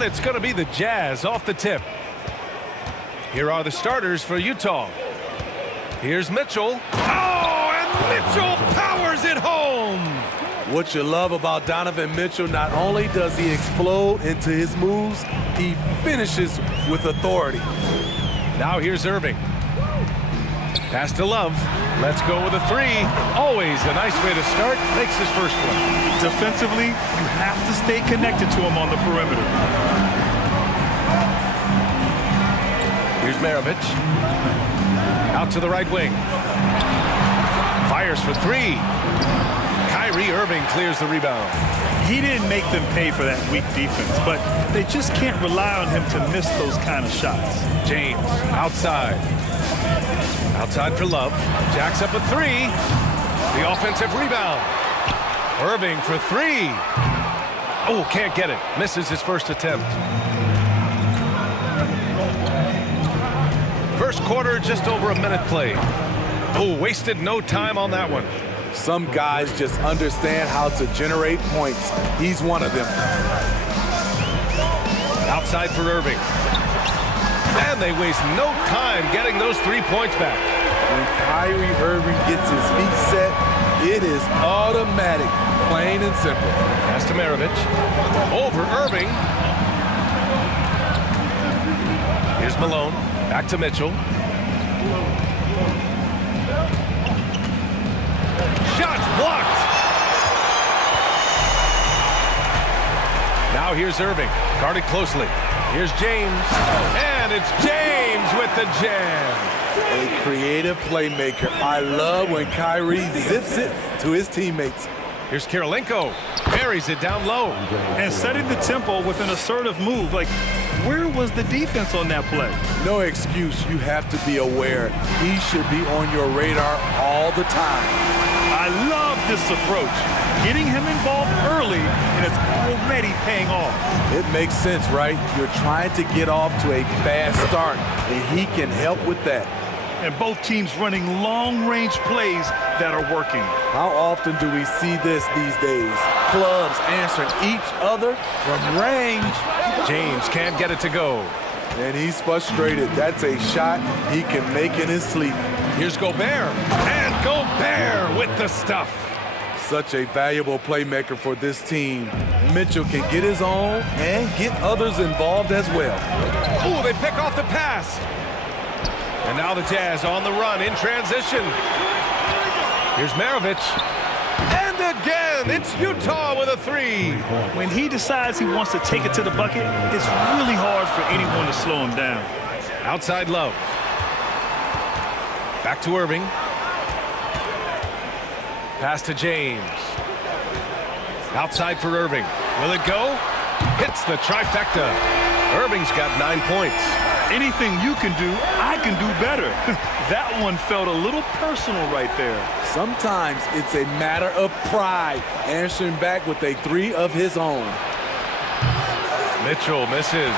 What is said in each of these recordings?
And it's going to be the Jazz off the tip. Here are the starters for Utah. Here's Mitchell. Oh, and Mitchell powers it home. What you love about Donovan Mitchell, not only does he explode into his moves, he finishes with authority. Now here's Irving. Pass to Love. Let's go with a three. Always a nice way to start. Makes his first one. Defensively, you have to stay connected to him on the perimeter. Here's Maravich. Out to the right wing. Fires for three. Kyrie Irving clears the rebound. He didn't make them pay for that weak defense, but they just can't rely on him to miss those kind of shots. James outside. Outside for Love. Jacks up a three. The offensive rebound. Irving for three. Oh, can't get it. Misses his first attempt. First quarter, just over a minute played. Oh, wasted no time on that one. Some guys just understand how to generate points. He's one of them. Outside for Irving. And they waste no time getting those 3 points back. When Kyrie Irving gets his feet set, it is automatic, plain and simple. Pass to Maravich. Over Irving. Here's Malone. Back to Mitchell. Shots blocked. Now here's Irving. Guarded closely. Here's James. And it's James with the jam. A creative playmaker. I love when Kyrie zips it to his teammates. Here's Kirilenko. Buries it down low. And setting the tempo with an assertive move. Like, where was the defense on that play? No excuse. You have to be aware. He should be on your radar all the time. I love this approach. Getting him involved early, and it's already paying off. It makes sense, right? You're trying to get off to a fast start, and he can help with that. And both teams running long-range plays that are working. How often do we see this these days? Clubs answering each other from range. James can't get it to go. And he's frustrated. That's a shot he can make in his sleep. Here's Gobert. And Gobert with the stuff. Such a valuable playmaker for this team. Mitchell can get his own and get others involved as well. Ooh, they pick off the pass. And now the Jazz on the run in transition. Here's Maravich. And again, it's Utah with a three. When he decides he wants to take it to the bucket, it's really hard for anyone to slow him down. Outside Love. Back to Irving. Pass to James. Outside for Irving. Will it go? Hits the trifecta. Irving's got 9 points. Anything you can do, I can do better. That one felt a little personal right there. Sometimes it's a matter of pride, answering back with a three of his own. Mitchell misses.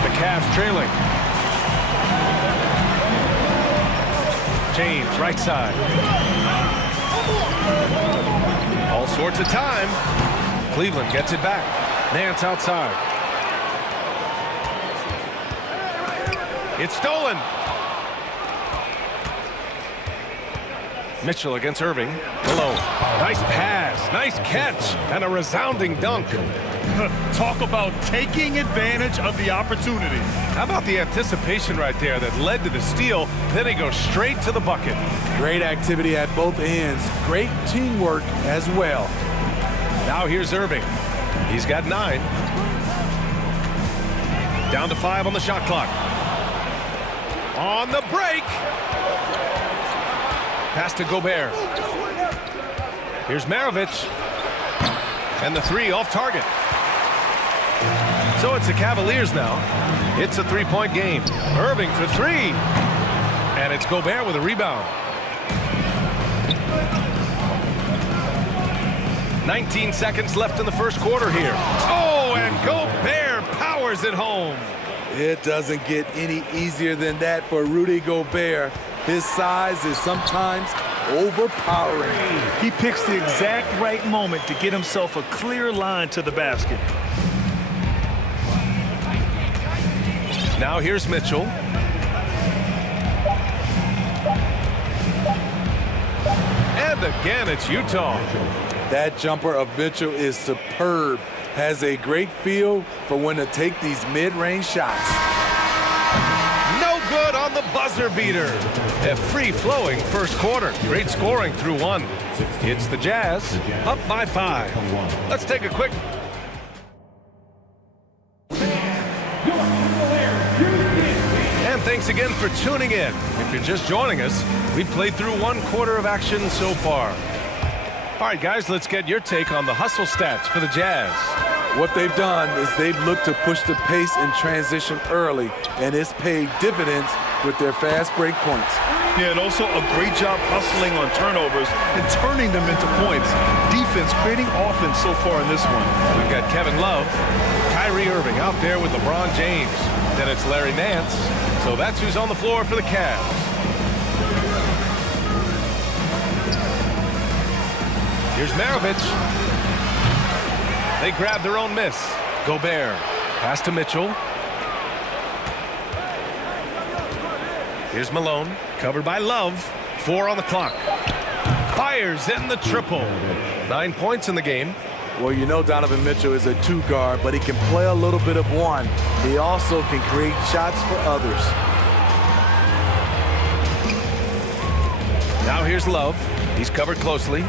The Cavs trailing. James, right side. All sorts of time. Cleveland gets it back. Nance outside. It's stolen. Mitchell against Irving. Malone. Nice pass. Nice catch. And a resounding dunk. Talk about taking advantage of the opportunity. How about the anticipation right there that led to the steal? Then he goes straight to the bucket. Great activity at both ends. Great teamwork as well. Now here's Irving. He's got 9. Down to 5 on the shot clock. On the break. Pass to Gobert. Here's Maravich. And the three off target. So it's the Cavaliers now. It's a 3-point game. Irving for 3. And it's Gobert with a rebound. 19 seconds left in the first quarter here. Oh, and Gobert powers it home. It doesn't get any easier than that for Rudy Gobert. His size is sometimes overpowering. He picks the exact right moment to get himself a clear line to the basket. Now here's Mitchell. And again, it's Utah. That jumper of Mitchell is superb. Has a great feel for when to take these mid-range shots. No good on the buzzer beater. A free-flowing first quarter. Great scoring through one. It's the Jazz up by 5. Let's take a quick. And thanks again for tuning in. If you're just joining us, we've played through one quarter of action so far. All right, guys, let's get your take on the hustle stats for the Jazz. What they've done is they've looked to push the pace and transition early, and it's paid dividends with their fast break points. Yeah, and also a great job hustling on turnovers and turning them into points. Defense creating offense so far in this one. We've got Kevin Love, Kyrie Irving out there with LeBron James. Then it's Larry Nance. So that's who's on the floor for the Cavs. Here's Maravich. They grab their own miss. Gobert. Pass to Mitchell. Here's Malone. Covered by Love. 4 on the clock. Fires in the triple. 9 points in the game. Well, you know Donovan Mitchell is a 2 guard, but he can play a little bit of 1. He also can create shots for others. Now here's Love. He's covered closely.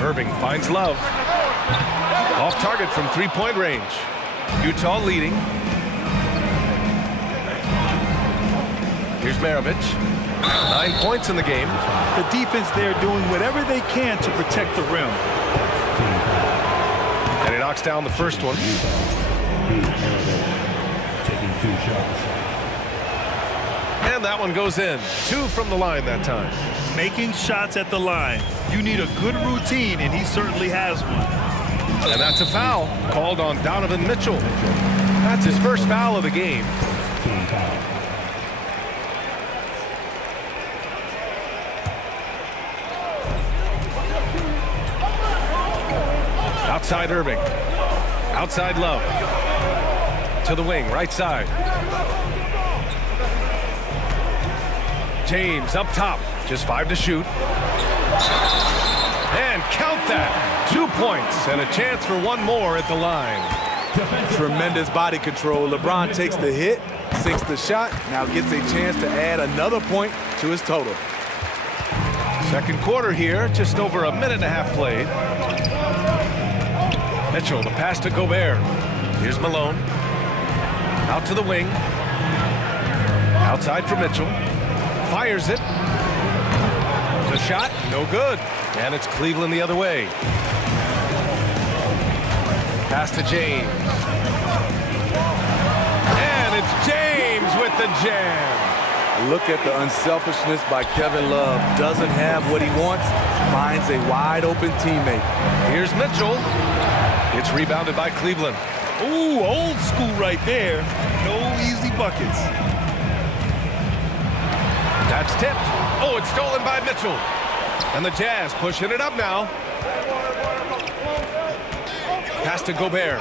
Irving finds Love. Off target from 3-point range. Utah leading. Here's Maravich. 9 points in the game. The defense there doing whatever they can to protect the rim. And he knocks down the first one. Taking 2 shots. And that one goes in. 2 from the line that time. Making shots at the line. You need a good routine, and he certainly has one. And that's a foul called on Donovan Mitchell. That's his first foul of the game. Team foul. Outside Irving. Outside Love. To the wing, right side. James up top. Just 5 to shoot. And count that. 2 points and a chance for 1 more at the line. Tremendous body control. LeBron takes the hit, sinks the shot, now gets a chance to add another point to his total. Second quarter here, just over a minute and a half played. Mitchell, the pass to Gobert. Here's Malone. Out to the wing. Outside for Mitchell. Fires it. The shot, no good. And it's Cleveland the other way. Pass to James. And it's James with the jam. Look at the unselfishness by Kevin Love. Doesn't have what he wants, finds a wide open teammate. Here's Mitchell. It's rebounded by Cleveland. Ooh, old school right there. No easy buckets. That's tipped. Oh, it's stolen by Mitchell. And the Jazz pushing it up now. Pass to Gobert.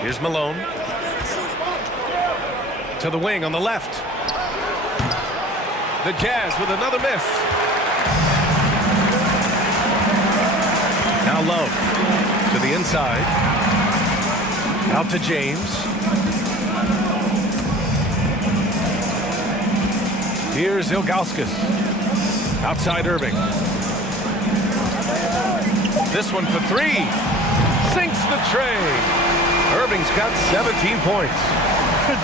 Here's Malone. To the wing on the left. The Jazz with another miss. Now Love to the inside. Out to James. Here's Ilgauskas. Outside Irving. This one for 3. Sinks the tray. Irving's got 17 points.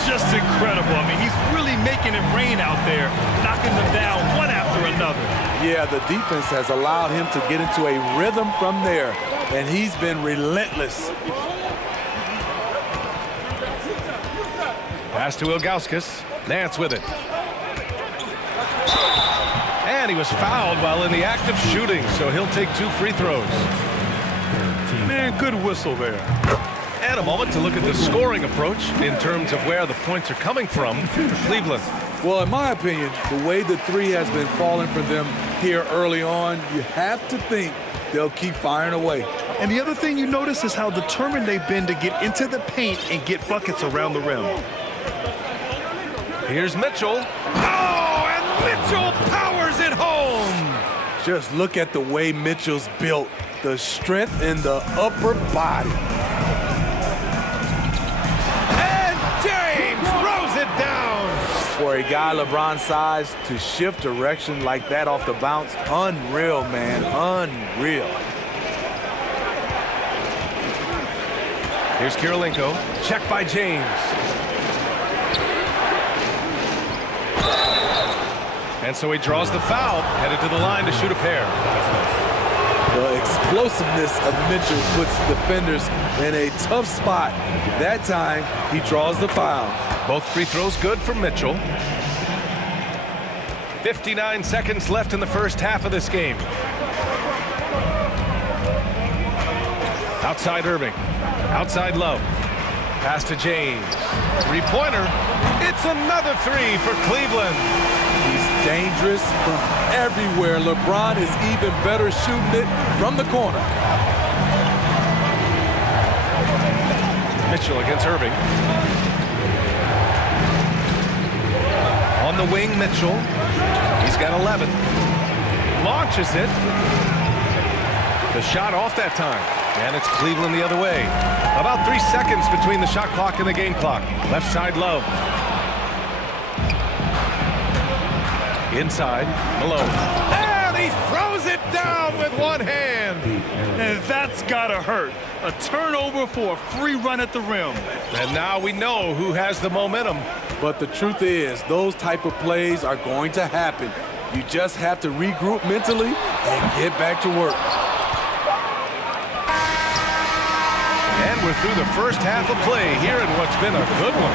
Just incredible. I mean, he's really making it rain out there, knocking them down one after another. Yeah, the defense has allowed him to get into a rhythm from there, and he's been relentless. Pass to Ilgauskas. Nance with it. And he was fouled while in the act of shooting, so he'll take 2 free throws. Man, good whistle there. And a moment to look at the scoring approach in terms of where the points are coming from for Cleveland. Well, in my opinion, the way the 3 has been falling for them here early on, you have to think they'll keep firing away. And the other thing you notice is how determined they've been to get into the paint and get buckets around the rim. Here's Mitchell. Oh, and Mitchell powers it home. Just look at the way Mitchell's built. The strength in the upper body. And James throws it down. For a guy LeBron's size to shift direction like that off the bounce, unreal, man, unreal. Here's Kirilenko. Checked by James. And so he draws the foul, headed to the line to shoot a pair. The explosiveness of Mitchell puts defenders in a tough spot. That time, he draws the foul. Both free throws good for Mitchell. 59 seconds left in the first half of this game. Outside Irving. Outside Love. Pass to James. Three-pointer. It's another three for Cleveland. He's dangerous from everywhere. LeBron is even better shooting it from the corner. Mitchell against Irving. On the wing, Mitchell. He's got 11. Launches it. The shot off that time. And it's Cleveland the other way. About 3 seconds between the shot clock and the game clock. Left side, Love. Inside, Malone. And he throws it down with one hand. And that's gotta hurt. A turnover for a free run at the rim. And now we know who has the momentum. But the truth is, those type of plays are going to happen. You just have to regroup mentally and get back to work. And we're through the first half of play here in what's been a good one.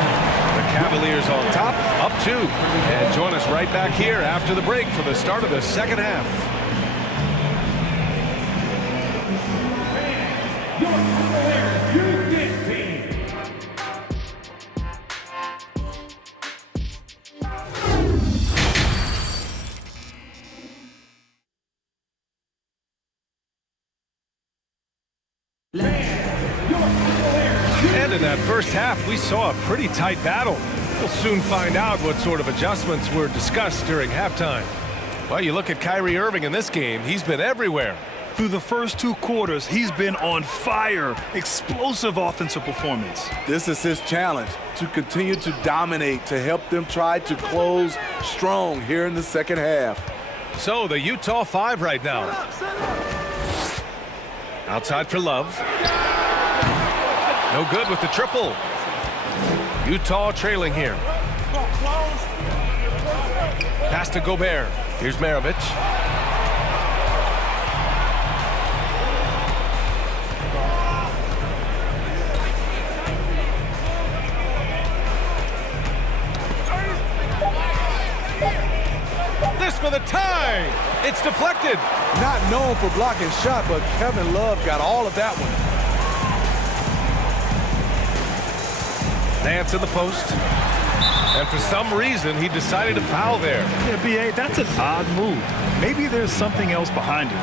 The Cavaliers on top, up 2. And join us right back here after the break for the start of the second half. And in that first half, we saw a pretty tight battle. We'll soon find out what sort of adjustments were discussed during halftime. Well, you look at Kyrie Irving in this game, he's been everywhere. Through the first 2 quarters, he's been on fire. Explosive offensive performance. This is his challenge, to continue to dominate, to help them try to close strong here in the second half. So the Utah 5 right now. Outside for Love. No good with the triple. Utah trailing here. Pass to Gobert. Here's Maravich. This for the tie. It's deflected. Not known for blocking shot, but Kevin Love got all of that one. Nance in the post. And for some reason, he decided to foul there. Yeah, B.A., that's an odd move. Maybe there's something else behind it.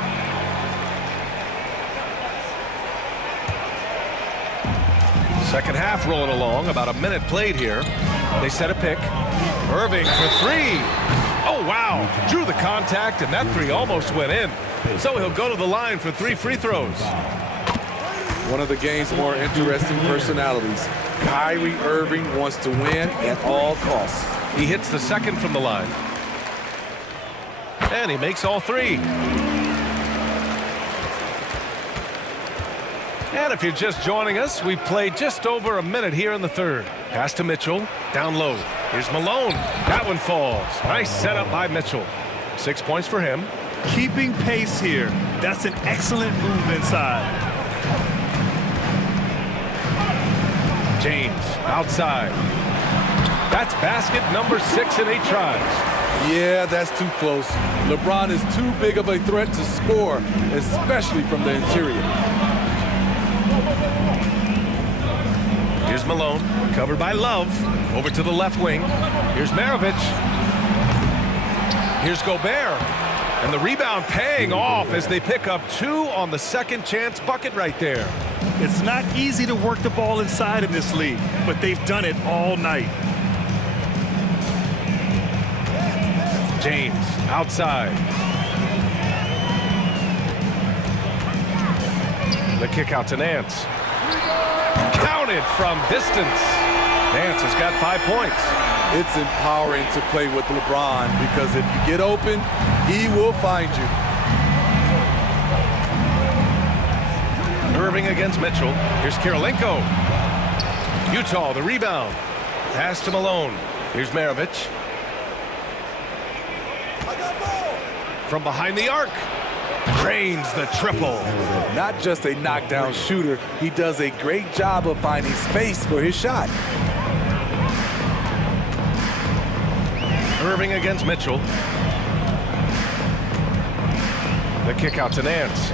Second half rolling along. About a minute played here. They set a pick. Irving for 3. Oh, wow. Drew the contact, and that 3 almost went in. So he'll go to the line for 3 free throws. One of the game's more interesting personalities. Kyrie Irving wants to win at all costs. He hits the second from the line. And he makes all 3. And if you're just joining us, we've played just over a minute here in the third. Pass to Mitchell, down low. Here's Malone. That one falls. Nice setup by Mitchell. 6 points for him. Keeping pace here. That's an excellent move inside. James outside. That's basket number 6 in 8 tries. Yeah, that's too close. LeBron is too big of a threat to score, especially from the interior. Here's Malone, covered by Love. Over to the left wing. Here's Maravich. Here's Gobert. And the rebound paying off as they pick up 2 on the second chance bucket right there. It's not easy to work the ball inside in this league, but they've done it all night. James outside. The kick out to Nance. Counted from distance. Nance has got 5 points. It's empowering to play with LeBron because if you get open, he will find you. Irving against Mitchell. Here's Kirilenko. Utah, the rebound. Pass to Malone. Here's Maravich. From behind the arc. Drains the triple. Not just a knockdown shooter, he does a great job of finding space for his shot. Irving against Mitchell. The kick out to Nance.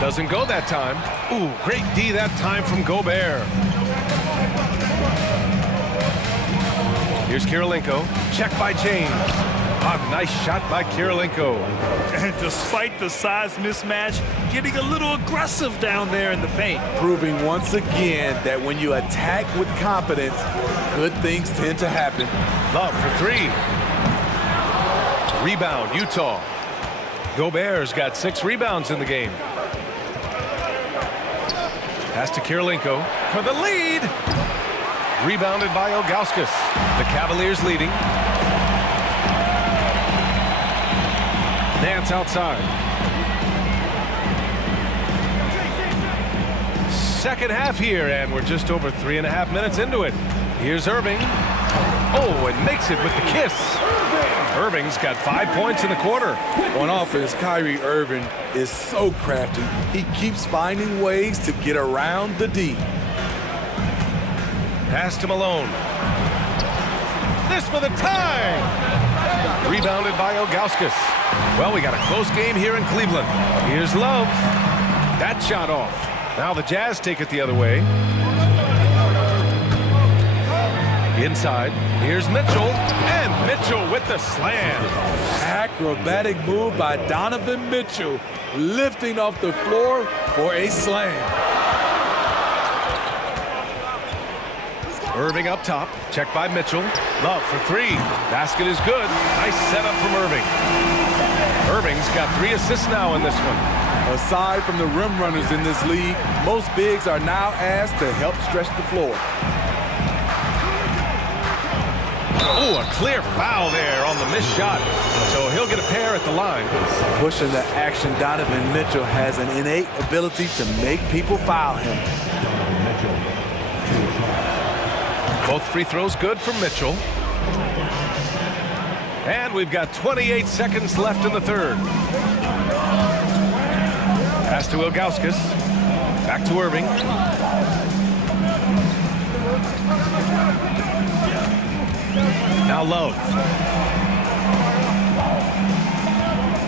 Doesn't go that time. Ooh, great D that time from Gobert. Here's Kirilenko. Check by James. A nice shot by Kirilenko. And despite the size mismatch, getting a little aggressive down there in the paint. Proving once again that when you attack with confidence, good things tend to happen. Love for 3. Rebound, Utah. Gobert's got 6 rebounds in the game. Pass to Kirilenko for the lead. Rebounded by Ilgauskas. The Cavaliers leading. Nance outside. Second half here, and we're just over 3.5 minutes into it. Here's Irving. Oh, and makes it with the kiss. Irving's got 5 points in the quarter. On offense, Kyrie Irving is so crafty. He keeps finding ways to get around the D. Pass to Malone. This for the tie. Rebounded by Ilgauskas. Well, we got a close game here in Cleveland. Here's Love. That shot off. Now the Jazz take it the other way. Inside, here's Mitchell, and Mitchell with the slam. Acrobatic move by Donovan Mitchell, lifting off the floor for a slam. Irving up top, checked by Mitchell. Love for 3. Basket is good. Nice setup from Irving. Irving's got 3 assists now in this one. Aside from the rim runners in this league, most bigs are now asked to help stretch the floor. Oh, a clear foul there on the missed shot. So he'll get a pair at the line. Pushing the action, Donovan Mitchell has an innate ability to make people foul him. Both free throws good from Mitchell. And we've got 28 seconds left in the third. Pass to Ilgauskas. Back to Irving. Now Love.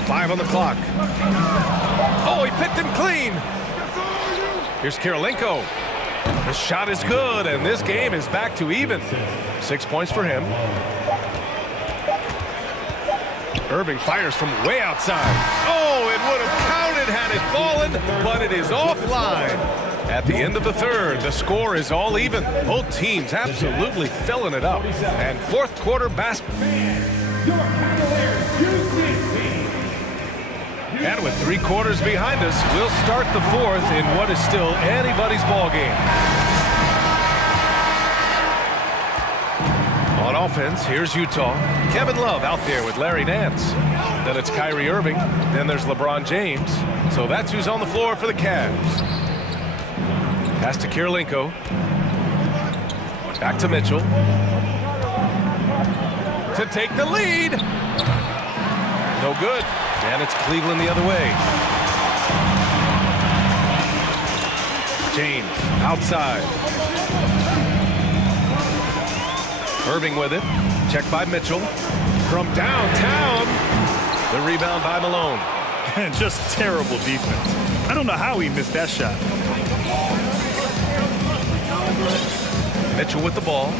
5 on the clock. Oh, he picked him clean. Here's Kirilenko. The shot is good, and this game is back to even. 6 points for him. Irving fires from way outside. Oh, it would have counted had it fallen, but it is offline. At the end of the third, the score is all even. Both teams absolutely filling it up. And fourth quarter basketball. And with 3 quarters behind us, we'll start the fourth in what is still anybody's ball game. On offense, here's Utah. Kevin Love out there with Larry Nance. Then it's Kyrie Irving. Then there's LeBron James. So that's who's on the floor for the Cavs. Pass to Kirilenko. Back to Mitchell. To take the lead. No good. And it's Cleveland the other way. James outside. Irving with it. Checked by Mitchell. From downtown. The rebound by Malone. And just terrible defense. I don't know how he missed that shot. Mitchell with the ball.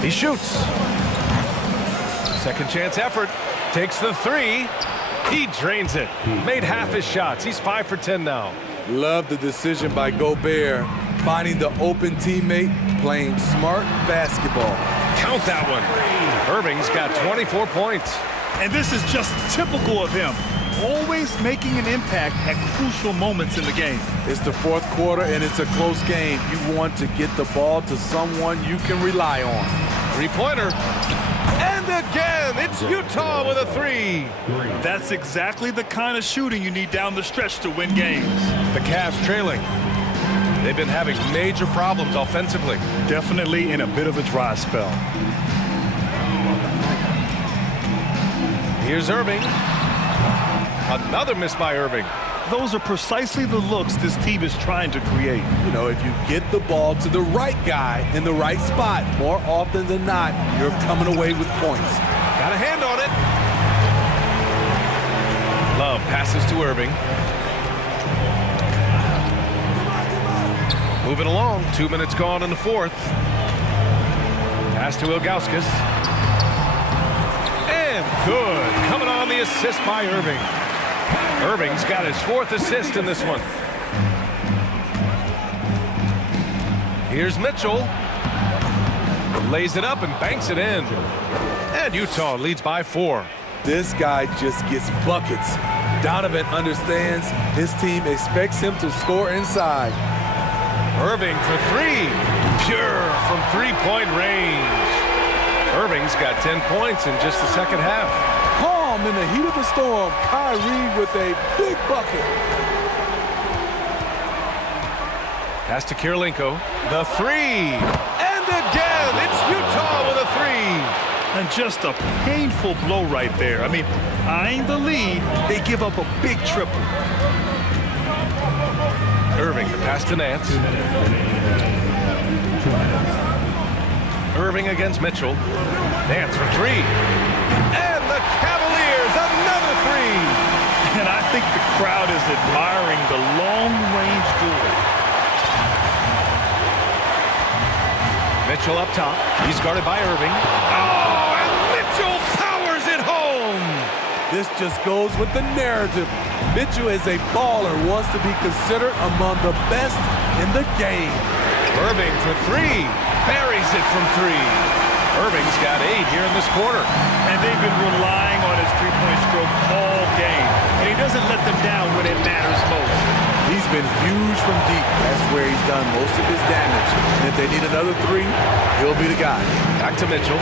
He shoots. Second chance effort. Takes the three. He drains it. Made half his shots. He's 5 for 10 now. Love the decision by Gobert, finding the open teammate, playing smart basketball. Count that one. Irving's got 24 points. And this is just typical of him. Always making an impact at crucial moments in the game. It's the fourth quarter, and it's a close game. You want to get the ball to someone you can rely on. Three-pointer. And again, it's Utah with a three. That's exactly the kind of shooting you need down the stretch to win games. The Cavs trailing. They've been having major problems offensively. Definitely in a bit of a dry spell. Here's Irving. Another miss by Irving. Those are precisely the looks this team is trying to create. You know, if you get the ball to the right guy in the right spot, more often than not, you're coming away with points. Got a hand on it. Love passes to Irving. Moving along. 2 minutes gone in the fourth. Pass to Ilgauskas. And good. Coming on the assist by Irving. Irving's got his fourth assist in this one. Here's Mitchell. Lays it up and banks it in. And Utah leads by 4. This guy just gets buckets. Donovan understands his team expects him to score inside. Irving for three. Pure from three-point range. Irving's got 10 points in just the second half. Calm in the heat of the storm. Kyrie with a big bucket. Pass to Kirilenko. The three. And again, it's Utah with a three. And just a painful blow right there. I mean, eyeing the lead, they give up a big triple. Irving, the pass to Nance. Irving against Mitchell. Nance for three. And the Cavaliers, another three. And I think the crowd is admiring the long-range duel. Mitchell up top. He's guarded by Irving. Oh, and Mitchell powers it home. This just goes with the narrative. Mitchell is a baller, wants to be considered among the best in the game. Irving for three. Buries it from three. Irving's got 8 here in this quarter. And they've been relying on his three-point stroke all game. And he doesn't let them down when it matters most. He's been huge from deep. That's where he's done most of his damage. And if they need another three, he'll be the guy. Back to Mitchell.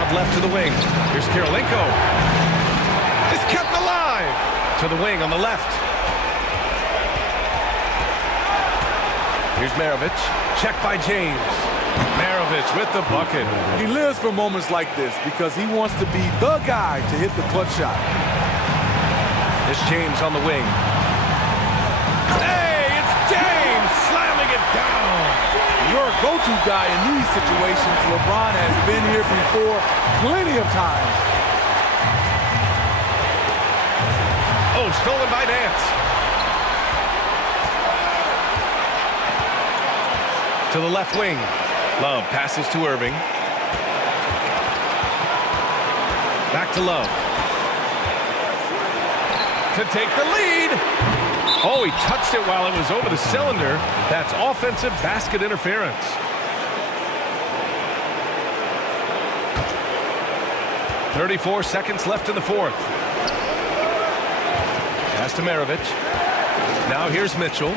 Out left to the wing. Here's Kirilenko. It's kept alive. To the wing on the left. Here's Maravich. Checked by James. Maravich with the bucket. He lives for moments like this because he wants to be the guy to hit the clutch shot. It's James on the wing. Hey, it's James slamming it down. Your go-to guy in these situations. LeBron has been here before plenty of times. Oh, stolen by Nance. To the left wing. Love passes to Irving. Back to Love. To take the lead. Oh, he touched it while it was over the cylinder. That's offensive basket interference. .34 seconds left in the fourth. Pass to Maravich. Now here's Mitchell.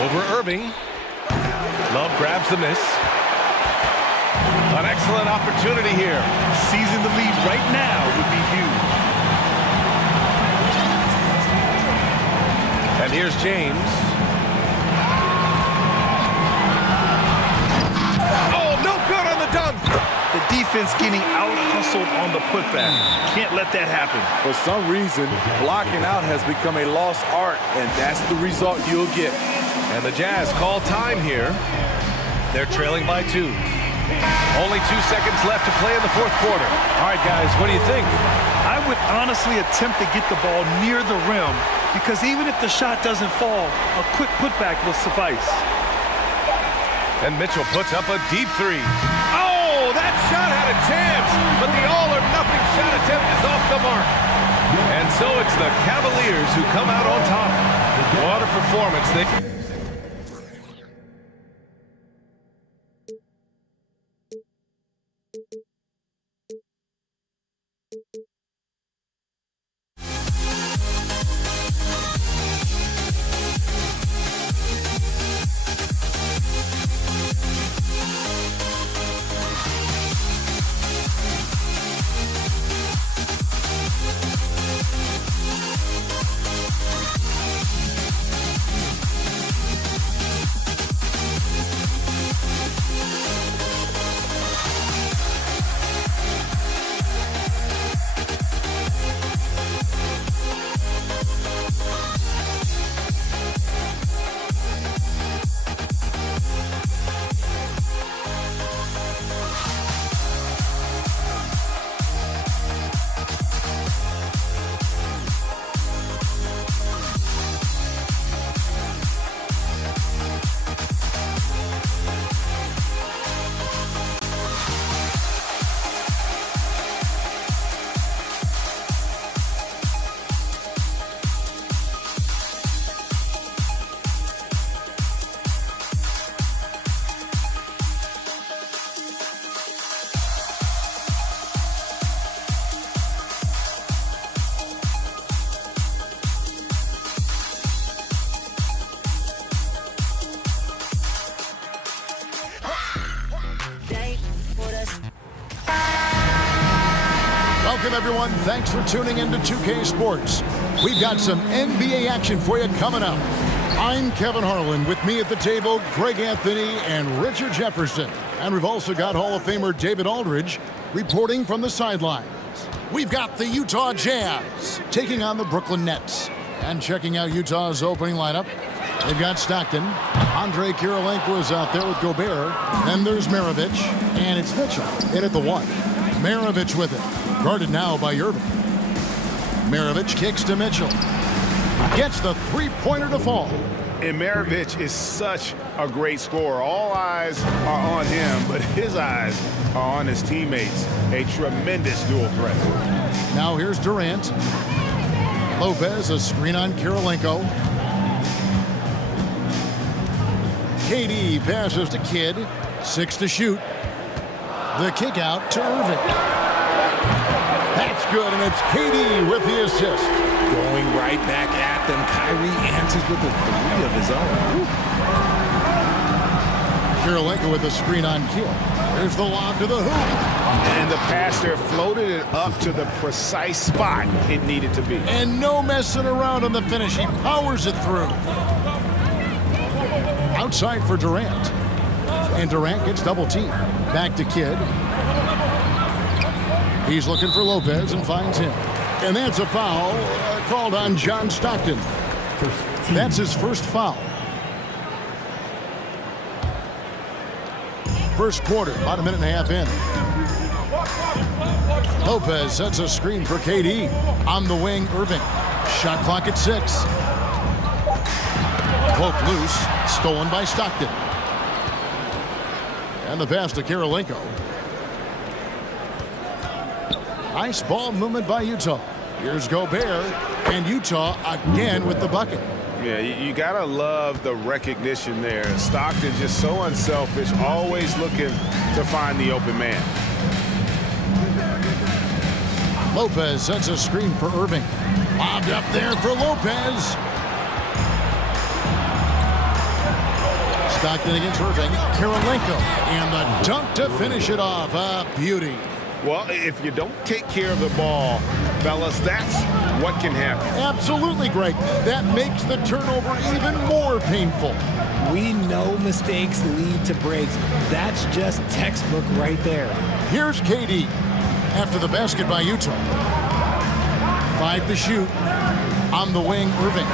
Over Irving. Love grabs the miss. An excellent opportunity here. Seizing the lead right now would be huge. And here's James. Oh, no good on the dunk. The defense getting out-hustled on the putback. Can't let that happen. For some reason, blocking out has become a lost art, and that's the result you'll get. And the Jazz call time here. They're trailing by 2. Only 2 seconds left to play in the fourth quarter. All right, guys, what do you think? I would honestly attempt to get the ball near the rim because even if the shot doesn't fall, a quick putback will suffice. And Mitchell puts up a deep three. Oh, that shot had a chance, but the all-or-nothing shot attempt is off the mark. And so it's the Cavaliers who come out on top. What a performance. Welcome, everyone. Thanks for tuning in to 2K Sports. We've got some NBA action for you coming up. I'm Kevin Harlan. With me at the table, Greg Anthony and Richard Jefferson. And we've also got Hall of Famer David Aldridge reporting from the sidelines. We've got the Utah Jazz taking on the Brooklyn Nets. And checking out Utah's opening lineup, they've got Stockton. Andre Kirilenko is out there with Gobert. Then there's Maravich. And it's Mitchell in at the 1. Maravich with it. Guarded now by Irving. Maravich kicks to Mitchell. Gets the three-pointer to fall. And Maravich is such a great scorer. All eyes are on him, but his eyes are on his teammates. A tremendous dual threat. Now here's Durant. Lopez, a screen on Kirilenko. KD passes to Kidd. 6 to shoot. The kick out to Irving. That's good, and it's KD with the assist. Going right back at them. Kyrie answers with a 3 of his own. Kirilenko with a screen on Kidd. There's the lob to the hoop. And the pass there floated it up to the precise spot it needed to be. And no messing around on the finish. He powers it through. Outside for Durant. And Durant gets double teamed. Back to Kidd. He's looking for Lopez and finds him. And that's a foul called on John Stockton. That's his first foul. First quarter, about a minute and a half in. Lopez sets a screen for KD. On the wing, Irving. Shot clock at 6. Poke loose, stolen by Stockton. And the pass to Kirilenko. Nice ball movement by Utah. Here's Gobert, and Utah again with the bucket. Yeah, you gotta love the recognition there. Stockton just so unselfish, always looking to find the open man. Lopez sets a screen for Irving. Lobbed up there for Lopez. Stockton against Irving. Kirilenko, and the dunk to finish it off. A beauty. Well, if you don't take care of the ball, fellas, that's what can happen. Absolutely, Greg. That makes the turnover even more painful. We know mistakes lead to breaks. That's just textbook right there. Here's KD after the basket by Utah. 5 to shoot. On the wing, Irving.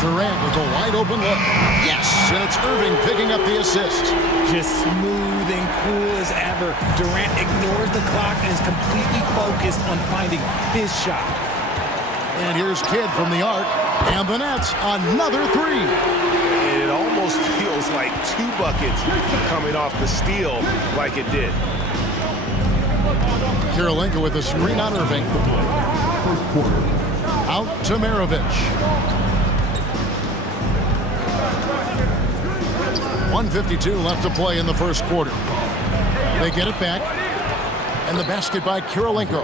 Durant with a wide open look. Yes, and it's Irving picking up the assist. Just smooth and cool as ever. Durant ignores the clock and is completely focused on finding his shot. And here's Kidd from the arc. And the Nets, another 3. It almost almost feels like 2 buckets coming off the steal like it did. Kirilenko with a screen on Irving. First quarter. Out to Maravich. 1:52 left to play in the first quarter. They get it back. And the basket by Kirilenko.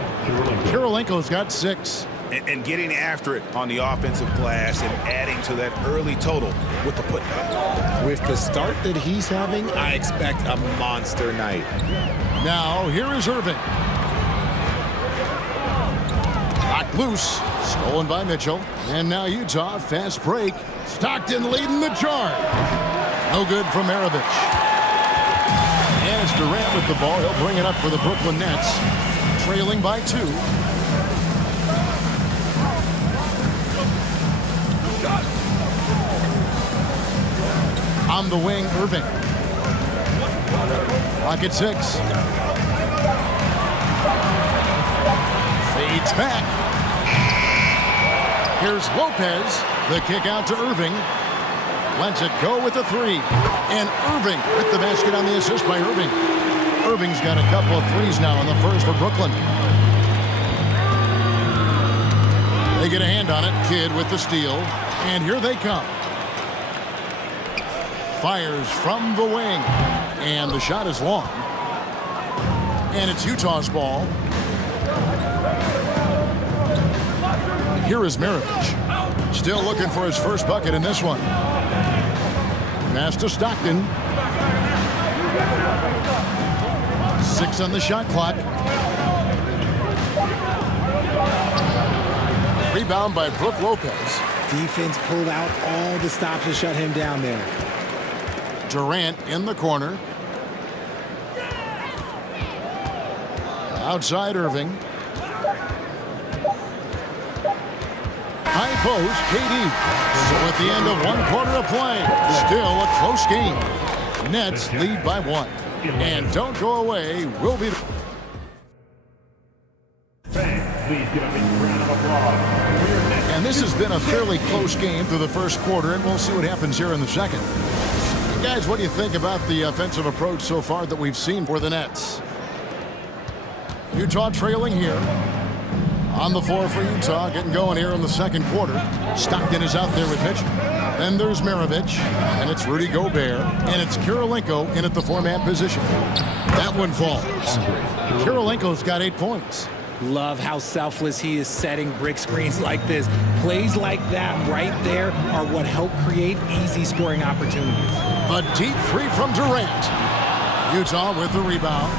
Kirilenko's got 6. And getting after it on the offensive glass and adding to that early total with the putback. With the start that he's having, I expect a monster night. Now, here is Irving. Knocked loose. Stolen by Mitchell. And now Utah, fast break. Stockton leading the charge. No good from Maravich. And it's Durant with the ball. He'll bring it up for the Brooklyn Nets. Trailing by 2. On the wing, Irving. Rocket 6. Fades back. Here's Lopez. The kick out to Irving. Lets it go with a 3. And Irving with the basket on the assist by Irving. Irving's got a couple of threes now in the first for Brooklyn. They get a hand on it. Kidd with the steal. And here they come. Fires from the wing. And the shot is long. And it's Utah's ball. Here is Maravich. Still looking for his first bucket in this one. Pass to Stockton. 6 on the shot clock. Rebound by Brook Lopez. Defense pulled out all the stops to shut him down there. Durant in the corner. Outside Irving. High post, KD. So at the end of 1 quarter of play, still a close game. Nets lead by 1. And don't go away, we'll be... Fans, please give a big round of applause. And this has been a fairly close game through the first quarter, and we'll see what happens here in the second. Guys, what do you think about the offensive approach so far that we've seen for the Nets? Utah trailing here. On the floor for Utah, getting going here in the second quarter. Stockton is out there with Mitchell. Then there's Maravich, and it's Rudy Gobert, and it's Kirilenko in at the 4-man position. That one falls. Kirilenko's got 8 points. Love how selfless he is setting brick screens like this. Plays like that right there are what help create easy scoring opportunities. A deep 3 from Durant. Utah with the rebound.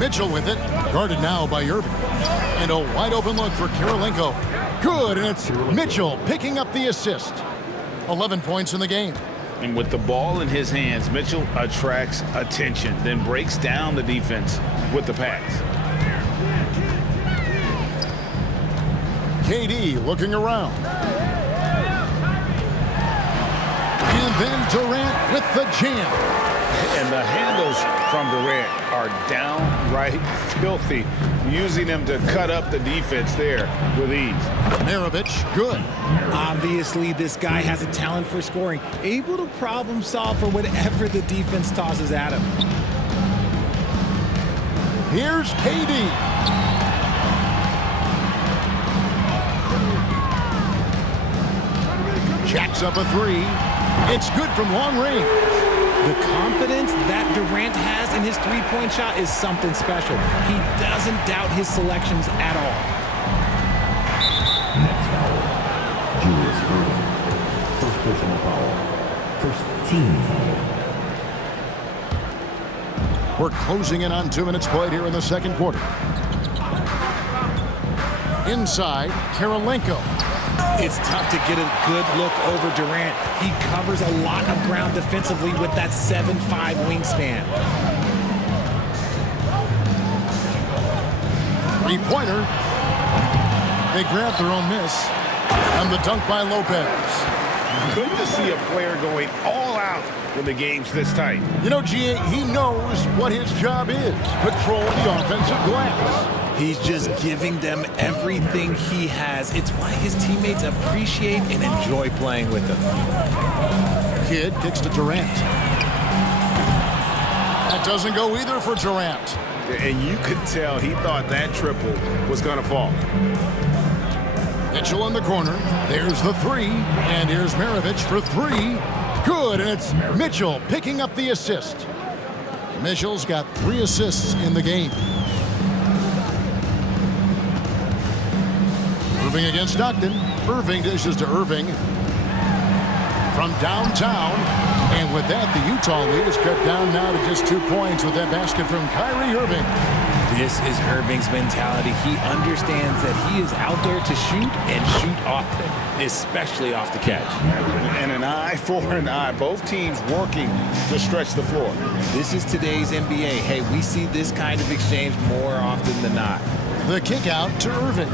Mitchell with it, guarded now by Irving. And a wide open look for Kirilenko. Good, and it's Mitchell picking up the assist. 11 points in the game. And with the ball in his hands, Mitchell attracts attention, then breaks down the defense with the pass. KD looking around. And then Durant with the jam. And the handles from Durant are downright filthy, using them to cut up the defense there with ease. Maravich, good. Obviously, this guy has a talent for scoring, able to problem solve for whatever the defense tosses at him. Here's KD. Jacks up a 3. It's good from long range. The confidence that Durant has in his three-point shot is something special. He doesn't doubt his selections at all. Next foul. Julius Irving. First personal foul. First team foul. We're closing in on 2 minutes played here in the second quarter. Inside, Kirilenko. It's tough to get a good look over Durant. He covers a lot of ground defensively with that 7'5" wingspan. Three-pointer. They grab their own miss. And the dunk by Lopez. Good to see a player going all out when the game's this tight. You know, G.A., he knows what his job is. Patrol the offensive glass. He's just giving them everything he has. It's why his teammates appreciate and enjoy playing with him. Kidd kicks to Durant. That doesn't go either for Durant. And you could tell he thought that triple was going to fall. Mitchell in the corner. There's the three. And here's Maravich for three. Good, and it's Mitchell picking up the assist. Mitchell's got 3 assists in the game. Irving against Stockton. Irving dishes to Irving from downtown. And with that, the Utah lead is cut down now to just 2 points with that basket from Kyrie Irving. This is Irving's mentality. He understands that he is out there to shoot and shoot often, especially off the catch. And an eye for an eye. Both teams working to stretch the floor. This is today's NBA. Hey, we see this kind of exchange more often than not. The kick out to Irving.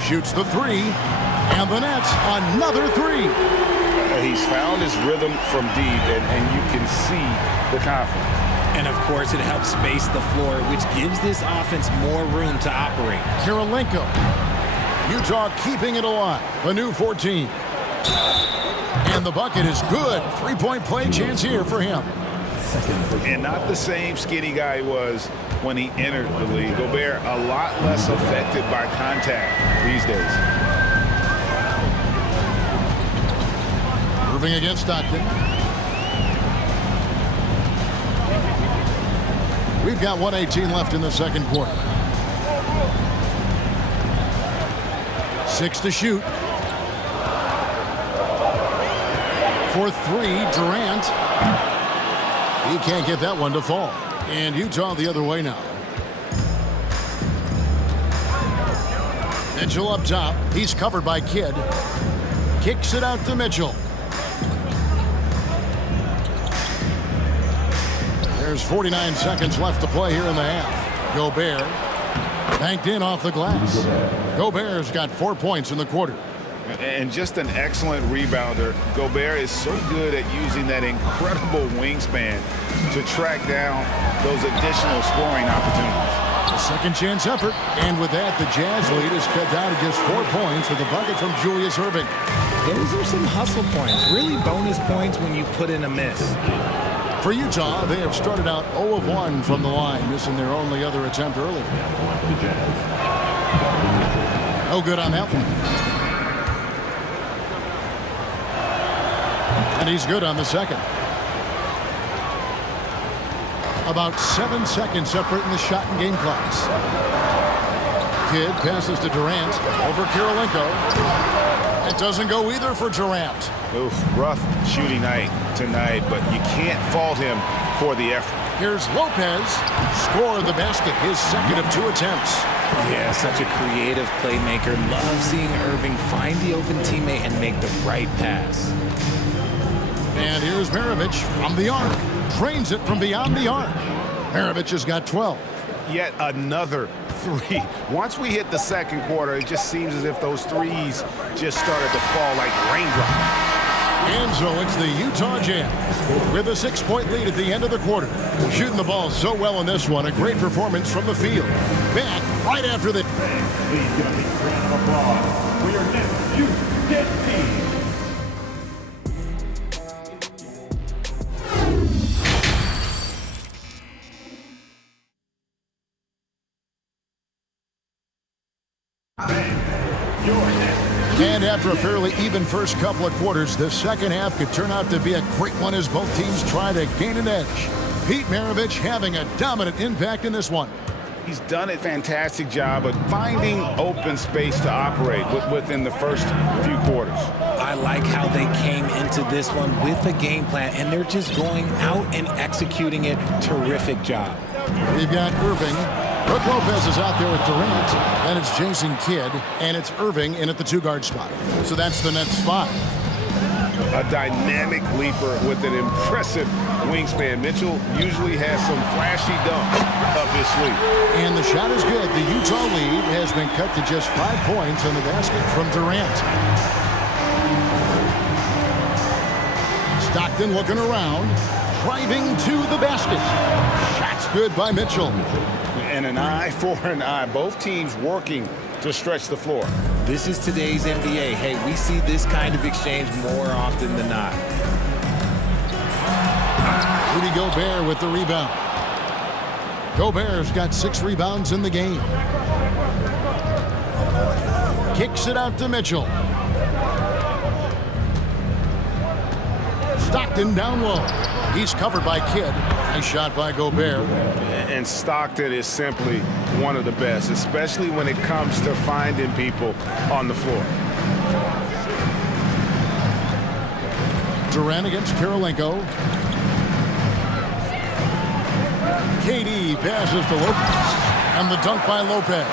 Shoots the three. And the Nets, another three. He's found his rhythm from deep, and you can see the confidence. And, of course, it helps space the floor, which gives this offense more room to operate. Kirilenko. Utah keeping it alive. A new 14. And the bucket is good. 3-point play chance here for him. And not the same skinny guy he was when he entered the league. Gobert a lot less affected by contact these days. Irving against Stockton. We've got 1:18 left in the second quarter. 6 to shoot. For 3, Durant. He can't get that one to fall. And Utah the other way now. Mitchell up top. He's covered by Kidd. Kicks it out to Mitchell. There's 49 seconds left to play here in the half. Gobert banked in off the glass. Gobert's got 4 points in the quarter. And just an excellent rebounder. Gobert is so good at using that incredible wingspan to track down those additional scoring opportunities. A second chance effort. And with that, the Jazz lead is cut down to just 4 points with a bucket from Julius Irving. Those are some hustle points, really bonus points when you put in a miss. For Utah, they have started out 0 of 1 from the line, missing their only other attempt earlier. No good on that one. And he's good on the second. About 7 seconds separating the shot and game clocks. Kidd passes to Durant over Kirilenko. It doesn't go either for Durant. Oof, rough shooting night tonight, but you can't fault him for the effort. Here's Lopez. Score the basket, his second of 2 attempts. Yeah, such a creative playmaker. Love seeing Irving find the open teammate and make the right pass. And here's Maravich from the arc. Drains it from beyond the arc. Maravich has got 12. Yet another 3. Once we hit the second quarter, it just seems as if those threes just started to fall like raindrops. And so it's the Utah Jazz with a 6-point lead at the end of the quarter. Shooting the ball so well in this one. A great performance from the field. Back right after the... Please give a big round of applause for your next Utah team. And after a fairly even first couple of quarters, the second half could turn out to be a great one as both teams try to gain an edge. Pete Maravich having a dominant impact in this one. He's done a fantastic job of finding open space to operate within the first few quarters. I like how they came into this one with a game plan, and they're just going out and executing it. Terrific job. We've got Irving. Brook Lopez is out there with Durant. Then it's Jason Kidd, and it's Irving in at the 2-guard spot. So that's the Nets 5. A dynamic leaper with an impressive wingspan. Mitchell usually has some flashy dunks up his sleeve. And the shot is good. The Utah lead has been cut to just 5 points on the basket from Durant. Stockton looking around, driving to the basket. Shot's good by Mitchell. And an eye for an eye. Both teams working to stretch the floor. This is today's NBA. Hey, we see this kind of exchange more often than not. Rudy Gobert with the rebound. Gobert's got 6 rebounds in the game. Kicks it out to Mitchell. Stockton down low. He's covered by Kidd. Nice shot by Gobert. And Stockton is simply one of the best, especially when it comes to finding people on the floor. Durant against Karolinko. KD passes to Lopez. And the dunk by Lopez.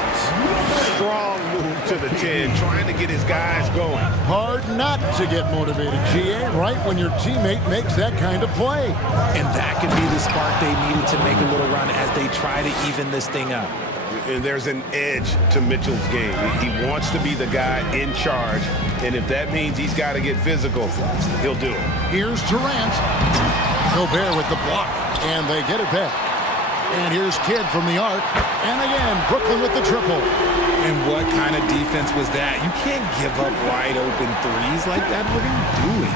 Strong move to the 10, trying to get his guys going. Hard not to get motivated, GA, right when your teammate makes that kind of play. And that could be the spark they needed to make a little run as they try to even this thing up. And there's an edge to Mitchell's game. He wants to be the guy in charge, and if that means he's got to get physical, he'll do it. Here's Durant. Gobert with the block, and they get it back. And here's Kidd from the arc. And again, Brooklyn with the triple. And what kind of defense was that? You can't give up wide open threes like that. What are you doing?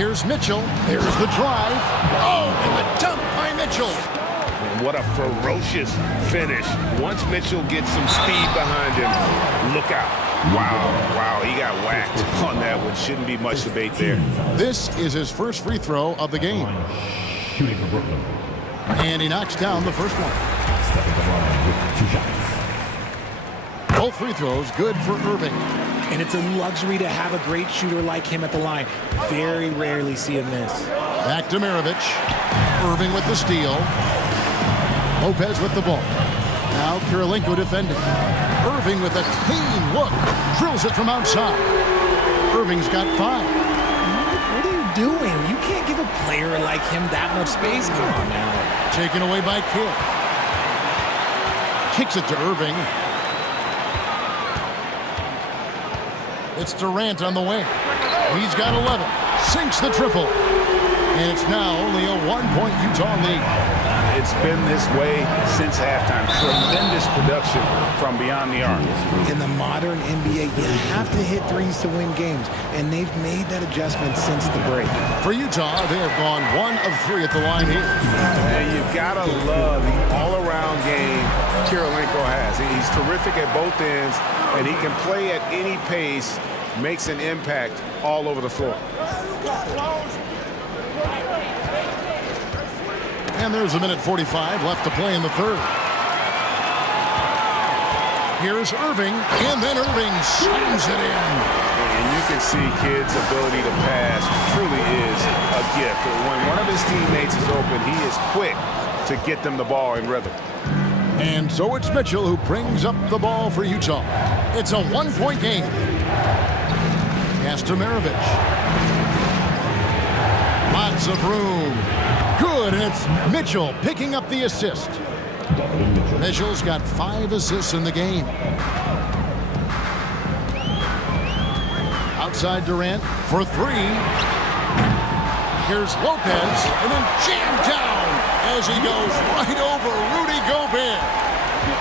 Here's Mitchell. There's the drive. Oh, and the dunk by Mitchell. What a ferocious finish. Once Mitchell gets some speed behind him, look out. Wow, he got whacked on that one. Shouldn't be much debate there. This is his first free throw of the game. Shooting for Brooklyn. And he knocks down the first one. Stepping the line with 2 shots. Both free throws good for Irving. And it's a luxury to have a great shooter like him at the line. Very rarely see him miss. Back to Maravich. Irving with the steal. Lopez with the ball. Now Karolinko defending. Irving with a clean look. Drills it from outside. Irving's got 5. What are you doing? You can't give a player like him that much space. Come on now. Taken away by Kidd. Kicks it to Irving. It's Durant on the wing. He's got 11. Sinks the triple. And it's now only a 1-point Utah lead. It's been this way since halftime. Tremendous production from beyond the arc. In the modern NBA, you have to hit threes to win games, and they've made that adjustment since the break. For Utah, they have gone 1 of 3 at the line here. And you've got to love the all-around game Karolinko has. He's terrific at both ends, and he can play at any pace, makes an impact all over the floor. And there's 1:45 left to play in the third. Here's Irving, and then Irving slams it in. And you can see Kidd's ability to pass truly is a gift. When one of his teammates is open, he is quick to get them the ball in rhythm. And so it's Mitchell who brings up the ball for Utah. It's a 1-point game. Pass to Maravich. Lots of room. Good, and it's Mitchell picking up the assist. Mitchell's got 5 assists in the game. Outside Durant for 3. Here's Lopez, and then jammed down as he goes right over Rudy Gobert.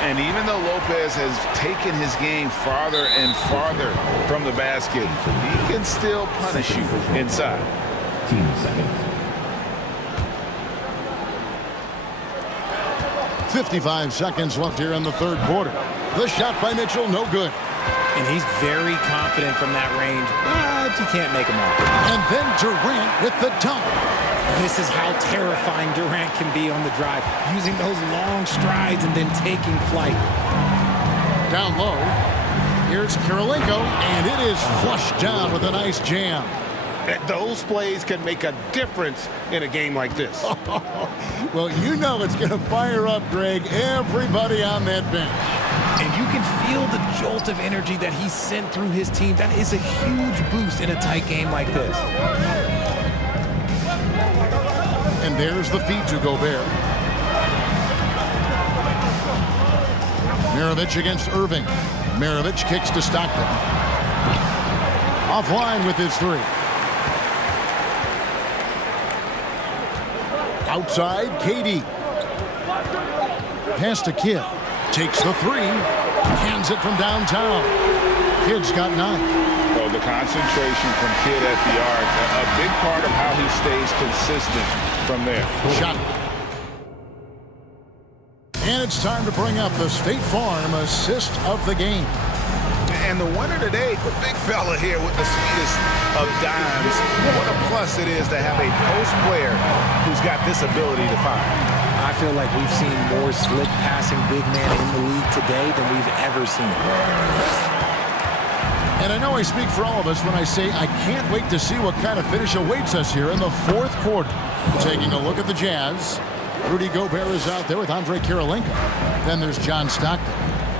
And even though Lopez has taken his game farther and farther from the basket, he can still punish you inside. 15 seconds. 55 seconds left here in the third quarter. The shot by Mitchell, no good. And he's very confident from that range, but you can't make him all. And then Durant with the dunk. This is how terrifying Durant can be on the drive, using those long strides and then taking flight. Down low. Here's Karolinko, and it is flushed down with a nice jam. Those plays can make a difference in a game like this. Well, you know it's going to fire up, Greg, everybody on that bench. And you can feel the jolt of energy that he sent through his team. That is a huge boost in a tight game like this. And there's the feed to Gobert. Maravich against Irving. Maravich kicks to Stockton. Offline with his 3. Outside, KD. Pass to Kidd. Takes the three. Hands it from downtown. Kidd's got 9. Well, the concentration from Kidd at the arc, a big part of how he stays consistent from there. Shot. And it's time to bring up the State Farm assist of the game. And the winner today, the big fella here with the sweetest of dimes. What a plus it is to have a post player who's got this ability to find. I feel like we've seen more slick passing big man in the league today than we've ever seen. And I know I speak for all of us when I say I can't wait to see what kind of finish awaits us here in the 4th quarter. Taking a look at the Jazz. Rudy Gobert is out there with Andre Kirilenko. Then there's John Stockton.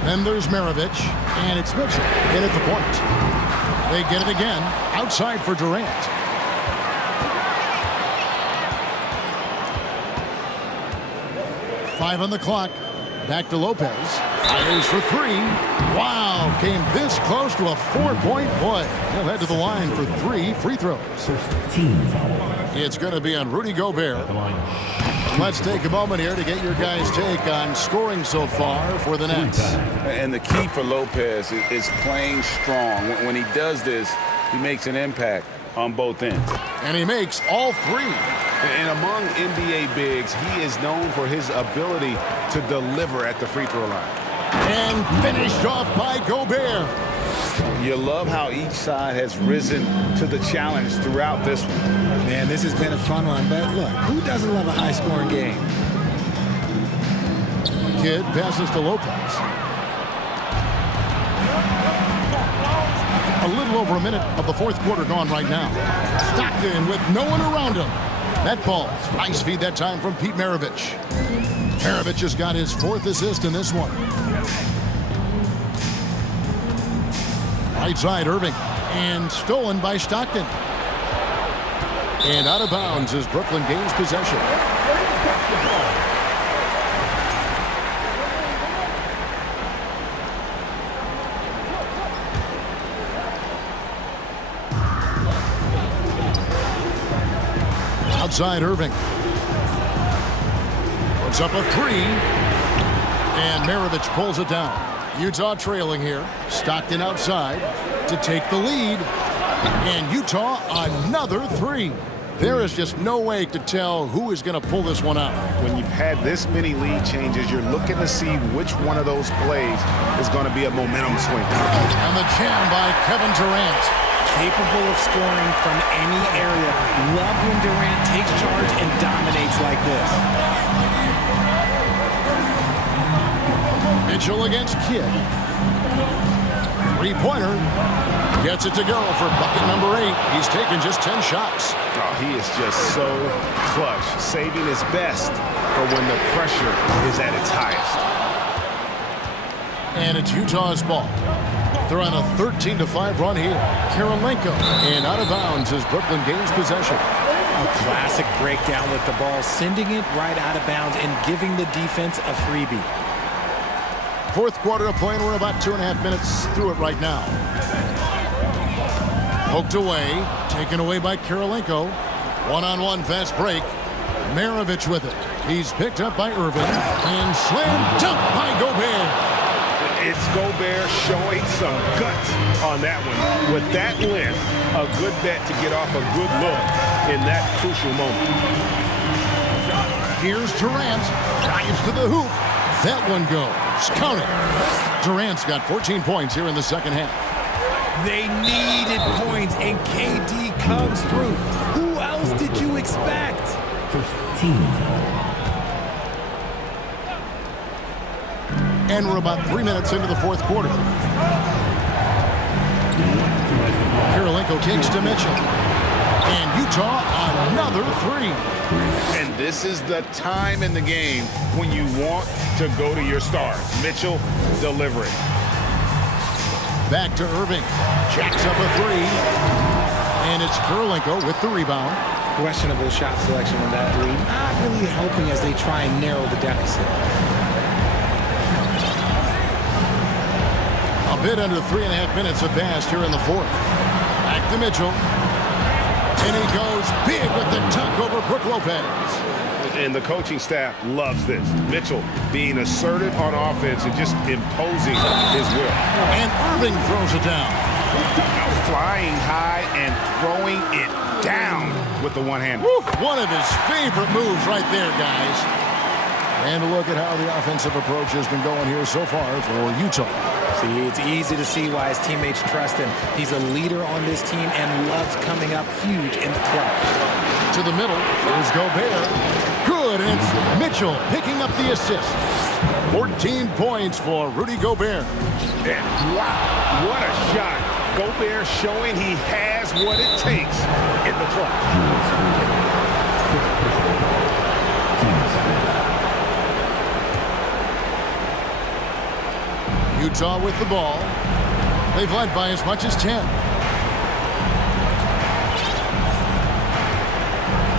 Then there's Maravich. And it's Mitchell in at the point. They get it again. Outside for Durant. Five on the clock. Back to Lopez. Fires for 3. Wow, came this close to a 4-point play. He'll head to the line for 3 free throws. Team foul. It's going to be on Rudy Gobert. Let's take a moment here to get your guys' take on scoring so far for the Nets. And the key for Lopez is playing strong. When he does this, he makes an impact on both ends. And he makes all 3. And among NBA bigs, he is known for his ability to deliver at the free throw line. And finished off by Gobert. You love how each side has risen to the challenge throughout this one. Man, this has been a fun one, but look, who doesn't love a high-scoring game? Kidd passes to Lopez. A little over a minute of the 4th quarter gone right now. Stockton with no one around him. That ball, nice feed that time from Pete Maravich. Maravich has got his 4th assist in this one. Right side, Irving. And stolen by Stockton. And out of bounds as Brooklyn gains possession. Outside, Irving. Puts up a 3. And Maravich pulls it down. Utah trailing here. Stockton outside to take the lead. And Utah another 3. There is just no way to tell who is going to pull this one out. When you've had this many lead changes, you're looking to see which one of those plays is going to be a momentum swing. And the jam by Kevin Durant. Capable of scoring from any area. Love when Durant takes charge and dominates like this. Mitchell against Kidd. 3-pointer. Gets it to go for bucket number 8. He's taken just 10 shots. Oh, he is just so clutch, saving his best for when the pressure is at its highest. And it's Utah's ball. They're on a 13-5 run here. Kirilenko. And out of bounds as Brooklyn gains possession. A classic breakdown with the ball, sending it right out of bounds and giving the defense a freebie. 4th quarter of play, and we're about 2.5 minutes through it right now. Poked away, taken away by Kirilenko. One-on-one fast break. Maravich with it. He's picked up by Irvin. And slammed dunk by Gobert. It's Gobert showing some guts on that one. With that length, a good bet to get off a good look in that crucial moment. Here's Durant. Drives to the hoop. That one goes. Count it. Durant's got 14 points here in the second half. They needed points, and KD comes through. Who else did you expect? First team foul. And we're about 3 minutes into the 4th quarter. Kirilenko takes to Mitchell. And Utah another 3. And this is the time in the game when you want to go to your stars. Mitchell delivering. Back to Irving. Jacks up a 3. And it's Kirilenko with the rebound. Questionable shot selection on that 3. Not really helping as they try and narrow the deficit. A bit under 3.5 minutes have passed here in the 4th. Back to Mitchell. And he goes big with the dunk over Brook Lopez. And the coaching staff loves this. Mitchell being assertive on offense and just imposing his will. And Irving throws it down. Now flying high and throwing it down with the one-hand. One of his favorite moves right there, guys. And a look at how the offensive approach has been going here so far for Utah. See, it's easy to see why his teammates trust him. He's a leader on this team and loves coming up huge in the clutch. To the middle, here's Gobert. Good, and it's Mitchell picking up the assist. 14 points for Rudy Gobert. And wow, what a shot. Gobert showing he has what it takes in the clutch. Utah with the ball. They've led by as much as 10.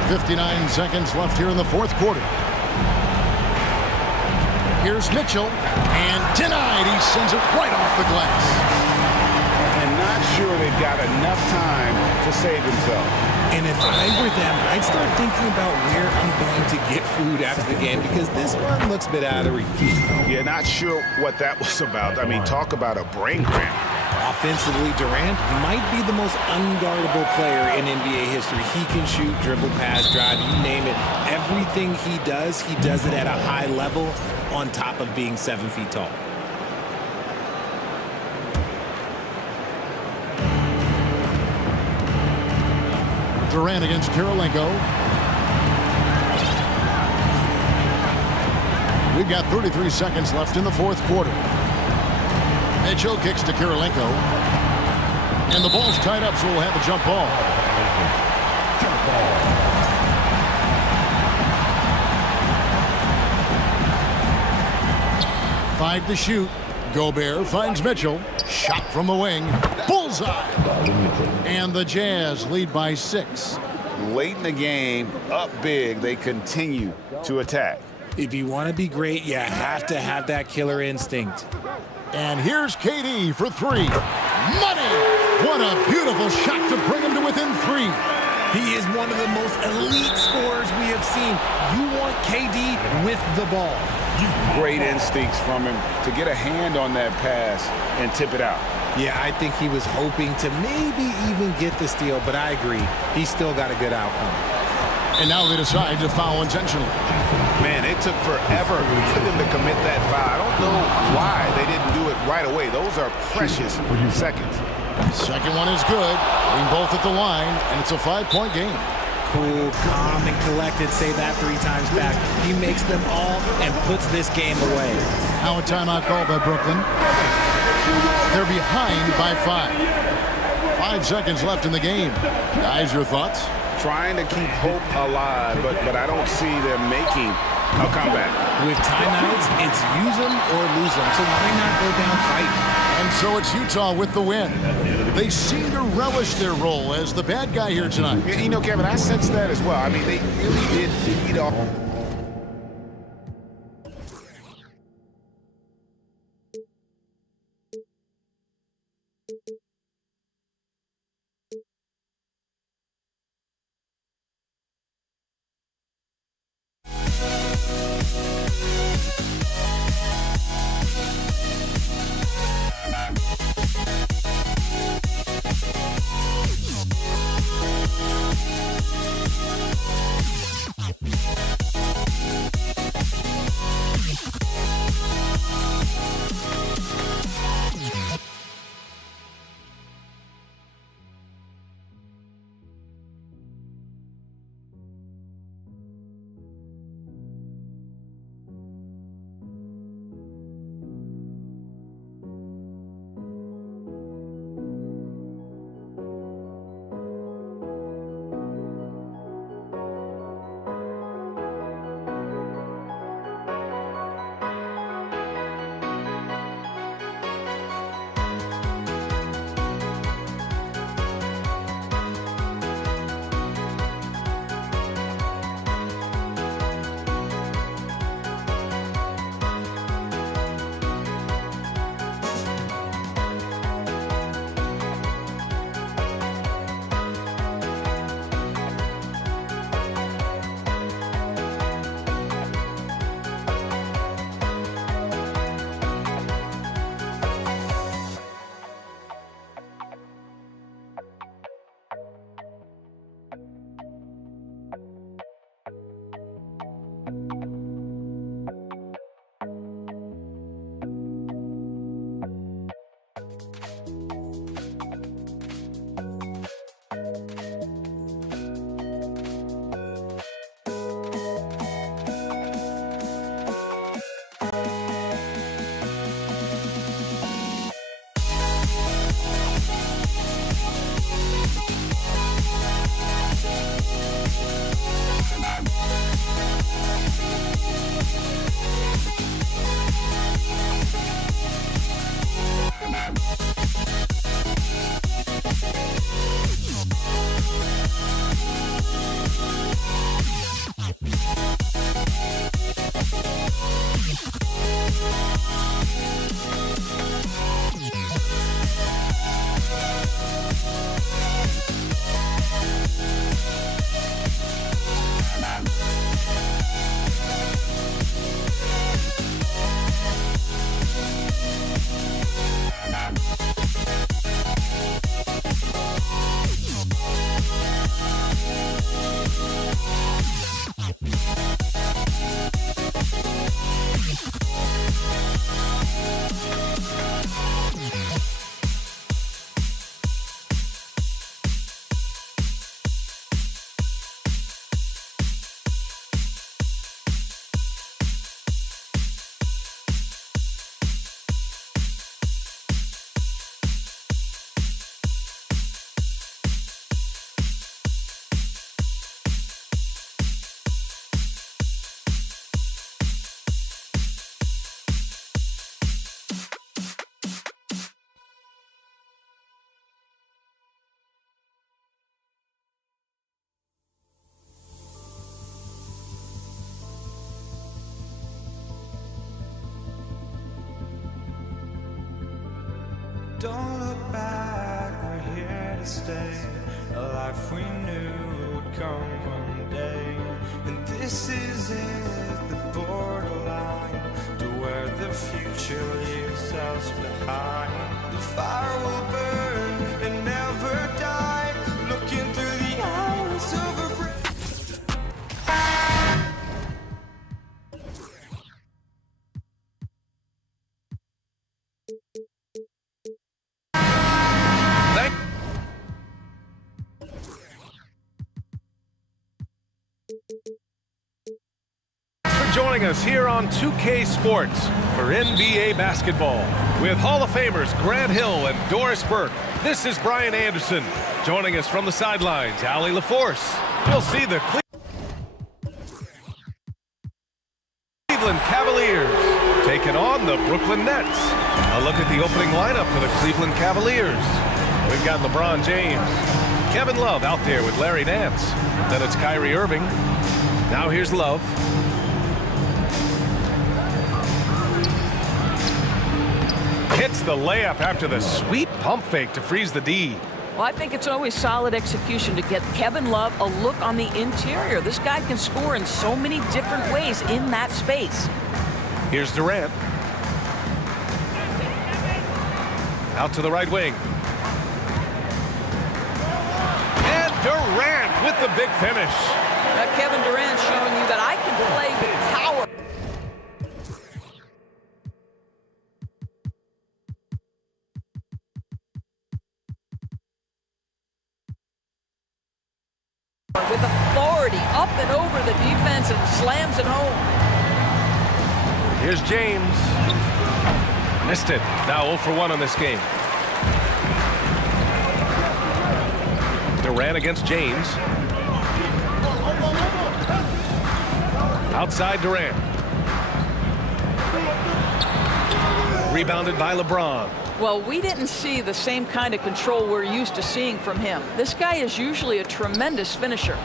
59 seconds left here in the fourth quarter. Here's Mitchell, and denied. He sends it right off the glass. And not sure they've got enough time to save himself. And if I were them, I'd start thinking about where I'm going to get food after the game because this one looks a bit out of reach. Yeah, not sure what that was about. I mean, talk about a brain cramp. Offensively, Durant might be the most unguardable player in NBA history. He can shoot, dribble, pass, drive, you name it. Everything he does it at a high level on top of being 7 feet tall. Durant against Kirilenko. We've got 33 seconds left in the fourth quarter. Mitchell kicks to Kirilenko. And the ball's tied up, so we'll have a jump ball. 5 to shoot. Gobert finds Mitchell. Shot from the wing. Bullseye. And the Jazz lead by 6. Late in the game, up big, they continue to attack. If you want to be great, you have to have that killer instinct. And here's KD for 3. Money! What a beautiful shot to bring him to within 3. He is one of the most elite scorers we have seen. You want KD with the ball. Great instincts from him to get a hand on that pass and tip it out. Yeah, I think he was hoping to maybe even get the steal, but I agree. He still got a good outcome. And now they decide to foul intentionally. Man, it took forever for them to commit that foul. I don't know why they didn't do it right away. Those are precious seconds. Second one is good. Being both at the line, and it's a 5-point game. Cool, calm, and collected. Say that 3 times back. He makes them all and puts this game away. Now a timeout called by Brooklyn. They're behind by 5. 5 seconds left in the game. Guys, your thoughts? Trying to keep hope alive, but I don't see them making a comeback. With timeouts, it's use them or lose them. So why not go down fighting? And so it's Utah with the win. They seem to relish their role as the bad guy here tonight. You know, Kevin, I sense that as well. I mean, they really did feed off. Don't look back, we're here to stay. A life we knew would come one day. And this is it, the borderline to where the future leaves us behind. The fire will burn and never die, looking through the eyes of a Joining us here on 2K Sports for NBA basketball with Hall of Famers Grant Hill and Doris Burke. This is Brian Anderson. Joining us from the sidelines, Allie LaForce. You'll see the Cleveland Cavaliers taking on the Brooklyn Nets. A look at the opening lineup for the Cleveland Cavaliers. We've got LeBron James, Kevin Love out there with Larry Nance. Then it's Kyrie Irving. Now here's Love. Hits the layup after the sweet pump fake to freeze the D. Well, I think it's always solid execution to get Kevin Love a look on the interior. This guy can score in so many different ways in that space. Here's Durant. Out to the right wing. And Durant with the big finish. That Kevin Durant showing you that I can play with power. With authority, up and over the defense and slams it home. Here's James. Missed it. Now 0 for 1 on this game. Durant against James. Outside Durant. Rebounded by LeBron. Well, we didn't see the same kind of control we're used to seeing from him. This guy is usually a tremendous finisher.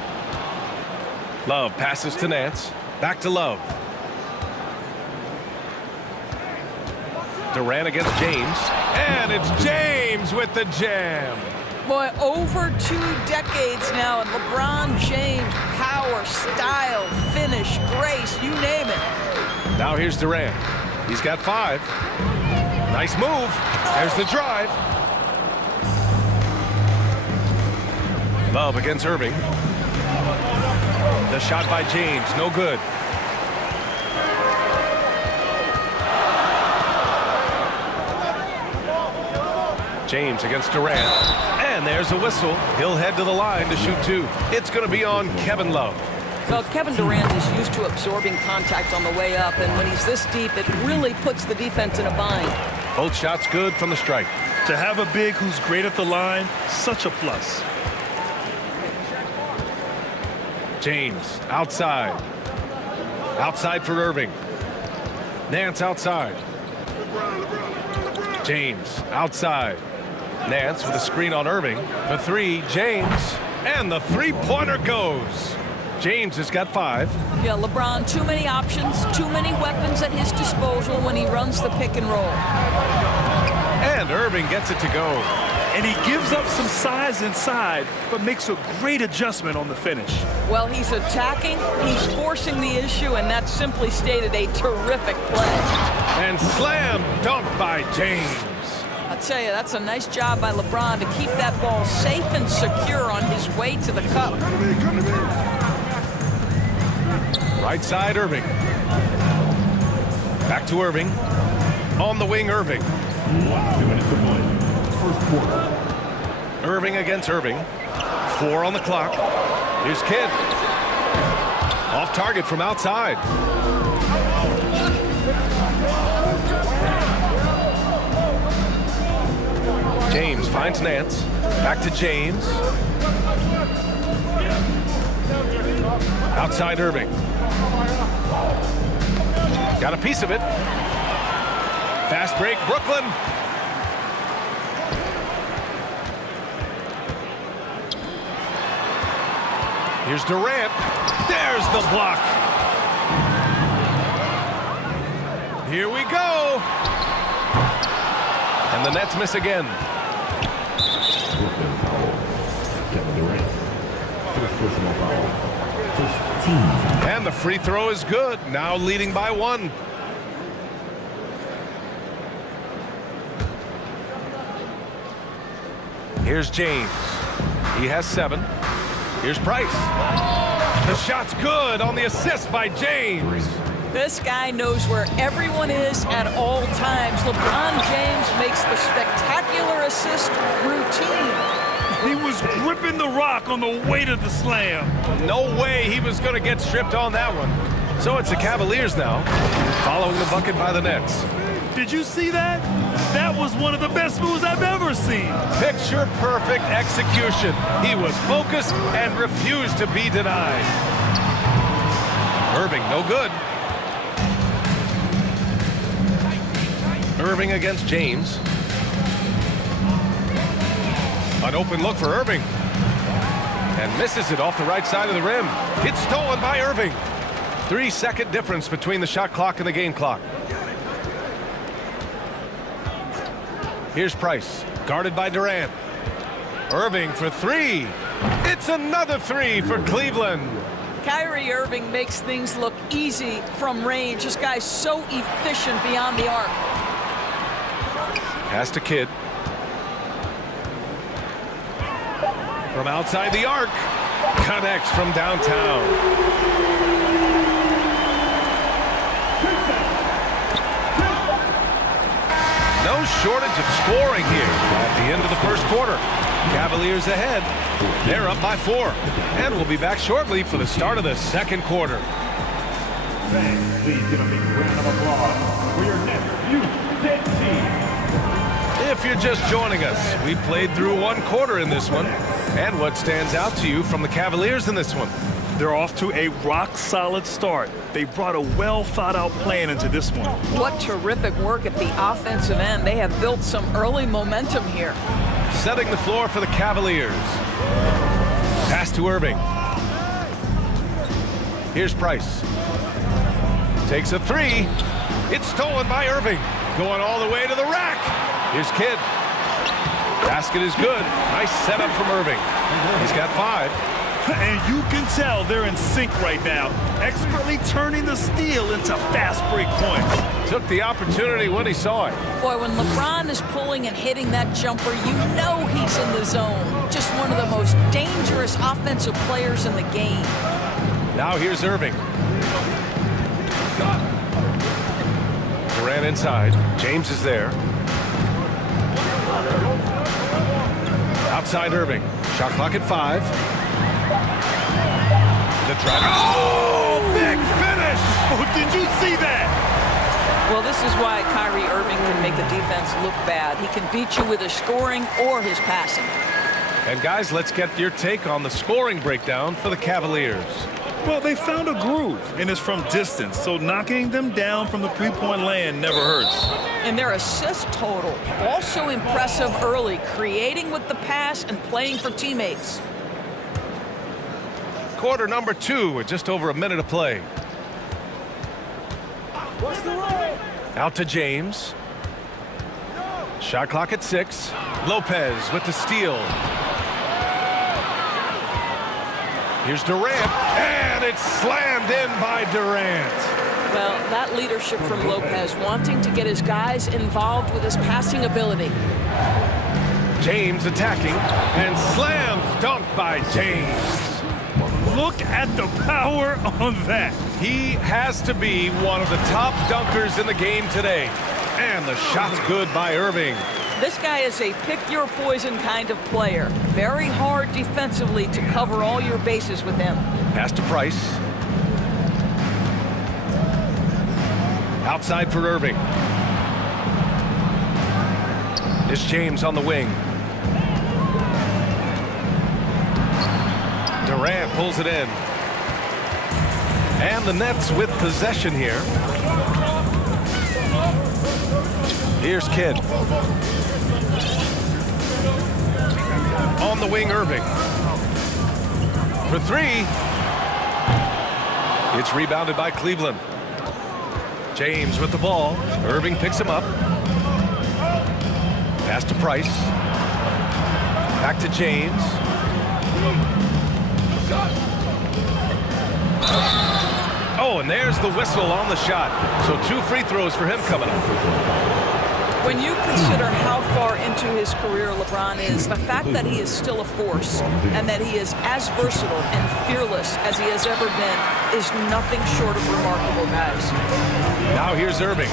Love passes to Nance. Back to Love. Durant against James. And it's James with the jam. Boy, over 2 decades now, and LeBron James, power, style, finish, grace, you name it. Now here's Durant. He's got 5. Nice move. There's the drive. Love against Irving. The shot by James, no good. James against Durant. And there's a whistle. He'll head to the line to shoot 2. It's going to be on Kevin Love. Well, Kevin Durant is used to absorbing contact on the way up, and when he's this deep, it really puts the defense in a bind. Both shots good from the strike. To have a big who's great at the line, such a plus. James outside. Outside for Irving. Nance outside. James outside. Nance with a screen on Irving. For 3, James. And the three-pointer goes. James has got 5. Yeah, LeBron, too many options, too many weapons at his disposal when he runs the pick and roll. And Irving gets it to go. And he gives up some size inside, but makes a great adjustment on the finish. Well, he's attacking, he's forcing the issue, and that's simply stated a terrific play. And slam dunk by James. I'll tell you, that's a nice job by LeBron to keep that ball safe and secure on his way to the cup. Right side, Irving. Back to Irving. On the wing, Irving. 2 minutes to play. First quarter. Irving against Irving. 4 on the clock. Here's Kidd. Off target from outside. James finds Nance. Back to James. Outside Irving. Got a piece of it. Fast break, Brooklyn. Here's Durant. There's the block. Here we go. And the Nets miss again. Brooklyn foul. Kevin Durant. First personal foul. First team. And the free throw is good. Now leading by 1. Here's James. He has 7. Here's Price. The shot's good on the assist by James. This guy knows where everyone is at all times. LeBron James makes the spectacular assist routine. He was gripping the rock on the way to the slam. No way he was going to get stripped on that one. So it's the Cavaliers now, following the bucket by the Nets. Did you see that? That was one of the best moves I've ever seen. Picture perfect execution. He was focused and refused to be denied. Irving, no good. Irving against James. An open look for Irving. And misses it off the right side of the rim. It's stolen by Irving. 3-second difference between the shot clock and the game clock. Here's Price, guarded by Durant. Irving for 3. It's another 3 for Cleveland. Kyrie Irving makes things look easy from range. This guy's so efficient beyond the arc. Pass to Kidd. From outside the arc. Connects from downtown. No shortage of scoring here at the end of the first quarter. Cavaliers ahead. They're up by 4. And we'll be back shortly for the start of the second quarter. Fans, please give a big round of applause for your next Youth team. If you're just joining us, we played through 1 quarter in this one. And what stands out to you from the Cavaliers in this one? They're off to a rock-solid start. They brought a well-thought-out plan into this one. What terrific work at the offensive end. They have built some early momentum here. Setting the floor for the Cavaliers. Pass to Irving. Here's Price. Takes a 3. It's stolen by Irving. Going all the way to the rack. Here's Kidd. Basket is good. Nice setup from Irving. He's got 5. And you can tell they're in sync right now, expertly turning the steal into fast break points. Took the opportunity when he saw it. Boy, when LeBron is pulling and hitting that jumper, you know he's in the zone. Just one of the most dangerous offensive players in the game. Now here's Irving. Durant inside. James is there. Outside Irving. Shot clock at 5. The drive. Oh, big finish! Oh, did you see that? Well, this is why Kyrie Irving can make a defense look bad. He can beat you with his scoring or his passing. And guys, let's get your take on the scoring breakdown for the Cavaliers. Well, they found a groove, and it's from distance, so knocking them down from the three-point land never hurts. And their assist total, also impressive early, creating with the pass and playing for teammates. Quarter number 2 with just over a minute to play. Out to James. Shot clock at 6. Lopez with the steal. Here's Durant, and it's slammed in by Durant. Well, that leadership from Lopez, wanting to get his guys involved with his passing ability. James attacking, and slam dunk by James. Look at the power on that. He has to be one of the top dunkers in the game today. And the shot's good by Irving. This guy is a pick-your-poison kind of player. Very hard defensively to cover all your bases with him. Pass to Price. Outside for Irving. It's James on the wing. Durant pulls it in. And the Nets with possession here. Here's Kidd. On the wing, Irving. For 3. It's rebounded by Cleveland. James with the ball. Irving picks him up. Pass to Price. Back to James. Oh, and there's the whistle on the shot. So 2 free throws for him coming up. When you consider how far into his career LeBron is, the fact that he is still a force and that he is as versatile and fearless as he has ever been is nothing short of remarkable, guys. Now here's Irving.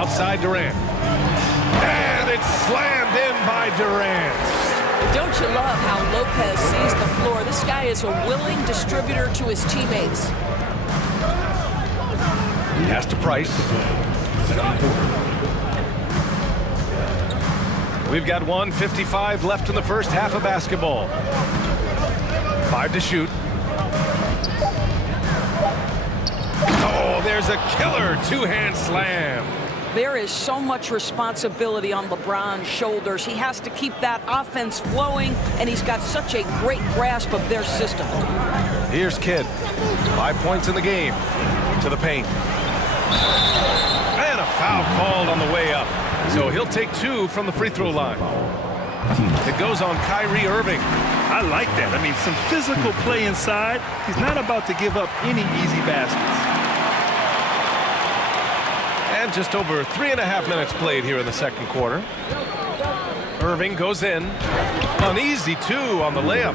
Outside Durant. And it's slammed in by Durant. Don't you love how Lopez sees the floor? This guy is a willing distributor to his teammates. Pass to Price. We've got 1:55 left in the first half of basketball. 5 to shoot. Oh, there's a killer 2-hand slam. There is so much responsibility on LeBron's shoulders. He has to keep that offense flowing, and he's got such a great grasp of their system. Here's Kidd. 5 points in the game. To the paint. And a foul called on the way up. So he'll take 2 from the free throw line. It goes on Kyrie Irving. I like that. I mean, some physical play inside. He's not about to give up any easy baskets. And just over 3.5 minutes played here in the second quarter. Irving goes in. An easy 2 on the layup.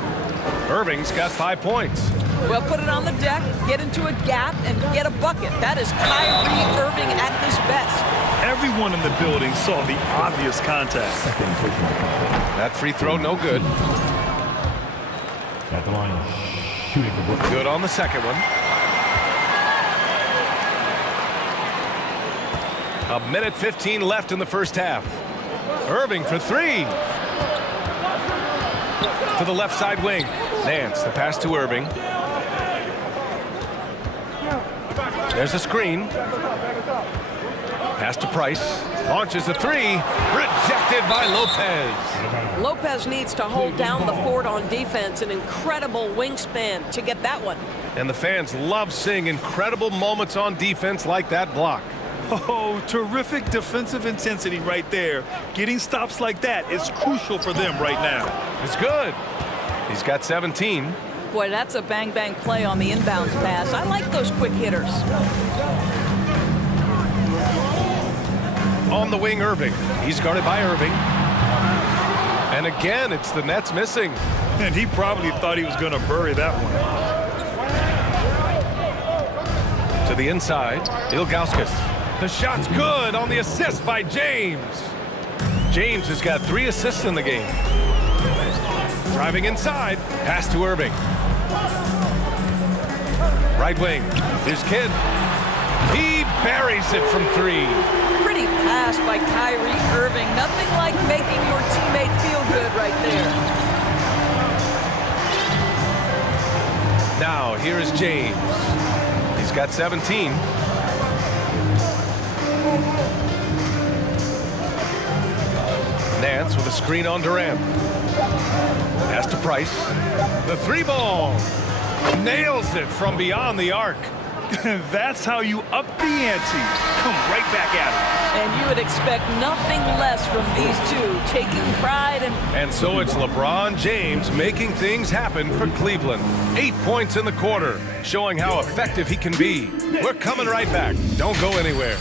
Irving's got 5 points. Well, put it on the deck, get into a gap, and get a bucket. That is Kyrie Irving at his best. Everyone in the building saw the obvious contact. That free throw, no good. At the line, shooting for Brooklyn. Good on the second one. 1:15 left in the first half. Irving for 3. To the left side wing. Nance, the pass to Irving. There's a screen. Pass to Price. Launches a 3. Rejected by Lopez. Lopez needs to hold down the fort on defense. An incredible wingspan to get that one. And the fans love seeing incredible moments on defense like that block. Oh, terrific defensive intensity right there. Getting stops like that is crucial for them right now. It's good. He's got 17. Boy, that's a bang-bang play on the inbounds pass. I like those quick hitters. On the wing, Irving. He's guarded by Irving. And again, it's the Nets missing. And he probably thought he was going to bury that one. To the inside, Ilgauskas. The shot's good on the assist by James. James has got 3 assists in the game. Driving inside, pass to Irving. Right wing, here's Kidd. He buries it from 3. Pretty pass by Kyrie Irving. Nothing like making your teammate feel good right there. Now, here is James. He's got 17. Nance with a screen on Durant. Pass to Price. The 3-ball. Nails it from beyond the arc. That's how you up the ante. Come right back at it. And you would expect nothing less from these two, taking pride in... And so it's LeBron James making things happen for Cleveland. 8 points in the quarter, showing how effective he can be. We're coming right back. Don't go anywhere.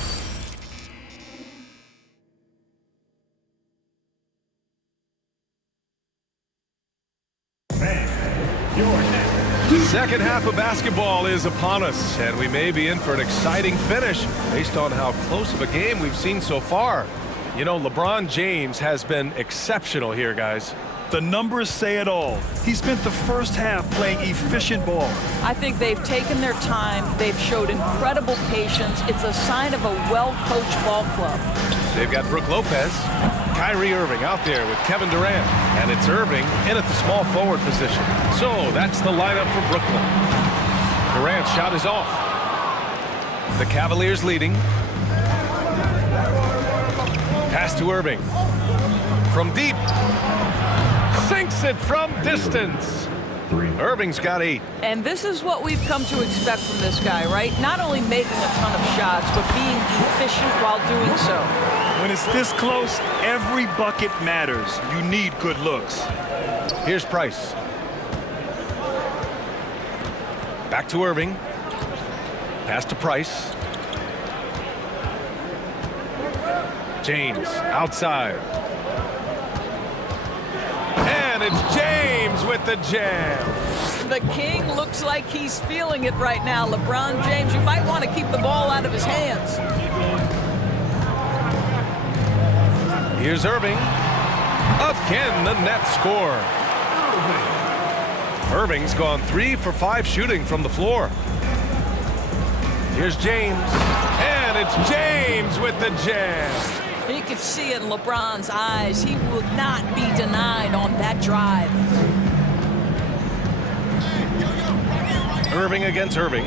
Second half of basketball is upon us, and we may be in for an exciting finish based on how close of a game we've seen so far. You know, LeBron James has been exceptional here, guys. The numbers say it all. He spent the first half playing efficient ball. I think they've taken their time. They've showed incredible patience. It's a sign of a well-coached ball club. They've got Brook Lopez, Kyrie Irving out there with Kevin Durant, and it's Irving in at the small forward position. So that's the lineup for Brooklyn. Durant's shot is off. The Cavaliers leading. Pass to Irving. From deep. Sinks it from distance. 3. Irving's got 8. And this is what we've come to expect from this guy, right? Not only making a ton of shots, but being efficient while doing so. When it's this close, every bucket matters. You need good looks. Here's Price. Back to Irving. Pass to Price. James outside. And it's James with the jam. The King looks like he's feeling it right now. LeBron James, you might want to keep the ball out of his hands. Here's Irving. Again, the net score. Irving's gone 3 for 5 shooting from the floor. Here's James. And it's James with the jam. You could see it in LeBron's eyes. He would not be denied on that drive. Irving against Irving.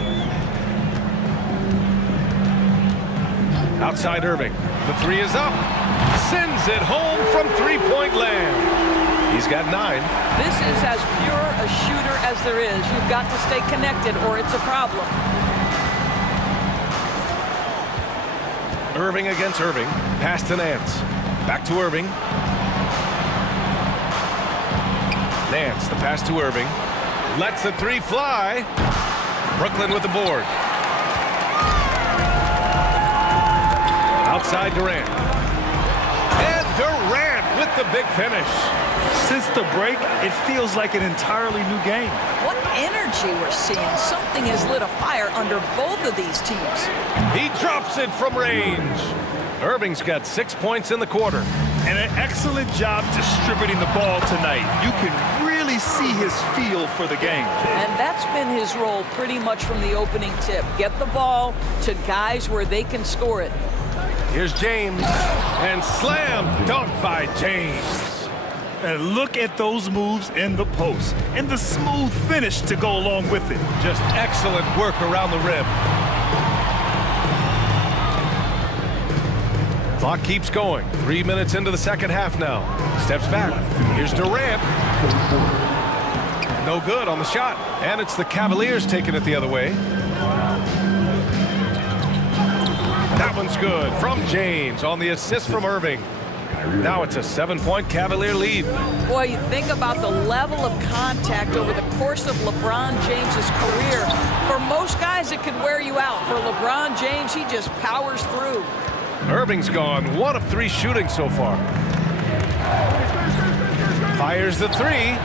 Outside Irving. The 3 is up. Sends it home from three-point land. He's got 9. This is as pure a shooter as there is. You've got to stay connected or it's a problem. Irving against Irving. Pass to Nance. Back to Irving. Nance, the pass to Irving. Lets the 3 fly. Brooklyn with the board. Outside Durant. And Durant with the big finish. Since the break, it feels like an entirely new game. What energy we're seeing. Something has lit a fire under both of these teams. He drops it from range. Irving's got 6 points in the quarter. And an excellent job distributing the ball tonight. You can really see his feel for the game. And that's been his role pretty much from the opening tip. Get the ball to guys where they can score it. Here's James. And slam dunk by James. And look at those moves in the post. And the smooth finish to go along with it. Just excellent work around the rim. Clock keeps going. 3 minutes into the second half now. Steps back. Here's Durant. No good on the shot. And it's the Cavaliers taking it the other way. That one's good from James on the assist from Irving. Now it's a 7-point Cavalier lead. Boy, you think about the level of contact over the course of LeBron James's career. For most guys, it could wear you out. For LeBron James, he just powers through. Irving's gone 1 of 3 shooting so far. Fires the 3.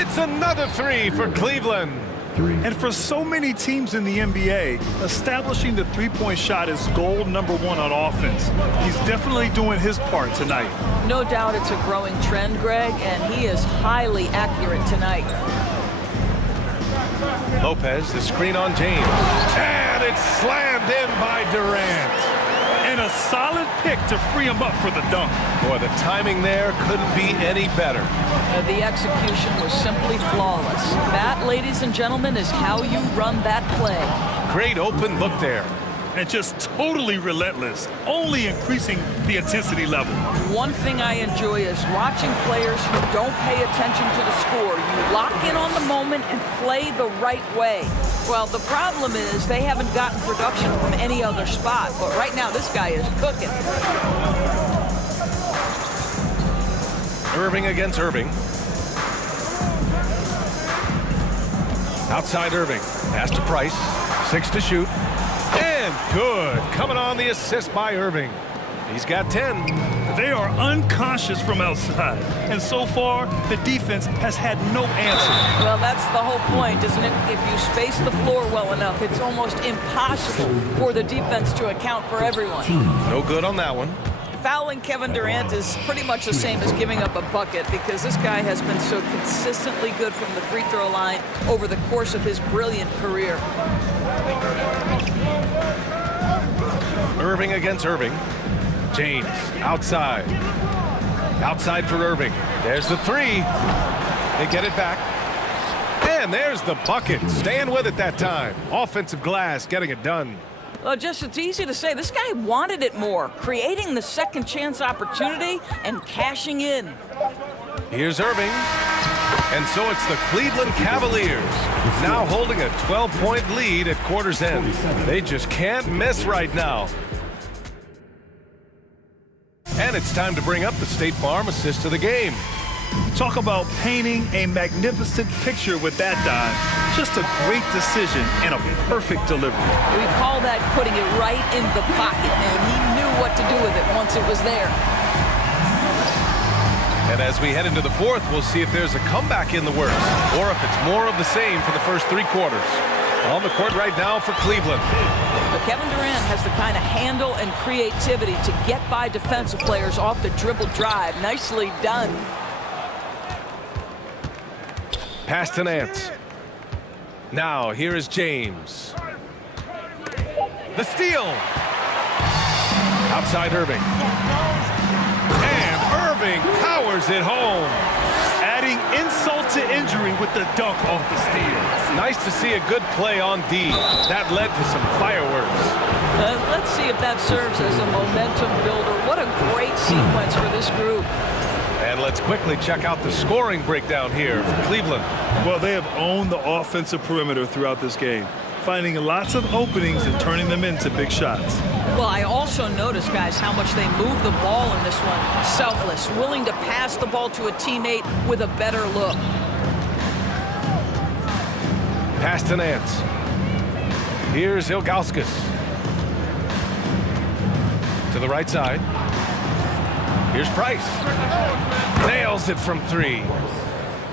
It's another 3 for Cleveland. And for so many teams in the NBA, establishing the three-point shot is goal number 1 on offense. He's definitely doing his part tonight. No doubt it's a growing trend, Greg, and he is highly accurate tonight. Lopez, the screen on James. And it's slammed in by Durant. And a solid pick to free him up for the dunk. Boy, the timing there couldn't be any better. The execution was simply flawless. That, ladies and gentlemen, is how you run that play. Great open look there. And just totally relentless, only increasing the intensity level. One thing I enjoy is watching players who don't pay attention to the score. You lock in on the moment and play the right way. Well, the problem is they haven't gotten production from any other spot. But right now, this guy is cooking. Irving against Irving. Outside Irving. Pass to Price. 6 to shoot. And good. Coming on the assist by Irving. He's got 10. They are unconscious from outside. And so far, the defense has had no answer. Well, that's the whole point, isn't it? If you space the floor well enough, it's almost impossible for the defense to account for everyone. No good on that one. Fouling Kevin Durant is pretty much the same as giving up a bucket because this guy has been so consistently good from the free throw line over the course of his brilliant career. Irving against Irving. James outside. Outside for Irving. There's the 3. They get it back. And there's the bucket. Staying with it that time. Offensive glass getting it done. Well, it's easy to say. This guy wanted it more, creating the second chance opportunity and cashing in. Here's Irving. And so it's the Cleveland Cavaliers, now holding a 12-point lead at quarter's end. They just can't miss right now. And it's time to bring up the State Farm assist of the game. Talk about painting a magnificent picture with that dive. Just a great decision and a perfect delivery. We call that putting it right in the pocket, and he knew what to do with it once it was there. And as we head into the fourth, we'll see if there's a comeback in the works or if it's more of the same for the first 3 quarters. On the court right now for Cleveland. But Kevin Durant has the kind of handle and creativity to get by defensive players off the dribble drive. Nicely done. Pass to Nance. Now here is James. The steal. Outside Irving. And Irving powers it home. Adding insult to injury with the dunk off the steal. Nice to see a good play on D. That led to some fireworks. Let's see if that serves as a momentum builder. What a great sequence for this group. And let's quickly check out the scoring breakdown here for Cleveland. Well, they have owned the offensive perimeter throughout this game, finding lots of openings and turning them into big shots. Well, I also noticed, guys, how much they move the ball in this one. Selfless, willing to pass the ball to a teammate with a better look. Pass to Nance. Here's Ilgauskas. To the right side. Here's Price. Nails it from 3.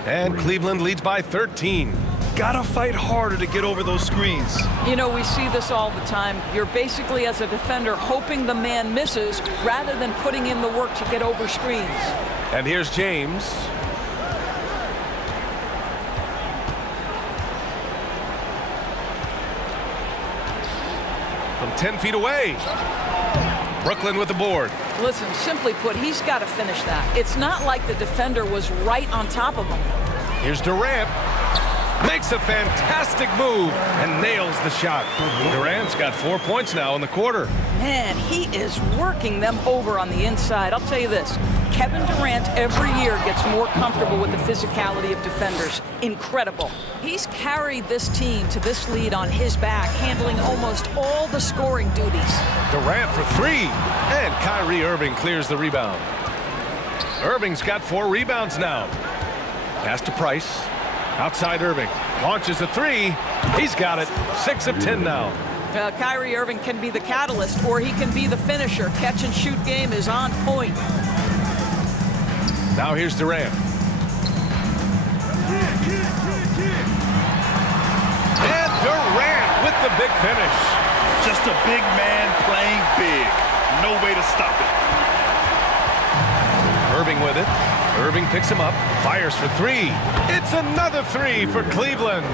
And Cleveland leads by 13. Gotta fight harder to get over those screens. You know, we see this all the time. You're basically, as a defender, hoping the man misses rather than putting in the work to get over screens. And here's James. From 10 feet away. Brooklyn with the board. Listen, simply put, he's got to finish that. It's not like the defender was right on top of him. Here's Durant. Makes a fantastic move and nails the shot. Durant's got 4 points now in the quarter. Man, he is working them over on the inside. I'll tell you this, Kevin Durant every year gets more comfortable with the physicality of defenders. Incredible. He's carried this team to this lead on his back, handling almost all the scoring duties. Durant for 3, and Kyrie Irving clears the rebound. Irving's got 4 rebounds now. Pass to Price. Outside Irving. Launches a 3. He's got it. 6 of 10 now. Kyrie Irving can be the catalyst, or he can be the finisher. Catch and shoot game is on point. Now here's Durant. And Durant with the big finish. Just a big man playing big. No way to stop it. Irving with it. Irving picks him up, fires for 3. It's another 3 for Cleveland.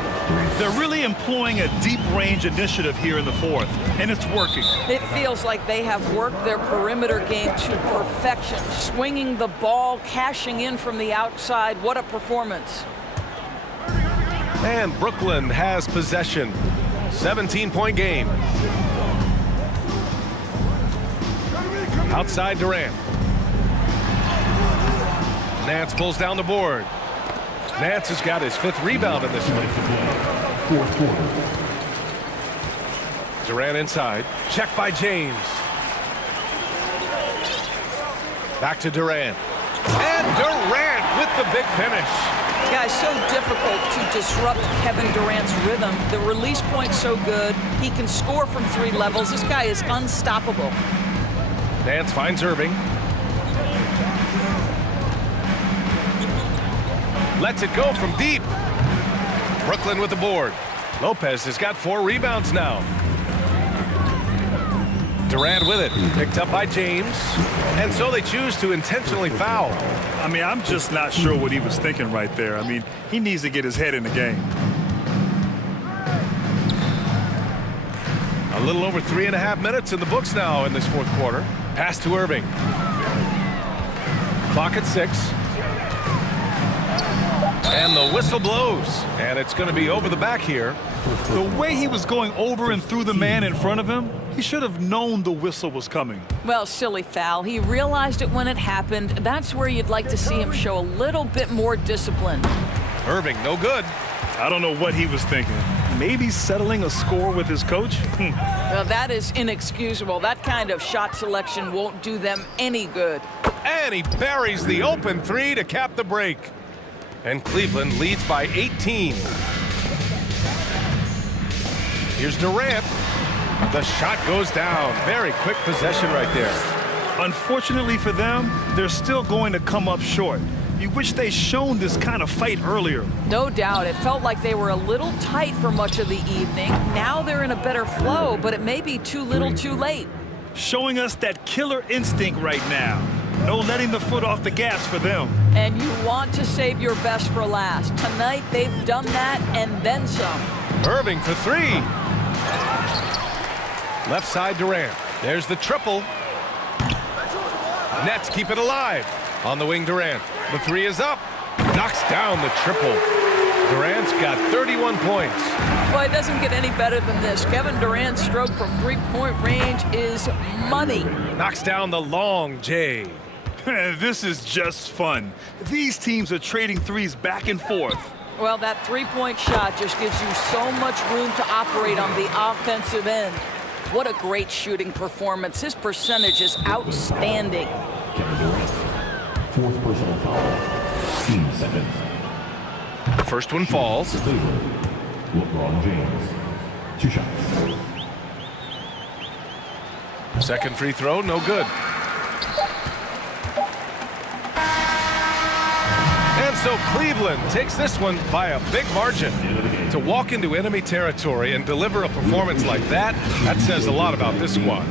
They're really employing a deep range initiative here in the fourth, and it's working. It feels like they have worked their perimeter game to perfection, swinging the ball, cashing in from the outside. What a performance. And Brooklyn has possession. 17-point game. Outside Durant. Nance pulls down the board. Nance has got his 5th rebound in this one. Durant inside. Check by James. Back to Durant. And Durant with the big finish. Guys, so difficult to disrupt Kevin Durant's rhythm. The release point's so good. He can score from 3 levels. This guy is unstoppable. Nance finds Irving. Lets it go from deep. Brooklyn with the board. Lopez has got 4 rebounds now. Durant with it. Picked up by James. And so they choose to intentionally foul. I mean, I'm just not sure what he was thinking right there. I mean, he needs to get his head in the game. A little over 3.5 minutes in the books now in this fourth quarter. Pass to Irving. Clock at 6. And the whistle blows. And it's going to be over the back here. The way he was going over and through the man in front of him, he should have known the whistle was coming. Well, silly foul. He realized it when it happened. That's where you'd like to see him show a little bit more discipline. Irving, no good. I don't know what he was thinking. Maybe settling a score with his coach? Well, that is inexcusable. That kind of shot selection won't do them any good. And he buries the open three to cap the break. And Cleveland leads by 18. Here's Durant. The shot goes down. Very quick possession right there. Unfortunately for them, they're still going to come up short. You wish they'd shown this kind of fight earlier. No doubt. It felt like they were a little tight for much of the evening. Now they're in a better flow, but it may be too little too late. Showing us that killer instinct right now. No letting the foot off the gas for them. And you want to save your best for last. Tonight, they've done that and then some. Irving for three. Left side Durant. There's the triple. Nets keep it alive. On the wing, Durant. The three is up. Knocks down the triple. Durant's got 31 points. Well, it doesn't get any better than this. Kevin Durant's stroke from three-point range is money. Knocks down the long J. This is just fun. These teams are trading threes back and forth. Well, that three-point shot just gives you so much room to operate on the offensive end. What a great shooting performance. His percentage is outstanding. Kevin Durant. Fourth personal foul. 15 seconds. The first one falls. Cleveland. LeBron James. 2 shots. Second free throw, no good. And so Cleveland takes this one by a big margin. To walk into enemy territory and deliver a performance like that says a lot about this squad.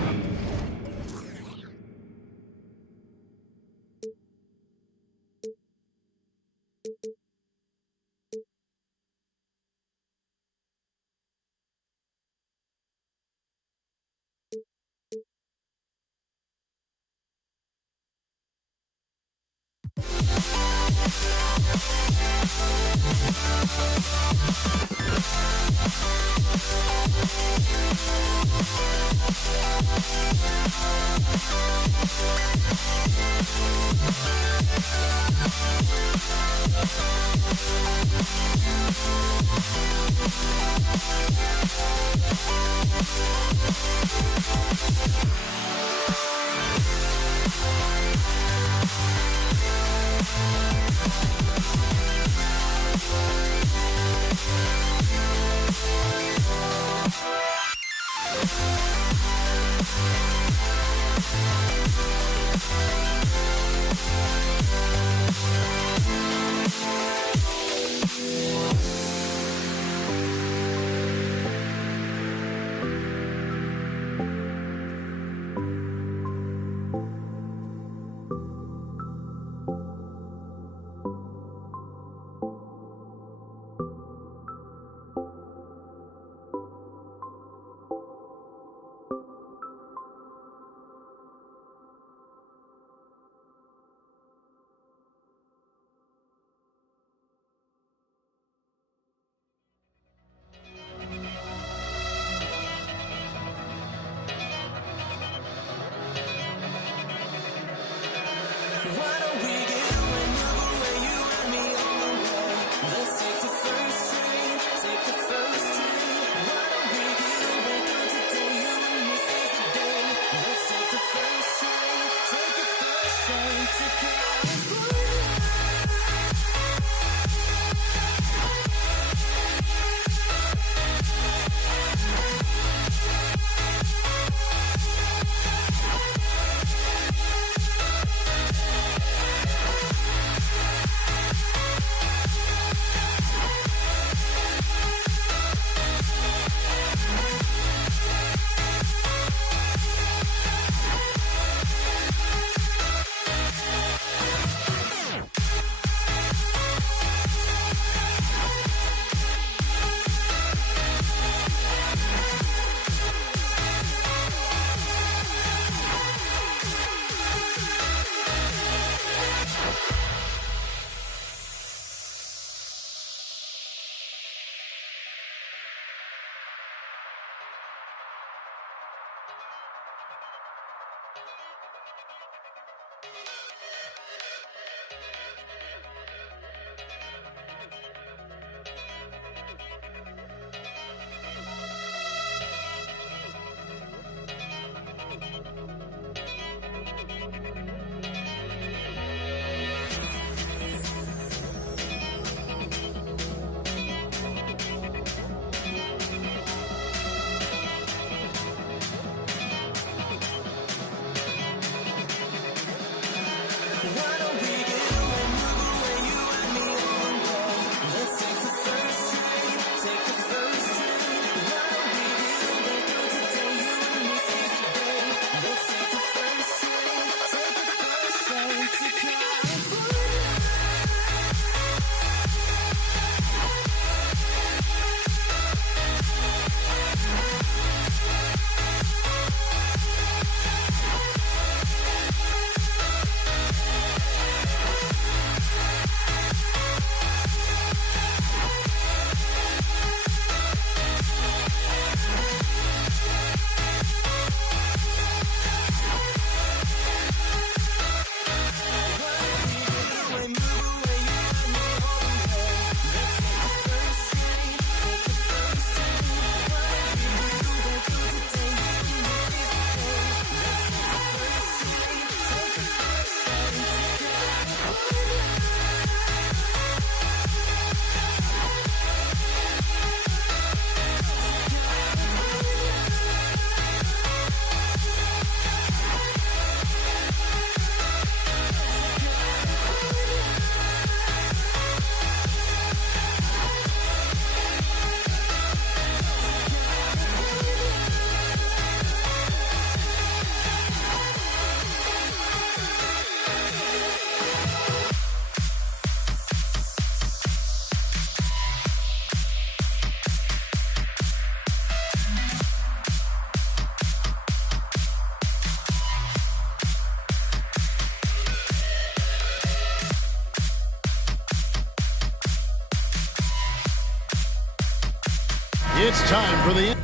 It's time for the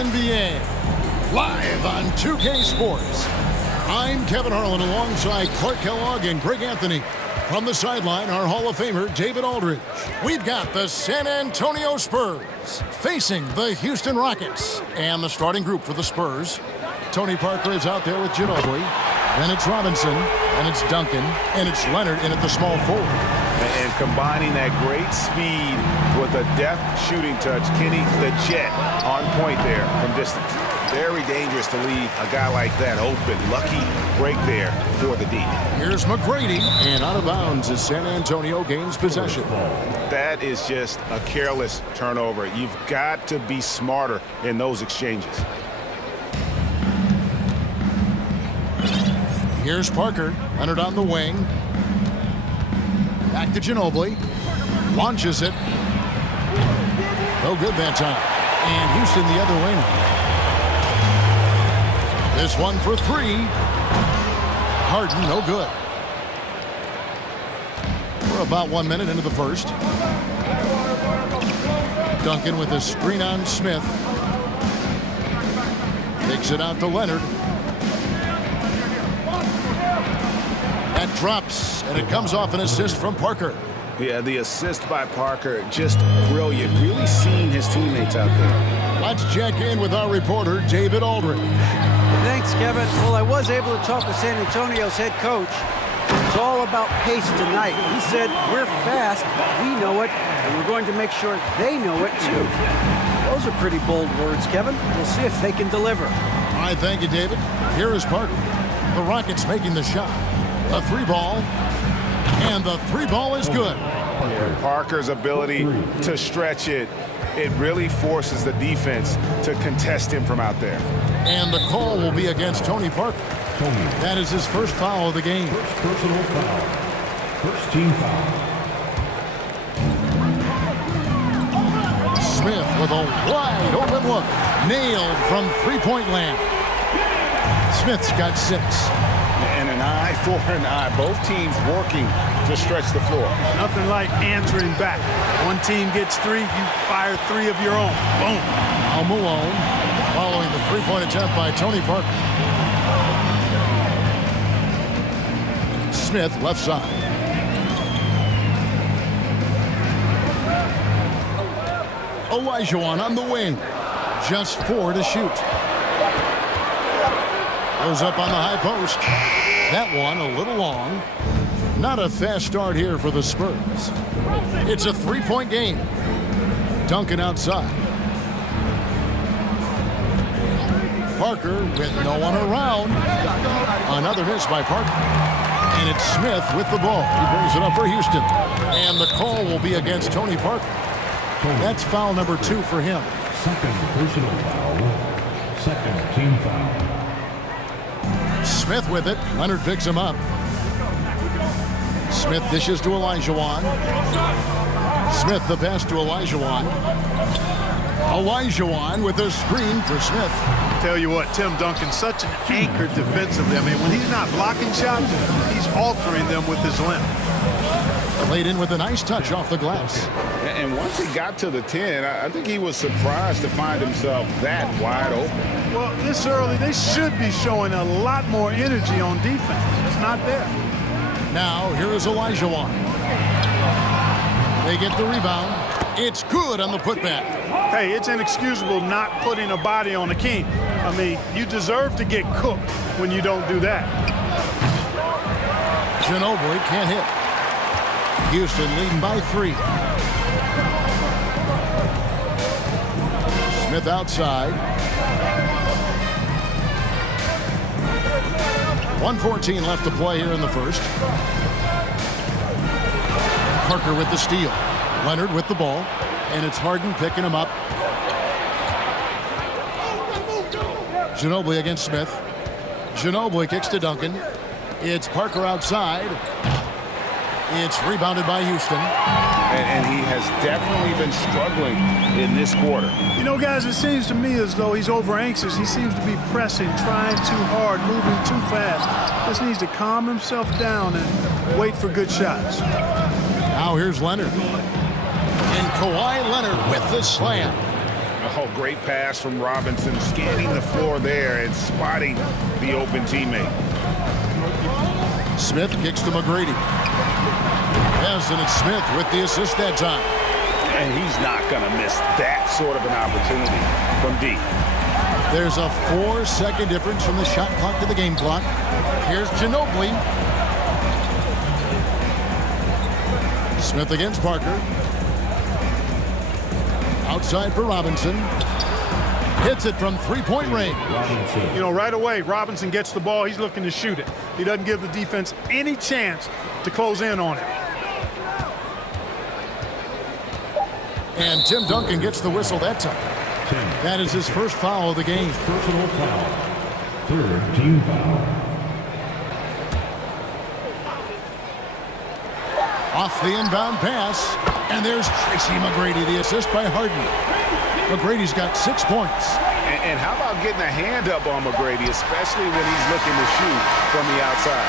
NBA, live on 2K Sports. I'm Kevin Harlan alongside Clark Kellogg and Greg Anthony. From the sideline, our Hall of Famer, David Aldridge. We've got the San Antonio Spurs facing the Houston Rockets. And the starting group for the Spurs, Tony Parker is out there with Ginobili. Then it's Robinson, and it's Duncan, and it's Leonard in at the small forward. And combining that great speed with a deft shooting touch, Kenny the Jet on point there from distance. Very dangerous to leave a guy like that open. Lucky break there for the D. Here's McGrady, and out of bounds as San Antonio gains possession. That is just a careless turnover. You've got to be smarter in those exchanges. Here's Parker, Leonard on the wing. Back to Ginobili. Launches it. No good that time. And Houston the other way now. This one for three. Harden, no good. We're about 1 minute into the first. Duncan with a screen on Smith. Takes it out to Leonard. That drops, and it comes off an assist from Parker. Yeah, the assist by Parker, just brilliant. Really seeing his teammates out there. Let's check in with our reporter, David Aldridge. Thanks, Kevin. Well, I was able to talk with San Antonio's head coach. It's all about pace tonight. He said, we're fast, we know it, and we're going to make sure they know it too. Those are pretty bold words, Kevin. We'll see if they can deliver. All right, thank you, David. Here is Parker. The Rockets making the shot. A three ball, and the three ball is good. Yeah, Parker's ability to stretch it, it really forces the defense to contest him from out there. And the call will be against Tony Parker. That is his first foul of the game. First personal foul. First team foul. Smith with a wide open look. Nailed from three-point land. Smith's got 6. And an eye for an eye. Both teams working to stretch the floor. Nothing like answering back. One team gets 3, you fire 3 of your own. Boom. Al Malone following the three-point attempt by Tony Parker. Smith left side. Olajuwon on the wing. Just 4 to shoot. Goes up on the high post. That one a little long. Not a fast start here for the Spurs. It's a 3-point game. Duncan outside. Parker with no one around. Another miss by Parker. And it's Smith with the ball. He brings it up for Houston. And the call will be against Tony Parker. That's foul number 2 for him. Second personal foul. Second team foul. Smith with it. Leonard picks him up. Smith dishes to Olajuwon. Smith the pass to Olajuwon. Olajuwon with a screen for Smith. Tell you what, Tim Duncan's such an anchor defensively. I mean, when he's not blocking shots, he's altering them with his length. Played in with a nice touch off the glass. And once he got to the 10, I think he was surprised to find himself that wide open. Well, this early, they should be showing a lot more energy on defense. It's not there. Now, here is Olajuwon. They get the rebound. It's good on the putback. Hey, it's inexcusable not putting a body on the king. I mean, you deserve to get cooked when you don't do that. Ginobili can't hit. Houston leading by 3. Smith outside. 1:14 left to play here in the first. Parker with the steal. Leonard with the ball. And it's Harden picking him up. Ginobili against Smith. Ginobili kicks to Duncan. It's Parker outside. It's rebounded by Houston. And he has definitely been struggling in this quarter. You know, guys, it seems to me as though he's over anxious. He seems to be pressing, trying too hard, moving too fast. Just needs to calm himself down and wait for good shots. Now here's Leonard. And Kawhi Leonard with the slam. Oh, great pass from Robinson, scanning the floor there and spotting the open teammate. Smith kicks to McGrady. Yes, and it's Smith with the assist that time. And he's not going to miss that sort of an opportunity from deep. There's a 4-second difference from the shot clock to the game clock. Here's Ginobili. Smith against Parker. Outside for Robinson. Hits it from 3-point range. You know, right away, Robinson gets the ball. He's looking to shoot it. He doesn't give the defense any chance to close in on it. And Tim Duncan gets the whistle that time. That is his first foul of the game. Personal foul. Third team foul. Off the inbound pass. And there's Tracy McGrady, the assist by Harden. McGrady's got 6 points. And how about getting a hand up on McGrady, especially when he's looking to shoot from the outside?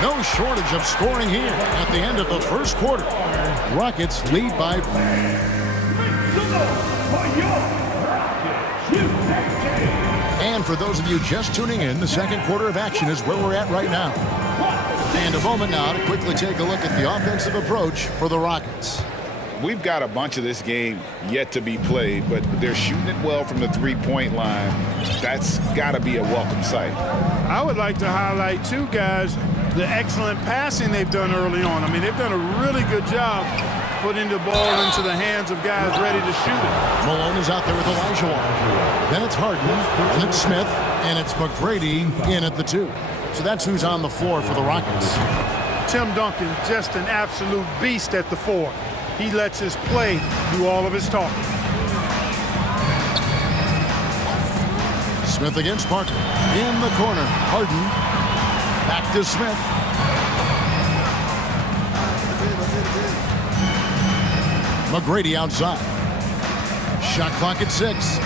No shortage of scoring here at the end of the first quarter. Rockets lead by... And for those of you just tuning in, the second quarter of action is where we're at right now. And a moment now to quickly take a look at the offensive approach for the Rockets. We've got a bunch of this game yet to be played, but they're shooting it well from the three-point line. That's got to be a welcome sight. I would like to highlight, too, guys, the excellent passing they've done early on. I mean, they've done a really good job putting the ball into the hands of guys ready to shoot it. Malone is out there with Olajuwon. Then it's Harden, and it's Smith, and it's McGrady in at the 2. So that's who's on the floor for the Rockets. Tim Duncan, just an absolute beast at the 4. He lets his play do all of his talking. Smith against Parker. In the corner, Harden. Back to Smith. McGrady outside. Shot clock at 6.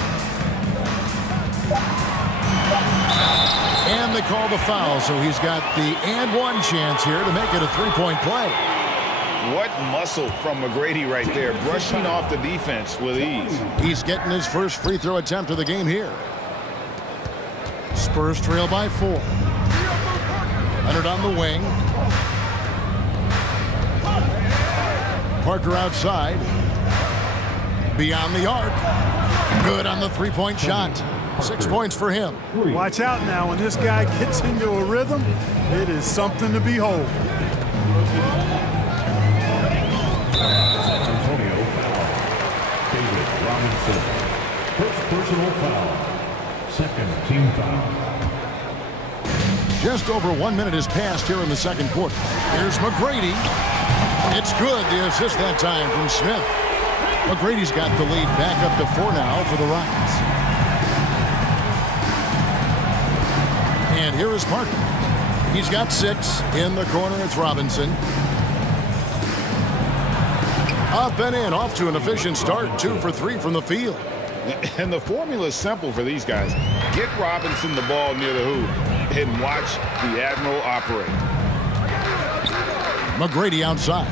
And they call the foul, so he's got the and one chance here to make it a 3-point play. What muscle from McGrady right there, brushing off the defense with ease. He's getting his first free throw attempt of the game here. Spurs trail by 4. Leonard on the wing. Parker outside. Beyond the arc. Good on the 3-point shot. 6 points for him. Watch out now. When this guy gets into a rhythm, it is something to behold. Antonio foul. David Robinson. First personal foul. Second team foul. Just over 1 minute has passed here in the second quarter. Here's McGrady. It's good. The assist that time from Smith. McGrady's got the lead back up to 4 now for the Rockets. And here is Parker. He's got 6. In the corner, it's Robinson. Up and in, off to an efficient start. 2 for 3 from the field. And the formula is simple for these guys. Get Robinson the ball near the hoop and watch the Admiral operate. McGrady outside.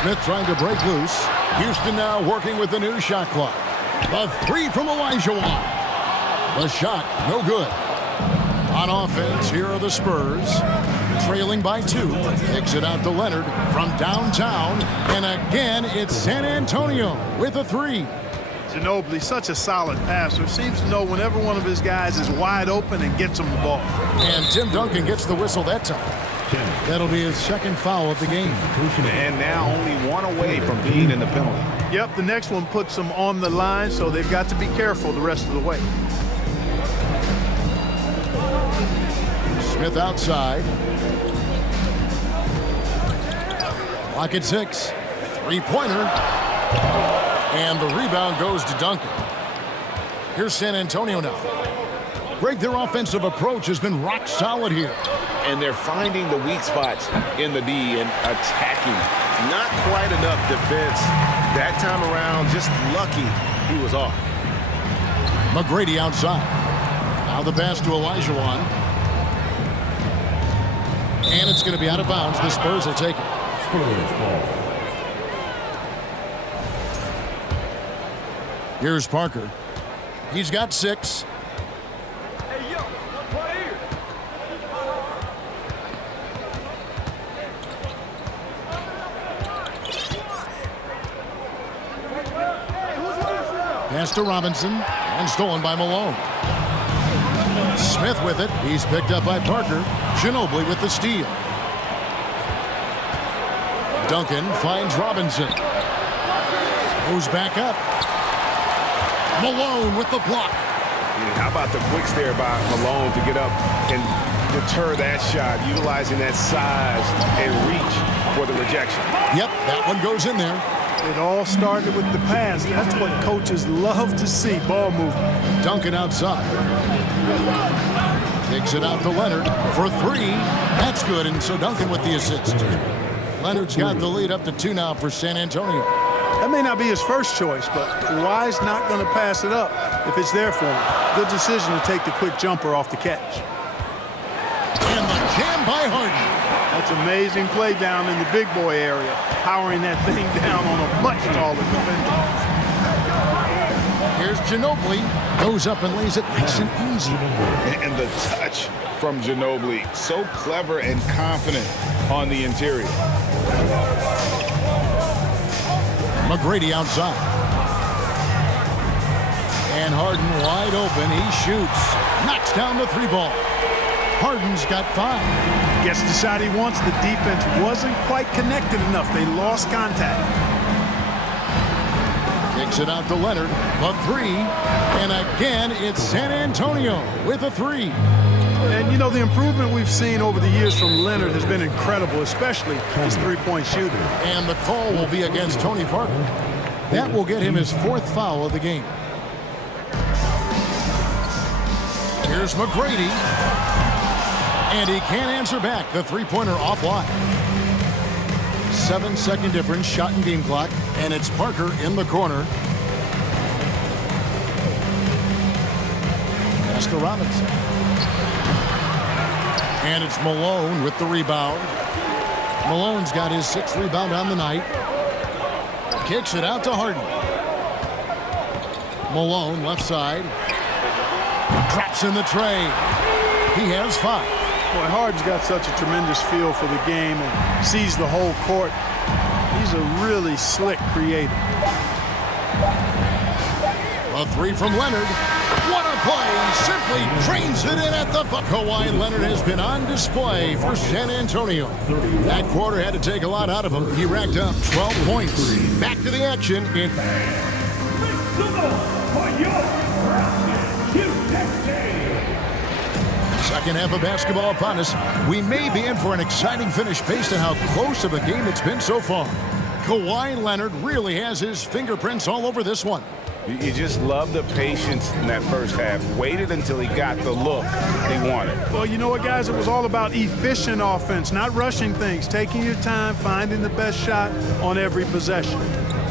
Smith trying to break loose. Houston now working with the new shot clock. The 3 from Olajuwon. The shot, no good. On offense, here are the Spurs. Trailing by 2. Kicks it out to Leonard from downtown. And again, it's San Antonio with a 3. Ginobili, such a solid passer, seems to know whenever one of his guys is wide open and gets him the ball. And Tim Duncan gets the whistle that time. That'll be his second foul of the game. And now only 1 away from being in the penalty. Yep, the next one puts them on the line, so they've got to be careful the rest of the way. Smith outside. Clock at 6. 3-pointer. And the rebound goes to Duncan. Here's San Antonio now. Greg, their offensive approach has been rock solid here. And they're finding the weak spots in the D and attacking. Not quite enough defense. That time around, just lucky he was off. McGrady outside. Now the pass to Olajuwon. And it's going to be out of bounds. The Spurs will take it. Here's Parker. He's got 6. Pass to Robinson, and stolen by Malone. Smith with it. He's picked up by Parker. Ginobili with the steal. Duncan finds Robinson. Goes back up. Malone with the block. How about the quick stare by Malone to get up and deter that shot, utilizing that size and reach for the rejection. Yep, that one goes in there. It all started with the pass. That's what coaches love to see, ball movement. Duncan outside. Takes it out to Leonard for 3. That's good, and so Duncan with the assist. Leonard's got the lead up to 2 now for San Antonio. That may not be his first choice, but Kawhi's not going to pass it up if it's there for him. Good decision to take the quick jumper off the catch. And the jam by Harden. That's amazing play down in the big boy area, powering that thing down on a much taller defender. Here's Ginobili. Goes up and lays it nice and easy. And the touch from Ginobili. So clever and confident on the interior. McGrady outside. And Harden wide open. He shoots. Knocks down the 3 ball. Harden's got 5. Gets the shot he wants. The defense wasn't quite connected enough. They lost contact. Kicks it out to Leonard. A 3. And again, it's San Antonio with a 3. And, you know, the improvement we've seen over the years from Leonard has been incredible, especially his 3-point shooting. And the call will be against Tony Parker. That will get him his 4th foul of the game. Here's McGrady. And he can't answer back. The 3-pointer offline. 7-second difference, shot and game clock. And it's Parker in the corner. Pass to Robinson. And it's Malone with the rebound. Malone's got his 6th rebound on the night. Kicks it out to Harden. Malone left side. Drops in the tray. He has 5. Boy, Harden's got such a tremendous feel for the game and sees the whole court. He's a really slick creator. A 3 from Leonard. What a play! Simply drains it in at the buck. Kawhi Leonard has been on display for San Antonio. That quarter had to take a lot out of him. He racked up 12 points. Back to the action in Second half of basketball upon us. We may be in for an exciting finish based on how close of a game it's been so far. Kawhi Leonard really has his fingerprints all over this one. You just love the patience in that first half. Waited until he got the look he wanted. Well, you know what, guys? It was all about efficient offense, not rushing things, taking your time, finding the best shot on every possession.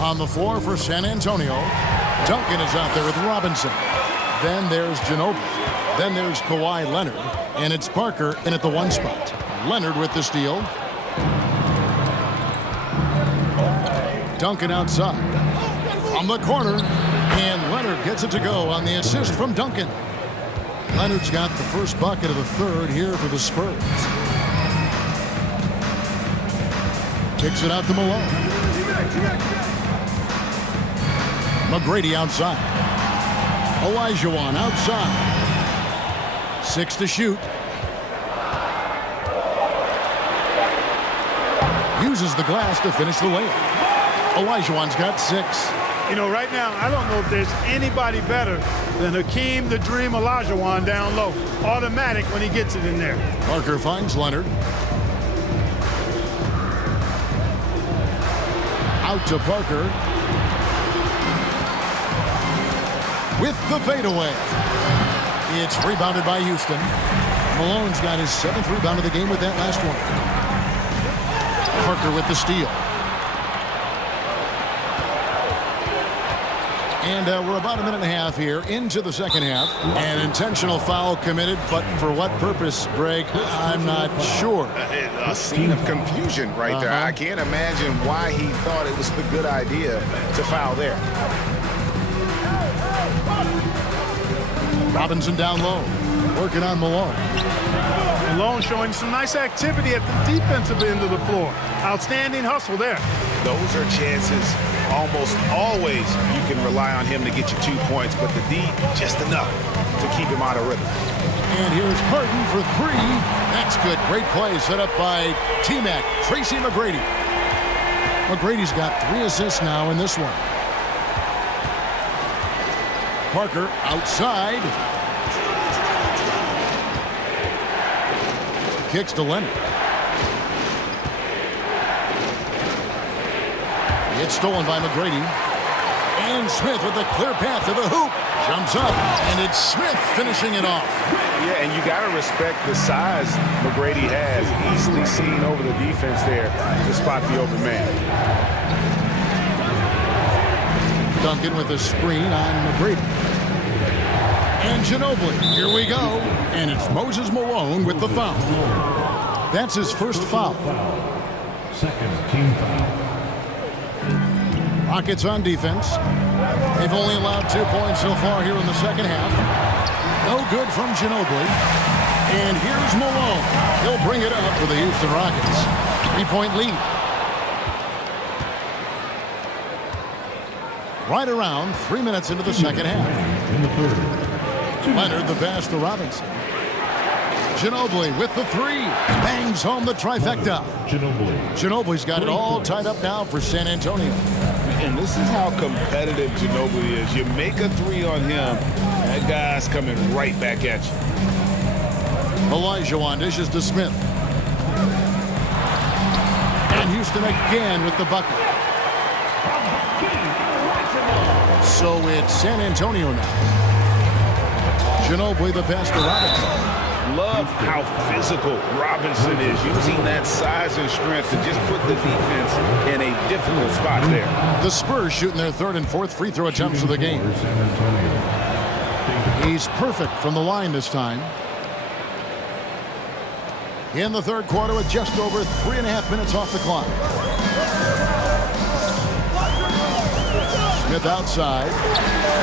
On the floor for San Antonio, Duncan is out there with Robinson. Then there's Ginobili. Then there's Kawhi Leonard. And it's Parker in at the 1 spot. Leonard with the steal. Duncan outside. From the corner. And Leonard gets it to go on the assist from Duncan. Leonard's got the first bucket of the third here for the Spurs. Kicks it out to Malone. McGrady outside. Olajuwon outside. 6 to shoot. Uses the glass to finish the layup. Olajuwon's got 6. You know, right now, I don't know if there's anybody better than Hakeem the Dream Olajuwon down low. Automatic when he gets it in there. Parker finds Leonard. Out to Parker. With the fadeaway. It's rebounded by Houston. Malone's got his 7th rebound of the game with that last one. Parker with the steal. And we're about a minute and a half here into the second half. An intentional foul committed, but for what purpose, Greg? I'm not sure. A scene of confusion right there. I can't imagine why he thought it was a good idea to foul there. Robinson down low, working on Malone. Malone showing some nice activity at the defensive end of the floor. Outstanding hustle there. Those are chances. Almost always you can rely on him to get you 2 points, but the D, just enough to keep him out of rhythm. And here's Harden for 3. That's good. Great play set up by T-Mac, Tracy McGrady. McGrady's got 3 assists now in this one. Parker outside. Kicks to Leonard. It's stolen by McGrady. And Smith with a clear path to the hoop. Jumps up, and it's Smith finishing it off. Yeah, and you got to respect the size McGrady has. Easily seen over the defense there to spot the open man. Duncan with a screen on McGrady. And Ginobili, here we go. And it's Moses Malone with the foul. That's his first foul. Second team foul. Rockets on defense. They've only allowed 2 points so far here in the second half. No good from Ginobili. And here's Malone. He'll bring it up for the Houston Rockets. 3-point lead. Right around 3 minutes into the second half. In the third. Leonard the pass to Robinson. Ginobili with the 3. Bangs home the trifecta. Ginobili's got it all tied up now for San Antonio. And this is how competitive Ginobili is. You make a 3 on him, that guy's coming right back at you. Olajuwon dishes to Smith. And Houston again with the bucket. So it's San Antonio now. Ginobili the pass to Robinson. Love how physical Robinson is, using that size and strength to just put the defense in a difficult spot there. The Spurs shooting their 3rd and 4th free throw attempts of the game. He's perfect from the line this time. In the third quarter with just over 3.5 minutes off the clock. Smith outside.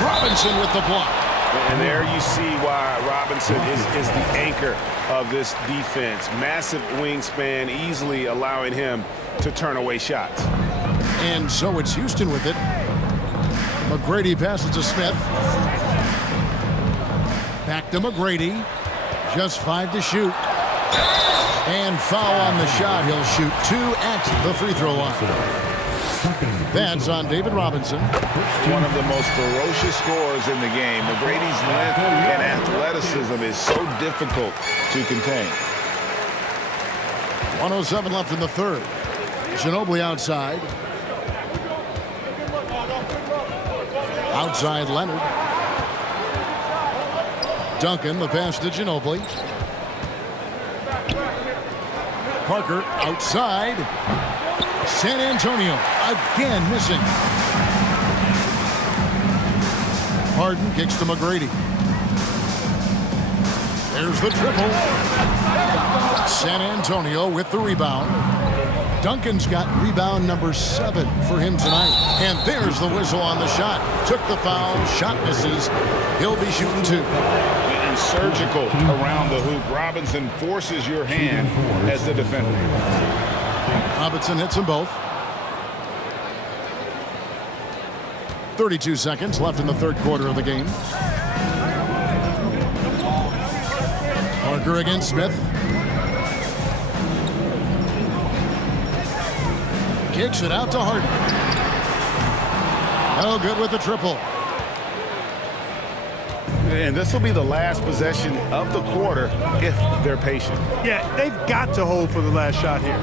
Robinson with the block. And there you see why Robinson is the anchor of this defense. Massive wingspan, easily allowing him to turn away shots. And so it's Houston with it. McGrady passes to Smith. Back to McGrady. Just 5 to shoot. And foul on the shot. He'll shoot 2 at the free throw line. That's on David Robinson. One of the most ferocious scorers in the game. McGrady's length and athleticism is so difficult to contain. 1:07 left in the third. Ginobili outside. Outside Leonard. Duncan, the pass to Ginobili. Parker outside. San Antonio again missing. Harden kicks to McGrady. There's the triple. San Antonio with the rebound. Duncan's got rebound number 7 for him tonight. And there's the whistle on the shot. Took the foul. Shot misses. He'll be shooting 2. And surgical around the hoop. Robinson forces your hand as the defender. Robinson hits them both. 32 seconds left in the third quarter of the game. Parker against Smith. Kicks it out to Harden. No good with the triple. And this will be the last possession of the quarter if they're patient. Yeah, they've got to hold for the last shot here.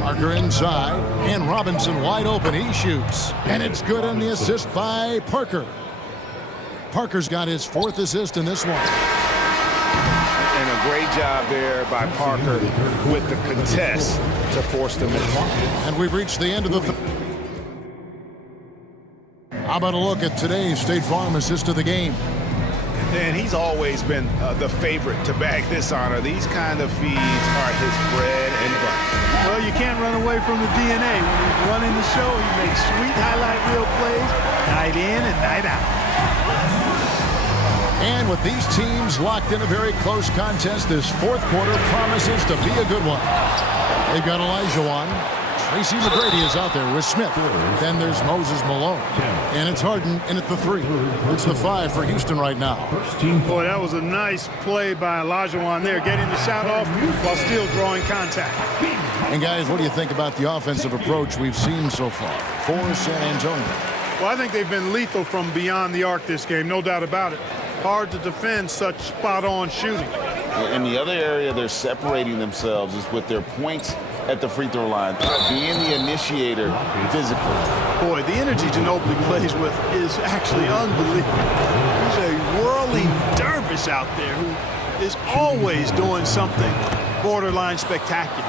Parker inside, and Robinson wide open. He shoots, and it's good on the assist by Parker. Parker's got his 4th assist in this one. And a great job there by Parker with the contest to force the miss. And we've reached the end of the How about a look at today's State Farm assist of the game? And he's always been the favorite to bag this honor. These kind of feeds are his bread and butter. Well, you can't run away from the DNA. When he's running the show, he makes sweet highlight reel plays night in and night out. And with these teams locked in a very close contest, this 4th quarter promises to be a good one. They've got Olajuwon. Tracy McGrady is out there with Smith. Then there's Moses Malone. And it's Harden in at the 3. It's the 5 for Houston right now. Boy, that was a nice play by Olajuwon there, getting the shot off while still drawing contact. And guys, what do you think about the offensive approach we've seen so far for San Antonio? Well, I think they've been lethal from beyond the arc this game, no doubt about it. Hard to defend such spot-on shooting. And the other area they're separating themselves is with their points at the free throw line, being the initiator physically. Boy, the energy Ginobili plays with is actually unbelievable. He's a whirling dervish out there who is always doing something borderline spectacular.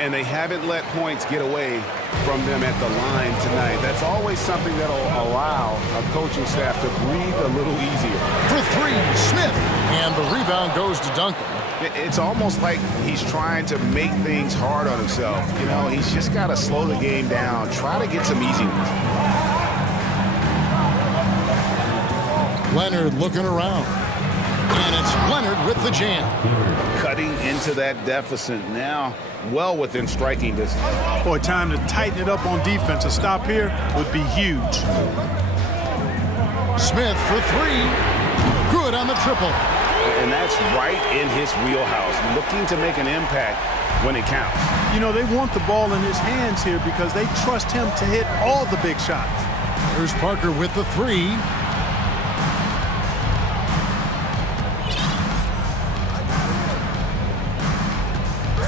And they haven't let points get away from them at the line tonight. That's always something that'll allow a coaching staff to breathe a little easier. For 3, Smith. And the rebound goes to Duncan. It's almost like he's trying to make things hard on himself. You know, he's just got to slow the game down, try to get some easy ones. Leonard looking around. And it's Leonard with the jam. Cutting into that deficit now, well within striking distance. Boy, time to tighten it up on defense. A stop here would be huge. Smith for 3. Good on the triple. And that's right in his wheelhouse, looking to make an impact when it counts. You know, they want the ball in his hands here because they trust him to hit all the big shots. There's Parker with the 3.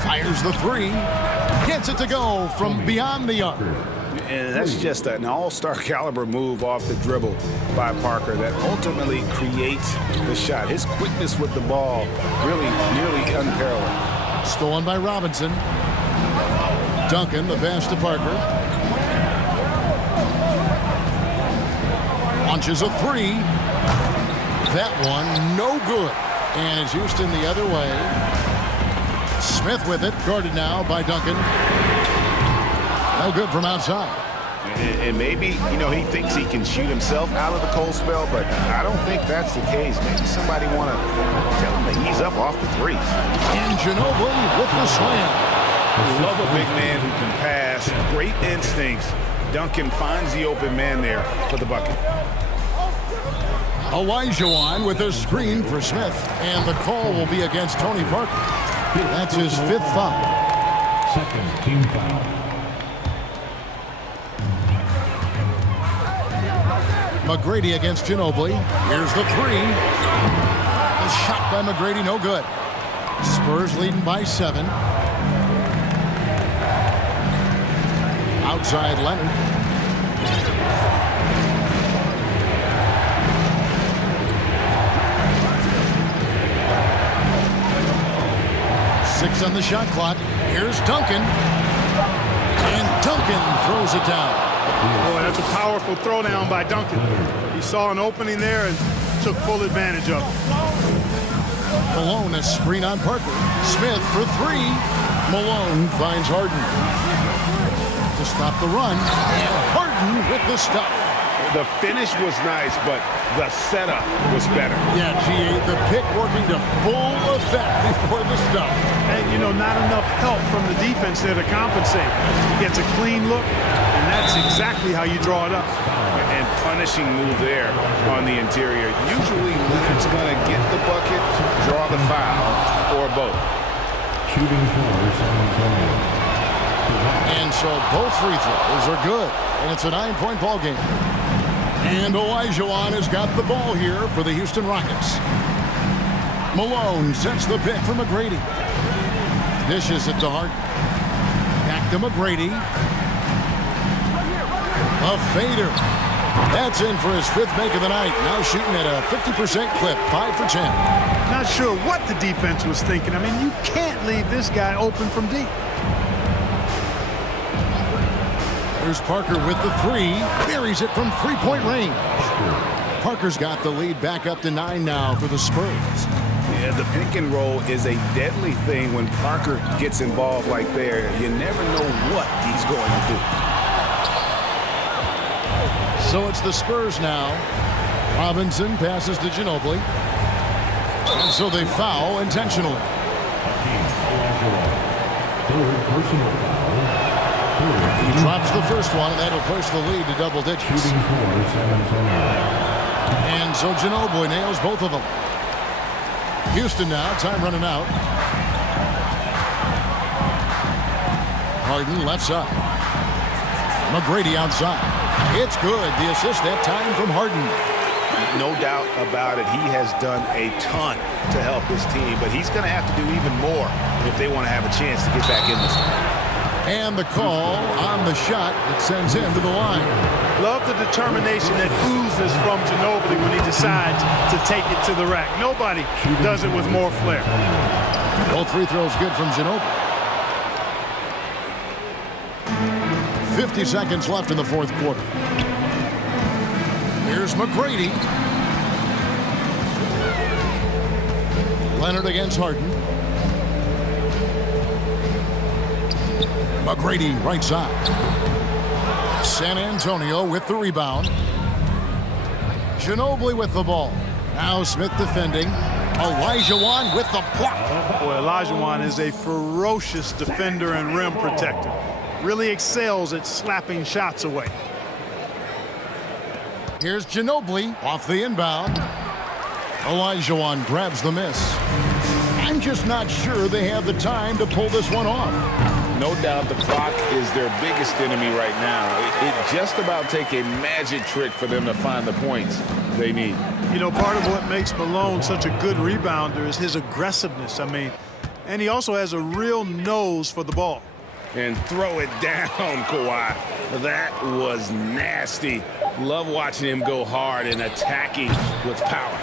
Fires the 3. Gets it to go from beyond the arc. And that's just an all-star caliber move off the dribble by Parker that ultimately creates the shot. His quickness with the ball really nearly unparalleled. Stolen by Robinson. Duncan, the pass to Parker. Launches a 3. That one, no good. And it's Houston the other way. Smith with it, guarded now by Duncan. No good from outside. And maybe, you know, he thinks he can shoot himself out of the cold spell, but I don't think that's the case. Maybe somebody want to tell him to ease up off the threes. And Ginobili with the slam. Love a big man who can pass. Great instincts. Duncan finds the open man there for the bucket. Olajuwon with a screen for Smith. And the call will be against Tony Parker. That's his 5th foul. Second team foul. McGrady against Ginobili. Here's the three. The shot by McGrady, no good. Spurs leading by 7. Outside Leonard. Six on the shot clock. Here's Duncan. And Duncan throws it down. Boy, that's a powerful throwdown by Duncan. He saw an opening there and took full advantage of it. Malone, a screen on Parker. Smith for 3. Malone finds Harden to stop the run. And Harden with the stuff. The finish was nice, but the setup was better. Yeah, G.A., the pick working to full effect before the stuff. And, you know, not enough help from the defense there to compensate. He gets a clean look, and that's exactly how you draw it up. And punishing move there on the interior. Usually Leonard's going to get the bucket, draw the foul, or both. Shooting for San Antonio. And so both free throws are good. And it's a 9-point ball game. And Olajuwon has got the ball here for the Houston Rockets. Malone sets the pick for McGrady. Dishes it to Harden. Back to McGrady. A fader. That's in for his 5th make of the night. Now shooting at a 50% clip, 5 for 10. Not sure what the defense was thinking. I mean, you can't leave this guy open from deep. There's Parker with the 3. Buries it from 3-point range. Parker's got the lead back up to 9 now for the Spurs. Yeah, the pick and roll is a deadly thing when Parker gets involved like there. You never know what he's going to do. So it's the Spurs now. Robinson passes to Ginobili. And so they foul intentionally. Third personal foul. He drops the first one, and that'll push the lead to double digits. Shooting for San Antonio. And so Ginobili nails both of them. Houston now, time running out. Harden left side. McGrady outside. It's good. The assist that time from Harden. No doubt about it. He has done a ton to help his team, but he's going to have to do even more if they want to have a chance to get back in this one. And the call on the shot that sends him to the line. Love the determination that oozes from Ginobili when he decides to take it to the rack. Nobody does it with more flair. Both free throws good from Ginobili. 50 seconds left in the 4th quarter. Here's McGrady. Leonard against Harden. McGrady right side. San Antonio with the rebound. Ginobili with the ball. Now Smith defending. Olajuwon with the block. Boy, Olajuwon is a ferocious defender and rim protector. Really excels at slapping shots away. Here's Ginobili off the inbound. Olajuwon grabs the miss. I'm just not sure they have the time to pull this one off. No doubt the clock is their biggest enemy right now. It just about take a magic trick for them to find the points they need. You know, part of what makes Malone such a good rebounder is his aggressiveness. I mean, and he also has a real nose for the ball. And throw it down, Kawhi. That was nasty. Love watching him go hard and attacking with power.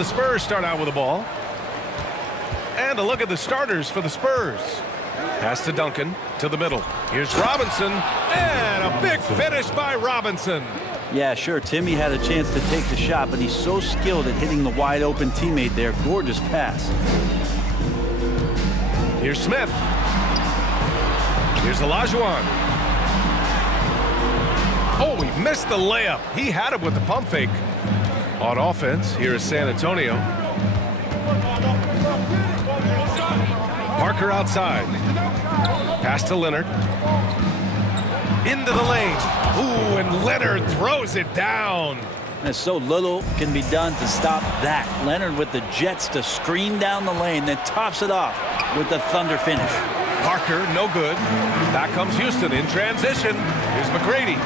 the Spurs start out with the ball. And a look at the starters for the Spurs. Pass to Duncan, to the middle. Here's Robinson, and a big finish by Robinson. Yeah, sure, Timmy had a chance to take the shot, but he's so skilled at hitting the wide-open teammate there. Gorgeous pass. Here's Smith. Here's Olajuwon. Oh, he missed the layup. He had it with the pump fake. On offense, here is San Antonio. Parker outside. Pass to Leonard. Into the lane. Ooh, and Leonard throws it down. And so little can be done to stop that. Leonard with the jets to screen down the lane, then tops it off with the thunder finish. Parker, no good. Back comes Houston in transition. Here's McGrady.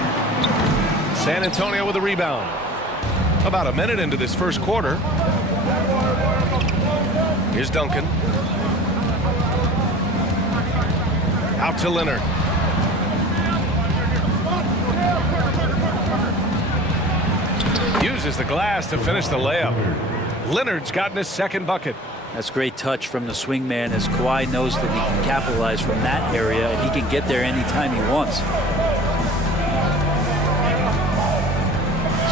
San Antonio with a rebound. About a minute into this first quarter. Here's Duncan. Out to Leonard. Uses the glass to finish the layup. Leonard's gotten his second bucket. That's great touch from the swingman, as Kawhi knows that he can capitalize from that area and he can get there anytime he wants.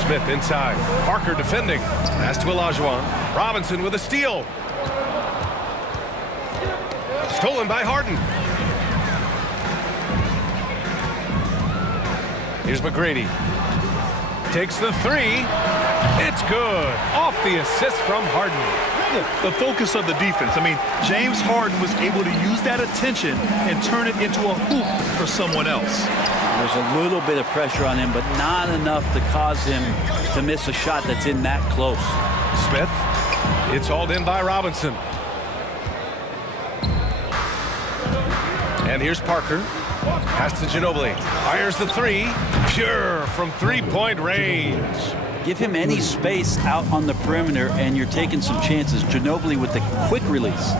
Smith inside. Parker defending. Pass to Olajuwon. Robinson with a steal. Stolen by Harden. Here's McGrady. Takes the three. It's good. Off the assist from Harden. The focus of the defense. I mean, James Harden was able to use that attention and turn it into a hoop for someone else. There's a little bit of pressure on him, but not enough to cause him to miss a shot that's in that close. Smith. It's hauled in by Robinson. And here's Parker. Pass to Ginobili. Fires the three. Pure from three-point range. Give him any space out on the perimeter and you're taking some chances. Ginobili with the quick release.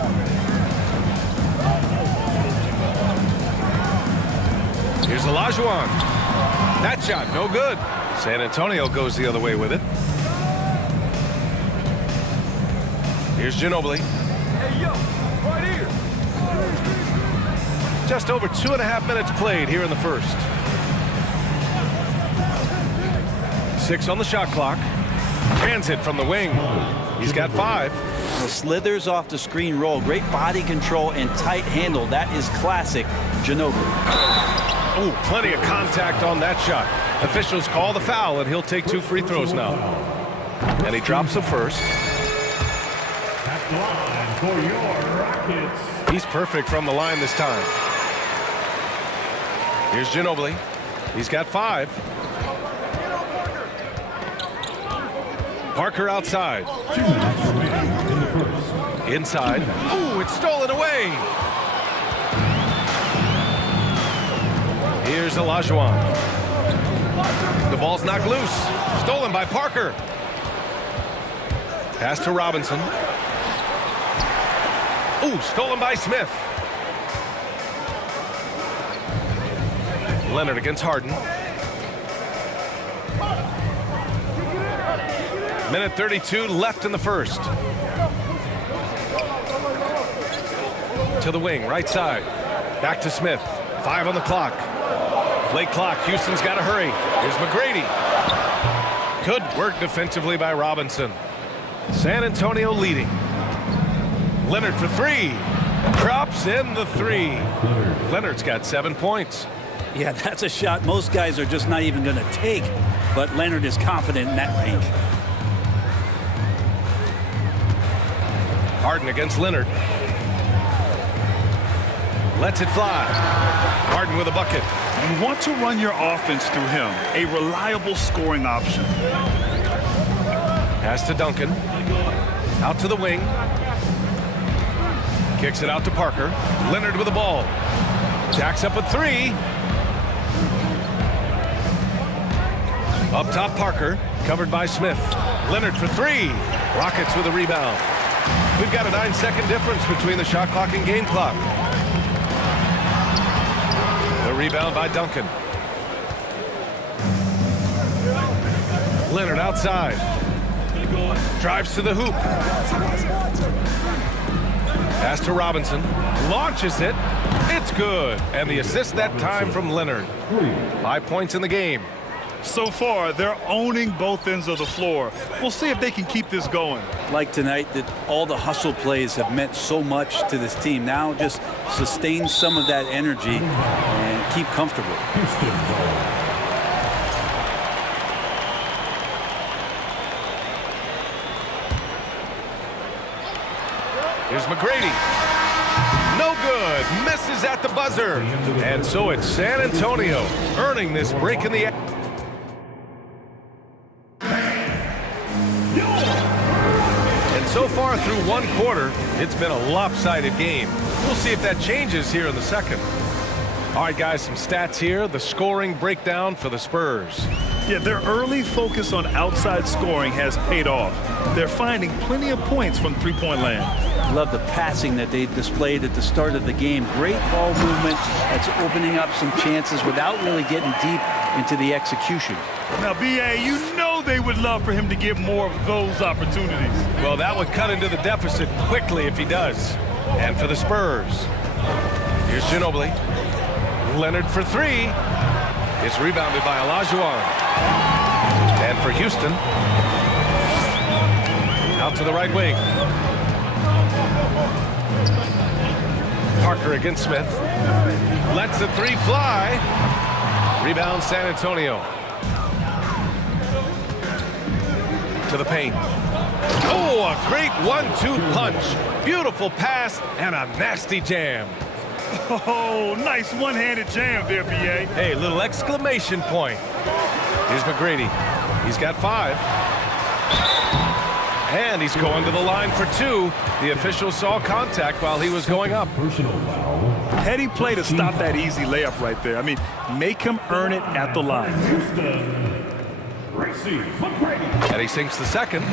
Here's Olajuwon. That shot, no good. San Antonio goes the other way with it. Here's Ginobili. Hey, yo, right here. Just over 2.5 minutes played here in the first. 6 on the shot clock. Hands it from the wing. He's got 5. Well, slithers off the screen roll. Great body control and tight handle. That is classic Ginobili. Oh, plenty of contact on that shot. Officials call the foul, and he'll take 2 free throws now. And he drops the first. He's perfect from the line this time. Here's Ginobili. He's got 5. Parker outside. Inside. Ooh, it's stolen away. Here's Olajuwon. The ball's knocked loose. Stolen by Parker. Pass to Robinson. Ooh, stolen by Smith. Leonard against Harden. Minute 32 left in the first. To the wing, right side. Back to Smith. 5 on the clock. Late clock. Houston's got to hurry. Here's McGrady. Good work defensively by Robinson. San Antonio leading. Leonard for 3. Drops in the 3. Leonard's got 7 points. Yeah, that's a shot most guys are just not even going to take, but Leonard is confident in that range. Harden against Leonard. Lets it fly. Harden with a bucket. You want to run your offense through him, a reliable scoring option. Pass to Duncan. Out to the wing. Kicks it out to Parker. Leonard with the ball. Jacks up a 3. Up top, Parker. Covered by Smith. Leonard for 3. Rockets with a rebound. We've got a 9-second difference between the shot clock and game clock. The rebound by Duncan. Leonard outside. Drives to the hoop. Pass to Robinson. Launches it. It's good. And the assist that time from Leonard. 5 points in the game. So far, they're owning both ends of the floor. We'll see if they can keep this going. Like tonight, that all the hustle plays have meant so much to this team. Now just sustain some of that energy and keep comfortable. Here's McGrady. No good. Misses at the buzzer. And so it's San Antonio earning this break in the... And so far through one quarter, it's been a lopsided game. We'll see if that changes here in the second. All right, guys, some stats here. The scoring breakdown for the Spurs. Yeah, their early focus on outside scoring has paid off. They're finding plenty of points from three-point land. Love the passing that they displayed at the start of the game. Great ball movement that's opening up some chances without really getting deep into the execution. Now, B.A., you know they would love for him to get more of those opportunities. Well, that would cut into the deficit quickly if he does. And for the Spurs, here's Ginobili. Leonard for three. It's rebounded by Olajuwon. And for Houston, out to the right wing. Parker against Smith. Lets the three fly. Rebound San Antonio. To the paint. Oh, a great 1-2 punch. Beautiful pass and a nasty jam. Oh, nice one-handed jam there, B.A. Hey, little exclamation point. Here's McGrady. He's got 5. And he's going to the line for 2. The official saw contact while he was going up. Heady play to stop that easy layup right there. I mean, make him earn it at the line. And he sinks the second.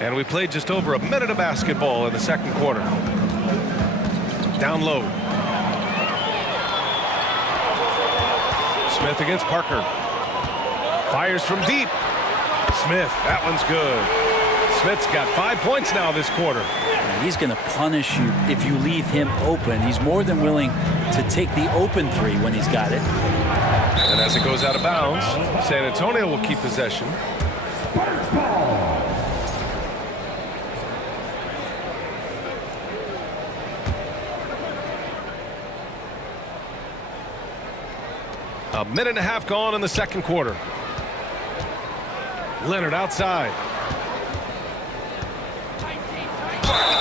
And we played just over a minute of basketball in the second quarter. Down low. Smith against Parker. Fires from deep. Smith, that one's good. Smith's got 5 points now this quarter. He's going to punish you if you leave him open. He's more than willing to take the open three when he's got it. And as it goes out of bounds, San Antonio will keep possession. A minute and a half gone in the second quarter. Leonard outside.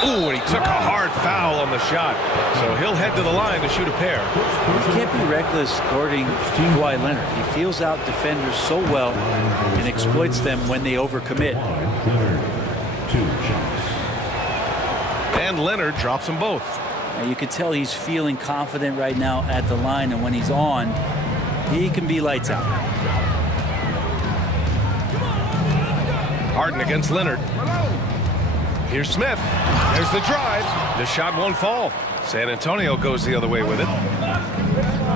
Ooh, and he took a hard foul on the shot. So he'll head to the line to shoot a pair. You can't be reckless guarding Kawhi Leonard. He feels out defenders so well and exploits them when they overcommit. And Leonard drops them both. Now you can tell he's feeling confident right now at the line, and when he's on, he can be lights out. Harden against Leonard. Here's Smith. There's the drive. The shot won't fall. San Antonio goes the other way with it.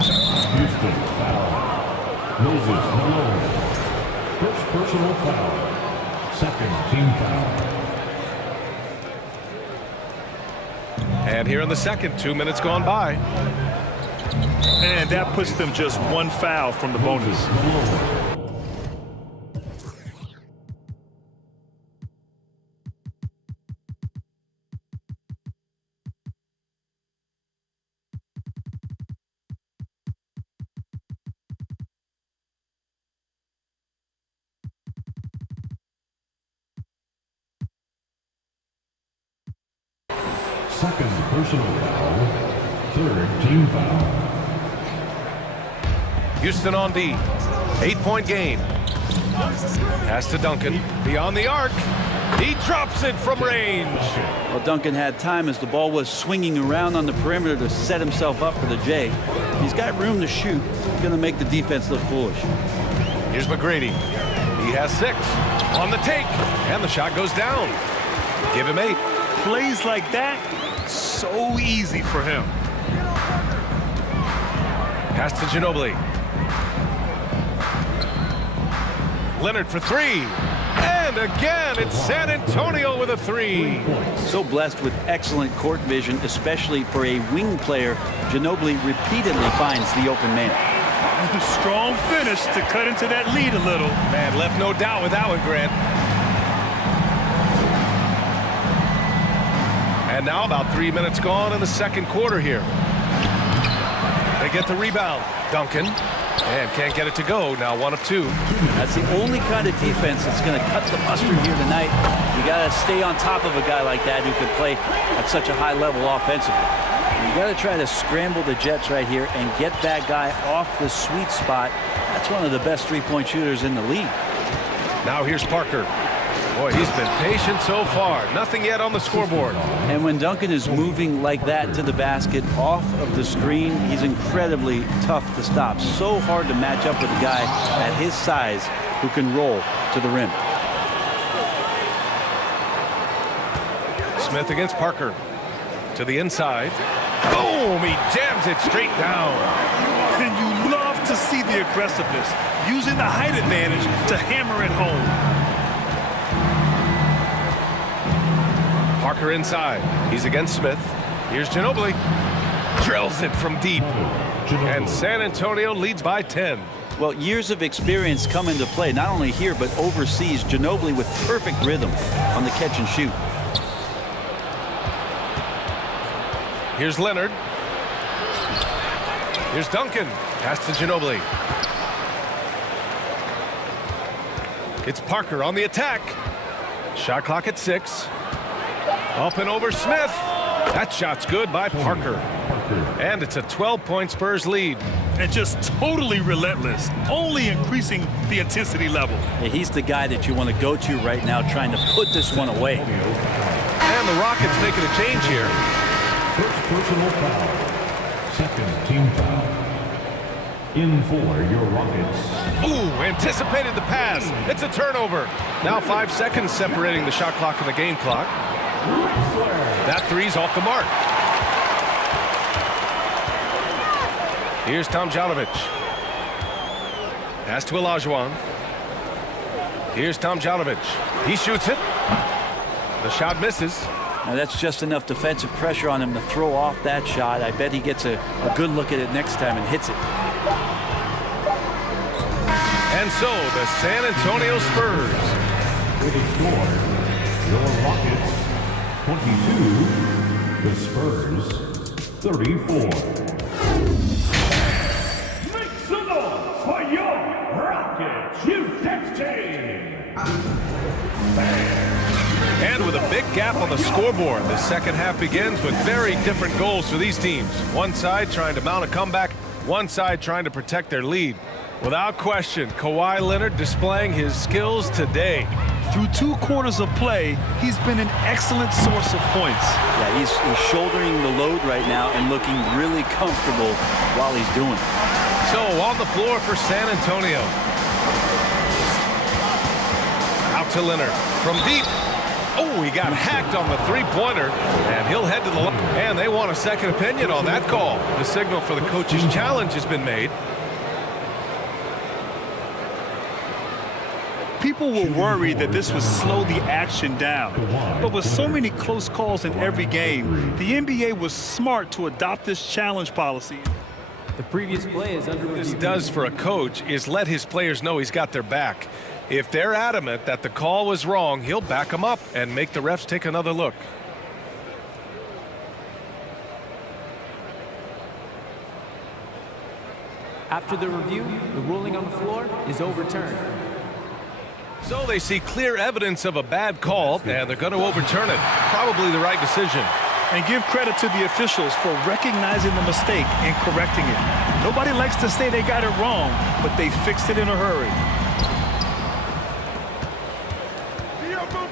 Houston foul. Moses Malone. First personal foul. Second team foul. And here in the second, 2 minutes gone by. And that puts them just one foul from the bonus. Second personal foul. Third team foul. Houston on D. 8-point game. Pass to Duncan. Beyond the arc. He drops it from range. Well, Duncan had time as the ball was swinging around on the perimeter to set himself up for the J. He's got room to shoot. He's going to make the defense look foolish. Here's McGrady. He has 6. On the take. And the shot goes down. Give him 8. Plays like that, so easy for him. Pass to Ginobili. Leonard for three. And again, it's San Antonio with a three. So blessed with excellent court vision, especially for a wing player. Ginobili repeatedly finds the open man. Strong finish to cut into that lead a little. Man, left no doubt with that one, Grant. And now about 3 minutes gone in the second quarter here. They get the rebound. Duncan. And can't get it to go. Now 1 of 2. That's the only kind of defense that's going to cut the mustard here tonight. You got to stay on top of a guy like that who can play at such a high level offensively. You got to try to scramble the Jets right here and get that guy off the sweet spot. That's one of the best three-point shooters in the league. Now here's Parker. Boy, he's been patient so far. Nothing yet on the scoreboard. And when Duncan is moving like that to the basket off of the screen, he's incredibly tough to stop. So hard to match up with a guy at his size who can roll to the rim. Smith against Parker. To the inside. Boom! He jams it straight down. And you love to see the aggressiveness, using the height advantage to hammer it home. Parker inside. He's against Smith. Here's Ginobili. Drills it from deep. And San Antonio leads by 10. Well, years of experience come into play, not only here, but overseas. Ginobili with perfect rhythm on the catch and shoot. Here's Leonard. Here's Duncan. Pass to Ginobili. It's Parker on the attack. Shot clock at 6. Up and over Smith. That shot's good by Parker. And it's a 12-point Spurs lead. And just totally relentless, only increasing the intensity level. Yeah, he's the guy that you want to go to right now, trying to put this one away. And the Rockets making a change here. First personal foul. Second team foul. In for your Rockets. Ooh, anticipated the pass. It's a turnover. Now 5 seconds separating the shot clock and the game clock. That three's off the mark. Here's Tomjanovich. Pass to Olajuwon. Here's Tomjanovich. He shoots it. The shot misses. Now that's just enough defensive pressure on him to throw off that shot. I bet he gets a good look at it next time and hits it. And so the San Antonio Spurs. With a score, your Rockets 22, the Spurs 34. Make some noise for your Rockets U-Tex team. And with a big gap on the scoreboard, the second half begins with very different goals for these teams. One side trying to mount a comeback, one side trying to protect their lead. Without question, Kawhi Leonard displaying his skills today. Through 2 quarters of play, he's been an excellent source of points. Yeah, he's shouldering the load right now and looking really comfortable while he's doing it. So on the floor for San Antonio. Out to Leonard from deep. Oh, he got hacked on the three-pointer, and he'll head to the line. And they want a second opinion on that call. The signal for the coach's challenge has been made. People were worried that this would slow the action down. But with so many close calls in every game, the NBA was smart to adopt this challenge policy. The previous play is under review. This does for a coach is let his players know he's got their back. If they're adamant that the call was wrong, he'll back them up and make the refs take another look. After the review, the ruling on the floor is overturned. So they see clear evidence of a bad call, and they're going to overturn it. Probably the right decision. And give credit to the officials for recognizing the mistake and correcting it. Nobody likes to say they got it wrong, but they fixed it in a hurry.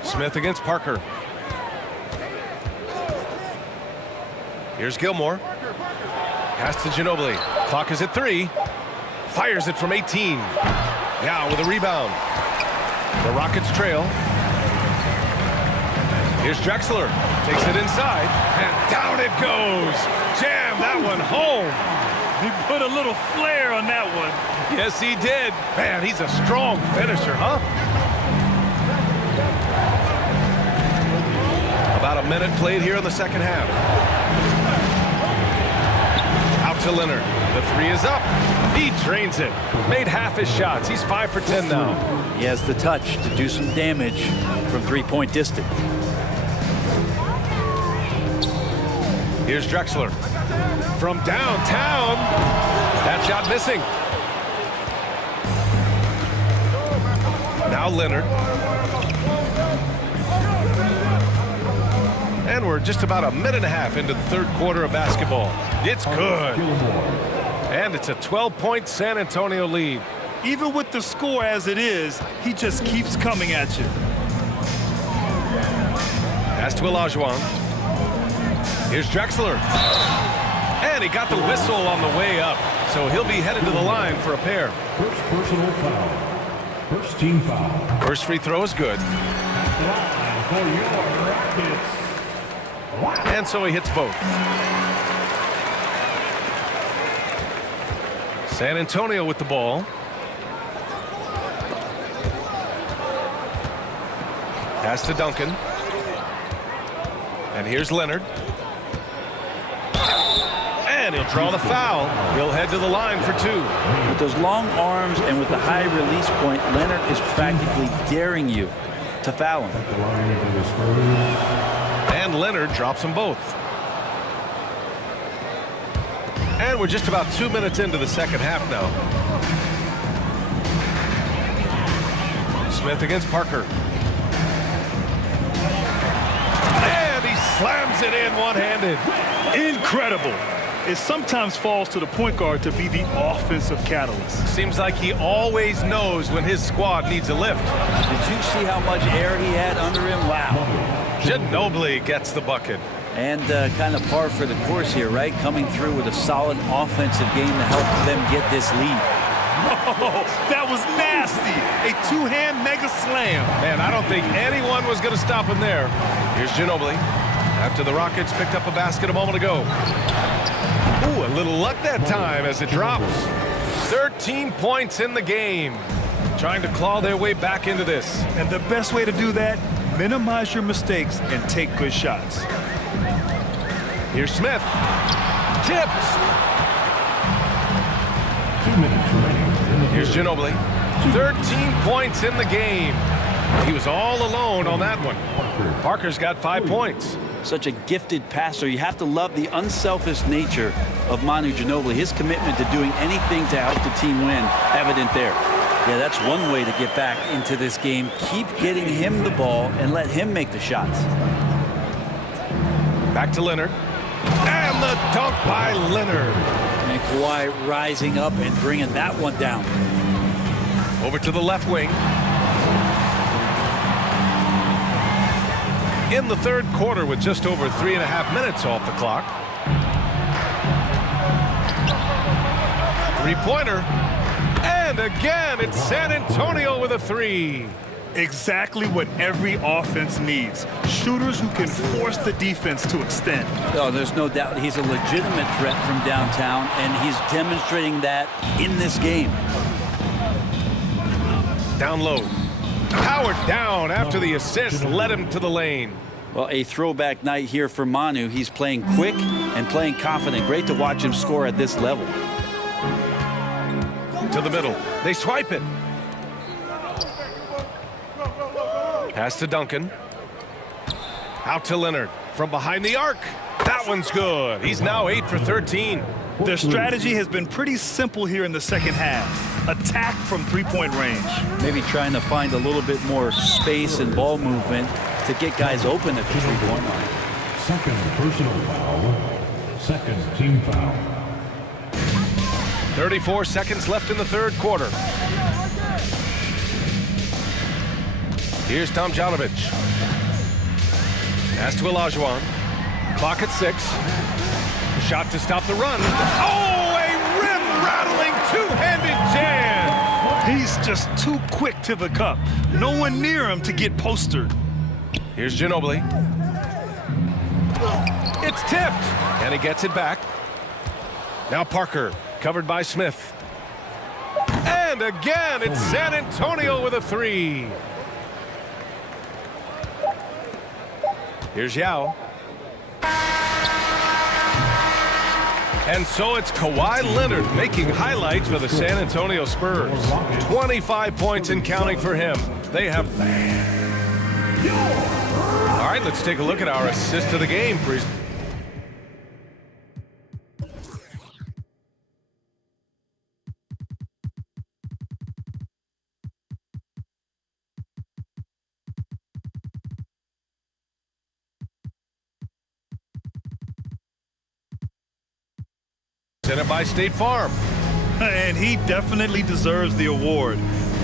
Smith against Parker. Here's Gilmore. Pass to Ginobili. Clock is at 3. Fires it from 18. Now with a rebound. The Rockets trail. Here's Drexler. Takes it inside. And down it goes. Jam that one home. He put a little flair on that one. Yes, he did. Man, he's a strong finisher, huh? About a minute played here in the second half. Out to Leonard. The three is up. He drains it. Made half his shots. He's 5 for 10 now. He has the touch to do some damage from three-point distance. Here's Drexler. From downtown. That shot missing. Now Leonard. And we're just about a minute and a half into the third quarter of basketball. It's good. And it's a 12-point San Antonio lead. Even with the score as it is, he just keeps coming at you. Pass to Olajuwon. Here's Drexler. And he got the whistle on the way up. So he'll be headed to the line for a pair. First personal foul. First team foul. First free throw is good. For your Rockets. And so he hits both. San Antonio with the ball. Pass to Duncan. And here's Leonard. And he'll draw the foul. He'll head to the line for two. With those long arms and with the high release point, Leonard is practically daring you to foul him. And Leonard drops them both. And we're just about 2 minutes into the second half now. Smith against Parker. And he slams it in one-handed. Incredible. It sometimes falls to the point guard to be the offensive catalyst. Seems like he always knows when his squad needs a lift. Did you see how much air he had under him? Wow. Ginobili gets the bucket. And kind of par for the course here, right? Coming through with a solid offensive game to help them get this lead. Oh, that was nasty. A two-hand mega slam. Man, I don't think anyone was going to stop him there. Here's Ginobili. After the Rockets picked up a basket a moment ago. Ooh, a little luck that time as it drops. 13 points in the game. Trying to claw their way back into this. And the best way to do that, minimize your mistakes and take good shots. Here's Smith. Tips. 2 minutes remaining. Here's Ginobili. 13 points in the game. He was all alone on that one. Parker's got 5 points. Such a gifted passer. You have to love the unselfish nature of Manu Ginobili. His commitment to doing anything to help the team win, evident there. Yeah, that's one way to get back into this game. Keep getting him the ball and let him make the shots. Back to Leonard. And the dunk by Leonard. And Kawhi rising up and bringing that one down. Over to the left wing. In the third quarter with just over 3.5 minutes off the clock. Three-pointer. And again, it's San Antonio with a three. Exactly what every offense needs. Shooters who can force the defense to extend. Oh, there's no doubt he's a legitimate threat from downtown, and he's demonstrating that in this game. Down low. Powered down after the assist led him to the lane. Well, a throwback night here for Manu. He's playing quick and playing confident. Great to watch him score at this level. To the middle. They swipe it. Pass to Duncan. Out to Leonard. From behind the arc. That one's good. He's now 8 for 13. Their strategy has been pretty simple here in the second half. Attack from three-point range. Maybe trying to find a little bit more space and ball movement to get guys open at the three-point line. Second personal foul. Second team foul. 34 seconds left in the third quarter. Here's Tomjanovich. Pass to Olajuwon. Clock at 6. Shot to stop the run. Oh, a rim-rattling two-handed jam. He's just too quick to the cup. No one near him to get postered. Here's Ginobili. It's tipped. And he gets it back. Now Parker covered by Smith. And again, it's San Antonio with a three. Here's Yao. And so it's Kawhi Leonard making highlights for the San Antonio Spurs. 25 points and counting for him. They have... All right, let's take a look at our assist of the game. Presented by State Farm. And he definitely deserves the award.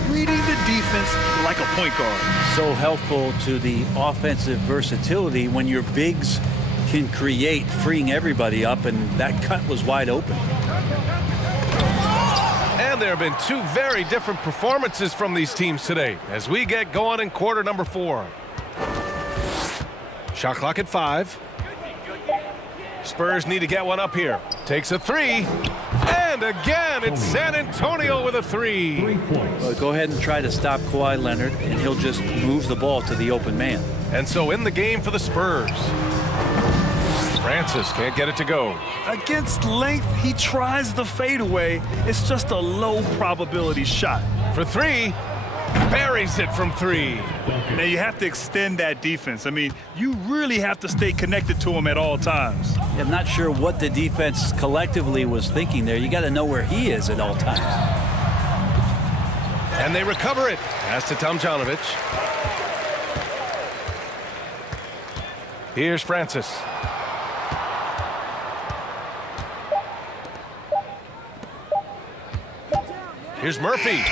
Reading the defense like a point guard. So helpful to the offensive versatility when your bigs can create, freeing everybody up, and that cut was wide open. And there have been two very different performances from these teams today as we get going in quarter number 4. Shot clock at 5. Spurs need to get one up here. Takes a three. And again, it's San Antonio with a three. Well, go ahead and try to stop Kawhi Leonard, and he'll just move the ball to the open man. And so in the game for the Spurs. Francis can't get it to go. Against length, he tries the fadeaway. It's just a low probability shot. For three. Buries it from 3. Now you have to extend that defense. I mean, you really have to stay connected to him at all times. I'm not sure what the defense collectively was thinking there. You got to know where he is at all times. And they recover it. Pass to Tomjanovich. Here's Francis. Here's Murphy.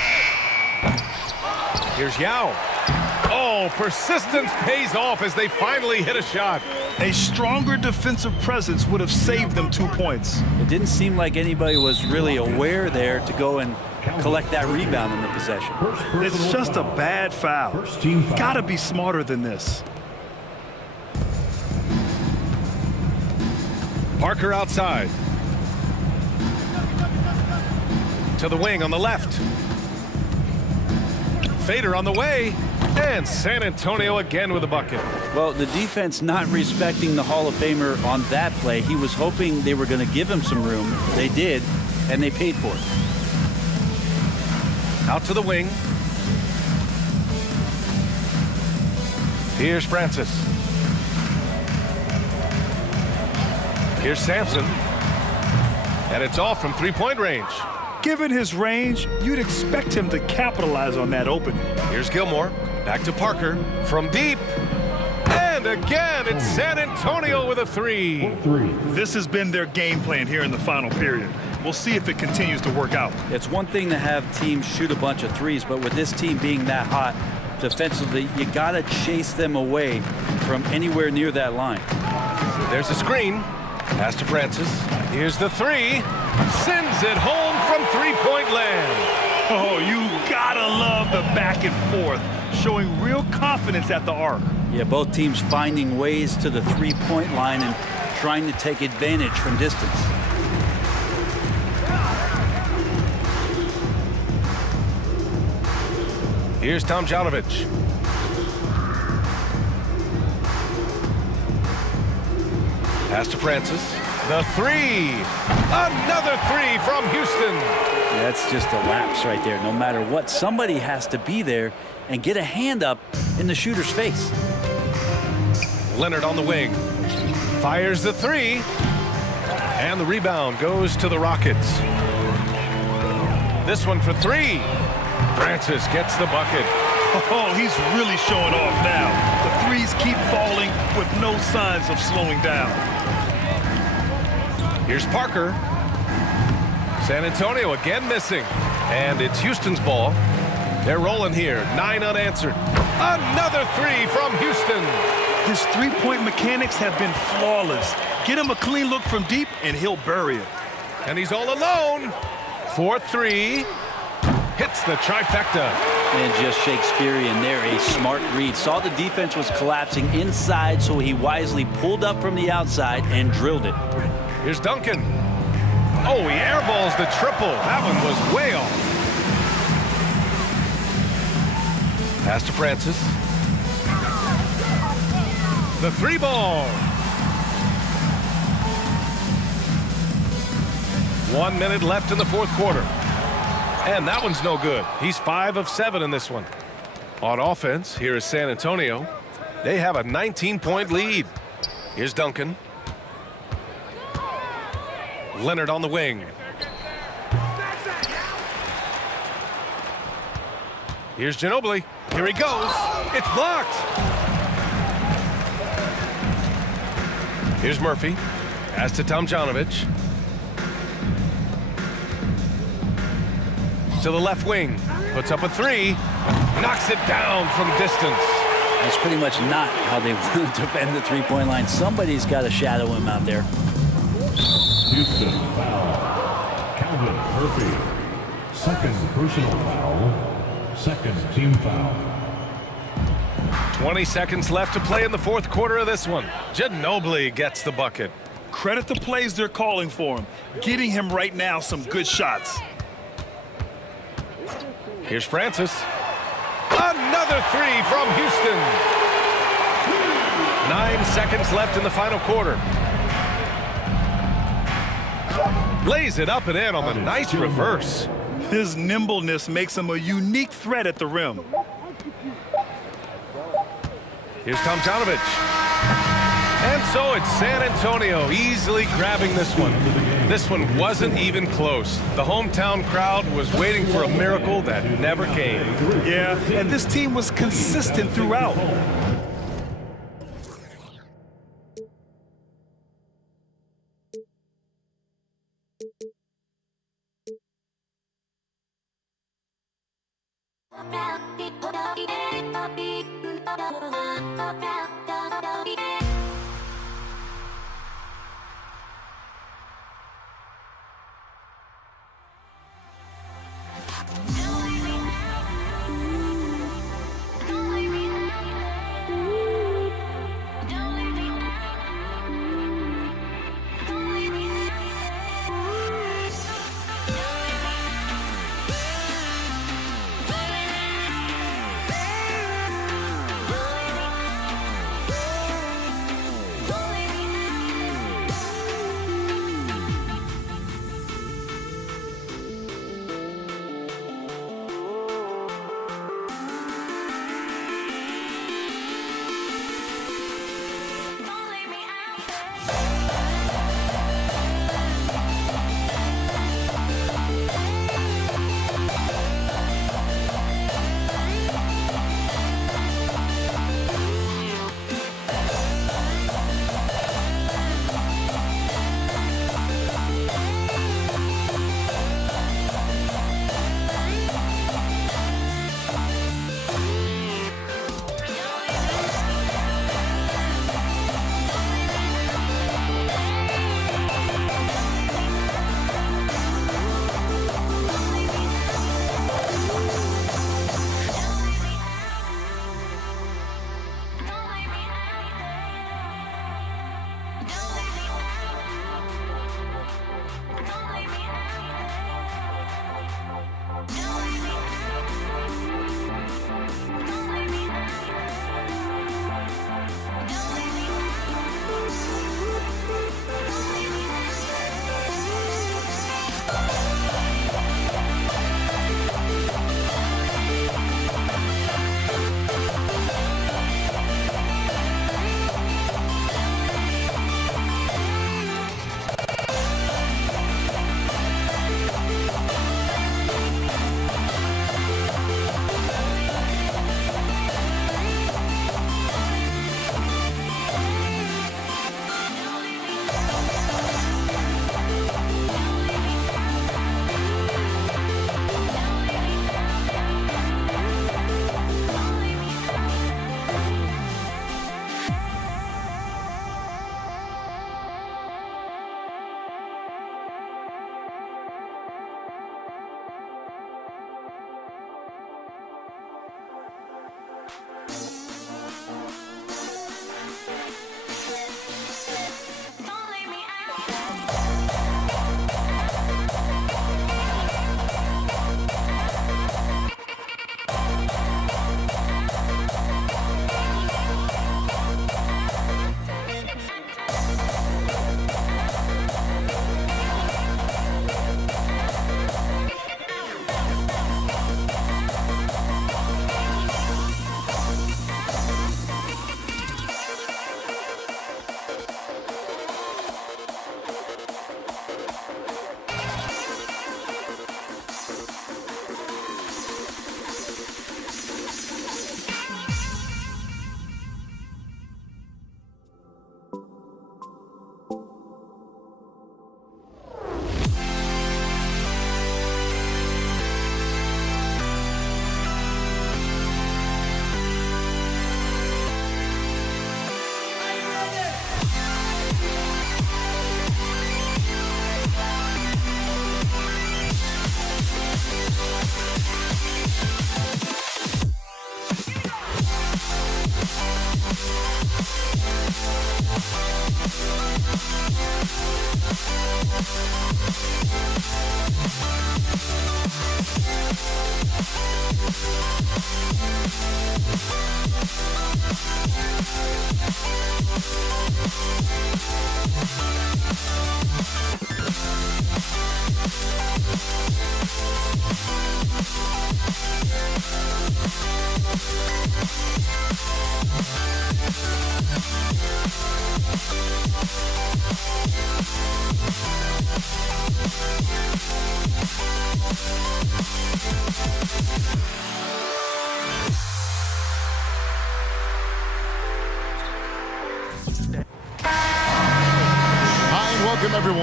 Here's Yao. Oh, persistence pays off as they finally hit a shot. A stronger defensive presence would have saved them 2 points. It didn't seem like anybody was really aware there to go and collect that rebound in the possession. It's just a bad foul. Gotta be smarter than this. Parker outside. To the wing on the left. Fader on the way, and San Antonio again with a bucket. Well, the defense not respecting the Hall of Famer on that play. He was hoping they were going to give him some room. They did, and they paid for it. Out to the wing. Here's Francis. Here's Sampson. And it's off from three-point range. Given his range, you'd expect him to capitalize on that opening. Here's Gilmore. Back to Parker. From deep. And again, it's San Antonio with a three. This has been their game plan here in the final period. We'll see if it continues to work out. It's one thing to have teams shoot a bunch of threes, but with this team being that hot defensively, you got to chase them away from anywhere near that line. There's a screen. Pass to Francis. Here's the three. Sends it home from three-point land. Oh, you gotta love the back and forth, showing real confidence at the arc. Yeah, both teams finding ways to the three-point line and trying to take advantage from distance. Here's Tomjanovich. Pass to Francis. The three. Another three from Houston. That's just a lapse right there. No matter what, somebody has to be there and get a hand up in the shooter's face. Leonard on the wing. Fires the three. And the rebound goes to the Rockets. This one for three. Francis gets the bucket. Oh, he's really showing off now. The threes keep falling with no signs of slowing down. Here's Parker. San Antonio again missing. And it's Houston's ball. They're rolling here. 9 unanswered. Another three from Houston. His three-point mechanics have been flawless. Get him a clean look from deep, and he'll bury it. And he's all alone. 4-3. Hits the trifecta. And just Shakespearean there, a smart read. Saw the defense was collapsing inside, so he wisely pulled up from the outside and drilled it. Here's Duncan. Oh, he airballs the triple. That one was way off. Pass to Francis. The 3 ball. 1 minute left in the fourth quarter. And that one's no good. He's 5 of 7 in this one. On offense, here is San Antonio. They have a 19-point lead. Here's Duncan. Leonard on the wing. Here's Ginobili. Here he goes. It's blocked. Here's Murphy. Pass to Tomjanovich. To the left wing. Puts up a 3. Knocks it down from distance. That's pretty much not how they want to defend the three-point line. Somebody's got to shadow him out there. Houston foul. Calvin Murphy. Second personal foul. Second team foul. 20 seconds left to play in the fourth quarter of this one. Ginobili gets the bucket. Credit the plays they're calling for him. Getting him right now some good shots. Here's Francis. Another 3 from Houston. 9 seconds left in the final quarter. Lays it up and in on the nice reverse. His nimbleness makes him a unique threat at the rim. Here's Tomjanovich. And so it's San Antonio easily grabbing this one. This one wasn't even close. The hometown crowd was waiting for a miracle that never came. Yeah, and this team was consistent throughout.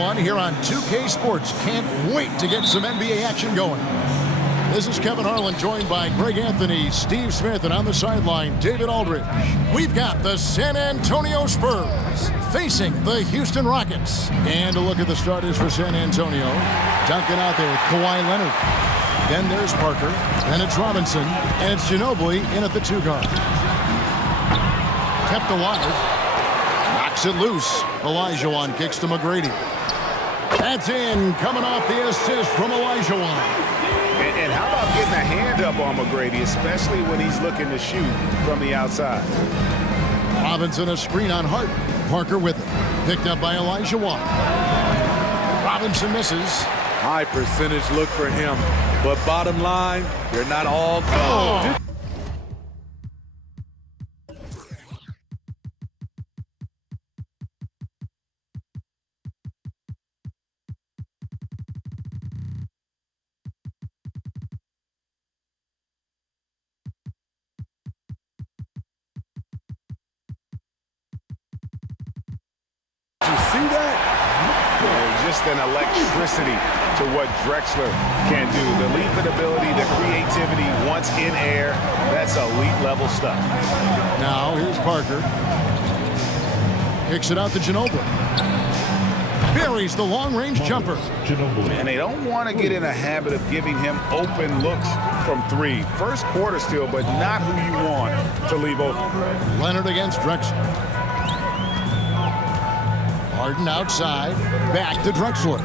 everyone, here on 2K Sports. Can't wait to get some NBA action going. This is Kevin Harlan, joined by Greg Anthony, Steve Smith, and on the sideline, David Aldridge. We've got the San Antonio Spurs facing the Houston Rockets. And a look at the starters for San Antonio. Duncan out there with Kawhi Leonard. Then there's Parker. Then it's Robinson. And it's Ginobili in at the 2 guard. Kept alive. Knocks it loose. Olajuwon kicks to McGrady. That's in, coming off the assist from Olajuwon. And how about getting a hand up on McGrady, especially when he's looking to shoot from the outside? Robinson a screen on Hart. Parker with it. Picked up by Olajuwon. Robinson misses. High percentage look for him. But bottom line, they're not all good. See that? Just an electricity to what Drexler can do. The leaping ability, the creativity once in air, that's elite level stuff. Now here's Parker. Kicks it out to Ginobili. Buries the long-range jumper. And they don't want to get in a habit of giving him open looks from 3. First quarter still, but not who you want to leave open. Leonard against Drexler. Harden outside, back to Drexler.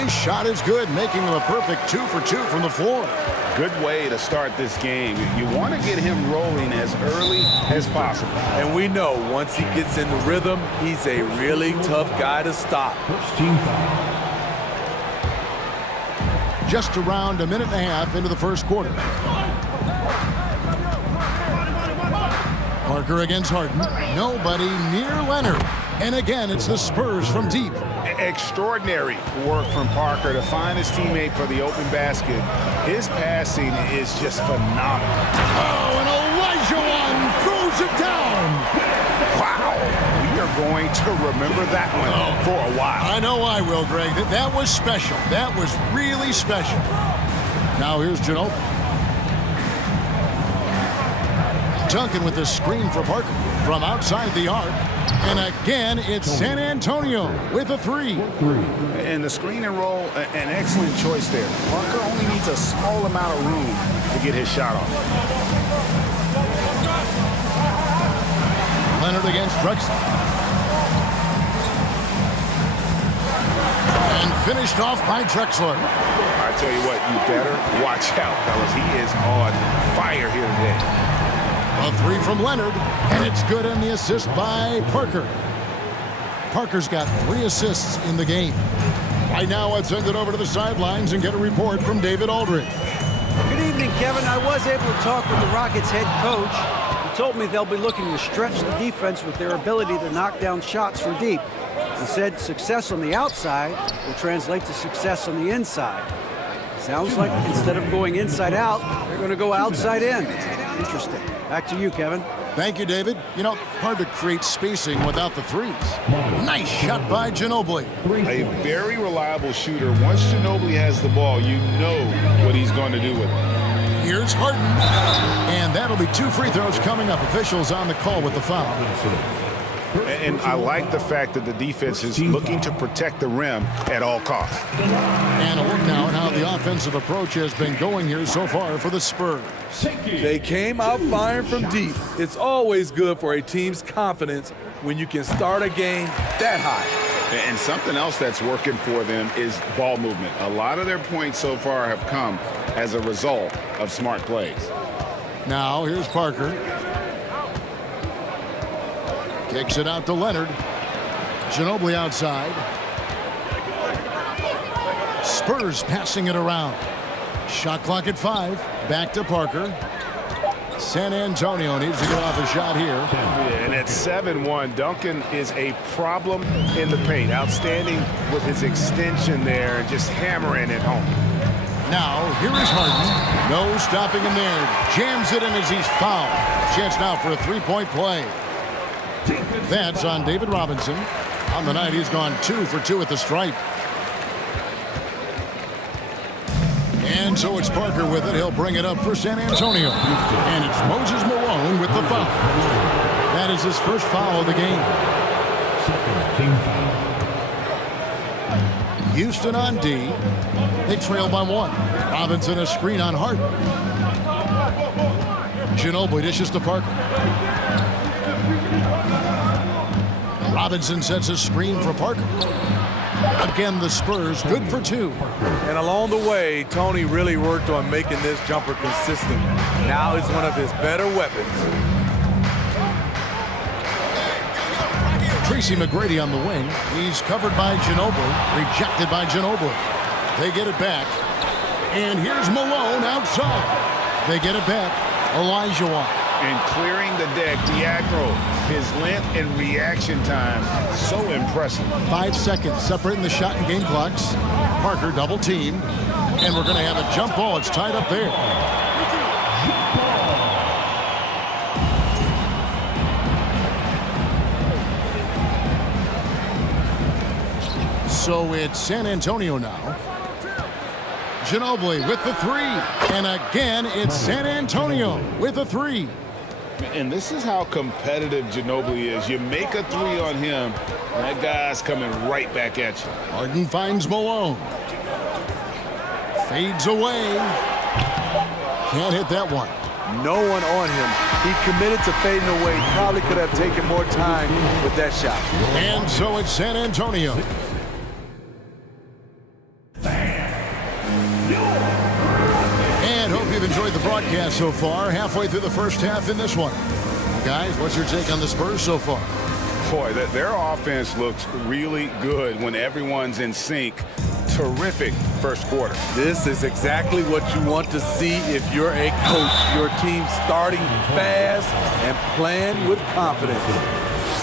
His shot is good, making him a perfect 2 for 2 from the floor. Good way to start this game. You want to get him rolling as early as possible. And we know once he gets in the rhythm, he's a really tough guy to stop. Just around a minute and a half into the first quarter. Parker against Harden. Nobody near Leonard. And again, it's the Spurs from deep. Extraordinary work from Parker to find his teammate for the open basket. His passing is just phenomenal. Oh, and Olajuwon throws it down. Wow. We are going to remember that one for a while. I know I will, Greg. That was special. That was really special. Now here's Ginobili. Duncan with the screen for Parker from outside the arc. And again, it's San Antonio with a 3. And the screen and roll, an excellent choice there. Parker only needs a small amount of room to get his shot off. Leonard against Drexler. And finished off by Drexler. I tell you what, you better watch out, fellas. He is on fire here today. A 3 from Leonard, and it's good on the assist by Parker. Parker's got 3 assists in the game. Right now, let's send it over to the sidelines and get a report from David Aldridge. Good evening, Kevin. I was able to talk with the Rockets head coach. He told me they'll be looking to stretch the defense with their ability to knock down shots from deep. He said success on the outside will translate to success on the inside. Sounds like instead of going inside out, they're going to go outside in. Interesting. Back to you, Kevin. Thank you, David. You know, hard to create spacing without the 3s. Nice shot by Ginobili. A very reliable shooter. Once Ginobili has the ball, you know what he's going to do with it. Here's Harden. And that'll be 2 free throws coming up. Officials on the call with the foul. And I like the fact that the defense is looking to protect the rim at all costs. And a look now at how the offensive approach has been going here so far for the Spurs. They came out firing from deep. It's always good for a team's confidence when you can start a game that high. And something else that's working for them is ball movement. A lot of their points so far have come as a result of smart plays. Now here's Parker. Kicks it out to Leonard. Ginobili outside. Spurs passing it around. Shot clock at 5. Back to Parker. San Antonio needs to get off a shot here. And at 7-1, Duncan is a problem in the paint. Outstanding with his extension there and just hammering it home. Now, here is Harden. No stopping him there. Jams it in as he's fouled. Chance now for a 3-point play. That's on David Robinson. On the night, he's gone 2 for 2 at the stripe. And so it's Parker with it. He'll bring it up for San Antonio. And it's Moses Malone with the foul. That is his first foul of the game. Houston on D. They trail by 1. Robinson a screen on Harden. Ginobili dishes to Parker. Robinson sets a screen for Parker. Again, the Spurs good for 2. And along the way, Tony really worked on making this jumper consistent. Now it's one of his better weapons. Tracy McGrady on the wing. He's covered by Ginobili. Rejected by Ginobili. They get it back. And here's Malone outside. They get it back. Olajuwon. And clearing the deck, Diagro, his length and reaction time, so impressive. 5 seconds separating the shot and game clocks. Parker double teamed. And we're going to have a jump ball. It's tied up there. So it's San Antonio now. Ginobili with the 3. And again, it's San Antonio with a 3. And this is how competitive Ginobili is. You make a 3 on him, and that guy's coming right back at you. Harden finds Malone. Fades away. Can't hit that one. No one on him. He committed to fading away. Probably could have taken more time with that shot. And so it's San Antonio. And hope you've enjoyed the broadcast so far. Halfway through the first half in this one. Guys, what's your take on the Spurs so far? Boy, their offense looks really good when everyone's in sync. Terrific first quarter. This is exactly what you want to see if you're a coach. Your team starting fast and playing with confidence.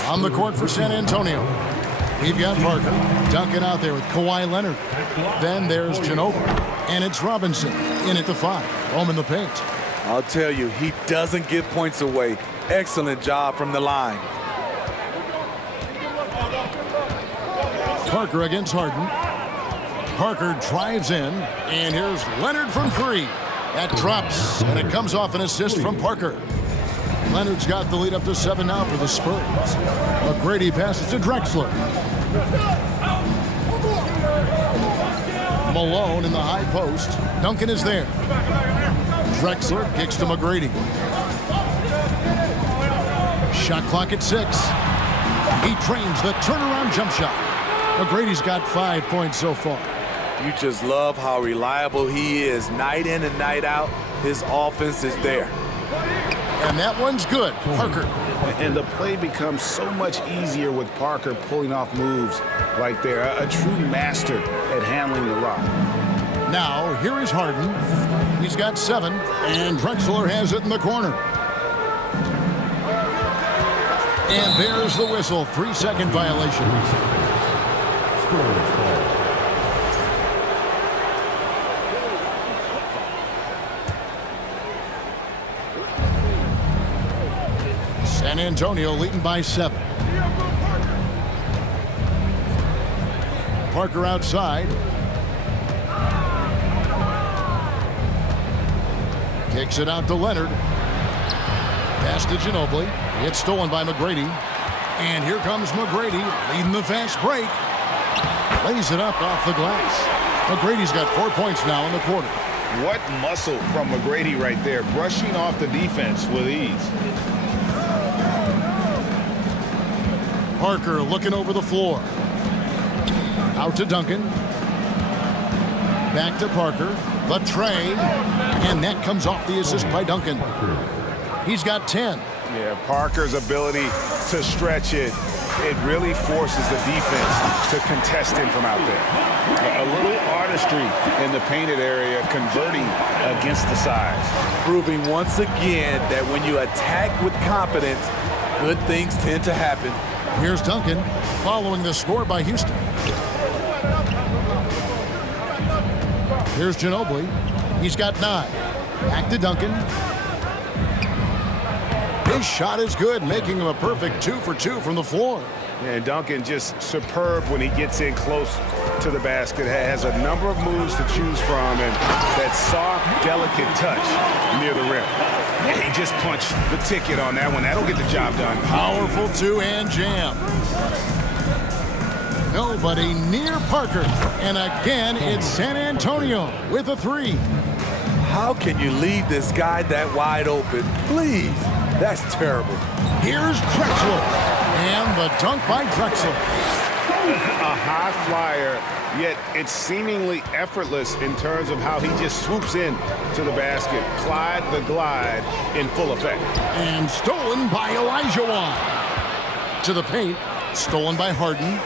On the court for San Antonio, we've got Parker. Duncan out there with Kawhi Leonard. Then there's Ginobili. And it's Robinson in at the 5. Home in the paint. I'll tell you, he doesn't give points away. Excellent job from the line. Parker against Harden. Parker drives in, and here's Leonard from 3. That drops, and it comes off an assist from Parker. Leonard's got the lead up to 7 now for the Spurs. McGrady passes to Drexler. Malone in the high post. Duncan is there. Drexler kicks to McGrady. Shot clock at 6. He trains the turnaround jump shot. McGrady's got 5 points so far. You just love how reliable he is. Night in and night out, his offense is there. And that one's good. Parker. And the play becomes so much easier with Parker pulling off moves like there. A true master at handling the rock. Now, here is Harden. He's got 7, and Drexler has it in the corner. And there's the whistle. 3-second violation. San Antonio leading by 7. Parker outside. Kicks it out to Leonard. Pass to Ginobili. It's stolen by McGrady. And here comes McGrady leading the fast break. Lays it up off the glass. McGrady's got 4 points now in the quarter. What muscle from McGrady right there, brushing off the defense with ease. Parker looking over the floor. Out to Duncan. Back to Parker. The tray. And that comes off the assist by Duncan. He's got 10. Yeah, Parker's ability to stretch it, it really forces the defense to contest him from out there. A little artistry in the painted area, converting against the size. Proving once again that when you attack with confidence, good things tend to happen. Here's Duncan following the score by Houston. Here's Ginobili. He's got 9. Back to Duncan. His shot is good, making him a perfect 2 for 2 from the floor. And Duncan just superb when he gets in close to the basket. Has a number of moves to choose from, and that soft, delicate touch near the rim. And he just punched the ticket on that one. That'll get the job done. Powerful two-hand jam. Nobody near Parker. And again, it's San Antonio with a three. How can you leave this guy that wide open? Please. That's terrible. Here's Drexler. And the dunk by Drexler. A high flyer, yet it's seemingly effortless in terms of how he just swoops in to the basket. Clyde the glide in full effect. And stolen by Olajuwon. To the paint, stolen by Harden.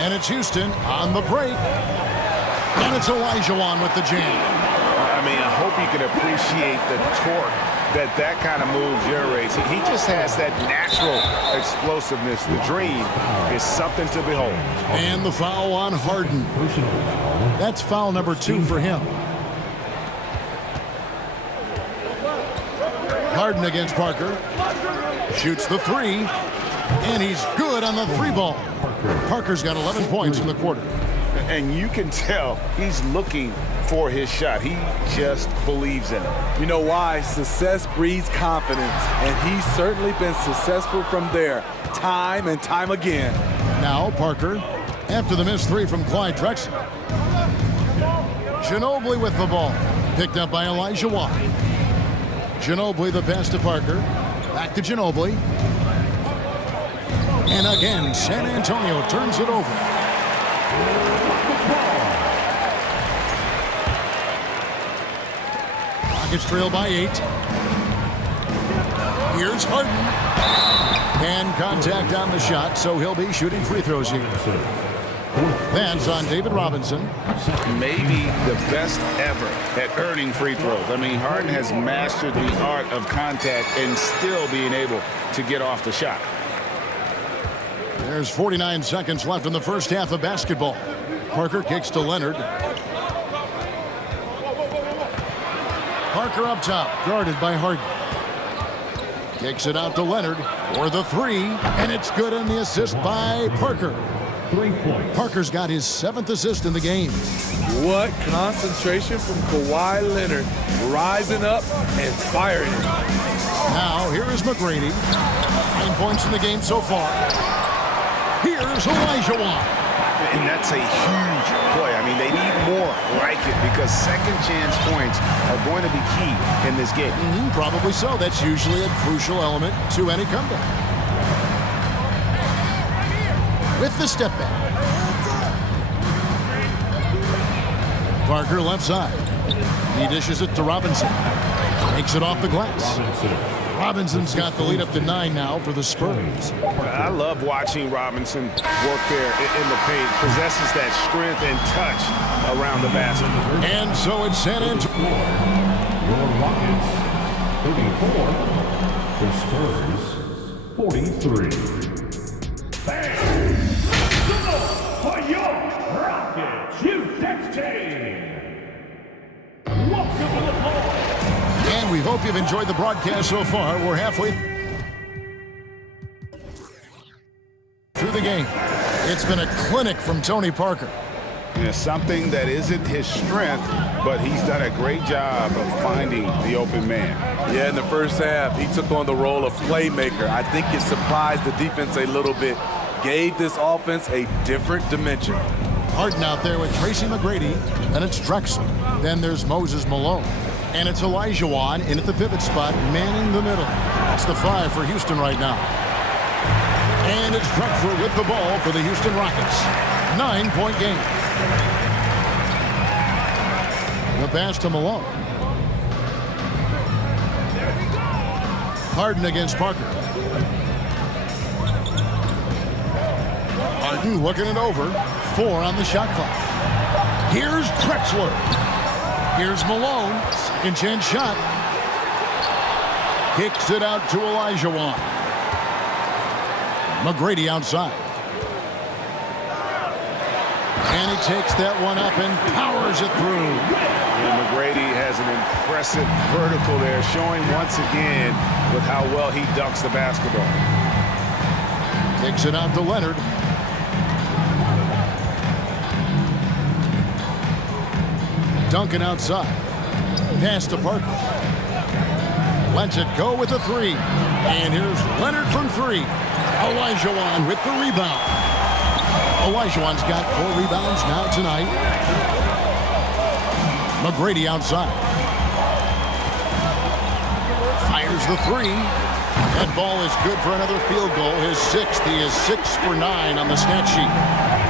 And it's Houston on the break. And it's Olajuwon with the jam. I mean, I hope you can appreciate the torque that kind of move generates. He just has that natural explosiveness. The dream is something to behold. And the foul on Harden. That's foul number 2 for him. Harden against Parker. Shoots the three. And he's good on the three ball. Parker's got 11 points in the quarter. And you can tell he's looking for his shot. He just believes in it. You know why? Success breeds confidence, and he's certainly been successful from there, time and time again. Now Parker, after the missed three from Clyde Drexler. Ginobili with the ball, picked up by Olajuwon. Ginobili the pass to Parker, back to Ginobili. And again, San Antonio turns it over. Rockets trail by 8. Here's Harden. And contact on the shot, so he'll be shooting free throws here. That's on David Robinson. Maybe the best ever at earning free throws. I mean, Harden has mastered the art of contact and still being able to get off the shot. There's 49 seconds left in the first half of basketball. Parker kicks to Leonard. Parker up top, guarded by Harden. Kicks it out to Leonard for the three, and it's good on the assist by Parker. 3 points. Parker's got his 7th assist in the game. What concentration from Kawhi Leonard, rising up and firing it. Now, here is McGrady. 9 points in the game so far. Here's Olajuwon. And that's a huge play. I mean, they need more like it because second chance points are going to be key in this game. Probably so. That's usually a crucial element to any comeback. With the step back. Parker left side. He dishes it to Robinson. Takes it off the glass. Robinson's got the lead up to 9 now for the Spurs. I love watching Robinson work there in the paint. Possesses that strength and touch around the basket. And so it's San Antonio. Your Rockets 34, the Spurs 43. Bang! For your Rockets, U16. Welcome to the floor. And we hope you've enjoyed the broadcast so far. We're halfway through the game. It's been a clinic from Tony Parker. Yeah, something that isn't his strength, but he's done a great job of finding the open man. Yeah, in the first half, he took on the role of playmaker. I think it surprised the defense a little bit. Gave this offense a different dimension. Harden out there with Tracy McGrady, and it's Drexler. Then there's Moses Malone. And it's Olajuwon in at the pivot spot, manning the middle. That's the 5 for Houston right now. And it's Drexler with the ball for the Houston Rockets. 9-point game. The pass to Malone. Harden against Parker. Harden looking it over. 4 on the shot clock. Here's Drexler. Here's Malone. Second chance shot. Kicks it out to Olajuwon. McGrady outside. And he takes that one up and powers it through. And McGrady has an impressive vertical there, showing once again with how well he dunks the basketball. Kicks it out to Leonard. Duncan outside. Pass to Parker. Lets it go with a three. And here's Leonard from three. Olajuwon with the rebound. Olajuwon's got 4 rebounds now tonight. McGrady outside. Fires the three. That ball is good for another field goal. His 6th. He is 6 for 9 on the stat sheet.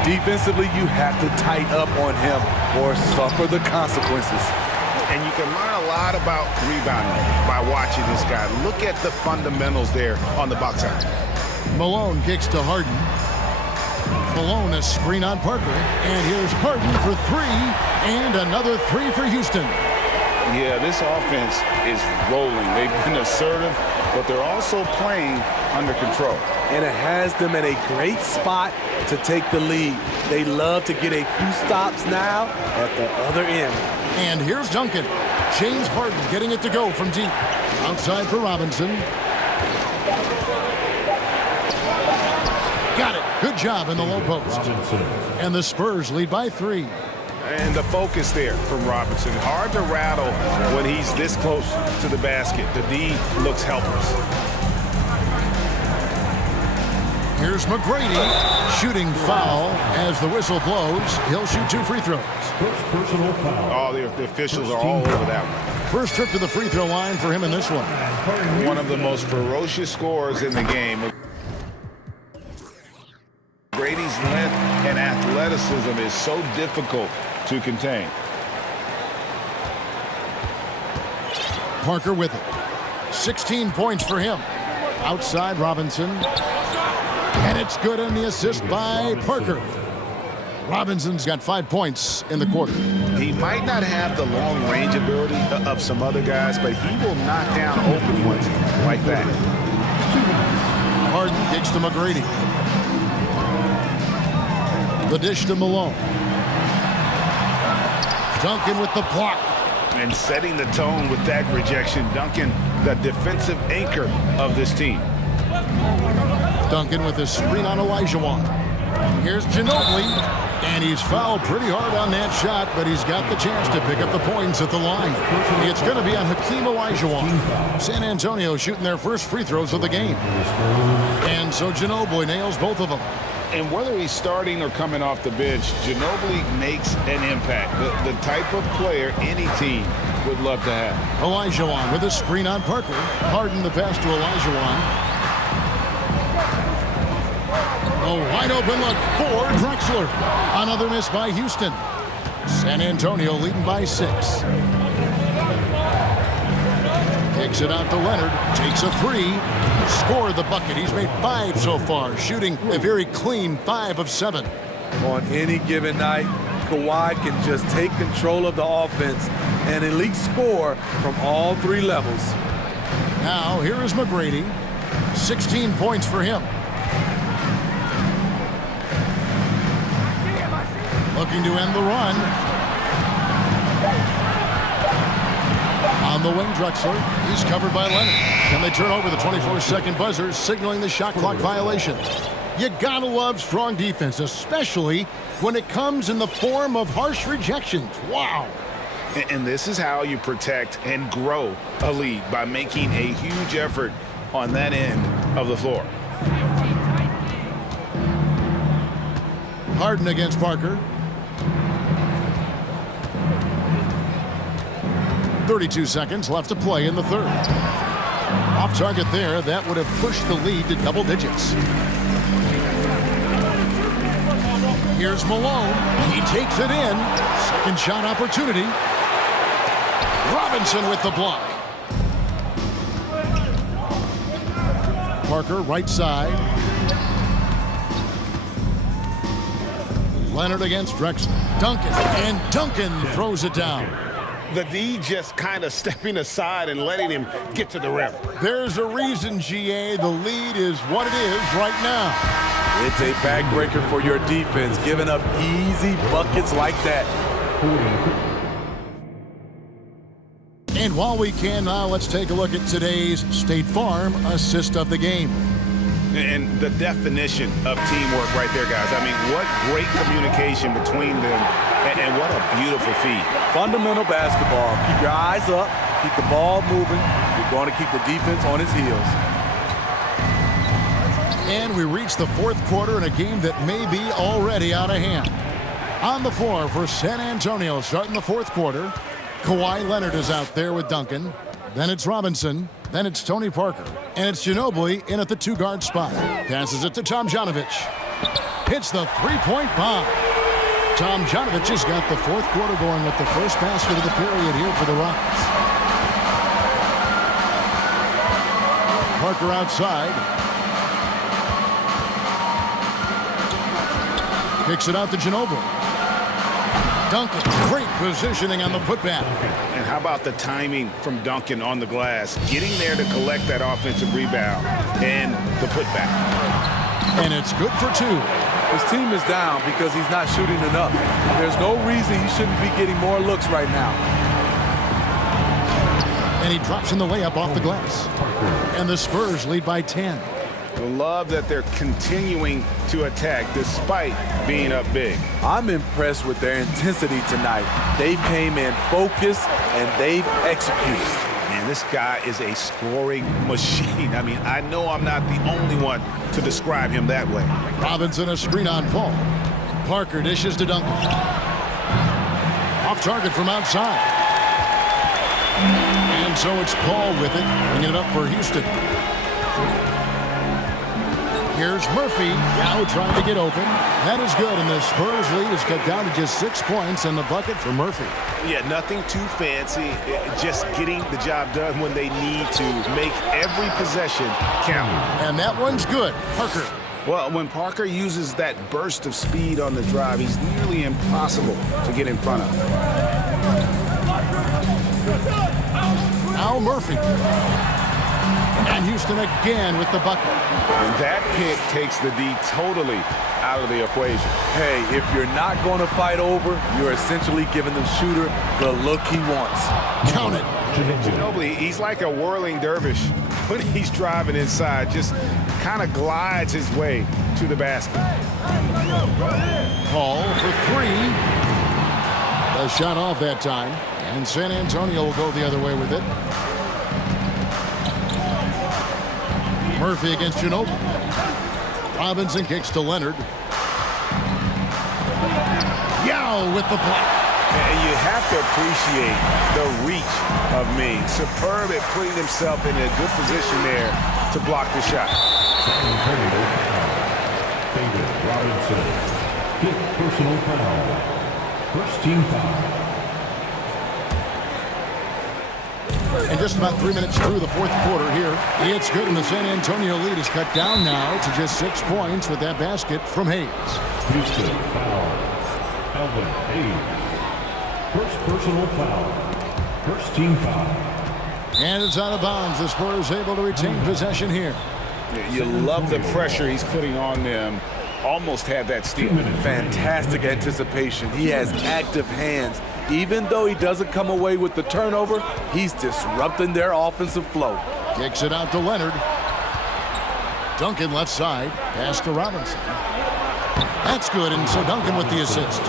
Defensively, you have to tighten up on him or suffer the consequences. And you can learn a lot about rebounding by watching this guy. Look at the fundamentals there on the box out. Malone kicks to Harden. Malone a screen on Parker. And here's Harden for 3. And another 3 for Houston. Yeah, this offense is rolling. They've been assertive, but they're also playing under control. And it has them in a great spot to take the lead. They love to get a few stops now at the other end. And here's Duncan. James Harden getting it to go from deep. Outside for Robinson. Got it. Good job in the low post. And the Spurs lead by 3. And the focus there from Robinson. Hard to rattle when he's this close to the basket. The D looks helpless. Here's McGrady. Shooting foul as the whistle blows. He'll shoot 2 free throws. Oh, the officials are all over that one. First trip to the free throw line for him in this one. One of the most ferocious scorers in the game. Brady's length and athleticism is so difficult to contain. Parker with it. 16 points for him. Outside Robinson. And it's good on the assist by Parker. Robinson's got 5 points in the quarter. He might not have the long range ability of some other guys, but he will knock down open ones like that. Harden kicks to McGrady. The dish to Malone. Duncan with the block. And setting the tone with that rejection. Duncan, the defensive anchor of this team. Duncan with his screen on Olajuwon. Here's Ginobili. And he's fouled pretty hard on that shot, but he's got the chance to pick up the points at the line. It's going to be on Hakeem Olajuwon. San Antonio shooting their first free throws of the game. And so Ginobili nails both of them. And whether he's starting or coming off the bench, Ginobili makes an impact. The type of player any team would love to have. Olajuwon with a screen on Parker. Harden the pass to Olajuwon. A wide open look for Drexler. Another miss by Houston. San Antonio leading by 6. Kicks it out to Leonard. Takes a 3. Scored the bucket. He's made 5 so far. Shooting a very clean 5 of 7. On any given night, Kawhi can just take control of the offense and elite score from all 3 levels. Now here is McGrady. 16 points for him. Looking to end the run. On the wing, Drexler. He's covered by Leonard. And they turn over the 24-second buzzer, signaling the shot clock violation. You gotta love strong defense, especially when it comes in the form of harsh rejections. Wow. And this is how you protect and grow a lead, by making a huge effort on that end of the floor. Harden against Parker. 32 seconds left to play in the third. Off target there. That would have pushed the lead to double digits. Here's Malone. He takes it in. Second shot opportunity. Robinson with the block. Parker right side. Leonard against Drexler. Duncan. And Duncan throws it down. The D just kind of stepping aside and letting him get to the rim. There's a reason, GA. The lead is what it is right now. It's a backbreaker for your defense, giving up easy buckets like that. And while we can now, let's take a look at today's State Farm assist of the game. And the definition of teamwork right there, guys. I mean, what great communication between them, and what a beautiful feed. Fundamental basketball. Keep your eyes up, keep the ball moving. You're going to keep the defense on its heels. And we reach the fourth quarter in a game that may be already out of hand. On the floor for San Antonio starting the fourth quarter, Kawhi Leonard is out there with Duncan. Then it's Robinson. Then it's Tony Parker. And it's Ginobili in at the two-guard spot. Passes it to Tomjanovich. Hits the three-point bomb. Tomjanovich has got the fourth quarter going with the first basket of the period here for the Rockets. Parker outside. Kicks it out to Ginobili. Duncan, great positioning on the putback. And how about the timing from Duncan on the glass, getting there to collect that offensive rebound and the putback. And it's good for two. His team is down because he's not shooting enough. There's no reason he shouldn't be getting more looks right now. And he drops in the layup off the glass. And the Spurs lead by 10. Love that they're continuing to attack despite being up big. I'm impressed with their intensity tonight. They came in focused and they've executed. Man, this guy is a scoring machine. I mean, I know I'm not the only one to describe him that way. Robinson a screen on Paul. Parker dishes to Duncan. Off target from outside. And so it's Paul with it, bringing it up for Houston. Here's Murphy, now trying to get open. That is good, and the Spurs lead is cut down to just 6 points in the bucket for Murphy. Yeah, nothing too fancy, just getting the job done when they need to make every possession count. And that one's good. Parker. Well, when Parker uses that burst of speed on the drive, he's nearly impossible to get in front of. Now Murphy. And Houston again with the bucket. And that pick takes the D totally out of the equation. Hey, if you're not going to fight over, you're essentially giving the shooter the look he wants. Count it. Ginobili, he's like a whirling dervish when he's driving inside. Just kind of glides his way to the basket. Paul for three. A shot off that time. And San Antonio will go the other way with it. Murphy against Ginobili. Robinson kicks to Leonard. Yao with the block. And you have to appreciate the reach of Ming. Superb at putting himself in a good position there to block the shot. David Robinson, 5th personal foul. First team foul. And just about 3 minutes through the fourth quarter here. It's good, and the San Antonio lead is cut down now to just 6 points with that basket from Hayes. Houston foul. Elvin Hayes. First personal foul. First team foul. And it's out of bounds. The Spurs able to retain possession here. You love the pressure he's putting on them. Almost had that steal. Fantastic anticipation. He has active hands. Even though he doesn't come away with the turnover, he's disrupting their offensive flow. Kicks it out to Leonard. Duncan left side. Pass to Robinson. That's good, and so Duncan with the assist.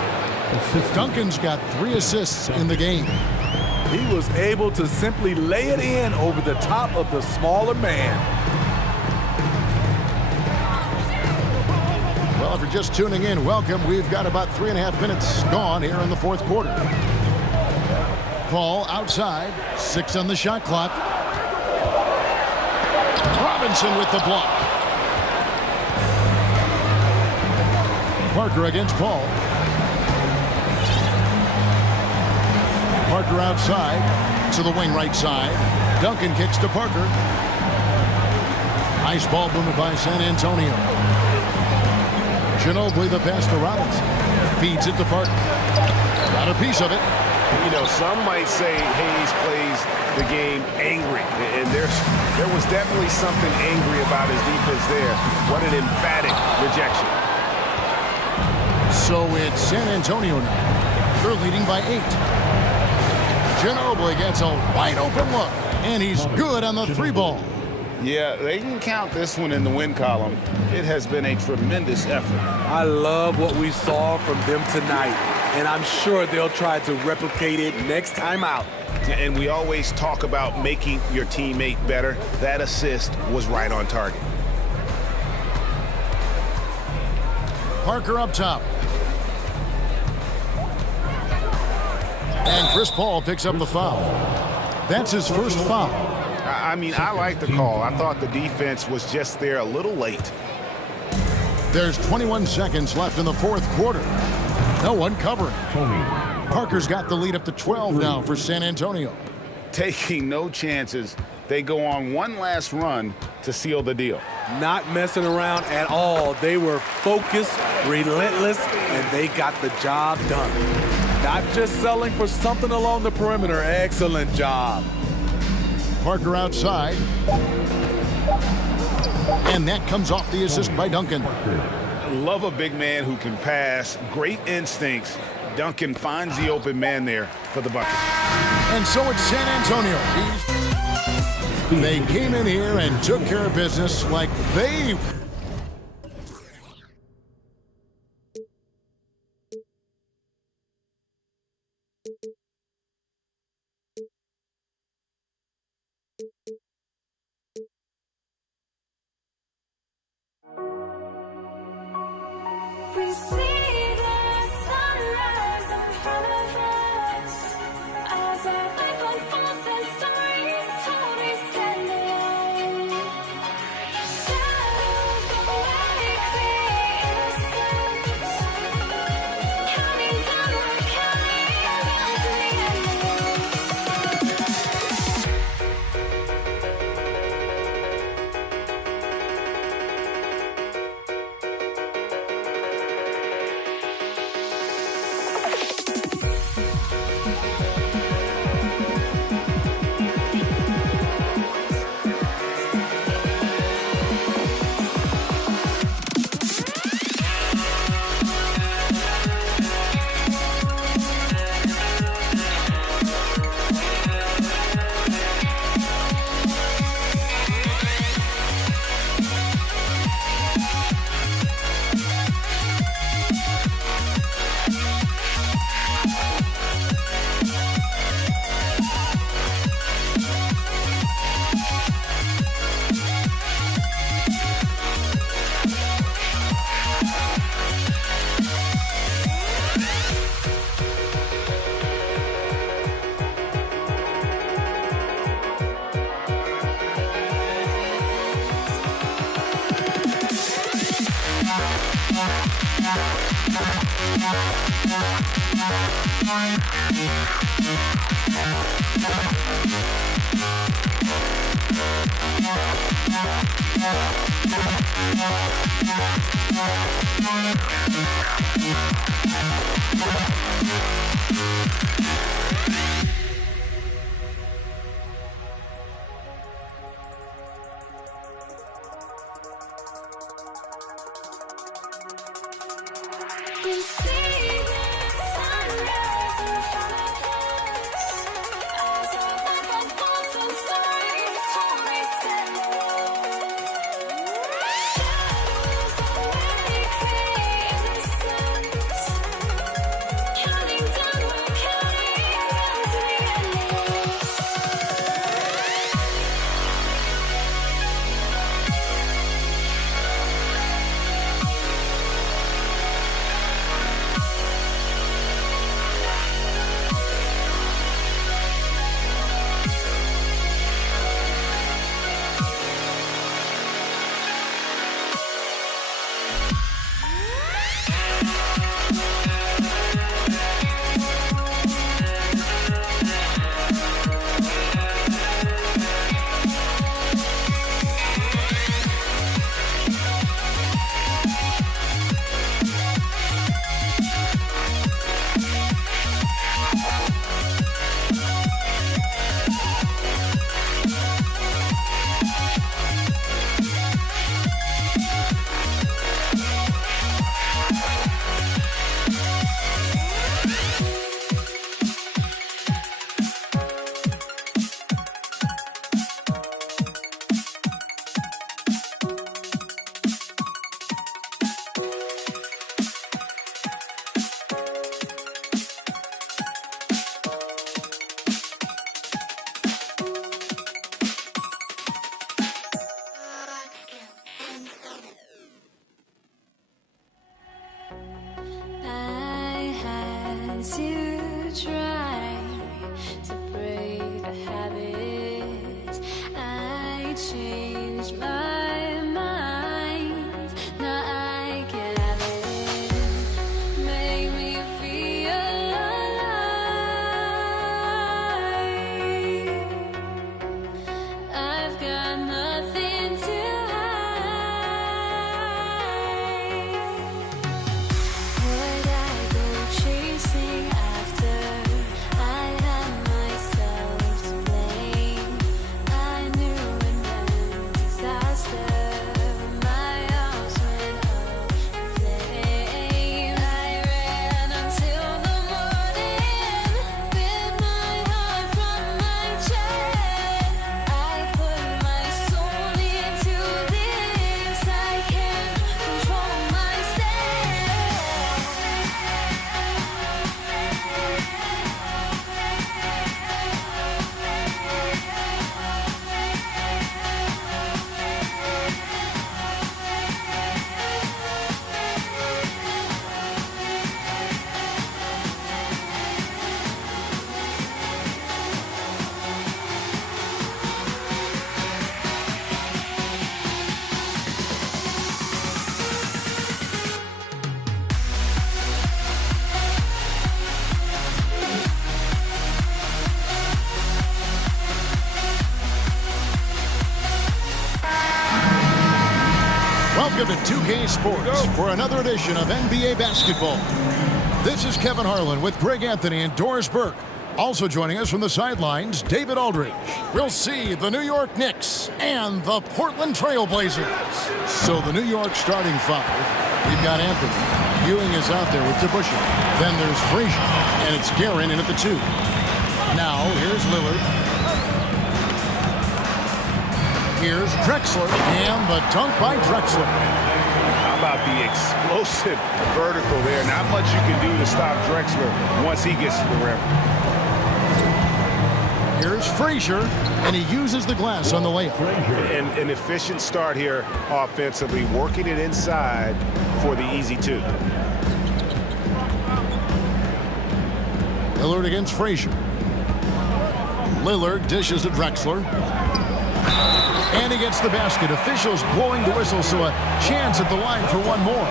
Duncan's got 3 assists in the game. He was able to simply lay it in over the top of the smaller man. Well, if you're just tuning in, welcome. We've got about 3.5 minutes gone here in the fourth quarter. Paul outside, 6 on the shot clock. Robinson with the block. Parker against Paul. Parker outside to the wing right side. Duncan kicks to Parker. Nice ball movement by San Antonio. Ginobili the pass to Robinson. Feeds it to Parker. Got a piece of it. You know, some might say Hayes plays the game angry. And there was definitely something angry about his defense there. What an emphatic rejection. So it's San Antonio now. They're leading by 8. Ginobili gets a wide open look. And he's good on the 3 ball. Yeah, they can count this one in the win column. It has been a tremendous effort. I love what we saw from them tonight, and I'm sure they'll try to replicate it next time out. And we always talk about making your teammate better. That assist was right on target. Parker up top. And Chris Paul picks up the foul. That's his first foul. I mean, I like the call. I thought the defense was just there a little late. There's 21 seconds left in the fourth quarter. No one covering. Parker's got the lead up to 12 now for San Antonio. Taking no chances. They go on one last run to seal the deal. Not messing around at all. They were focused, relentless, and they got the job done. Not just selling for something along the perimeter. Excellent job. Parker outside. And that comes off the assist by Duncan. Love a big man who can pass. Great instincts. Duncan finds the open man there for the bucket. And so it's San Antonio. They came in here and took care of business like they... We see the sunrise in front of us as our life unfolds and stories told we stand alone. Shadows awake the innocent, counting down, we're counting down to the Welcome to 2K Sports for another edition of NBA basketball. This is Kevin Harlan with Greg Anthony and Doris Burke. Also joining us from the sidelines, David Aldridge. We'll see the New York Knicks and the Portland Trail Blazers. So the New York starting five, we've got Anthony. Ewing is out there with DeBusschere. Then there's Frazier, and it's Guerin in at the 2. Now, here's Lillard. Here's Drexler, and the dunk by Drexler. How about the explosive vertical there? Not much you can do to stop Drexler once he gets to the rim. Here's Frazier, and he uses the glass on the layup. And an efficient start here offensively, working it inside for the easy 2. Lillard against Frazier. Lillard dishes to Drexler. And he gets the basket. Officials blowing the whistle, so a chance at the line for one more.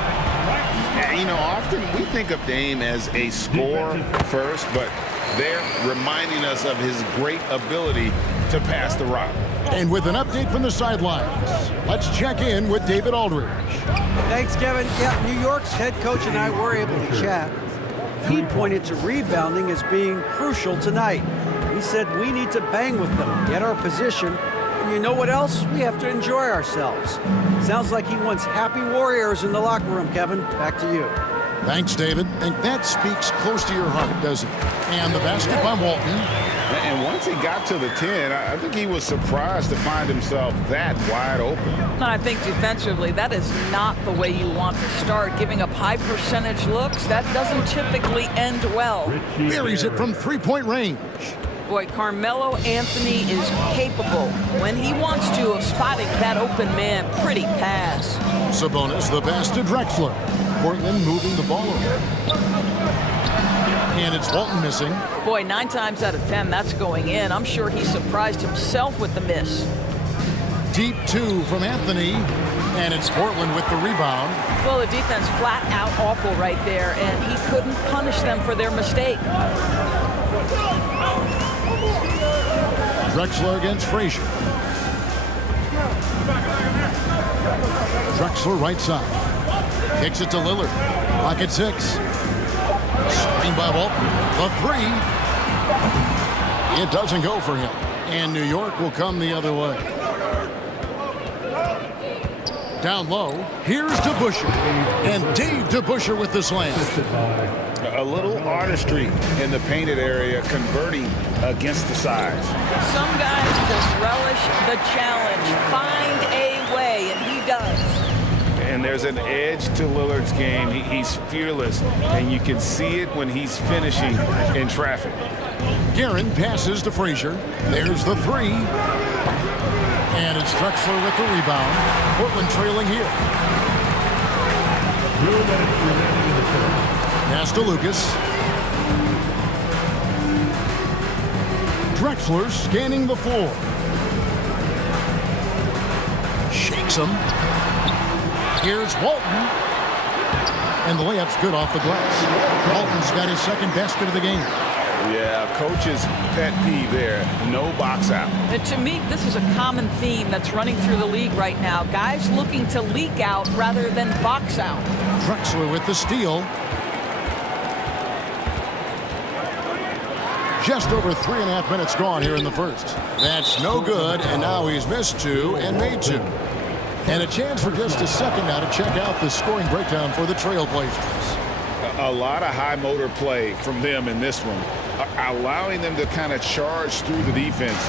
You know, often we think of Dame as a scorer first, but they're reminding us of his great ability to pass the rock. And with an update from the sidelines, let's check in with David Aldridge. Thanks, Kevin. Yeah, New York's head coach and I were able to chat. He pointed to rebounding as being crucial tonight. He said we need to bang with them, get our position. And you know what else? We have to enjoy ourselves. Sounds like he wants happy warriors in the locker room, Kevin. Back to you. Thanks, David. And that speaks close to your heart, doesn't it? And the basket by Walton. And once he got to the 10, I think he was surprised to find himself that wide open. And I think defensively, that is not the way you want to start. Giving up high percentage looks, that doesn't typically end well. Buries it from three-point range. Boy, Carmelo Anthony is capable, when he wants to, of spotting that open man. Pretty pass. Sabonis, the pass to Drexler. Portland moving the ball over. And it's Walton missing. Boy, 9 times out of 10, that's going in. I'm sure he surprised himself with the miss. Deep 2 from Anthony. And it's Portland with the rebound. Well, the defense flat out awful right there, and he couldn't punish them for their mistake. Drexler against Frazier. Drexler right side. Kicks it to Lillard. Clock at 6. Screen by Walton. The 3. It doesn't go for him. And New York will come the other way. Down low. Here's DeBusschere. And Dave DeBusschere with the slam. A little artistry in the painted area, converting against the size. Some guys just relish the challenge. Find a way, and he does. And there's an edge to Lillard's game. He's fearless, and you can see it when he's finishing in traffic. Guerin passes to Frazier. There's the 3. And it's Drexler with the rebound. Portland trailing here. Pass to Lucas. Drexler scanning the floor. Shakes him. Here's Walton. And the layup's good off the glass. Walton's got his second basket of the game. Yeah, coach's pet peeve there. No box out. And to me, this is a common theme that's running through the league right now. Guys looking to leak out rather than box out. Drexler with the steal. Just over 3.5 minutes gone here in the first. That's no good, and now he's missed 2 and made 2. And a chance for just a second now to check out the scoring breakdown for the Trailblazers. A lot of high motor play from them in this one, allowing them to kind of charge through the defense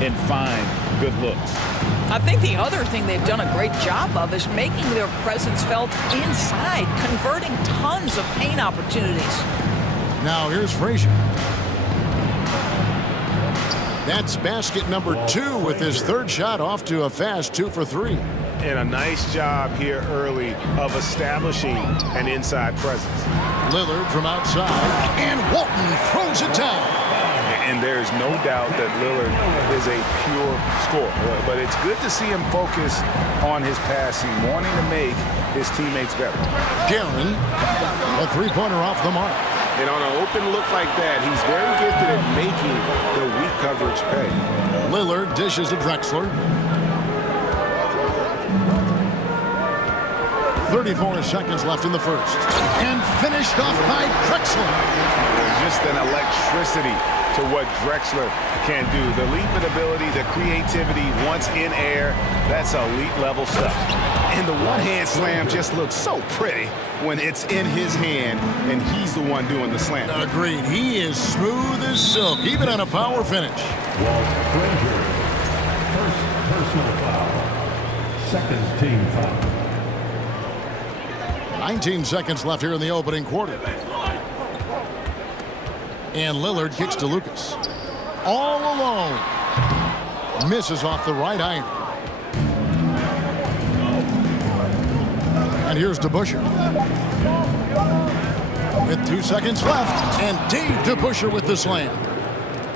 and find good looks. I think the other thing they've done a great job of is making their presence felt inside, converting tons of paint opportunities. Now here's Frazier. That's basket number 2 with his third shot off to a fast 2 for 3. And a nice job here early of establishing an inside presence. Lillard from outside, and Walton throws it down. And there's no doubt that Lillard is a pure scorer. But it's good to see him focus on his passing, wanting to make his teammates better. Guerin, a three-pointer off the mark. And on an open look like that, he's very gifted at making the weak coverage pay. Lillard dishes to Drexler. 34 seconds left in the first. And finished off by Drexler. There's just an electricity to what Drexler can do. The leaping ability, the creativity once in air, that's elite level stuff. And the one-hand slam just looks so pretty when it's in his hand and he's the one doing the slam. Agreed. He is smooth as silk, even on a power finish. Walt Frazier, first personal foul, second team foul. 19 seconds left here in the opening quarter. And Lillard kicks to Lucas. All alone. Misses off the right iron. And here's DeBusschere. With 2 seconds left. And Dave DeBusschere with the slam.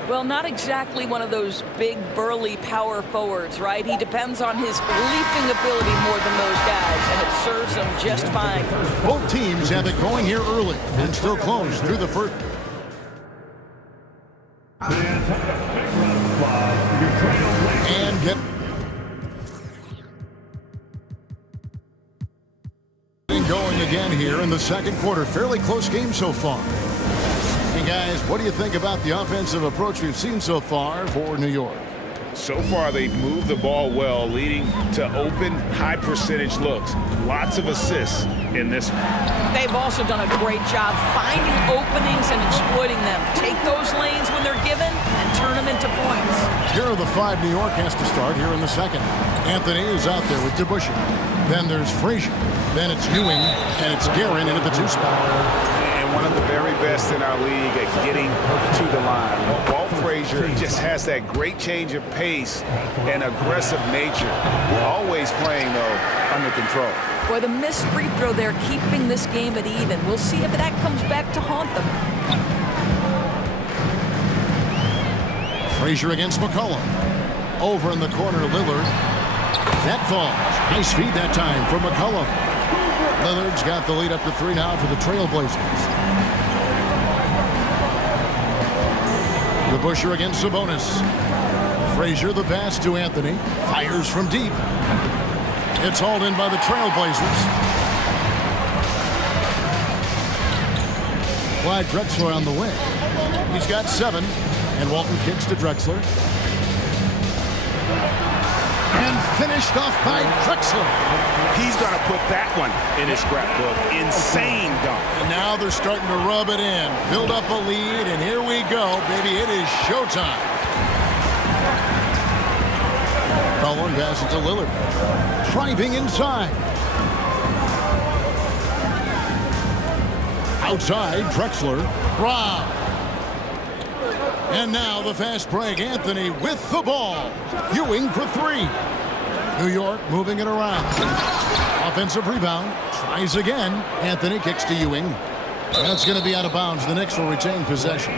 Well, not exactly one of those big, burly power forwards, right? He depends on his leaping ability more than those guys, and it serves him just fine. Both teams have it going here early and still close through the first. And get going again here in the second quarter. Fairly close game so far. And guys, what do you think about the offensive approach we've seen so far for New York? So far, they've moved the ball well, leading to open, high-percentage looks. Lots of assists in this one. They've also done a great job finding openings and exploiting them. Take those lanes when they're given and turn them into points. Here are the 5 New York has to start here in the second. Anthony is out there with DeBusschere. Then there's Frazier. Then it's Ewing, and it's Guerin into the 2 spot. One of the very best in our league at getting to the line. Walt Frazier just has that great change of pace and aggressive nature. Always playing, though, under control. Boy, the missed free throw there keeping this game at even. We'll see if that comes back to haunt them. Frazier against McCollum. Over in the corner, Lillard. That falls. Nice feed that time for McCollum. Lillard's got the lead up to 3 now for the Trailblazers. DeBusschere against Sabonis. Frazier the pass to Anthony. Fires from deep. It's hauled in by the Trailblazers. Clyde Drexler on the wing. He's got 7. And Walton kicks to Drexler. And finished off by Drexler. He's going to put that one in his scrapbook. Insane dunk. And now they're starting to rub it in. Build up a lead, and here we go, baby. It is showtime. Cullen passes to Lillard. Driving inside. Outside, Drexler. Rob. And now the fast break. Anthony with the ball. Ewing for 3. New York moving it around. Offensive rebound. Tries again. Anthony kicks to Ewing. That's going to be out of bounds. The Knicks will retain possession.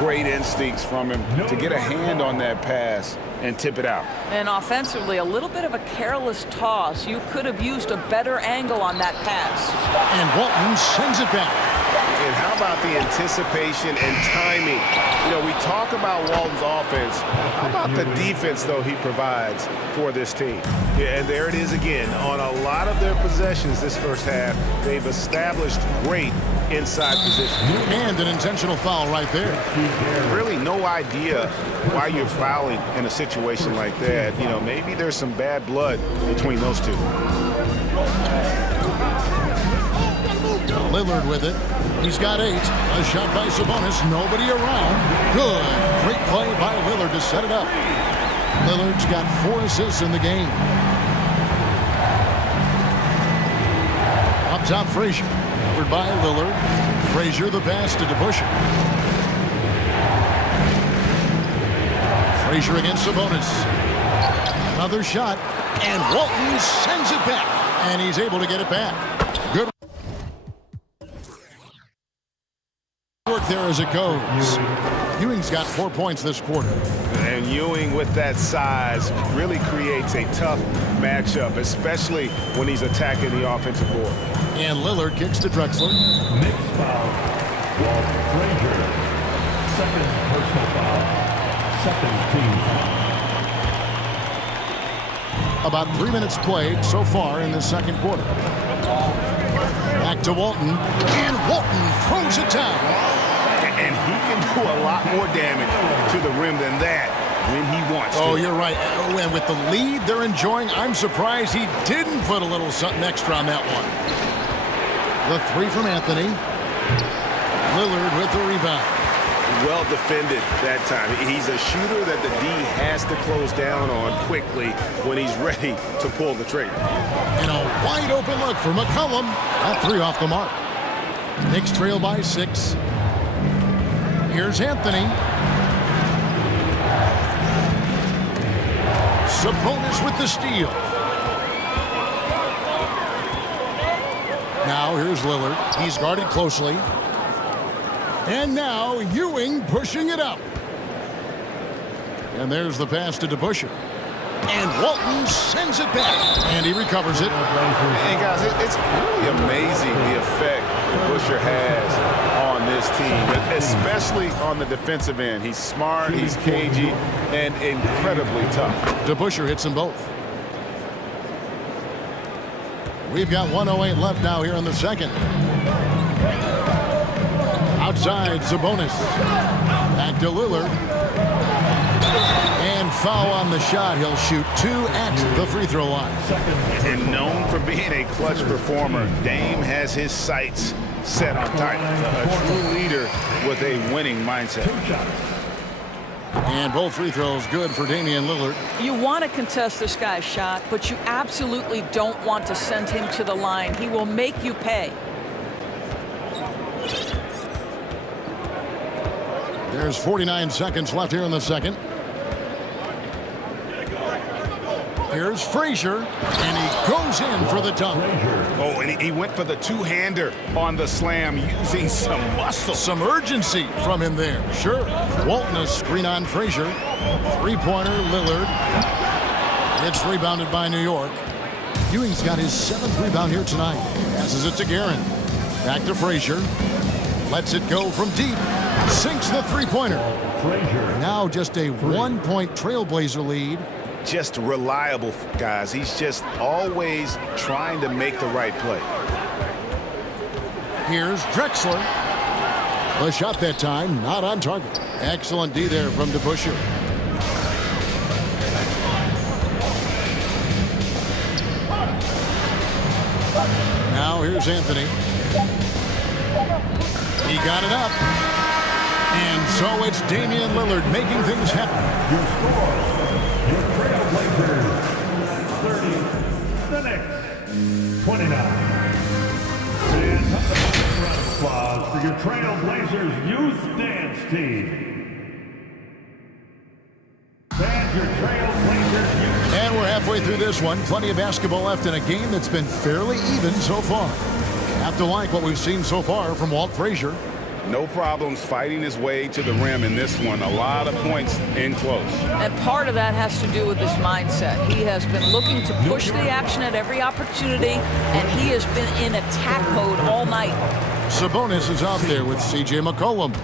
Great instincts from him to get a hand on that pass and tip it out. And offensively, a little bit of a careless toss. You could have used a better angle on that pass. And Walton sends it back. And how about the anticipation and timing? You know, we talk about Walton's offense. How about the defense, though, he provides for this team? Yeah, and there it is again. On a lot of their possessions this first half, they've established great inside position. And an intentional foul right there. Really no idea why you're fouling in a situation like that. You know, maybe there's some bad blood between those two. Lillard with it. He's got 8. A shot by Sabonis. Nobody around. Good. Great play by Lillard to set it up. Lillard's got 4 assists in the game. Up top, Frazier. Covered by Lillard. Frazier the pass to DeBusschere. Frazier against Sabonis. Another shot. And Walton sends it back. And he's able to get it back. Good work there as it goes. Ewing's got 4 points this quarter. And Ewing with that size really creates a tough matchup, especially when he's attacking the offensive board. And Lillard kicks to Drexler. Next foul, Walt Frazier. Second personal foul. Second team foul. About 3 minutes played so far in the second quarter. Back to Walton, and Walton throws it down. And he can do a lot more damage to the rim than that when he wants to. Oh, you're right. Oh, and with the lead they're enjoying, I'm surprised he didn't put a little something extra on that one. The three from Anthony. Lillard with the rebound. Well defended that time. He's a shooter that the D has to close down on quickly when he's ready to pull the trigger. And a wide open look for McCollum. That three off the mark. Knicks trail by 6. Here's Anthony. Sabonis with the steal. Now here's Lillard. He's guarded closely. And now Ewing pushing it up. And there's the pass to DeBusschere. And Walton sends it back. And he recovers it. And guys, it's really amazing the effect DeBusschere has on this team, especially on the defensive end. He's smart, he's cagey, and incredibly tough. DeBusschere hits them both. We've got 1:08 left now here in the second. Outside, Sabonis. Back to Lillard. And foul on the shot. He'll shoot 2 at the free throw line. And known for being a clutch performer, Dame has his sights set on Titans. A true leader with a winning mindset. And both free throws good for Damian Lillard. You want to contest this guy's shot, but you absolutely don't want to send him to the line. He will make you pay. There's 49 seconds left here in the second. Here's Frazier, and he goes in for the dunk. Oh, and he went for the two-hander on the slam, using some muscle. Some urgency from him there. Sure. Walton a screen on Frazier. Three-pointer, Lillard. It's rebounded by New York. Ewing's got his 7th rebound here tonight. Passes it to Guerin. Back to Frazier. Lets it go from deep. Sinks the three-pointer. Now just a 1-point Trailblazer lead. Just reliable, guys. He's just always trying to make the right play. Here's Drexler. The shot that time, not on target. Excellent D there from DeBusschere. Now here's Anthony. He got it up. And so it's Damian Lillard making things happen. Your score, your Trailblazers 30, the Knicks 29. And the round of applause for your Trailblazers youth dance team. And your Trailblazers youth. And we're halfway through this one. Plenty of basketball left in a game that's been fairly even so far. Have to like what we've seen so far from Walt Frazier. No problems fighting his way to the rim in this one. A lot of points in close. And part of that has to do with his mindset. He has been looking to push the action at every opportunity, and he has been in attack mode all night. Sabonis is out there with C.J. McCollum.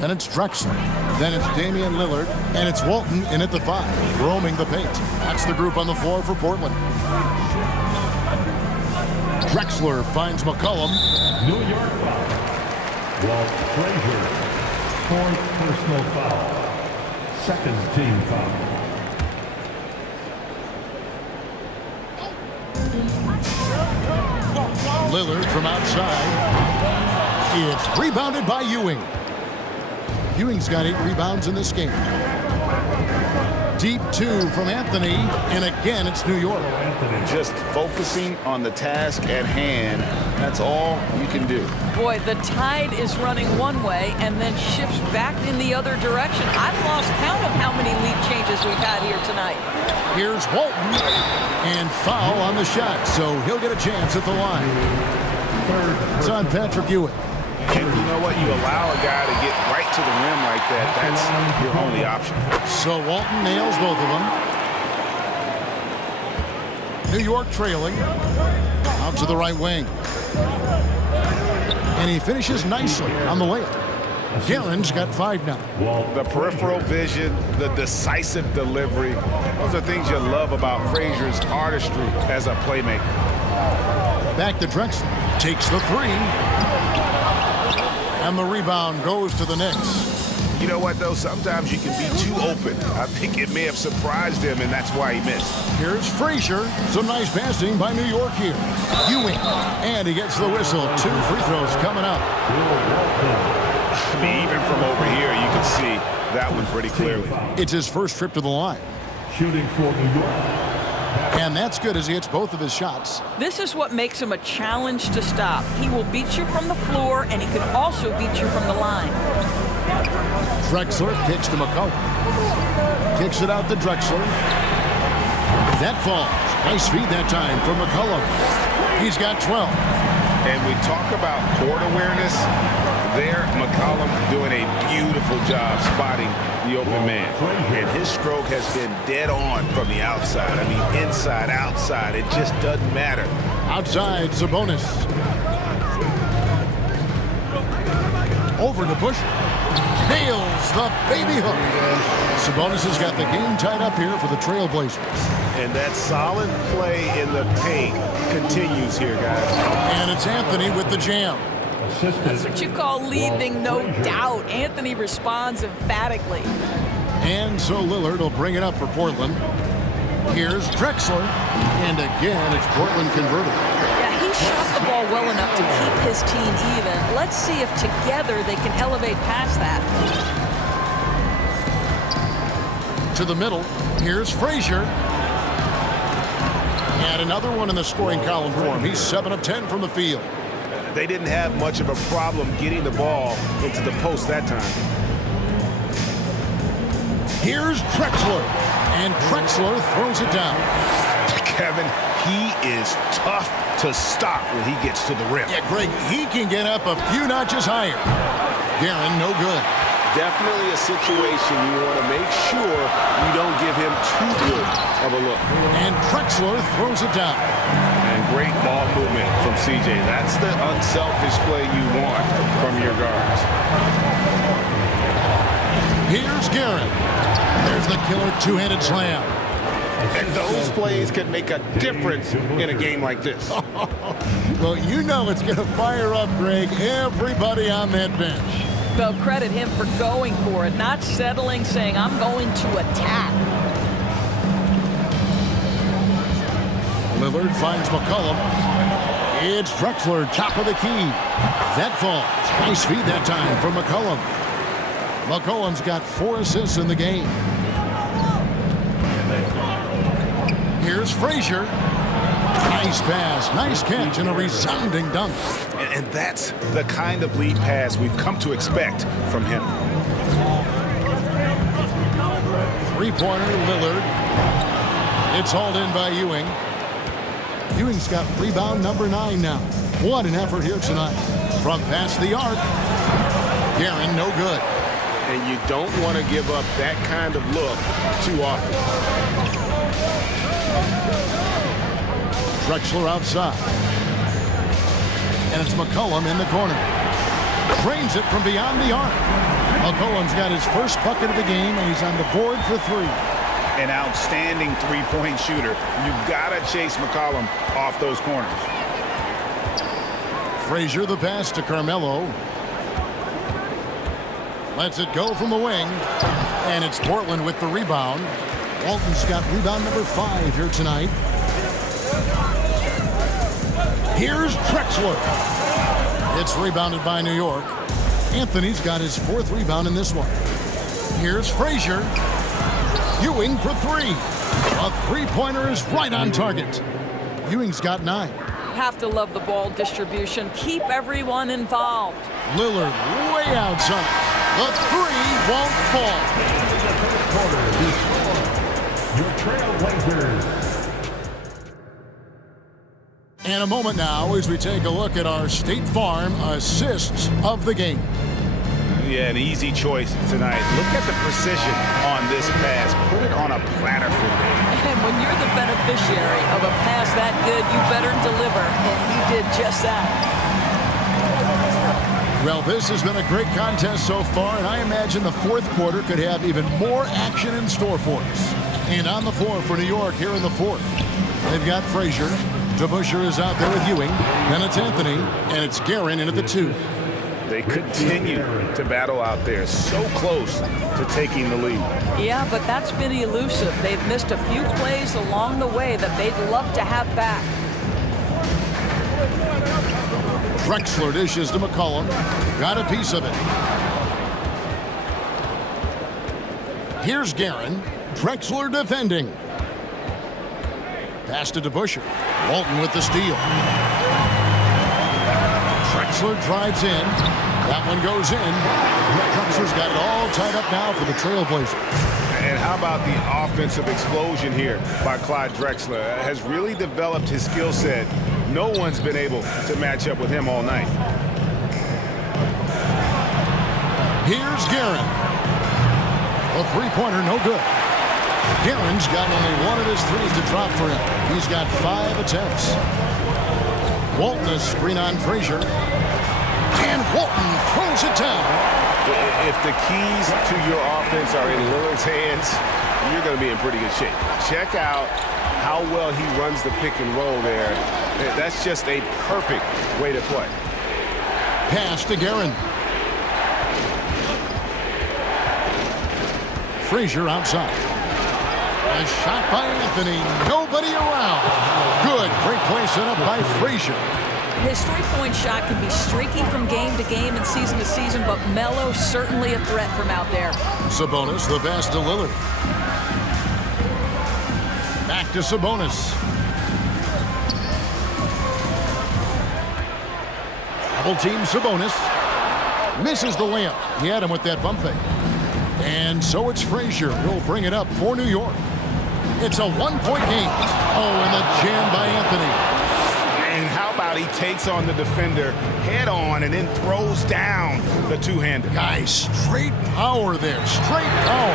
Then it's Drexler. Then it's Damian Lillard. And it's Walton in at the 5, roaming the paint. That's the group on the floor for Portland. Drexler finds McCollum. New York foul. Walt Frazier, 4th personal foul. 2nd team foul. Lillard from outside. It's rebounded by Ewing. Ewing's got 8 rebounds in this game. Deep 2 from Anthony, and again it's New York. Just focusing on the task at hand, that's all you can do. Boy, the tide is running one way and then shifts back in the other direction. I've lost count of how many lead changes we've had here tonight. Here's Walton, and foul on the shot, so he'll get a chance at the line. It's on Patrick Ewing. And you know what? You allow a guy to get right to the rim like that, that's your only option. So Walton nails both of them. New York trailing. Out to the right wing. And he finishes nicely on the layup. Guerin's got 5 now. The peripheral vision, the decisive delivery, those are things you love about Frazier's artistry as a playmaker. Back to Drexler. Takes the three. And the rebound goes to the Knicks. You know what, though? Sometimes you can be too open. I think it may have surprised him, and that's why he missed. Here's Frazier. Some nice passing by New York here. Ewing. And he gets the whistle. 2 free throws coming up. I mean, even from over here, you can see that one pretty clearly. It's his first trip to the line. Shooting for New York. And that's good as he hits both of his shots. This is what makes him a challenge to stop. He will beat you from the floor, and he can also beat you from the line. Drexler kicks to McCollum. Kicks it out to Drexler. That falls. Nice feed that time for McCollum. He's got 12. And we talk about court awareness. There, McCollum doing a beautiful job spotting the open man. And his stroke has been dead on from the outside. I mean, inside, outside, it just doesn't matter. Outside, Sabonis. Over to Bush. Nails the baby hook. Sabonis has got the game tied up here for the Trailblazers. And that solid play in the paint continues here, guys. And it's Anthony with the jam. That's what you call leaving no doubt. Anthony responds emphatically. And so Lillard will bring it up for Portland. Here's Drexler. And again, it's Portland converted. Yeah, he shot the ball well enough to keep his team even. Let's see if together they can elevate past that. To the middle. Here's Frazier. And another one in the scoring column for him. He's 7 of 10 from the field. They didn't have much of a problem getting the ball into the post that time. Here's Drexler. And Drexler throws it down. Kevin, he is tough to stop when he gets to the rim. Yeah, Greg, he can get up a few notches higher. Guerin, no good. Definitely a situation you want to make sure you don't give him too good of a look. And Drexler throws it down. And great ball movement from CJ. That's the unselfish play you want from your guards. Here's Guerin. There's the killer two-handed slam. And those plays can make a difference in a game like this. Well, you know it's going to fire up, Greg, everybody on that bench. Well, credit him for going for it, not settling, saying, I'm going to attack. Lillard finds McCollum. It's Drexler, top of the key. That falls. Nice feed that time from McCollum. McCollum's got 4 assists in the game. Here's Frazier. Nice pass, nice catch, and a resounding dunk. And that's the kind of lead pass we've come to expect from him. Three-pointer, Lillard. It's hauled in by Ewing. Ewing's got rebound number 9 now. What an effort here tonight. From past the arc. Guerin, no good. And you don't want to give up that kind of look too often. Drexler outside. And it's McCollum in the corner. Drains it from beyond the arc. McCollum's got his first bucket of the game, and he's on the board for 3. An outstanding three-point shooter. You've got to chase McCollum off those corners. Frazier the pass to Carmelo. Lets it go from the wing. And it's Portland with the rebound. Walton's got rebound number 5 here tonight. Here's Drexler. It's rebounded by New York. Anthony's got his 4th rebound in this one. Here's Frazier. Ewing for 3. A three-pointer is right on target. Ewing's got 9. Have to love the ball distribution. Keep everyone involved. Lillard way outside. The 3 won't fall. Your Trailblazers. And a moment now as we take a look at our State Farm assists of the game. Yeah, an easy choice tonight. Look at the precision on this pass. Put it on a platter for me. And when you're the beneficiary of a pass that good, you better deliver. And he did just that. Well, this has been a great contest so far, and I imagine the 4th quarter could have even more action in store for us. And on the floor for New York here in the 4th, they've got Frazier. DeBusschere is out there with Ewing. Then it's Anthony, and it's Guerin in at the 2. They continue to battle out there, so close to taking the lead. Yeah, but that's been elusive. They've missed a few plays along the way that they'd love to have back. Drexler dishes to McCollum. Got a piece of it. Here's Guerin. Drexler defending. Pass to DeBusschere. Walton with the steal. Drexler drives in. That one goes in. Drexler's got it all tied up now for the Trailblazers. And how about the offensive explosion here by Clyde Drexler? Has really developed his skill set. No one's been able to match up with him all night. Here's Guerin. A three-pointer, no good. Guerin's got only one of his threes to drop for him. He's got 5 attempts. Walton a screen on Frazier. And Walton throws it down. If the keys to your offense are in Lillard's hands, you're going to be in pretty good shape. Check out how well he runs the pick and roll there. That's just a perfect way to play. Pass to Guerin. Frazier outside. A shot by Anthony. Nobody around. Good. Great play set up by Frazier. His three-point shot can be streaky from game to game and season to season, but Melo certainly a threat from out there. Sabonis, the pass to Lillard. Back to Sabonis. Double team Sabonis. Misses the layup. He had him with that bump fake. And so it's Frazier. He'll bring it up for New York. It's a one-point game. Oh, and the jam by Anthony. And how about he takes on the defender head on and then throws down the two-hander. Guys, straight power there. Straight power.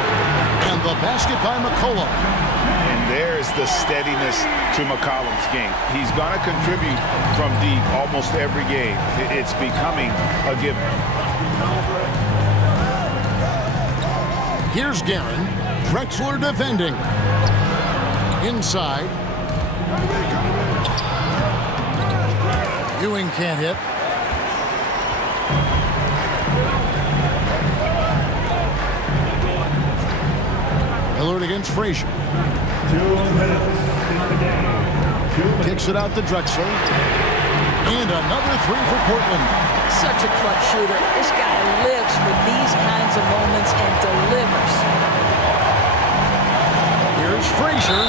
And the basket by McCollum. And there's the steadiness to McCollum's game. He's going to contribute from deep almost every game. It's becoming a given. Here's Guerin. Drexler defending. Inside. Ewing can't hit. Lillard against Frazier. 2 minutes in the game. Kicks it out to Drexler. And another 3 for Portland. Such a clutch shooter. This guy lives for these kinds of moments and delivers. Here's Frazier.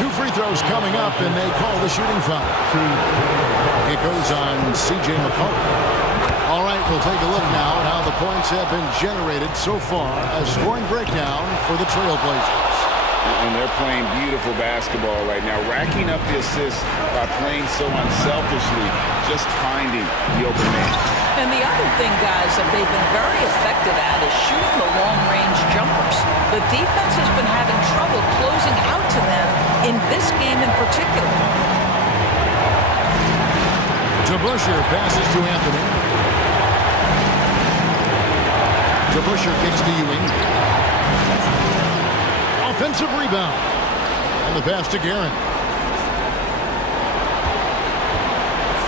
2 free throws coming up, and they call the shooting foul. It goes on C.J. McCollum. All right, we'll take a look now at how the points have been generated so far. A scoring breakdown for the Trailblazers. And they're playing beautiful basketball right now, racking up the assists by playing so unselfishly, just finding the open man. And the other thing, guys, that they've been very effective at is shooting the long-range jumpers. The defense has been having trouble closing out to them in this game in particular. DeBusschere passes to Anthony. DeBusschere kicks to Ewing. Offensive rebound. And the pass to Guerin.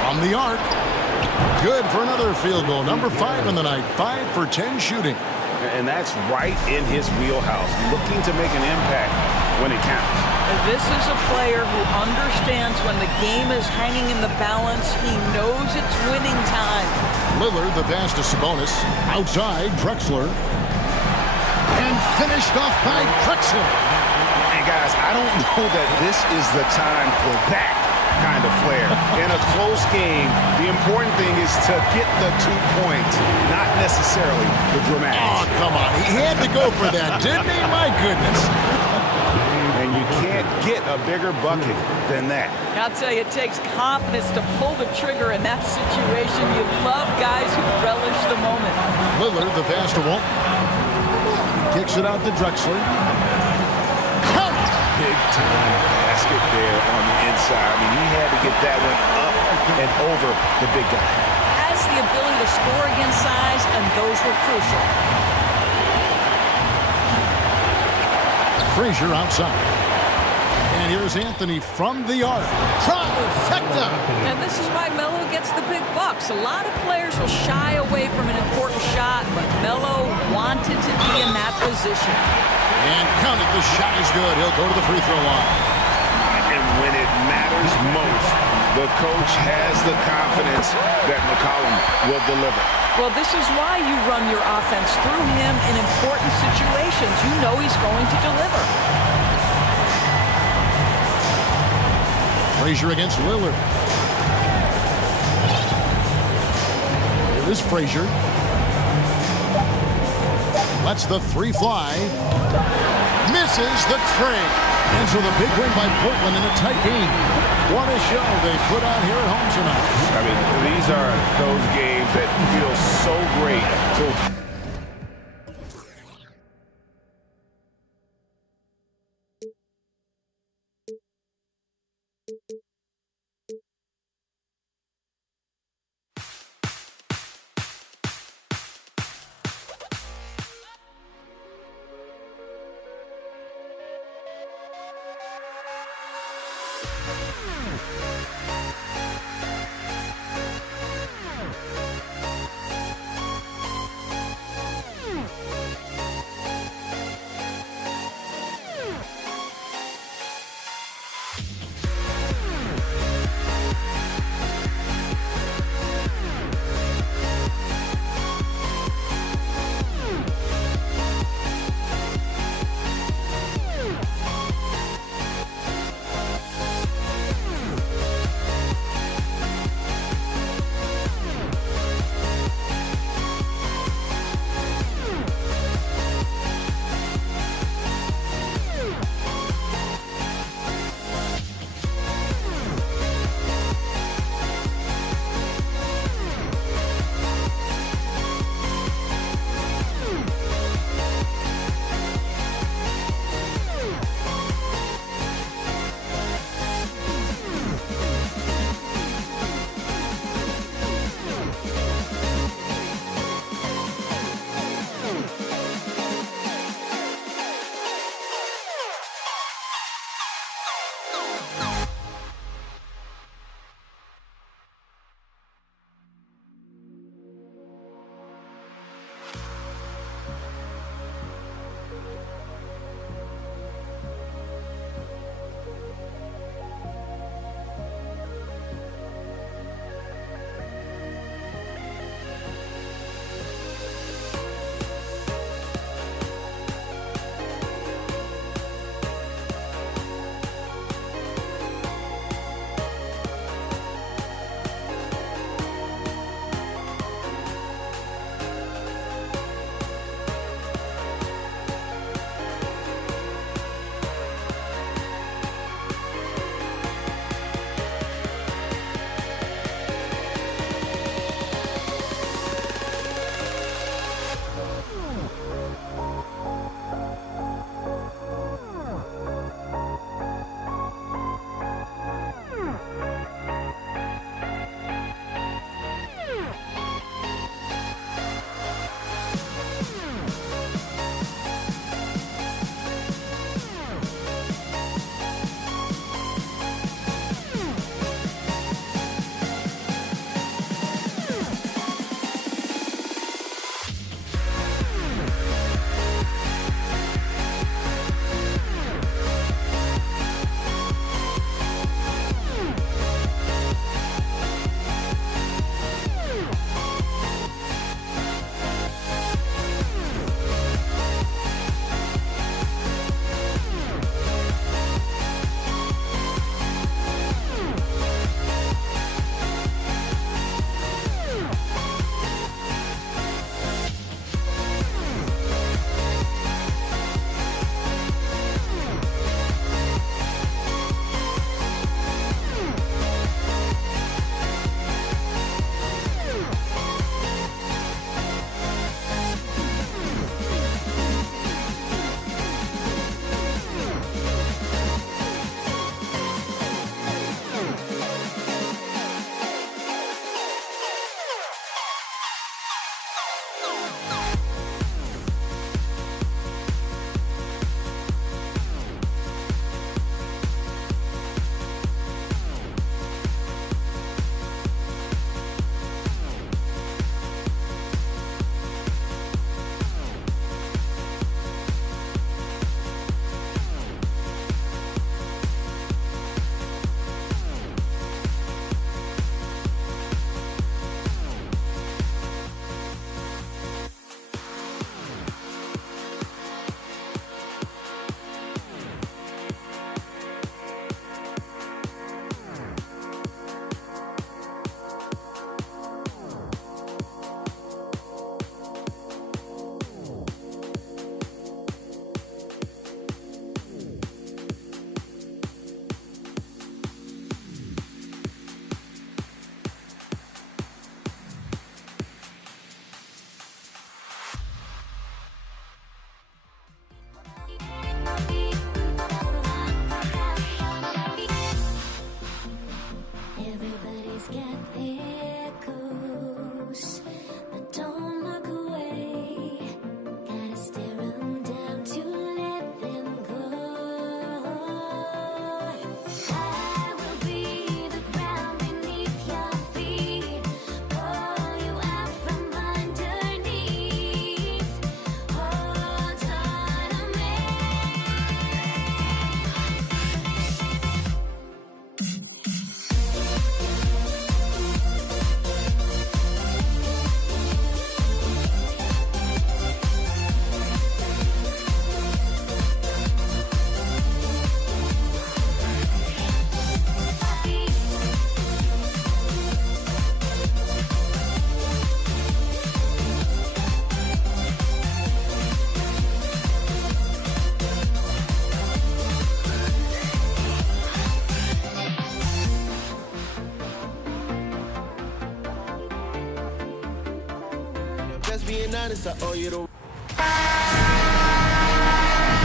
From the arc. Good for another field goal. Number 5 in the night. 5 for 10 shooting. And that's right in his wheelhouse, looking to make an impact when it counts. This is a player who understands when the game is hanging in the balance. He knows it's winning time. Lillard, the pass to Sabonis. Outside, Drexler. And finished off by Drexler. And guys, I don't know that this is the time for that kind of flair. In a close game, the important thing is to get the 2 points, not necessarily the dramatics. Oh, come on. He had to go for that, didn't he? My goodness. And you can't get a bigger bucket than that. I'll tell you, it takes confidence to pull the trigger in that situation. You love guys who relish the moment. Lillard, the pass to Walton. Kicks it out to Drexler. Big-time basket there on the inside. I mean, he had to get that one up and over the big guy. Has the ability to score against size, and those were crucial. Frazier outside. And And here's Anthony from the arc. Trifecta! And this is why Melo gets the big bucks. A lot of players will shy away from an important shot, but Melo wanted to be in that position. And count it, the shot is good. He'll go to the free throw line. And when it matters most, the coach has the confidence that McCollum will deliver. Well, this is why you run your offense through him in important situations. You know he's going to deliver. Frazier against Lillard. Here is Frazier. Lets the three fly. Misses the trade. And so the big win by Portland in a tight game. What a show they put on here at home tonight. I mean, these are those games that feel so great to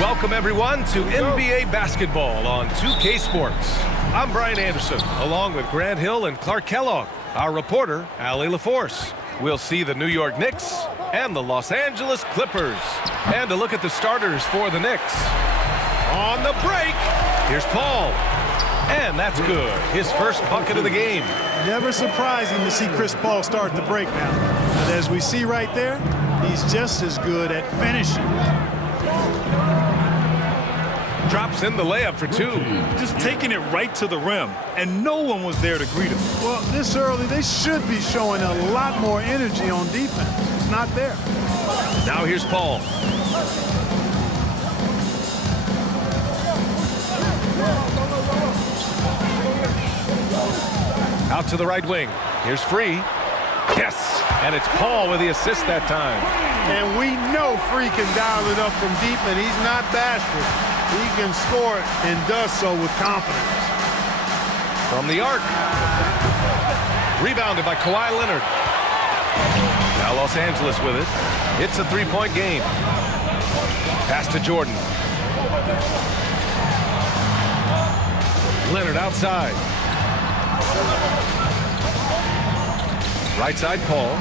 Welcome, everyone, to NBA basketball on 2K Sports. I'm Brian Anderson, along with Grant Hill and Clark Kellogg. Our reporter, Allie LaForce. We'll see the New York Knicks and the Los Angeles Clippers. And a look at the starters for the Knicks. On the break, here's Paul. And that's good. His first bucket of the game. Never surprising to see Chris Paul start the break now. But as we see right there, he's just as good at finishing. Drops in the layup for two. Just taking it right to the rim, and no one was there to greet him. Well, this early, they should be showing a lot more energy on defense. It's not there. Now here's Paul. Out to the right wing. Here's Free. Yes, and it's Paul with the assist that time. And we know Free can dial it up from deep, and he's not bashful. He can score it and does so with confidence. From the arc. Rebounded by Kawhi Leonard. Now Los Angeles with it. It's a three-point game. Pass to Jordan. Leonard outside. Right side, Paul.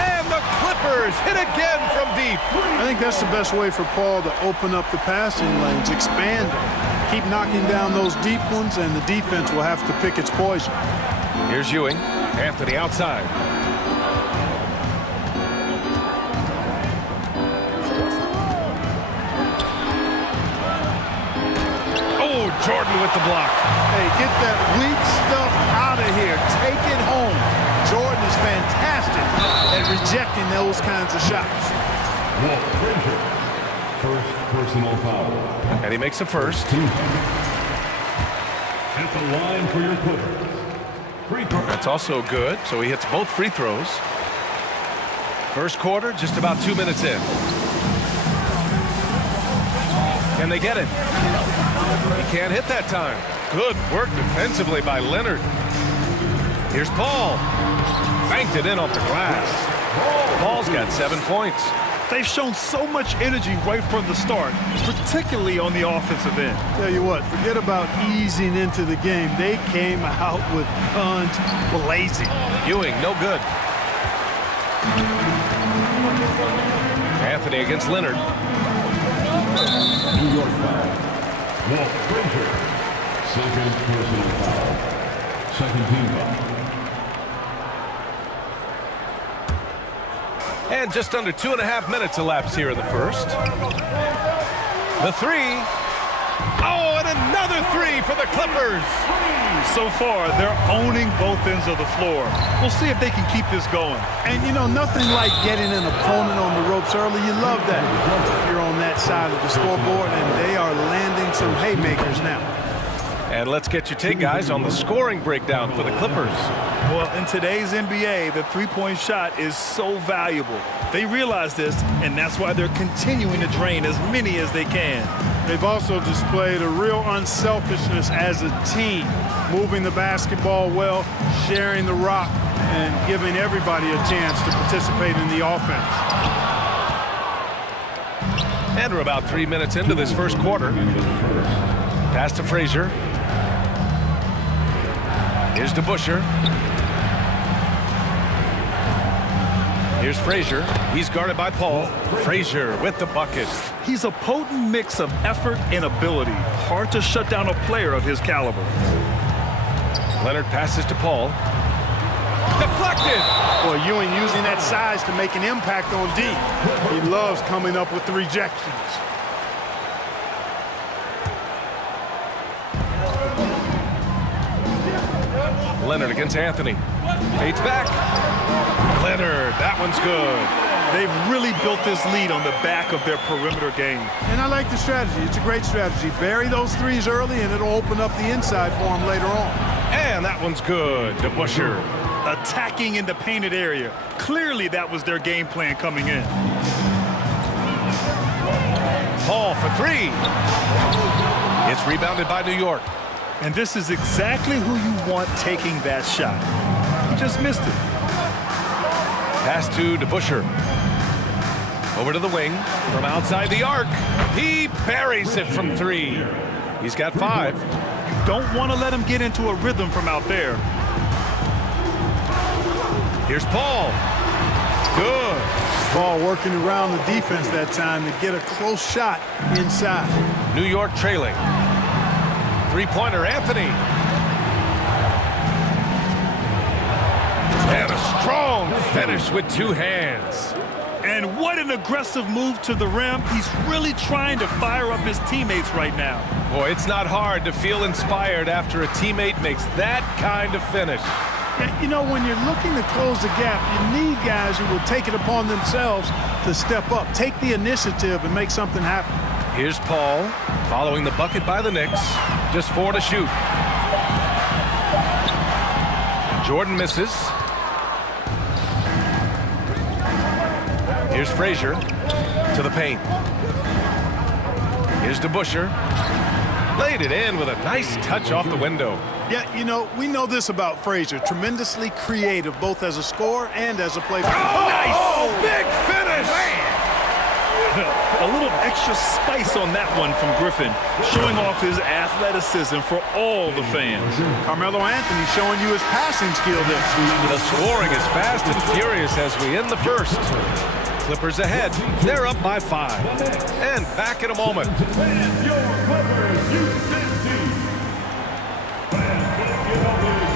And the Clippers hit again from deep. I think that's the best way for Paul to open up the passing lanes, expand it. Keep knocking down those deep ones, and the defense will have to pick its poison. Here's Ewing. Anthony outside. Oh, Jordan with the block. Hey, get that weak stuff out of here. Take it home. Jordan is fantastic at rejecting those kinds of shots. Walt Frazier, first personal foul. And he makes a first. At the line for your Clippers. Free throw. That's also good, so he hits both free throws. First quarter, just about 2 minutes in. Can they get it? He can't hit that time. Good work defensively by Leonard. Here's Paul. Banked it in off the glass. Paul's got 7 points. They've shown so much energy right from the start, particularly on the offensive end. Tell you what, forget about easing into the game. They came out with guns blazing. Ewing, no good. Anthony against Leonard. New York foul. Walt Frazier, second personal foul. Second team foul. And just under 2.5 minutes elapsed here in the first. The three. Oh, and another three for the Clippers. So far, they're owning both ends of the floor. We'll see if they can keep this going. And, you know, nothing like getting an opponent on the ropes early. You love that. You're on that side of the scoreboard, and they are landing some haymakers now. And let's get your take, guys, on the scoring breakdown for the Clippers. Well, in today's NBA, the three-point shot is so valuable. They realize this, and that's why they're continuing to drain as many as they can. They've also displayed a real unselfishness as a team, moving the basketball well, sharing the rock, and giving everybody a chance to participate in the offense. And we're about 3 minutes into this first quarter. Pass to Frazier. Here's DeBusschere. Here's Frazier. He's guarded by Paul. Frazier with the bucket. He's a potent mix of effort and ability. Hard to shut down a player of his caliber. Leonard passes to Paul. Deflected! Boy, Ewing using that size to make an impact on D. He loves coming up with the rejections. Leonard against Anthony. Fades back. Leonard, that one's good. They've really built this lead on the back of their perimeter game. And I like the strategy. It's a great strategy. Bury those threes early, and it'll open up the inside for them later on. And that one's good. DeBusschere. Attacking in the painted area. Clearly, that was their game plan coming in. Paul for three. It's rebounded by New York. And this is exactly who you want taking that shot. He just missed it. Pass to DeBusschere. Over to the wing from outside the arc. He buries it from 3. He's got 5. You don't want to let him get into a rhythm from out there. Here's Paul. Good. Paul working around the defense that time to get a close shot inside. New York trailing. 3-pointer, Anthony. And a strong finish with 2 hands. And what an aggressive move to the rim. He's really trying to fire up his teammates right now. Boy, it's not hard to feel inspired after a teammate makes that kind of finish. You know, when you're looking to close the gap, you need guys who will take it upon themselves to step up, take the initiative, and make something happen. Here's Paul following the bucket by the Knicks. Just 4 to shoot. Jordan misses. Here's Frazier to the paint. Here's DeBusschere. Laid it in with a nice touch off the window. Yeah, you know, we know this about Frazier. Tremendously creative, both as a scorer and as a player. Oh, nice! Big finish! A little extra spice on that one from Griffin, showing off his athleticism for all the fans. Carmelo Anthony showing you his passing skill there. The scoring is fast and furious as we end the first. Clippers ahead. They're up by 5. And back in a moment.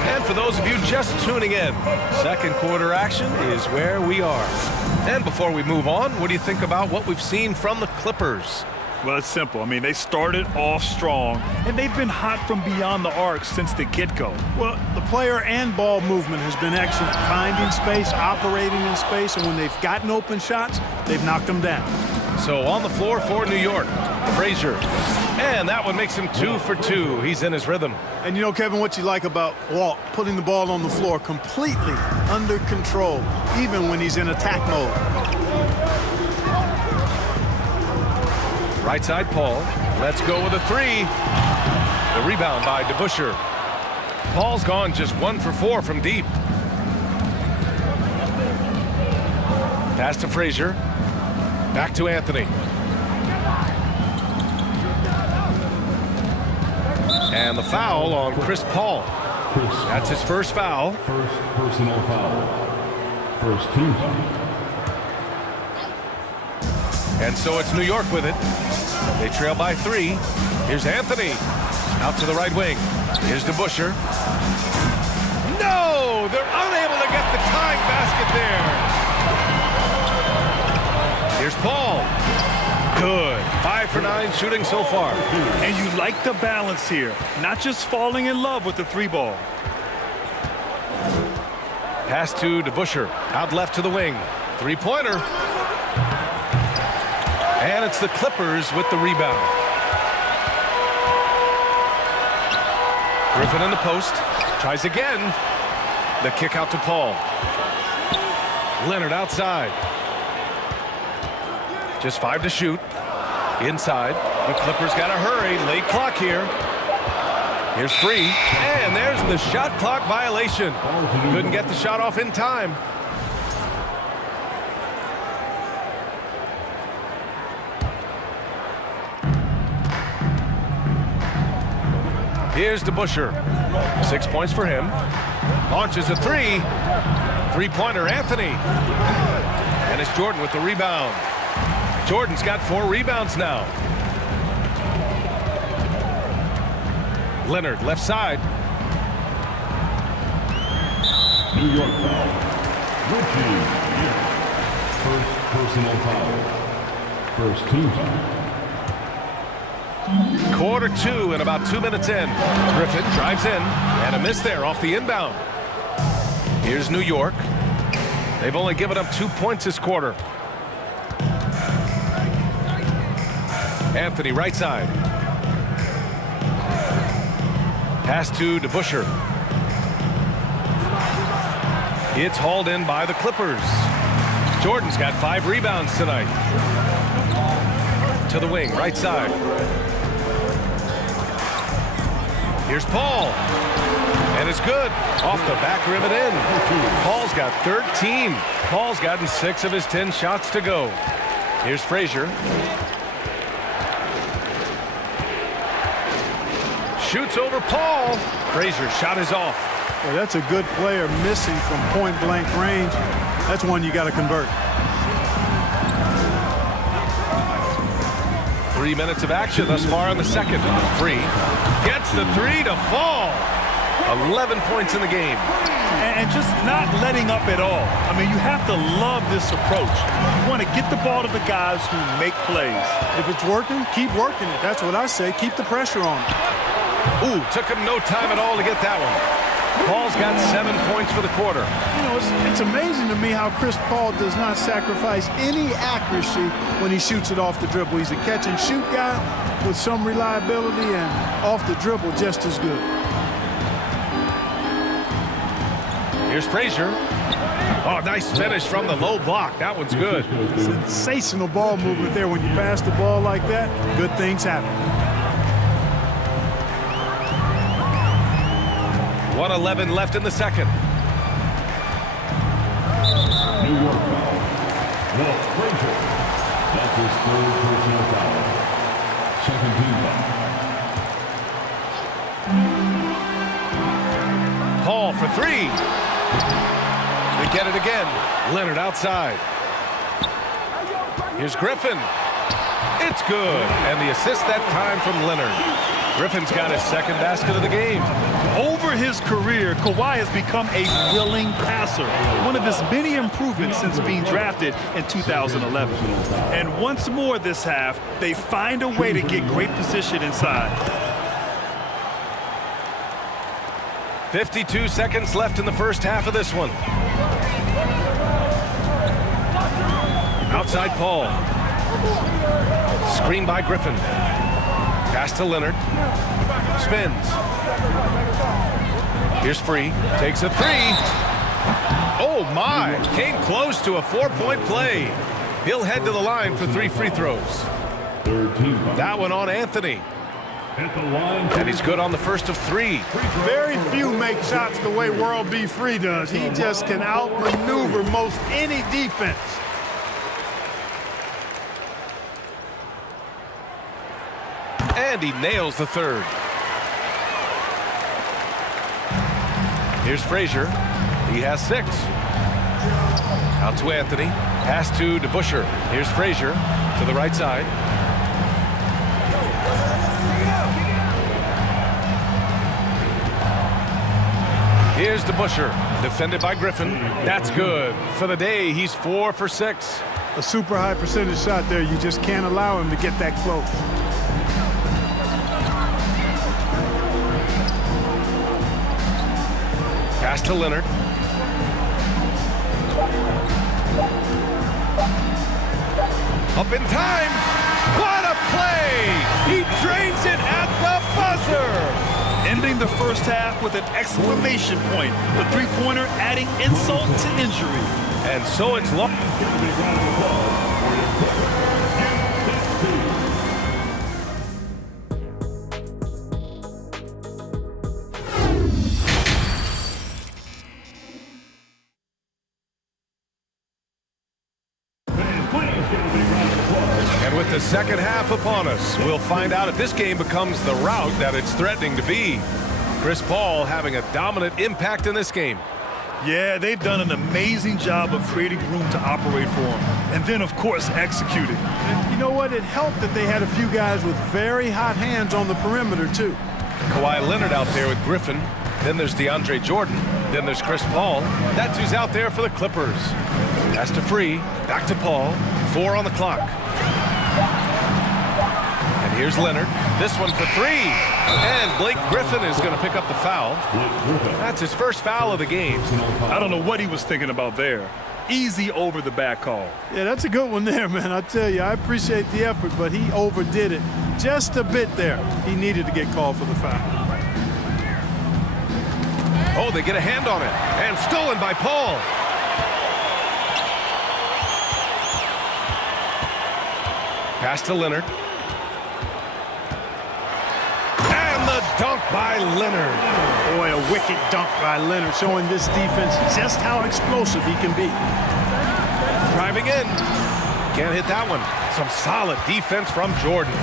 And for those of you just tuning in, second quarter action is where we are. And before we move on, what do you think about what we've seen from the Clippers? Well, it's simple. I mean, they started off strong, and they've been hot from beyond the arc since the get-go. Well, the player and ball movement has been excellent. Finding space, operating in space, and when they've gotten open shots, they've knocked them down. So on the floor for New York, Frazier. And that one makes him 2 for 2. He's in his rhythm. And you know, Kevin, what you like about Walt, putting the ball on the floor completely under control, even when he's in attack mode. Right side, Paul. Let's go with a 3. The rebound by DeBusschere. Paul's gone just 1 for 4 from deep. Pass to Frazier. Back to Anthony. And the foul on Chris Paul. That's his first foul. First personal foul. First team foul. And so it's New York with it. They trail by 3. Here's Anthony. Out to the right wing. Here's DeBusschere. No! They're unable to get the tying basket there. Here's Paul. Good. 5 for 9 shooting so far. And you like the balance here. Not just falling in love with the 3-ball. Pass to DeBusschere. Out left to the wing. 3-pointer. And it's the Clippers with the rebound. Griffin in the post. Tries again. The kick out to Paul. Leonard outside. Just 5 to shoot. Inside. The Clippers got to hurry. Late clock here. Here's 3. And there's the shot clock violation. Couldn't get the shot off in time. Here's DeBusschere. 6 points for him. Launches a 3. 3-pointer, Anthony. And it's Jordan with the rebound. Jordan's got 4 rebounds now. Leonard, left side. New York foul. Richie. First personal foul. First team foul. Quarter 2 and about 2 minutes in. Griffin drives in and a miss there off the inbound. Here's New York. They've only given up 2 points this quarter. Anthony right side. Pass to DeBusschere. It's hauled in by the Clippers. Jordan's got 5 rebounds tonight. To the wing, right side. Here's Paul. And it's good. Off the back rim and in. Paul's got 13. Paul's gotten 6 of his 10 shots to go. Here's Frazier. Shoots over Paul. Frazier's shot is off. Well, that's a good player missing from point-blank range. That's one you got to convert. 3 minutes of action thus far in the second. Free gets the three to fall. 11 points in the game. And just not letting up at all. I mean, you have to love this approach. You want to get the ball to the guys who make plays. If it's working, keep working it. That's what I say. Keep the pressure on. Ooh, took him no time at all to get that one. Paul's got 7 points for the quarter. You know, it's amazing to me how Chris Paul does not sacrifice any accuracy when he shoots it off the dribble. He's a catch-and-shoot guy with some reliability, and off the dribble just as good. Here's Frazier. Oh, nice finish from the low block. That one's good. Sensational ball movement there. When you pass the ball like that, good things happen. 1:11 left in the second. New York foul. Walt Frazier. That's his third personal foul. Second team foul. Paul for three. They get it again. Leonard outside. Here's Griffin. It's good. And the assist that time from Leonard. Griffin's got his second basket of the game. Over his career, Kawhi has become a willing passer, one of his many improvements since being drafted in 2011. And once more this half, they find a way to get great position inside. 52 seconds left in the first half of this one. Outside Paul. Screen by Griffin. Pass to Leonard. Spins. Here's Free. Takes a three. Oh, my. Came close to a 4-point play. He'll head to the line for 3 free throws. That one on Anthony. And he's good on the first of 3. Very few make shots the way World B. Free does. He just can outmaneuver most any defense. And he nails the third. Here's Frazier. He has 6. Out to Anthony. Pass to DeBusschere. Here's Frazier to the right side. Here's DeBusschere. Defended by Griffin. That's good. For the day, he's 4 for 6. A super high percentage shot there. You just can't allow him to get that close. Pass to Leonard. Up in time. What a play! He drains it at the buzzer. Ending the first half with an exclamation point. The three-pointer adding insult to injury. And so it's long. And with the second half upon us, we'll find out if this game becomes the rout that it's threatening to be. Chris Paul having a dominant impact in this game. Yeah, they've done an amazing job of creating room to operate for him. And then, of course, executing. And you know what? It helped that they had a few guys with very hot hands on the perimeter, too. Kawhi Leonard out there with Griffin. Then there's DeAndre Jordan. Then there's Chris Paul. That's who's out there for the Clippers. Pass to Free. Back to Paul. 4 on the clock. And here's Leonard. This one for 3. And Blake Griffin is going to pick up the foul. That's his first foul of the game. I don't know what he was thinking about there. Easy over the back call. Yeah, that's a good one there, man. I tell you, I appreciate the effort, but he overdid it just a bit there. He needed to get called for the foul. Oh, they get a hand on it. And stolen by Paul. Pass to Leonard. And the dunk by Leonard. Boy, a wicked dunk by Leonard, showing this defense just how explosive he can be. Driving in. Can't hit that one. Some solid defense from Jordan.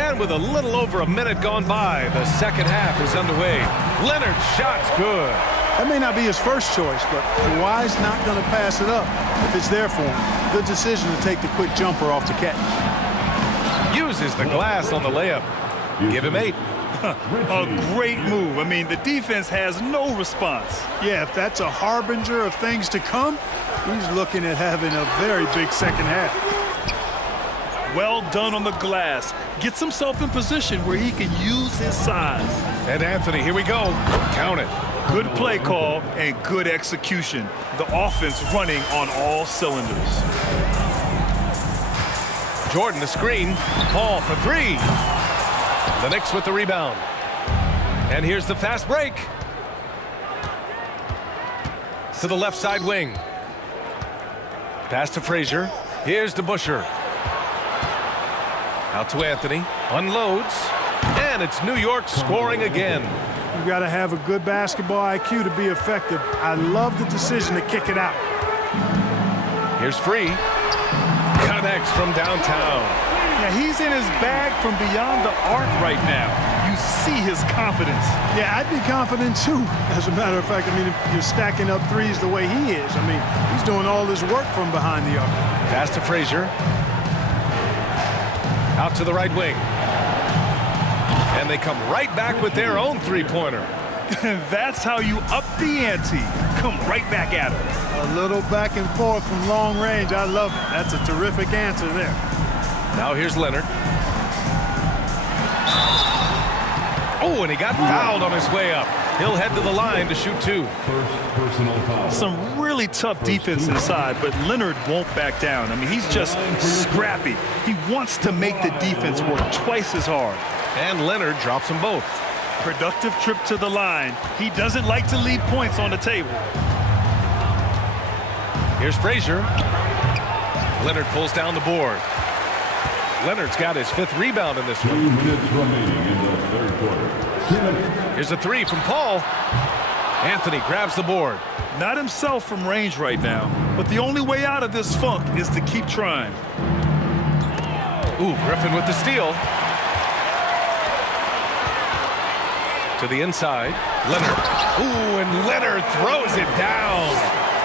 And with a little over a minute gone by, the second half is underway. Leonard's shot's good. That may not be his first choice, but Kawhi's not going to pass it up if it's there for him. Good decision to take the quick jumper off the catch. Uses the glass on the layup. Give him 8. A great move. I mean, the defense has no response. Yeah, if that's a harbinger of things to come, he's looking at having a very big second half. Well done on the glass. Gets himself in position where he can use his size. And Anthony, here we go. Count it. Good play call and good execution. The offense running on all cylinders. Jordan the screen. Paul for 3. The Knicks with the rebound. And here's the fast break. To the left side wing. Pass to Frazier. Here's to Busher. Out to Anthony. Unloads. And it's New York scoring again. You've got to have a good basketball IQ to be effective. I love the decision to kick it out. Here's Free. Connects from downtown. Yeah, he's in his bag from beyond the arc right now. You see his confidence. Yeah, I'd be confident too. As a matter of fact, I mean, if you're stacking up threes the way he is, I mean, he's doing all his work from behind the arc. Pass to Frazier. Out to the right wing. And they come right back with their own three-pointer. That's how you up the ante. Come right back at him. A little back and forth from long range. I love it. That's a terrific answer there. Now here's Leonard. Oh, and he got fouled on his way up. He'll head to the line to shoot 2. First personal foul. Some really tough defense inside, but Leonard won't back down. I mean, he's just scrappy. He wants to make the defense work twice as hard. And Leonard drops them both. Productive trip to the line. He doesn't like to leave points on the table. Here's Frazier. Leonard pulls down the board. Leonard's got his 5th rebound in this one. 2 minutes remaining in the third quarter. Here's a 3 from Paul. Anthony grabs the board. Not himself from range right now, but the only way out of this funk is to keep trying. Ooh, Griffin with the steal. To the inside, Leonard. Ooh, and Leonard throws it down.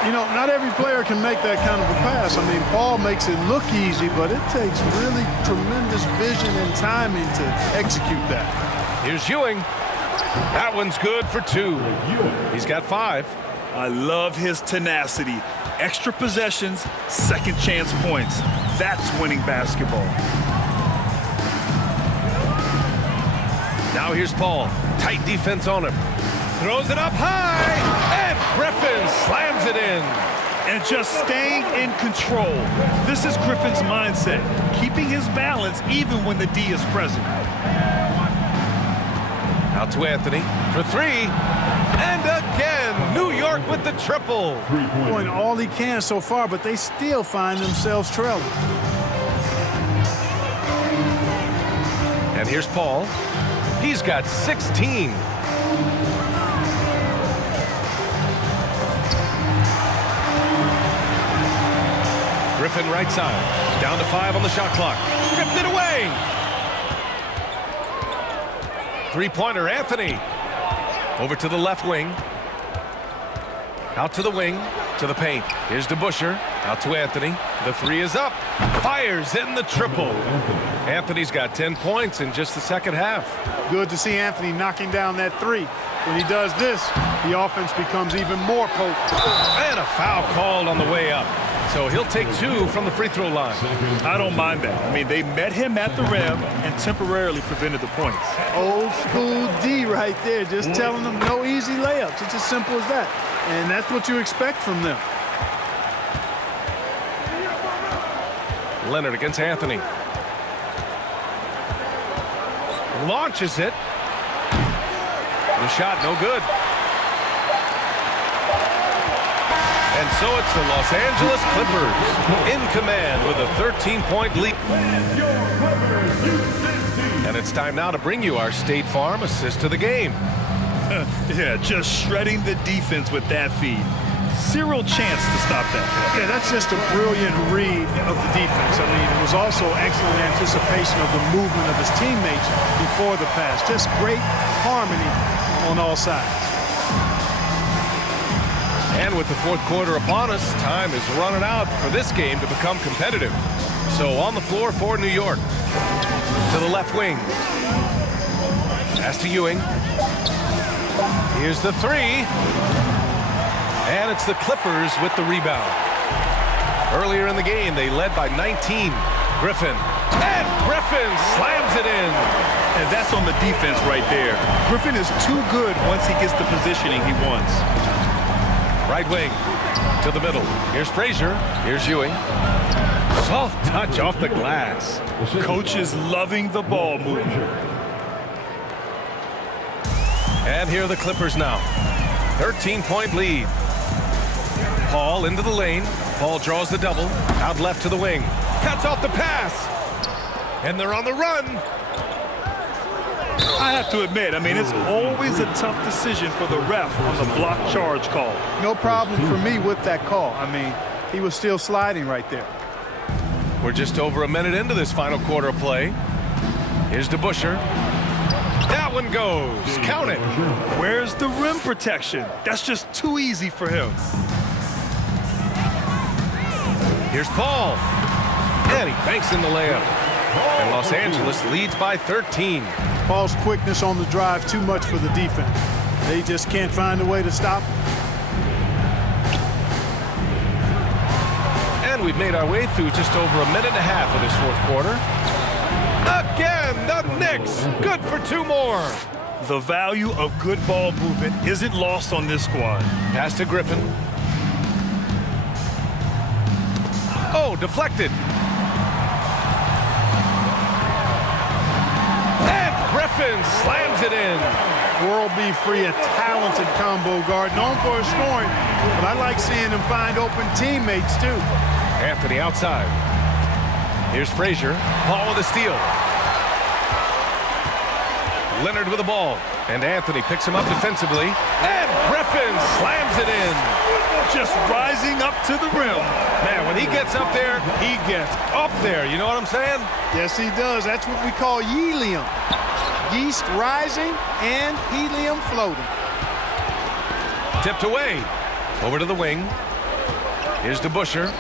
You know, not every player can make that kind of a pass. I mean, Paul makes it look easy, but it takes really tremendous vision and timing to execute that. Here's Ewing. That one's good for 2. He's got 5. I love his tenacity. Extra possessions, second chance points. That's winning basketball. Now here's Paul. Tight defense on him. Throws it up high, and Griffin slams it in. And just staying in control. This is Griffin's mindset, keeping his balance even when the D is present. Out to Anthony for 3. And again, New York with the triple. Doing all he can so far, but they still find themselves trailing. And here's Paul. He's got 16. Griffin right side. Down to 5 on the shot clock. Stripped it away. Three-pointer, Anthony. Over to the left wing. Out to the wing. To the paint. Here's to Busher. Out to Anthony. The 3 is up. Fires in the triple. Anthony's got 10 points in just the second half. Good to see Anthony knocking down that 3. When he does this, the offense becomes even more potent. And a foul called on the way up. So he'll take 2 from the free throw line. I don't mind that. I mean, they met him at the rim and temporarily prevented the points. Old school D right there, just telling them no easy layups. It's as simple as that. And that's what you expect from them. Leonard against Anthony. Launches it. The shot no good. And so it's the Los Angeles Clippers in command with a 13-point lead. And it's time now to bring you our State Farm assist of the game. Yeah, just shredding the defense with that feed. Zero chance to stop that. Yeah, that's just a brilliant read of the defense. I mean, it was also excellent anticipation of the movement of his teammates before the pass. Just great harmony on all sides. And with the fourth quarter upon us, time is running out for this game to become competitive. So on the floor for New York. To the left wing. Pass to Ewing. Here's the three. And it's the Clippers with the rebound. Earlier in the game, they led by 19. Griffin. And Griffin slams it in. And that's on the defense right there. Griffin is too good once he gets the positioning he wants. Right wing to the middle. Here's Frazier. Here's Ewing. Soft touch off the glass. Coach is loving the ball movement. And here are the Clippers now. 13-point lead. Paul into the lane. Paul draws the double. Out left to the wing. Cuts off the pass. And they're on the run. I have to admit, I mean, it's always a tough decision for the ref on the block charge call. No problem for me with that call. I mean, he was still sliding right there. We're just over a minute into this final quarter of play. Here's DeBusschere. That one goes. Count it. Where's the rim protection? That's just too easy for him. Here's Paul. And he banks in the layup. And Los Angeles leads by 13. Paul's quickness on the drive too much for the defense. They just can't find a way to stop him. And we've made our way through just over a minute and a half of this fourth quarter. Again, the Knicks. Good for two more. The value of good ball movement isn't lost on this squad. Pass to Griffin. Oh, deflected. And Griffin slams it in. World B. Free, a talented combo guard, known for his scoring, but I like seeing him find open teammates too. Anthony outside. Here's Frazier. Paul with a steal. Leonard with the ball. And Anthony picks him up defensively. And Griffin slams it in. Just rising up to the rim. Man, when he gets up there, he gets up there. You know what I'm saying? Yes, he does. That's what we call helium. Yeast rising and helium floating. Tipped away. Over to the wing. Here's DeBusschere.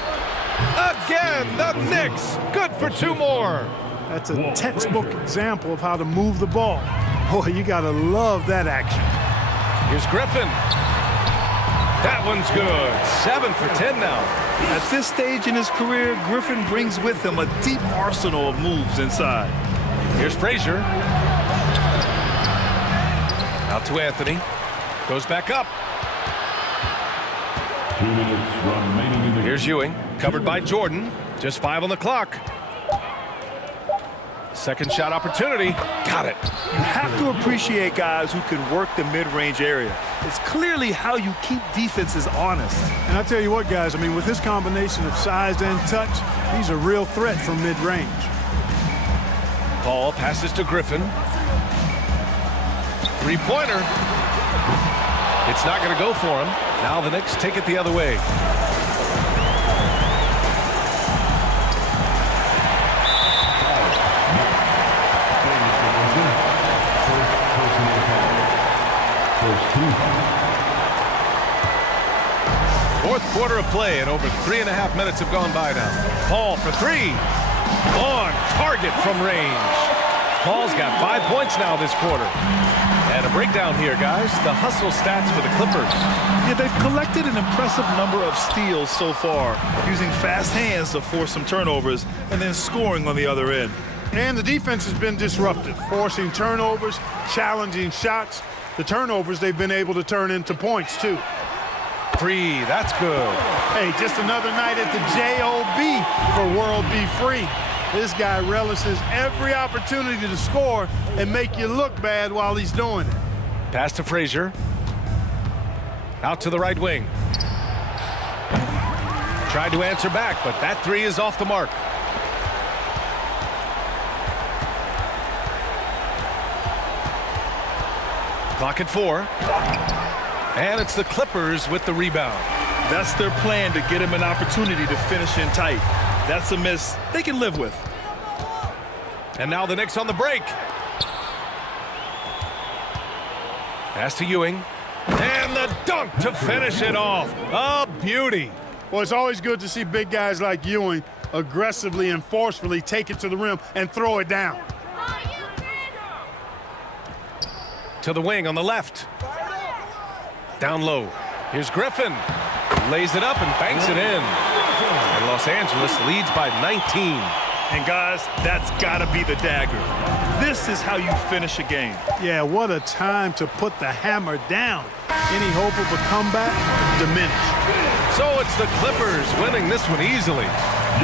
Again, the Knicks. Good for two more. That's a textbook example of how to move the ball. Boy, you got to love that action. Here's Griffin. That one's good. 7 for 10 now. At this stage in his career, Griffin brings with him a deep arsenal of moves inside. Here's Frazier. Out to Anthony. Goes back up. 2 minutes remaining in the Here's Ewing. Covered by Jordan. Just 5 on the clock. Second shot opportunity. Got it. You have to appreciate guys who can work the mid-range area. It's clearly how you keep defenses honest. And I tell you what, guys, I mean, with his combination of size and touch, he's a real threat from mid-range. Paul passes to Griffin. Three-pointer. It's not going to go for him. Now the Knicks take it the other way. Fourth quarter of play, and over 3.5 minutes have gone by now. Paul for three. On target from range. Paul's got 5 points now this quarter. And a breakdown here, guys. The hustle stats for the Clippers. Yeah, they've collected an impressive number of steals so far, using fast hands to force some turnovers and then scoring on the other end. And the defense has been disruptive, forcing turnovers, challenging shots. The turnovers they've been able to turn into points, too. Three, that's good. Hey, just another night at the JOB for World B. Free. This guy relishes every opportunity to score and make you look bad while he's doing it. Pass to Frazier. Out to the right wing. Tried to answer back, but that three is off the mark. Clock at 4. And it's the Clippers with the rebound. That's their plan to get him an opportunity to finish in tight. That's a miss they can live with. And now the Knicks on the break. Pass to Ewing. And the dunk to finish it off. A beauty. Well, it's always good to see big guys like Ewing aggressively and forcefully take it to the rim and throw it down. To the wing on the left. Down low. Here's Griffin. Lays it up and banks it in. And Los Angeles leads by 19. And guys, that's gotta be the dagger. This is how you finish a game. Yeah, what a time to put the hammer down. Any hope of a comeback diminished. So it's the Clippers winning this one easily.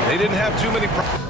They didn't have too many problems.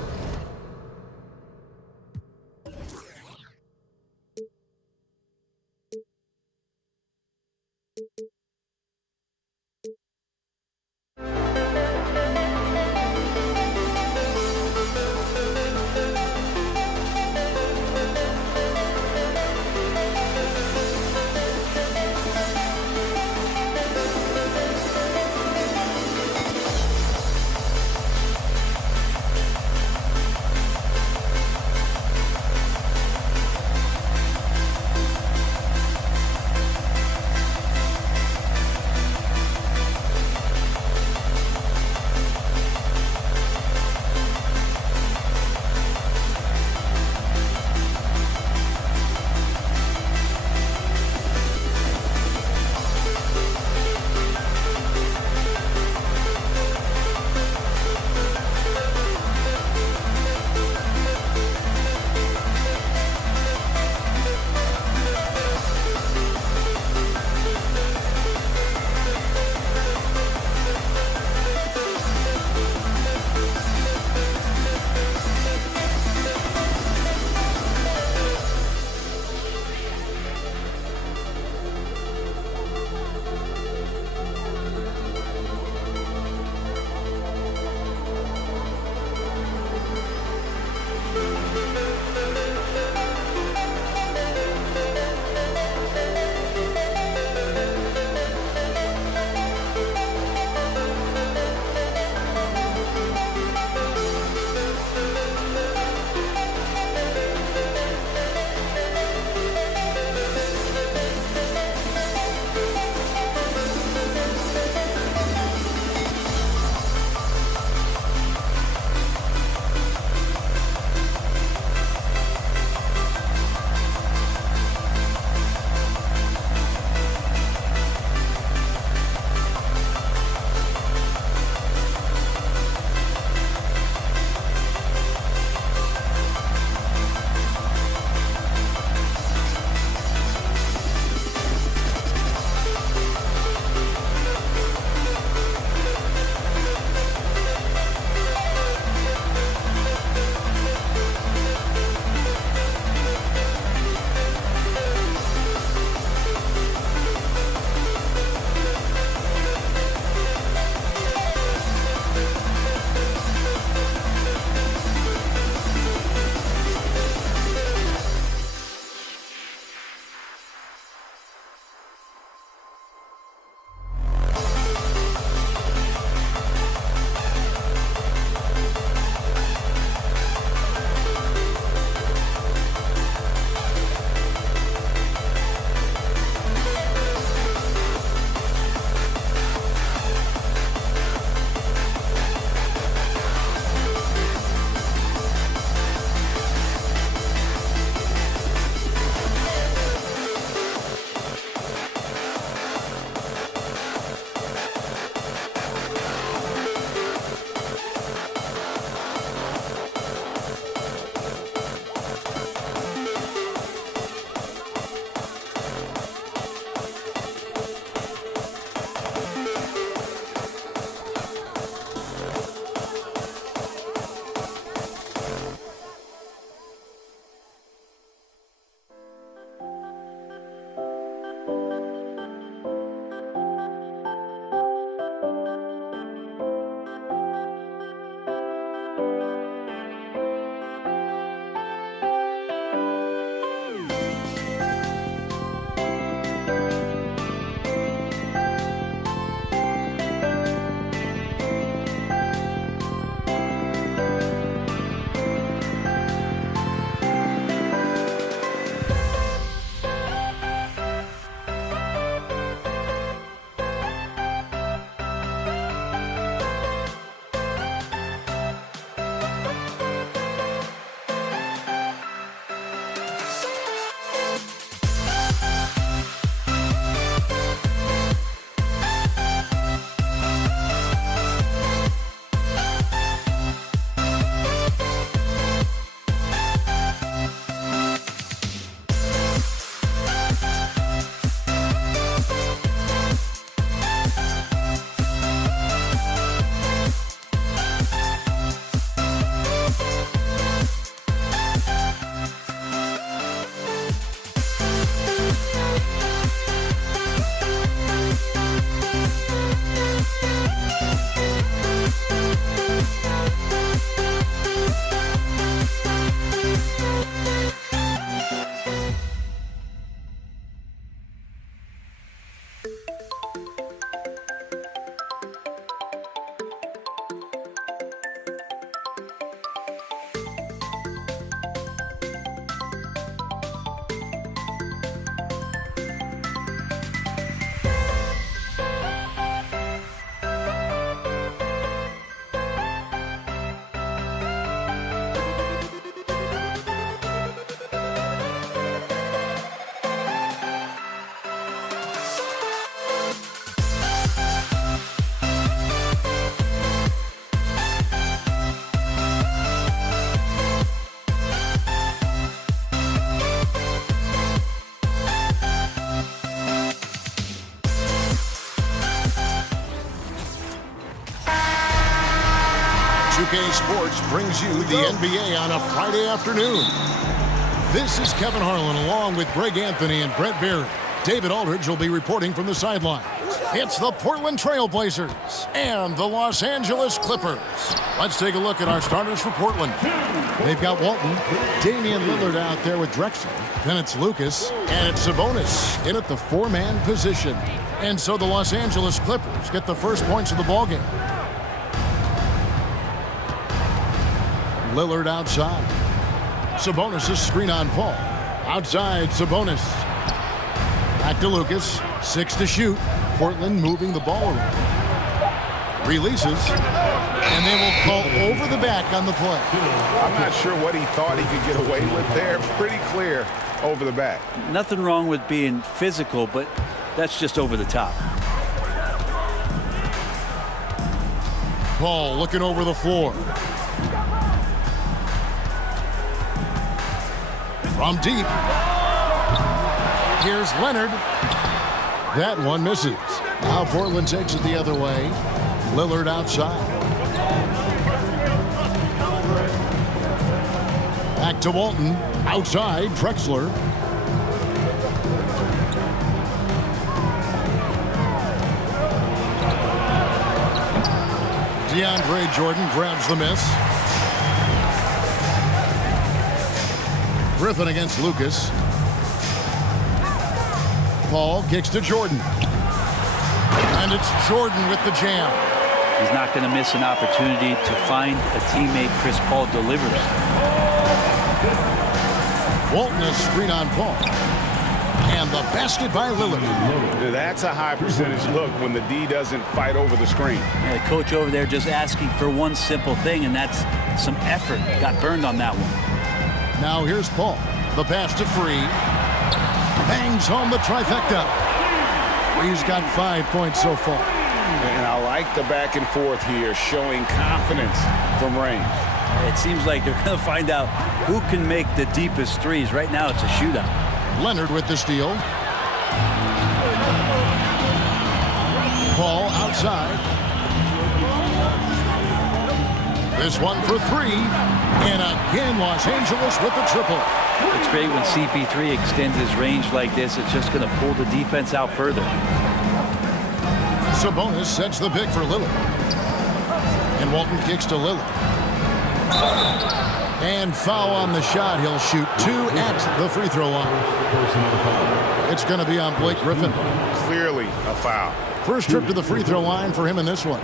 2K Sports brings you the NBA on a Friday afternoon. This is Kevin Harlan along with Greg Anthony and Brent Barry. David Aldridge will be reporting from the sidelines. It's the Portland Trail Blazers and the Los Angeles Clippers. Let's take a look at our starters for Portland. They've got Walton, Damian Lillard out there with Drexler. Then it's Lucas, and it's Sabonis in at the four-man position. And so the Los Angeles Clippers get the first points of the ballgame. Lillard outside. Sabonis' screen on Paul. Outside, Sabonis. Back to Lucas. 6 to shoot. Portland moving the ball around. Releases. And they will call over the back on the play. I'm not sure what he thought he could get away with there. Pretty clear over the back. Nothing wrong with being physical, but that's just over the top. Paul looking over the floor. From deep. Here's Leonard. That one misses. Now Portland takes it the other way. Lillard outside. Back to Walton. Outside, Drexler. DeAndre Jordan grabs the miss. Griffin against Lucas. Paul kicks to Jordan. And it's Jordan with the jam. He's not going to miss an opportunity to find a teammate. Chris Paul delivers. Walton a screen on Paul. And the basket by Lillard. That's a high percentage look when the D doesn't fight over the screen. Yeah, the coach over there just asking for one simple thing, and that's some effort. Got burned on that one. Now here's Paul. The pass to Free. Bangs home the trifecta. Free's got 5 points so far. And I like the back and forth here, showing confidence from range. It seems like they're going to find out who can make the deepest threes. Right now it's a shootout. Leonard with the steal. Paul outside. This one for 3. And again, Los Angeles with the triple. It's great when CP3 extends his range like this. It's just going to pull the defense out further. Sabonis sets the pick for Lillard. And Walton kicks to Lillard. And foul on the shot. He'll shoot 2 at the free throw line. It's going to be on Blake Griffin. Clearly a foul. First trip to the free throw line for him in this one.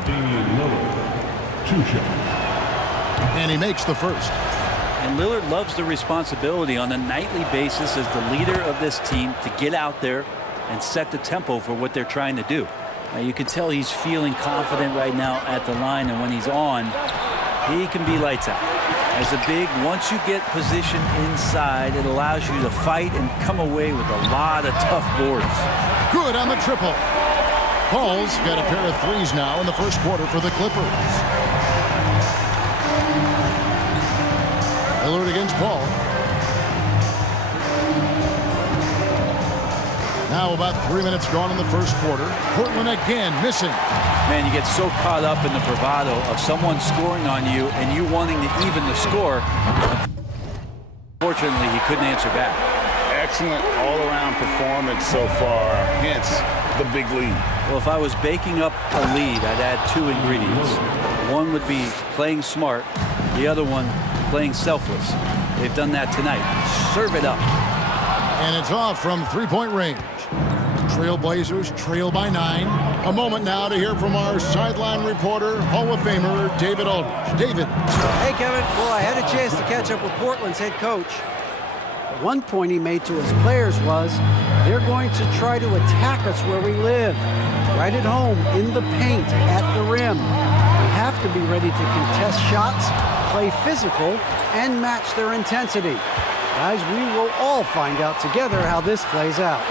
And he makes the first. And Lillard loves the responsibility on a nightly basis as the leader of this team to get out there and set the tempo for what they're trying to do. Now, you can tell he's feeling confident right now at the line, and when he's on, he can be lights out. As a big, once you get position inside, it allows you to fight and come away with a lot of tough boards. Good on the triple. Paul's got a pair of threes now in the first quarter for the Clippers. Lillard against Paul. Now about 3 minutes gone in the first quarter. Portland again missing. Man, you get so caught up in the bravado of someone scoring on you and you wanting to even the score. Fortunately, he couldn't answer back. Excellent all-around performance so far, hence the big lead. Well, if I was baking up a lead, I'd add 2 ingredients. One would be playing smart. The other one, playing selfless. They've done that tonight. Serve it up. And it's off from three-point range. Trailblazers trail by 9. A moment now to hear from our sideline reporter, Hall of Famer David Aldridge. David. Hey, Kevin. Well, I had a chance to catch up with Portland's head coach. One point he made to his players was, they're going to try to attack us where we live. Right at home, in the paint, at the rim. We have to be ready to contest shots, play physical, and match their intensity. Guys, we will all find out together how this plays out.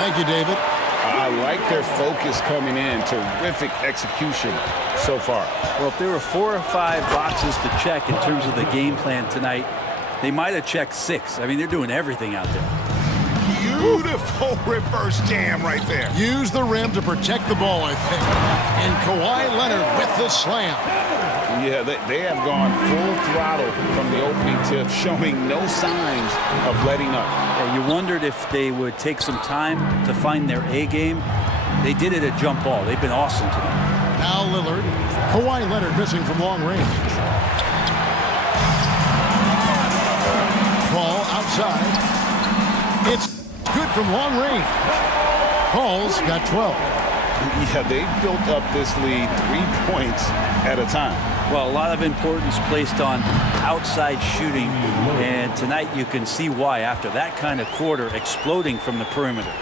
Thank you, David. I like their focus coming in. Terrific execution so far. Well, if there were 4 or 5 boxes to check in terms of the game plan tonight, they might have checked 6. I mean, they're doing everything out there. Beautiful reverse jam right there. Use the rim to protect the ball, I think. And Kawhi Leonard with the slam. Yeah, they have gone full throttle from the opening tip, showing no signs of letting up. Yeah, you wondered if they would take some time to find their A game. They did it at jump ball. They've been awesome tonight. Now Lillard. Kawhi Leonard missing from long range. Ball outside. It's good from long range. Paul's got 12. Yeah, they built up this lead 3 points at a time. Well, a lot of importance placed on outside shooting, and tonight you can see why after that kind of quarter exploding from the perimeter.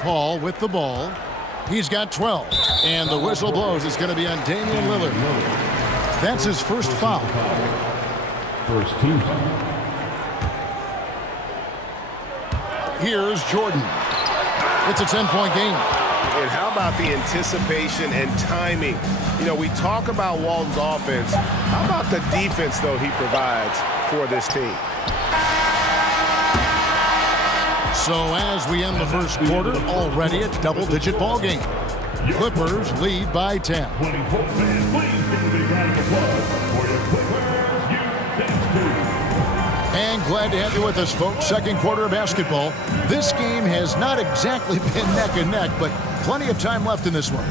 Paul with the ball. He's got 12. And the whistle blows. It's going to be on Damian Lillard. That's his first foul. First team. Here's Jordan. It's a 10-point game. And how about the anticipation and timing? You know, we talk about Walton's offense. How about the defense, though, he provides for this team? So as we end the first quarter, already a double-digit ball game. Clippers lead by 10. 24 fans, please give a big round of applause for your Clippers Youth Dance Team. And glad to have you with us, folks. Second quarter of basketball. This game has not exactly been neck and neck, but plenty of time left in this one.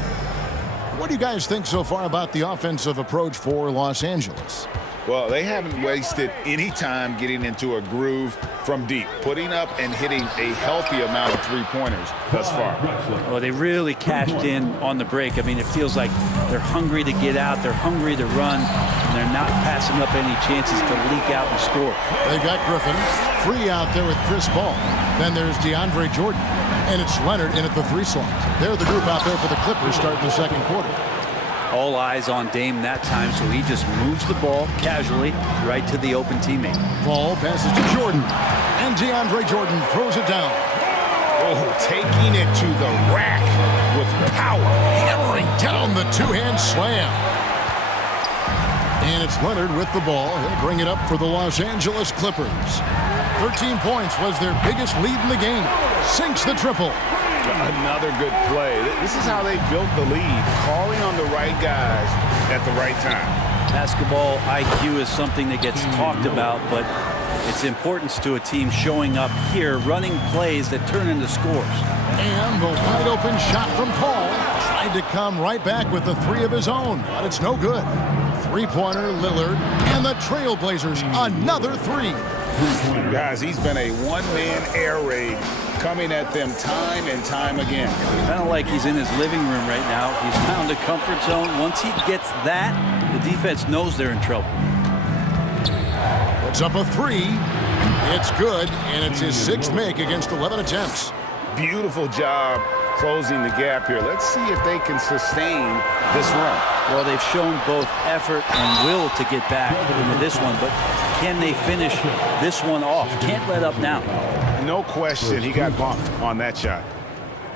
What do you guys think so far about the offensive approach for Los Angeles? Well, they haven't wasted any time getting into a groove from deep, putting up and hitting a healthy amount of three-pointers thus far. Well, they really cashed in on the break. I mean, it feels like they're hungry to get out, they're hungry to run, and they're not passing up any chances to leak out and score. They've got Griffin free out there with Chris Paul. Then there's DeAndre Jordan, and it's Leonard in at the 3 slot. They're the group out there for the Clippers starting the second quarter. All eyes on Dame that time, so he just moves the ball casually right to the open teammate. Ball passes to Jordan, and DeAndre Jordan throws it down. Oh, taking it to the rack with power. Hammering down the two-hand slam. And it's Leonard with the ball. He'll bring it up for the Los Angeles Clippers. 13 points was their biggest lead in the game. Sinks the triple. Another good play. This is how they built the lead, calling on the right guys at the right time. Basketball IQ is something that gets talked about, but its importance to a team showing up here, running plays that turn into scores. And the wide open shot from Paul. Tried to come right back with the 3 of his own, but it's no good. Three-pointer, Lillard, and the Trailblazers, another 3. Guys, he's been a one-man air raid coming at them time and time again. Kind of like he's in his living room right now. He's found a comfort zone. Once he gets that, the defense knows they're in trouble. Puts up a 3. It's good, and it's his 6th make against 11 attempts. Beautiful job closing the gap here. Let's see if they can sustain this run. Well, they've shown both effort and will to get back into this one, but can they finish this one off? Can't let up now. No question, he got bumped on that shot.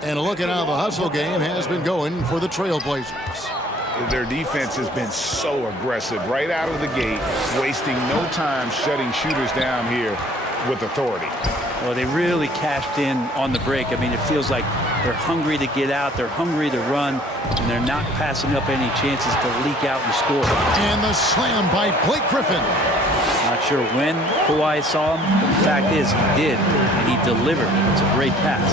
And a look at how the hustle game has been going for the Trailblazers. Their defense has been so aggressive right out of the gate, wasting no time shutting shooters down here with authority. Well, they really cashed in on the break. I mean, it feels like they're hungry to get out, they're hungry to run, and they're not passing up any chances to leak out and score. And the slam by Blake Griffin. Not sure when Kawhi saw him, but the fact is he did, and he delivered. It's a great pass.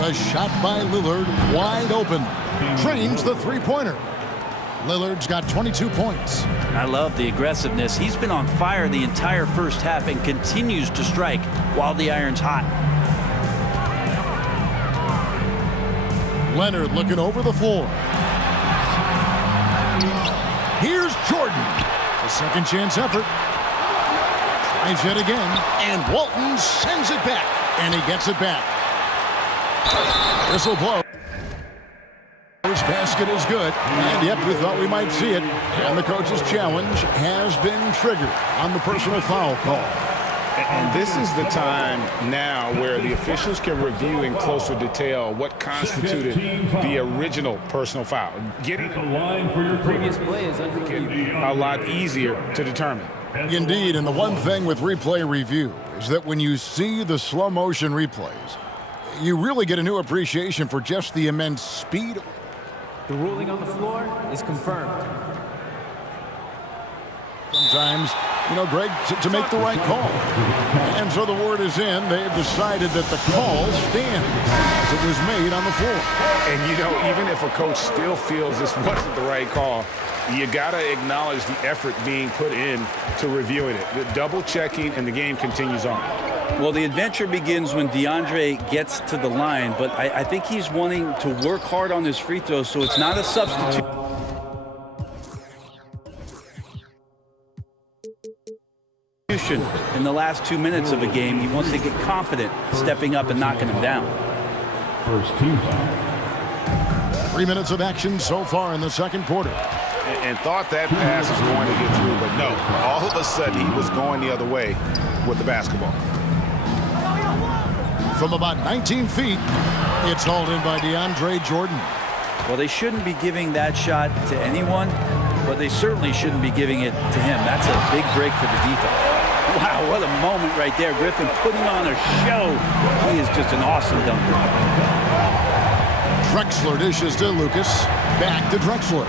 The shot by Lillard, wide open. Drains the three-pointer. Lillard's got 22 points. I love the aggressiveness. He's been on fire the entire first half and continues to strike while the iron's hot. Leonard looking over the floor. Here's Jordan. A second chance effort. Tries yet again. And Walton sends it back. And he gets it back. Whistle blow. First basket is good. And yep, we thought we might see it. And the coach's challenge has been triggered on the personal foul call. And this is the time now where the officials can review in closer detail what constituted the original personal foul. Getting the line for your previous play is under review. A lot easier to determine. Indeed, and the one thing with replay review is that when you see the slow motion replays, You really get a new appreciation for just the immense speed. The ruling on the floor is confirmed. Sometimes, you know, Greg, to make the right call. And so the word is in. They've decided that the call stands as it was made on the floor. And, you know, even if a coach still feels this wasn't the right call, you got to acknowledge the effort being put in to reviewing it. The double checking, and the game continues on. Well, the adventure begins when DeAndre gets to the line, but I think he's wanting to work hard on his free throws, so it's not a substitute. In the last 2 minutes of a game, he wants to get confident stepping up and knocking him down. First team foul. 3 minutes of action so far in the second quarter. And thought that pass was going to get through, but no. All of a sudden, he was going the other way with the basketball. From about 19 feet, it's hauled in by DeAndre Jordan. Well, they shouldn't be giving that shot to anyone, but they certainly shouldn't be giving it to him. That's a big break for the defense. Wow, what a moment right there. Griffin putting on a show. He is just an awesome dunker. Drexler dishes to Lucas. Back to Drexler.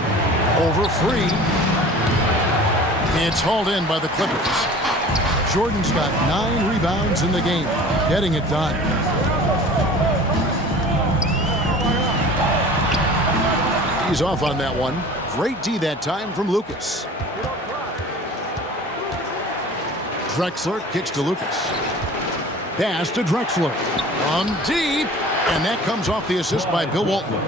Over free. It's hauled in by the Clippers. Jordan's got 9 rebounds in the game. Getting it done. He's off on that one. Great D that time from Lucas. Drexler kicks to Lucas. Pass to Drexler. On deep. And that comes off the assist by Bill Walton.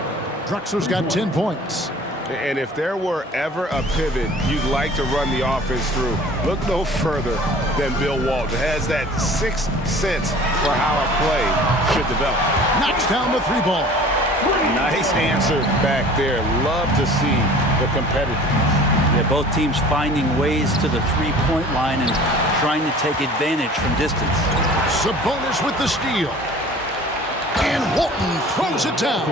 Drexler's got 10 points. And if there were ever a pivot you'd like to run the offense through, look no further than Bill Walton. Has that sixth sense for how a play should develop. Knocks down the 3-ball. Nice answer back there. Love to see the competitiveness. Yeah, both teams finding ways to the three-point line and trying to take advantage from distance. Sabonis with the steal. And Walton throws it down.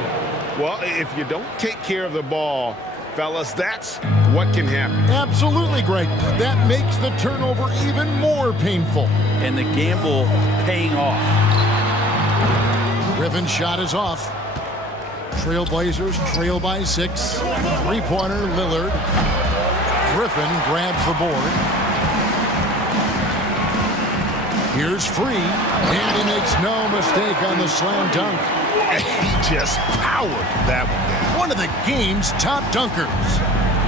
Well, if you don't take care of the ball, fellas, that's what can happen. Absolutely, Greg. That makes the turnover even more painful. And the gamble paying off. Griffin's shot is off. Trailblazers trail by 6. Three-pointer, Lillard. Griffin grabs the board. Here's Free, and he makes no mistake on the slam dunk. He just powered that one down. One of the game's top dunkers.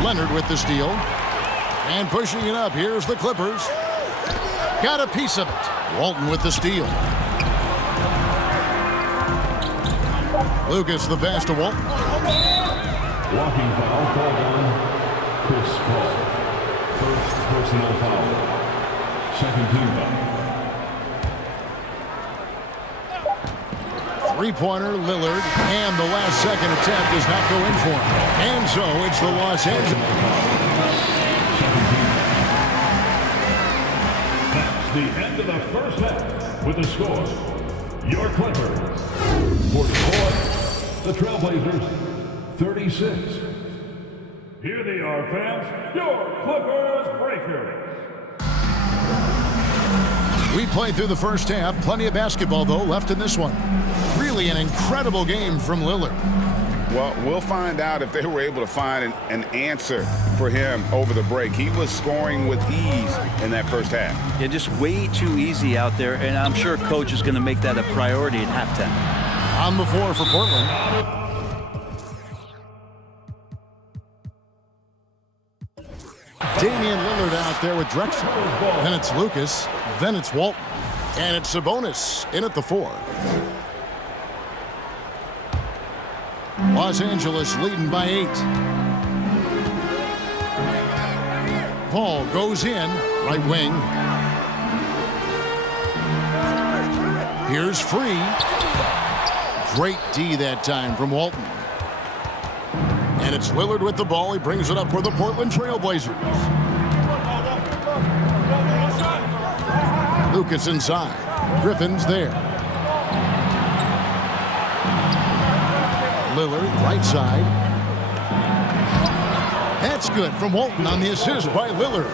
Leonard with the steal. And pushing it up, here's the Clippers. Got a piece of it. Walton with the steal. Lucas the pass to Walton. Walking foul called on Chris Paul. First personal foul. Second team foul. Three-pointer, Lillard, and the last-second attempt does not go in for him. And so it's the Los Angeles. That's the end of the first half with the score. Your Clippers 44, the Trailblazers 36. Here they are, fans, your Clippers Breakers. We played through the first half. Plenty of basketball, though, left in this one. Really an incredible game from Lillard. Well, we'll find out if they were able to find an answer for him over the break. He was scoring with ease in that first half. Yeah, just way too easy out there, and I'm sure Coach is going to make that a priority at halftime. On the floor for Portland. Damian Lillard out there with Drexler. Then it's Lucas. Then it's Walton. And it's Sabonis in at the 4. Los Angeles leading by 8. Paul goes in, right wing. Here's Free. Great D that time from Walton. And it's Lillard with the ball. He brings it up for the Portland Trailblazers. Lucas inside. Griffin's there. Lillard, right side. That's good from Walton on the assist by Lillard.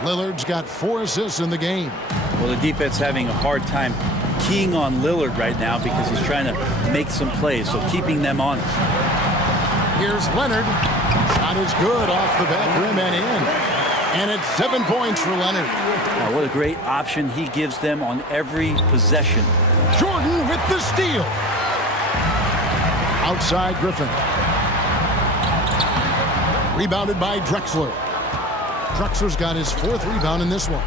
Lillard's got 4 assists in the game. Well, the defense having a hard time keying on Lillard right now because he's trying to make some plays, so keeping them honest. Here's Leonard. Shot is good off the back rim and in. And it's 7 points for Leonard. What a great option he gives them on every possession. Jordan with the steal. Outside Griffin. Rebounded by Drexler. Drexler's got his 4th rebound in this one.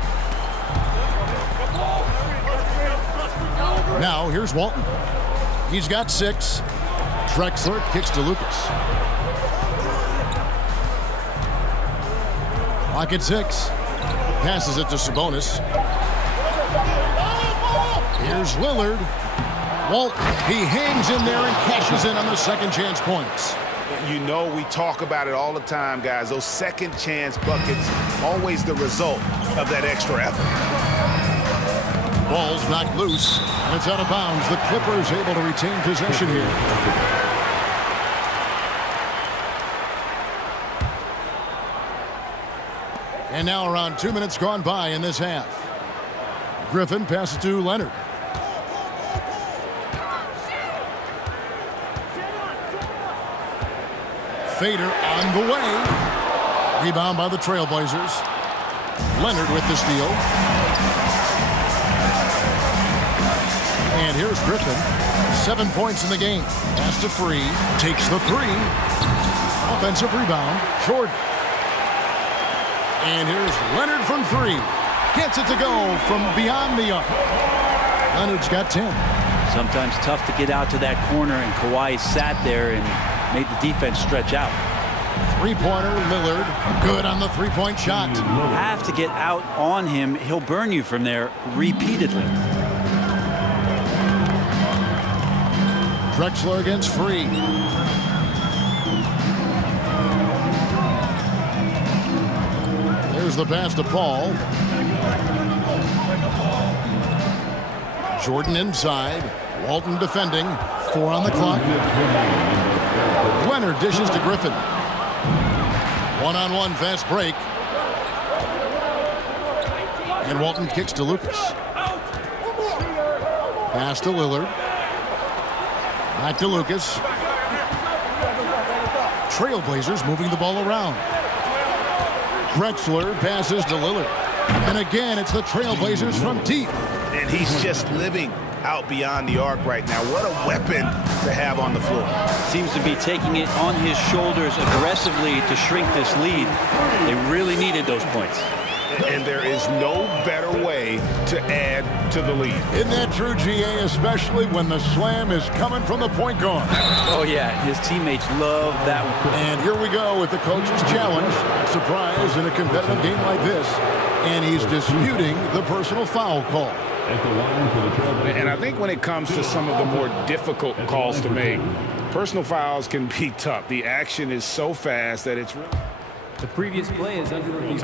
Now here's Walton. He's got 6. Drexler kicks to Lucas. Clock at 6. Passes it to Sabonis. Here's Lillard. Walton, he hangs in there and cashes in on the second chance points. You know, we talk about it all the time, guys. Those second chance buckets, always the result of that extra effort. Ball's knocked loose, and it's out of bounds. The Clippers able to retain possession here. And now around 2 minutes gone by in this half. Griffin passes to Leonard. Fader on the way. Rebound by the Trailblazers. Leonard with the steal. And here's Griffin. 7 points in the game. Pass to Free. Takes the 3. Offensive rebound. Jordan. And here's Leonard from 3. Gets it to go from beyond the arc. Leonard's got 10. Sometimes tough to get out to that corner, and Kawhi sat there and made the defense stretch out. Three-pointer, Lillard. Good on the three-point shot. Have to get out on him. He'll burn you from there repeatedly. Drexler against Free. There's the pass to Paul. Jordan inside. Walton defending. 4 on the clock. Leonard dishes to Griffin. One-on-one fast break. And Walton kicks to Lucas. Pass to Lillard. Back to Lucas. Trailblazers moving the ball around. Drexler passes to Lillard. And again, it's the Trailblazers from deep. And he's just living out beyond the arc right now. What a weapon to have on the floor. Seems to be taking it on his shoulders aggressively to shrink this lead. They really needed those points. And there is no better way to add to the lead. Isn't that true, GA, especially when the slam is coming from the point guard? Oh, yeah, his teammates love that one. And here we go with the coach's challenge. Not surprise in a competitive game like this. And he's disputing the personal foul call. And I think when it comes to some of the more difficult calls to make, personal fouls can be tough. The action is so fast that it's really... The previous play is under review.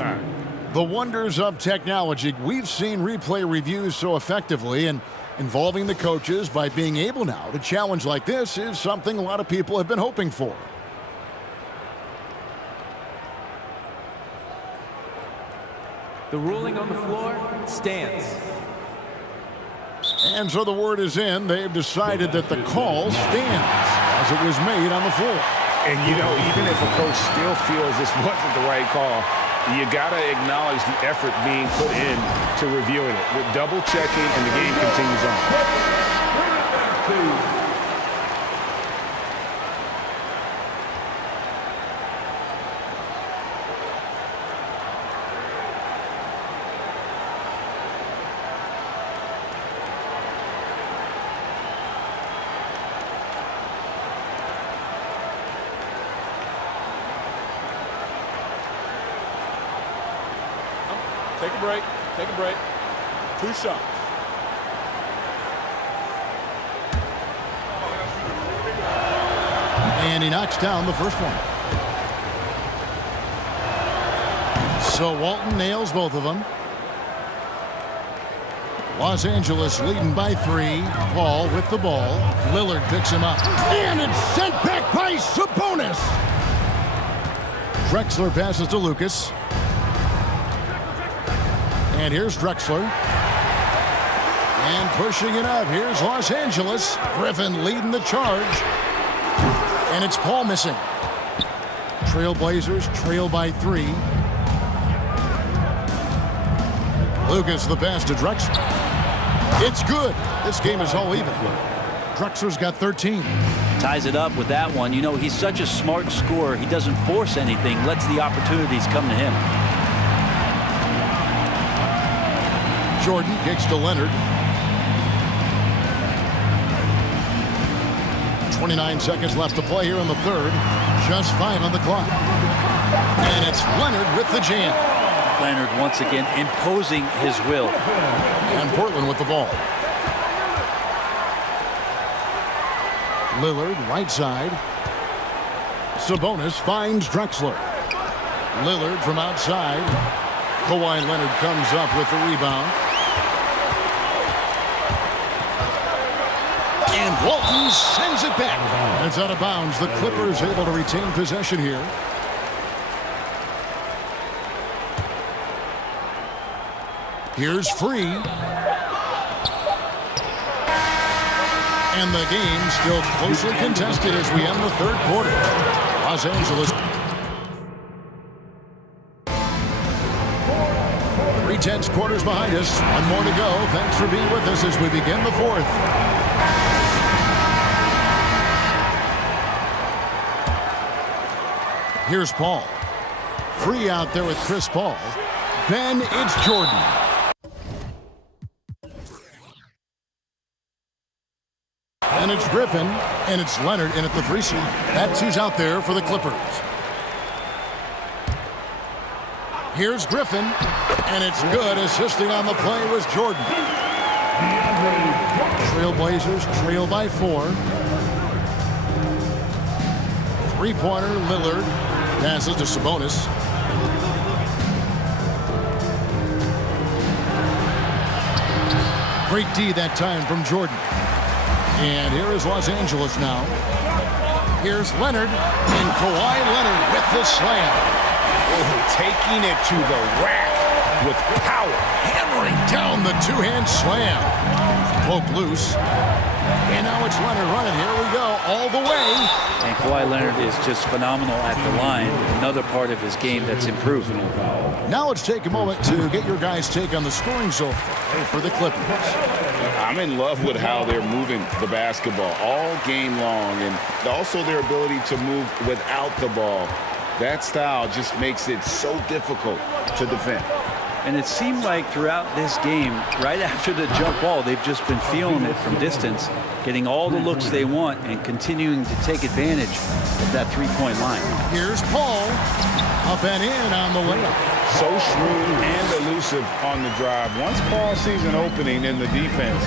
The wonders of technology. We've seen replay reviews so effectively, and involving the coaches by being able now to challenge like this is something a lot of people have been hoping for. The ruling on the floor stands. And so the word is in. They've decided that the call stands as it was made on the floor. And, you know, even if a coach still feels this wasn't the right call, you got to acknowledge the effort being put in to reviewing it. With double checking, and the game continues on. Take a break. Take a break. 2 shots. And he knocks down the first one. So Walton nails both of them. Los Angeles leading by 3. Paul with the ball. Lillard picks him up. And it's sent back by Sabonis. Drexler passes to Lucas. And here's Drexler. And pushing it up, here's Los Angeles. Griffin leading the charge. And it's Paul missing. Trailblazers trail by 3. Lucas the pass to Drexler. It's good. This game is all even. Drexler's got 13. Ties it up with that one. You know, he's such a smart scorer. He doesn't force anything, lets the opportunities come to him. Jordan kicks to Leonard. 29 seconds left to play here in the third. Just 5 on the clock. And it's Leonard with the jam. Leonard once again imposing his will. And Portland with the ball. Lillard right side. Sabonis finds Drexler. Lillard from outside. Kawhi Leonard comes up with the rebound. And Walton sends it back. And it's out of bounds. The Clippers able to retain possession here. Here's Free. And the game still closely contested as we end the third quarter. Los Angeles. 3/10 quarters behind us. One more to go. Thanks for being with us as we begin the fourth. Here's Paul. Free out there with Chris Paul. Then it's Jordan. And it's Griffin, and it's Leonard in at the 3 seat. That's who's out there for the Clippers. Here's Griffin, and it's good. Assisting on the play was Jordan. Trailblazers trail by 4. 3-pointer, Lillard. Passes to Sabonis. Great D that time from Jordan. And here is Los Angeles now. Here's Leonard, and Kawhi Leonard with the slam. Oh, taking it to the rack with power. Hammering down the two-hand slam. Poke loose. And now it's Leonard running. Here we go, all the way. And Kawhi Leonard is just phenomenal at the line. Another part of his game that's improved. Now let's take a moment to get your guys' take on the scoring so far for the Clippers. I'm in love with how they're moving the basketball all game long, and also their ability to move without the ball. That style just makes it so difficult to defend. And it seemed like throughout this game, right after the jump ball, they've just been feeling it from distance, getting all the looks they want and continuing to take advantage of that three-point line. Here's Paul. Up and in on the layup. So shrewd and elusive on the drive. Once Paul sees an opening in the defense,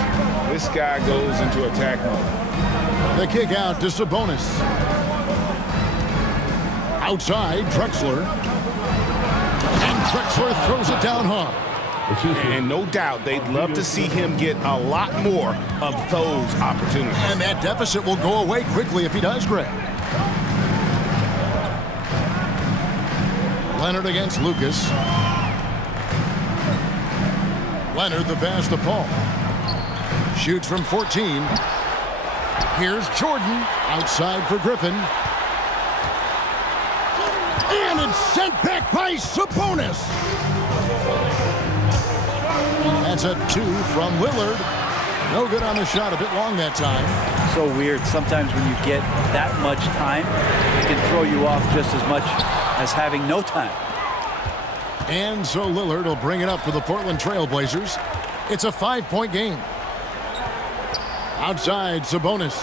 this guy goes into attack mode. The kick out to Sabonis. Outside, Drexler. And Drexler throws it down hard. And no doubt they'd love to see him get a lot more of those opportunities. And that deficit will go away quickly if he does, Greg. Leonard against Lucas. Leonard the pass to Paul. Shoots from 14. Here's Jordan outside for Griffin. And it's sent back by Sabonis. That's a 2 from Lillard. No good on the shot, a bit long that time. So weird. Sometimes when you get that much time, it can throw you off just as much as having no time. And so Lillard will bring it up for the Portland Trailblazers. It's a 5-point game. Outside, Sabonis.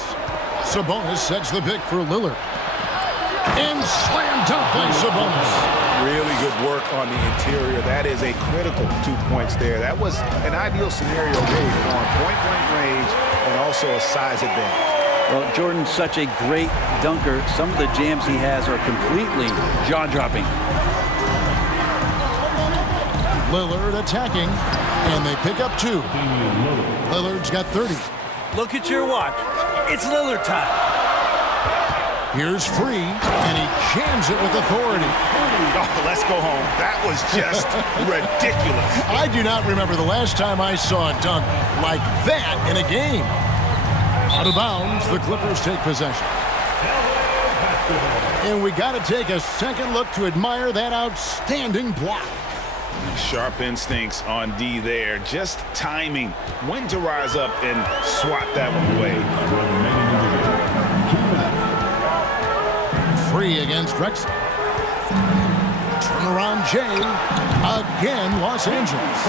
Sabonis sets the pick for Lillard. And slam dunk by Sabonis. Really good work on the interior. That is a critical 2 points there. That was an ideal scenario really for him. Point-blank range and also a size advantage. Well, Jordan's such a great dunker. Some of the jams he has are completely jaw-dropping. Lillard attacking, and they pick up 2. Lillard's got 30. Look at your watch. It's Lillard time. Here's Free, and he jams it with authority. Oh, let's go home. That was just ridiculous. I do not remember the last time I saw a dunk like that in a game. Out of bounds, the Clippers take possession. And we got to take a second look to admire that outstanding block. Sharp instincts on D there. Just timing when to rise up and swat that one away. Free against Drexler. Turnaround Jay. Again, Los Angeles.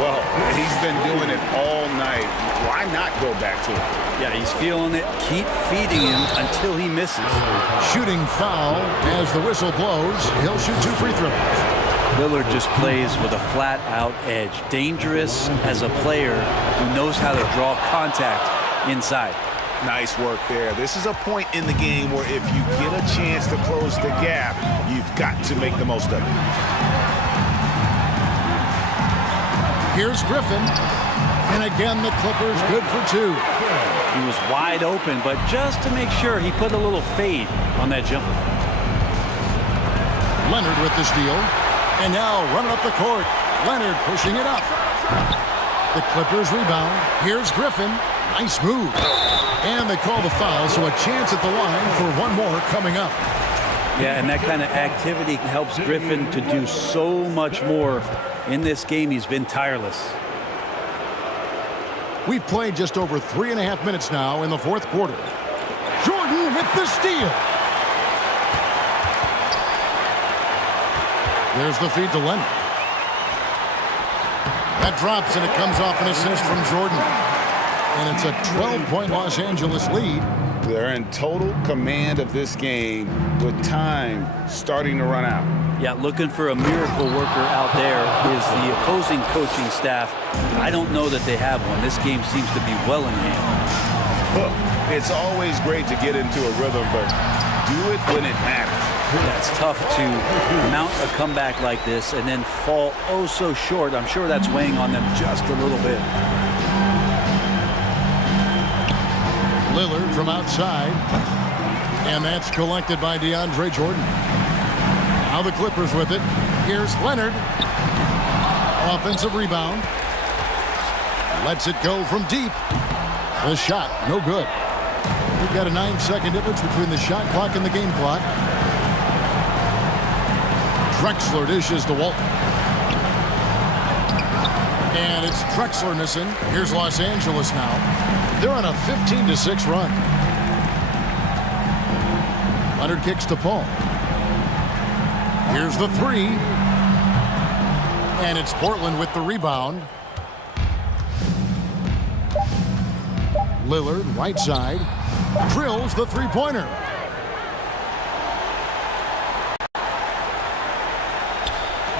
Well, he's been doing it all night. Why not go back to it? Yeah, he's feeling it. Keep feeding him until he misses. Shooting foul as the whistle blows. He'll shoot 2 free throws. Lillard just plays with a flat-out edge. Dangerous as a player who knows how to draw contact inside. Nice work there. This is a point in the game where if you get a chance to close the gap, you've got to make the most of it. Here's Griffin. And again, the Clippers good for 2. He was wide open, but just to make sure, he put a little fade on that jumper. Leonard with the steal. And now running up the court. Leonard pushing it up. The Clippers rebound. Here's Griffin. Nice move. And they call the foul, so a chance at the line for one more coming up. Yeah, and that kind of activity helps Griffin to do so much more. In this game, he's been tireless. We've played just over 3.5 minutes now in the fourth quarter. Jordan with the steal. There's the feed to Leonard. That drops, and it comes off an assist from Jordan. And it's a 12-point Los Angeles lead. They're in total command of this game with time starting to run out. Yeah, looking for a miracle worker out there is the opposing coaching staff. I don't know that they have one. This game seems to be well in hand. Look, it's always great to get into a rhythm, but do it when it matters. That's tough to mount a comeback like this and then fall oh so short. I'm sure that's weighing on them just a little bit. Lillard from outside. And that's collected by DeAndre Jordan. Now the Clippers with it. Here's Leonard. Offensive rebound. Lets it go from deep. The shot, no good. We've got a 9-second difference between the shot clock and the game clock. Drexler dishes to Walton. And it's Drexler missing. Here's Los Angeles now. They're on a 15-6 run. Leonard kicks to Paul. Here's the 3. And it's Portland with the rebound. Lillard, right side, drills the three-pointer.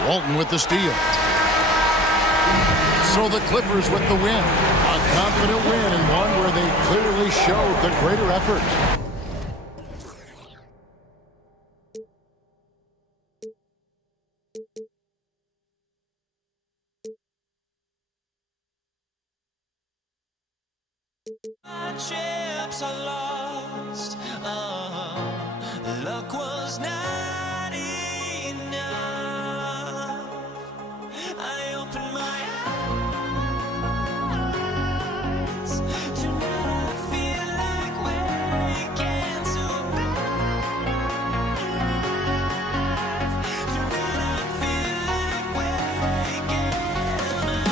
Walton with the steal. So the Clippers with the win. A confident win and one where they clearly showed the greater effort. My chips are lost. Luck was not enough. I opened my eyes. Tonight I feel like waking to a better life. Tonight I feel like waking up.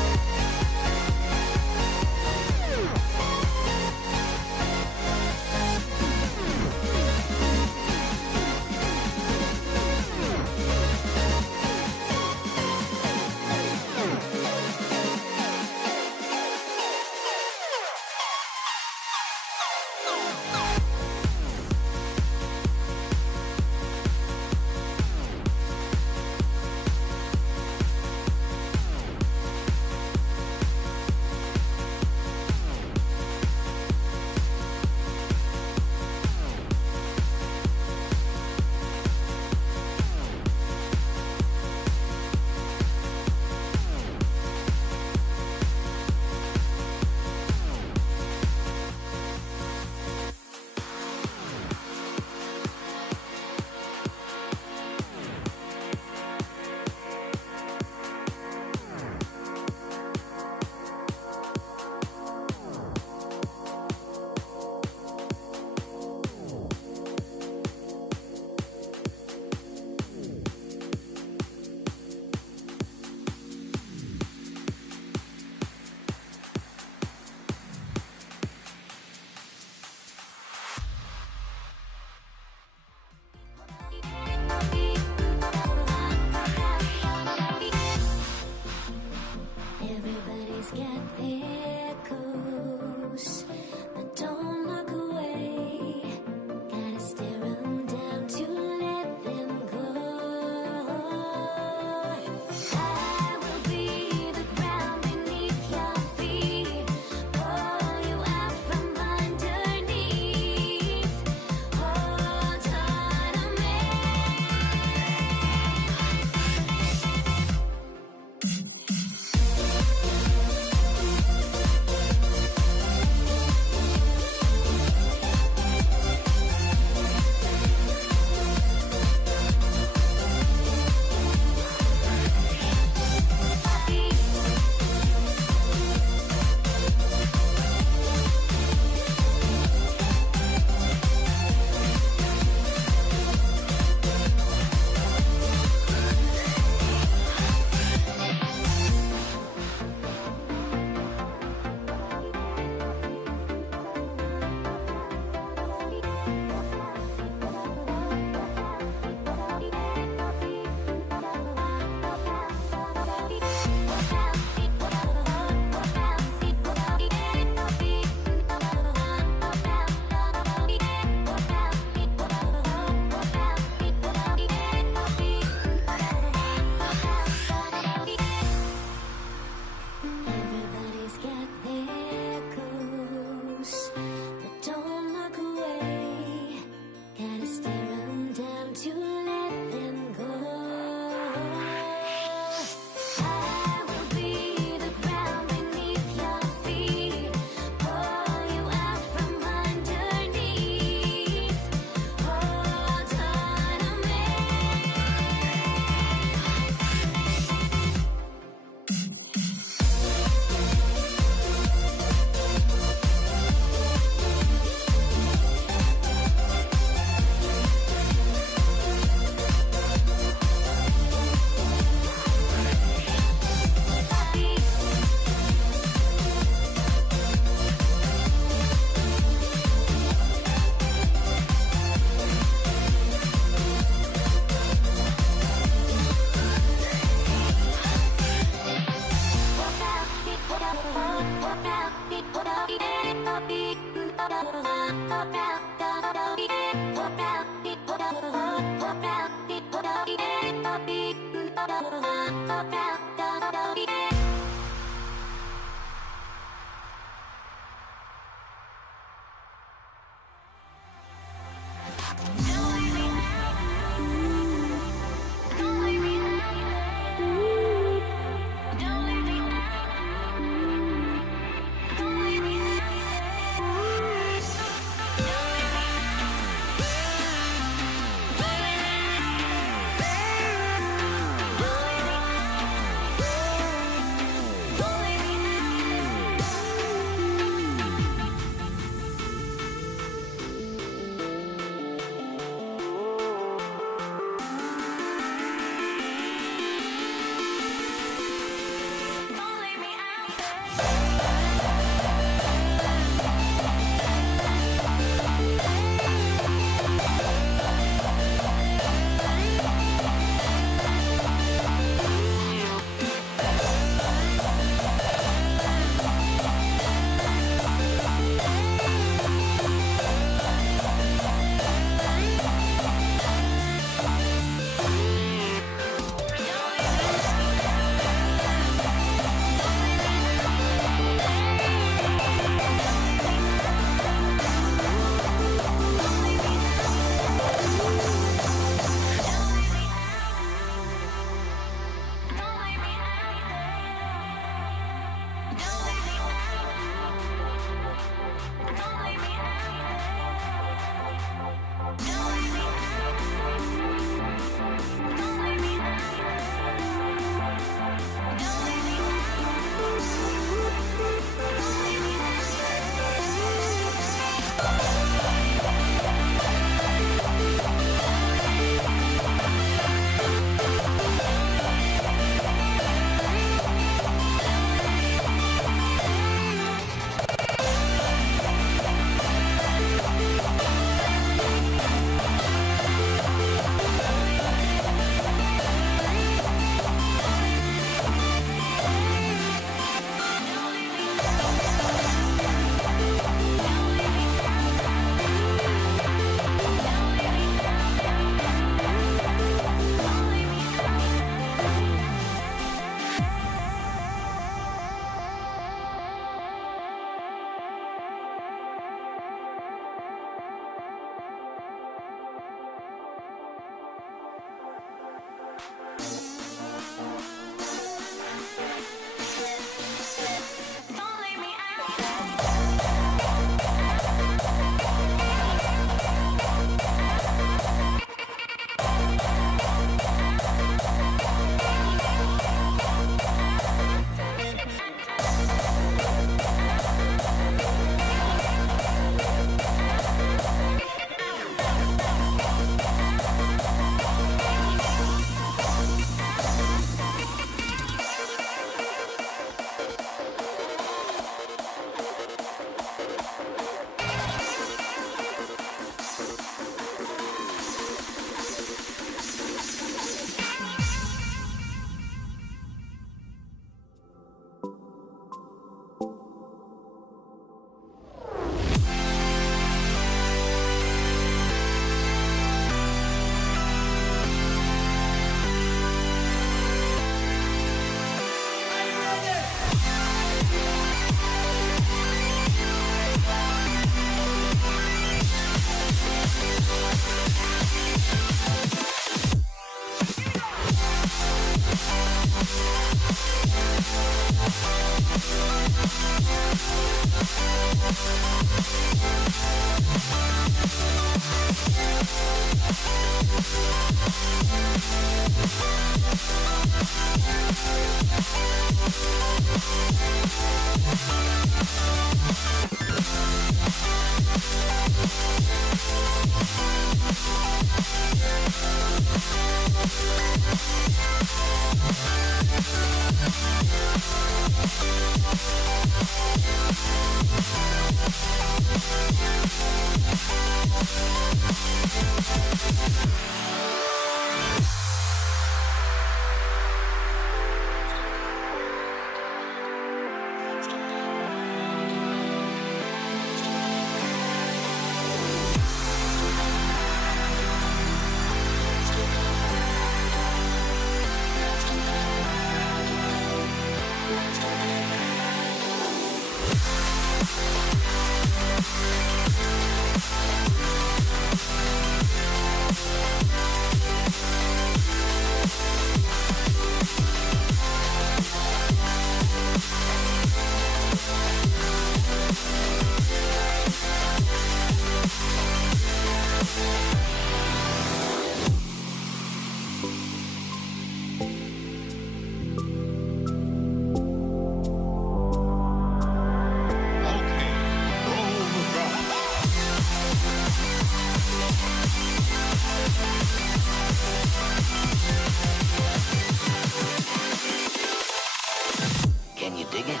Can you dig it?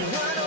What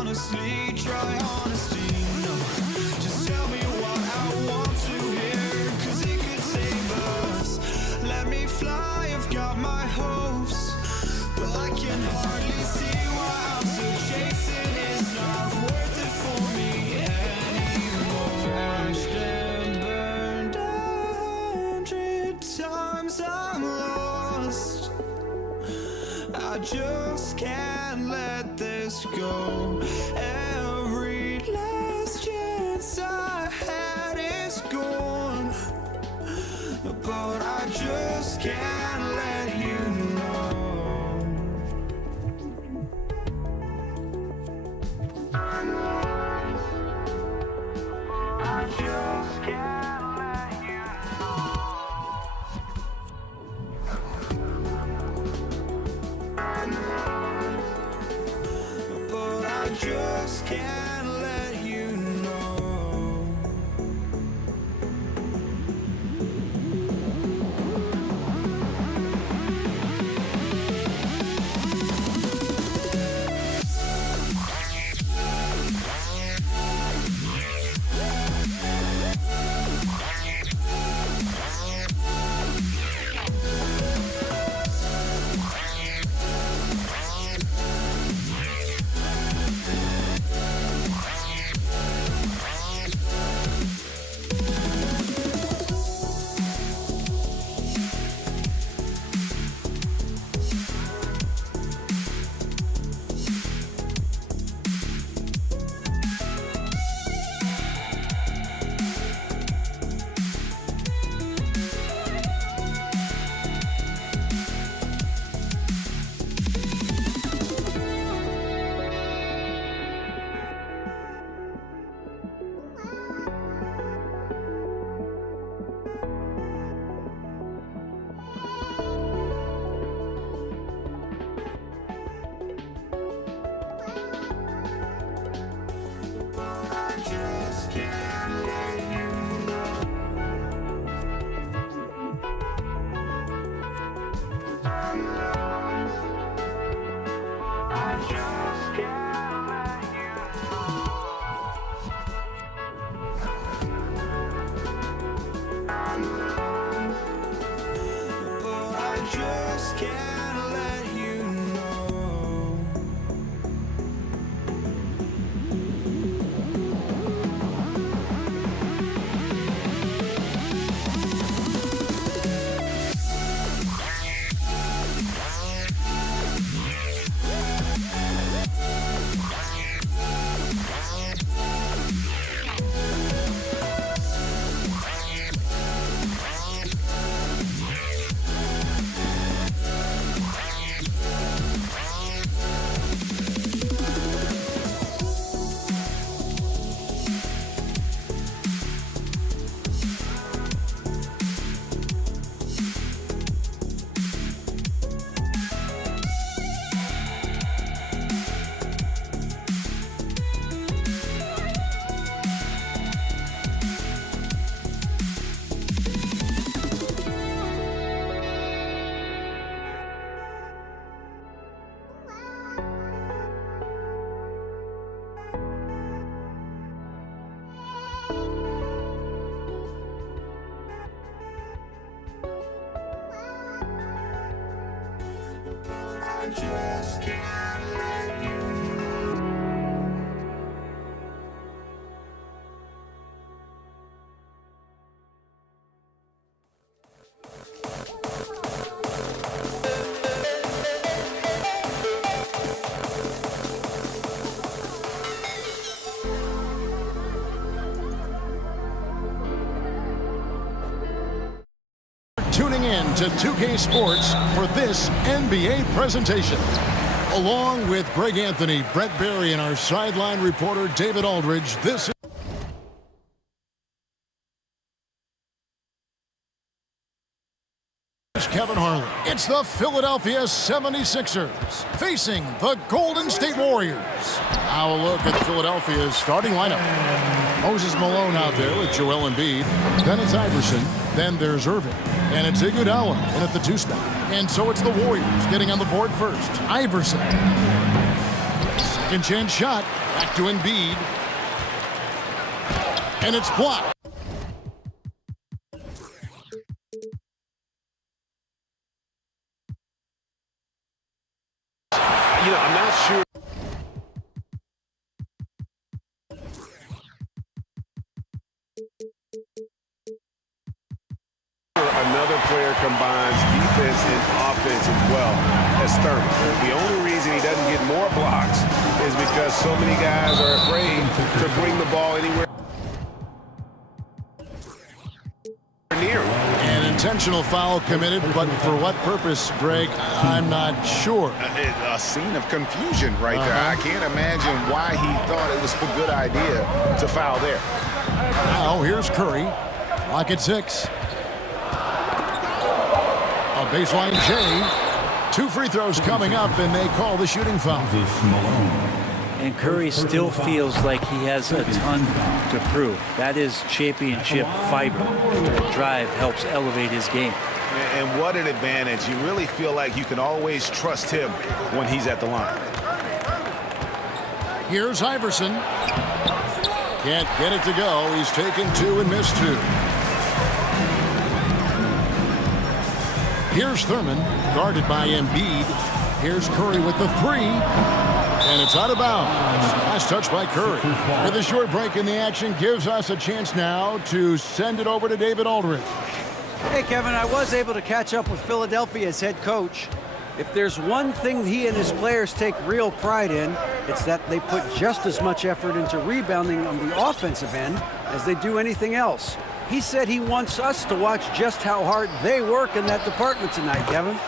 honestly, try honesty. No, just tell me what I want to hear, 'cause it could save us. Let me fly, I've got my hopes, but I can hardly see why I'm still chasing. It's not worth it for me anymore. Crashed and burned 100 times, I'm lost. I just can't let this go. Every last chance I had is gone, but I just can't let you know. I just can't let you know. But I just can't let you know. just can't let you Tuning in to 2K Sports for this NBA presentation. Along with Greg Anthony, Brett Barry, and our sideline reporter David Aldridge, this is Kevin Harlan. It's the Philadelphia 76ers facing the Golden State Warriors. Now a look at Philadelphia's starting lineup. Moses Malone out there with Joel Embiid. Then it's Iverson. Then there's Irving. And it's Iguodala in at the 2 spot. And so it's the Warriors getting on the board first. Iverson. Second chance shot. Back to Embiid. And it's blocked. You know, I'm not sure. Another player combines defense and offense as well as Thurman. The only reason he doesn't get more blocks is because so many guys are afraid to bring the ball anywhere near. An intentional foul committed, but for what purpose, Greg, I'm not sure. A scene of confusion right there. I can't imagine why he thought it was a good idea to foul there. Now here's Curry. Lock at 6. A baseline J. 2 free throws coming up, and they call the shooting foul. And Curry still feels like he has a ton to prove. That is championship fiber. The drive helps elevate his game. And what an advantage. You really feel like you can always trust him when he's at the line. Here's Iverson. Can't get it to go. He's taken 2 and missed 2. Here's Thurman, guarded by Embiid. Here's Curry with the 3. And it's out of bounds. Last touch by Curry. With a short break in the action, gives us a chance now to send it over to David Aldridge. Hey, Kevin, I was able to catch up with Philadelphia's head coach. If there's one thing he and his players take real pride in, it's that they put just as much effort into rebounding on the offensive end as they do anything else. He said he wants us to watch just how hard they work in that department tonight, Kevin.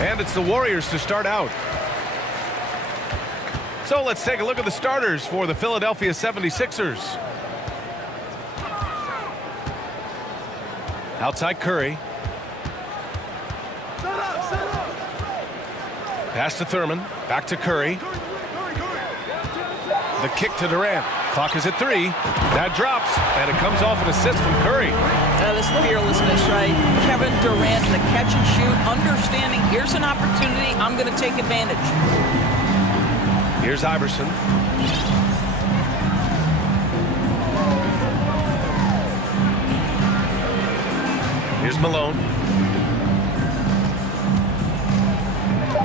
And it's the Warriors to start out. So let's take a look at the starters for the Philadelphia 76ers. Outside Curry. Pass to Thurman. Back to Curry. The kick to Durant. Clock is at 3. That drops, and it comes off an assist from Curry. This fearlessness, right? Kevin Durant, the catch and shoot, understanding here's an opportunity, I'm going to take advantage. Here's Iverson. Here's Malone.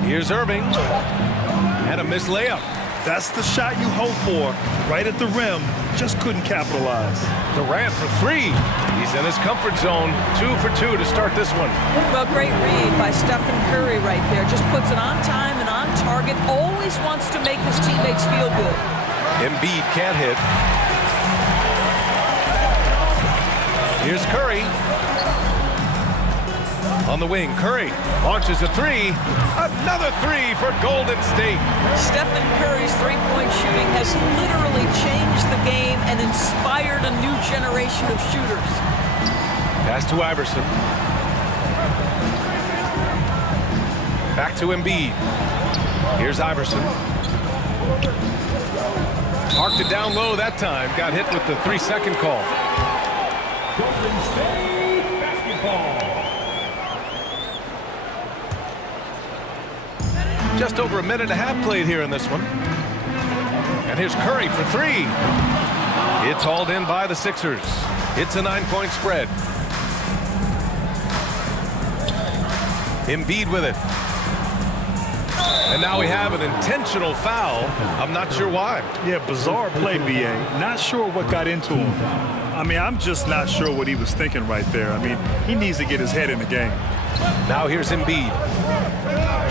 Here's Irving. And a missed layup. That's the shot you hope for. Right at the rim. Just couldn't capitalize. Durant for 3. He's in his comfort zone. 2 for 2 to start this one. Well, great read by Stephen Curry right there. Just puts it on time and on target. Always wants to make his teammates feel good. Embiid can't hit. Here's Curry. On the wing, Curry launches a three. Another three for Golden State. Stephen Curry's three-point shooting has literally changed the game and inspired a new generation of shooters. Pass to Iverson. Back to Embiid. Here's Iverson. Parked it down low that time. Got hit with the 3-second call. Golden State basketball. Just over a minute and a half played here in this one. And here's Curry for three. It's hauled in by the Sixers. It's a 9-point spread. Embiid with it. And now we have an intentional foul. I'm not sure why. Yeah, bizarre play, B.A. Not sure what got into him. I mean, I'm just not sure what he was thinking right there. I mean, he needs to get his head in the game. Now here's Embiid.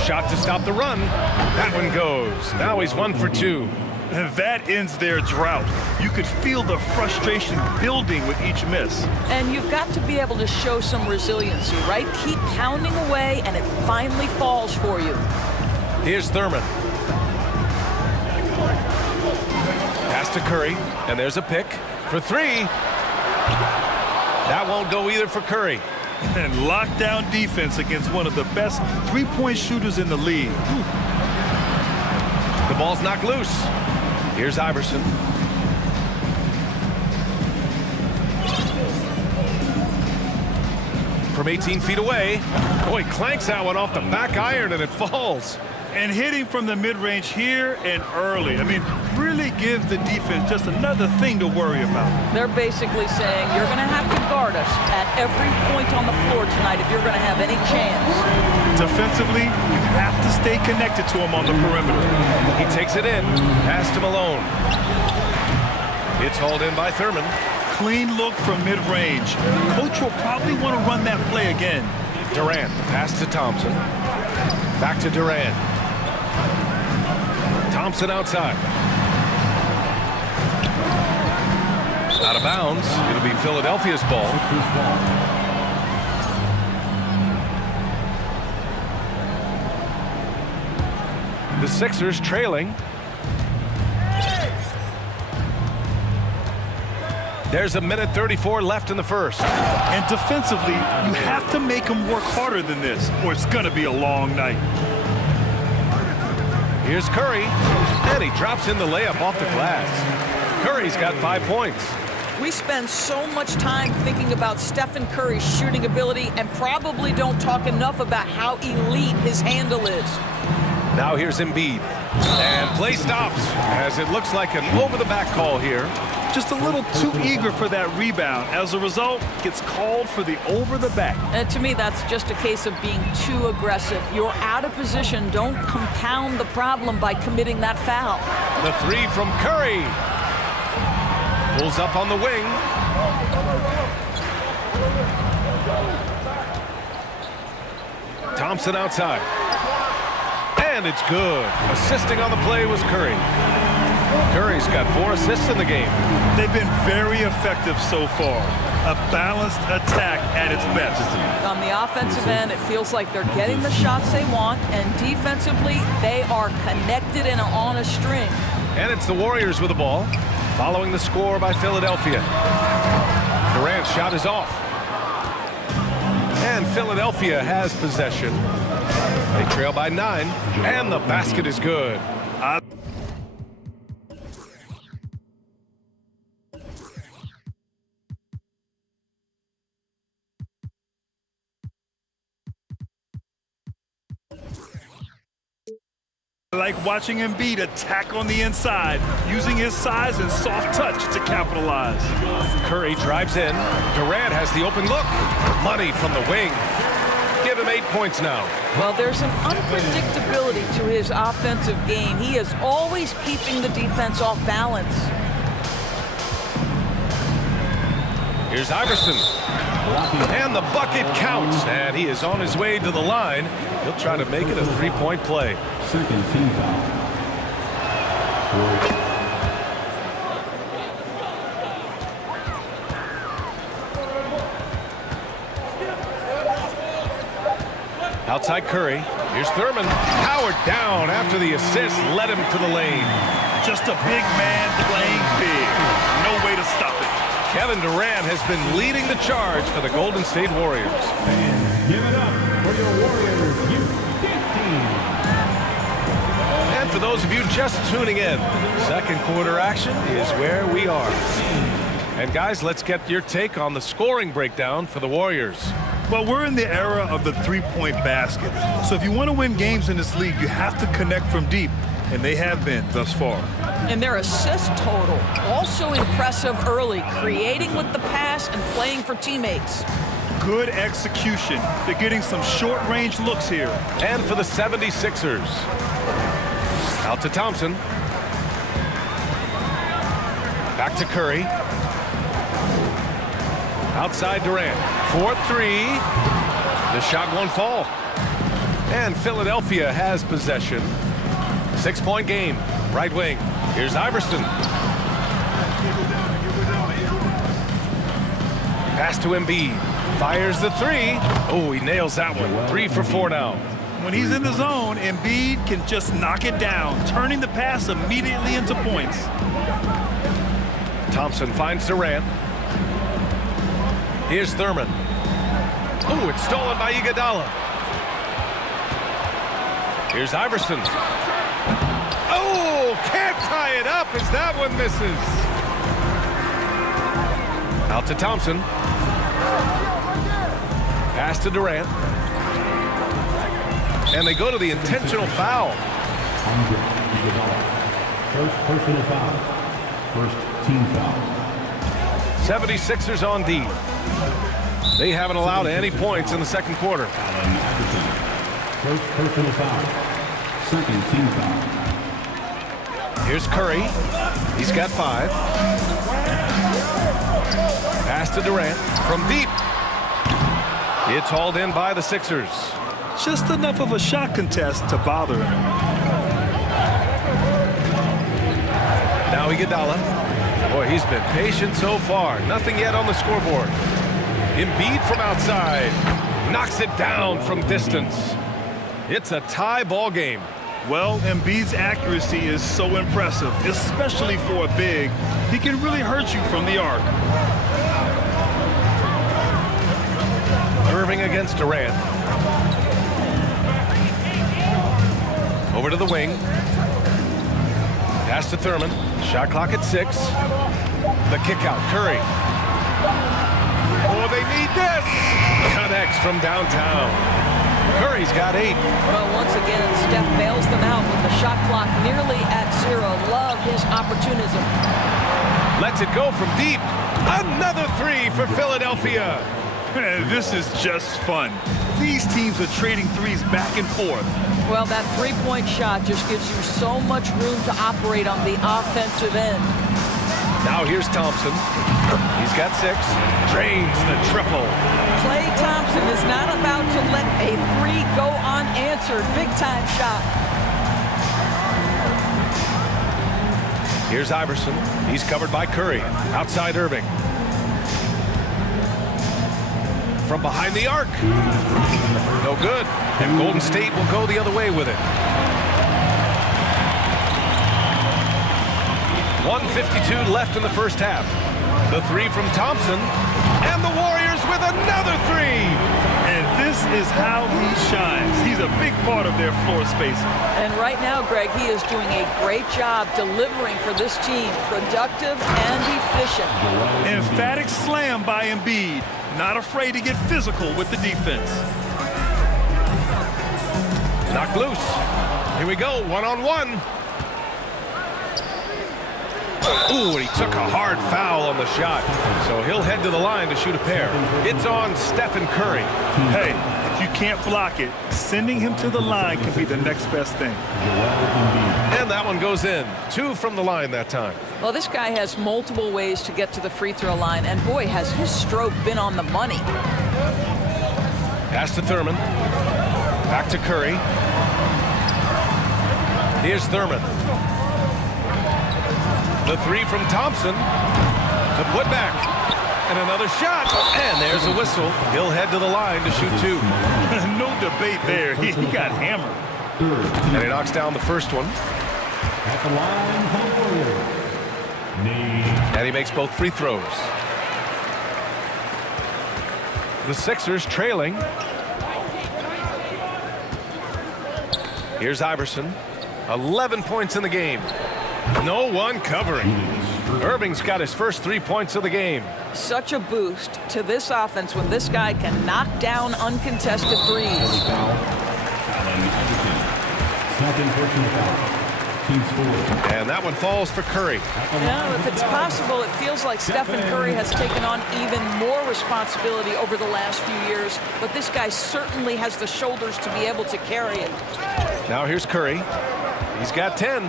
Shot to stop the run. That one goes. Now he's 1 for 2. And that ends their drought. You could feel the frustration building with each miss. And you've got to be able to show some resiliency, right? Keep pounding away, and it finally falls for you. Here's Thurman. Pass to Curry, and there's a pick for three. That won't go either for Curry. And lockdown defense against one of the best three-point shooters in the league. The ball's knocked loose. Here's Iverson. From 18 feet away. Boy, clanks that one off the back iron and it falls. And hitting from the mid-range here and early. I mean, really gives the defense just another thing to worry about. They're basically saying you're going to have to guard us at every point on the floor tonight if you're going to have any chance. Defensively, you have to stay connected to him on the perimeter. He takes it in. Pass to Malone. It's hauled in by Thurman. Clean look from mid-range. Coach will probably want to run that play again. Durant, pass to Thompson. Back to Durant. Thompson outside. Out of bounds. It'll be Philadelphia's ball. The Sixers trailing. There's a minute 34 left in the first. And defensively, you have to make them work harder than this, or it's going to be a long night. Here's Curry, and he drops in the layup off the glass. Curry's got 5 points. We spend so much time thinking about Stephen Curry's shooting ability and probably don't talk enough about how elite his handle is. Now here's Embiid. And play stops as it looks like an over-the-back call here. Just a little too eager for that rebound. As a result, gets called for the over-the-back. And to me, that's just a case of being too aggressive. You're out of position. Don't compound the problem by committing that foul. The three from Curry. Pulls up on the wing. Thompson outside. And it's good. Assisting on the play was Curry. Curry's got 4 assists in the game. They've been very effective so far. A balanced attack at its best. On the offensive end, it feels like they're getting the shots they want, and defensively, they are connected and on a string. And it's the Warriors with the ball, following the score by Philadelphia. Durant's shot is off. And Philadelphia has possession. They trail by 9, and the basket is good. I like watching Embiid attack on the inside, using his size and soft touch to capitalize. Curry drives in. Durant has the open look. Money from the wing. Give him 8 points now. Well, there's an unpredictability to his offensive game. He is always keeping the defense off balance. Here's Iverson. And the bucket counts. And he is on his way to the line. He'll try to make it a 3-point play. Second team foul. Outside Curry. Here's Thurman. Powered down after the assist led him to the lane. Just a big man playing big. No way to stop it. Kevin Durant has been leading the charge for the Golden State Warriors. Give it up for your Warriors Youth Dance Team. And for those of you just tuning in, second quarter action is where we are. And guys, let's get your take on the scoring breakdown for the Warriors. Well, we're in the era of the three-point basket. So if you want to win games in this league, you have to connect from deep. And they have been thus far. And their assist total, also impressive early, creating with the pass and playing for teammates. Good execution. They're getting some short-range looks here. And for the 76ers. Out to Thompson. Back to Curry. Outside Durant. 4-3. The shot won't fall. And Philadelphia has possession. 6-point game. Right wing. Here's Iverson. Pass to Embiid. Fires the three. Oh, he nails that one. 3 for 4 now. When he's in the zone, Embiid can just knock it down, turning the pass immediately into points. Thompson finds Durant. Here's Thurman. Oh, it's stolen by Iguodala. Here's Iverson. Oh, can't tie it up as that one misses. Out to Thompson. Pass to Durant. And they go to the intentional foul. First personal foul. First team foul. 76ers on D. They haven't allowed any points in the second quarter. First personal foul. Second team foul. Here's Curry. He's got 5. Pass to Durant from deep. It's hauled in by the Sixers. Just enough of a shot contest to bother him. Now Iguodala. Boy, he's been patient so far. Nothing yet on the scoreboard. Embiid from outside. Knocks it down from distance. It's a tie ball game. Well, Embiid's accuracy is so impressive, especially for a big. He can really hurt you from the arc. Irving against Durant. Over to the wing. Pass to Thurman. Shot clock at 6. The kick out. Curry. Oh, they need this. Connects from downtown. Curry's got 8. Well, once again, Steph bails them out with the shot clock nearly at 0. Love his opportunism. Lets it go from deep. Another 3 for Philadelphia. This is just fun. These teams are trading threes back and forth. Well, that three-point shot just gives you so much room to operate on the offensive end. Now here's Thompson. He's got 6. Drains the triple. Klay Thompson is not about to let a 3 go unanswered. Big-time shot. Here's Iverson. He's covered by Curry. Outside Irving. From behind the arc. No good. And Golden State will go the other way with it. 1:52 left in the first half. The 3 from Thompson. And the Warriors with another 3. And this is how he shines. He's a big part of their floor space. And right now, Greg, he is doing a great job delivering for this team. Productive and efficient. Emphatic slam by Embiid. Not afraid to get physical with the defense. Knocked loose. Here we go, one-on-one. Ooh, and he took a hard foul on the shot. So he'll head to the line to shoot a pair. It's on Stephen Curry. Hey, if you can't block it, sending him to the line can be the next best thing. And that one goes in. 2 from the line that time. Well, this guy has multiple ways to get to the free throw line, and boy, has his stroke been on the money. Pass to Thurman. Back to Curry. Here's Thurman. The 3 from Thompson. The putback. And another shot. And there's a whistle. He'll head to the line to shoot 2. No debate there. He got hammered. And he knocks down the first one. At the line for the Warriors, And he makes both free throws. The Sixers trailing. Here's Iverson. 11 points in the game. No one covering. Irving's got his first 3 points of the game. Such a boost to this offense when this guy can knock down uncontested threes. second personal foul. Team's four. And that one falls for Curry. If it's possible, it feels like Stephen Curry has taken on even more responsibility over the last few years, but this guy certainly has the shoulders to be able to carry it. Now here's Curry. He's got 10.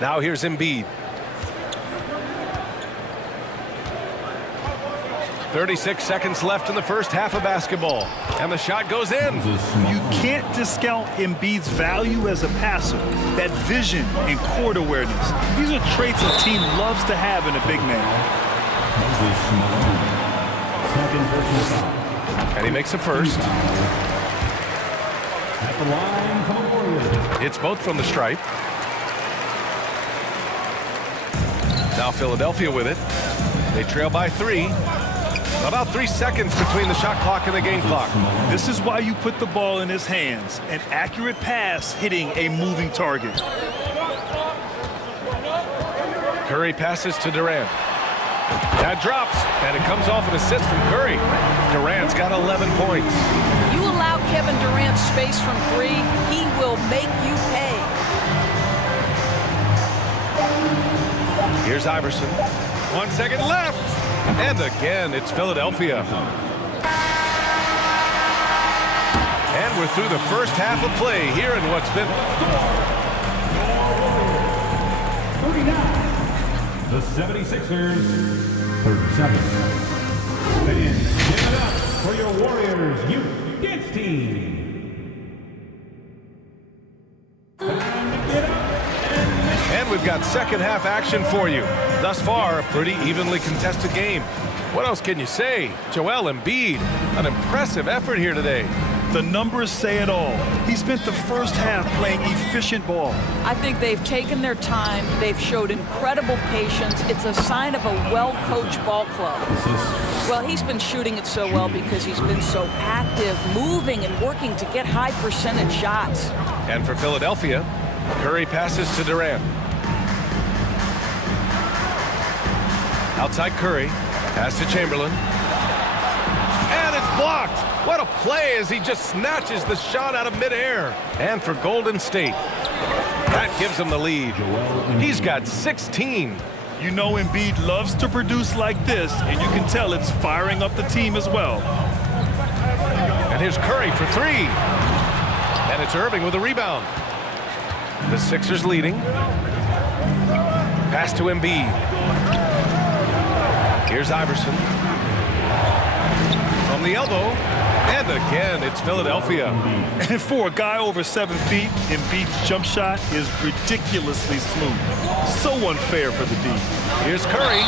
Now here's Embiid. 36 seconds left in the first half of basketball. And the shot goes in. You can't discount Embiid's value as a passer. That vision and court awareness. These are traits a team loves to have in a big man. Second personal foul. And he makes a first. At the line for the Warriors. It's both from the stripe. Now Philadelphia with it. They trail by 3. About 3 seconds between the shot clock and the game clock. This is why you put the ball in his hands. An accurate pass hitting a moving target. Curry passes to Durant. That drops, and it comes off an assist from Curry. Durant's got 11 points. You allow Kevin Durant space from 3, he will make you pay. Here's Iverson. 1 second left. And again, it's Philadelphia. And we're through the first half of play here in what's been... 39. The 76ers, 37. Fans, give it up for your Warriors Youth Dance Team. And we've got second half action for you. Thus far, a pretty evenly contested game. What else can you say? Joel Embiid, an impressive effort here today. The numbers say it all. He spent the first half playing efficient ball. I think they've taken their time. They've showed incredible patience. It's a sign of a well-coached ball club. Well, he's been shooting it so well because he's been so active, moving and working to get high percentage shots. And for Philadelphia, Curry passes to Durant. Outside Curry, pass to Chamberlain. And it's blocked. What a play as he just snatches the shot out of midair. And for Golden State, that gives him the lead. He's got 16. You know Embiid loves to produce like this, and you can tell it's firing up the team as well. And here's Curry for 3. And it's Irving with a rebound. The Sixers leading. Pass to Embiid. Here's Iverson. From the elbow. And again, it's Philadelphia. And for a guy over 7 feet, Embiid's jump shot is ridiculously smooth. So unfair for the D. Here's Curry.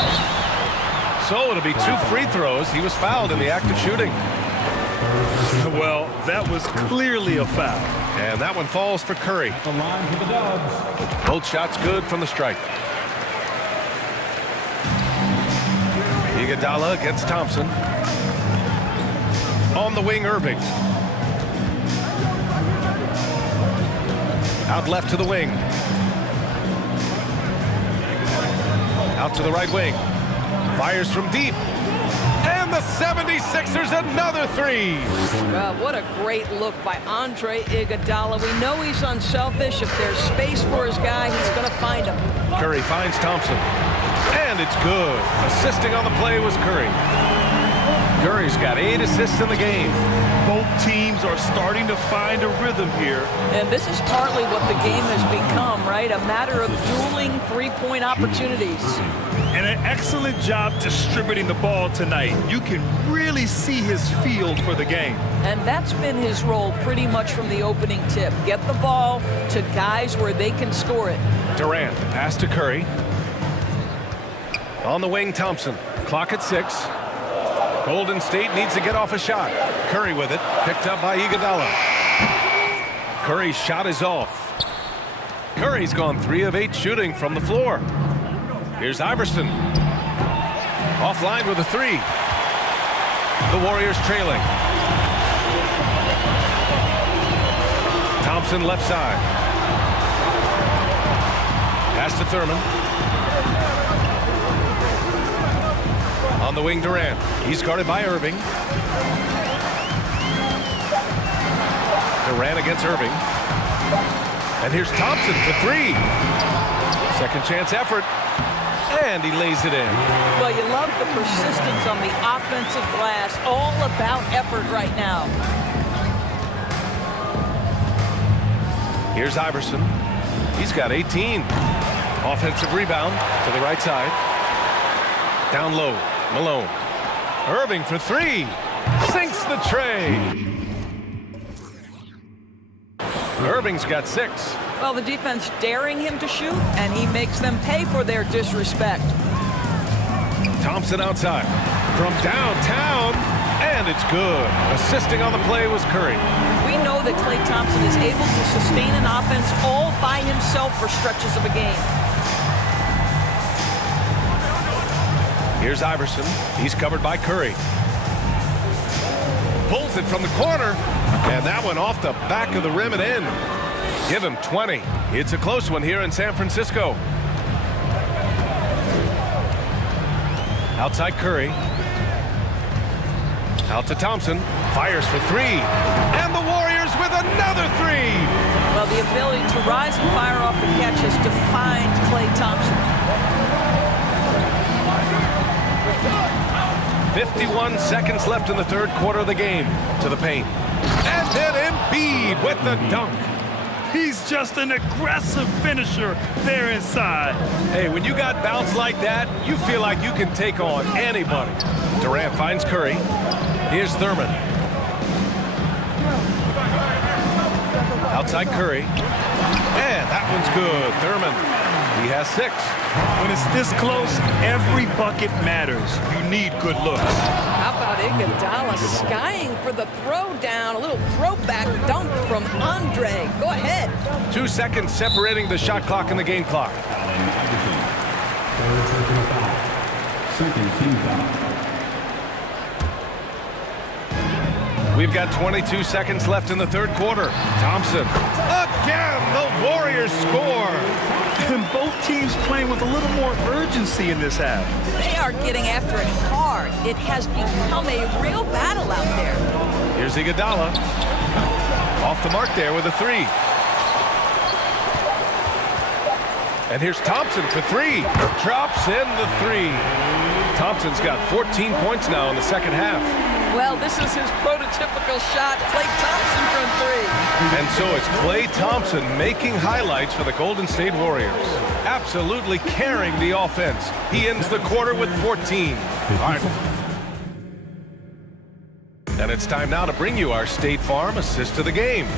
So it'll be 2 free throws. He was fouled in the act of shooting. Well, that was clearly a foul. And that one falls for Curry. The line for the Dubs. Both shots good from the stripe. Iguodala against Thompson. On the wing, Irving. Out left to the wing. Out to the right wing. Fires from deep. And the 76ers another 3. Well, what a great look by Andre Iguodala. We know he's unselfish. If there's space for his guy, he's going to find him. Curry finds Thompson. And it's good. Assisting on the play was Curry. Curry's got 8 assists in the game. Both teams are starting to find a rhythm here. And this is partly what the game has become, right? A matter of dueling three-point opportunities. And an excellent job distributing the ball tonight. You can really see his feel for the game. And that's been his role pretty much from the opening tip. Get the ball to guys where they can score it. Durant, the pass to Curry. On the wing, Thompson. Clock at 6. Golden State needs to get off a shot. Curry with it. Picked up by Iguodala. Curry's shot is off. Curry's gone 3 of 8 shooting from the floor. Here's Iverson. Offline with a 3. The Warriors trailing. Thompson left side. Pass to Thurman. On the wing, Durant. He's guarded by Irving. Durant against Irving. And here's Thompson for 3. Second chance effort. And he lays it in. Well, you love the persistence on the offensive glass. All about effort right now. Here's Iverson. He's got 18. Offensive rebound to the right side. Down low. Malone. Irving for 3. Sinks the tray. Irving's got 6. Well, the defense daring him to shoot, and he makes them pay for their disrespect. Thompson outside. From downtown. And it's good. Assisting on the play was Curry. We know that Klay Thompson is able to sustain an offense all by himself for stretches of a game. Here's Iverson. He's covered by Curry. Pulls it from the corner. And that one off the back of the rim and in. Give him 20. It's a close one here in San Francisco. Outside Curry. Out to Thompson. Fires for 3. And the Warriors with another 3. Well, the ability to rise and fire off the catches defined Klay Thompson. 51 seconds left in the third quarter of the game. To the paint. And then Embiid with the dunk. He's just an aggressive finisher there inside. Hey, when you got bounce like that, you feel like you can take on anybody. Durant finds Curry. Here's Thurman. Outside Curry. And that one's good. Thurman. He has 6. When it's this close, every bucket matters. You need good looks. How about Iguodala skying for the throwdown? A little throwback dunk from Andre. Go ahead. 2 seconds separating the shot clock and the game clock. Second team foul. We've got 22 seconds left in the third quarter. Thompson. Again, the Warriors score. And both teams playing with a little more urgency in this half. They are getting after it hard. It has become a real battle out there. Here's Iguodala. Off the mark there with a 3. And here's Thompson for 3. Drops in the 3. Thompson's got 14 points now in the second half. Well, this is his prototypical shot. Klay Thompson from 3. And so it's Klay Thompson making highlights for the Golden State Warriors. Absolutely carrying the offense. He ends the quarter with 14. All right. And it's time now to bring you our State Farm assist of the game.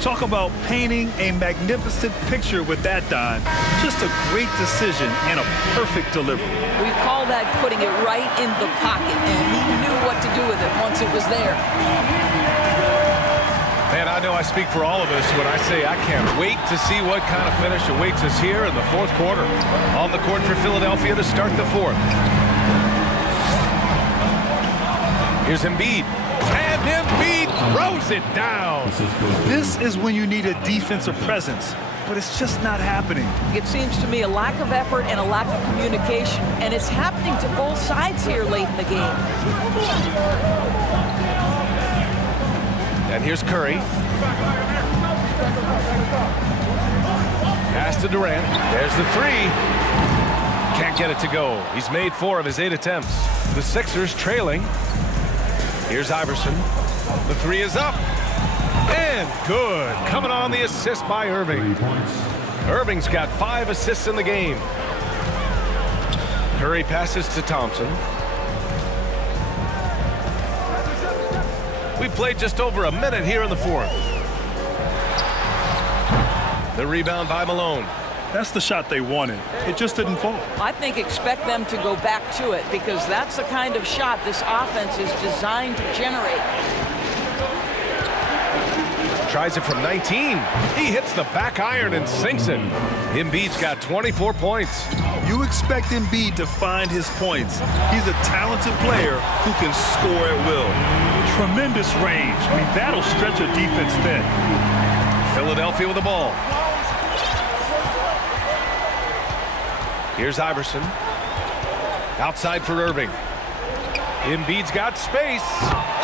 Talk about painting a magnificent picture with that, Don. Just a great decision and a perfect delivery. We call that putting it right in the pocket, and he knew what to do with it once it was there. Man, I know I speak for all of us when I say I can't wait to see what kind of finish awaits us here in the fourth quarter. On the court for Philadelphia to start the fourth. Here's Embiid. And Embiid throws it down. This is when you need a defensive presence, but it's just not happening. It seems to me a lack of effort and a lack of communication, and it's happening to both sides here late in the game. And here's Curry. Pass to Durant. There's the 3. Can't get it to go. He's made 4 of his 8 attempts. The Sixers trailing. Here's Iverson. The 3 is up. And good. Coming on the assist by Irving. Irving's got 5 assists in the game. Curry passes to Thompson. We played just over a minute here in the fourth. The rebound by Malone. That's the shot they wanted. It just didn't fall. I think expect them to go back to it because that's the kind of shot this offense is designed to generate. Tries it from 19. He hits the back iron and sinks it. Embiid's got 24 points. You expect Embiid to find his points. He's a talented player who can score at will. Tremendous range. I mean, that'll stretch a defense thin. Philadelphia with the ball. Here's Iverson. Outside for Irving. Embiid's got space.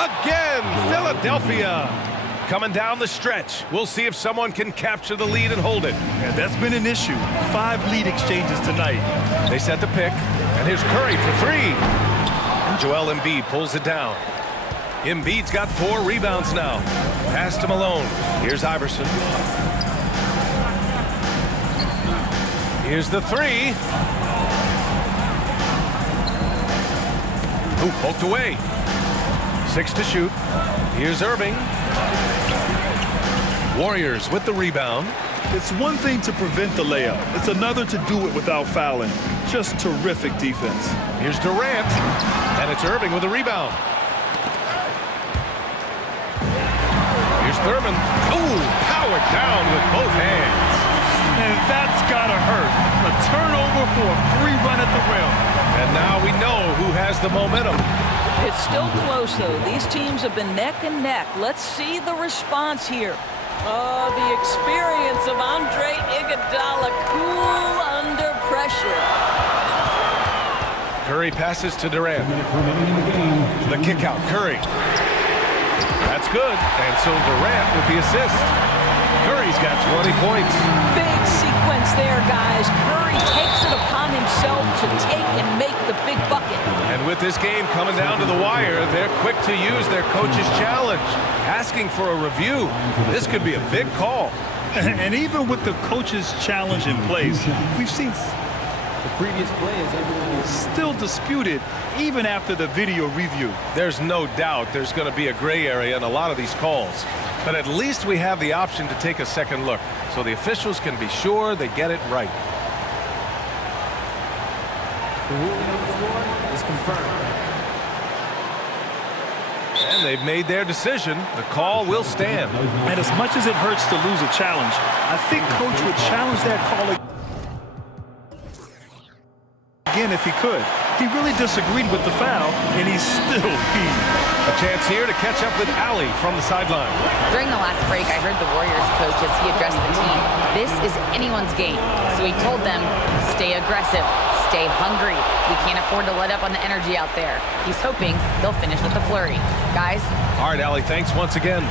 Again, Philadelphia. Coming down the stretch. We'll see if someone can capture the lead and hold it. Yeah, that's been an issue. 5 lead exchanges tonight. They set the pick. And here's Curry for 3. And Joel Embiid pulls it down. Embiid's got 4 rebounds now. Pass to Malone. Here's Iverson. Here's the 3. Ooh, poked away. 6 to shoot. Here's Irving. Warriors with the rebound. It's one thing to prevent the layup. It's another to do it without fouling. Just terrific defense. Here's Durant. And it's Irving with the rebound. Here's Thurman. Ooh, powered down with both hands. And that's gotta hurt. A turnover for a free run at the rim. And now we know who has the momentum. It's still close, though. These teams have been neck and neck. Let's see the response here. Oh, the experience of Andre Iguodala, cool under pressure. Curry passes to Durant. The kick out, Curry. That's good. And so Durant with the assist. Curry's got 20 points. Big sequence there, guys. Curry takes it upon himself to take and make the big bucket. And with this game coming down to the wire, they're quick to use their coach's challenge, asking for a review. This could be a big call. And even with the coach's challenge in place, we've seen The previous play is still disputed even after the video review. There's no doubt there's going to be a gray area in a lot of these calls. But at least we have the option to take a second look so the officials can be sure they get it right. The ruling on the floor is confirmed. And they've made their decision. The call will stand. And as much as it hurts to lose a challenge, I think Coach would challenge that call again if he could. He really disagreed with the foul, and he's still peeved. A chance here to catch up with Allie from the sideline. During the last break, I heard the Warriors coach as he addressed the team. This is anyone's game. So he told them, stay aggressive, stay hungry. We can't afford to let up on the energy out there. He's hoping they'll finish with a flurry. Guys? All right, Allie, thanks once again.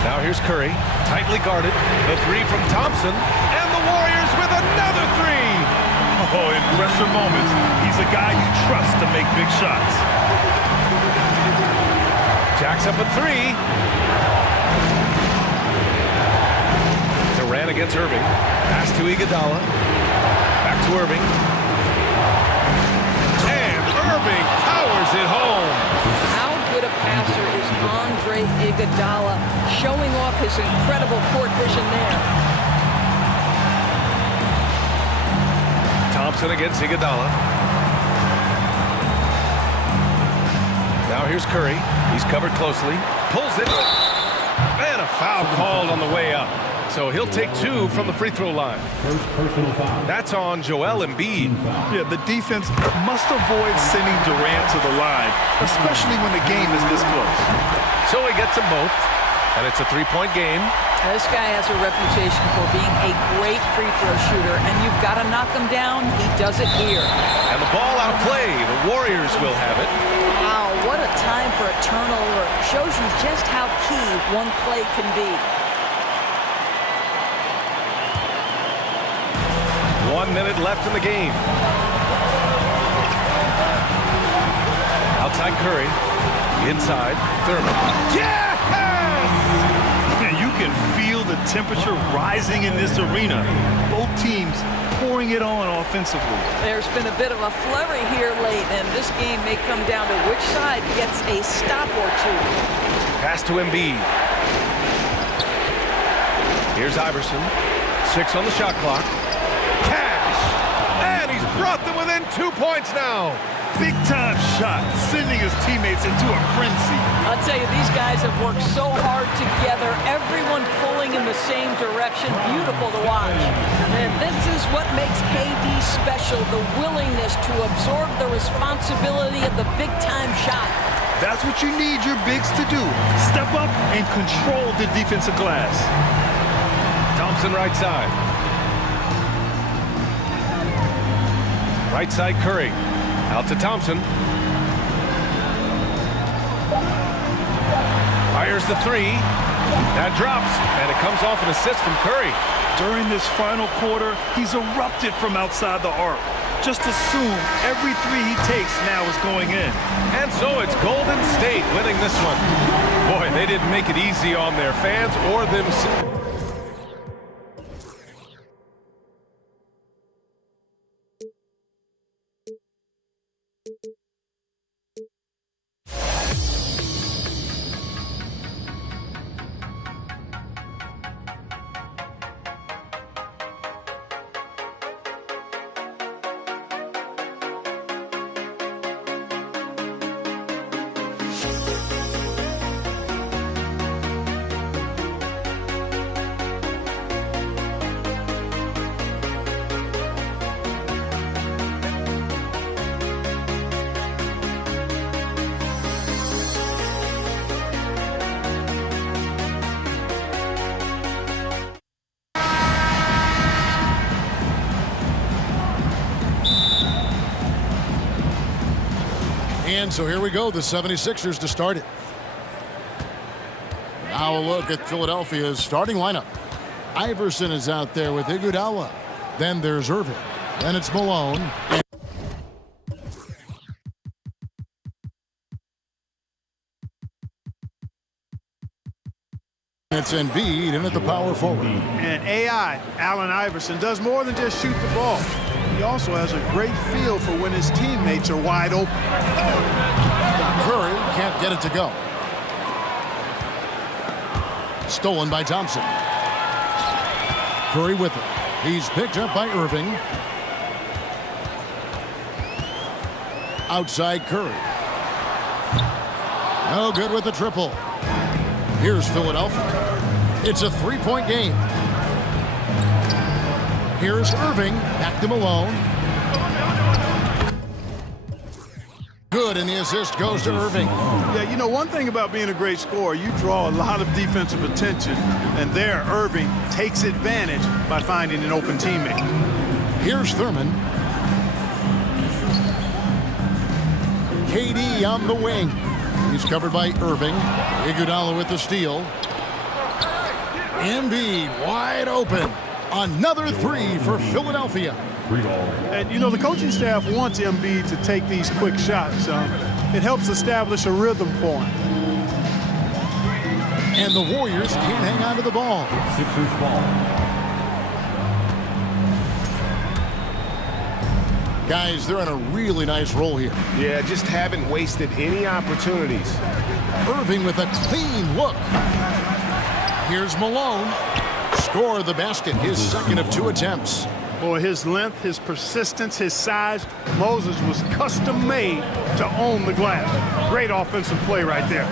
Now here's Curry, tightly guarded. The 3 from Thompson, and the Warriors with another 3. Oh, in pressure moments, he's a guy you trust to make big shots. Jacks up at 3. Durant against Irving. Pass to Iguodala. Back to Irving. And Irving powers it home. How good a passer is Andre Iguodala, showing off his incredible court vision there. Thompson against Iguodala. Now here's Curry. He's covered closely. Pulls it. And a foul called on the way up. So he'll take 2 from the free throw line. First personal foul. That's on Joel Embiid. Yeah, the defense must avoid sending Durant to the line, especially when the game is this close. So he gets them both. And it's a 3-point game. This guy has a reputation for being a great free throw shooter, and you've got to knock him down. He does it here. And the ball out of play. The Warriors will have it. Wow, what a time for a turnover. Shows you just how key one play can be. 1 minute left in the game. Outside Curry. Inside Thurman. Yes! And you can feel the temperature rising in this arena. Both teams pouring it on offensively. There's been a bit of a flurry here late, and this game may come down to which side gets a stop or 2. Pass to Embiid. Here's Iverson. 6 on the shot clock. Cash! And he's brought them within 2 points now. Big time shot, sending his teammates into a frenzy. I'll tell you, these guys have worked so hard together. Everyone pulling in the same direction. Beautiful to watch. And this is what makes KD special, the willingness to absorb the responsibility of the big-time shot. That's what you need your bigs to do. Step up and control the defensive glass. Thompson right side. Right side Curry. Out to Thompson. Fires the 3. That drops, and it comes off an assist from Curry. During this final quarter, he's erupted from outside the arc. Just assume every 3 he takes now is going in. And so it's Golden State winning this one. Boy, they didn't make it easy on their fans or themselves. And so here we go, the 76ers to start it. Now a look at Philadelphia's starting lineup. Iverson is out there with Iguodala. Then there's Irving. Then it's Malone. It's Embiid in at the power forward. And AI, Allen Iverson, does more than just shoot the ball. He also has a great feel for when his teammates are wide open. Curry can't get it to go. Stolen by Thompson. Curry with it. He's picked up by Irving. Outside Curry. No good with the triple. Here's Philadelphia. It's a three-point game. Here's Irving. Back to Malone. Good, and the assist goes to Irving. Yeah, you know, one thing about being a great scorer, you draw a lot of defensive attention, and there Irving takes advantage by finding an open teammate. Here's Thurman. KD on the wing. He's covered by Irving. Iguodala with the steal. Embiid wide open. Another three for Philadelphia. And, you know, the coaching staff wants Embiid to take these quick shots. It helps establish a rhythm for him. And the Warriors can't hang on to the ball. Sixers ball. Guys, they're on a really nice roll here. Yeah, just haven't wasted any opportunities. Irving with a clean look. Here's Malone. Score the basket, his second of 2 attempts. Boy, his length, his persistence, his size. Moses was custom made to own the glass. Great offensive play right there.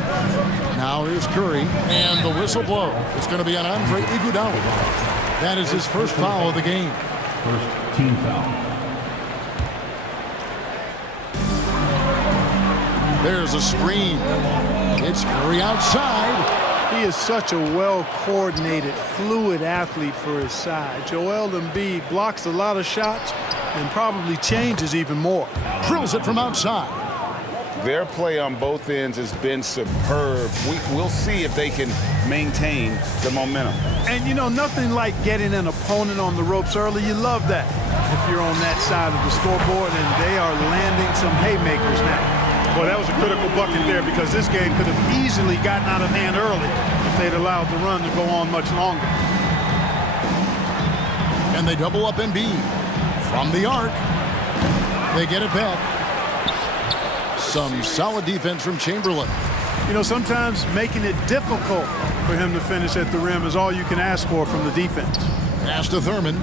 Now here's Curry, and the whistle blow. It's going to be on Andre Iguodala. That is his first foul of the game. First team foul. There's a screen. It's Curry outside. He is such a well-coordinated, fluid athlete for his size. Joel Embiid blocks a lot of shots and probably changes even more. Drills it from outside. Their play on both ends has been superb. We'll see if they can maintain the momentum. And, you know, nothing like getting an opponent on the ropes early. You love that if you're on that side of the scoreboard, and they are landing some haymakers now. Boy, that was a critical bucket there because this game could have easily gotten out of hand early if they'd allowed the run to go on much longer. And they double up Embiid. From the arc, they get it back. Some solid defense from Chamberlain. You know, sometimes making it difficult for him to finish at the rim is all you can ask for from the defense. Pass to Thurman.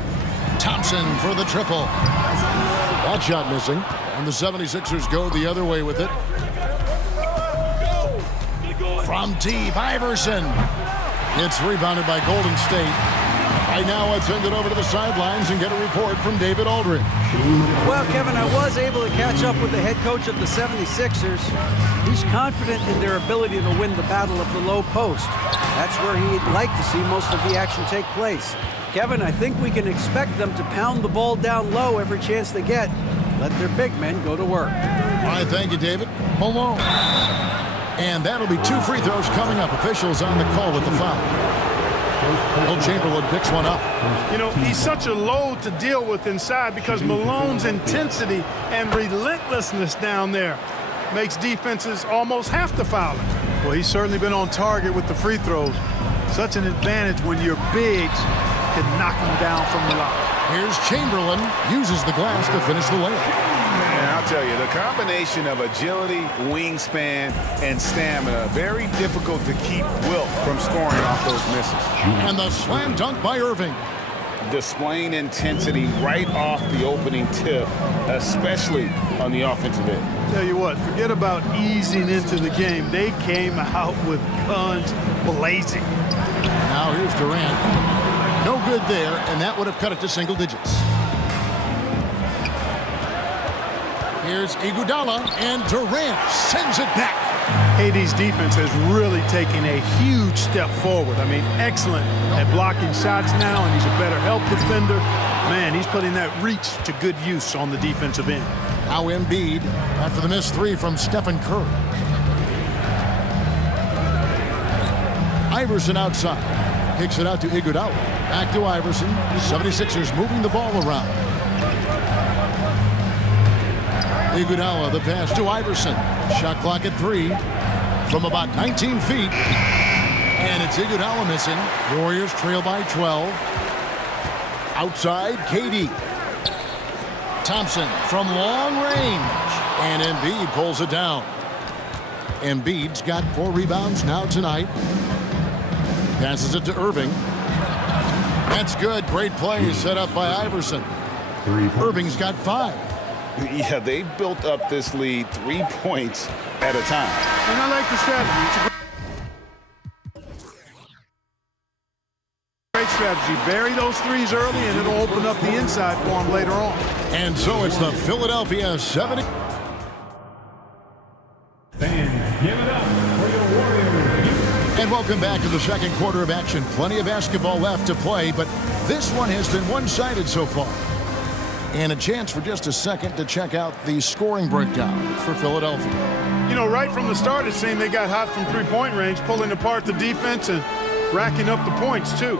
Thompson for the triple. That shot missing. And the 76ers go the other way with it. From deep, Iverson. It's rebounded by Golden State. Right now, let's send it over to the sidelines and get a report from David Aldridge. Well, Kevin, I was able to catch up with the head coach of the 76ers. He's confident in their ability to win the battle of the low post. That's where he'd like to see most of the action take place. Kevin, I think we can expect them to pound the ball down low every chance they get. Let their big men go to work. All right, thank you, David. Malone. And that'll be 2 free throws coming up. Officials on the call with the foul. Will Chamberlain picks one up. You know, he's such a load to deal with inside because Malone's intensity and relentlessness down there makes defenses almost have to foul him. Well, he's certainly been on target with the free throws. Such an advantage when your bigs can knock him down from the line. Here's Chamberlain. Uses the glass to finish the layup. And I'll tell you, the combination of agility, wingspan, and stamina, very difficult to keep Wilt from scoring off those misses. And the slam dunk by Irving. Displaying intensity right off the opening tip, especially on the offensive end. Tell you what, forget about easing into the game. They came out with guns blazing. Now here's Durant. No good there, and that would have cut it to single digits. Here's Iguodala, and Durant sends it back. AD's defense has really taken a huge step forward. I mean, excellent at blocking shots now, and he's a better help defender. Man, he's putting that reach to good use on the defensive end. Now Embiid after the missed 3 from Stephen Curry. Iverson outside. Kicks it out to Iguodala. Back to Iverson. 76ers moving the ball around. Iguodala, the pass to Iverson. Shot clock at 3 from about 19 feet. And it's Iguodala missing. Warriors trail by 12. Outside, KD. Thompson from long range. And Embiid pulls it down. Embiid's got 4 rebounds now tonight. Passes it to Irving. That's good. Great play set up by Iverson. Irving's got 5. Yeah, they built up this lead 3 points at a time. And I like the strategy. It's a great strategy. Bury those threes early, and it'll open up the inside for them later on. And so it's the Philadelphia 70. Fans, give it up for your Warriors. And welcome back to the second quarter of action. Plenty of basketball left to play, but this one has been one-sided so far. And a chance for just a second to check out the scoring breakdown for Philadelphia. You know, right from the start, it seemed they got hot from three-point range, pulling apart the defense and racking up the points, too.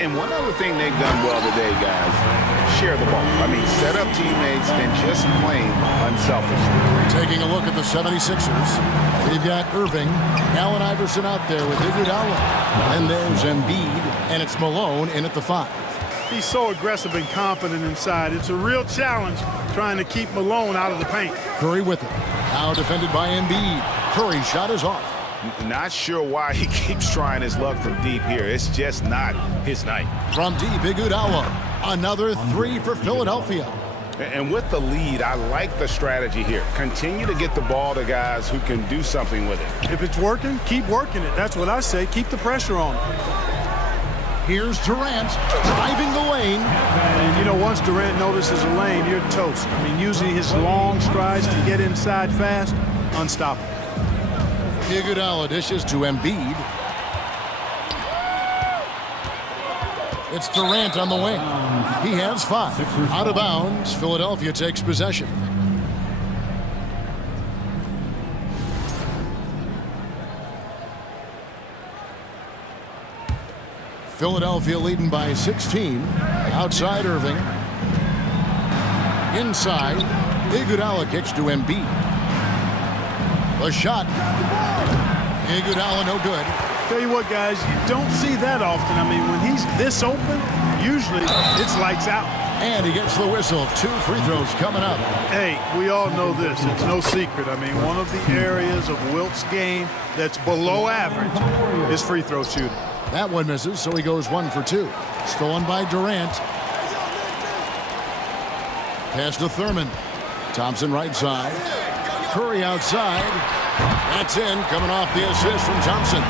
And one other thing they've done well today, guys, share the ball. I mean, set up teammates and just plain unselfish. Taking a look at the 76ers, we've got Irving, Allen Iverson out there with Iguodala. And there's Embiid, and it's Malone in at the 5. He's so aggressive and confident inside. It's a real challenge trying to keep Malone out of the paint. Curry with it. Now defended by Embiid. Curry's shot is off. Not sure why he keeps trying his luck from deep here. It's just not his night. From deep, Iguodala. Another 3 for Philadelphia. And with the lead, I like the strategy here. Continue to get the ball to guys who can do something with it. If it's working, keep working it. That's what I say. Keep the pressure on him. Here's Durant driving the lane. And, you know, once Durant notices a lane, you're toast. I mean, using his long strides to get inside fast, unstoppable. Iguodala dishes to Embiid. It's Durant on the wing. He has 5. Out of bounds, Philadelphia takes possession. Philadelphia leading by 16. Outside Irving. Inside, Iguodala kicks to Embiid. The shot. Iguodala no good. Tell you what, guys, you don't see that often. I mean, when he's this open, usually it's lights out. And he gets the whistle. 2 free throws coming up. Hey, we all know this. It's no secret. I mean, one of the areas of Wilt's game that's below average is free throw shooting. That one misses, so he goes 1 for 2. Stolen by Durant. Pass to Thurman. Thompson right side. Curry outside. That's in, coming off the assist from Thompson.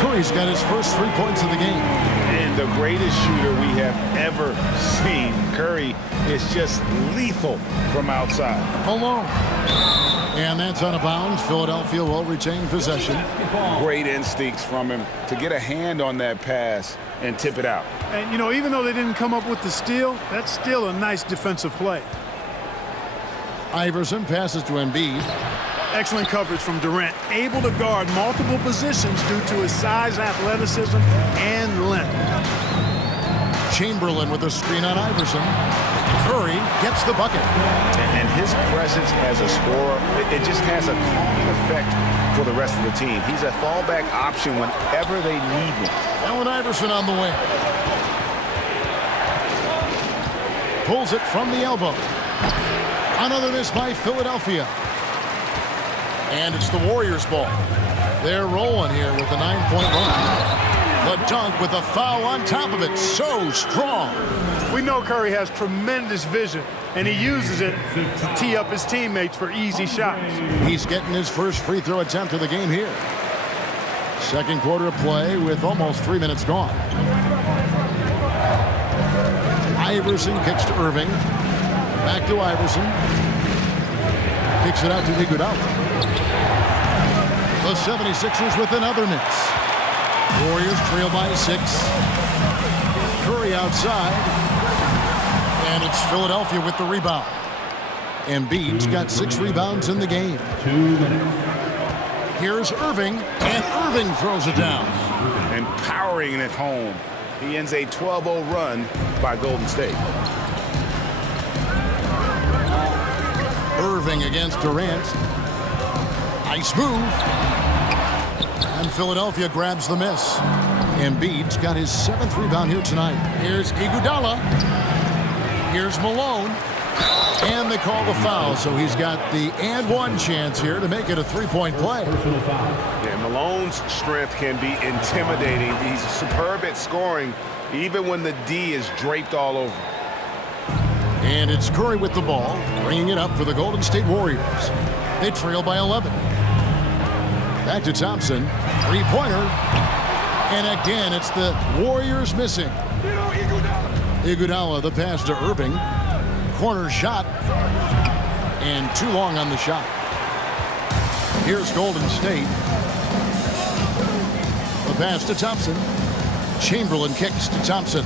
Curry's got his first 3 points of the game. And the greatest shooter we have ever seen. Curry is just lethal from outside. Malone. And that's out of bounds. Philadelphia will retain possession. Great instincts from him to get a hand on that pass and tip it out. And, you know, even though they didn't come up with the steal, that's still a nice defensive play. Iverson passes to Embiid. Excellent coverage from Durant, able to guard multiple positions due to his size, athleticism, and length. Chamberlain with a screen on Iverson. Curry gets the bucket. And his presence as a scorer, it just has a calming effect for the rest of the team. He's a fallback option whenever they need him. Allen Iverson on the wing. Pulls it from the elbow. Another miss by Philadelphia. And it's the Warriors' ball. They're rolling here with a 9-point run. The dunk with a foul on top of it. So strong. We know Curry has tremendous vision, and he uses it to tee up his teammates for easy shots. He's getting his first free throw attempt of the game here. Second quarter of play with almost 3 minutes gone. Iverson kicks to Irving. Back to Iverson. Kicks it out to Iguodala. The 76ers with another miss. Warriors trail by 6. Curry outside. And it's Philadelphia with the rebound. Embiid's got 6 rebounds in the game. 2 minutes. Here's Irving, and Irving throws it down. And powering it home. He ends a 12-0 run by Golden State. Irving against Durant. Nice move. And Philadelphia grabs the miss. Embiid's got his 7th rebound here tonight. Here's Iguodala. Here's Malone. And they call the foul, so he's got the and one chance here to make it a 3-point play. Yeah, Malone's strength can be intimidating. He's superb at scoring, even when the D is draped all over. And it's Curry with the ball, bringing it up for the Golden State Warriors. They trail by 11. Back to Thompson. 3-pointer. And again, it's the Warriors missing. Iguodala, the pass to Irving. Corner shot. And too long on the shot. Here's Golden State. The pass to Thompson. Chamberlain kicks to Thompson.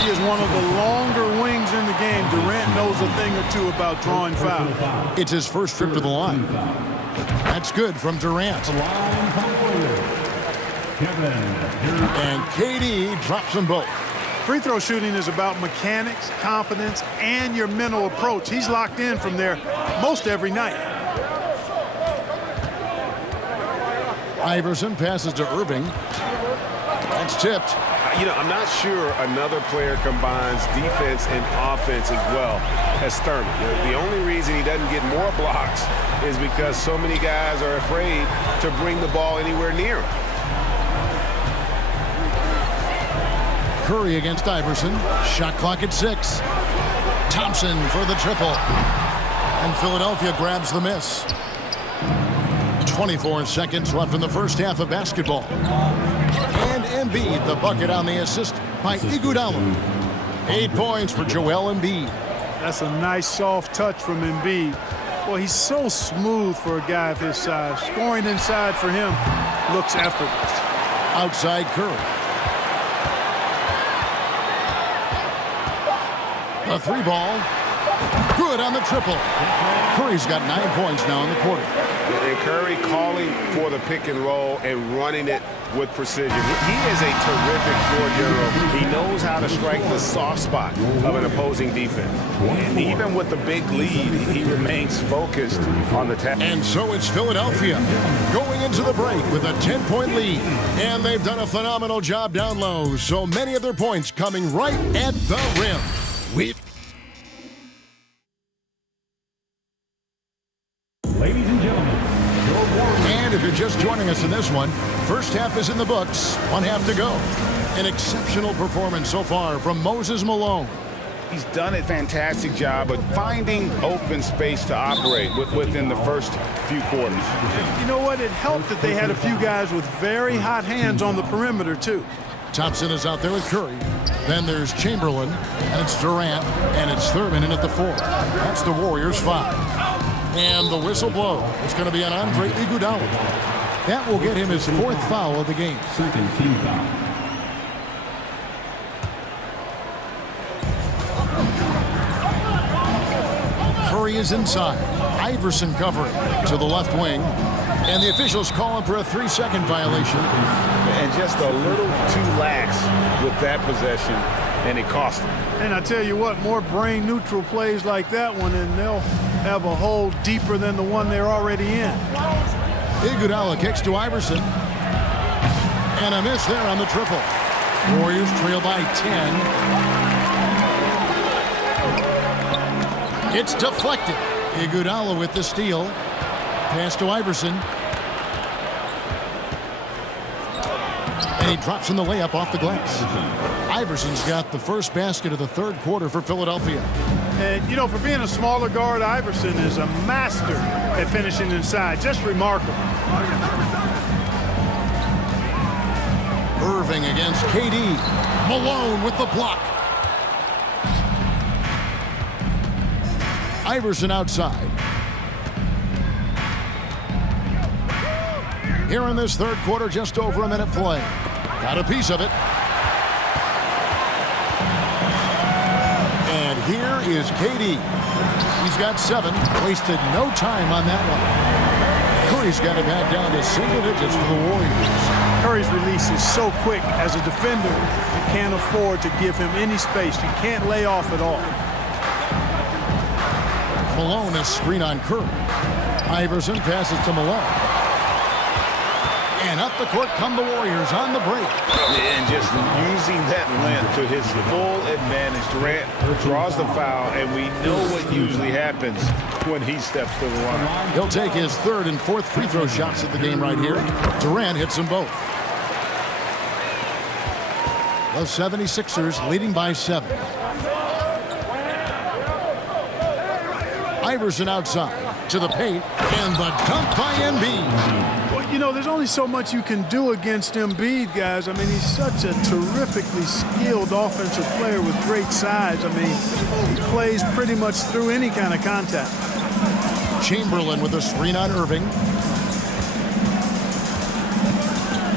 He is one of the longer wings in the game. Durant knows a thing or two about drawing fouls. It's his first trip to the line. That's good from Durant. And KD drops them both. Free throw shooting is about mechanics, confidence, and your mental approach. He's locked in from there most every night. Iverson passes to Irving. That's tipped. You know, I'm not sure another player combines defense and offense as well as Thurman. The only reason he doesn't get more blocks is because so many guys are afraid to bring the ball anywhere near him. Curry against Iverson. Shot clock at 6. Thompson for the triple. And Philadelphia grabs the miss. 24 seconds left in the first half of basketball. And Embiid, the bucket on the assist by Iguodala. 8 points for Joel Embiid. That's a nice soft touch from Embiid. Well, he's so smooth for a guy of his size. Scoring inside for him looks effortless. Outside Curry. A 3 ball. Good on the triple. Curry's got 9 points now in the quarter. And Curry calling for the pick and roll and running it with precision. He is a terrific floor general. He knows how to strike the soft spot of an opposing defense. And even with the big lead, he remains focused on the task. And so it's Philadelphia going into the break with a 10-point lead. And they've done a phenomenal job down low. So many of their points coming right at the rim. Ladies and gentlemen, And if you're just joining us in this one, first half is in the books, one half to go. An exceptional performance so far from Moses Malone. He's done a fantastic job of finding open space to operate within the first few quarters. You know what? It helped that they had a few guys with very hot hands on the perimeter, too. Thompson is out there with Curry. Then there's Chamberlain, and it's Durant, and it's Thurman in at the 4. That's the Warriors' 5. And the whistle blows. It's going to be on Andre Iguodala. That will get him his 4th foul of the game. second team foul. Curry is inside. Iverson covering to the left wing. And the officials call him for a 3-second violation. And just a little too lax with that possession, and it cost him. And I tell you what, more brain-neutral plays like that one, and they'll have a hole deeper than the one they're already in. Iguodala kicks to Iverson. And a miss there on the triple. Warriors trail by 10. It's deflected. Iguodala with the steal. Pass to Iverson. And he drops in the layup off the glass. Iverson's got the first basket of the 3rd quarter for Philadelphia. And, you know, for being a smaller guard, Iverson is a master at finishing inside. Just remarkable. Irving against KD. Malone with the block. Iverson outside. Here in this 3rd quarter, just over a minute play. Got a piece of it. And here is KD. He's got 7. Wasted no time on that one. Curry's got it back down to single digits for the Warriors. Curry's release is so quick. As a defender, you can't afford to give him any space. You can't lay off at all. Malone is screen on Curry. Iverson passes to Malone. And up the court come the Warriors on the break. And just using that length to his full advantage. Durant draws the foul, and we know what usually happens when he steps to the line. He'll take his 3rd and 4th free throw shots of the game right here. Durant hits them both. The 76ers leading by 7. Iverson outside to the paint, and the dunk by Embiid. Well, you know, there's only so much you can do against Embiid, guys. I mean, he's such a terrifically skilled offensive player with great size. I mean, he plays pretty much through any kind of contact. Chamberlain with a screen on Irving.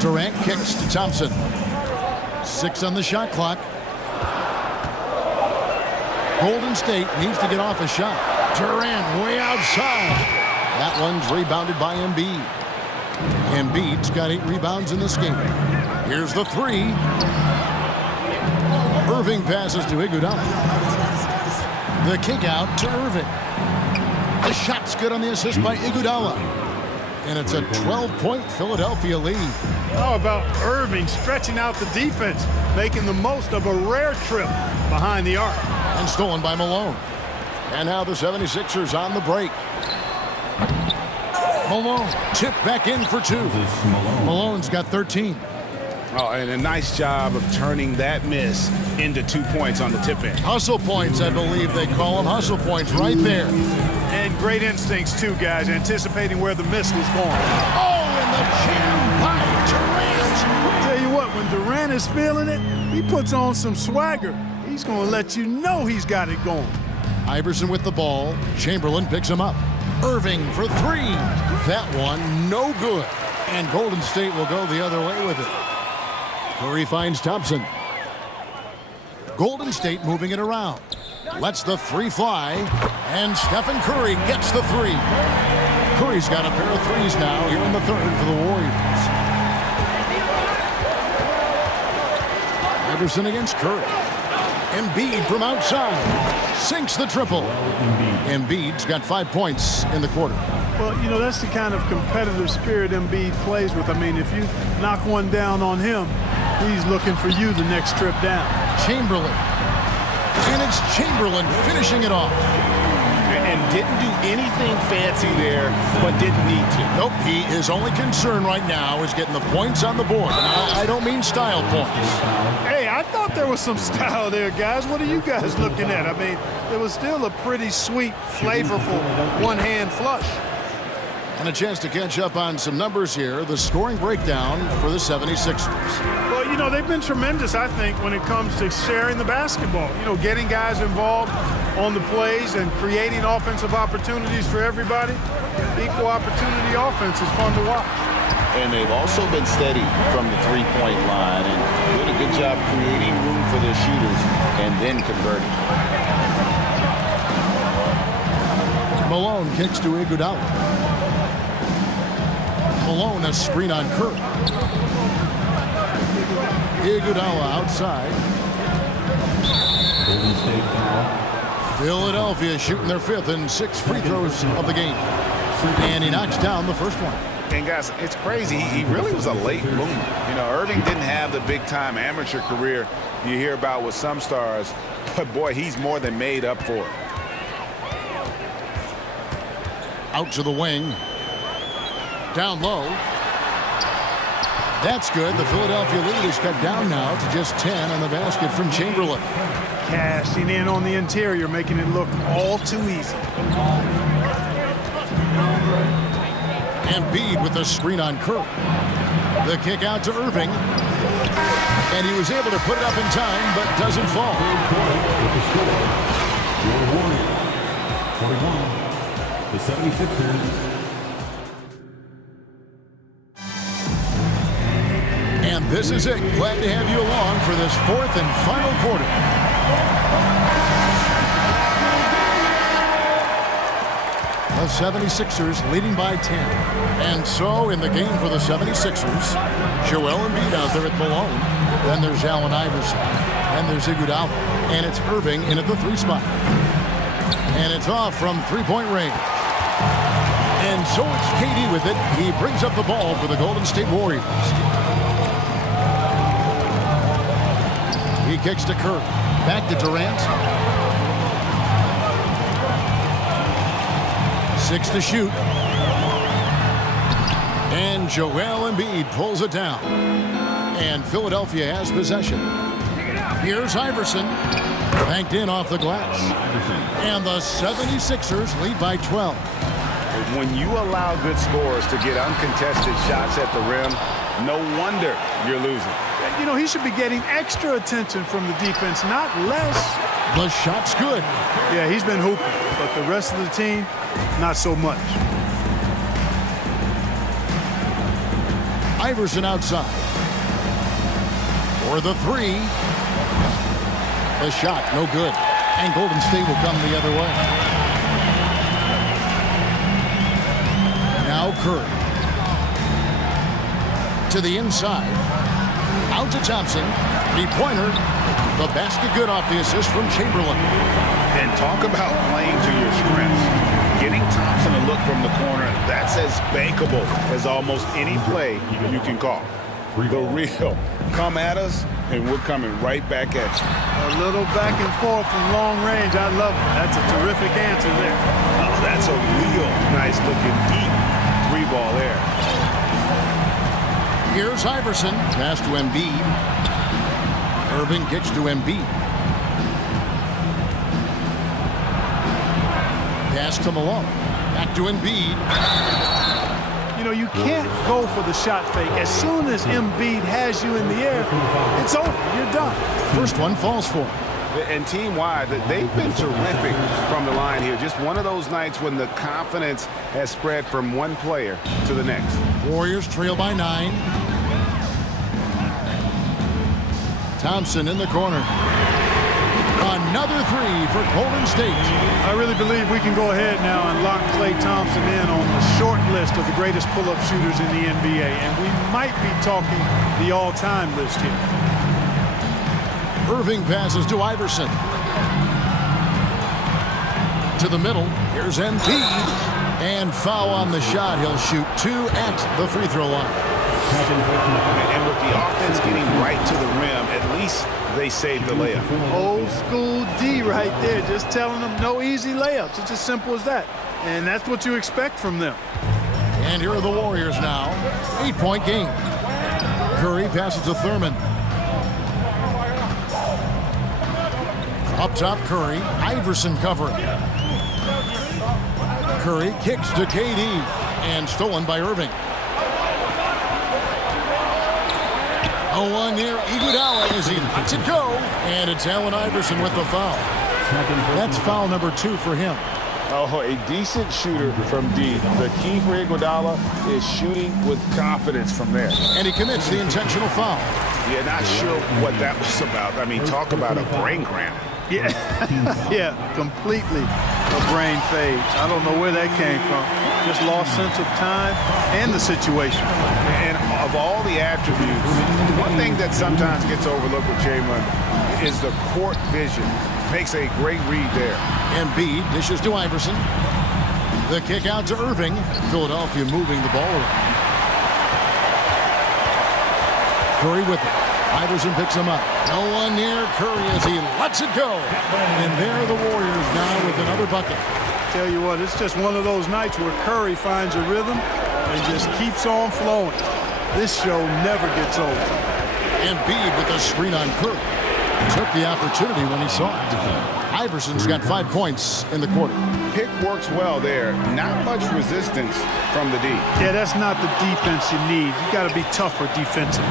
Durant kicks to Thompson. 6 on the shot clock. Golden State needs to get off a shot. Durant way outside. That one's rebounded by Embiid. Embiid's got 8 rebounds in this game. Here's the 3. Irving passes to Iguodala. The kick out to Irving. The shot's good on the assist by Iguodala. And it's a 12-point Philadelphia lead. How about Irving stretching out the defense, making the most of a rare trip behind the arc. And stolen by Malone. And now the 76ers on the break. Malone tipped back in for 2. Malone's got 13. Oh, and a nice job of turning that miss into 2 points on the tip in. Hustle points, I believe they call them. Hustle points right there. And great instincts, too, guys, anticipating where the miss was going. Oh, and the jam by Durant. Tell you what, when Durant is feeling it, he puts on some swagger. He's going to let you know he's got it going. Iverson with the ball. Chamberlain picks him up. Irving for 3. That one no good. And Golden State will go the other way with it. Curry finds Thompson. Golden State moving it around. lets the three fly, and Stephen Curry gets the three. Curry's got a pair of threes now here in the third for the Warriors. Iverson against Curry. Embiid from outside sinks the triple. Embiid's got 5 points in the quarter. Well, you know, that's the kind of competitive spirit Embiid plays with. I mean, if you knock one down on him, he's looking for you the next trip down. Chamberlain. And it's Chamberlain finishing it off. And didn't do anything fancy there, but didn't need to. Nope, his only concern right now is getting the points on the board. And I don't mean style points. Hey, I thought there was some style there, guys. What are you guys looking at? I mean, it was still a pretty sweet, flavorful one-hand flush. And a chance to catch up on some numbers here. The scoring breakdown for the 76ers. Well, you know, they've been tremendous, I think, when it comes to sharing the basketball. You know, getting guys involved on the plays and creating offensive opportunities for everybody. Equal opportunity offense is fun to watch. And they've also been steady from the three-point line and doing a good job creating room for their shooters and then converting. Malone kicks to Iguodala. Malone a screen on Curry. Iguodala outside. Philadelphia shooting their 5th and 6 free throws of the game. And he knocks down the first one. And guys, it's crazy. He really was a late bloomer. You know, Irving didn't have the big-time amateur career you hear about with some stars, but boy, he's more than made up for it. Out to the wing. Down low. That's good. The Philadelphia lead is cut down now to just 10 on the basket from Chamberlain. Cashing in on the interior, making it look all too easy. Embiid with the screen on Curry. The kick out to Irving. And he was able to put it up in time, but doesn't fall. Your Warriors, 21, the 76ers. And this is it. Glad to have you along for this 4th and final quarter. The 76ers leading by 10. And so in the game for the 76ers, Joel Embiid out there at Malone. Then there's Allen Iverson. Then there's Iguodala. And it's Irving in at the 3 spot. And it's off from 3-point range. And so it's KD with it. He brings up the ball for the Golden State Warriors. He kicks to Curry. Back to Durant. 6 to shoot. And Joel Embiid pulls it down. And Philadelphia has possession. Here's Iverson. Banked in off the glass. And the 76ers lead by 12. When you allow good scorers to get uncontested shots at the rim, no wonder you're losing. You know, he should be getting extra attention from the defense, not less. The shot's good. Yeah, he's been hooping, but the rest of the team, not so much. Iverson outside. For the 3. The shot, no good. And Golden State will come the other way. Now Curry. To the inside. Out to Thompson. 3-pointer. The basket good off the assist from Chamberlain. And talk about playing to your strengths. Getting Thompson a look from the corner, that's as bankable as almost any play you can call. The real. Come at us, and we're coming right back at you. A little back and forth from long range. I love it. That's a terrific answer there. Oh, that's a real nice looking deep 3-ball there. Here's Iverson. Pass to Embiid. Irving kicks to Embiid. Pass to Malone. Back to Embiid. You know, you can't go for the shot fake. As soon as Embiid has you in the air, it's over. You're done. First one falls for him. And team-wide, they've been terrific from the line here. Just one of those nights when the confidence has spread from one player to the next. Warriors trail by 9. Thompson in the corner. Another three for Golden State. I really believe we can go ahead now and lock Klay Thompson in on the short list of the greatest pull-up shooters in the NBA, and we might be talking the all-time list here. Irving passes to Iverson. To the middle. Here's Embiid. And foul on the shot. He'll shoot 2 at the free throw line. And with the offense getting right to the rim, at least they saved the layup. Old school D right there, just telling them no easy layups. It's as simple as that. And that's what you expect from them. And here are the Warriors now. 8-point game. Curry passes to Thurman. Up top, Curry. Iverson covering. Curry kicks to KD. And stolen by Irving. 0-1 near Iguodala as he lets it go. And it's Allen Iverson with the foul. That's foul number 2 for him. Oh, a decent shooter from D. The key for Iguodala is shooting with confidence from there. And he commits the intentional foul. Yeah, not sure what that was about. I mean, talk about a brain cramp. Yeah, yeah, completely a brain fade. I don't know where that came from. Just lost sense of time and the situation. And of all the attributes, one thing that sometimes gets overlooked with Chamberlain is the court vision. Makes a great read there. Embiid dishes to Iverson. The kick out to Irving. Philadelphia moving the ball around. Curry with it. Iverson picks him up. No one near Curry as he lets it go. And there are the Warriors now with another bucket. Tell you what, it's just one of those nights where Curry finds a rhythm and just keeps on flowing. This show never gets old. Embiid with a screen on Curry. Took the opportunity when he saw it. Iverson's got 5 points in the quarter. Pick works well there. Not much resistance from the D. Yeah, that's not the defense you need. You got to be tougher defensively.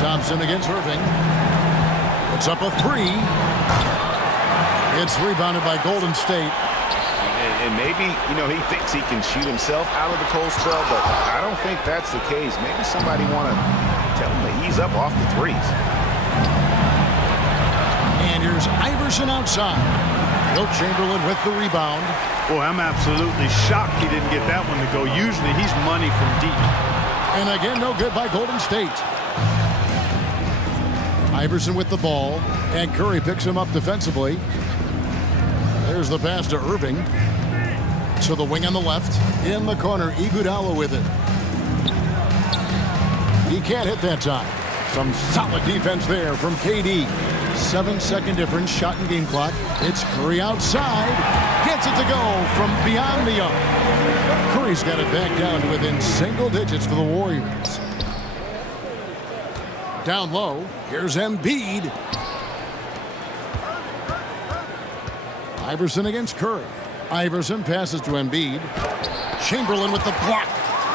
Thompson against Irving. Puts up a 3. It's rebounded by Golden State. And maybe, you know, he thinks he can shoot himself out of the cold spell, but I don't think that's the case. Maybe somebody want to tell him to ease up off the threes. And here's Iverson outside. Wilt Chamberlain with the rebound. Boy, I'm absolutely shocked he didn't get that one to go. Usually he's money from deep. And again, no good by Golden State. Iverson with the ball, and Curry picks him up defensively. There's the pass to Irving. To the wing on the left. In the corner, Iguodala with it. He can't hit that time. Some solid defense there from KD. 7-second difference, shot and game clock. It's Curry outside. Gets it to go from beyond the arc. Curry's got it back down to within single digits for the Warriors. Down low, here's Embiid. Iverson against Curry. Iverson passes to Embiid. Chamberlain with the block.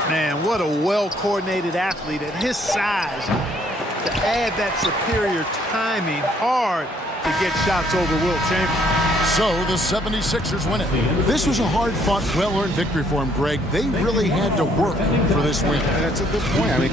Man, what a well-coordinated athlete at his size. To add that superior timing, hard to get shots over Wilt Chamberlain. So the 76ers win it. This was a hard-fought, well-earned victory for him, Greg. They really had to work for this win. That's a good point. I mean,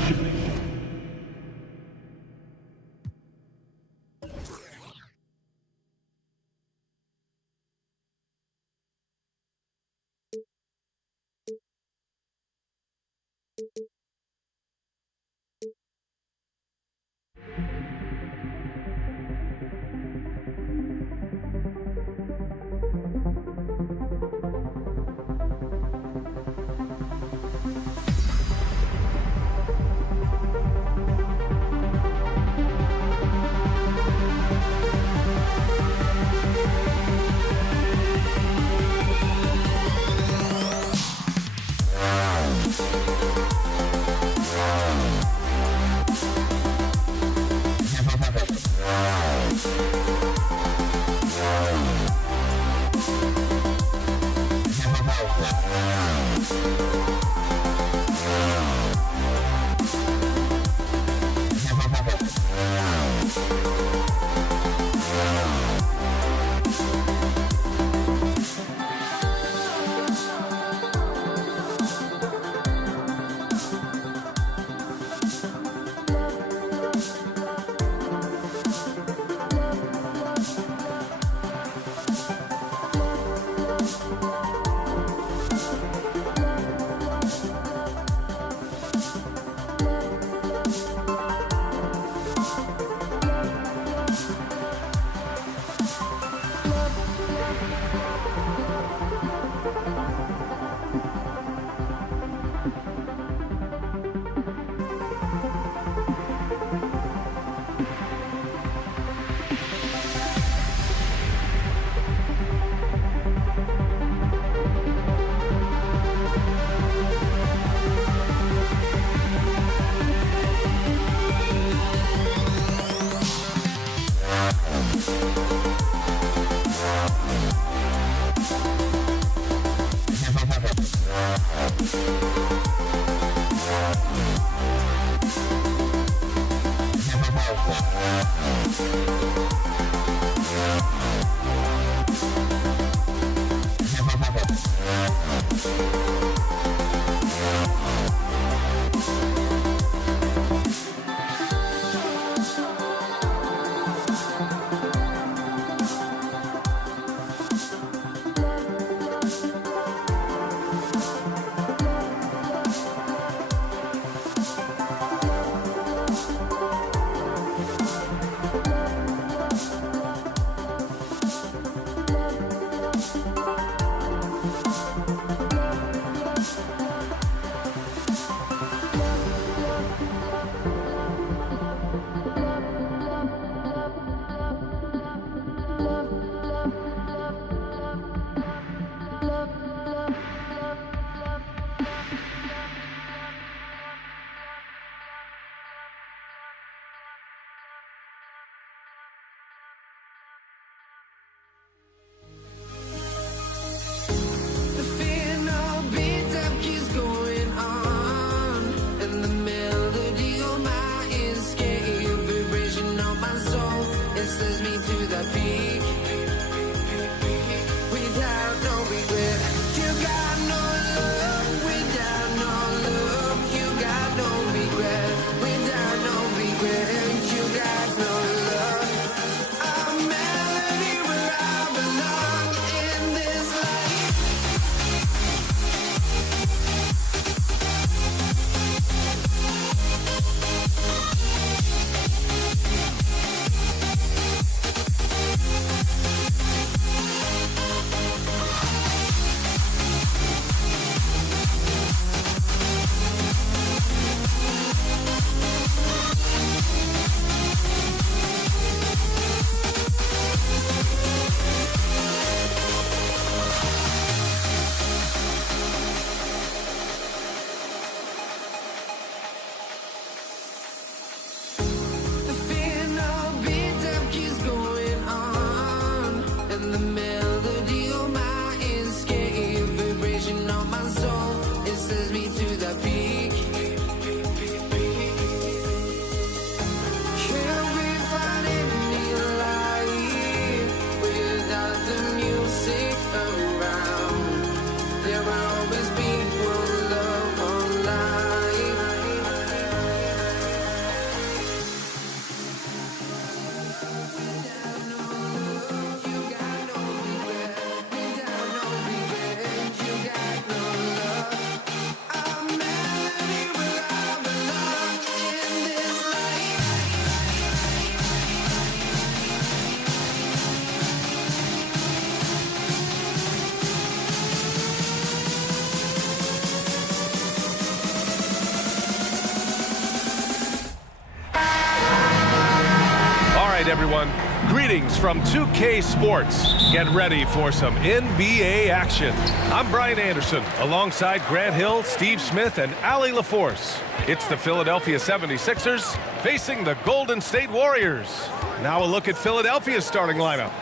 everyone. Greetings from 2K Sports. Get ready for some NBA action. I'm Brian Anderson, alongside Grant Hill, Steve Smith, and Allie LaForce. It's the Philadelphia 76ers facing the Golden State Warriors. Now a look at Philadelphia's starting lineup.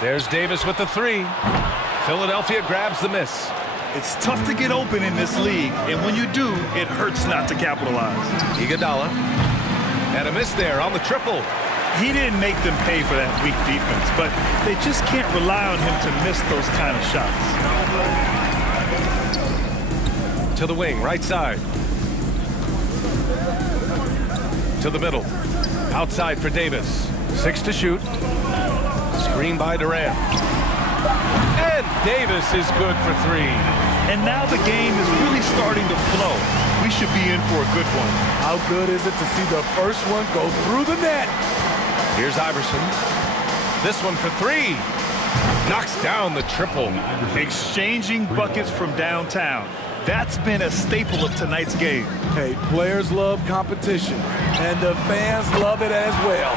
There's Davis with the three. Philadelphia grabs the miss. It's tough to get open in this league, and when you do, it hurts not to capitalize. Iguodala. And a miss there on the triple. He didn't make them pay for that weak defense, but they just can't rely on him to miss those kind of shots. To the wing, right side. To the middle. Outside for Davis. 6 to shoot. Screen by Durant. And Davis is good for 3. And now the game is really starting to flow. We should be in for a good one. How good is it to see the first one go through the net? Here's Iverson. This one for 3. Knocks down the triple. Exchanging buckets from downtown. That's been a staple of tonight's game. Hey, players love competition, and the fans love it as well.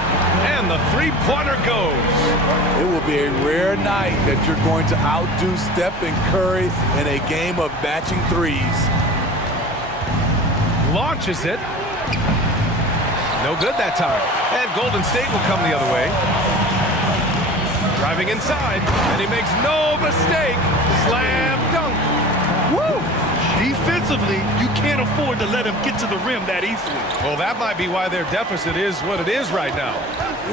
And the three-pointer goes. It will be a rare night that you're going to outdo Stephen Curry in a game of matching threes. Launches it. No good that time. And Golden State will come the other way. Driving inside, and he makes no mistake. Slam dunk. Woo! Defensively, you can't afford to let him get to the rim that easily. Well, that might be why their deficit is what it is right now.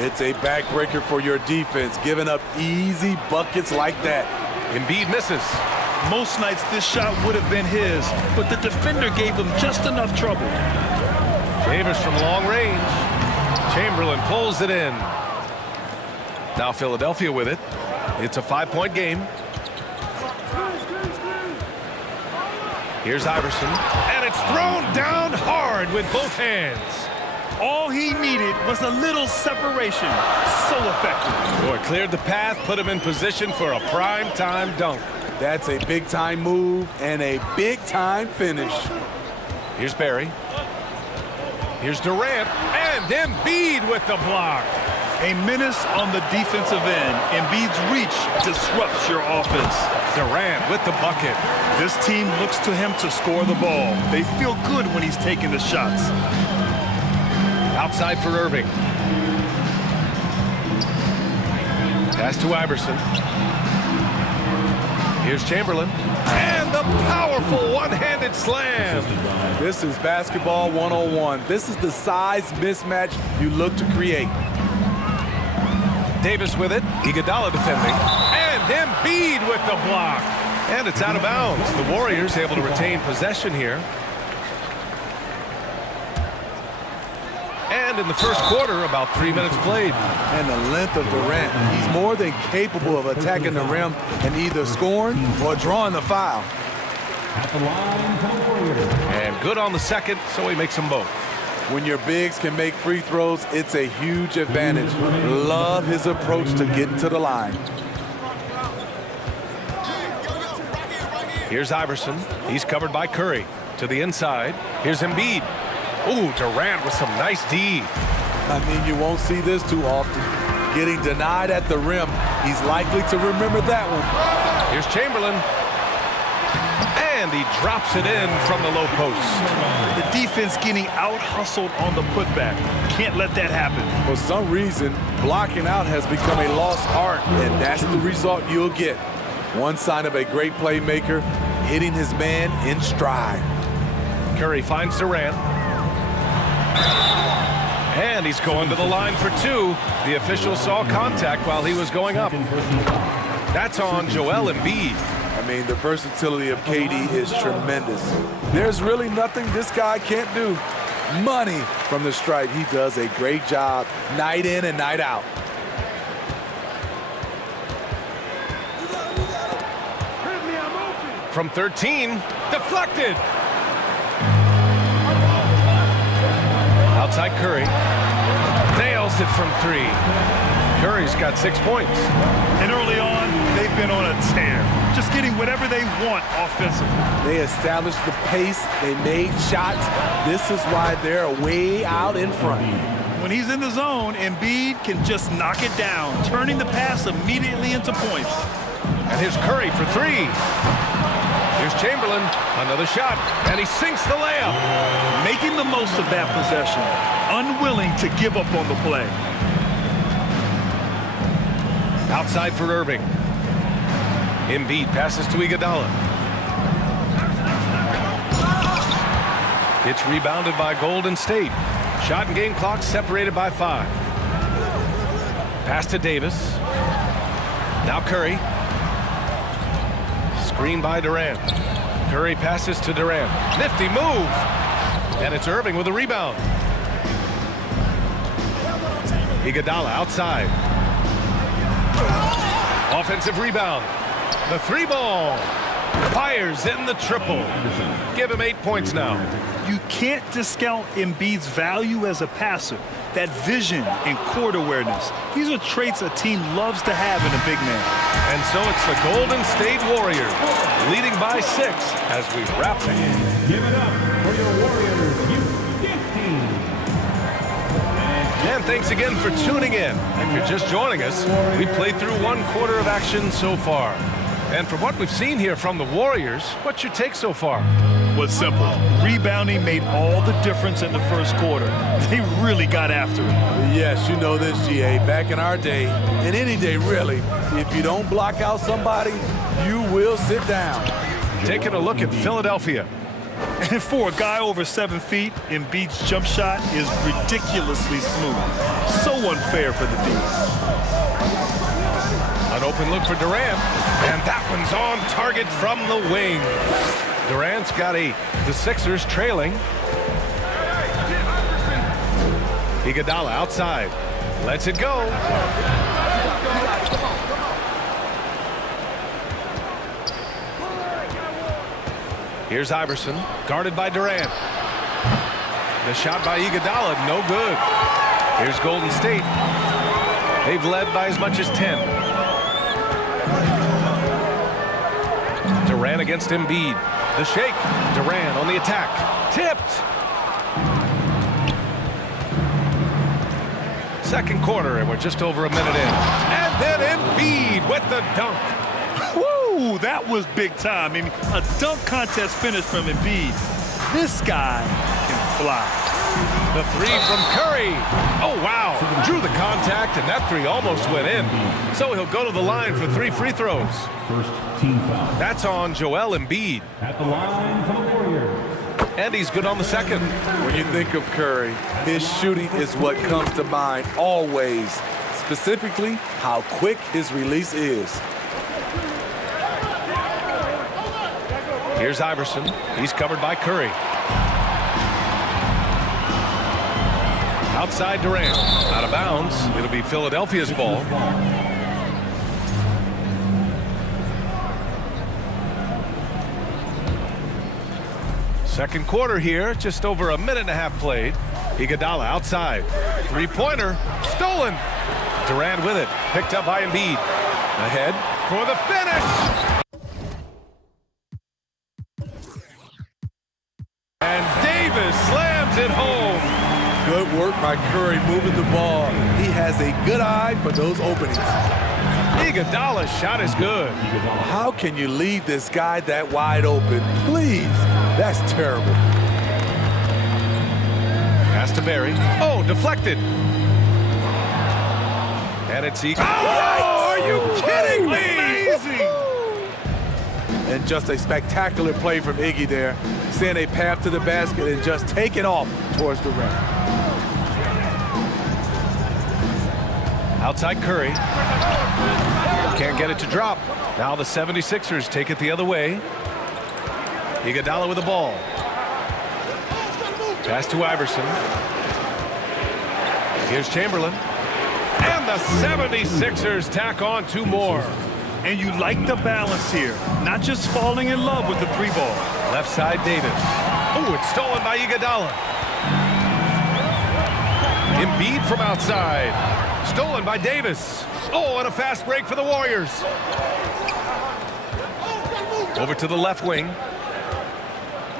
It's a backbreaker for your defense, giving up easy buckets like that. Embiid misses. Most nights this shot would have been his, but the defender gave him just enough trouble. Davis from long range. Chamberlain pulls it in. Now Philadelphia with it. It's a 5-point game. Here's Iverson, and it's thrown down hard with both hands. All he needed was a little separation. So effective. Boy, cleared the path, put him in position for a prime-time dunk. That's a big-time move and a big-time finish. Here's Barry. Here's Durant, and Embiid with the block. A menace on the defensive end. Embiid's reach disrupts your offense. Durant with the bucket. This team looks to him to score the ball. They feel good when he's taking the shots. Outside for Irving. Pass to Iverson. Here's Chamberlain. And the powerful one-handed slam. This is basketball 101. This is the size mismatch you look to create. Davis with it. Iguodala defending. And Embiid with the block. And it's out of bounds. The Warriors able to retain possession here. And in the first quarter, about 3 minutes played. And the length of Durant. He's more than capable of attacking the rim and either scoring or drawing the foul. At the line for the Warriors. And good on the second, so he makes them both. When your bigs can make free throws, it's a huge advantage. Love his approach to getting to the line. Here's Iverson. He's covered by Curry. To the inside. Here's Embiid. Ooh, Durant with some nice D. I mean, you won't see this too often. Getting denied at the rim. He's likely to remember that one. Here's Chamberlain. And he drops it in from the low post. The defense getting out-hustled on the putback. Can't let that happen. For some reason, blocking out has become a lost art, and that's the result you'll get. One sign of a great playmaker, hitting his man in stride. Curry finds Durant. And he's going to the line for two. The official saw contact while he was going up. That's on Joel Embiid. I mean, the versatility of KD is tremendous. There's really nothing this guy can't do. Money from the stripe. He does a great job night in and night out. From 13, deflected. Outside Curry. Nails it from three. Curry's got 6 points. And early on, they've been on a tear. Just getting whatever they want offensively. They established the pace. They made shots. This is why they're way out in front. When he's in the zone, Embiid can just knock it down, turning the pass immediately into points. And here's Curry for three. Here's Chamberlain, another shot, and he sinks the layup. Making the most of that possession, unwilling to give up on the play. Outside for Irving. Embiid passes to Iguodala. It's rebounded by Golden State. Shot and game clock separated by 5. Pass to Davis. Now Curry. Screen by Durant. Curry passes to Durant. Nifty move. And it's Irving with a rebound. Iguodala outside. Offensive rebound. The three ball. Fires in the triple. Give him 8 points now. You can't discount Embiid's value as a passer. that vision and court awareness. These are traits a team loves to have in a big man. And so it's the Golden State Warriors leading by 6 as we wrap things. Give it up for your Warriors Youth Dance Team. And thanks again for tuning in. If you're just joining us, we played through 1 quarter of action so far. And from what we've seen here from the Warriors, what's your take so far? Was simple. Rebounding made all the difference in the first quarter. They really got after it. Yes, you know this, GA. Back in our day, and any day really, if you don't block out somebody, you will sit down. Taking a look at Philadelphia. And for a guy over 7 feet, Embiid's jump shot is ridiculously smooth. So unfair for the defense. An open look for Durant, and that one's on target from the wing. Durant's got the Sixers trailing. Iguodala outside, lets it go. Here's Iverson, guarded by Durant. The shot by Iguodala, no good. Here's Golden State. They've led by as much as 10. Durant against Embiid. The shake. Durant on the attack. Tipped. Second quarter, and we're just over a minute in. And then Embiid with the dunk. Woo! That was big time. I mean, a dunk contest finish from Embiid. This guy can fly. The 3 from Curry. Oh, wow. Drew the contact, and that 3 almost went in. So he'll go to the line for 3 free throws. First team foul. That's on Joel Embiid. At the line for the Warriors. And he's good on the second. When you think of Curry, his shooting is what comes to mind always. Specifically, how quick his release is. Here's Iverson. He's covered by Curry. Outside Durant. Out of bounds. It'll be Philadelphia's ball. Second quarter here. Just over a minute and a half played. Iguodala outside. 3-pointer. Stolen. Durant with it. Picked up by Embiid. Ahead for the finish. And Davis slams it home. Good work by Curry moving the ball. He has a good eye for those openings. Iguodala's shot is good. How can you leave this guy that wide open? Please. That's terrible. Pass to Barry. Oh, deflected. And it's Iguodala. Oh, are you kidding me? Amazing. And just a spectacular play from Iggy there. Seeing a path to the basket and just taking off towards the rim. Outside Curry. Can't get it to drop. Now the 76ers take it the other way. Iguodala with the ball. Pass to Iverson. Here's Chamberlain. And the 76ers tack on 2 more. And you like the balance here. Not just falling in love with the 3-ball. Left side Davis. Oh, it's stolen by Iguodala. Embiid from outside. Stolen by Davis. Oh, and a fast break for the Warriors. Over to the left wing.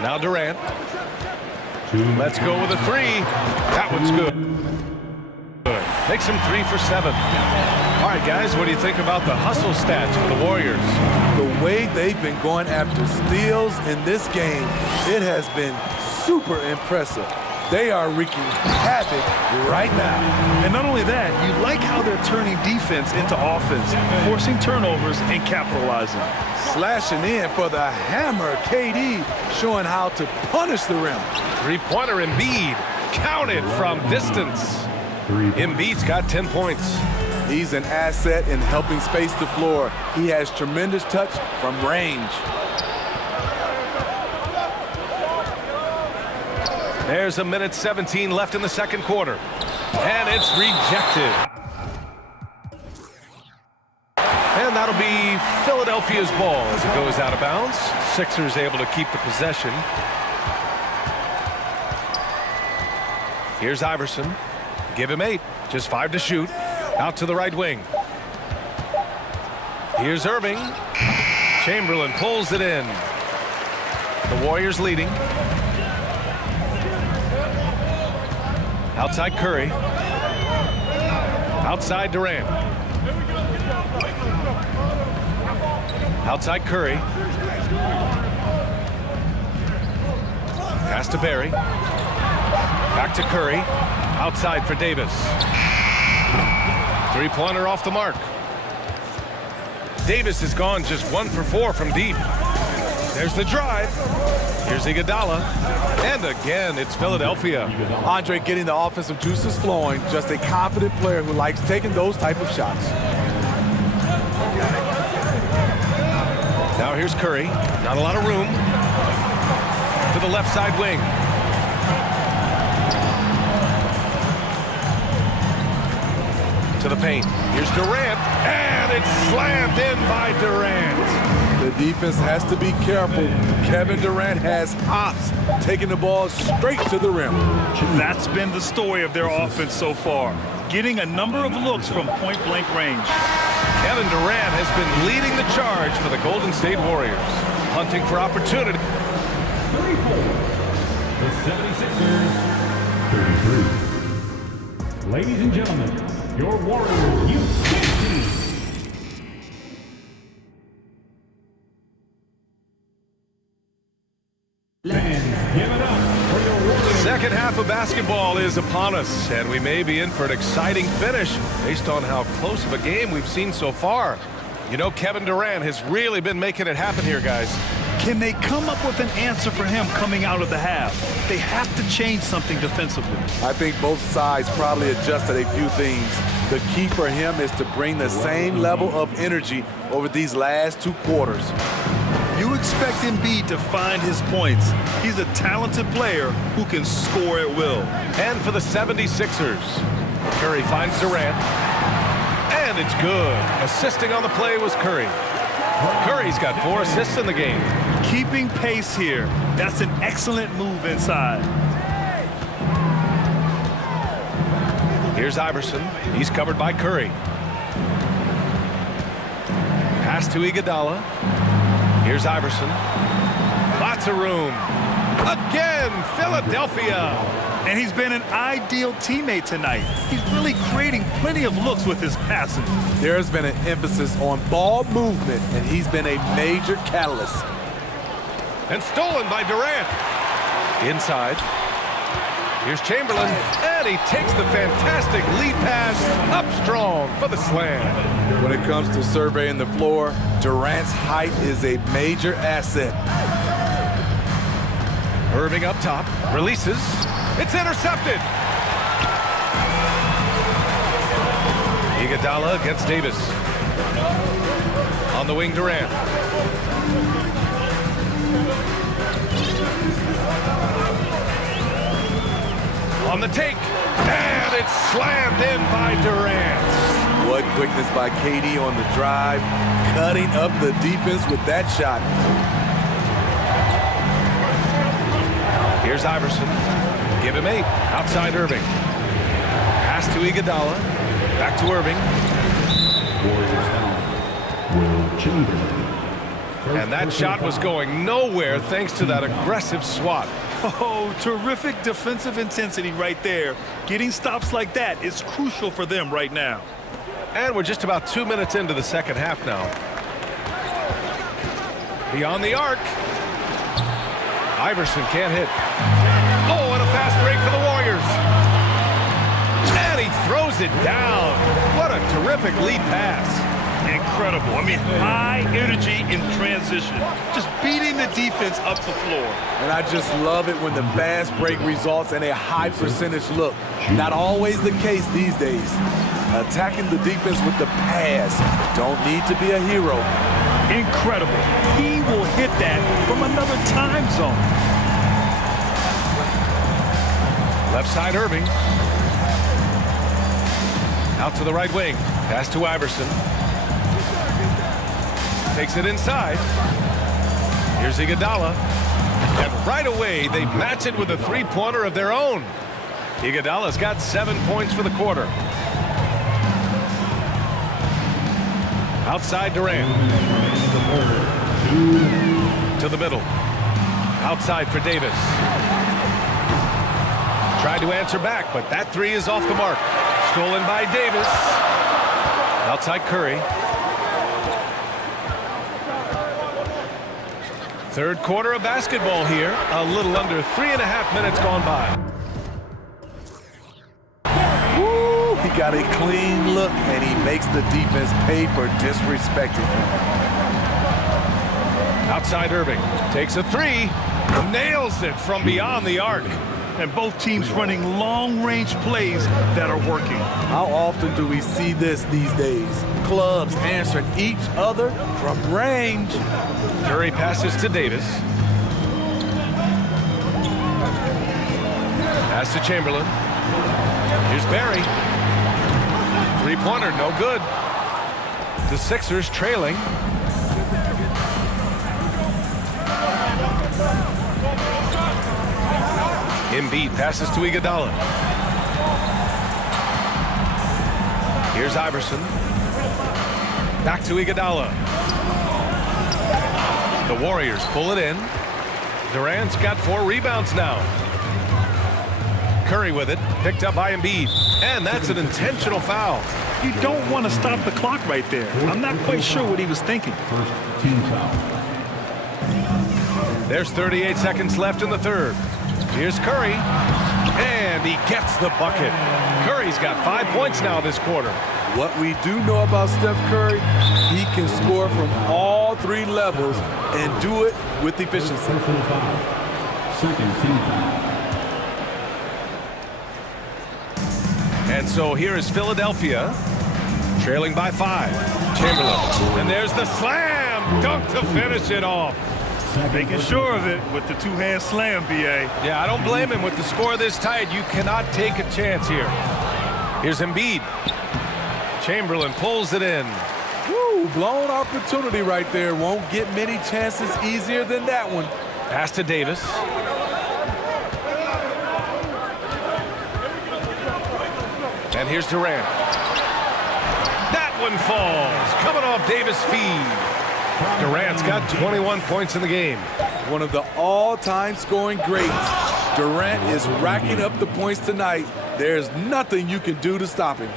Now Durant. Let's go with a 3. That one's good. Makes him 3 for 7. All right, guys, what do you think about the hustle stats for the Warriors? The way they've been going after steals in this game, it has been super impressive. They are wreaking havoc right now. And not only that, you like how they're turning defense into offense, forcing turnovers and capitalizing. Slashing in for the hammer, KD, showing how to punish the rim. 3-pointer Embiid, counted from distance. Embiid's got 10 points. He's an asset in helping space the floor. He has tremendous touch from range. There's a minute 17 left in the second quarter. And it's rejected. And that'll be Philadelphia's ball as it goes out of bounds. Sixers able to keep the possession. Here's Iverson. Give him 8. Just 5 to shoot. Out to the right wing. Here's Irving. Chamberlain pulls it in. The Warriors leading. Outside Curry. Outside Durant. Outside Curry. Pass to Barry. Back to Curry. Outside for Davis. Three-pointer off the mark. Davis has gone just 1 for 4 from deep. There's the drive. Here's Iguodala. And again, it's Philadelphia. Andre getting the offensive juices flowing. Just a confident player who likes taking those type of shots. Now here's Curry. Not a lot of room. To the left side wing. To the paint. Here's Durant. And it's slammed in by Durant. The defense has to be careful. Kevin Durant has hops, taking the ball straight to the rim. That's been the story of their offense so far, getting a number of looks from point-blank range. Kevin Durant has been leading the charge for the Golden State Warriors, hunting for opportunity. 34. The 76ers, 33. Ladies and gentlemen, your Warriors youth team. Second half of basketball is upon us, and we may be in for an exciting finish based on how close of a game we've seen so far. You know, Kevin Durant has really been making it happen here, guys. Can they come up with an answer for him coming out of the half? They have to change something defensively. I think both sides probably adjusted a few things. The key for him is to bring the same level of energy over these last 2 quarters. You expect Embiid to find his points. He's a talented player who can score at will. And for the 76ers, Curry finds Durant. And it's good. Assisting on the play was Curry. Curry's got 4 assists in the game. Keeping pace here. That's an excellent move inside. Here's Iverson. He's covered by Curry. Pass to Iguodala. Here's Iverson. Lots of room. Again, Philadelphia. And he's been an ideal teammate tonight. He's really creating plenty of looks with his passing. There's been an emphasis on ball movement, and he's been a major catalyst. And stolen by Durant. Inside. Here's Chamberlain, and he takes the fantastic lead pass up strong for the slam. When it comes to surveying the floor, Durant's height is a major asset. Irving up top, releases. It's intercepted. Iguodala against Davis. On the wing, Durant. On the take, and it's slammed in by Durant. What quickness by KD on the drive, cutting up the defense with that shot. Here's Iverson. Give him 8. Outside Irving. Pass to Iguodala. Back to Irving. Will Chamberlain. And that shot was going nowhere thanks to that aggressive swat. Oh, terrific defensive intensity right there. Getting stops like that is crucial for them right now. And we're just about 2 minutes into the second half now. Beyond the arc. Iverson can't hit. Oh, and a fast break for the Warriors. And he throws it down. What a terrific lead pass. Incredible. I mean, high energy in transition. Just beating the defense up the floor. And I just love it when the fast break results in a high percentage look. Not always the case these days. Attacking the defense with the pass. Don't need to be a hero. Incredible. He will hit that from another time zone. Left side Irving. Out to the right wing. Pass to Iverson. Takes it inside. Here's Iguodala. And right away, they match it with a three-pointer of their own. Iguodala's got 7 points for the quarter. Outside Durant. To the middle. Outside for Davis. Tried to answer back, but that three is off the mark. Stolen by Davis. Outside Curry. Third quarter of basketball here. A little under 3.5 minutes gone by. Woo, he got a clean look, and he makes the defense pay for disrespecting him. Outside Irving. Takes a three. Nails it from beyond the arc. And both teams running long-range plays that are working. How often do we see this these days? Clubs answering each other from range. Curry passes to Davis. Pass to Chamberlain. Here's Barry. Three-pointer, no good. The Sixers trailing. Embiid passes to Iguodala. Here's Iverson. Back to Iguodala. The Warriors pull it in. Durant's got 4 rebounds now. Curry with it, picked up by Embiid. And that's an intentional foul. You don't want to stop the clock right there. I'm not quite sure what he was thinking. First team foul. There's 38 seconds left in the third. Here's Curry, and he gets the bucket. Curry's got 5 points now this quarter. What we do know about Steph Curry, he can score from all 3 levels and do it with efficiency. Second team foul. And so here is Philadelphia, trailing by 5. Chamberlain, and there's the slam dunk to finish it off. Making sure of it with the two-hand slam, B.A. Yeah, I don't blame him. With the score this tight, you cannot take a chance here. Here's Embiid. Chamberlain pulls it in. Woo, blown opportunity right there. Won't get many chances easier than that one. Pass to Davis. And here's Durant. That one falls. Coming off Davis' feed. Durant's got 21 points in the game. One of the all-time scoring greats. Durant is racking up the points tonight. There's nothing you can do to stop him.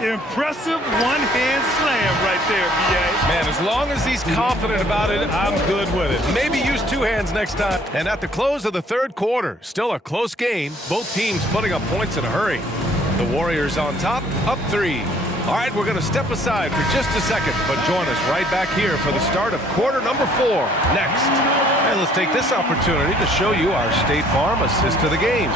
Impressive one-hand slam right there, B.A. Man, as long as he's confident about it, I'm good with it. Maybe use 2 hands next time. And at the close of the third quarter, still a close game. Both teams putting up points in a hurry. The Warriors on top, up 3. All right, we're going to step aside for just a second, but join us right back here for the start of quarter number 4 next. And let's take this opportunity to show you our State Farm assist to the game.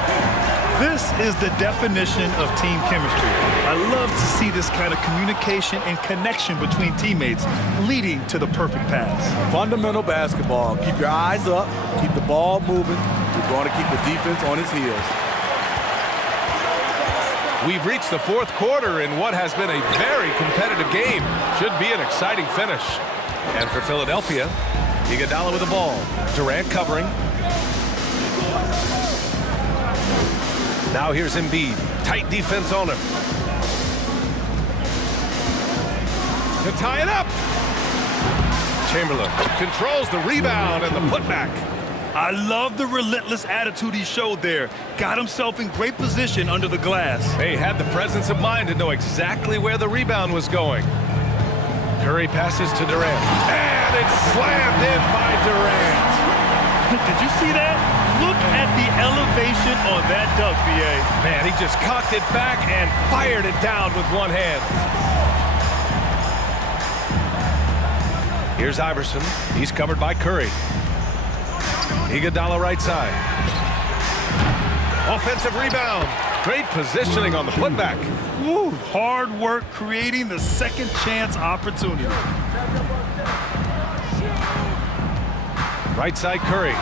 This is the definition of team chemistry. I love to see this kind of communication and connection between teammates leading to the perfect pass. Fundamental basketball. Keep your eyes up, keep the ball moving. You're going to keep the defense on its heels. We've reached the 4th quarter in what has been a very competitive game. Should be an exciting finish. And for Philadelphia, Iguodala with the ball. Durant covering. Now here's Embiid. Tight defense on him. To tie it up. Chamberlain controls the rebound and the putback. I love the relentless attitude he showed there. Got himself in great position under the glass. He had the presence of mind to know exactly where the rebound was going. Curry passes to Durant. And it's slammed in by Durant. Did you see that? Look at the elevation on that dunk, B.A. Man, he just cocked it back and fired it down with one hand. Here's Iverson. He's covered by Curry. Iguodala right side. Offensive rebound. Great positioning on the putback. Woo, hard work creating the second chance opportunity. Right side Curry.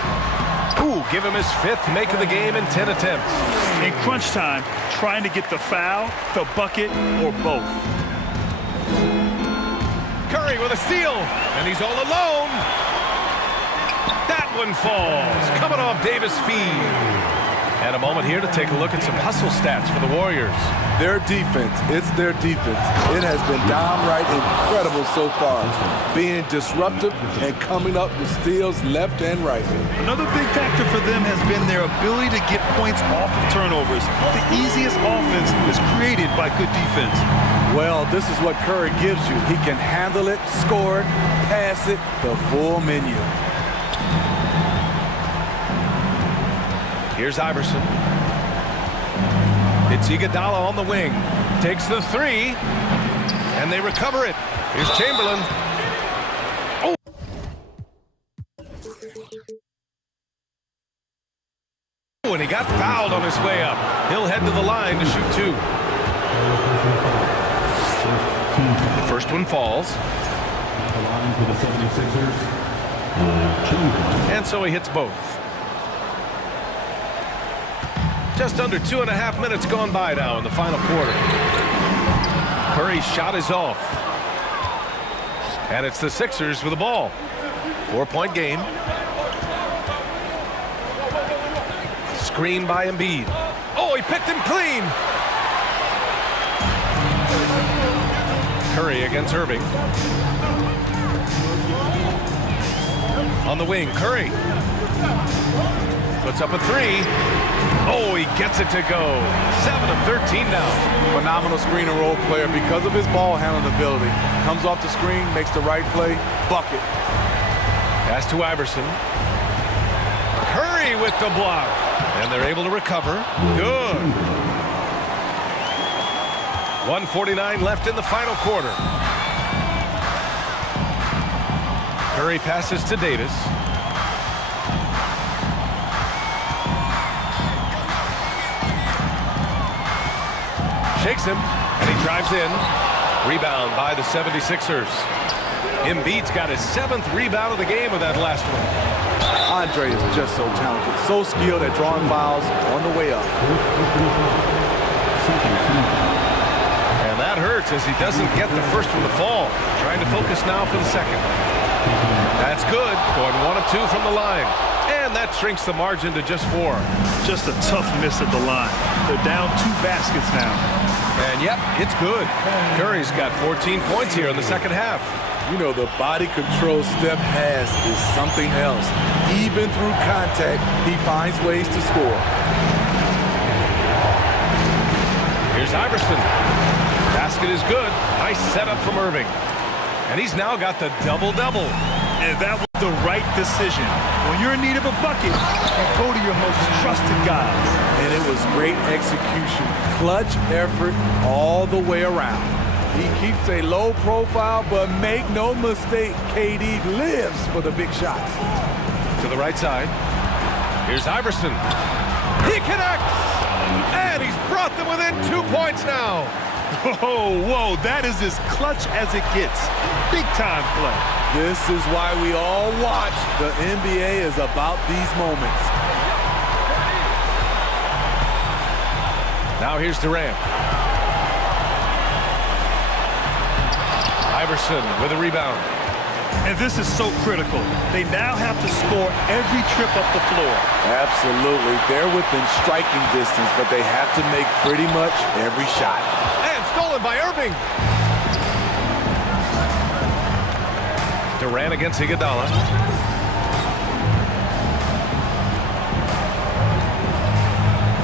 Ooh, give him his 5th make of the game in 10 attempts. In crunch time, trying to get the foul, the bucket, or both. Curry with a steal, and he's all alone. That one falls, coming off Davis' feed. And a moment here to take a look at some hustle stats for the Warriors. Their defense, it's their defense. It has been downright incredible so far, being disruptive and coming up with steals left and right. Another big factor for them has been their ability to get points off of turnovers. The easiest offense is created by good defense. Well, this is what Curry gives you. He can handle it, score it, pass it, the full menu. Here's Iverson. It's Iguodala on the wing. Takes the three, and they recover it. Here's Chamberlain. Oh! And he got fouled on his way up. He'll head to the line to shoot two. The first one falls. The line for the 76ers. And so he hits both. Just under 2.5 minutes gone by now in the final quarter. Curry's shot is off. And it's the Sixers with the ball. 4-point game. Screen by Embiid. Oh, he picked him clean. Curry against Irving. On the wing, Curry. Puts up a three. Oh, he gets it to go. 7 of 13 now. Phenomenal screen and roll player because of his ball handling ability. Comes off the screen, makes the right play, bucket. Pass to Iverson. Curry with the block. And they're able to recover. Good. 1:49 left in the final quarter. Curry passes to Davis. Shakes him, and he drives in. Rebound by the 76ers. Embiid's got his 7th rebound of the game with that last one. Andre is just so talented, so skilled at drawing fouls on the way up. And that hurts as he doesn't get the first one to fall. Trying to focus now for the second. That's good, going 1 of 2 from the line. And that shrinks the margin to just 4. Just a tough miss at the line. They're down 2 baskets now. And yep, it's good. Curry's got 14 points here in the second half. You know, the body control Steph has is something else. Even through contact, he finds ways to score. Here's Iverson. Basket is good. Nice setup from Irving. And he's now got the double-double. And that was the right decision. When you're in need of a bucket, you go to your most trusted guys. And it was great execution. Clutch effort all the way around. He keeps a low profile, but make no mistake, KD lives for the big shots. To the right side. Here's Iverson. He connects! And he's brought them within 2 points now. Oh, whoa, that is as clutch as it gets. Big time play. This is why we all watch. The NBA is about these moments. Now here's Durant. Iverson with a rebound. And this is so critical. They now have to score every trip up the floor. Absolutely. They're within striking distance, but they have to make pretty much every shot. And stolen by Irving. Durant against Iguodala.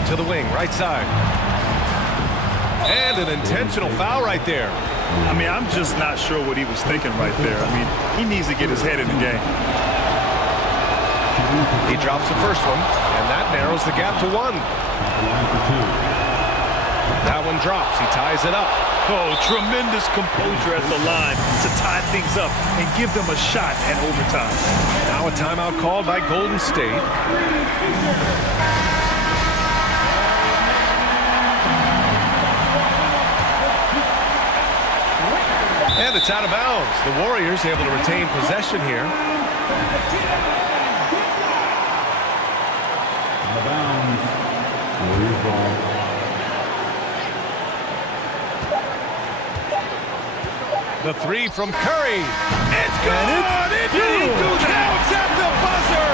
To the wing, right side. And an intentional foul right there. I mean, I'm just not sure what he was thinking right there. I mean, he needs to get his head in the game. He drops the first one, and that narrows the gap to 1. That one drops. He ties it up. Oh, tremendous composure at the line to tie things up and give them a shot at overtime. Now a timeout called by Golden State. And it's out of bounds. The Warriors able to retain possession here. Out of bounds. Warriors ball. The three from Curry. It's good! It counts at the buzzer!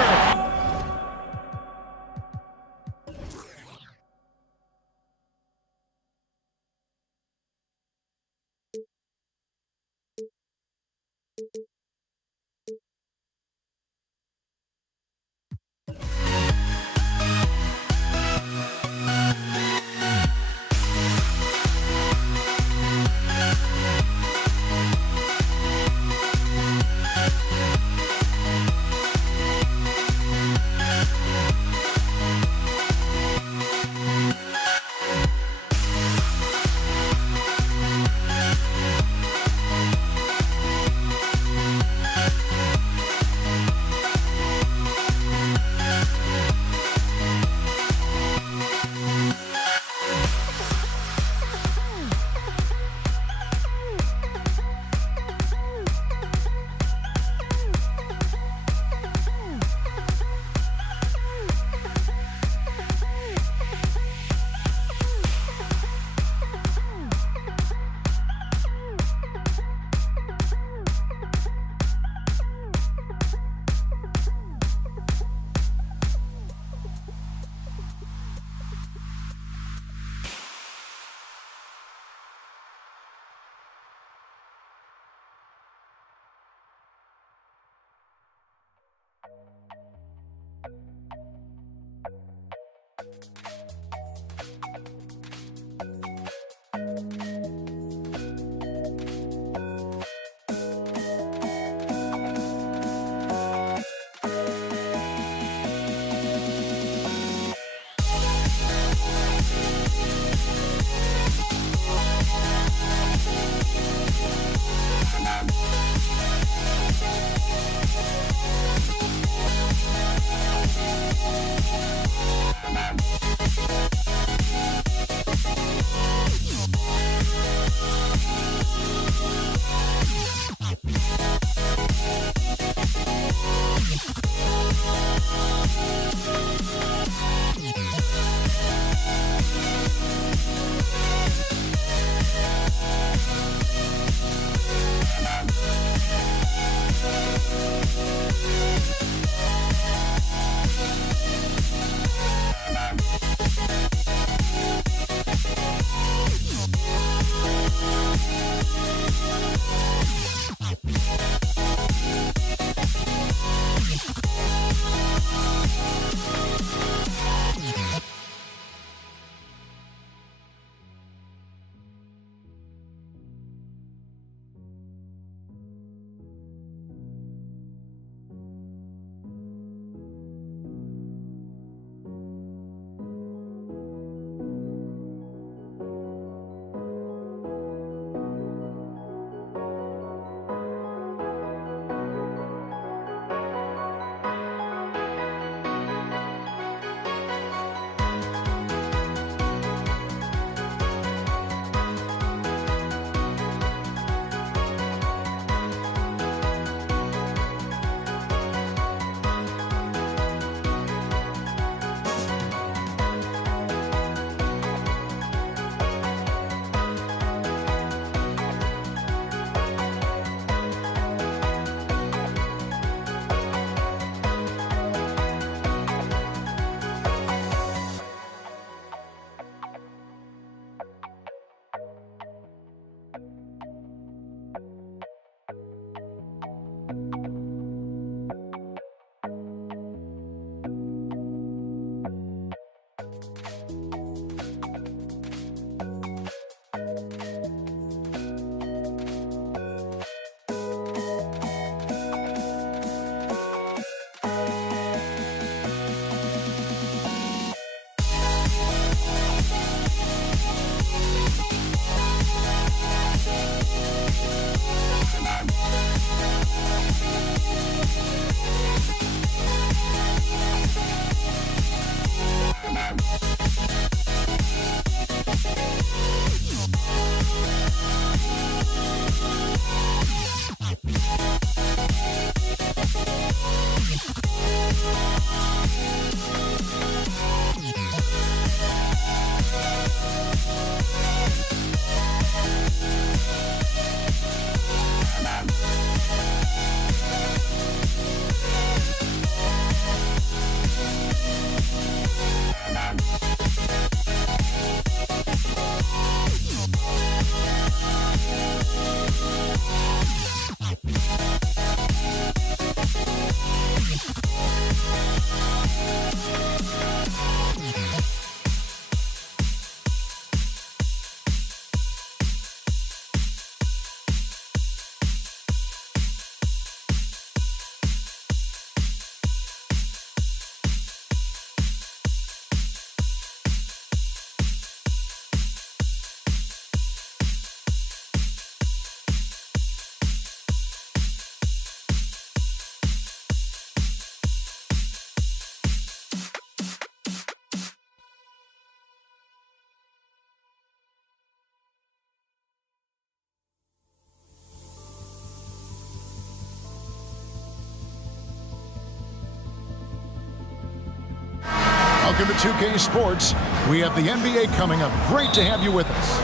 Welcome to 2K Sports. We have the NBA coming up. Great to have you with us.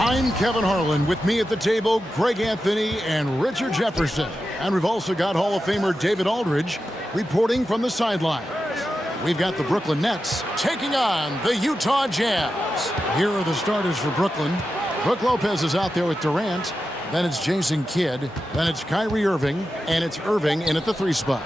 I'm Kevin Harlan. With me at the table, Greg Anthony and Richard Jefferson. And we've also got Hall of Famer David Aldridge reporting from the sideline. We've got the Brooklyn Nets taking on the Utah Jazz. Here are the starters for Brooklyn. Brook Lopez is out there with Durant. Then it's Jason Kidd. Then it's Kyrie Irving. And it's Irving in at the 3 spot.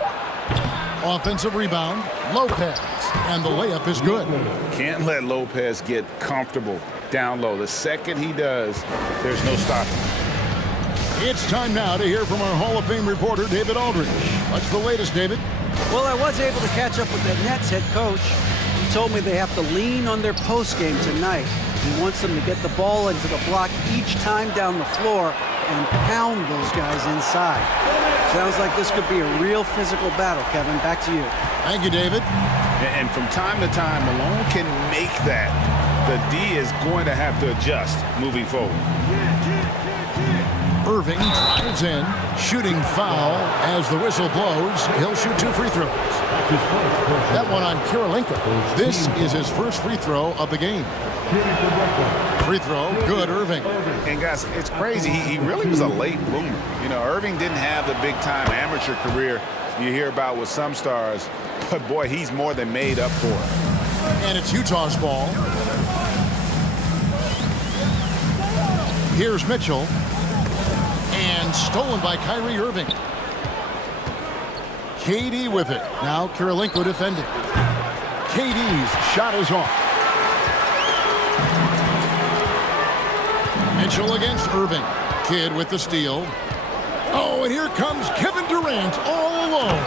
Offensive rebound, Lopez. And the layup is good. Can't let Lopez get comfortable down low. The second he does, there's no stopping. It's time now to hear from our Hall of Fame reporter, David Aldridge. What's the latest, David? Well, I was able to catch up with the Nets head coach. He told me they have to lean on their postgame tonight. He wants them to get the ball into the block each time down the floor and pound those guys inside. Sounds like this could be a real physical battle, Kevin. Back to you. Thank you, David. And from time to time, Malone can make that. The D is going to have to adjust moving forward. Irving drives in, shooting foul as the whistle blows. He'll shoot 2 free throws. That one on Kirilenko. This is his first free throw of the game. Free throw, good, Irving. And guys, it's crazy. He really was a late bloomer. You know, Irving didn't have the big-time amateur career you hear about with some stars, but boy, he's more than made up for it. And it's Utah's ball. Here's Mitchell. And stolen by Kyrie Irving. KD with it. Now Kirilenko defending. KD's shot is off. Mitchell against Irving. Kidd with the steal. Oh, and here comes Kevin Durant all alone.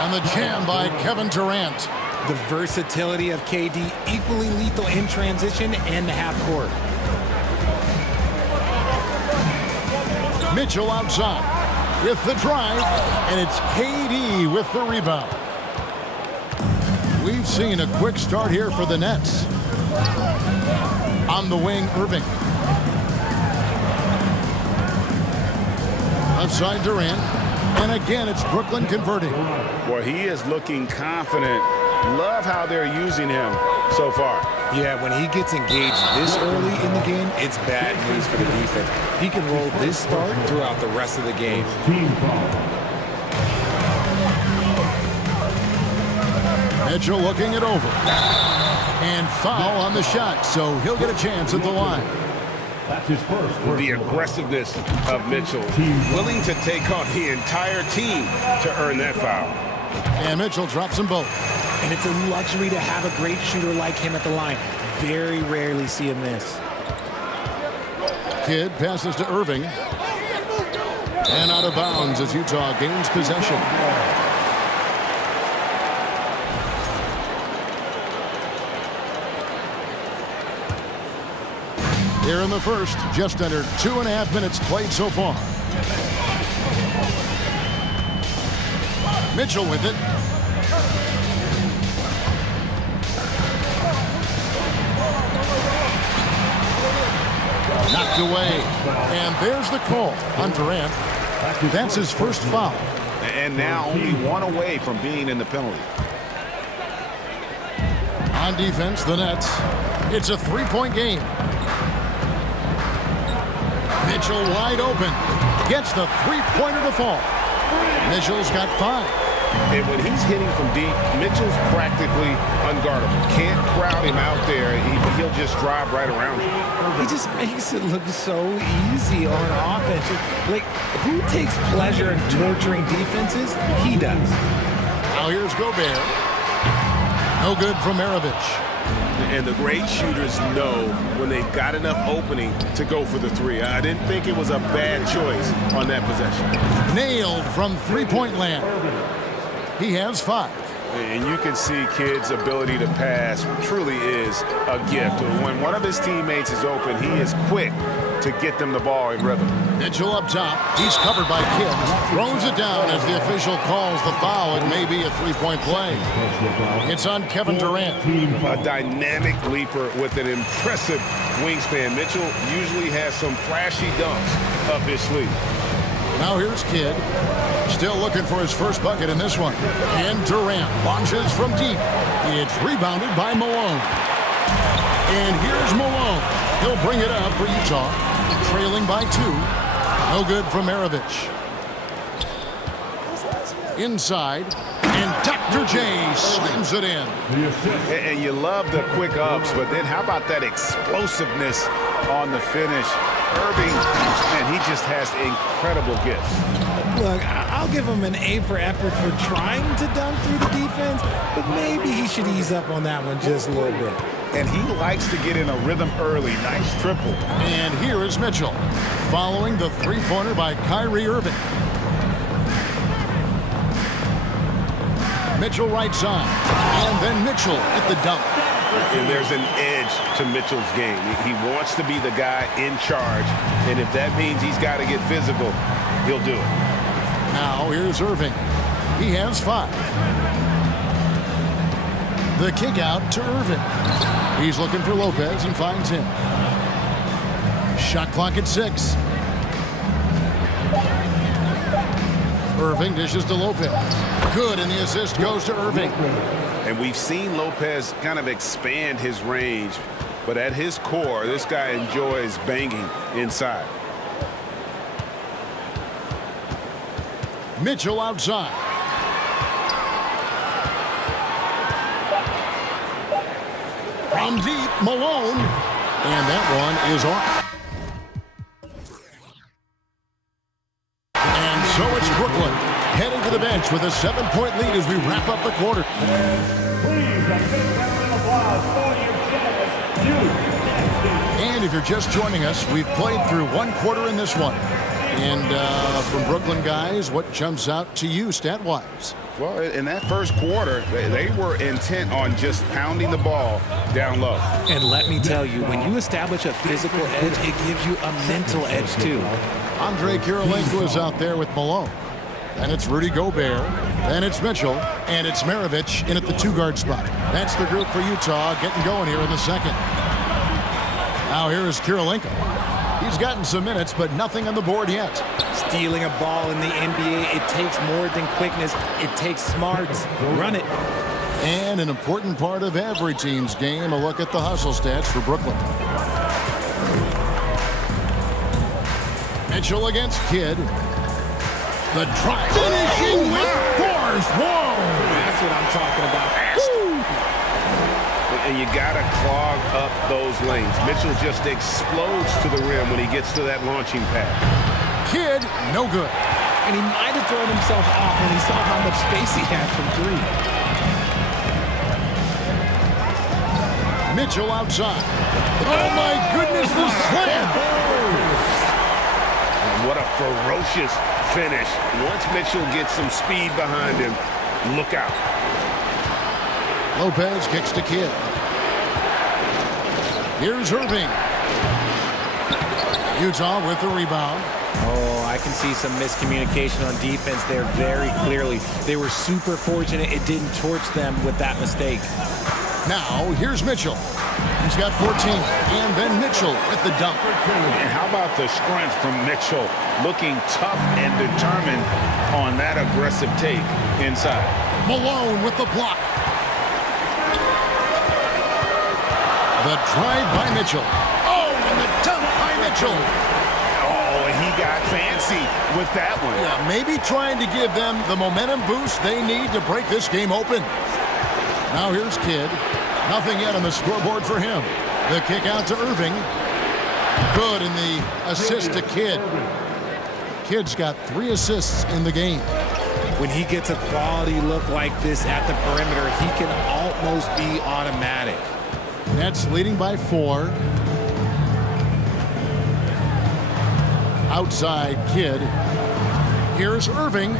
And the jam by Kevin Durant. The versatility of KD, equally lethal in transition and the half court. Mitchell outside with the drive, and it's KD with the rebound. We've seen a quick start here for the Nets. On the wing, Irving. Outside Durant, and again it's Brooklyn converting. Boy, he is looking confident. Love how they're using him so far. Yeah, when he gets engaged this early in the game, it's bad news for the defense. He can roll this start throughout the rest of the game. Mitchell looking it over. And foul on the shot, so he'll get a chance at the line. That's his first. The aggressiveness of Mitchell, willing to take on the entire team to earn that foul. And Mitchell drops them both. And it's a luxury to have a great shooter like him at the line. Very rarely see him miss. Kidd passes to Irving. And out of bounds as Utah gains possession. Here in the first, just under 2.5 minutes played so far. Mitchell with it. Knocked away. And there's the call on Durant. That's his first foul. And now only one away from being in the penalty. On defense, the Nets. It's a 3-point game. Mitchell wide open. Gets the 3-pointer to fall. Mitchell's got 5. And when he's hitting from deep, Mitchell's practically unguardable. Can't crowd him out there. He'll just drive right around him. He just makes it look so easy on offense. Like, who takes pleasure in torturing defenses? He does. Now here's Gobert. No good from Maravich. And the great shooters know when they've got enough opening to go for the 3. I didn't think it was a bad choice on that possession. Nailed from 3-point land. He has 5. And you can see Kidd's ability to pass truly is a gift. When one of his teammates is open, he is quick to get them the ball in rhythm. Mitchell up top. He's covered by Kidd. Throws it down as the official calls the foul. It may be a 3-point play. It's on Kevin Durant. A dynamic leaper with an impressive wingspan. Mitchell usually has some flashy dunks up his sleeve. Now here's Kidd. Still looking for his first bucket in this one. And Durant launches from deep. It's rebounded by Malone. And here's Malone. He'll bring it up for Utah. Trailing by 2. No good from Maravich. Inside. And Dr. J slams it in. And you love the quick ups, but then how about that explosiveness on the finish? Irving, and he just has incredible gifts. Look, I'll give him an A for effort for trying to dunk through the defense, but maybe he should ease up on that one just a little bit. And he likes to get in a rhythm early. Nice triple. And here is Mitchell, following the three-pointer by Kyrie Irving. Mitchell right side, and then Mitchell at the dunk. And there's an edge to Mitchell's game. He wants to be the guy in charge, and if that means he's got to get physical, he'll do it. Now here's Irving. He has 5. The kick out to Irving. He's looking for Lopez and finds him. Shot clock at 6. Irving dishes to Lopez. Good, and the assist goes to Irving. And we've seen Lopez kind of expand his range, but at his core, this guy enjoys banging inside. Mitchell outside. From deep, Malone. And that one is off. And so it's Brooklyn heading to the bench with a 7-point lead as we wrap up the quarter. Please, a big round of applause for your Jazz. And if you're just joining us, we've played through 1 quarter in this one. And from Brooklyn guys, what jumps out to you stat-wise? Well, in that first quarter, they were intent on just pounding the ball down low. And let me tell you, when you establish a physical edge, it gives you a mental edge too. Andre Kirilenko is out there with Malone. Then it's Rudy Gobert. Then it's Mitchell. And it's Maravich in at the 2-guard spot. That's the group for Utah getting going here in the second. Now here is Kirilenko. He's gotten some minutes, but nothing on the board yet. Stealing a ball in the NBA, it takes more than quickness. It takes smarts. Run it. And an important part of every team's game, a look at the hustle stats for Brooklyn. Mitchell against Kidd. The drive. Finishing with force. Whoa! That's what I'm talking about. And you got to clog up those lanes. Mitchell just explodes to the rim when he gets to that launching pad. Kidd, no good. And he might have thrown himself off when he saw how much space he had from 3. Mitchell outside. Oh, my goodness, the slam. And what a ferocious finish. Once Mitchell gets some speed behind him, look out. Lopez kicks to Kidd. Here's Irving. Utah with the rebound. Oh, I can see some miscommunication on defense there very clearly. They were super fortunate it didn't torch them with that mistake. Now, here's Mitchell. He's got 14. And then Mitchell at the dunk. And how about the strength from Mitchell? Looking tough and determined on that aggressive take inside. Malone with the block. The drive by Mitchell. Oh, and the dunk by Mitchell. Oh, he got fancy with that one. Yeah, maybe trying to give them the momentum boost they need to break this game open. Now here's Kidd. Nothing yet on the scoreboard for him. The kick out to Irving. Good, and the assist to Kidd. Kidd's got 3 assists in the game. When he gets a quality look like this at the perimeter, he can almost be automatic. Nets leading by 4. Outside Kidd. Here's Irving.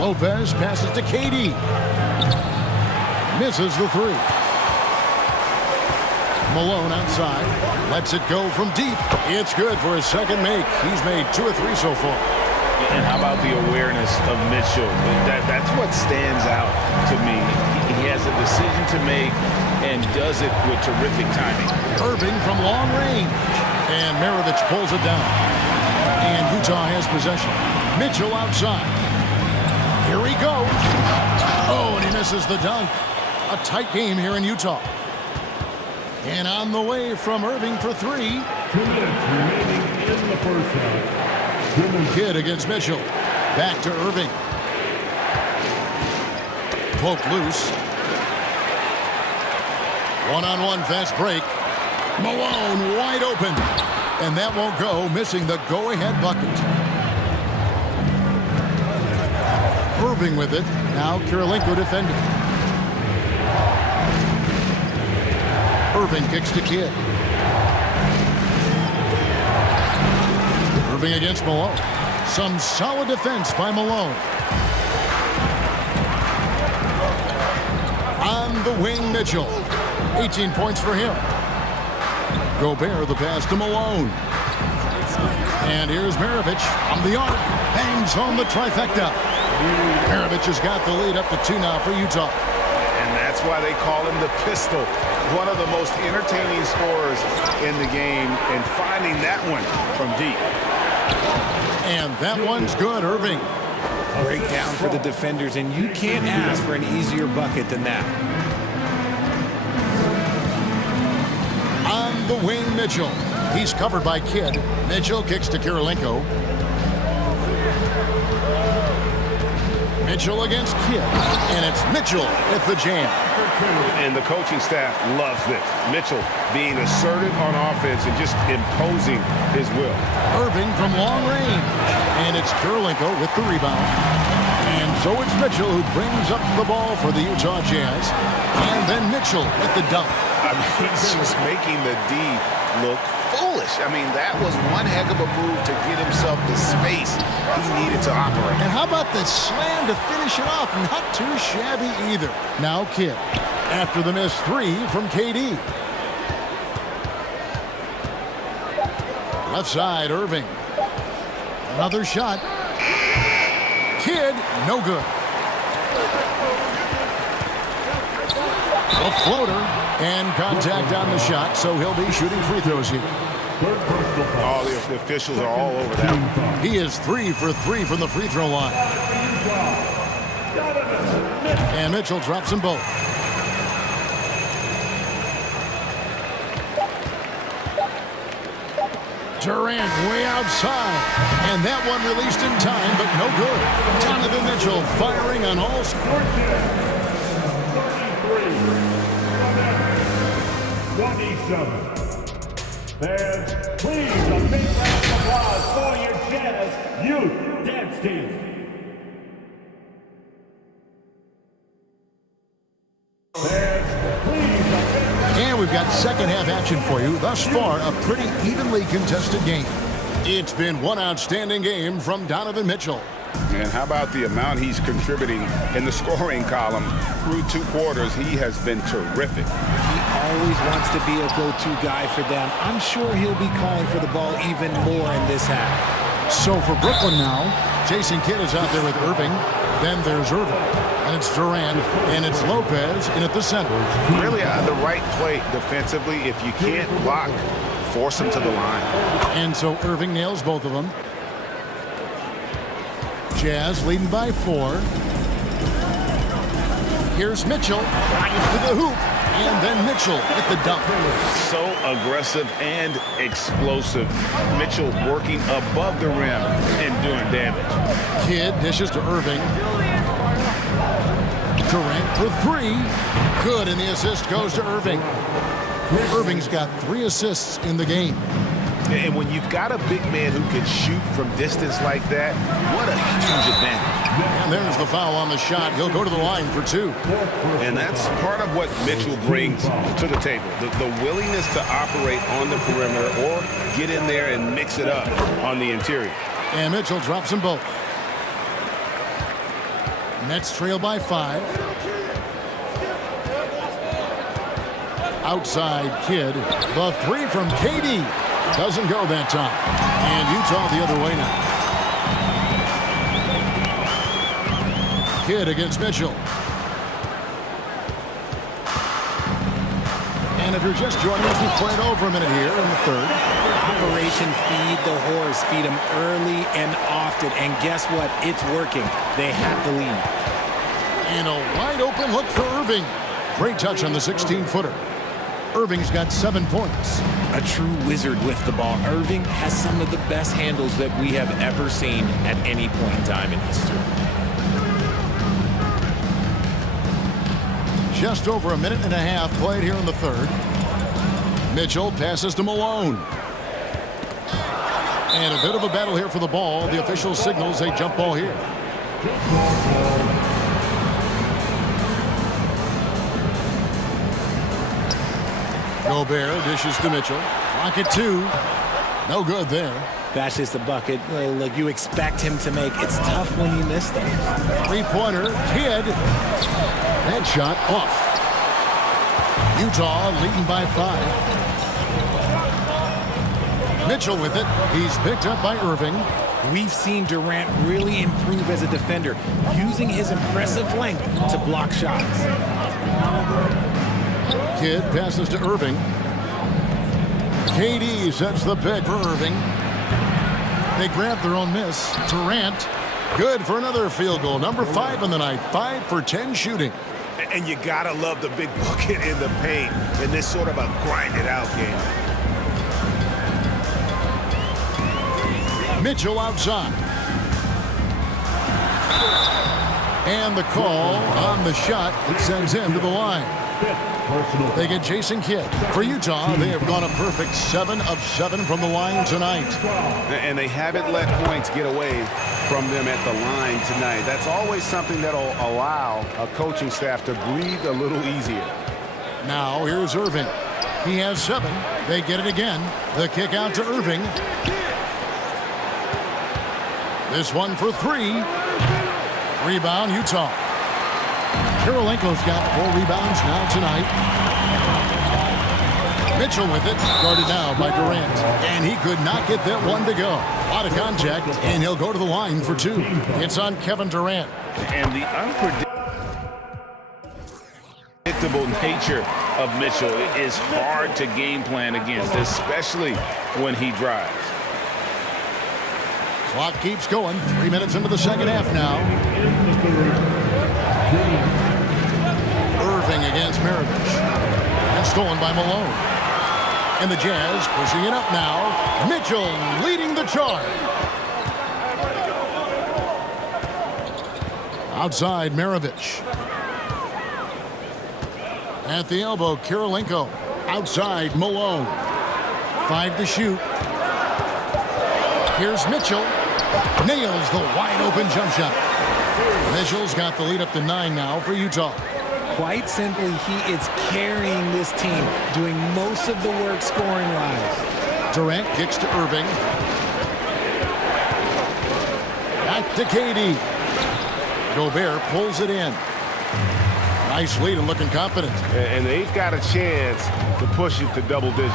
Lopez passes to KD. Misses the 3. Malone outside. Lets it go from deep. It's good for his second make. He's made 2 or 3 so far. And how about the awareness of Mitchell? That's what stands out to me. He has a decision to make and does it with terrific timing. Irving from long range. And Maravich pulls it down. And Utah has possession. Mitchell outside. Here he goes. Oh, and he misses the dunk. A tight game here in Utah. And on the way from Irving for 3. 2 minutes remaining in the first half. Kidd against Mitchell. Back to Irving. Poke loose. One-on-one fast break. Malone wide open. And that won't go, missing the go-ahead bucket. Irving with it. Now Kirilenko defending. Irving kicks to Kidd. Irving against Malone. Some solid defense by Malone. On the wing, Mitchell. 18 points for him. Gobert the pass to Malone. And here's Maravich from the arc. Bangs home the trifecta. Maravich has got the lead up to 2 now for Utah. And that's why they call him the pistol. One of the most entertaining scorers in the game, and finding that one from deep. And that one's good, Irving. Breakdown for the defenders, and you can't ask for an easier bucket than that. On the wing, Mitchell. He's covered by Kidd. Mitchell kicks to Kirilenko. Mitchell against Kidd. And it's Mitchell at the jam. And the coaching staff loves this. Mitchell being assertive on offense and just imposing his will. Irving from long range. And it's Kirilenko with the rebound. And so it's Mitchell who brings up the ball for the Utah Jazz. And then Mitchell with the dunk. I mean, he's just making the D look foolish. I mean, that was one heck of a move to get himself the space he needed to operate. And how about the slam to finish it off? Not too shabby either. Now Kidd. After the missed 3 from KD. Left side, Irving. Another shot. Kidd, no good. A floater and contact on the shot, so he'll be shooting free throws here. All the officials are all over that one. He is 3 for 3 from the free throw line. And Mitchell drops them both. Durant way outside. And that one released in time, but no good. Donovan Mitchell firing on all scores. 27. Fans, please a big round of applause for your Jazz Youth Dance Team. And we've got second half action for you. Thus far, a pretty evenly contested game. It's been one outstanding game from Donovan Mitchell. And how about the amount he's contributing in the scoring column through 2 quarters? He has been terrific. He always wants to be a go-to guy for them. I'm sure he'll be calling for the ball even more in this half. So for Brooklyn now, Jason Kidd is out there with Irving. Then there's Irving. And it's Durant. And it's Lopez in at the center. Really the right play defensively. If you can't block, force him to the line. And so Irving nails both of them. Jazz leading by 4. Here's Mitchell. Drives to the hoop. And then Mitchell at the dunk. So aggressive and explosive. Mitchell working above the rim and doing damage. Kidd dishes to Irving. Durant for 3. Good, and the assist goes to Irving. Irving's got 3 assists in the game. And when you've got a big man who can shoot from distance like that, what a huge advantage. And there's the foul on the shot. He'll go to the line for 2. And that's part of what Mitchell brings to the table. The willingness to operate on the perimeter or get in there and mix it up on the interior. And Mitchell drops them both. Nets trail by 5. Outside Kidd. The 3 from KD. Doesn't go that time. And Utah the other way now. Kidd against Mitchell. And if you're just joining us, we played over a minute here in the third. Operation Feed the Horse. Feed him early and often. And guess what? It's working. They have the lead. And a wide open look for Irving. Great touch on the 16-footer. Irving's got 7 points. A true wizard with the ball. Irving has some of the best handles that we have ever seen at any point in time in history. Just over a minute and a half played here in the third. Mitchell passes to Malone. And a bit of a battle here for the ball. The official signals a jump ball here. Gobert dishes to Mitchell. Clock at 2. No good there. That's just a bucket like you expect him to make. It's tough when you miss those. Three-pointer. Kidd. That shot off. Utah leading by 5. Mitchell with it. He's picked up by Irving. We've seen Durant really improve as a defender, using his impressive length to block shots. Kidd passes to Irving. KD sets the pick for Irving. They grab their own miss. Durant, good for another field goal. Number 5 in the night. 5 for 10 shooting. And you gotta love the big bucket in the paint in this sort of a grinded-out game. Mitchell outside. And the call on the shot that sends him to the line. They get Jason Kidd. For Utah, they have gone a perfect 7 of 7 from the line tonight. And they haven't let points get away from them at the line tonight. That's always something that'll allow a coaching staff to breathe a little easier. Now here's Irving. He has 7. They get it again. The kick out to Irving. This one for 3. Rebound, Utah. Kirilenko's got 4 rebounds now tonight. Mitchell with it, guarded now by Durant. And he could not get that one to go. Out of contact, and he'll go to the line for 2. It's on Kevin Durant. And the unpredictable nature of Mitchell is hard to game plan against, especially when he drives. Clock keeps going. 3 minutes into the second half now. Irving against Maravich. And stolen by Malone. And the Jazz pushing it up now. Mitchell leading the charge. Outside Maravich. At the elbow, Kirilenko. Outside Malone. 5 to shoot. Here's Mitchell. Nails the wide open jump shot. Mitchell's got the lead up to 9 now for Utah. Quite simply, he is carrying this team, doing most of the work scoring-wise. Durant kicks to Irving. Back to KD. Gobert pulls it in. Nice lead and looking confident. And they've got a chance to push it to double digits.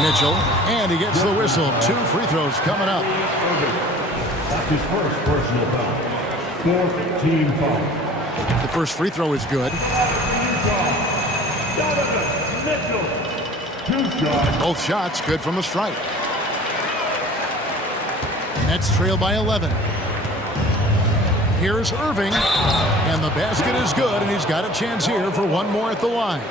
Mitchell, and he gets the whistle. 2 free throws coming up. That's his first personal foul. 4th team foul. The first free throw is good. Mitchell. 2 shots. Both shots good from the stripe. Nets trail by 11. Here's Irving, and the basket is good, and he's got a chance here for 1 more at the line.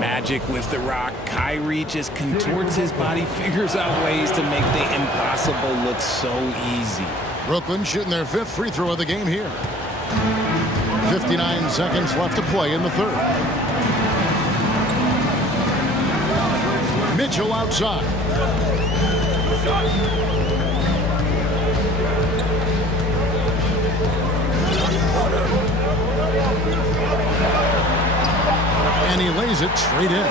Magic with the rock. Kyrie just contorts his body, figures out ways to make the impossible look so easy. Brooklyn shooting their 5th free throw of the game here. 59 seconds left to play in the third. Mitchell outside. And he lays it straight in.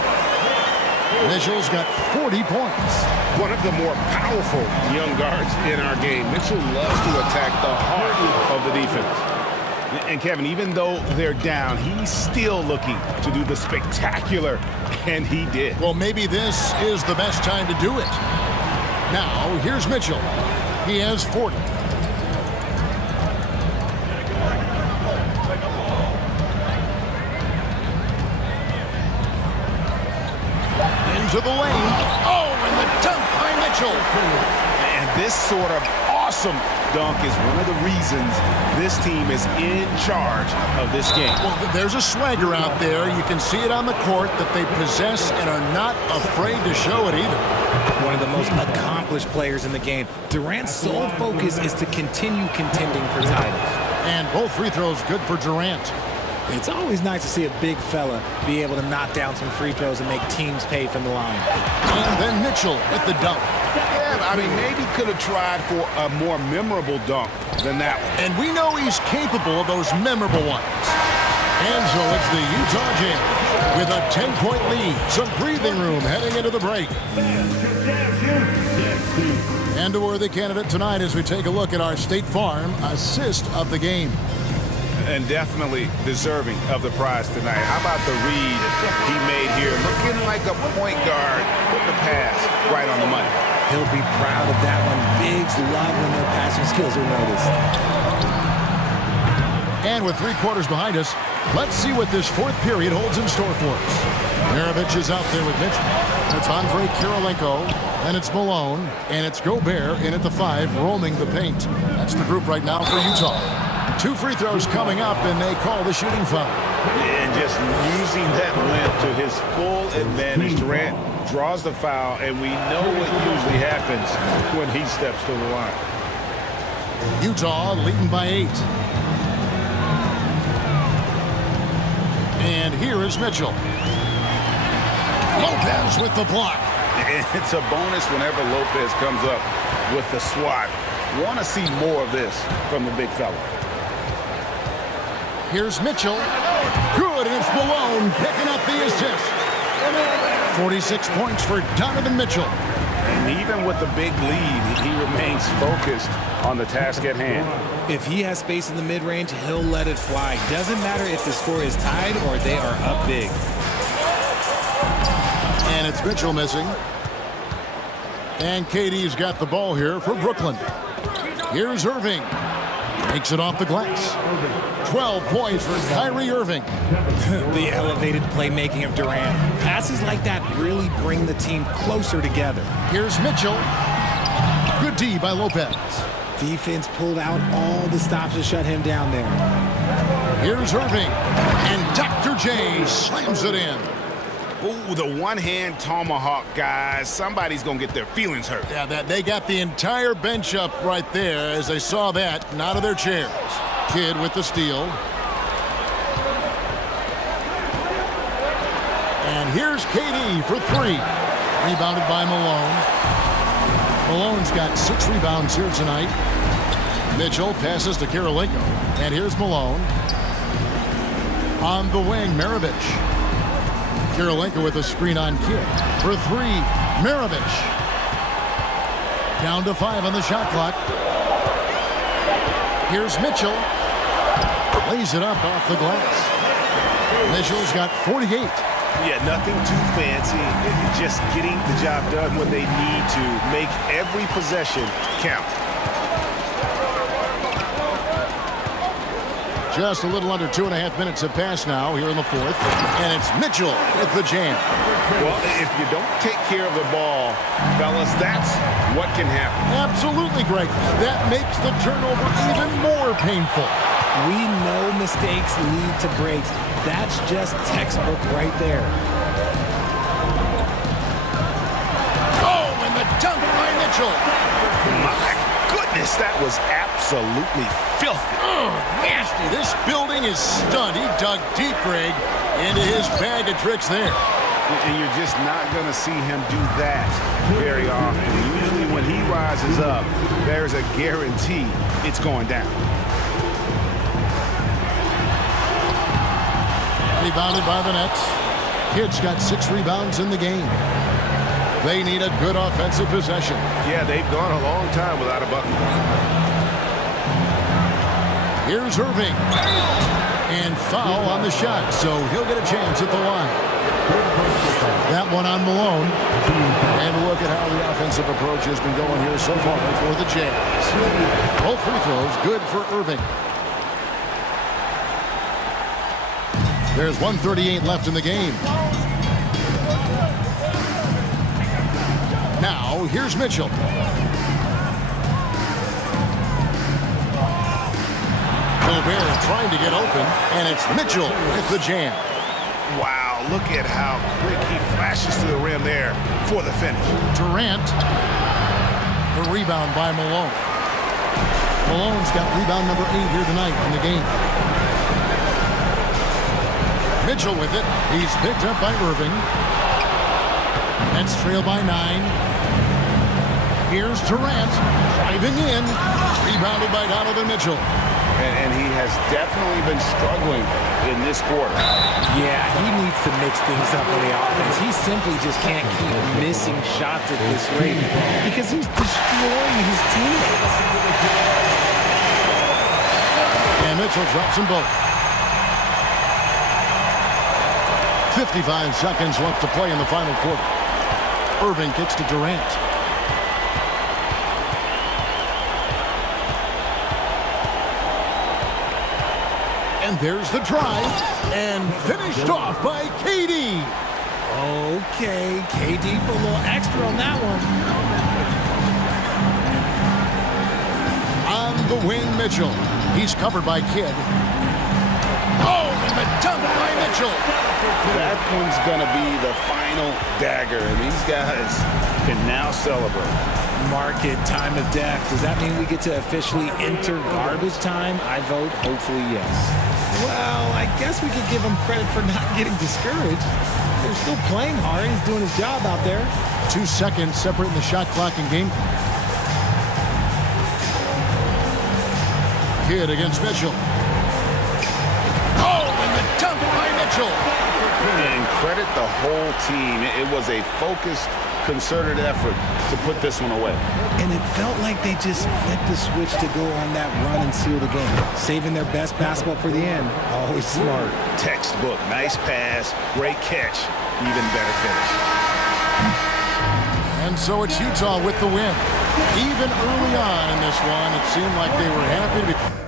Mitchell's got 40 points. One of the more powerful young guards in our game. Mitchell loves to attack the heart of the defense. And Kevin, even though they're down, he's still looking to do the spectacular, and he did. Well, maybe this is the best time to do it. Now, here's Mitchell. He has 40. Into the lane. Oh, and the dunk by Mitchell. Mitchell. And this sort of awesome dunk is one of the reasons this team is in charge of this game. Well, there's a swagger out there. You can see it on the court that they possess and are not afraid to show it either. One of the most accomplished players in the game. Durant's sole focus is to continue contending for titles. And both free throws good for Durant. It's always nice to see a big fella be able to knock down some free throws and make teams pay from the line. And then Mitchell with the dunk. Yeah, I mean, maybe could have tried for a more memorable dunk than that one. And we know he's capable of those memorable ones. And so it's the Utah Jazz with a 10-point lead. Some breathing room heading into the break. And a worthy candidate tonight as we take a look at our State Farm assist of the game. And definitely deserving of the prize tonight. How about the read he made here? Looking like a point guard, putting the pass right on the money. He'll be proud of that one. Bigs love when their passing skills are noticed. And with 3 quarters behind us, let's see what this fourth period holds in store for us. Maravich is out there with Mitchell. It's Andre Kirilenko, and it's Malone, and it's Gobert in at the 5, roaming the paint. That's the group right now for Utah. 2 free throws coming up, and they call the shooting foul. And just using that length to his full advantage, Durant draws the foul, and we know what usually happens when he steps to the line. Utah leading by 8. And here is Mitchell. Lopez with the block. It's a bonus whenever Lopez comes up with the swat. Want to see more of this from the big fella. Here's Mitchell. Good, and it's Malone picking up the assist. 46 points for Donovan Mitchell. And even with the big lead, he remains focused on the task at hand. If he has space in the mid-range, he'll let it fly. Doesn't matter if the score is tied or they are up big. And it's Mitchell missing. And KD's got the ball here for Brooklyn. Here's Irving. Takes it off the glass. 12 points for Kyrie Irving. The elevated playmaking of Durant. Passes like that really bring the team closer together. Here's Mitchell. Good D by Lopez. Defense pulled out all the stops to shut him down there. Here's Irving. And Dr. J slams it in. Ooh, the one-hand tomahawk, guys. Somebody's going to get their feelings hurt. Yeah, they got the entire bench up right there as they saw that and out of their chairs. Kidd with the steal. And here's KD for 3. Rebounded by Malone. Malone's got 6 rebounds here tonight. Mitchell passes to Kirilenko. And here's Malone. On the wing, Maravich. Kirilenko with a screen on Kidd. For 3, Maravich. Down to 5 on the shot clock. Here's Mitchell. Lays it up off the glass. Mitchell's got 48. Yeah, nothing too fancy. Just getting the job done when they need to. Make every possession count. Just a little under 2.5 minutes have passed now here in the fourth. And it's Mitchell with the jam. Well, if you don't take care of the ball, fellas, that's what can happen. Absolutely, Greg. That makes the turnover even more painful. We know mistakes lead to breaks. That's just textbook right there. Oh, and the dunk by Mitchell. My goodness, that was absolutely filthy. Oh, nasty. This building is stunned. He dug deep, Greg, into his bag of tricks there. And you're just not going to see him do that very often. Usually when he rises up, there's a guarantee it's going down. Rebounded by the Nets. Kidd's got 6 rebounds in the game. They need a good offensive possession. Yeah, they've gone a long time without a bucket. Here's Irving. And foul on the shot, so he'll get a chance at the line. That one on Malone. And look at how the offensive approach has been going here so far for the Jazz. Both free throws good for Irving. There's 1:38 left in the game. Now, here's Mitchell. Gobert trying to get open, and it's Mitchell with the jam. Wow, look at how quick he flashes to the rim there for the finish. Durant. The rebound by Malone. Malone's got rebound number 8 here tonight in the game. Mitchell with it. He's picked up by Irving. Nets trail by 9. Here's Durant driving in. Rebounded by Donovan Mitchell. And he has definitely been struggling in this quarter. Yeah, he needs to mix things up on the offense. He simply just can't keep missing shots at this rate because he's destroying his teammates. And Mitchell drops them both. 55 seconds left to play in the final quarter. Irving kicks to Durant. And there's the drive, and finished off by KD. Okay, KD put a little extra on that one. On the wing, Mitchell. He's covered by Kidd. Oh, and the dunk by Mitchell. That one's going to be the final dagger, and these guys can now celebrate. Mark it, time of death. Does that mean we get to officially enter garbage time? I vote hopefully yes. Well, I guess we could give him credit for not getting discouraged. They're still playing hard. He's doing his job out there. 2 seconds separating the shot clock and game clock. Kidd against Mitchell. Oh, and the dunk by Mitchell. And credit the whole team. It was a focused, concerted effort to put this one away. And it felt like they just flipped the switch to go on that run and seal the game. Saving their best basketball for the end. Always smart. Textbook. Nice pass. Great catch. Even better finish. And so it's Utah with the win. Even early on in this one, it seemed like they were happy to be...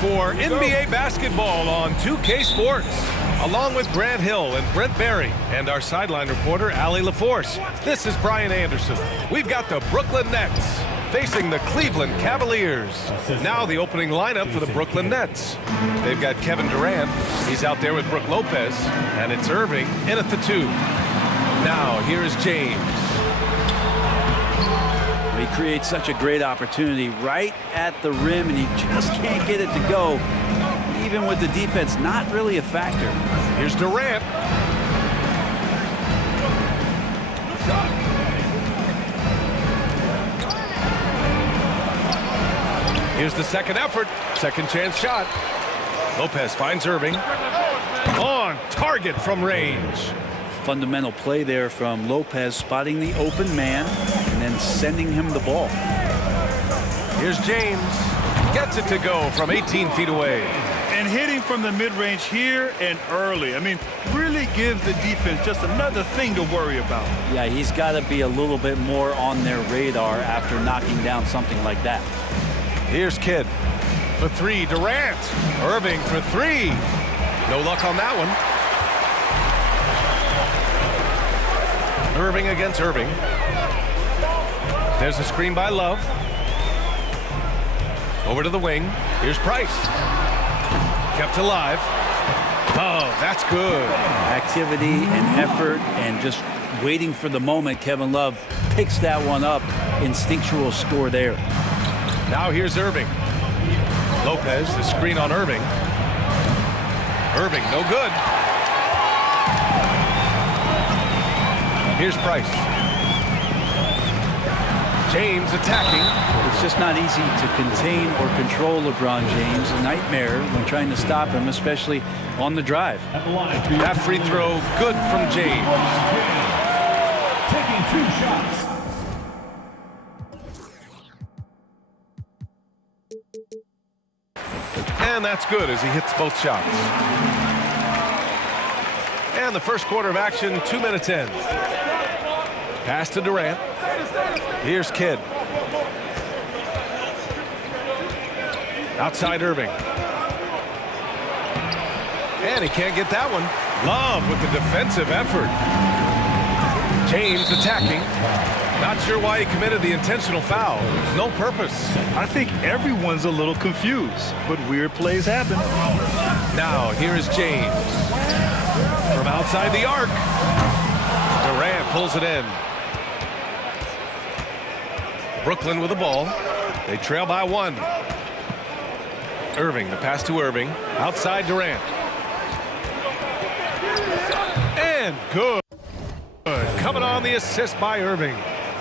for NBA basketball on 2K Sports. Along with Grant Hill and Brent Barry and our sideline reporter, Allie LaForce, this is Brian Anderson. We've got the Brooklyn Nets facing the Cleveland Cavaliers. Now the opening lineup for the Brooklyn Nets. They've got Kevin Durant. He's out there with Brook Lopez. And it's Irving in at the 2. Now here's James. He creates such a great opportunity right at the rim, and he just can't get it to go. Even with the defense not really a factor. Here's Durant. Here's the second effort. Second chance shot. Lopez finds Irving. On target from range. Fundamental play there from Lopez, spotting the open man and then sending him the ball. Here's James. Gets it to go from 18 feet away. And hitting from the mid-range here and early. I mean, really gives the defense just another thing to worry about. Yeah, he's got to be a little bit more on their radar after knocking down something like that. Here's Kidd for 3. Durant. Irving for 3. No luck on that one. Irving against Irving. There's a screen by Love. Over to the wing. Here's Price. Kept alive. Oh, that's good. Activity and effort and just waiting for the moment. Kevin Love picks that one up. Instinctual score there. Now here's Irving. Lopez, the screen on Irving. Irving, no good. Here's Price. James attacking. It's just not easy to contain or control LeBron James. A nightmare when trying to stop him, especially on the drive. That free throw, good from James. Taking 2 shots. And that's good as he hits both shots. And the first quarter of action, 2 minutes in. Pass to Durant. Here's Kidd. Outside Irving. And he can't get that one. Love with the defensive effort. James attacking. Not sure why he committed the intentional foul. No purpose. I think everyone's a little confused, but weird plays happen. Now, here is James. From outside the arc. Durant pulls it in. Brooklyn with the ball. They trail by 1. Irving, the pass to Irving. Outside Durant. And good. Coming on the assist by Irving.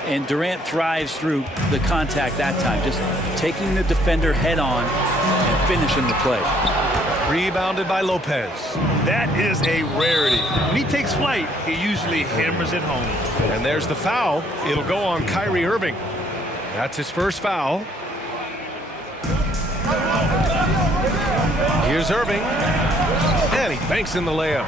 And Durant thrives through the contact that time, just taking the defender head on and finishing the play. Rebounded by Lopez. That is a rarity. When he takes flight, he usually hammers it home. And there's the foul. It'll go on Kyrie Irving. That's his first foul. Here's Irving. And he banks in the layup.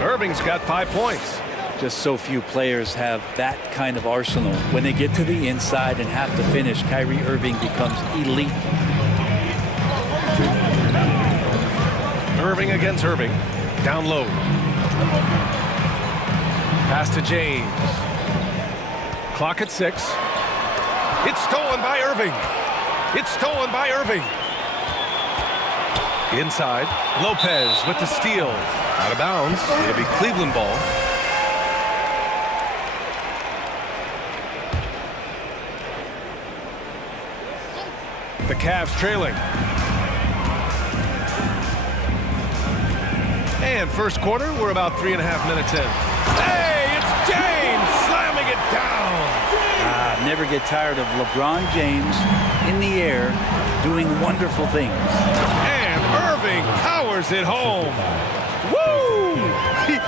Irving's got 5 points. Just so few players have that kind of arsenal. When they get to the inside and have to finish, Kyrie Irving becomes elite. Irving against Irving. Down low. Pass to James. Clock at 6. It's stolen by Irving. It's stolen by Irving. Inside. Lopez with the steal. Out of bounds. It'll be Cleveland ball. The Cavs trailing. And first quarter, we're about 3.5 minutes in. Hey, it's James slamming it down. Never get tired of LeBron James in the air doing wonderful things. And Irving powers it home. Woo!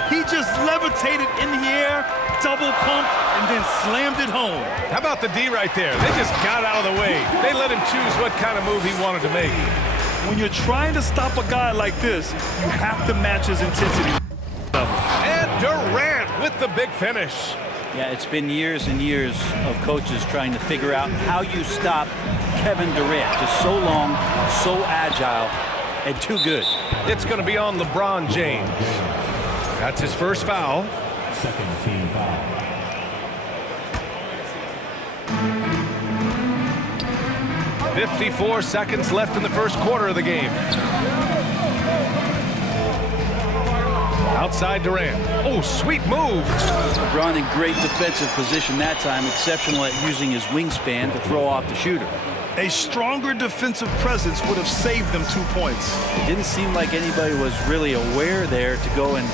He just levitated in the air, double pumped, and then slammed it home. How about the D right there? They just got out of the way. They let him choose what kind of move he wanted to make. When you're trying to stop a guy like this, you have to match his intensity level. And Durant with the big finish. Yeah, it's been years and years of coaches trying to figure out how you stop Kevin Durant. Just so long, so agile, and too good. It's going to be on LeBron James. That's his first foul. Second team foul. 54 seconds left in the first quarter of the game. Outside Durant. Oh, sweet move. LeBron in great defensive position that time, exceptional at using his wingspan to throw off the shooter. A stronger defensive presence would have saved them 2 points. It didn't seem like anybody was really aware there to go and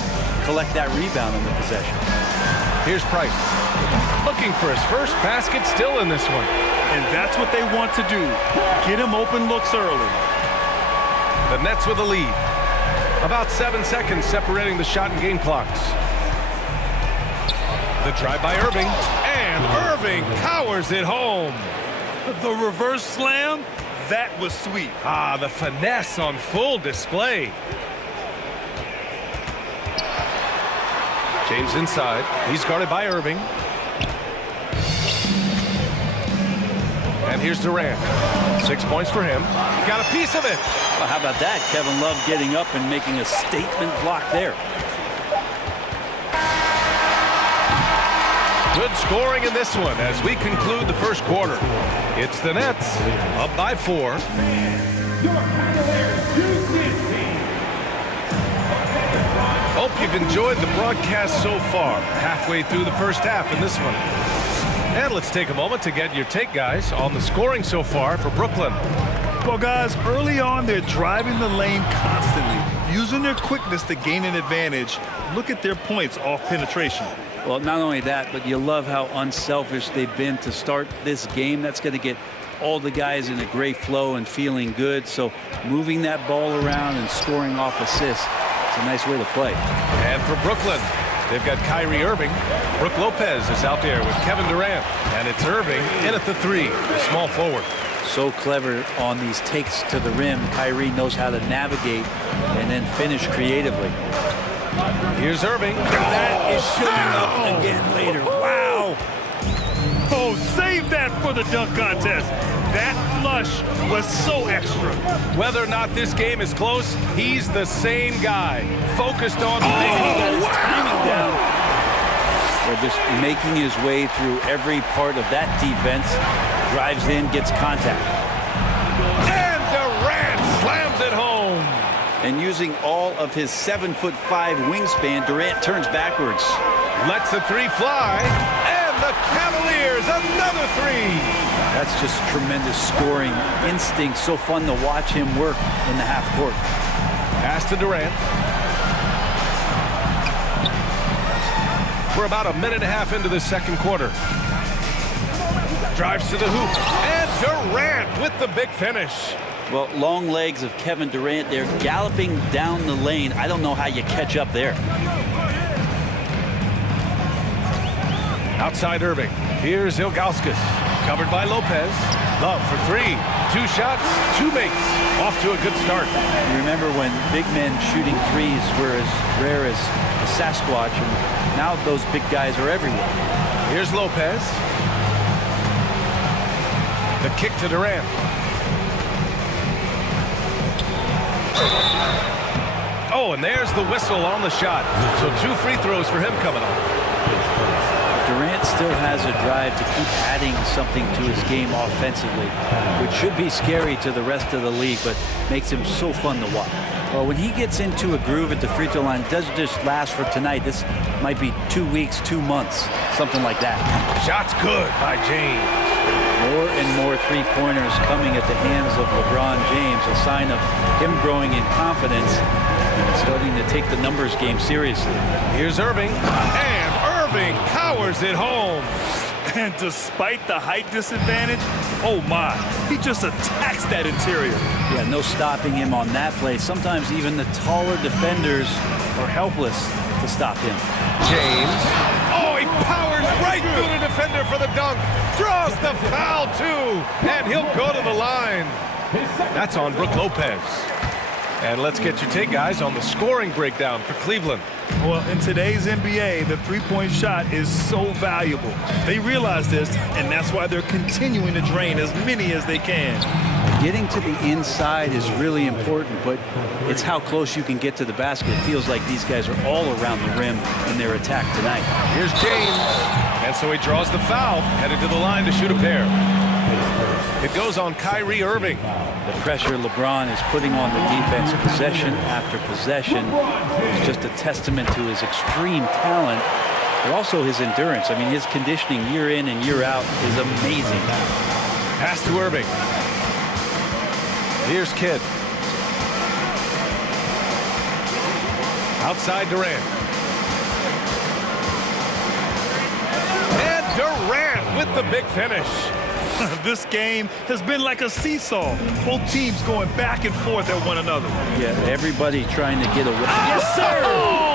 collect that rebound in the possession. Here's Price. Looking for his first basket, still in this one. And that's what they want to do. Get him open looks early. The Nets with a lead. About 7 seconds separating the shot and game clocks. The drive by Irving. And Irving powers it home. The reverse slam, that was sweet. Ah, the finesse on full display. James inside. He's guarded by Irving. And here's Durant. 6 points for him. He got a piece of it. Well, how about that? Kevin Love getting up and making a statement block there. Good scoring in this one as we conclude the first quarter. It's the Nets up by 4. Hope you've enjoyed the broadcast so far. Halfway through the first half in this one. And let's take a moment to get your take, guys, on the scoring so far for Brooklyn. Well, guys, early on, they're driving the lane constantly, using their quickness to gain an advantage. Look at their points off penetration. Well, not only that, but you love how unselfish they've been to start this game. That's going to get all the guys in a great flow and feeling good. So moving that ball around and scoring off assists, it's a nice way to play. And for Brooklyn, they've got Kyrie Irving. Brook Lopez is out there with Kevin Durant. And it's Irving in at the 3, the small forward. So clever on these takes to the rim. Kyrie knows how to navigate and then finish creatively. Here's Irving. That is showing up again later. Wow. Oh, save that for the dunk contest. That flush was so extra. Whether or not this game is close, he's the same guy. Focused on timing down. Or just making his way through every part of that defense. Drives in, gets contact. And Durant slams it home. And using all of his 7'5" wingspan, Durant turns backwards. Lets the 3 fly. And the Cavaliers, another 3. That's just tremendous scoring instinct. So fun to watch him work in the half court. Pass to Durant. We're about a minute and a half into the second quarter. Drives to the hoop. And Durant with the big finish. Well, long legs of Kevin Durant there galloping down the lane. I don't know how you catch up there. Outside Irving. Here's Ilgauskas. Covered by Lopez. Love for 3. 2 shots, 2 makes. Off to a good start. You remember when big men shooting threes were as rare as the Sasquatch, and now those big guys are everywhere. Here's Lopez. The kick to Durant. Oh, and there's the whistle on the shot. So 2 free throws for him coming up. Durant still has a drive to keep adding something to his game offensively, which should be scary to the rest of the league, but makes him so fun to watch. Well, when he gets into a groove at the free throw line, it doesn't just last for tonight. This might be 2 weeks, 2 months, something like that. Shot's good by James. More and more three-pointers coming at the hands of LeBron James, a sign of him growing in confidence and starting to take the numbers game seriously. Here's Irving, and Irving powers it home. And despite the height disadvantage, oh my, he just attacks that interior. Yeah, no stopping him on that play. Sometimes even the taller defenders are helpless to stop him. James. Oh, he powers right through the defender for the dunk. Draws the foul, too. And he'll go to the line. That's on Brook Lopez. And let's get your take, guys, on the scoring breakdown for Cleveland. Well, in today's NBA, the three-point shot is so valuable. They realize this, and that's why they're continuing to drain as many as they can. Getting to the inside is really important, but it's how close you can get to the basket. It feels like these guys are all around the rim in their attack tonight. Here's James. And so he draws the foul, headed to the line to shoot a pair. It goes on Kyrie Irving. The pressure LeBron is putting on the defense possession after possession is just a testament to his extreme talent, but also his endurance. I mean, his conditioning year in and year out is amazing. Pass to Irving. Here's Kidd. Outside Durant. And Durant with the big finish. This game has been like a seesaw. Both teams going back and forth at one another. Yeah, everybody trying to get away. Yes, sir!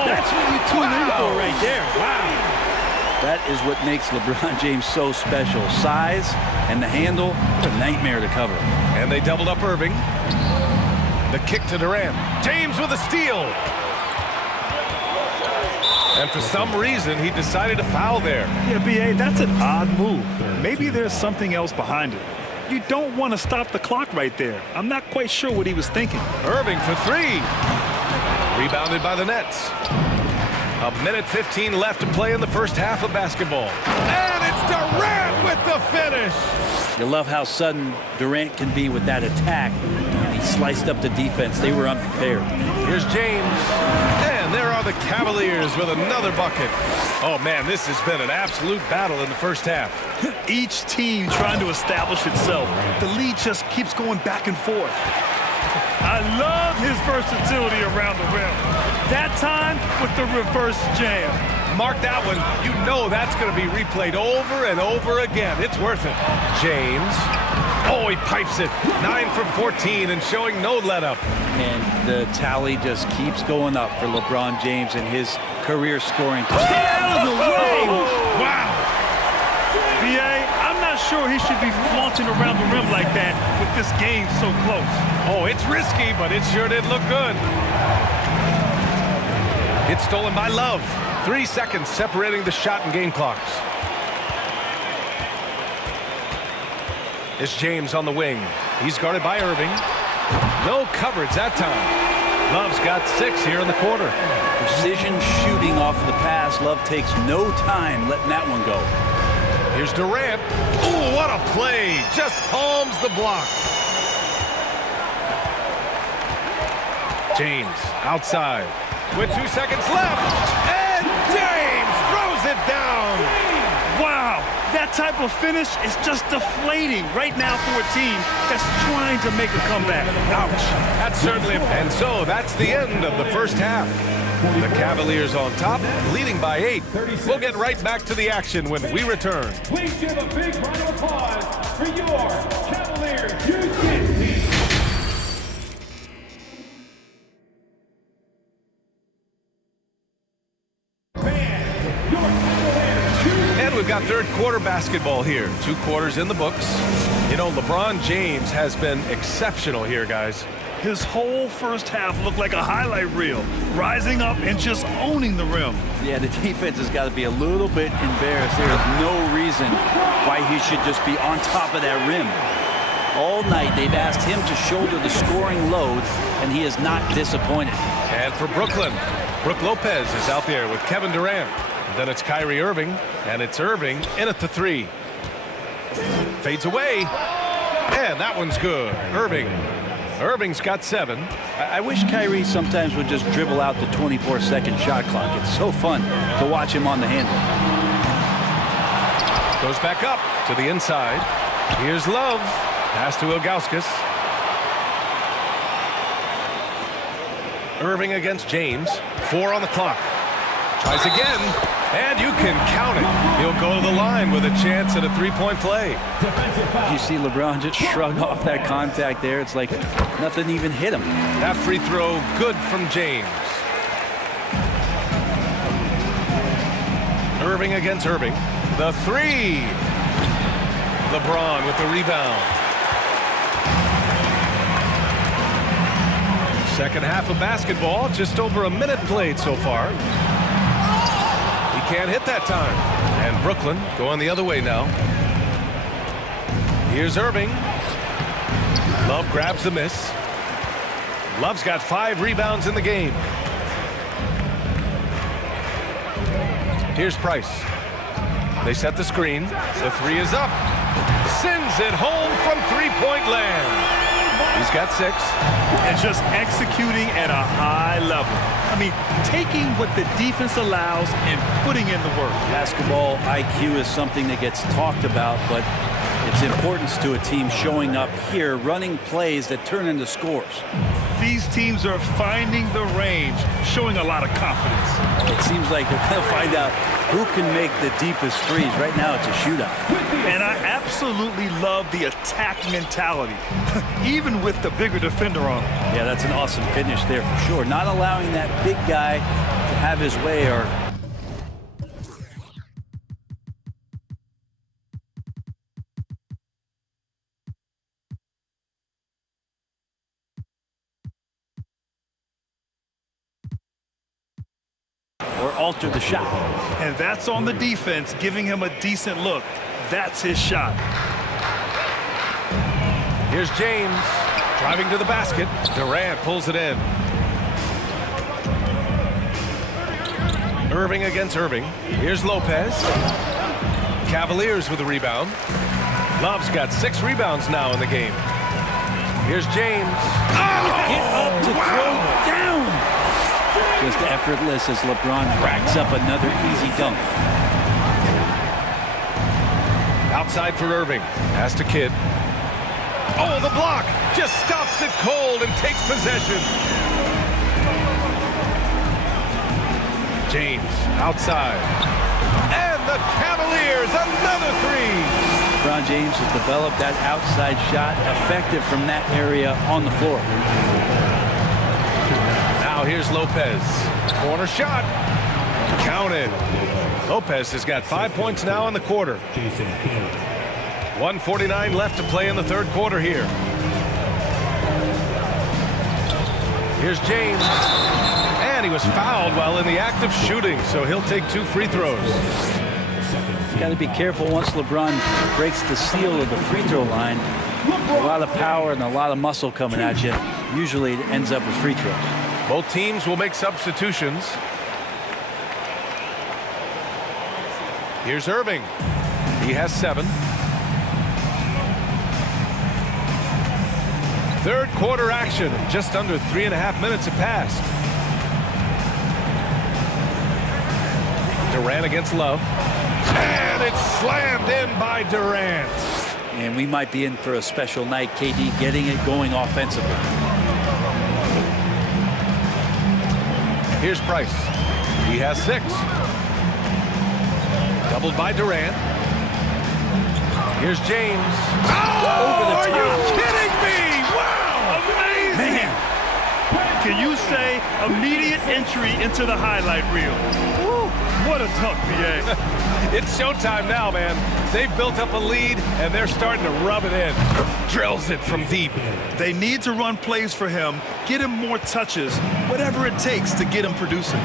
That's what you tune in for right there. Wow. That is what makes LeBron James so special. Size and the handle, a nightmare to cover. And they doubled up Irving. The kick to Durant. James with a steal. And for some reason, he decided to foul there. Yeah, B.A., that's an odd move. Maybe there's something else behind it. You don't want to stop the clock right there. I'm not quite sure what he was thinking. Irving for three. Rebounded by the Nets. A minute 15 left to play in the first half of basketball. And it's Durant with the finish. You love how sudden Durant can be with that attack. And he sliced up the defense. They were unprepared. Here's James. And there are the Cavaliers with another bucket. Oh, man, this has been an absolute battle in the first half. Each team trying to establish itself. The lead just keeps going back and forth. I love his versatility around the rim. That time with the reverse jam. Mark that one. You know that's going to be replayed over and over again. It's worth it. James. Oh, he pipes it. 9 for 14 and showing no let-up. And the tally just keeps going up for LeBron James and his career scoring. Stay out of the way! Wow! B.A., I'm not sure he should be flaunting around the rim like that with this game so close. Oh, it's risky, but it sure did look good. It's stolen by Love. 3 seconds separating the shot and game clocks. It's James on the wing. He's guarded by Irving. No coverage that time. Love's got 6 here in the quarter. Precision shooting off the pass. Love takes no time letting that one go. Here's Durant. Oh, what a play. Just palms the block. James outside with 2 seconds left. And James throws it down. Wow, that type of finish is just deflating right now for a team that's trying to make a comeback. Ouch. That's certainly, and so that's the end of the first half. The Cavaliers on top, leading by 8. We'll get right back to the action when we return. Please give a big round of applause for your Cavaliers Youth Team. And we've got third quarter basketball here. 2 quarters in the books. You know, LeBron James has been exceptional here, guys. His whole first half looked like a highlight reel, rising up and just owning the rim. Yeah, the defense has got to be a little bit embarrassed. There is no reason why he should just be on top of that rim. All night they've asked him to shoulder the scoring load, and he is not disappointed. And for Brooklyn, Brook Lopez is out there with Kevin Durant. Then it's Kyrie Irving, and it's Irving in at the 3. Fades away, and that one's good. Irving's got 7. I wish Kyrie sometimes would just dribble out the 24-second shot clock. It's so fun to watch him on the handle. Goes back up to the inside. Here's Love. Pass to Ilgauskas. Irving against James. 4 on the clock. Tries again, and you can count it. He'll go to the line with a chance at a 3-point play. You see LeBron just shrug off that contact there. It's like nothing even hit him. That free throw good from James. Irving against Irving. The 3. LeBron with the rebound. Second half of basketball, just over a minute played so far. He can't hit that time. And Brooklyn going the other way now. Here's Irving. Love grabs the miss. Love's got 5 rebounds in the game. Here's Price. They set the screen. The 3 is up. Sends it home from three-point land. He's got 6. And just executing at a high level. I mean, taking what the defense allows and putting in the work. Basketball IQ is something that gets talked about, but its importance to a team showing up here, running plays that turn into scores. These teams are finding the range, showing a lot of confidence. It seems like they're going to find out who can make the deepest threes. Right now, it's a shootout. And I absolutely love the attack mentality, even with the bigger defender on them. Yeah, that's an awesome finish there for sure. Not allowing that big guy to have his way or alter the shot. And that's on the defense, giving him a decent look. That's his shot. Here's James driving to the basket. Durant pulls it in. Irving against Irving. Here's Lopez. Cavaliers with a rebound. Love's got 6 rebounds now in the game. Here's James. Get up to throw down. Just effortless as LeBron racks up another easy dunk. Outside for Irving. Pass to Kidd. Oh, the block. Just stops it cold and takes possession. James outside. And the Cavaliers, another 3. LeBron James has developed that outside shot effective from that area on the floor. Now here's Lopez. Corner shot. Counted. Lopez has got 5 points now in the quarter. 1:49 left to play in the third quarter here. Here's James. And he was fouled while in the act of shooting, so he'll take 2 free throws. You got to be careful once LeBron breaks the seal of the free throw line. There's a lot of power and a lot of muscle coming at you. Usually it ends up with free throws. Both teams will make substitutions. Here's Irving. He has 7. Third quarter action. Just under 3.5 minutes have passed. Durant against Love. And it's slammed in by Durant. And we might be in for a special night. KD getting it going offensively. Here's Price. He has 6. Doubled by Durant. Here's James. Oh, are you kidding me? Wow! Amazing! Man. Can you say immediate entry into the highlight reel? Woo, what a dunk, BA. It's showtime now, man. They've built up a lead, and they're starting to rub it in. Drills it from deep. They need to run plays for him, get him more touches, whatever it takes to get him producing.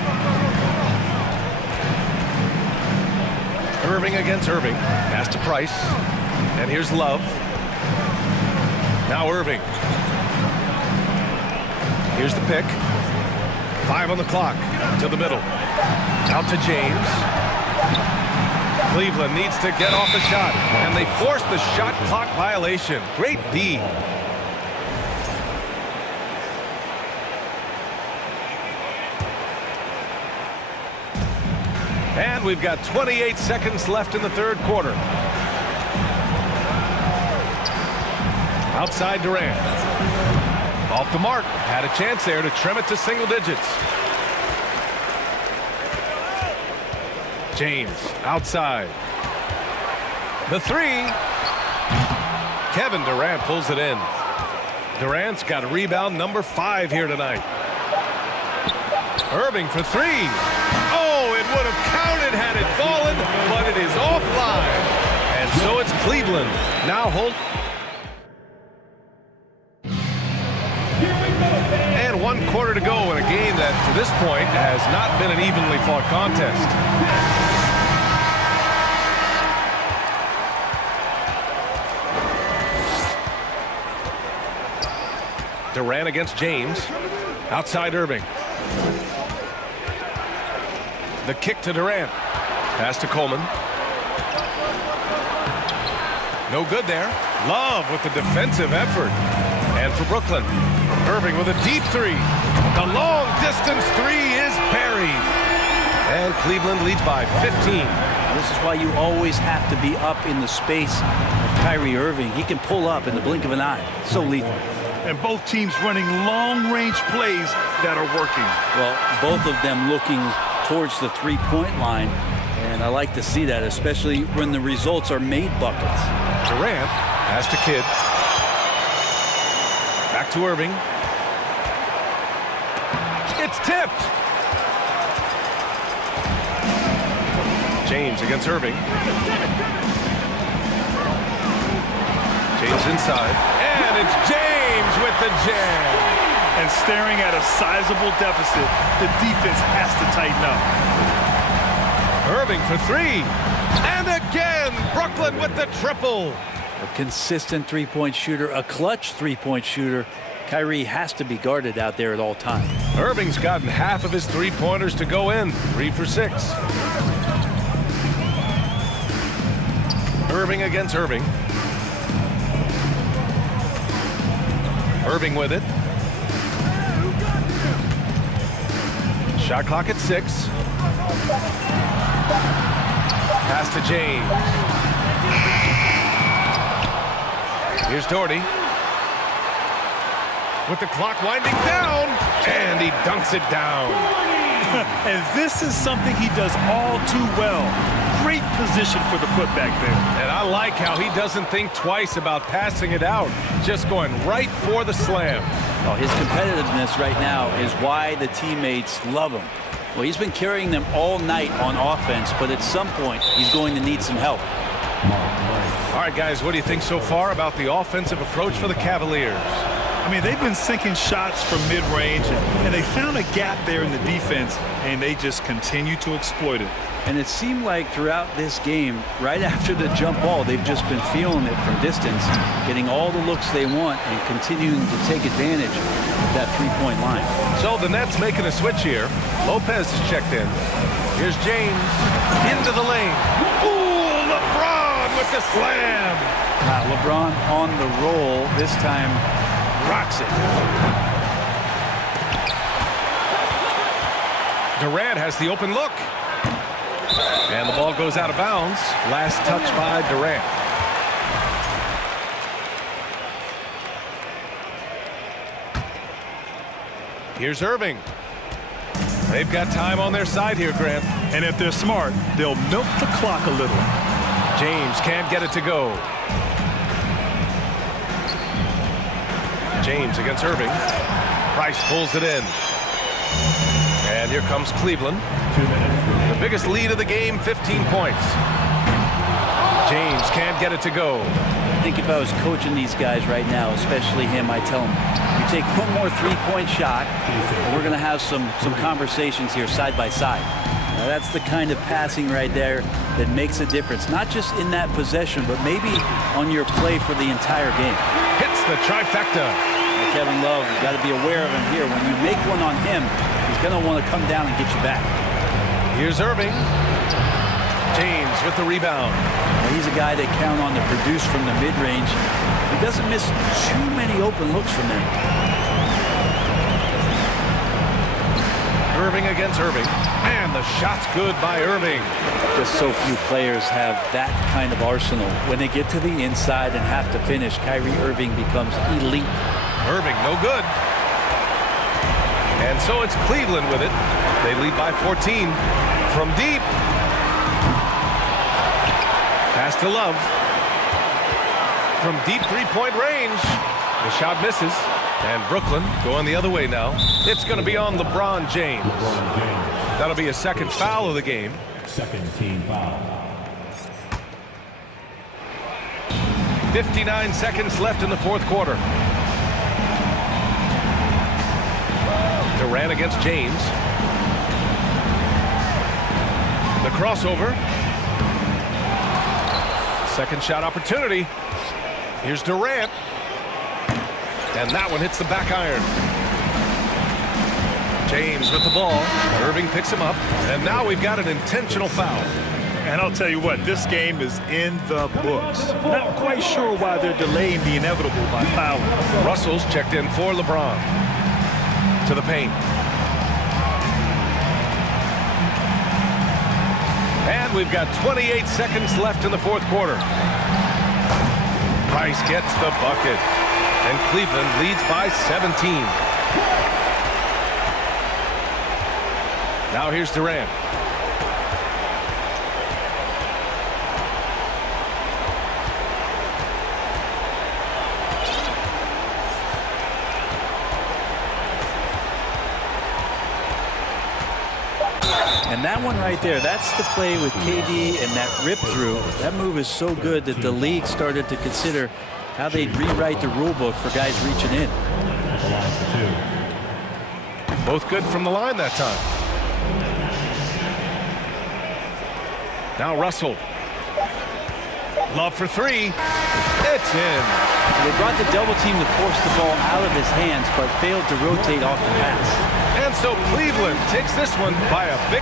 Irving against Irving. Pass to Price. And here's Love. Now Irving. Here's the pick. 5 on the clock. To the middle. Out to James. Cleveland needs to get off the shot. And they force the shot clock violation. Great D. And we've got 28 seconds left in the third quarter. Outside Durant. Off the mark. Had a chance there to trim it to single digits. James outside. The 3. Kevin Durant pulls it in. Durant's got rebound number 5 here tonight. Irving for 3. Oh, it would have counted had it fallen, but it is offline. And so it's Cleveland. Now hold. And 1 quarter to go in a game that, to this point, has not been an evenly fought contest. Durant against James. Outside Irving. The kick to Durant. Pass to Coleman. No good there. Love with the defensive effort. And for Brooklyn, Irving with a deep three. The long distance three is buried. And Cleveland leads by 15. This is why you always have to be up in the space of Kyrie Irving. He can pull up in the blink of an eye. So lethal. And both teams running long-range plays that are working. Well, both of them looking towards the three-point line. And I like to see that, especially when the results are made buckets. Durant pass to Kidd. Back to Irving. It's tipped. James against Irving. James inside. And it's James with the jam. And staring at a sizable deficit, the defense has to tighten up. Irving for three. And again, Brooklyn with the triple. A consistent three-point shooter, a clutch three-point shooter. Kyrie has to be guarded out there at all times. Irving's gotten half of his three-pointers to go in. 3 for 6. Irving against Irving. Irving with it. Shot clock at 6. Pass to James. Here's Doherty. With the clock winding down, and he dunks it down. And this is something he does all too well. Great position for the putback there. And I like how he doesn't think twice about passing it out, just going right for the slam. Oh, his competitiveness right now is why the teammates love him. Well, he's been carrying them all night on offense, but at some point, he's going to need some help. All right, guys, what do you think so far about the offensive approach for the Cavaliers? I mean, they've been sinking shots from mid-range, and they found a gap there in the defense, and they just continue to exploit it. And it seemed like throughout this game, right after the jump ball, they've just been feeling it from distance, getting all the looks they want and continuing to take advantage of that three-point line. So the Nets making a switch here. Lopez is checked in. Here's James into the lane. Ooh, LeBron with the slam. Wow, LeBron on the roll this time. Rocks it. Durant has the open look. And the ball goes out of bounds. Last touch by Durant. Here's Irving. They've got time on their side here, Grant. And if they're smart, they'll milk the clock a little. James can't get it to go. James against Irving. Price pulls it in. And here comes Cleveland. The biggest lead of the game, 15 points. James can't get it to go. I think if I was coaching these guys right now, especially him, I tell him, you take one more three-point shot, and we're going to have some conversations here side by side. Now, that's the kind of passing right there that makes a difference, not just in that possession, but maybe on your play for the entire game. Hits the trifecta. Kevin Love, you've got to be aware of him here. When you make one on him, he's going to want to come down and get you back. Here's Irving. James with the rebound. Well, he's a guy they count on to produce from the mid-range. He doesn't miss too many open looks from there. Irving against Irving. And the shot's good by Irving. Just so few players have that kind of arsenal. When they get to the inside and have to finish, Kyrie Irving becomes elite. Irving, no good. And so it's Cleveland with it. They lead by 14 from deep. Pass to Love. From deep three-point range. The shot misses. And Brooklyn going the other way now. It's going to be on LeBron James. That'll be a second foul of the game. Second team foul. 59 seconds left in the fourth quarter. Durant against James. The crossover. Second shot opportunity. Here's Durant. And that one hits the back iron. James with the ball. Irving picks him up. And now we've got an intentional foul. And I'll tell you what, this game is in the books. Not quite sure why they're delaying the inevitable by fouling. Russell's checked in for LeBron. To the paint. And we've got 28 seconds left in the fourth quarter. Price gets the bucket. And Cleveland leads by 17. Now here's Durant. And that one right there, that's the play with KD and that rip through. That move is so good that the league started to consider how they'd rewrite the rule book for guys reaching in. Both good from the line that time. Now Russell. Love for three. It's in. They brought the double team to force the ball out of his hands, but failed to rotate off the pass. And so Cleveland takes this one by a big...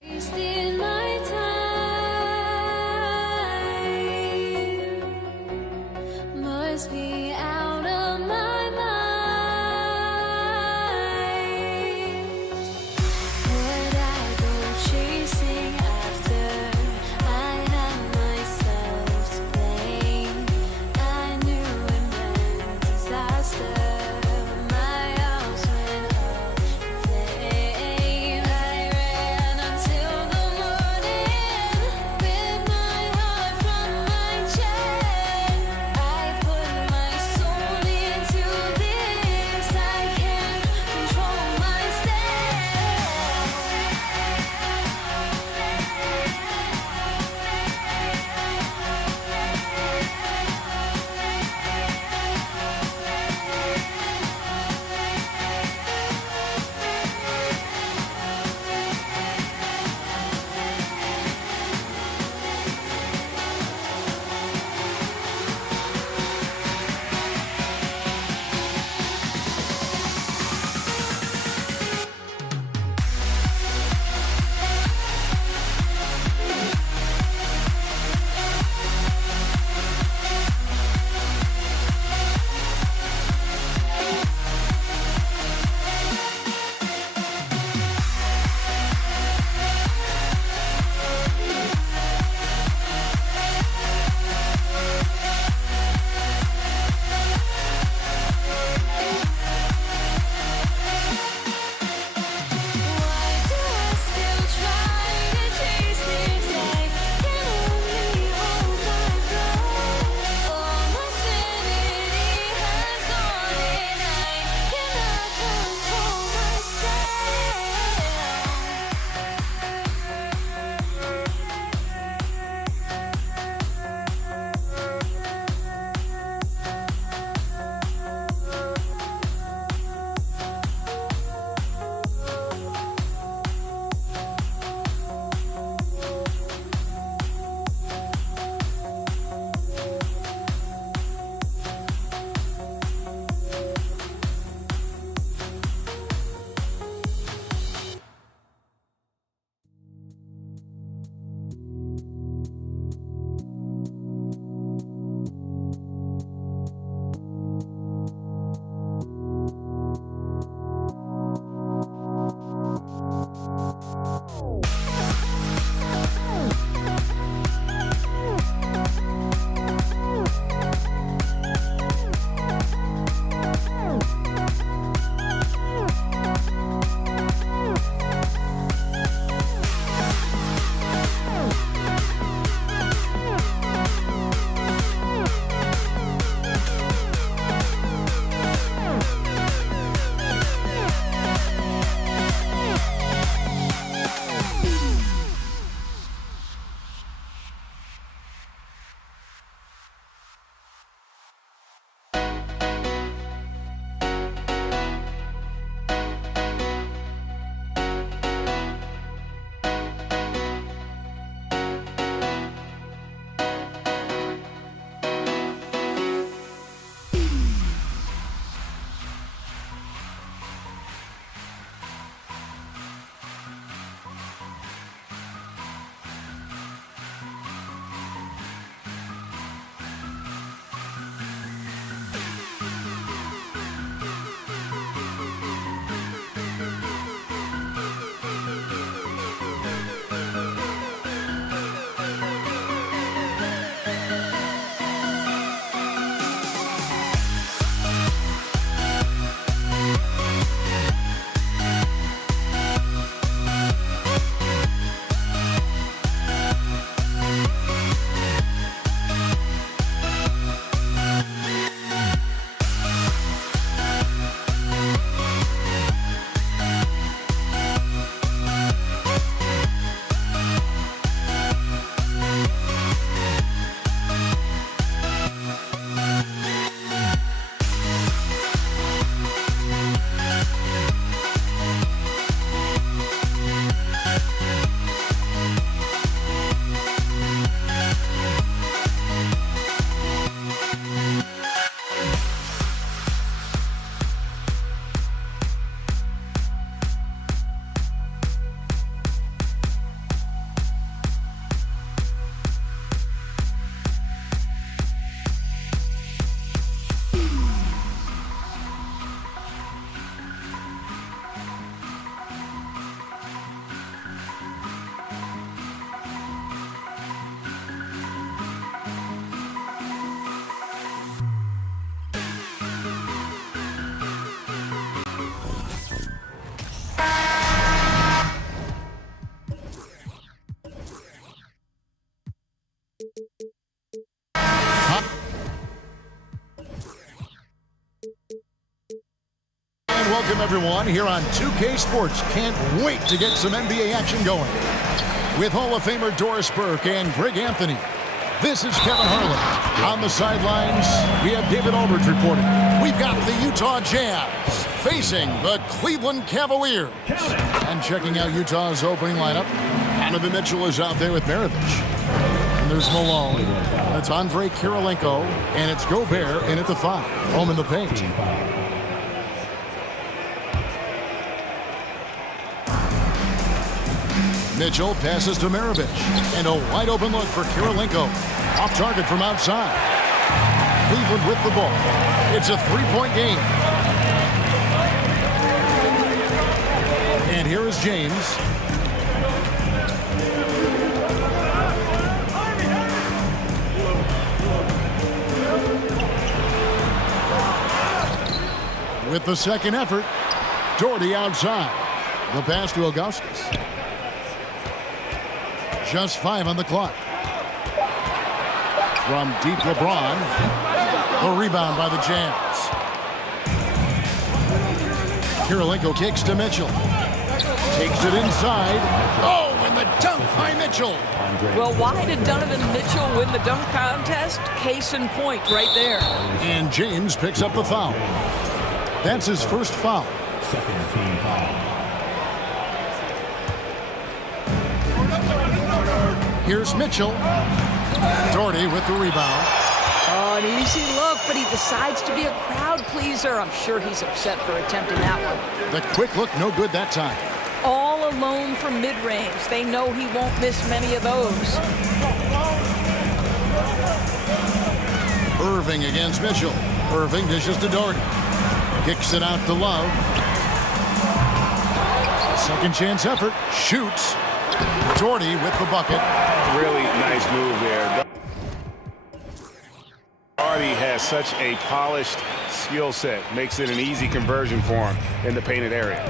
Wasting my time, must be out of my mind. Would I go chasing after And welcome everyone here on 2K Sports. Can't wait to get some NBA action going. With Hall of Famer Doris Burke and Greg Anthony, this is Kevin Harlan. On the sidelines, we have David Aldridge reporting. We've got the Utah Jazz facing the Cleveland Cavaliers. And checking out Utah's opening lineup, Donovan Mitchell is out there with Maravich. And there's Malone. That's Andre Kirilenko. And it's Gobert in at the 5. Home in the paint. Mitchell passes to Maravich. And a wide open look for Kirilenko. Off target from outside. Cleveland with the ball. It's a 3-point game. And here is James. With the second effort, Doherty outside. The pass to Augustus. Just 5 on the clock. From deep LeBron. A rebound by the Jazz. Kirilenko kicks to Mitchell. Takes it inside. Oh, and the dunk by Mitchell. Well, why did Donovan Mitchell win the dunk contest? Case in point right there. And James picks up the foul. That's his first foul. Second team foul. Here's Mitchell. Doherty with the rebound. Oh, an easy look, but he decides to be a crowd pleaser. I'm sure he's upset for attempting that one. The quick look, no good that time. All alone from mid-range. They know he won't miss many of those. Irving against Mitchell. Irving dishes to Doherty. Kicks it out to Love. Second chance effort. Shoots. Doherty with the bucket. Really nice move there. Doherty has such a polished skill set. Makes it an easy conversion for him in the painted area.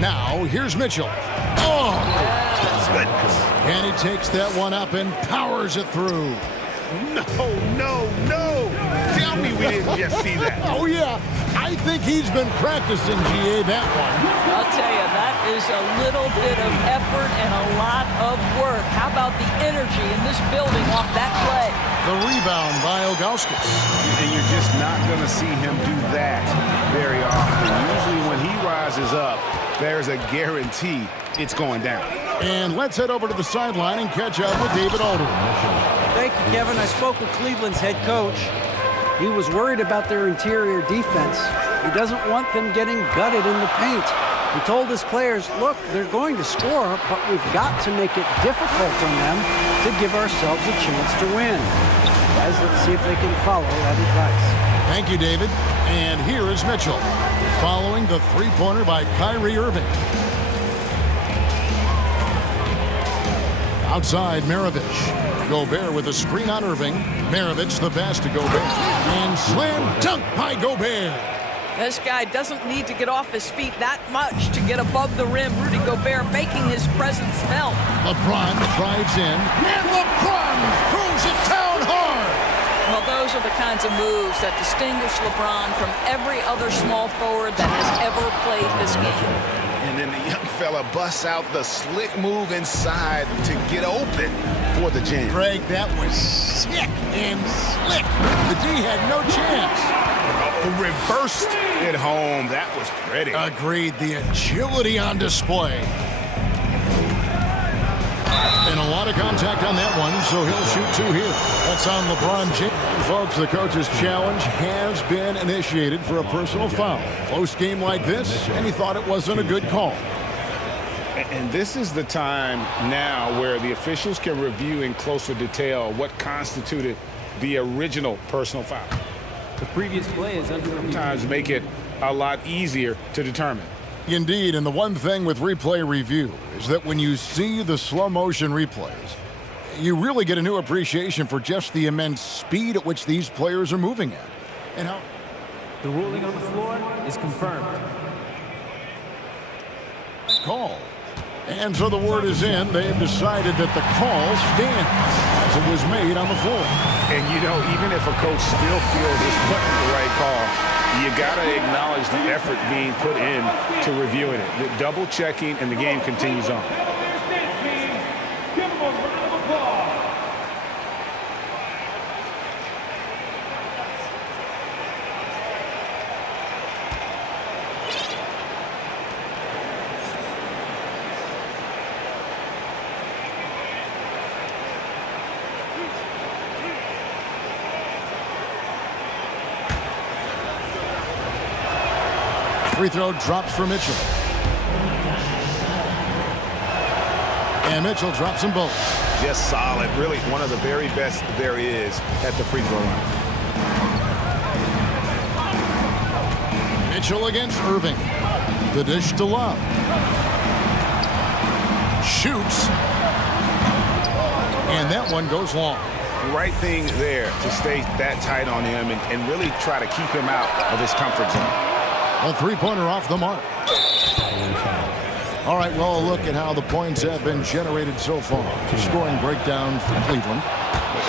Now, here's Mitchell. Oh! Goodness. And he takes that one up and powers it through. No. Tell me we didn't just see that. Oh, yeah. I think he's been practicing, GA, that one. I'll tell you, that is a little bit of effort and a lot of work. How about the energy in this building off that play? The rebound by Augustus. And you're just not going to see him do that very often. Usually when he rises up, there's a guarantee it's going down. And let's head over to the sideline and catch up with David Aldridge. Thank you, Kevin. I spoke with Cleveland's head coach. He was worried about their interior defense. He doesn't want them getting gutted in the paint. He told his players, look, they're going to score, but we've got to make it difficult on them to give ourselves a chance to win. Guys, let's see if they can follow that advice. Thank you, David. And here is Mitchell, following the three-pointer by Kyrie Irving. Outside, Maravich. Gobert with a screen on Irving. Maravich, the pass to Gobert. And slam dunk by Gobert. This guy doesn't need to get off his feet that much to get above the rim. Rudy Gobert making his presence felt. LeBron drives in. And LeBron throws it down hard. Well, those are the kinds of moves that distinguish LeBron from every other small forward that has ever played this game. And then the young fella busts out the slick move inside to get open for the jam. Greg, that was sick and slick. The D had no chance. Reversed it home. That was pretty. Agreed. The agility on display. And a lot of contact on that one, so he'll shoot 2 here. That's on LeBron James. Folks, the coach's challenge has been initiated for a personal foul. Close game like this, and he thought it wasn't a good call. And this is the time now where the officials can review in closer detail what constituted the original personal foul. The previous play is under review. Sometimes make it a lot easier to determine. Indeed, and the one thing with replay review is that when you see the slow motion replays, you really get a new appreciation for just the immense speed at which these players are moving at. And how The ruling on the floor is confirmed. call. And so the word is in. They've decided that the call stands. it was made on the floor. And, you know, even if a coach still feels this wasn't the right call, you got to acknowledge the effort being put in to reviewing it. The double checking, and the game continues on. Give him a round of applause. Free throw drops for Mitchell. And Mitchell drops them both. Just solid. Really one of the very best there is at the free throw line. Mitchell against Irving. The dish to Love. Shoots. And that one goes long. Right thing there to stay that tight on him and really try to keep him out of his comfort zone. A three-pointer off the mark. All right, well, a look at how the points have been generated so far. Scoring breakdown for Cleveland.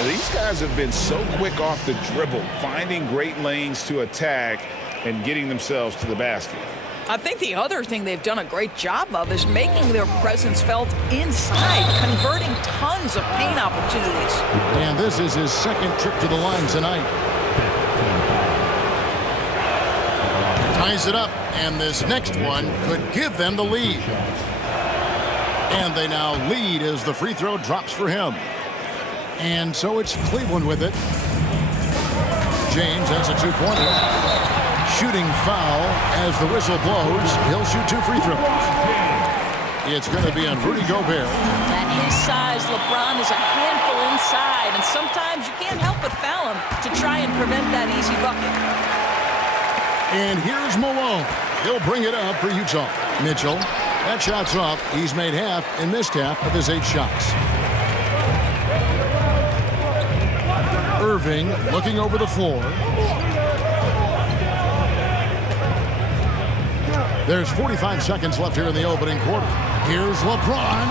These guys have been so quick off the dribble, finding great lanes to attack and getting themselves to the basket. I think the other thing they've done a great job of is making their presence felt inside, converting tons of paint opportunities. And this is his second trip to the line tonight. Ties it up, and this next one could give them the lead. And they now lead as the free throw drops for him. And so it's Cleveland with it. James has a two-pointer. Shooting foul as the whistle blows. He'll shoot two free throws. It's going to be on Rudy Gobert. At his size, LeBron is a handful inside, and sometimes you can't help but foul him to try and prevent that easy bucket. And here's Malone. He'll bring it up for Utah. Mitchell, that shot's up. He's made half and missed half of his 8 shots. Irving looking over the floor. There's 45 seconds left here in the opening quarter. Here's LeBron.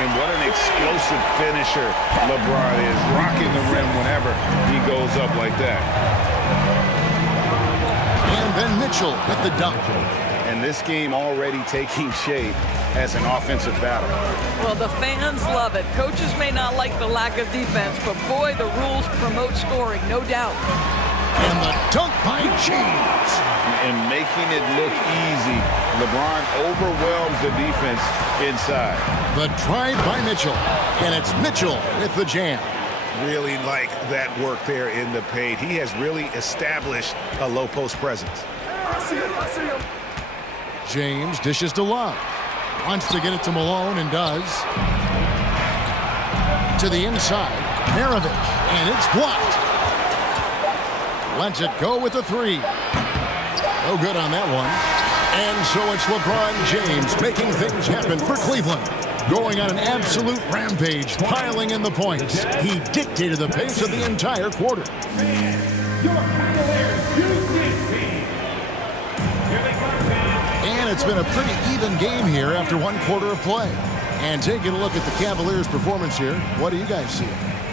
And what an explosive finisher LeBron is, rocking the rim whenever he goes up like that. And then Mitchell with the dunk. And this game already taking shape as an offensive battle. Well, the fans love it. Coaches may not like the lack of defense, but boy, the rules promote scoring, no doubt. And the dunk by James. And making it look easy. LeBron overwhelms the defense inside. The drive by Mitchell. And it's Mitchell with the jam. Really like that work there in the paint. He has really established a low post presence. I see him. James dishes to Love. Wants to get it to Malone and does. To the inside. Maravich. And it's blocked. Lets it go with a 3. No good on that one. And so it's LeBron James making things happen for Cleveland. Going on an absolute rampage, piling in the points. He dictated the pace of the entire quarter. And it's been a pretty even game here after one quarter of play. And taking a look at the Cavaliers' performance here, what do you guys see?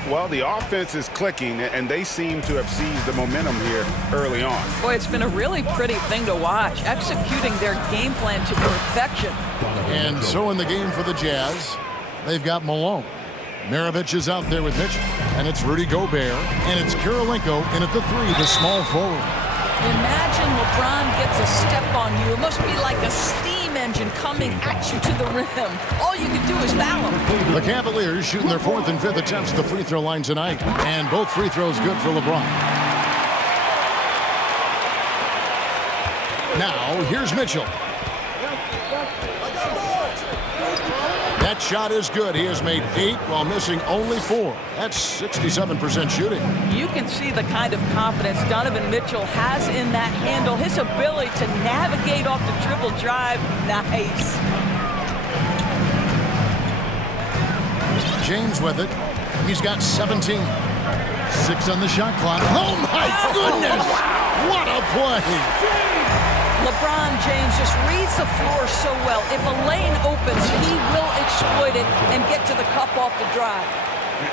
Well, the offense is clicking, and they seem to have seized the momentum here early on. Boy, it's been a really pretty thing to watch, executing their game plan to perfection. And so in the game for the Jazz, they've got Malone. Maravich is out there with Mitchell, and it's Rudy Gobert, and it's Kirilenko in at the 3, the small forward. Imagine LeBron gets a step on you. It must be like a steam engine coming at you to the rim. All you can do is foul him. The Cavaliers shooting their 4th and 5th attempts at the free throw line tonight, and both free throws good for LeBron. Now, here's Mitchell. That shot is good. He has made 8 while missing only 4. That's 67% shooting. You can see the kind of confidence Donovan Mitchell has in that handle. His ability to navigate off the dribble drive, nice. James with it. He's got 17. 6 on the shot clock. Oh, my goodness! What a play! LeBron James just reads the floor so well. If a lane opens, he will exploit it and get to the cup off the drive.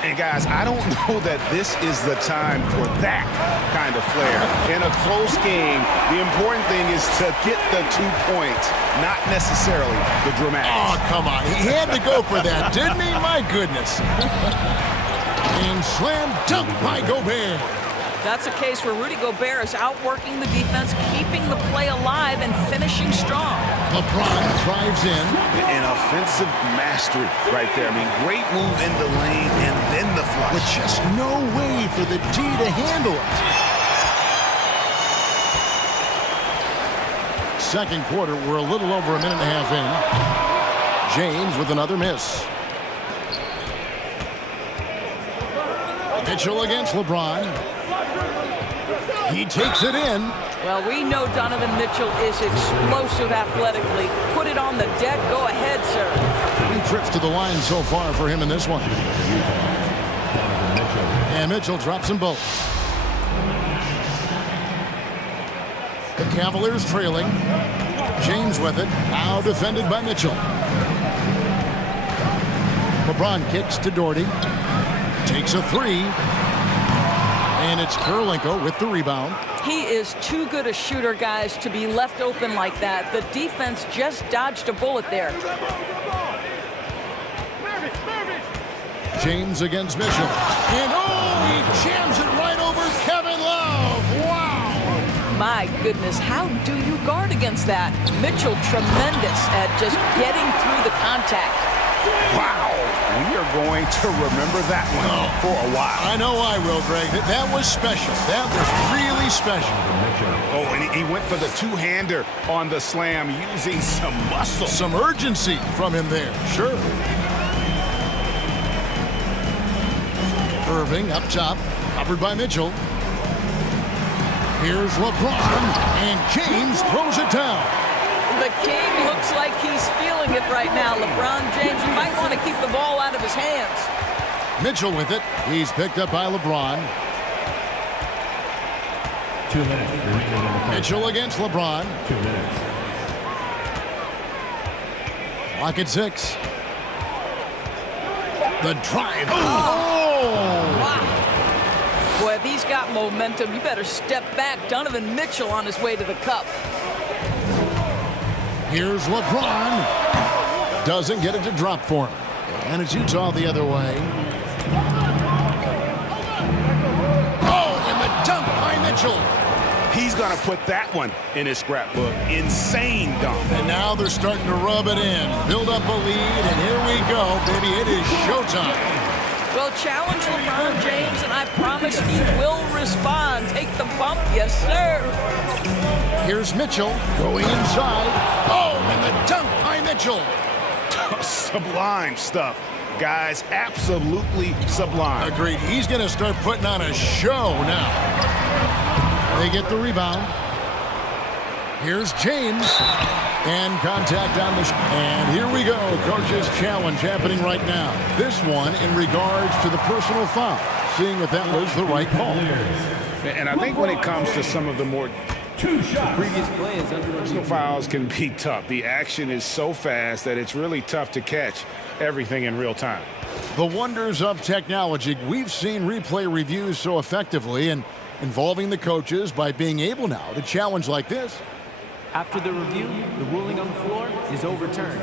And guys, I don't know that this is the time for that kind of flair. In a close game, the important thing is to get the 2 points, not necessarily the dramatics. Oh, come on. He had to go for that, didn't he? My goodness. And slam dunk by Gobert. That's a case where Rudy Gobert is outworking the defense, keeping the play alive, and finishing strong. LeBron drives in. An offensive mastery right there. I mean, great move in the lane and then the flush. But just no way for the D to handle it. Second quarter, we're a little over a minute and a half in. James with another miss. Mitchell against LeBron. He takes it in. Well, we know Donovan Mitchell is explosive athletically. Put it on the deck. Go ahead, sir. 3 trips to the line so far for him in this one. And Mitchell drops them both. The Cavaliers trailing. James with it. Now defended by Mitchell. LeBron kicks to Doherty. Takes a 3. And it's Kurylenko with the rebound. He is too good a shooter, guys, to be left open like that. The defense just dodged a bullet there. James against Mitchell. And he jams it right over Kevin Love. Wow. My goodness, how do you guard against that? Mitchell tremendous at just getting through the contact. Wow. We are going to remember that one for a while. I know I will, Greg. That was special. That was really special. Oh, and he went for the two-hander on the slam using some muscle. Some urgency from him there. Sure. Irving up top, covered by Mitchell. Here's LeBron, and James throws it down. The King looks like he's feeling it right now. LeBron James might want to keep the ball out of his hands. Mitchell with it. He's picked up by LeBron. 2 minutes remaining. Mitchell against LeBron. 2 minutes. Lock at 6. The drive. Oh! Wow. Boy, if he's got momentum, you better step back. Donovan Mitchell on his way to the cup. Here's LeBron. Doesn't get it to drop for him. And it's Utah the other way. Oh, and the dunk by Mitchell. He's going to put that one in his scrapbook. Insane dunk. And now they're starting to rub it in. Build up a lead, and here we go, baby. It is showtime. Well, challenge LeBron James, and I promise he will respond. Take the bump, yes, sir. Here's Mitchell going inside. Oh, and the dunk by Mitchell. Sublime stuff. Guys, absolutely sublime. Agreed. He's going to start putting on a show now. They get the rebound. Here's James. And contact on the... And here we go. Coach's challenge happening right now. This one in regards to the personal foul. Seeing if that was the right call. And I think when it comes to some of the more... Previous play is under personal fouls can be tough. The action is so fast that it's really tough to catch everything in real time. The wonders of technology. We've seen replay reviews so effectively and involving the coaches by being able now to challenge like this. After the review, the ruling on the floor is overturned.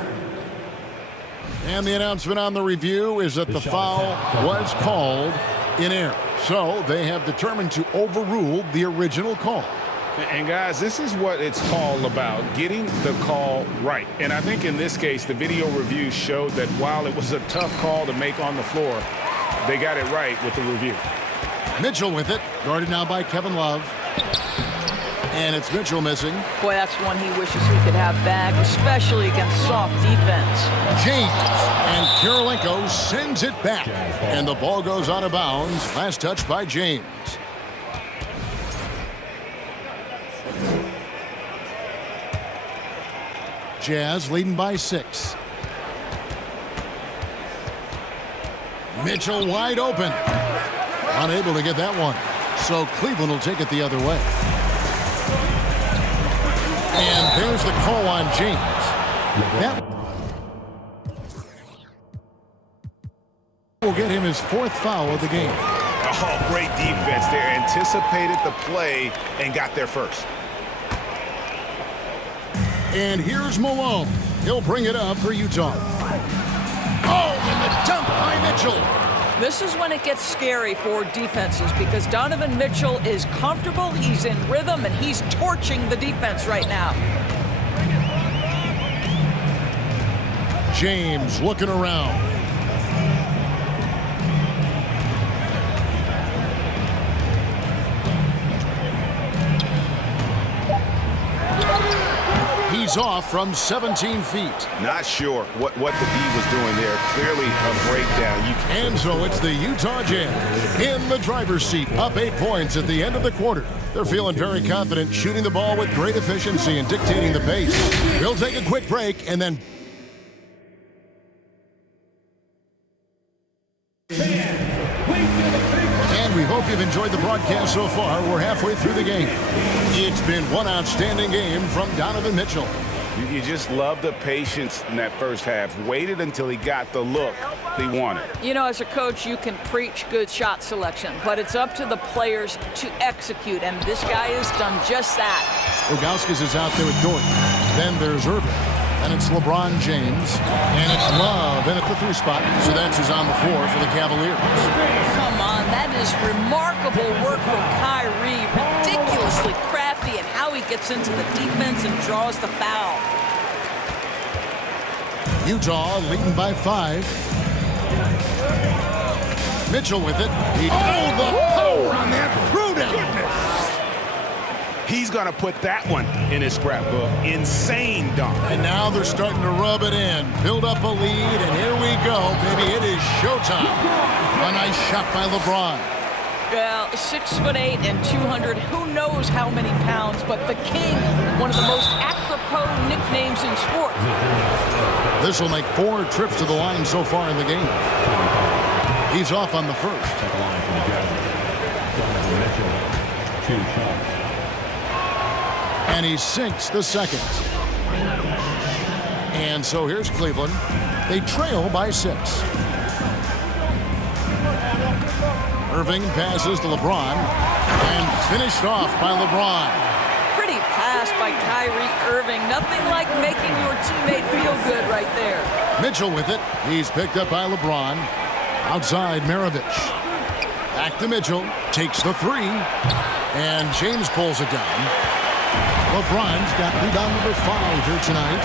And the announcement on the review is that the foul was called in error. So they have determined to overrule the original call. And guys, this is what it's all about, getting the call right. And I think in this case, the video review showed that while it was a tough call to make on the floor, they got it right with the review. Mitchell with it, guarded now by Kevin Love. And it's Mitchell missing. Boy, that's one he wishes he could have back, especially against soft defense. James, and Kurylenko sends it back. And the ball goes out of bounds. Last touch by James. Jazz leading by 6. Mitchell wide open. Unable to get that one. So Cleveland will take it the other way. And there's the call on James. That will get him his 4th foul of the game. Oh, great defense there. Anticipated the play and got there first. And here's Malone. He'll bring it up for Utah. Oh, and the dunk by Mitchell. This is when it gets scary for defenses because Donovan Mitchell is comfortable, he's in rhythm, and he's torching the defense right now. James looking around. He's off from 17 feet. Not sure what the D was doing there. Clearly a breakdown. And so it's the Utah Jazz in the driver's seat, up 8 points at the end of the quarter. They're feeling very confident, shooting the ball with great efficiency and dictating the pace. We'll take a quick break and then... And we hope you've enjoyed the broadcast so far. We're halfway through the game. It's been one outstanding game from Donovan Mitchell. You just love the patience in that first half. Waited until he got the look he wanted. You know, as a coach, you can preach good shot selection, but it's up to the players to execute, and this guy has done just that. Ilgauskas is out there with Dort. Then there's Irving. And it's LeBron James. And it's Love in at the 3 spot. So that's who's on the floor for the Cavaliers. Come on, that is remarkable work from Kyrie. Ridiculously crafty in how he gets into the defense and draws the foul. Utah leading by 5. Mitchell with it. The power on that throwdown. He's going to put that one in his scrapbook. Insane dunk. And now they're starting to rub it in. Build up a lead, and here we go, baby. It is showtime. A nice shot by LeBron. Well, 6'8" and 200, who knows how many pounds, but the King, one of the most apropos nicknames in sport. This will make 4 trips to the line so far in the game. He's off on the first. And he sinks the second. And so here's Cleveland. They trail by 6. Irving passes to LeBron and finished off by LeBron. Pretty pass by Kyrie Irving. Nothing like making your teammate feel good right there. Mitchell with it. He's picked up by LeBron. Outside Maravich. Back to Mitchell. Takes the 3. And James pulls it down. LeBron's got rebound number 5 here tonight.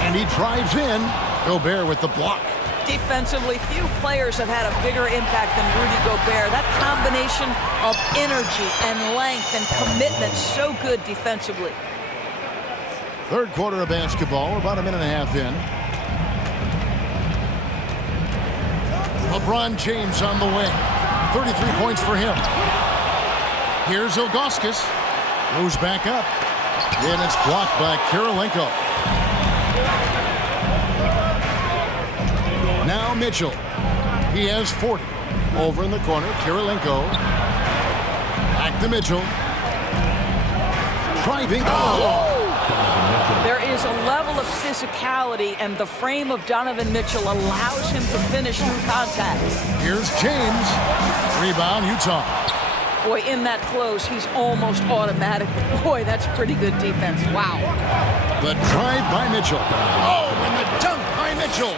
And he drives in. Gobert with the block. Defensively, few players have had a bigger impact than Rudy Gobert. That combination of energy and length and commitment, so good defensively. Third quarter of basketball, about a minute and a half in. LeBron James on the wing. 33 points for him. Here's Ilgauskas. Goes back up. And it's blocked by Kirilenko. Now Mitchell. He has 40. Over in the corner, Kirilenko. Back to Mitchell. Driving. Oh! There is a level of physicality, and the frame of Donovan Mitchell allows him to finish through contact. Here's James. Rebound, Utah. Boy, in that close, he's almost automatic. Boy, that's pretty good defense. Wow. The drive by Mitchell. Oh, and the dunk by Mitchell.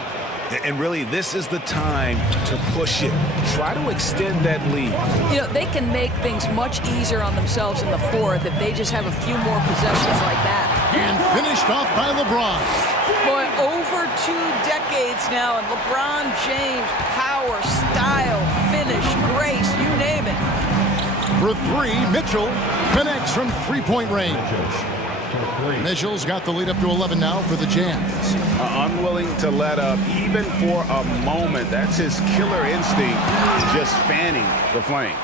And really, this is the time to push it. Try to extend that lead. You know, they can make things much easier on themselves in the fourth if they just have a few more possessions like that. And finished off by LeBron. Boy, over 2 decades now, and LeBron James, power, style, finish, grace, you name it. For 3, Mitchell connects from 3-point range. Mitchell's got the lead up to 11 now for the Jazz. Unwilling to let up even for a moment. That's his killer instinct, just fanning the flames.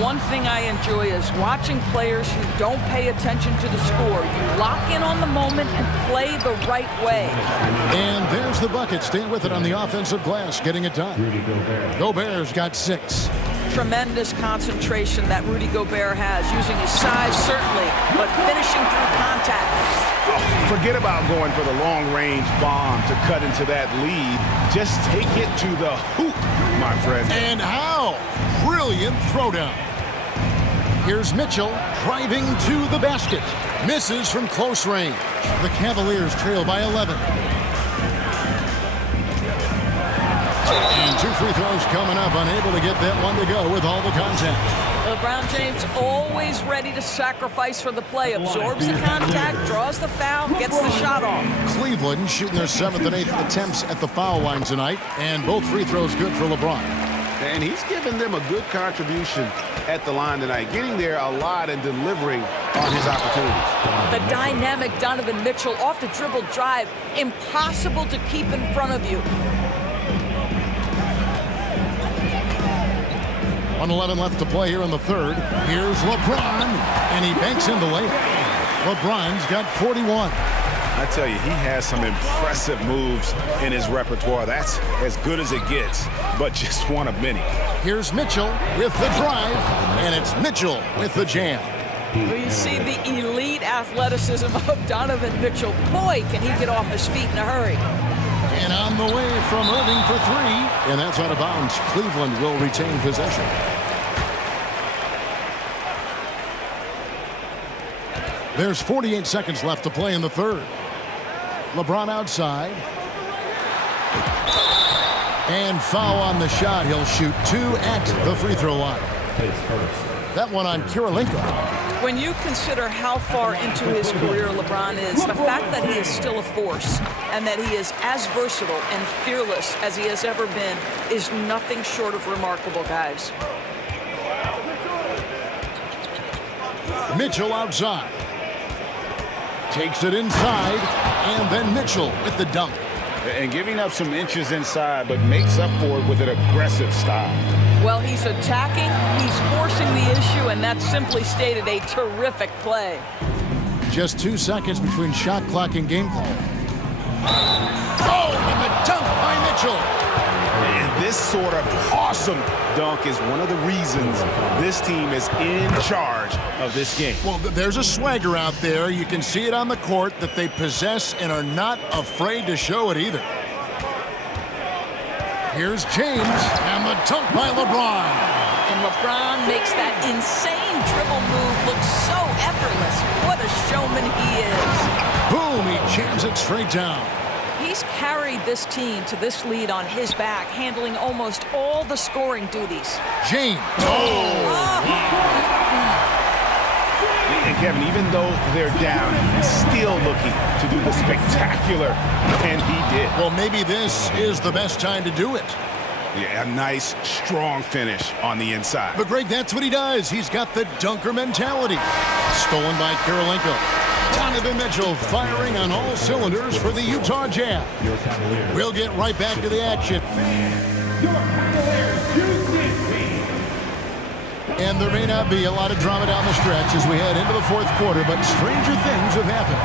One thing I enjoy is watching players who don't pay attention to the score. You lock in on the moment and play the right way. And there's the bucket. Stay with it on the offensive glass, getting it done. Gobert's got 6. tremendous concentration that Rudy Gobert has, using his size certainly, but finishing through contact. Oh, forget about going for the long-range bomb to cut into that lead. Just take it to the hoop, my friend. And how? Brilliant throwdown. Here's Mitchell driving to the basket. Misses from close range. The Cavaliers trail by 11. And 2 free throws coming up, unable to get that one to go with all the contact. LeBron James always ready to sacrifice for the play. Absorbs the contact, draws the foul, gets the shot off. Cleveland shooting their 7th and 8th attempts at the foul line tonight, and both free throws good for LeBron. And he's given them a good contribution at the line tonight, getting there a lot and delivering on his opportunities. The dynamic Donovan Mitchell off the dribble drive, impossible to keep in front of you. 1:11 left to play here in the third. Here's LeBron, and he banks in the layup. LeBron's got 41. I tell you, he has some impressive moves in his repertoire. That's as good as it gets, but just one of many. Here's Mitchell with the drive, and it's Mitchell with the jam. Well, you see the elite athleticism of Donovan Mitchell. Boy, can he get off his feet in a hurry. And on the way from Irving for 3, and that's out of bounds. Cleveland will retain possession. There's 48 seconds left to play in the third. LeBron outside. And foul on the shot. He'll shoot 2 at the free throw line. That one on Kirilenko. When you consider how far into his career LeBron is, the fact that he is still a force and that he is as versatile and fearless as he has ever been is nothing short of remarkable, guys. Mitchell outside. Takes it inside, and then Mitchell with the dunk. And giving up some inches inside, but makes up for it with an aggressive style. Well, he's attacking, he's forcing the issue, and that's simply stated a terrific play. Just 2 seconds between shot clock and game clock. Oh, and the dunk by Mitchell. And this sort of awesome dunk is one of the reasons this team is in charge of this game. Well, there's a swagger out there. You can see it on the court that they possess and are not afraid to show it either. Here's James, and the dunk by LeBron. And LeBron makes that insane dribble move look so effortless. What a showman he is. Boom, he jams it straight down. He's carried this team to this lead on his back, handling almost all the scoring duties. James. And Kevin, even though they're down, he's still looking to do the spectacular, and he did. Well, maybe this is the best time to do it. Yeah, a nice, strong finish on the inside. But, Greg, that's what he does. He's got the dunker mentality. Stolen by Kirilenko. Donovan Mitchell firing on all cylinders for the Utah Jazz. We'll get right back to the action. And there may not be a lot of drama down the stretch as we head into the fourth quarter, but stranger things have happened.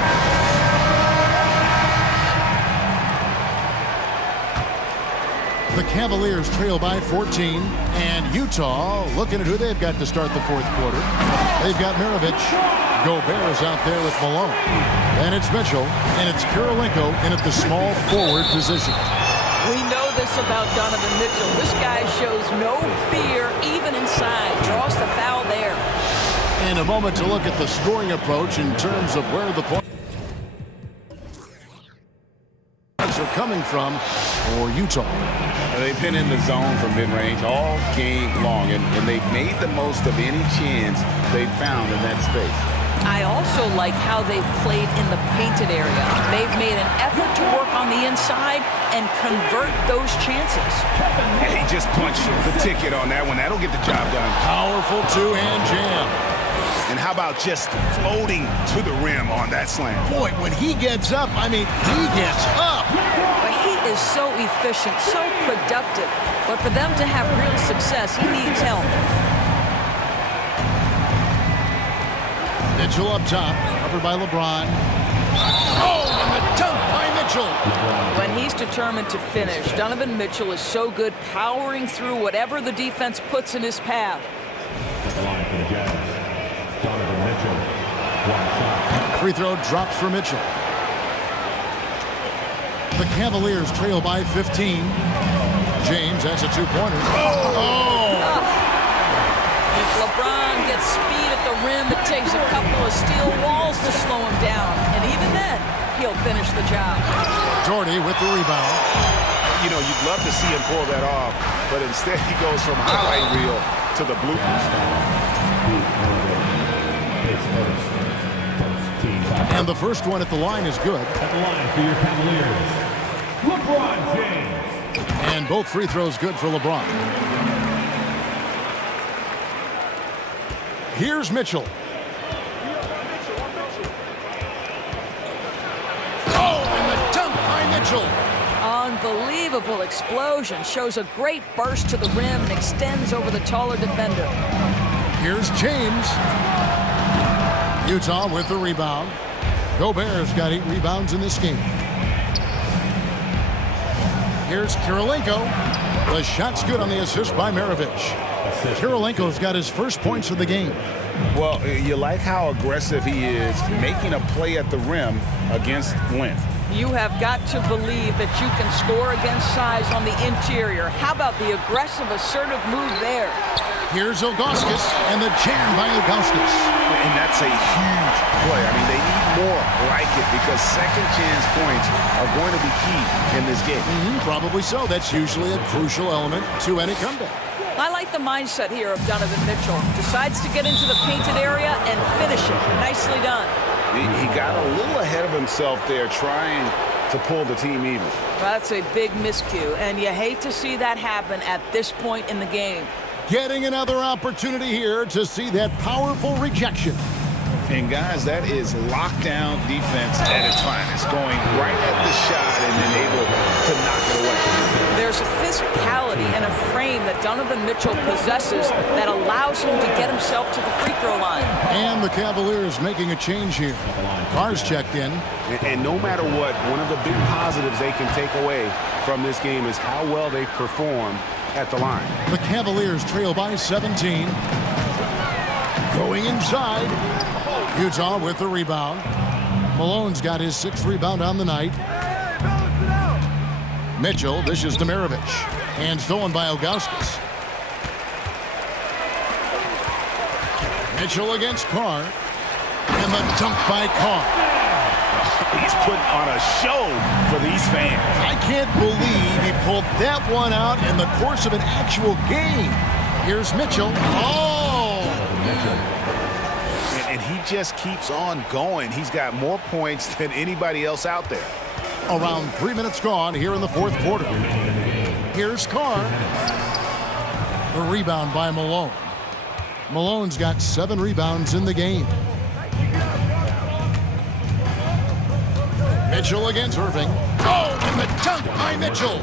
The Cavaliers trail by 14, and Utah looking at who they've got to start the fourth quarter. They've got Maravich. Gobert is out there with Malone. And it's Mitchell, and it's Kirilenko in at the small forward position. We know this about Donovan Mitchell. This guy shows no fear even inside. Draws the foul there. And a moment to look at the scoring approach in terms of where the points are coming from for Utah. They've been in the zone for mid-range all game long, and they've made the most of any chance they've found in that space. I also like how they've played in the painted area. They've made an effort to work on the inside and convert those chances. And he just punched the ticket on that one. That'll get the job done. Powerful two-hand jam. And how about just floating to the rim on that slam? Boy, when he gets up, I mean, he gets up. But he is so efficient, so productive. But for them to have real success, he needs help. Mitchell up top, covered by LeBron. Oh, and the dunk by Mitchell. Mitchell. When he's determined to finish, Donovan Mitchell is so good powering through whatever the defense puts in his path. At the line for the Jazz, Donovan Mitchell. One shot. Free throw drops for Mitchell. The Cavaliers trail by 15. James, that's a two-pointer. If LeBron gets speed at the rim, it takes a couple of steel walls to slow him down. And even then, he'll finish the job. Jordy with the rebound. You know, you'd love to see him pull that off, but instead he goes from highlight reel to the bloopers. And the first one at the line is good. At the line for your Cavaliers, LeBron James. And both free throws good for LeBron. Here's Mitchell. Oh, and the dunk by Mitchell. Unbelievable explosion. Shows a great burst to the rim and extends over the taller defender. Here's James. Utah with the rebound. Gobert's got 8 rebounds in this game. Here's Kirilenko. The shot's good on the assist by Maravich. Kirilenko's got his first points of the game. Well, you like how aggressive he is, making a play at the rim against length. You have got to believe that you can score against size on the interior. How about the aggressive, assertive move there? Here's Ilgauskas, and the jam by Ilgauskas. And that's a huge play. I mean, they need more like it because second chance points are going to be key in this game. Probably so. That's usually a crucial element to any comeback. I like the mindset here of Donovan Mitchell. Decides to get into the painted area and finish it. Nicely done. He got a little ahead of himself there trying to pull the team even. That's a big miscue, and you hate to see that happen at this point in the game. Getting another opportunity here to see that powerful rejection. And guys, that is lockdown defense at its finest, going right at the shot and then able to knock it away. There's a physicality and a frame that Donovan Mitchell possesses that allows him to get himself to the free throw line. And the Cavaliers making a change here. Carr's checked in. And no matter what, one of the big positives they can take away from this game is how well they perform at the line. The Cavaliers trail by 17. Going inside. Utah with the rebound. Malone's got his 6th rebound on the night. Mitchell dishes to Maravich. And stolen by Ilgauskas. Mitchell against Carr. And the dunk by Carr. He's putting on a show for these fans. I can't believe he pulled that one out in the course of an actual game. Here's Mitchell. Oh! And he just keeps on going. He's got more points than anybody else out there. Around 3 minutes gone here in the 4th quarter. Here's Carr. The rebound by Malone. Malone's got 7 rebounds in the game. Mitchell against Irving. Oh, and the dunk by Mitchell.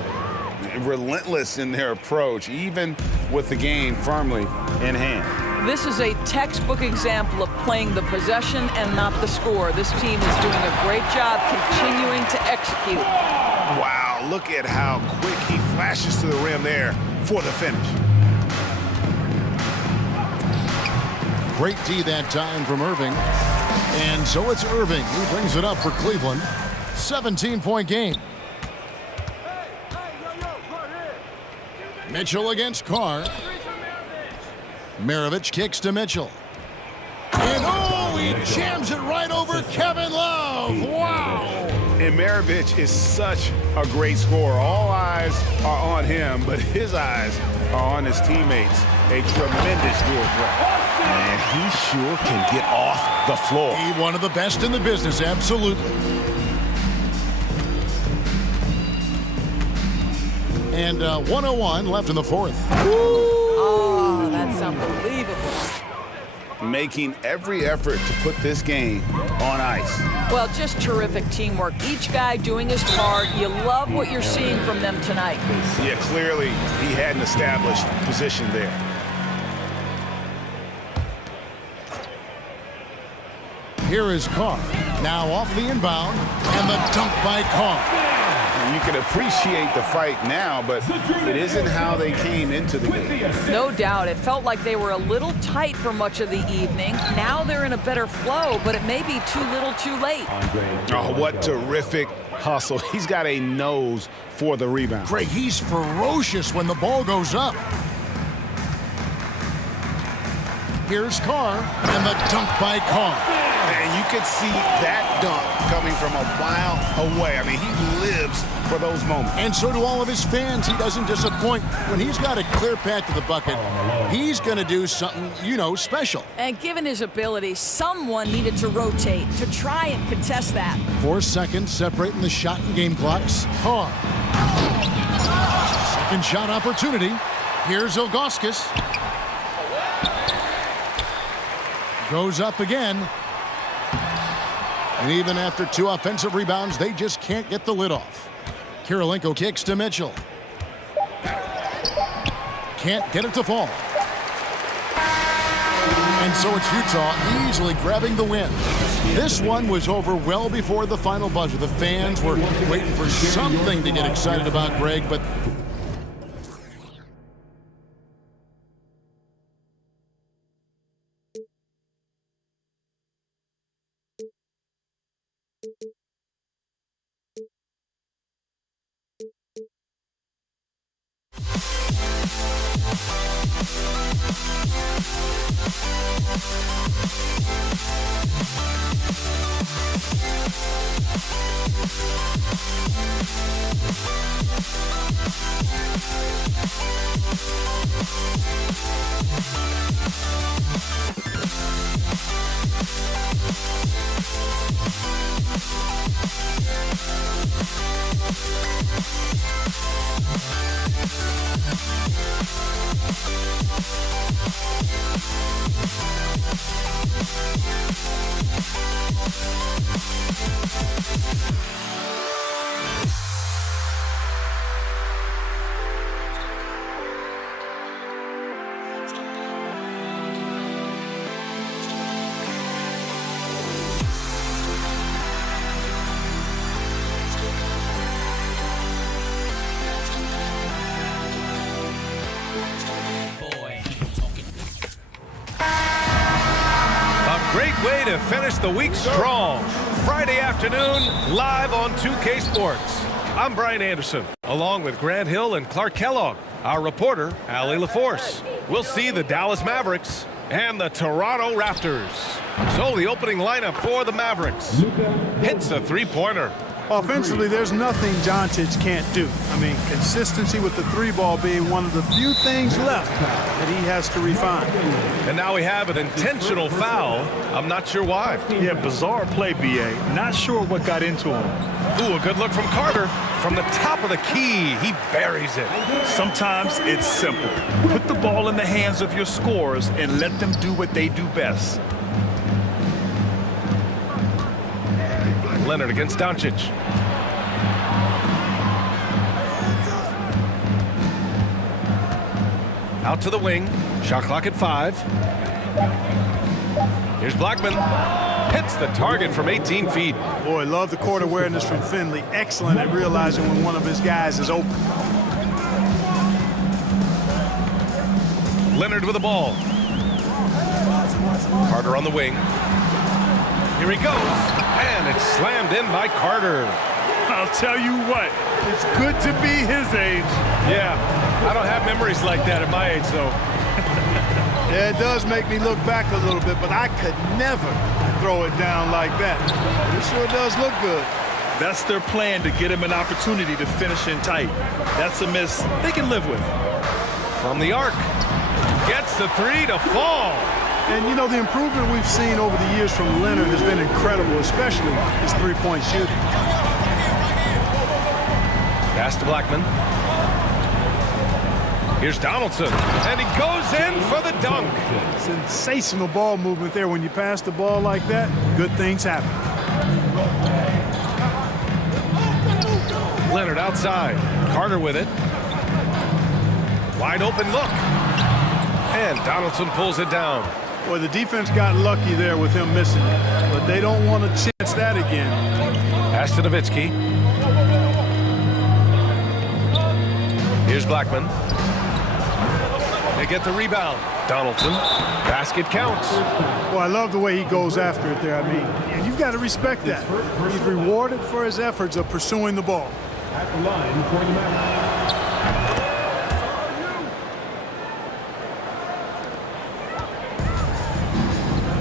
Relentless in their approach, even with the game firmly in hand. This is a textbook example of playing the possession and not the score. This team is doing a great job continuing to execute. Wow, look at how quick he flashes to the rim there for the finish. Great D that time from Irving. And so it's Irving who brings it up for Cleveland. 17-point game. Mitchell against Carr. Maravich kicks to Mitchell. And oh, he jams it right over Kevin Love. Wow. And Maravich is such a great scorer. All eyes are on him, but his eyes are on his teammates. A tremendous dual threat. And he sure can get off the floor. He's one of the best in the business, absolutely. And 1:01 left in the 4th. Oh, that's unbelievable. Making every effort to put this game on ice. Well, just terrific teamwork. Each guy doing his part. You love what you're seeing from them tonight. Yeah, clearly he had an established position there. Here is Carr. Now off the inbound, and the dunk by Carr. And you can appreciate the fight now, but it isn't how they came into the game. No doubt. It felt like they were a little tight for much of the evening. Now they're in a better flow, but it may be too little too late. Oh, what terrific hustle. He's got a nose for the rebound. Greg, he's ferocious when the ball goes up. Here's Carr, and the dunk by Carr. And you could see that dunk coming from a mile away. I mean, he lives for those moments. And so do all of his fans. He doesn't disappoint. When he's got a clear path to the bucket, he's going to do something, special. And given his ability, someone needed to rotate to try and contest that. 4 seconds separating the shot and game clocks. Carr. Second shot opportunity. Here's Ilgauskas. Goes up again. And even after 2 offensive rebounds, they just can't get the lid off. Kirilenko kicks to Mitchell. Can't get it to fall. And so it's Utah easily grabbing the win. This one was over well before the final buzzer. The fans were waiting for something to get excited about, Greg, but Way to finish the week strong. Friday afternoon, live on 2K Sports. I'm Brian Anderson, along with Grant Hill and Clark Kellogg. Our reporter, Allie LaForce. We'll see the Dallas Mavericks and the Toronto Raptors. So the opening lineup for the Mavericks. Hits a three-pointer. Offensively, there's nothing Doncic can't do. I mean, consistency with the 3-ball being one of the few things left that he has to refine. And now we have an intentional foul. I'm not sure why. Yeah, bizarre play, B.A. Not sure what got into him. Ooh, a good look from Carter. From the top of the key, he buries it. Sometimes it's simple. Put the ball in the hands of your scorers and let them do what they do best. Leonard against Doncic. Out to the wing. Shot clock at 5. Here's Blackman. Hits the target from 18 feet. Boy, love the court awareness from Finley. Excellent at realizing when one of his guys is open. Leonard with the ball. Carter on the wing. Here he goes. And it's slammed in by Carter. I'll tell you what, it's good to be his age. Yeah, I don't have memories like that at my age, though. Yeah, it does make me look back a little bit, but I could never throw it down like that. It sure does look good. That's their plan, to get him an opportunity to finish in tight. That's a miss they can live with. From the arc. Gets the 3 to fall. And, you know, the improvement we've seen over the years from Leonard has been incredible, especially his three-point shooting. Pass to Blackman. Here's Donaldson, and he goes in for the dunk. Sensational ball movement there. When you pass the ball like that, good things happen. Leonard outside. Carter with it. Wide open look. And Donaldson pulls it down. Boy, the defense got lucky there with him missing it. but they don't want to chance that again. Pass to Nowitzki. Here's Blackman. They get the rebound. Donaldson. Basket counts. Well, I love the way he goes after it there. I mean, and you've got to respect that. He's rewarded for his efforts of pursuing the ball. At the line for the Mavericks.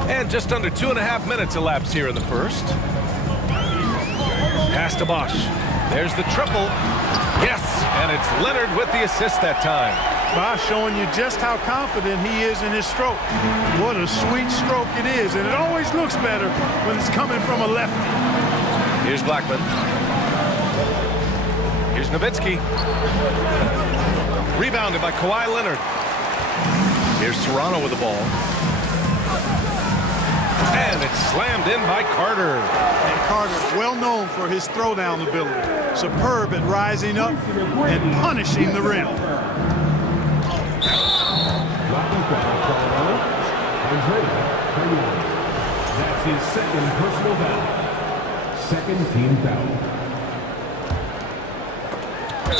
And just under 2.5 minutes elapsed here in the first. Pass to Bosch. There's the triple. Yes, and it's Leonard with the assist that time. Bosch showing you just how confident he is in his stroke. What a sweet stroke it is, and it always looks better when it's coming from a lefty. Here's Blackman. Here's Nowitzki. Rebounded by Kawhi Leonard. Here's Toronto with the ball. And it's slammed in by Carter. And Carter, well known for his throwdown ability. Superb at rising up and punishing the rim. That's his second personal foul. Second team foul.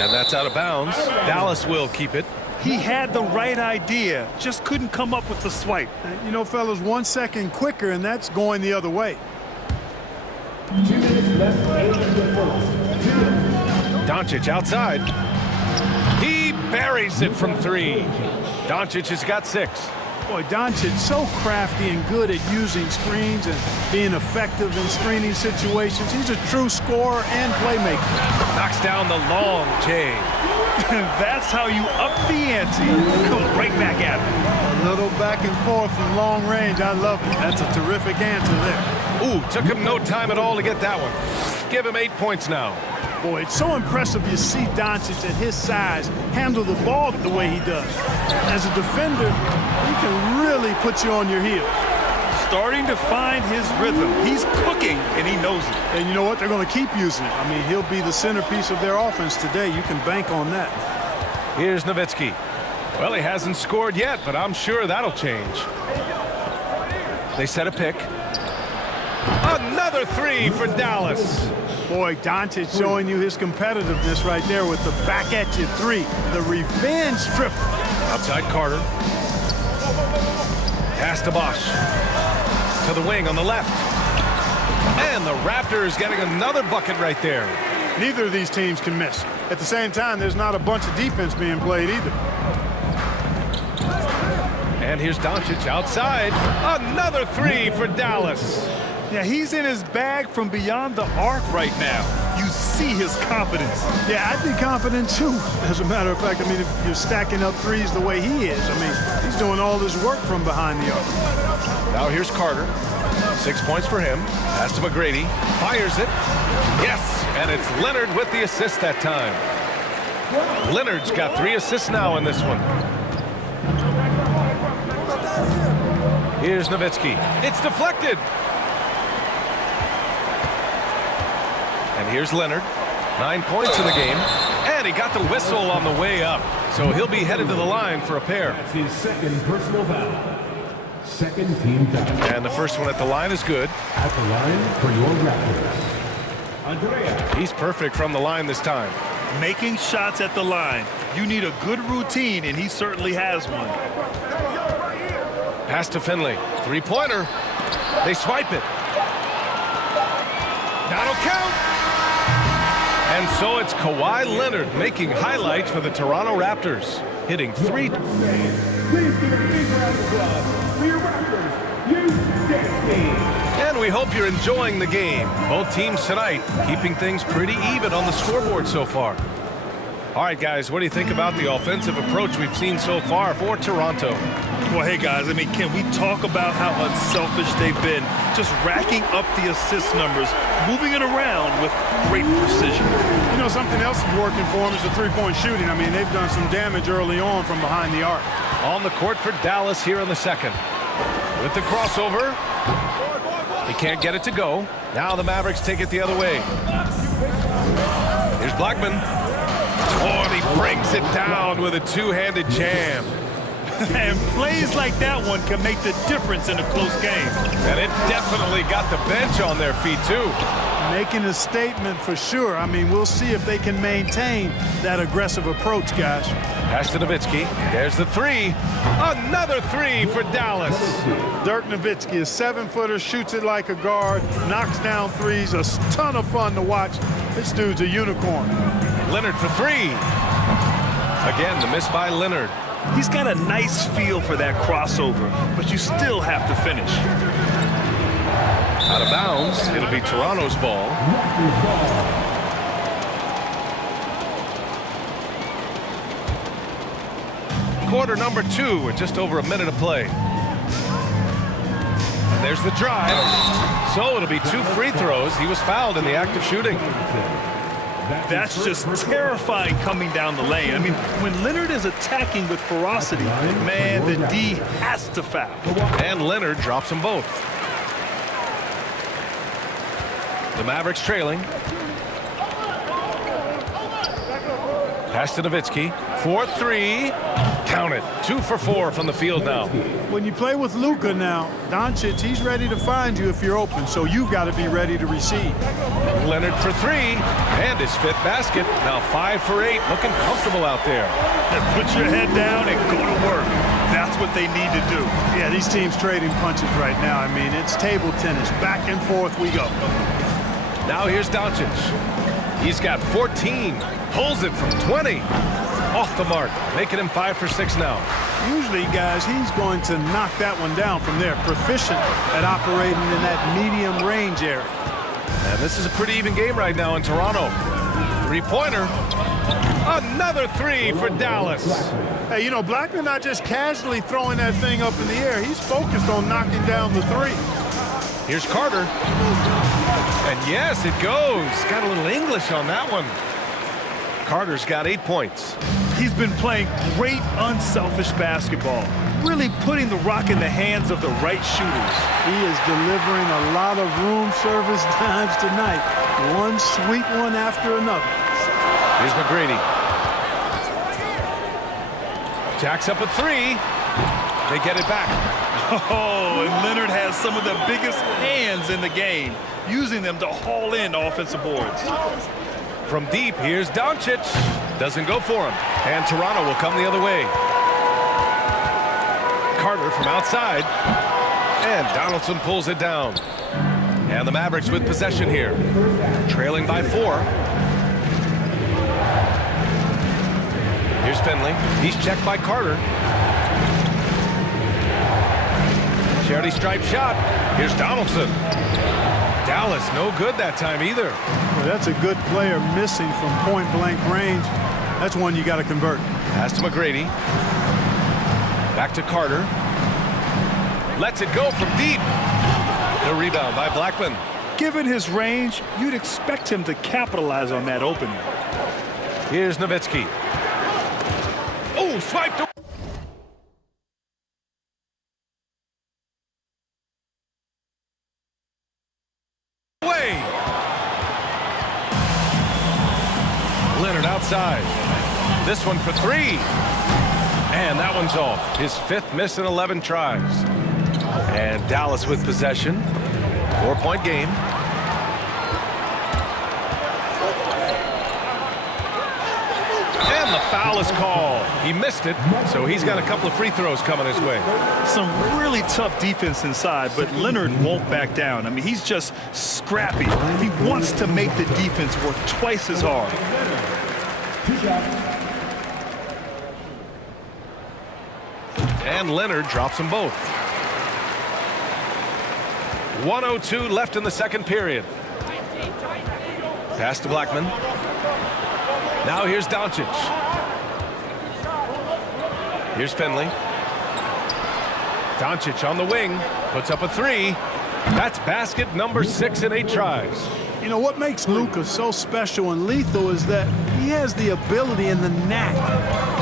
And that's out of bounds. Dallas will keep it. He had the right idea, just couldn't come up with the swipe. You know, fellas, 1 second quicker, and that's going the other way. 2 minutes left in the first. Doncic outside. He buries it from 3. Doncic has got 6. Boy, Doncic so crafty and good at using screens and being effective in screening situations. He's a true scorer and playmaker. Knocks down the long J. That's how you up the ante. Come right back at him. A little back and forth from long range. I love it. That's a terrific answer there. Ooh, took him no time at all to get that one. Give him 8 points now. Boy, it's so impressive you see Doncic at his size handle the ball the way he does. As a defender, he can really put you on your heels. Starting to find his rhythm. He's cooking, and he knows it. And you know what? They're going to keep using it. I mean, he'll be the centerpiece of their offense today. You can bank on that. Here's Nowitzki. Well, he hasn't scored yet, but I'm sure that'll change. They set a pick. Another 3 for Dallas. Boy, Doncic showing you his competitiveness right there with the back at you 3. The revenge triple. Outside Carter. Pass to Bosch. To the wing on the left. And the Raptors getting another bucket right there. Neither of these teams can miss. At the same time, there's not a bunch of defense being played either. And here's Doncic outside. Another 3 for Dallas. Yeah, he's in his bag from beyond the arc right now. You see his confidence. Yeah, I'd be confident too. As a matter of fact, I mean, if you're stacking up threes the way he is, I mean, he's doing all this work from behind the arc. Now here's Carter. 6 points for him. Pass to McGrady. Fires it. Yes, and it's Leonard with the assist that time. Leonard's got 3 assists now in this one. Here's Nowitzki. It's deflected. And here's Leonard. 9 points in the game. And he got the whistle on the way up. So he'll be headed to the line for a pair. That's his second personal foul. Second team foul. And the first one at the line is good. At the line for your Raptors. Andrea. He's perfect from the line this time. Making shots at the line. You need a good routine, and he certainly has one. Pass to Finley. 3-pointer. They swipe it. That'll count. And so it's Kawhi Leonard making highlights for the Toronto Raptors. Hitting 3. Please give a big round of applause for your Raptors. And we hope you're enjoying the game. Both teams tonight keeping things pretty even on the scoreboard so far. All right, guys, what do you think about the offensive approach we've seen so far for Toronto? Well, hey, guys, I mean, can we talk about how unselfish they've been? Just racking up the assist numbers, moving it around with great precision. You know, something else is working for them is the three-point shooting. I mean, they've done some damage early on from behind the arc. On the court for Dallas here in the second. With the crossover. He can't get it to go. Now the Mavericks take it the other way. Here's Blackman. Oh, and he brings it down with a two-handed jam. And plays like that one can make the difference in a close game. And it definitely got the bench on their feet, too. Making a statement for sure. I mean, we'll see if they can maintain that aggressive approach, guys. Pass to Nowitzki. There's the three. Another three for Dallas. Dirk Nowitzki, a 7-footer, shoots it like a guard, knocks down threes. A ton of fun to watch. This dude's a unicorn. Leonard for three. Again, the miss by Leonard. He's got a nice feel for that crossover, but you still have to finish. Out of bounds. It'll be Toronto's ball. Quarter number 2 with just over a minute to play. And there's the drive. So it'll be 2 free throws. He was fouled in the act of shooting. That's just terrifying coming down the lane. I mean, when Leonard is attacking with ferocity, man, the D has to foul. And Leonard drops them both. The Mavericks trailing. Pass to Nowitzki. 4-3. Count it. 2 for 4 from the field now. When you play with Luka now, Doncic, he's ready to find you if you're open, so you've got to be ready to receive. Leonard for 3. And his 5th basket. Now 5 for 8. Looking comfortable out there. And put your head down and go to work. That's what they need to do. Yeah, these teams trading punches right now. I mean, it's table tennis. Back and forth we go. Now here's Doncic. He's got 14. Pulls it from 20. Off the mark, making him 5 for 6 now. Usually, guys, he's going to knock that one down from there. Proficient at operating in that medium range area. And this is a pretty even game right now in Toronto. 3-pointer. Another 3 for Dallas. Hey, you know, Blackman not just casually throwing that thing up in the air. He's focused on knocking down the 3. Here's Carter. And yes, it goes. Got a little English on that one. Carter's got 8 points. He's been playing great unselfish basketball, really putting the rock in the hands of the right shooters. He is delivering a lot of room service times tonight. One sweet one after another. Here's McGrady. Jacks up a 3. They get it back. Oh, and Leonard has some of the biggest hands in the game, using them to haul in offensive boards. From deep, here's Doncic. Doesn't go for him. And Toronto will come the other way. Carter from outside. And Donaldson pulls it down. And the Mavericks with possession here. Trailing by 4. Here's Finley. He's checked by Carter. Charity stripe shot. Here's Donaldson. Dallas no good that time either. Well, that's a good player missing from point-blank range. That's one you got to convert. Pass to McGrady. Back to Carter. Lets it go from deep. The rebound by Blackman. Given his range, you'd expect him to capitalize on that opening. Here's Nowitzki. Oh, swiped away. Leonard outside. This one for 3. And that one's off. His 5th miss in 11 tries. And Dallas with possession. 4-point game. And the foul is called. He missed it, so he's got a couple of free throws coming his way. Some really tough defense inside, but Leonard won't back down. I mean, he's just scrappy. He wants to make the defense work twice as hard. And Leonard drops them both. 1:02 left in the second period. Pass to Blackman. Now here's Doncic. Here's Finley. Doncic on the wing. Puts up a 3. That's basket number 6 in 8 tries. You know, what makes Luka so special and lethal is that he has the ability and the knack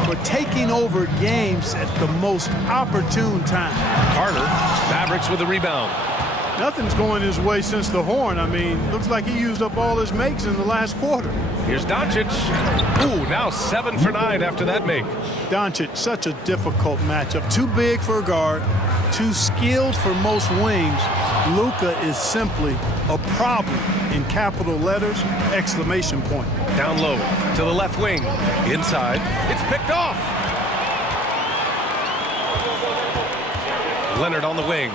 for taking over games at the most opportune time. Carter, Mavericks with a rebound. Nothing's going his way since the horn. I mean, looks like he used up all his makes in the last quarter. Here's Doncic. Ooh, now 7 for 9 after that make. Doncic, such a difficult matchup. Too big for a guard, too skilled for most wings. Luka is simply a problem in capital letters, exclamation point. Down low to the left wing. Inside. It's picked off. Leonard on the wing.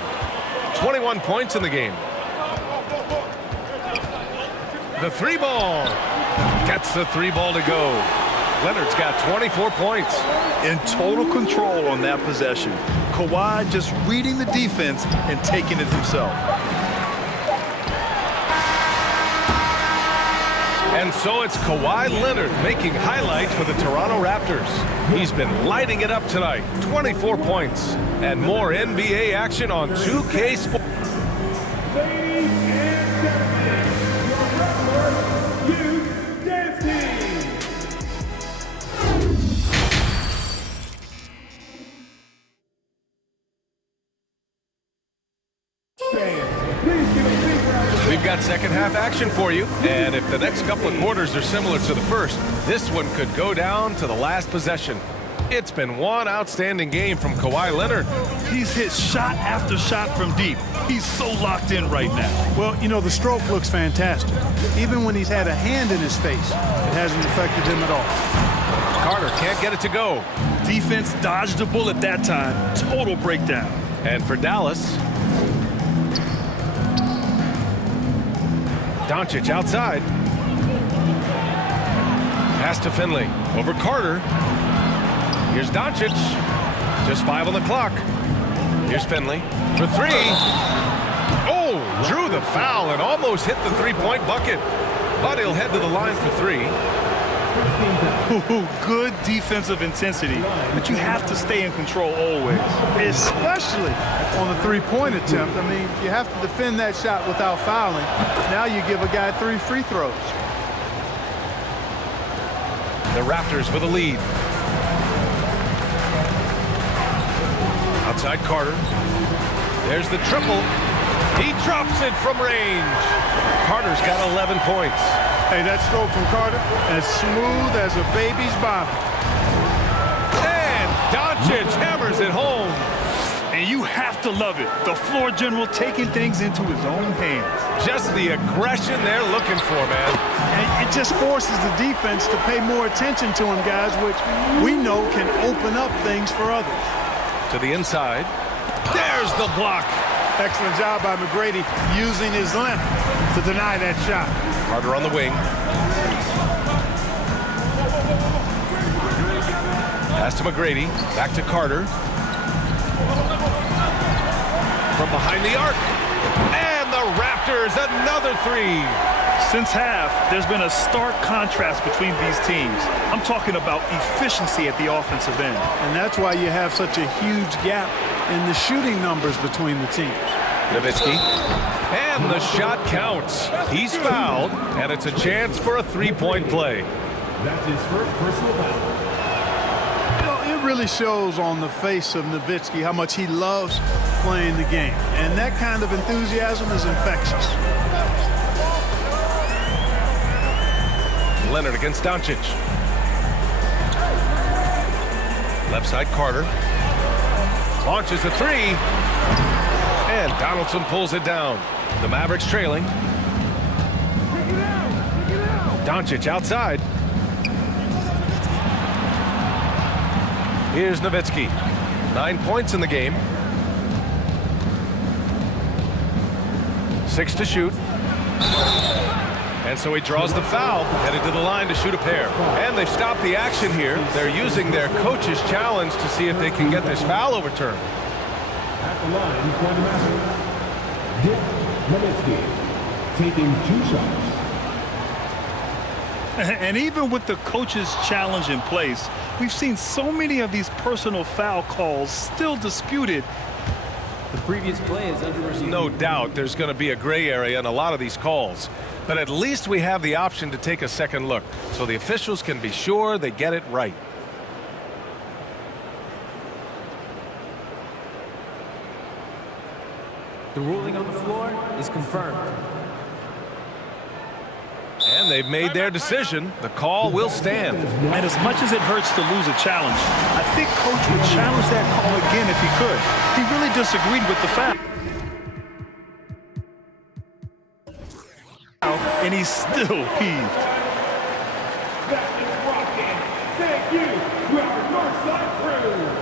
21 points in the game. The 3 ball. Gets the 3 ball to go. Leonard's got 24 points. In total control on that possession. Kawhi just reading the defense and taking it himself. And so it's Kawhi Leonard making highlights for the Toronto Raptors. He's been lighting it up tonight. 24 points. And more NBA action on 2K Sports. Ladies and gentlemen, your regular youth dance team. We've got second half action for you, and if the next couple of quarters are similar to the first, this one could go down to the last possession. It's been one outstanding game from Kawhi Leonard. He's hit shot after shot from deep. He's so locked in right now. Well, you know, the stroke looks fantastic. Even when he's had a hand in his face, it hasn't affected him at all. Carter can't get it to go. Defense dodged a bullet that time. Total breakdown. And for Dallas, Doncic outside. Pass to Finley. Over Carter. Here's Doncic. Just 5 on the clock. Here's Finley for 3. Oh, drew the foul and almost hit the 3-point bucket. But he'll head to the line for 3. Ooh, good defensive intensity, but you have to stay in control always. Especially on the 3-point attempt. I mean, you have to defend that shot without fouling. Now you give a guy 3 free throws. The Raptors with a lead. Outside Carter. There's the triple. He drops it from range. Carter's got 11 points. Hey, that stroke from Carter, as smooth as a baby's bottom. And Doncic hammers it home. And you have to love it. The floor general taking things into his own hands. Just the aggression they're looking for, man. And it just forces the defense to pay more attention to him, guys, which we know can open up things for others. To the inside. There's the block. Excellent job by McGrady using his length to deny that shot. Carter on the wing. Pass to McGrady. Back to Carter. From behind the arc. And the Raptors, another 3. Since half, there's been a stark contrast between these teams. I'm talking about efficiency at the offensive end. And that's why you have such a huge gap in the shooting numbers between the teams. Nowitzki. And the shot counts. He's fouled, and it's a chance for a 3-point play. That's his first personal foul. You know, it really shows on the face of Nowitzki how much he loves playing the game. And that kind of enthusiasm is infectious. Leonard against Doncic. Left side Carter. Launches a 3. And Donaldson pulls it down. The Mavericks trailing. Doncic outside. Here's Nowitzki. 9 points in the game. 6 to shoot. And so he draws the foul, headed to the line to shoot a pair. And they've stopped the action here. They're using their coach's challenge to see if they can get this foul overturned. At the line for the Mavericks, Dick Nowitzki, taking 2 shots. And even with the coach's challenge in place, we've seen so many of these personal foul calls still disputed. The previous play is under review. No doubt there's going to be a gray area in a lot of these calls. But at least we have the option to take a second look, so the officials can be sure they get it right. The ruling on the floor is confirmed. And they've made their decision. The call will stand. And as much as it hurts to lose a challenge, I think Coach would challenge that call again if he could. He really disagreed with the foul. And he's still peeved. That is rocking. Thank you to our Northside crew.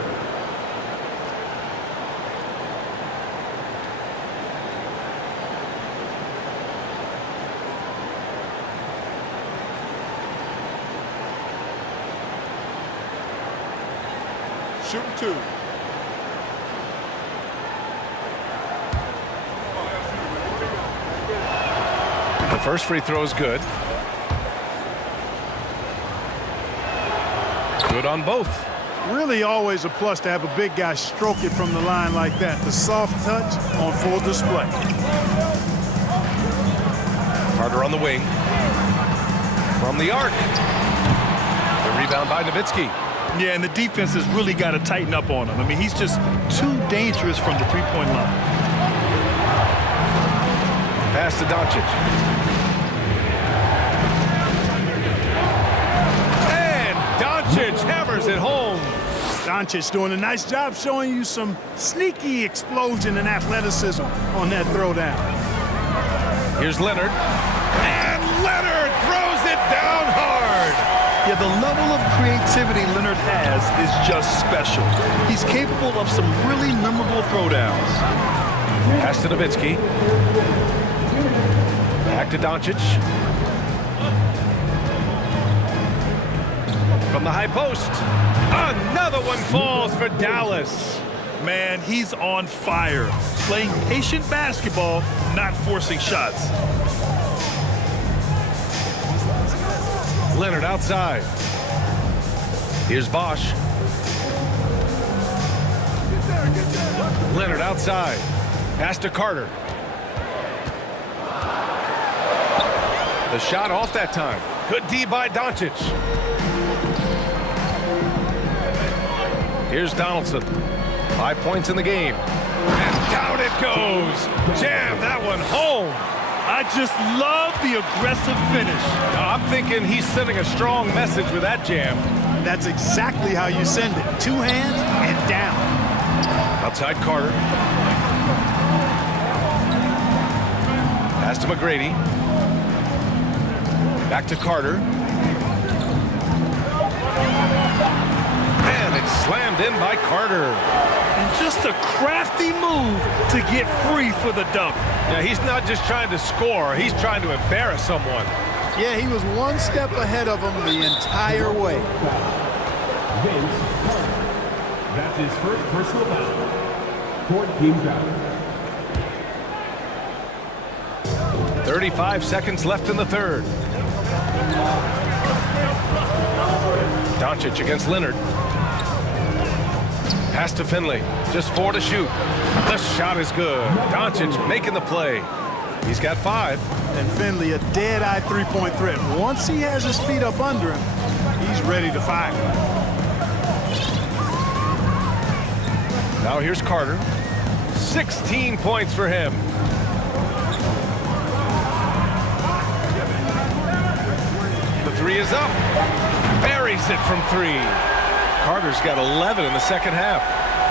Shooting 2. The first free throw is good. Good on both. Really always a plus to have a big guy stroke it from the line like that. The soft touch on full display. Carter on the wing. From the arc. The rebound by Nowitzki. Yeah, and the defense has really got to tighten up on him. I mean, he's just too dangerous from the three-point line. Pass to Doncic. And Doncic hammers it home. Doncic doing a nice job showing you some sneaky explosion and athleticism on that throwdown. Here's Leonard. And Leonard throws it down hard. Yeah, the level of creativity Leonard has is just special. He's capable of some really memorable throwdowns. Pass to Nowitzki. Back to Doncic. From the high post. Another one falls for Dallas. Man, he's on fire. Playing patient basketball, not forcing shots. Leonard outside. Here's Bosch. Leonard outside. Pass to Carter. The shot off that time. Good D by Doncic. Here's Donaldson. 5 points in the game. And down it goes. Jam that one home. I just love the aggressive finish. I'm thinking he's sending a strong message with that jam. That's exactly how you send it. 2 hands and down. Outside Carter. Pass to McGrady. Back to Carter. And it's slammed in by Carter. And just a crafty move to get free for the dunk. Yeah, he's not just trying to score. He's trying to embarrass someone. Yeah, he was 1 step ahead of him the entire way. Vince Carter. That's his first personal foul. 14 foul. 35 seconds left in the third. Doncic against Leonard. Pass to Finley. Just 4 to shoot. The shot is good. Doncic making the play. He's got 5. And Finley, a dead-eye three-point threat. Once he has his feet up under him, he's ready to fire. Now here's Carter. 16 points for him. The 3 is up. Buries it from 3. Carter's got 11 in the second half.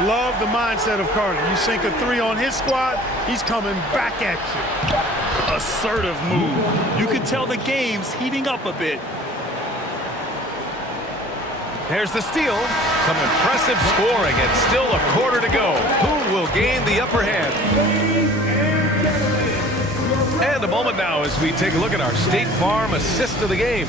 Love the mindset of Carter. You sink a 3 on his squad, he's coming back at you. Assertive move. You can tell the game's heating up a bit. There's the steal. Some impressive scoring and still a quarter to go. Who will gain the upper hand? And a moment now as we take a look at our State Farm assist of the game.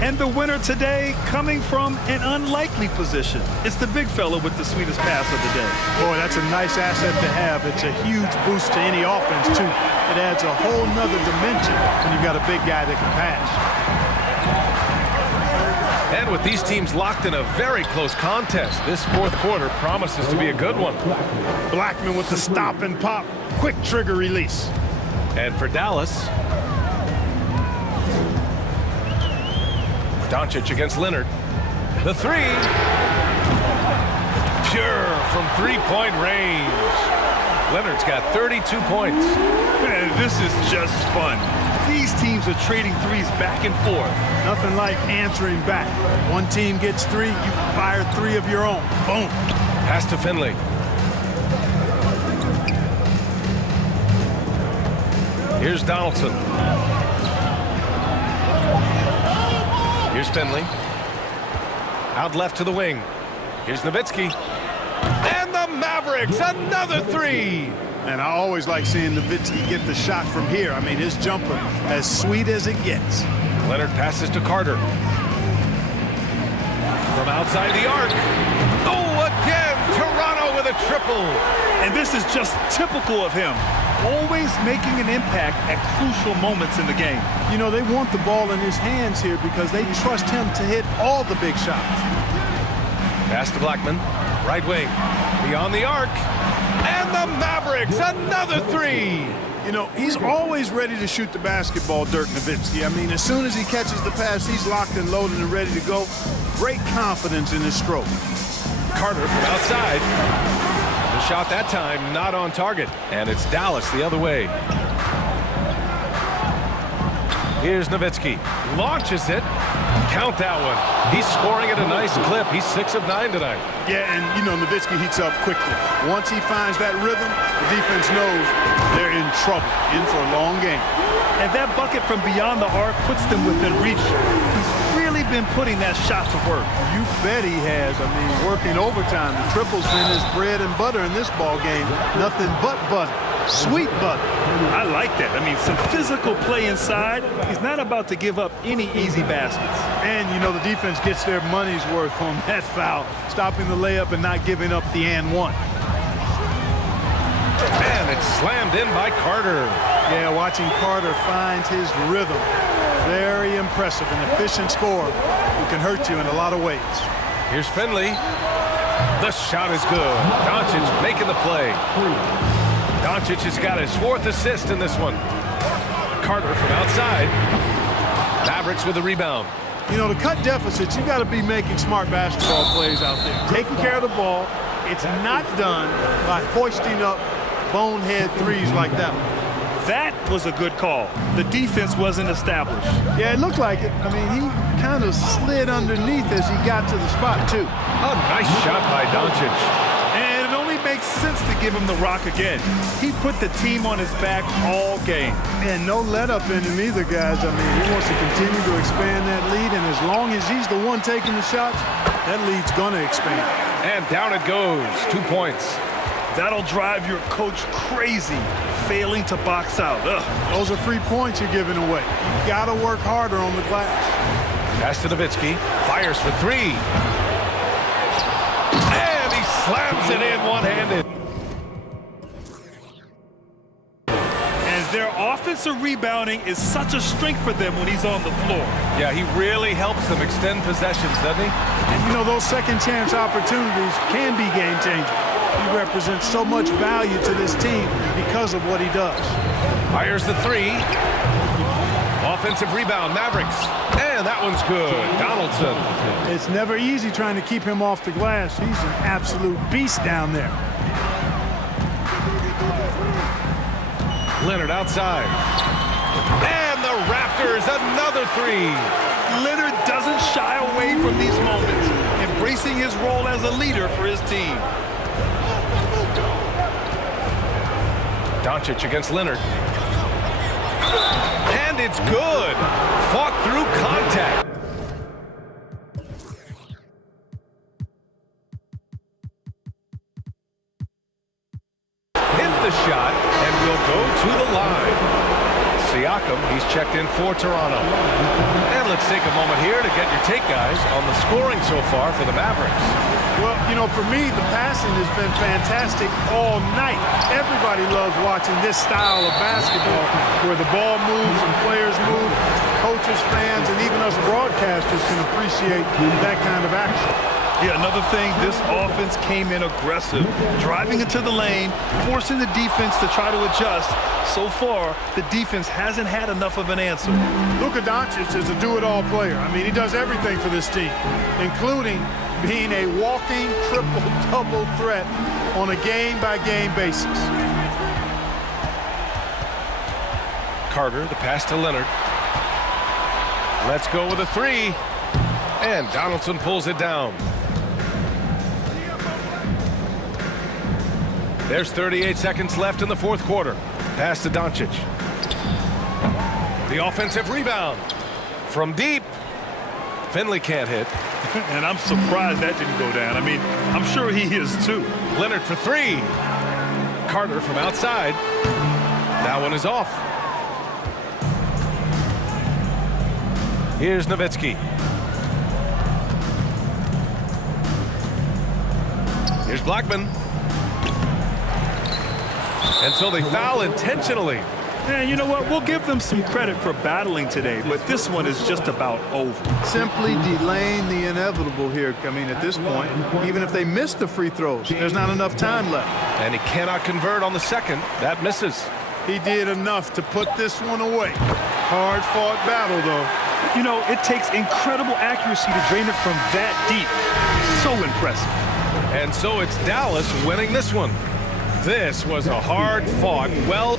And the winner today coming from an unlikely position. It's the big fella with the sweetest pass of the day. Boy, that's a nice asset to have. It's a huge boost to any offense, too. It adds a whole nother dimension when you've got a big guy that can pass. And with these teams locked in a very close contest, this fourth quarter promises to be a good one. Blackman with the stop and pop. Quick trigger release. And for Dallas, Doncic against Leonard. The 3. Pure from three-point range. Leonard's got 32 points. Man, this is just fun. These teams are trading threes back and forth. Nothing like answering back. One team gets 3, you fire 3 of your own. Boom. Pass to Finley. Here's Donaldson. Here's Finley. Out left to the wing. Here's Nowitzki. And the Mavericks, another 3. And I always like seeing Nowitzki get the shot from here. I mean, his jumper, as sweet as it gets. Leonard passes to Carter. From outside the arc. Oh, again, Toronto with a triple. And this is just typical of him. Always making an impact at crucial moments in the game. You know, they want the ball in his hands here because they trust him to hit all the big shots. Pass to Blackman. Right wing. Beyond the arc. And the Mavericks, another 3. You know, he's always ready to shoot the basketball, Dirk Nowitzki. I mean, as soon as he catches the pass, he's locked and loaded and ready to go. Great confidence in his stroke. Carter from outside. The shot that time not on target. And it's Dallas the other way. Here's Nowitzki. Launches it. Count that one. He's scoring at a nice clip. He's 6 of 9 tonight. Yeah, and you know, Nowitzki heats up quickly. Once he finds that rhythm, the defense knows they're in trouble, in for a long game. And that bucket from beyond the arc puts them within reach. He's really been putting that shot to work. You bet he has. I mean, working overtime. The triple's been his bread and butter in this ball game. Nothing but butter. Sweet butter. I like that. I mean, some physical play inside. He's not about to give up any easy baskets. And, you know, the defense gets their money's worth on that foul, stopping the layup and not giving up the and one. Man, it's slammed in by Carter. Yeah, watching Carter find his rhythm. Very impressive. An efficient scorer who can hurt you in a lot of ways. Here's Finley. The shot is good. Doncic making the play. Doncic has got his 4th assist in this one. Carter from outside. Mavericks with the rebound. You know, to cut deficits, you got to be making smart basketball plays out there. Taking care of the ball. It's not done by hoisting up bonehead threes like that one. That was a good call. The defense wasn't established. Yeah, it looked like it. I mean, he kind of slid underneath as he got to the spot, too. A nice shot by Doncic. And it only makes sense to give him the rock again. He put the team on his back all game. And no let up in him either, guys. I mean, he wants to continue to expand that lead, and as long as he's the one taking the shots, that lead's going to expand. And down it goes. 2 points. That'll drive your coach crazy, failing to box out. Ugh. Those are free points you're giving away. You got to work harder on the glass. Pass to Nowitzki. Fires for 3. And he slams it in one-handed. And their offensive rebounding is such a strength for them when he's on the floor. Yeah, he really helps them extend possessions, doesn't he? And, you know, those second chance opportunities can be game-changing. He represents so much value to this team because of what he does. Fires the 3. Offensive rebound, Mavericks. And that one's good. Donaldson. It's never easy trying to keep him off the glass. He's an absolute beast down there. Leonard outside. And the Raptors, another 3. Leonard doesn't shy away from these moments, embracing his role as a leader for his team. Doncic against Leonard. And it's good. Fought through contact. Hit the shot and will go to the line. Siakam, he's checked in for Toronto. And let's take a moment here to get your take, guys, on the scoring so far for the Mavericks. Well, you know, for me, the passing has been fantastic all night. Everybody loves watching this style of basketball where the ball moves and players move. Coaches, fans, and even us broadcasters can appreciate that kind of action. Yeah, another thing, this offense came in aggressive, driving into the lane, forcing the defense to try to adjust. So far, the defense hasn't had enough of an answer. Luka Doncic is a do-it-all player. I mean, he does everything for this team, including being a walking triple-double threat on a game-by-game basis. Carter, the pass to Leonard. Let's go with a three. And Donaldson pulls it down. There's 38 seconds left in the fourth quarter. Pass to Doncic. The offensive rebound. From deep. Finley can't hit. And I'm surprised that didn't go down. I mean, I'm sure he is too. Leonard for three. Carter from outside. That one is off. Here's Nowitzki. Here's Blackman. And so they foul intentionally. And you know what? We'll give them some credit for battling today, but this one is just about over. Simply delaying the inevitable here. I mean, at this point, even if they miss the free throws, there's not enough time left. And he cannot convert on the second. That misses. He did enough to put this one away. Hard-fought battle, though. You know, it takes incredible accuracy to drain it from that deep. So impressive. And so it's Dallas winning this one. This was a hard-fought, well...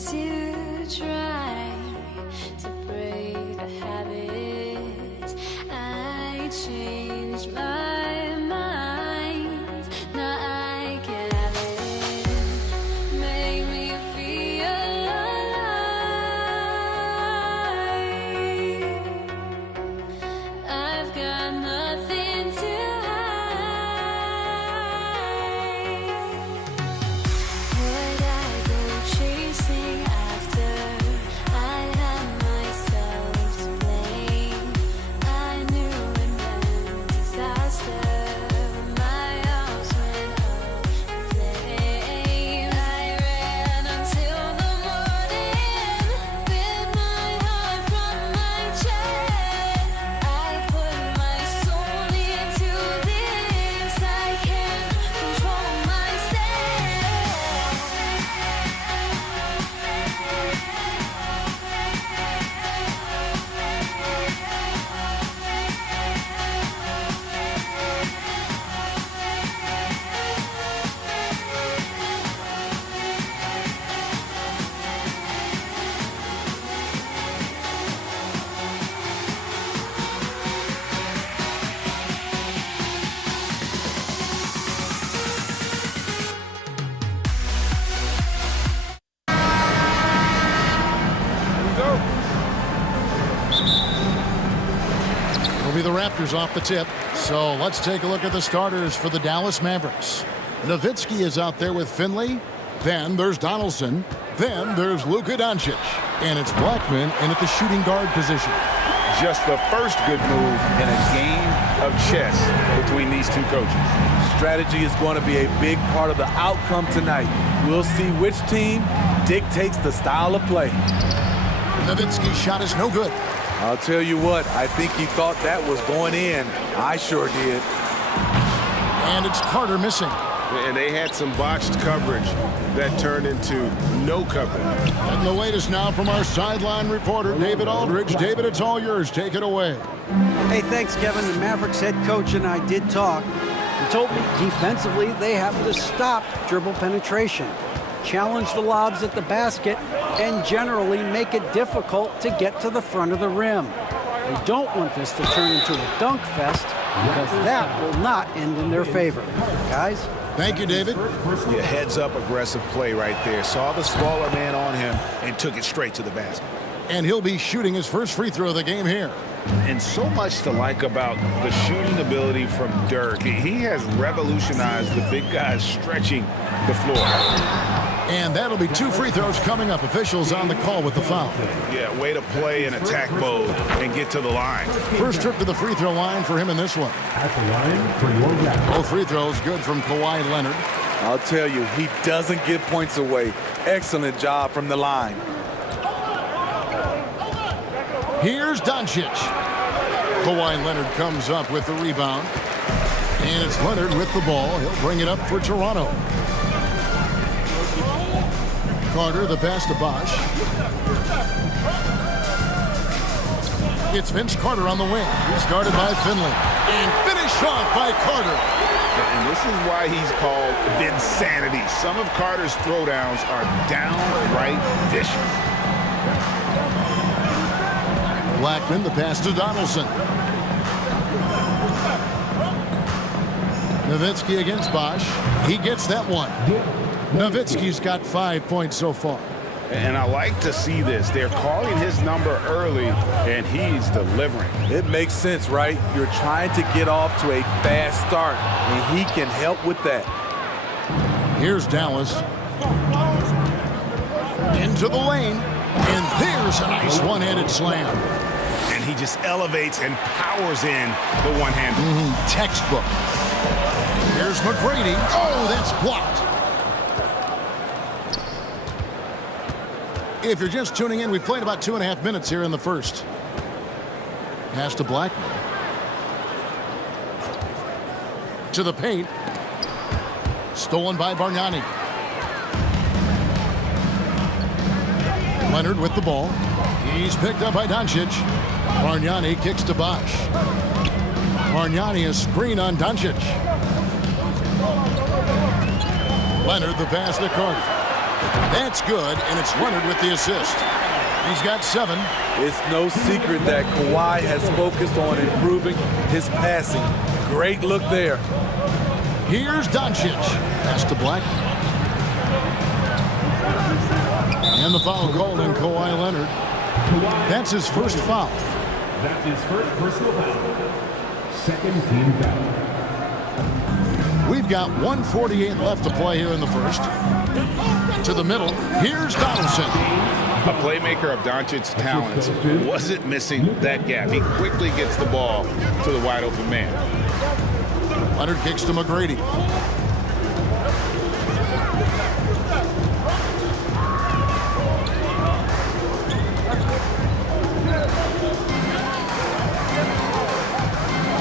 To try to break the habit, I changed my mind. Now I can have it. Make me feel alive. I've got nothing to hide. Would I go chasing after? I had myself to blame. I knew it meant disaster. My arms went up in flames. I ran until the morning, bit my heart from my chest. I put my soul into this. I can't control It'll be the Raptors off the tip. So let's take a look at the starters for the Dallas Mavericks. Nowitzki is out there with Finley. Then there's Donaldson. Then there's Luka Doncic. And it's Blackman in at the shooting guard position. Just the first good move in a game of chess between these two coaches. Strategy is going to be a big part of the outcome tonight. We'll see which team dictates the style of play. Nowitzki's shot is no good. I'll tell you what, I think he thought that was going in. I sure did. And it's Carter missing. And they had some botched coverage that turned into no coverage. And the latest now from our sideline reporter, David Aldridge. David, it's all yours. Take it away. Hey, thanks, Kevin. The Mavericks head coach and I did talk. He told me defensively they have to stop dribble penetration, challenge the lobs at the basket, and generally make it difficult to get to the front of the rim. We don't want this to turn into a dunk fest because that will not end in their favor. Guys? Thank you, David. Yeah, heads-up aggressive play right there. Saw the smaller man on him and took it straight to the basket. And he'll be shooting his first free throw of the game here. And so much to like about the shooting ability from Dirk. He has revolutionized the big guys stretching the floor. And that'll be 2 free throws coming up. Officials on the call with the foul. Yeah, way to play in attack mode and get to the line. First trip to the free throw line for him in this one. At the line for your Raptors. Both free throws good from Kawhi Leonard. I'll tell you, he doesn't give points away. Excellent job from the line. Here's Doncic. Kawhi Leonard comes up with the rebound. And it's Leonard with the ball. He'll bring it up for Toronto. Carter, the pass to Bosh. It's Vince Carter on the wing. He's guarded by Finley. And finished off by Carter. And this is why he's called Vinsanity. Some of Carter's throwdowns are downright vicious. Blackman, the pass to Donaldson. Nowitzki against Bosh. He gets that one. Nowitzki's got 5 points so far. And I like to see this. They're calling his number early, and he's delivering. It makes sense, right? You're trying to get off to a fast start, and he can help with that. Here's Dallas. Into the lane, and there's a nice one-handed slam. And he just elevates and powers in the one-hand. Textbook. Here's McGrady. Oh, that's blocked. If you're just tuning in, we played about 2.5 minutes here in the first. Pass to Blackman. To the paint. Stolen by Bargnani. Leonard with the ball. He's picked up by Doncic. Bargnani kicks to Bosh. Bargnani a screen on Doncic. Leonard the pass to Carter. That's good, and it's Leonard with the assist. He's got 7. It's no secret that Kawhi has focused on improving his passing. Great look there. Here's Doncic. Pass to Blackman. And the foul called on Kawhi Leonard. That's his first foul. That's his first personal foul. Second team foul. We've got 1:48 left to play here in the first. To the middle. Here's Donaldson. A playmaker of Doncic's talents wasn't missing that gap. He quickly gets the ball to the wide open man. Leonard kicks to McGrady.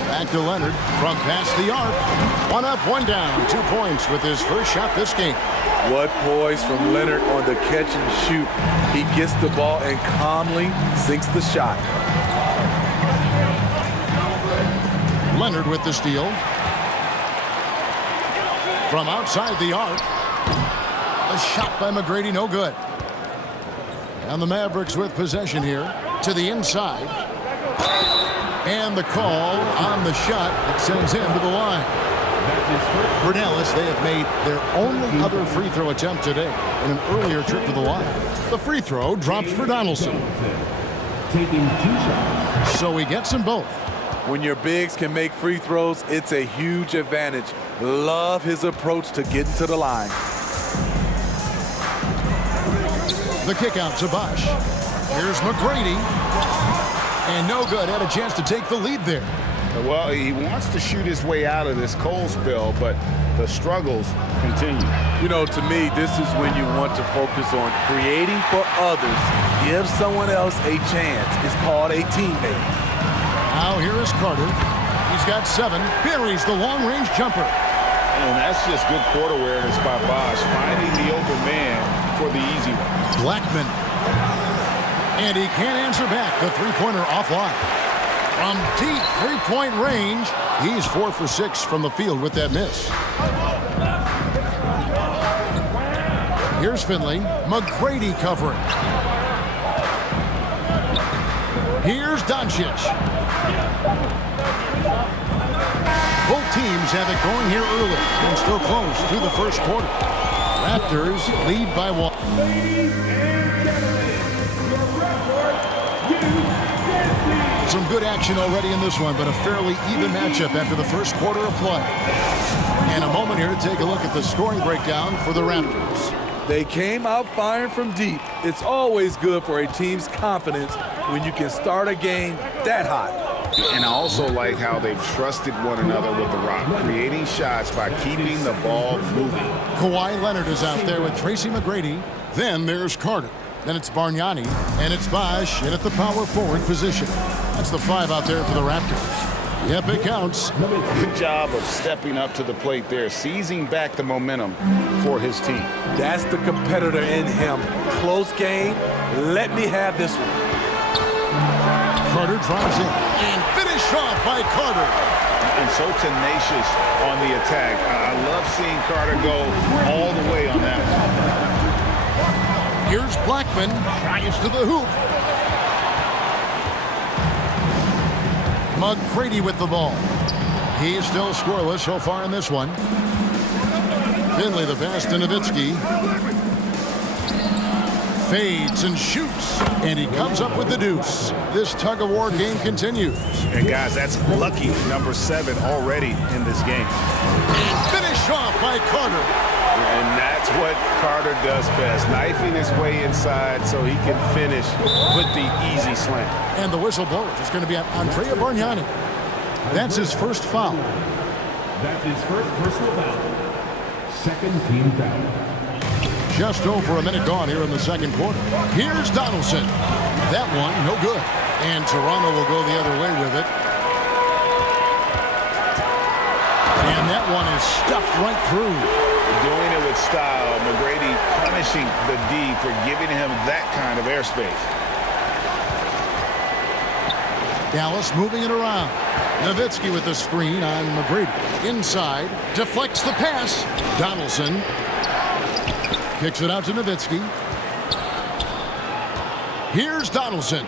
Back to Leonard from past the arc. 1 up, 1 down. 2 points with his first shot this game. What poise from Leonard on the catch and shoot. He gets the ball and calmly sinks the shot. Leonard with the steal. From outside the arc. A shot by McGrady, no good. And the Mavericks with possession here to the inside. And the call on the shot that sends him to the line. For Dallas, they have made their only other free throw attempt today in an earlier trip to the line. The free throw drops for Donaldson. Taking 2 shots. So he gets them both. When your bigs can make free throws, it's a huge advantage. Love his approach to getting to the line. The kick out to Bosh. Here's McGrady. And no good. Had a chance to take the lead there. Well, he wants to shoot his way out of this cold spell, but the struggles continue. You know, to me, this is when you want to focus on creating for others. Give someone else a chance. It's called a teammate. Now here is Carter. He's got 7. Buries the long-range jumper. And that's just good court awareness by Bosch, finding the open man for the easy one. Blackman. And he can't answer back. The three-pointer offline. From deep three-point range, he's 4 for 6 from the field with that miss. Here's Finley. McGrady covering. Here's Doncic. Both teams have it going here early and still close through the first quarter. Raptors lead by 1. Ladies and gentlemen, your record, Some good action already in this one, but a fairly even matchup after the first quarter of play. And a moment here to take a look at the scoring breakdown for the Raptors. They came out firing from deep. It's always good for a team's confidence when you can start a game that hot. And I also like how they've trusted one another with the rock, creating shots by keeping the ball moving. Kawhi Leonard is out there with Tracy McGrady. Then there's Carter. Then it's Bargnani. And it's Bosch in at the power forward position. That's the 5 out there for the Raptors. Yep, it counts. Good job of stepping up to the plate there, seizing back the momentum for his team. That's the competitor in him. Close game. Let me have this one. Carter drives in. And finished off by Carter. And so tenacious on the attack. I love seeing Carter go all the way on that one. Here's Blackman. Drives to the hoop. McGrady with the ball. He's still scoreless so far in this one. Finley the pass to Nowitzki. Fades and shoots. And he comes up with the deuce. This tug-of-war game continues. And guys, that's lucky number 7 already in this game. Finished off by Carter. And that's what Carter does best, knifing his way inside so he can finish with the easy slam. And the whistle blows. It's going to be on Andrea Bargnani. That's his first foul. That's his first personal foul. Second team foul. Just over a minute gone here in the second quarter. Here's Donaldson. That one, no good. And Toronto will go the other way with it. And that one is stuffed right through. Doing it with style. McGrady punishing the D for giving him that kind of airspace. Dallas moving it around. Nowitzki with the screen on McGrady. Inside, deflects the pass. Donaldson kicks it out to Nowitzki. Here's Donaldson.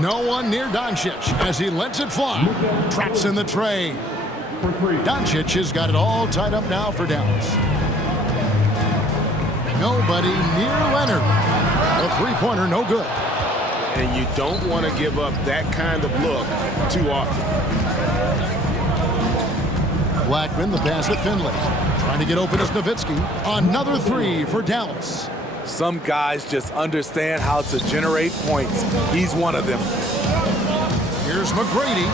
No one near Doncic as he lets it fly. Traps in the tray. Doncic has got it all tied up now for Dallas. Nobody near Leonard. A three-pointer, no good. And you don't want to give up that kind of look too often. Blackman, the pass to Finley. Trying to get open is Nowitzki. Another 3 for Dallas. Some guys just understand how to generate points. He's one of them. Here's McGrady.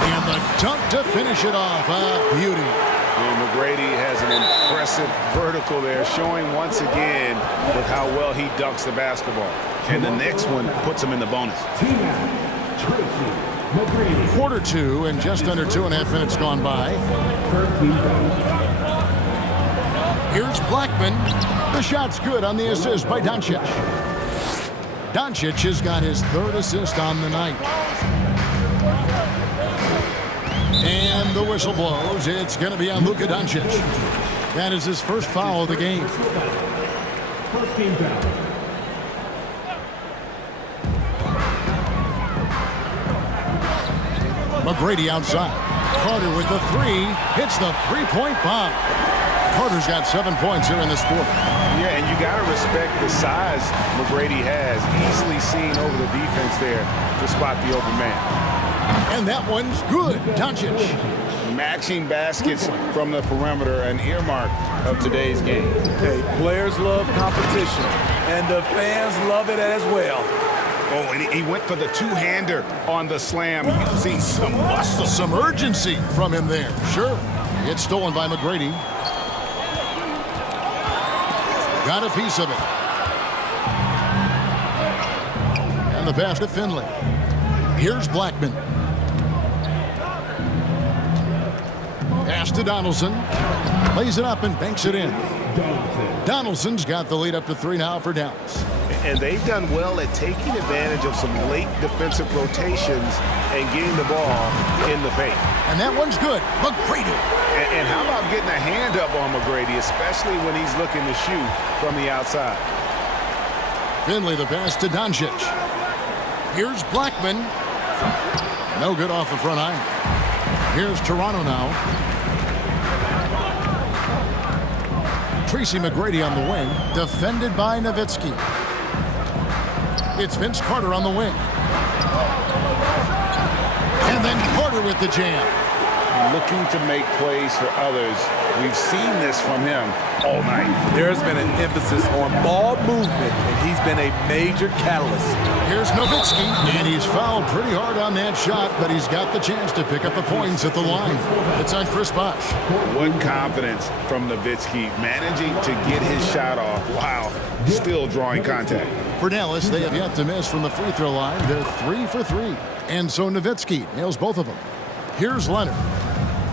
And the dunk to finish it off. A beauty. And McGrady has an impressive vertical there, showing once again with how well he dunks the basketball. And the next one puts him in the bonus. Quarter 2 and just under 2.5 minutes gone by. Here's Blackman. The shot's good on the assist by Doncic. Doncic has got his 3rd assist on the night. And the whistle blows. It's going to be on Luka Doncic. That is his first foul of the game. First team foul. McGrady outside. Carter with the 3. Hits the three-point bomb. Carter's got 7 points here in this quarter. Yeah, and you got to respect the size McGrady has. Easily seen over the defense there to spot the open man. And that one's good. Doncic. Matching baskets from the perimeter, an earmark of today's game. Hey, players love competition, and the fans love it as well. Oh, and he went for the two-hander on the slam, using some muscle. Some urgency from him there. Sure. It's stolen by McGrady. Got a piece of it. And the pass to Finley. Here's Blackman. Pass to Donaldson. Lays it up and banks it in. Donaldson's got the lead up to 3 now for Dallas. And they've done well at taking advantage of some late defensive rotations and getting the ball in the paint. And that one's good. McGrady. And how about getting a hand up on McGrady, especially when he's looking to shoot from the outside. Finley the pass to Doncic. Here's Blackman. No good off the front iron. Here's Toronto now. Tracy McGrady on the wing, defended by Nowitzki. It's Vince Carter on the wing. And then Carter with the jam. Looking to make plays for others. We've seen this from him all night. There's been an emphasis on ball movement, and he's been a major catalyst. Here's Nowitzki, and he's fouled pretty hard on that shot, but he's got the chance to pick up the points at the line. It's on Chris Bosh. What confidence from Nowitzki, managing to get his shot off while still drawing contact. For Dallas, they have yet to miss from the free throw line. They're 3 for 3. And so Nowitzki nails both of them. Here's Leonard.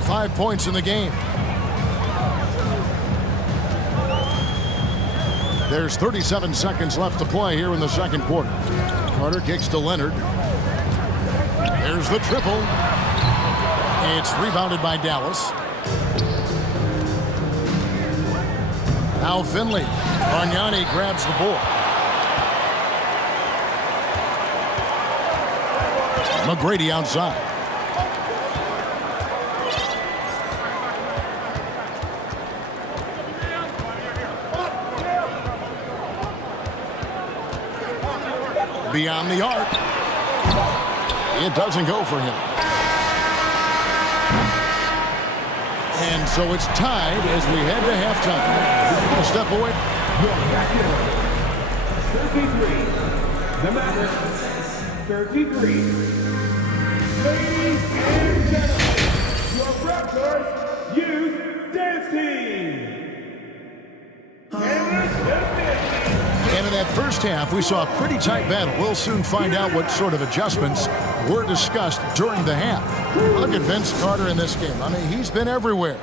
5 points in the game. There's 37 seconds left to play here in the second quarter. Carter kicks to Leonard. There's the triple. It's rebounded by Dallas. Now Finley. Bargnani grabs the ball. McGrady outside. Beyond the arc. It doesn't go for him. And so it's tied as we head to halftime. A step away. 33. The Mavericks. 33. Ladies and gentlemen, your Raptors Youth Dance Team. And in that first half, we saw a pretty tight battle. We'll soon find out what sort of adjustments were discussed during the half. Look at Vince Carter in this game. I mean, he's been everywhere.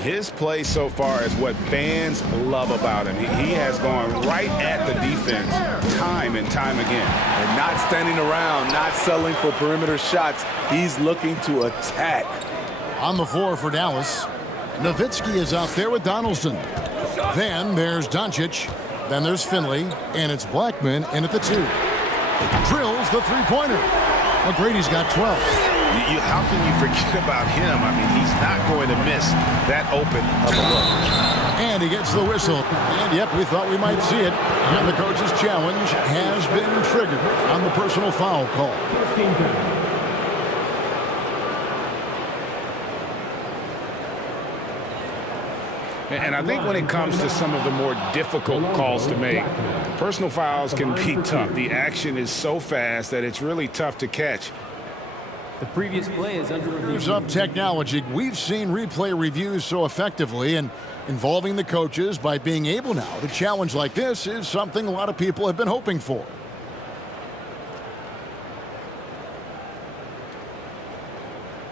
His play so far is what fans love about him. He has gone right at the defense time and time again. And not standing around, not settling for perimeter shots. He's looking to attack. On the floor for Dallas, Nowitzki is out there with Donaldson. Then there's Doncic. Then there's Finley, and it's Blackman in at the 2. Drills the three-pointer. McGrady's got 12. How can you forget about him? I mean, he's not going to miss that open of a look. And he gets the whistle. And, yep, we thought we might see it. And the coach's challenge has been triggered on the personal foul call. And I think when it comes to some of the more difficult calls to make, personal fouls can be tough. The action is so fast that it's really tough to catch. The previous play is under review. Here's up technology. We've seen replay reviews so effectively, and involving the coaches by being able now to challenge like this is something a lot of people have been hoping for.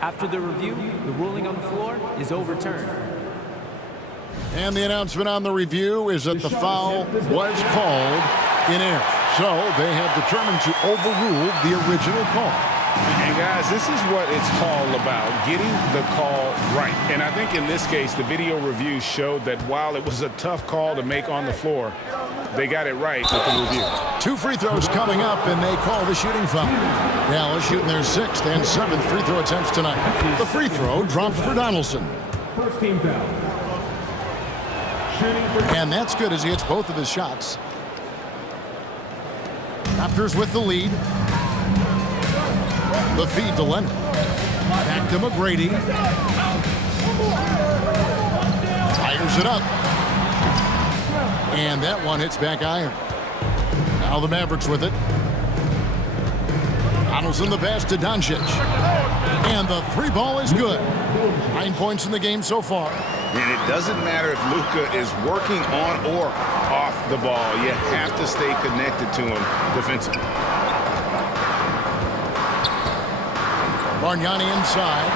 After the review, the ruling on the floor is overturned. And the announcement on the review is that the foul was called in error. So they have determined to overrule the original call. And guys, this is what it's all about, getting the call right. And I think in this case, the video review showed that while it was a tough call to make on the floor, they got it right with the review. 2 free throws coming up, and they call the shooting foul. Dallas shooting their 6th and 7th free throw attempts tonight. The free throw drops for Donaldson. First team foul. And that's good as he hits both of his shots. Raptors with the lead. The feed to Leonard. Back to McGrady. Fires it up. And that one hits back iron. Now the Mavericks with it. Donaldson the pass to Doncic. And the three ball is good. 9 points in the game so far. And it doesn't matter if Luka is working on or off the ball. You have to stay connected to him defensively. Bargnani inside.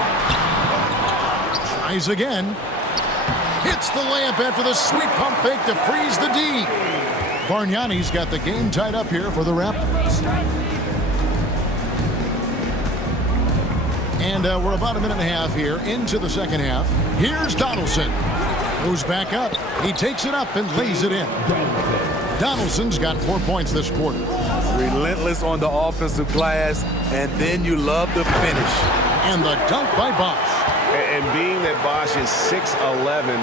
Tries again. Hits the layup after the sweet pump fake to freeze the D. Bargnani's got the game tied up here for the Raptors. And we're about a minute and a half here into the second half. Here's Donaldson. Goes back up. He takes it up and lays it in. Donaldson's got 4 points this quarter. Relentless on the offensive glass, and then you love the finish. And the dunk by Bosh. And being that Bosh is 6'11",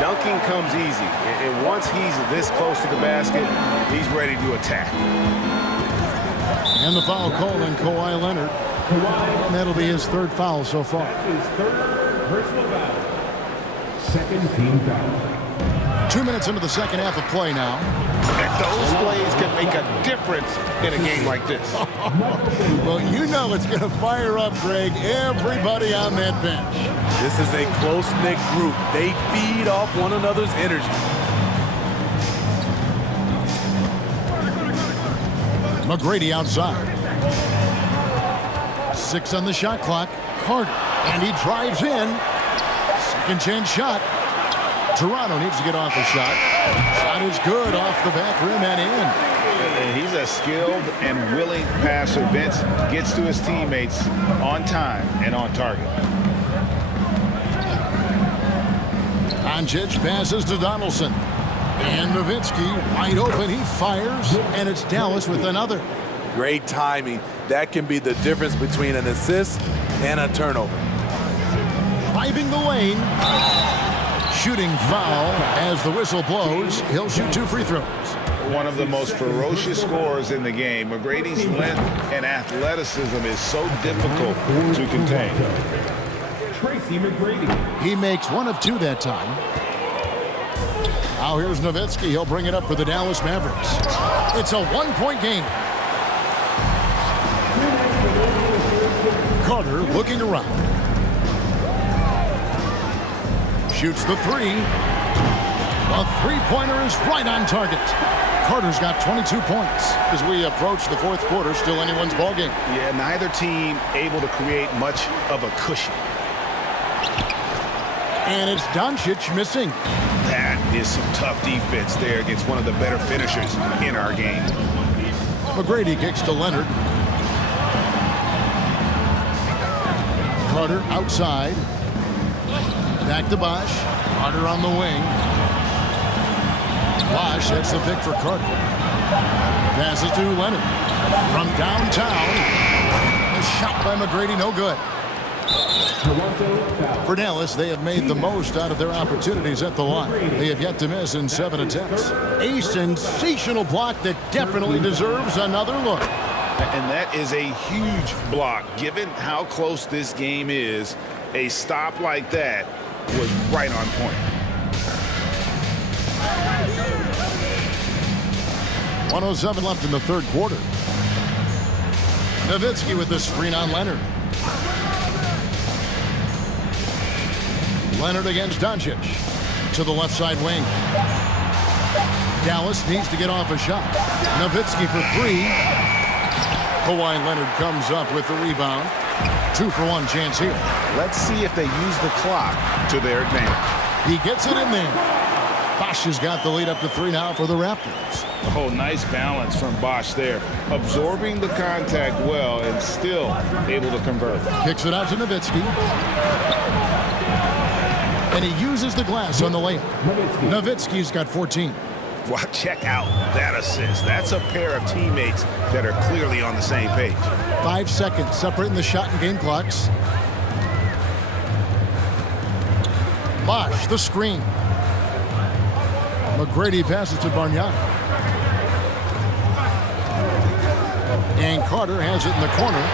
dunking comes easy. And once he's this close to the basket, he's ready to attack. And the foul called on Kawhi Leonard. And that'll be his third foul so far. His third personal foul. Second team foul. 2 minutes into the second half of play now. And those plays can make a difference in a game like this. Well, you know it's going to fire up, Greg, everybody on that bench. This is a close-knit group. They feed off one another's energy. McGrady outside. 6 on the shot clock. Carter. And he drives in. Second chance shot. Toronto needs to get off a shot. Shot is good off the back rim and in. And he's a skilled and willing passer. Vince gets to his teammates on time and on target. Doncic passes to Donaldson. And Nowitzki wide open. He fires. And it's Dallas with another. Great timing. That can be the difference between an assist and a turnover. Driving the lane. Shooting foul as the whistle blows. He'll shoot 2 free throws. One of the most ferocious scorers in the game. McGrady's length and athleticism is so difficult to contain. Tracy McGrady. He makes 1 of 2 that time. Now here's Nowitzki. He'll bring it up for the Dallas Mavericks. It's a 1-point game. Carter looking around. Shoots the 3. The three-pointer is right on target. Carter's got 22 points. As we approach the fourth quarter, still anyone's ballgame. Yeah, neither team able to create much of a cushion. And it's Doncic missing. That is some tough defense there against one of the better finishers in our game. McGrady kicks to Leonard. Carter outside. Back to Bosh. Carter on the wing. Bosh hits the pick for Carter. Passes to Leonard. From downtown. A shot by McGrady, no good. For Dallas, they have made the most out of their opportunities at the line. They have yet to miss in 7 attempts. A sensational block that definitely deserves another look. And that is a huge block. Given how close this game is, a stop like that was right on point. 1:07 left in the third quarter. Nowitzki with the screen on Leonard. Leonard against Doncic. To the left side wing. Dallas needs to get off a shot. Nowitzki for 3. Kawhi Leonard comes up with the rebound. 2-for-1 chance here. Let's see if they use the clock to their advantage. He gets it in there. Bosh has got the lead up to 3 now for the Raptors. Oh, nice balance from Bosh there. Absorbing the contact well and still able to convert. Kicks it out to Nowitzki. And he uses the glass on the layup. Nowitzki's got 14. Well, check out that assist. That's a pair of teammates that are clearly on the same page. 5 seconds separating the shot and game clocks. Bosh, the screen. McGrady passes to Bargnani. And Carter has it in the corner.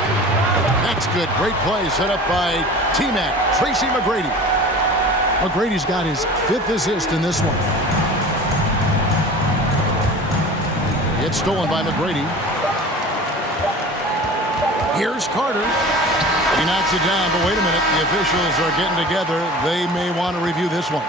That's good. Great play set up by T-Mac, Tracy McGrady. McGrady's got his 5th assist in this one. It's stolen by McGrady. Here's Carter. He knocks it down, but wait a minute. The officials are getting together. They may want to review this one.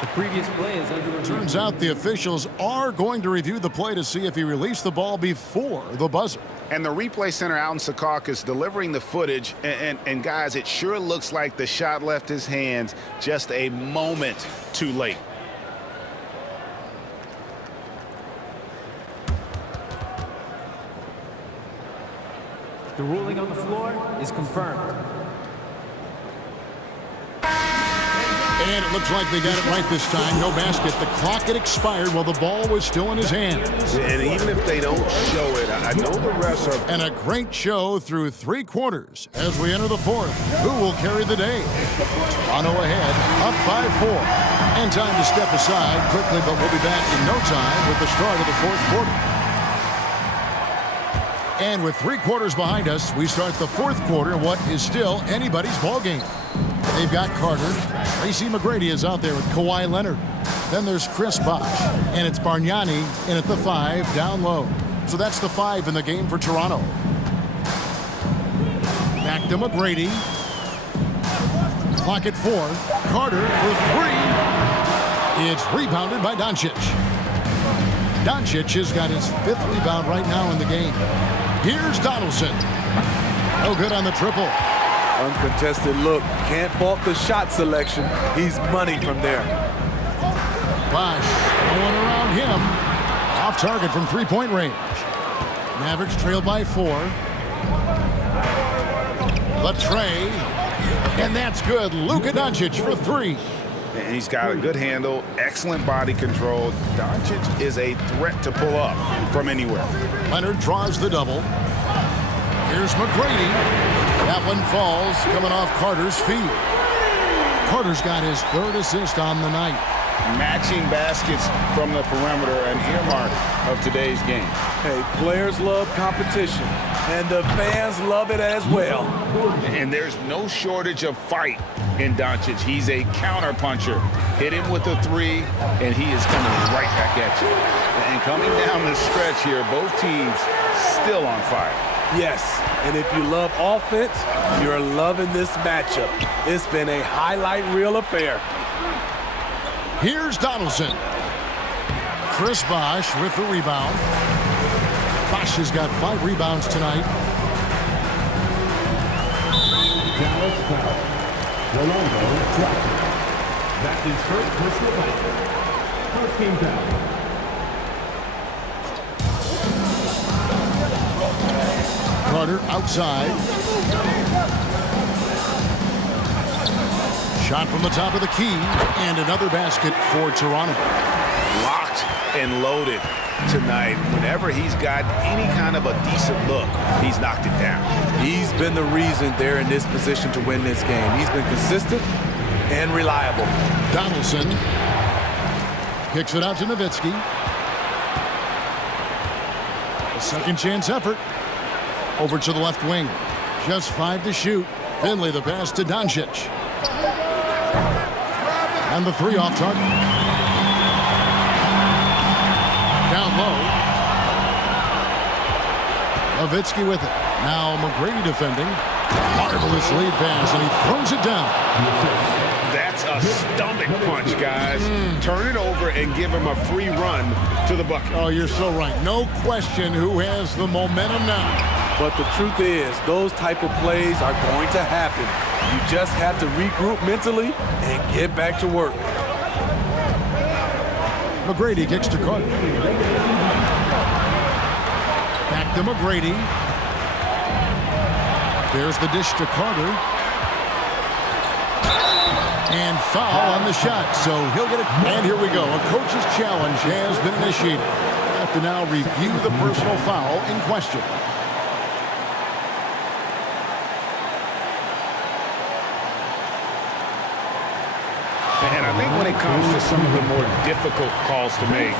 The previous play is under review. Turns out the officials are going to review the play to see if he released the ball before the buzzer. And the replay center out in Secaucus delivering the footage. And guys, it sure looks like the shot left his hands just a moment too late. The ruling on the floor is confirmed. And it looks like they got it right this time. No basket. The clock had expired while the ball was still in his hands. And even if they don't show it, I know the refs are... And a great show through 3 quarters as we enter the 4th. Who will carry the day? Toronto ahead, up by 4. And time to step aside quickly, but we'll be back in no time with the start of the 4th quarter. And with 3 quarters behind us, we start the 4th quarter, what is still anybody's ball game. They've got Carter. Tracy McGrady is out there with Kawhi Leonard. Then there's Chris Bosh. And it's Bargnani in at the 5 down low. So that's the 5 in the game for Toronto. Back to McGrady. Clock at 4. Carter for 3. It's rebounded by Doncic. Doncic has got his 5th rebound right now in the game. Here's Donaldson. No good on the triple. Uncontested look. Can't fault the shot selection. He's money from there. Bosh going around him. Off target from 3-point range. Mavericks trail by 4. The tray. And that's good. Luka Doncic for 3. And he's got a good handle, excellent body control. Doncic is a threat to pull up from anywhere. Leonard draws the double. Here's McGrady. That one falls, coming off Carter's feet. Carter's got his 3rd assist on the night. Matching baskets from the perimeter, an earmark of today's game. Hey, players love competition, and the fans love it as well. And there's no shortage of fight in Doncic. He's a counter puncher. Hit him with a 3, and he is coming right back at you. And coming down the stretch here, both teams still on fire. Yes, and if you love offense, you're loving this matchup. It's been a highlight reel affair. Here's Donaldson. Chris Bosh with the rebound. Bosh has got 5 rebounds tonight. Dallas foul. Rolando Crockett. That's his first personal foul. First team foul. Carter outside. Shot from the top of the key, and another basket for Toronto. Locked and loaded tonight. Whenever he's got any kind of a decent look, he's knocked it down. He's been the reason they're in this position to win this game. He's been consistent and reliable. Donaldson kicks it out to Nowitzki. A second chance effort. Over to the left wing. Just 5 to shoot. Finley the pass to Doncic. And the 3 off target. Down low. Nowitzki with it. Now McGrady defending. Marvelous lead pass, and he throws it down. That's a stomach punch, guys. Turn it over and give him a free run to the bucket. Oh, you're so right. No question who has the momentum now. But the truth is, those type of plays are going to happen. You just have to regroup mentally and get back to work. McGrady kicks to Carter. Back to McGrady. There's the dish to Carter. And foul on the shot, so he'll get it. And here we go. A coach's challenge has been initiated. Have to now review the personal foul in question. And I think when it comes to some of the more difficult calls to make,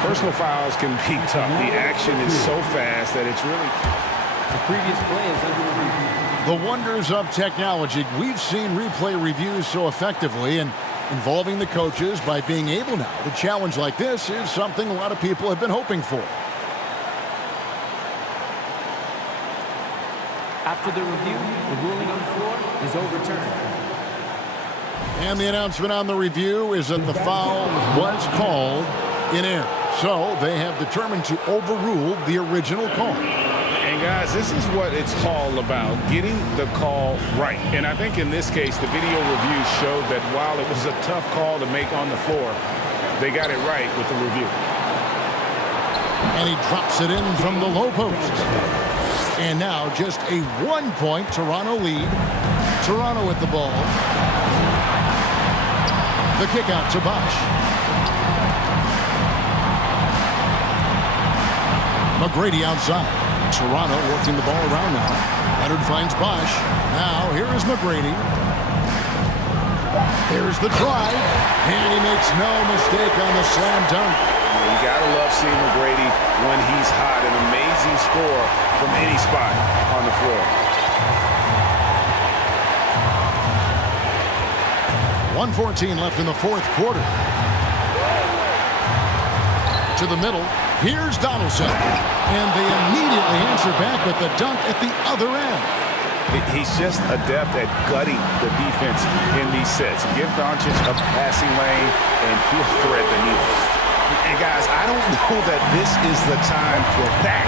personal fouls can be tough. The action is so fast that it's really... The previous play is under review. The wonders of technology. We've seen replay reviews so effectively, and involving the coaches by being able now to challenge like this is something a lot of people have been hoping for. After the review, the ruling on the floor is overturned. And the announcement on the review is that the foul was called in air. So they have determined to overrule the original call. And guys, this is what it's all about, getting the call right. And I think in this case, the video review showed that while it was a tough call to make on the floor, they got it right with the review. And he drops it in from the low post. And now just a 1-point Toronto lead. Toronto with the ball. The kick out to Bosch. McGrady outside. Toronto working the ball around now. Leonard finds Bosch. Now here is McGrady. Here's the drive. And he makes no mistake on the slam dunk. You gotta love seeing McGrady when he's hot. An amazing score from any spot on the floor. 1:14 left in the fourth quarter. To the middle. Here's Donaldson. And they immediately answer back with the dunk at the other end. He's just adept at gutting the defense in these sets. Give Doncic a passing lane, and he'll thread the needle. And guys, I don't know that this is the time for that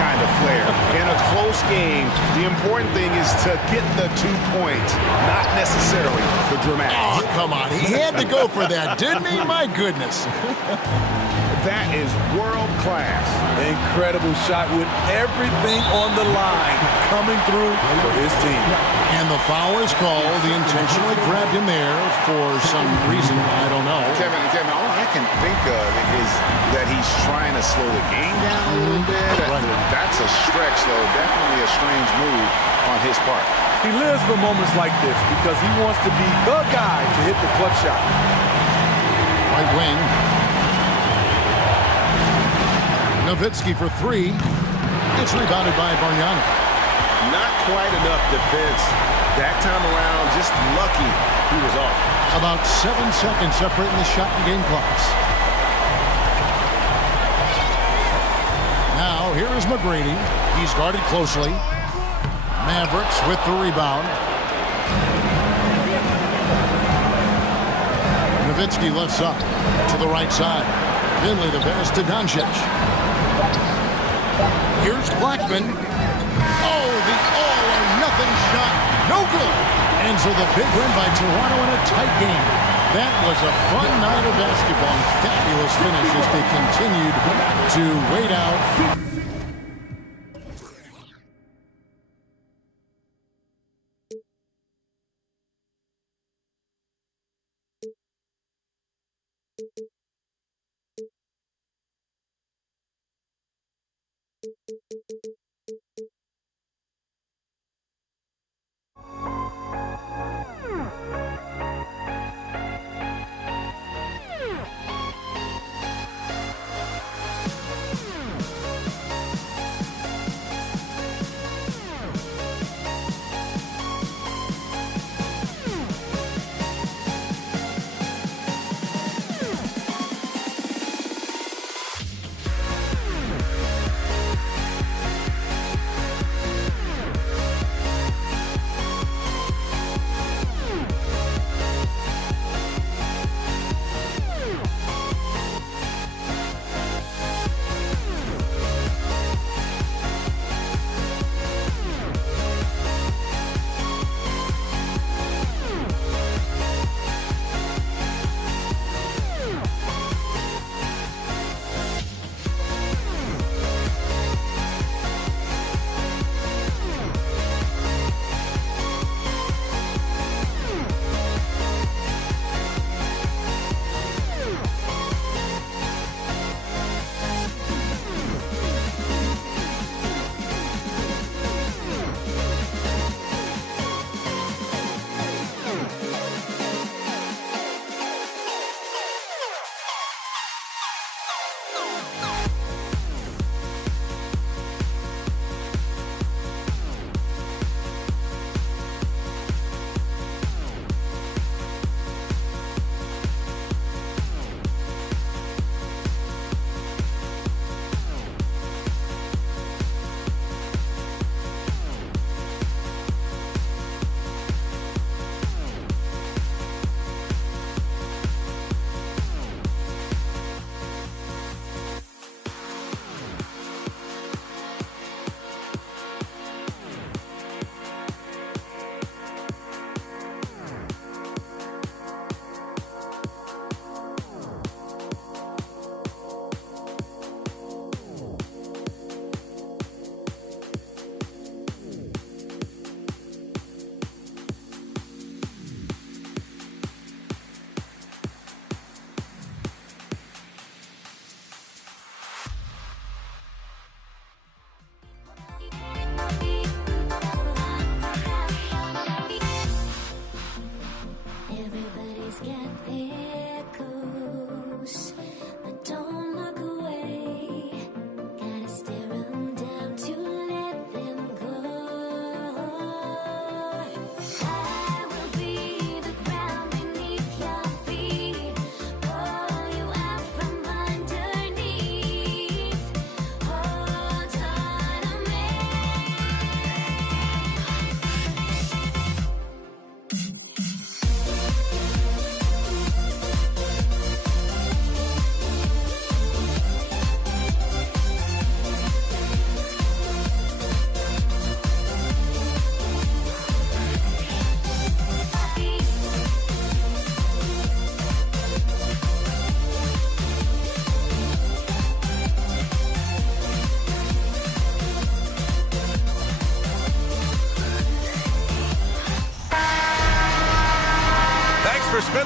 kind of flair. In a close game, the important thing is to get the 2 points, not necessarily the dramatic. Oh, come on. He had to go for that, didn't he? My goodness. That is world class. Incredible shot with everything on the line coming through for his team. And the foul is called. He intentionally grabbed him there for some reason. I don't know. Kevin, all I can think of is that he's trying to slow the game down a little bit. That's a stretch, though. Definitely a strange move on his part. He lives for moments like this because he wants to be the guy to hit the clutch shot. Right wing. Nowitzki for three. It's rebounded by Bargnani. Not quite enough defense that time around. Just lucky he was off. About 7 seconds separating the shot and game clocks. Now, here is McGrady. He's guarded closely. Mavericks with the rebound. Nowitzki left side to the right side. Finley the pass to Doncic. Here's Blackman. Oh, the all-or-nothing shot. No good. And so the big win by Toronto in a tight game. That was a fun night of basketball. Fabulous finish as they continued to wait out.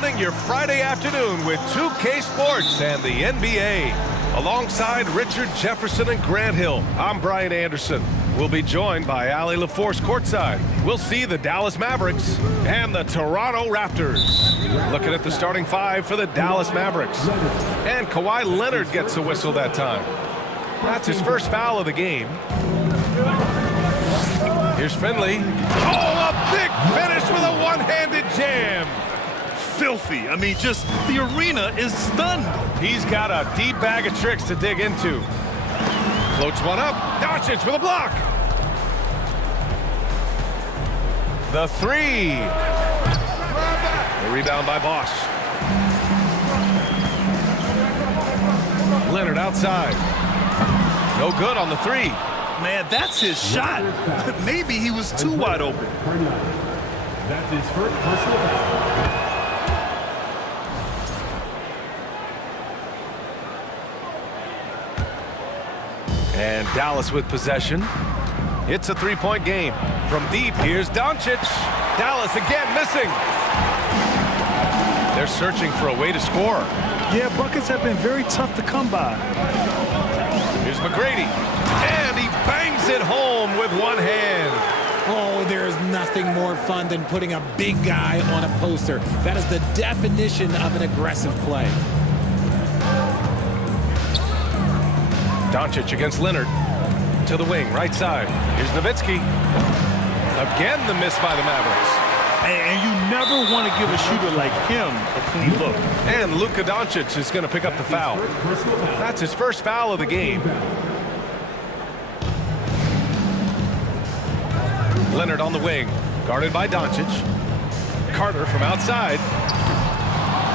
spending your Friday afternoon with 2K Sports and the NBA. Alongside Richard Jefferson and Grant Hill, I'm Brian Anderson. We'll be joined by Allie LaForce courtside. We'll see the Dallas Mavericks and the Toronto Raptors. Looking at the starting five for the Dallas Mavericks. And Kawhi Leonard gets a whistle that time. That's his first foul of the game. Here's Finley. Oh, a big finish with a one-handed jam. Filthy. I mean, just the arena is stunned. He's got a deep bag of tricks to dig into. Floats one up. Doncic with a block. The three. The rebound by Bosch. Leonard outside. No good on the three. Man, that's his shot. Maybe he was too wide open. That's his first personal foul. And Dallas with possession. It's a three-point game. From deep, here's Doncic. Dallas again missing. They're searching for a way to score. Yeah, buckets have been very tough to come by. Here's McGrady. And he bangs it home with one hand. Oh, there's nothing more fun than putting a big guy on a poster. That is the definition of an aggressive play. Doncic against Leonard. To the wing, right side. Here's Nowitzki. Again, the miss by the Mavericks. And you never want to give a shooter like him a clean look. And Luka Doncic is going to pick up the foul. That's his first foul of the game. Leonard on the wing, guarded by Doncic. Carter from outside.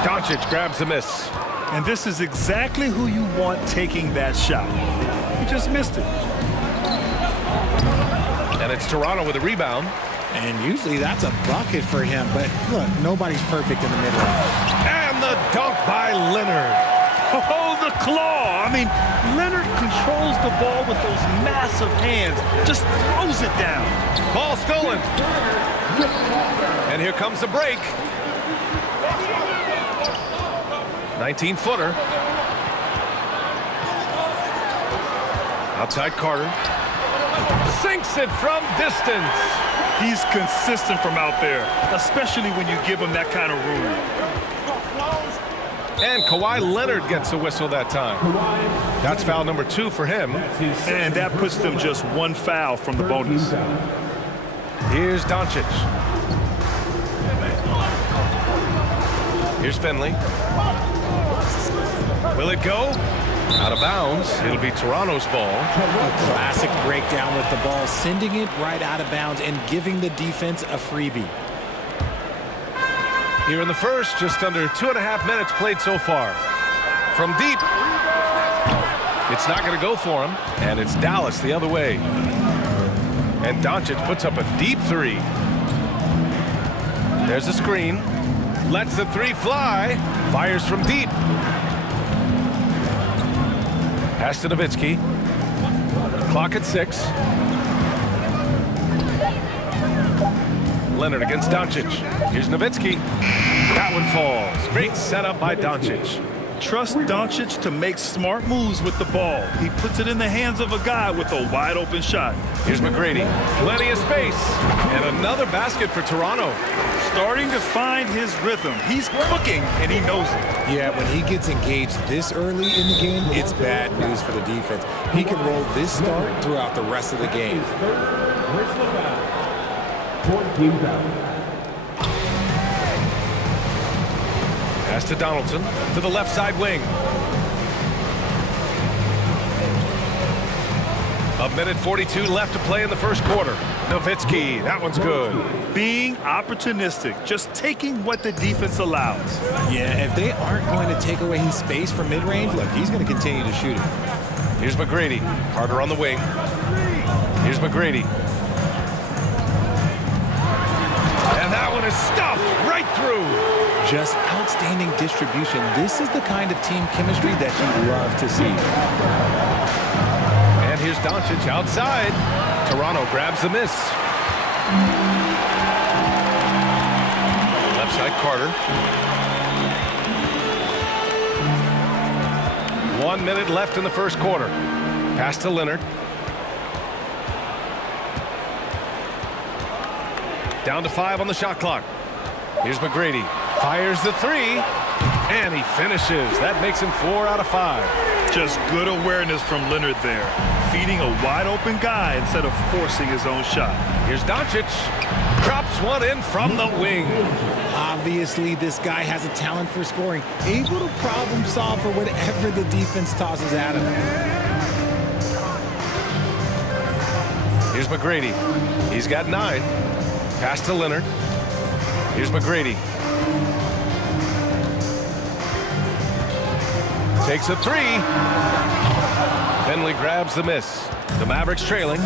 Doncic grabs the miss. And this is exactly who you want taking that shot. He just missed it. And it's Toronto with a rebound. And usually that's a bucket for him, but look, nobody's perfect in the mid-range. And the dunk by Leonard. Oh, the claw. I mean, Leonard controls the ball with those massive hands. Just throws it down. Ball stolen. And here comes the break. 19-footer. Outside Carter. Sinks it from distance. He's consistent from out there, especially when you give him that kind of room. And Kawhi Leonard gets a whistle that time. That's foul number 2 for him. And that puts them just one foul from the bonus. Here's Doncic. Here's Finley. Will it go? Out of bounds. It'll be Toronto's ball. A classic breakdown with the ball, sending it right out of bounds and giving the defense a freebie. Here in the first, just under 2.5 minutes played so far. From deep. It's not going to go for him, and it's Dallas the other way. And Doncic puts up a deep three. There's a screen. Lets the three fly. Fires from deep. Pass to Nowitzki. Clock at 6. Leonard against Doncic. Here's Nowitzki. That one falls. Great setup by Doncic. Trust Doncic to make smart moves with the ball. He puts it in the hands of a guy with a wide open shot. Here's McGrady. Plenty of space. And another basket for Toronto. Starting to find his rhythm. He's cooking, and he knows it. Yeah, when he gets engaged this early in the game, it's bad news for the defense. He can roll this start throughout the rest of the game. Personal foul. 14 foul. Pass to Donaldson to the left side wing. A minute 42 left to play in the first quarter. Nowitzki, that one's good. Being opportunistic, just taking what the defense allows. Yeah, if they aren't going to take away his space from mid-range, look, he's going to continue to shoot it. Here's McGrady. Carter on the wing. Here's McGrady. And that one is stuffed right through. Just outstanding distribution. This is the kind of team chemistry that you love to see. And here's Doncic outside. Toronto grabs the miss. Left side Carter. 1 minute left in the first quarter. Pass to Leonard. Down to 5 on the shot clock. Here's McGrady. Fires the 3. And he finishes. That makes him 4 out of 5. Just good awareness from Leonard there. Feeding a wide open guy instead of forcing his own shot. Here's Doncic. Drops one in from the wing. Obviously, this guy has a talent for scoring. Able to problem solve for whatever the defense tosses at him. Here's McGrady. He's got 9. Pass to Leonard. Here's McGrady. Takes a 3. Finley grabs the miss. The Mavericks trailing.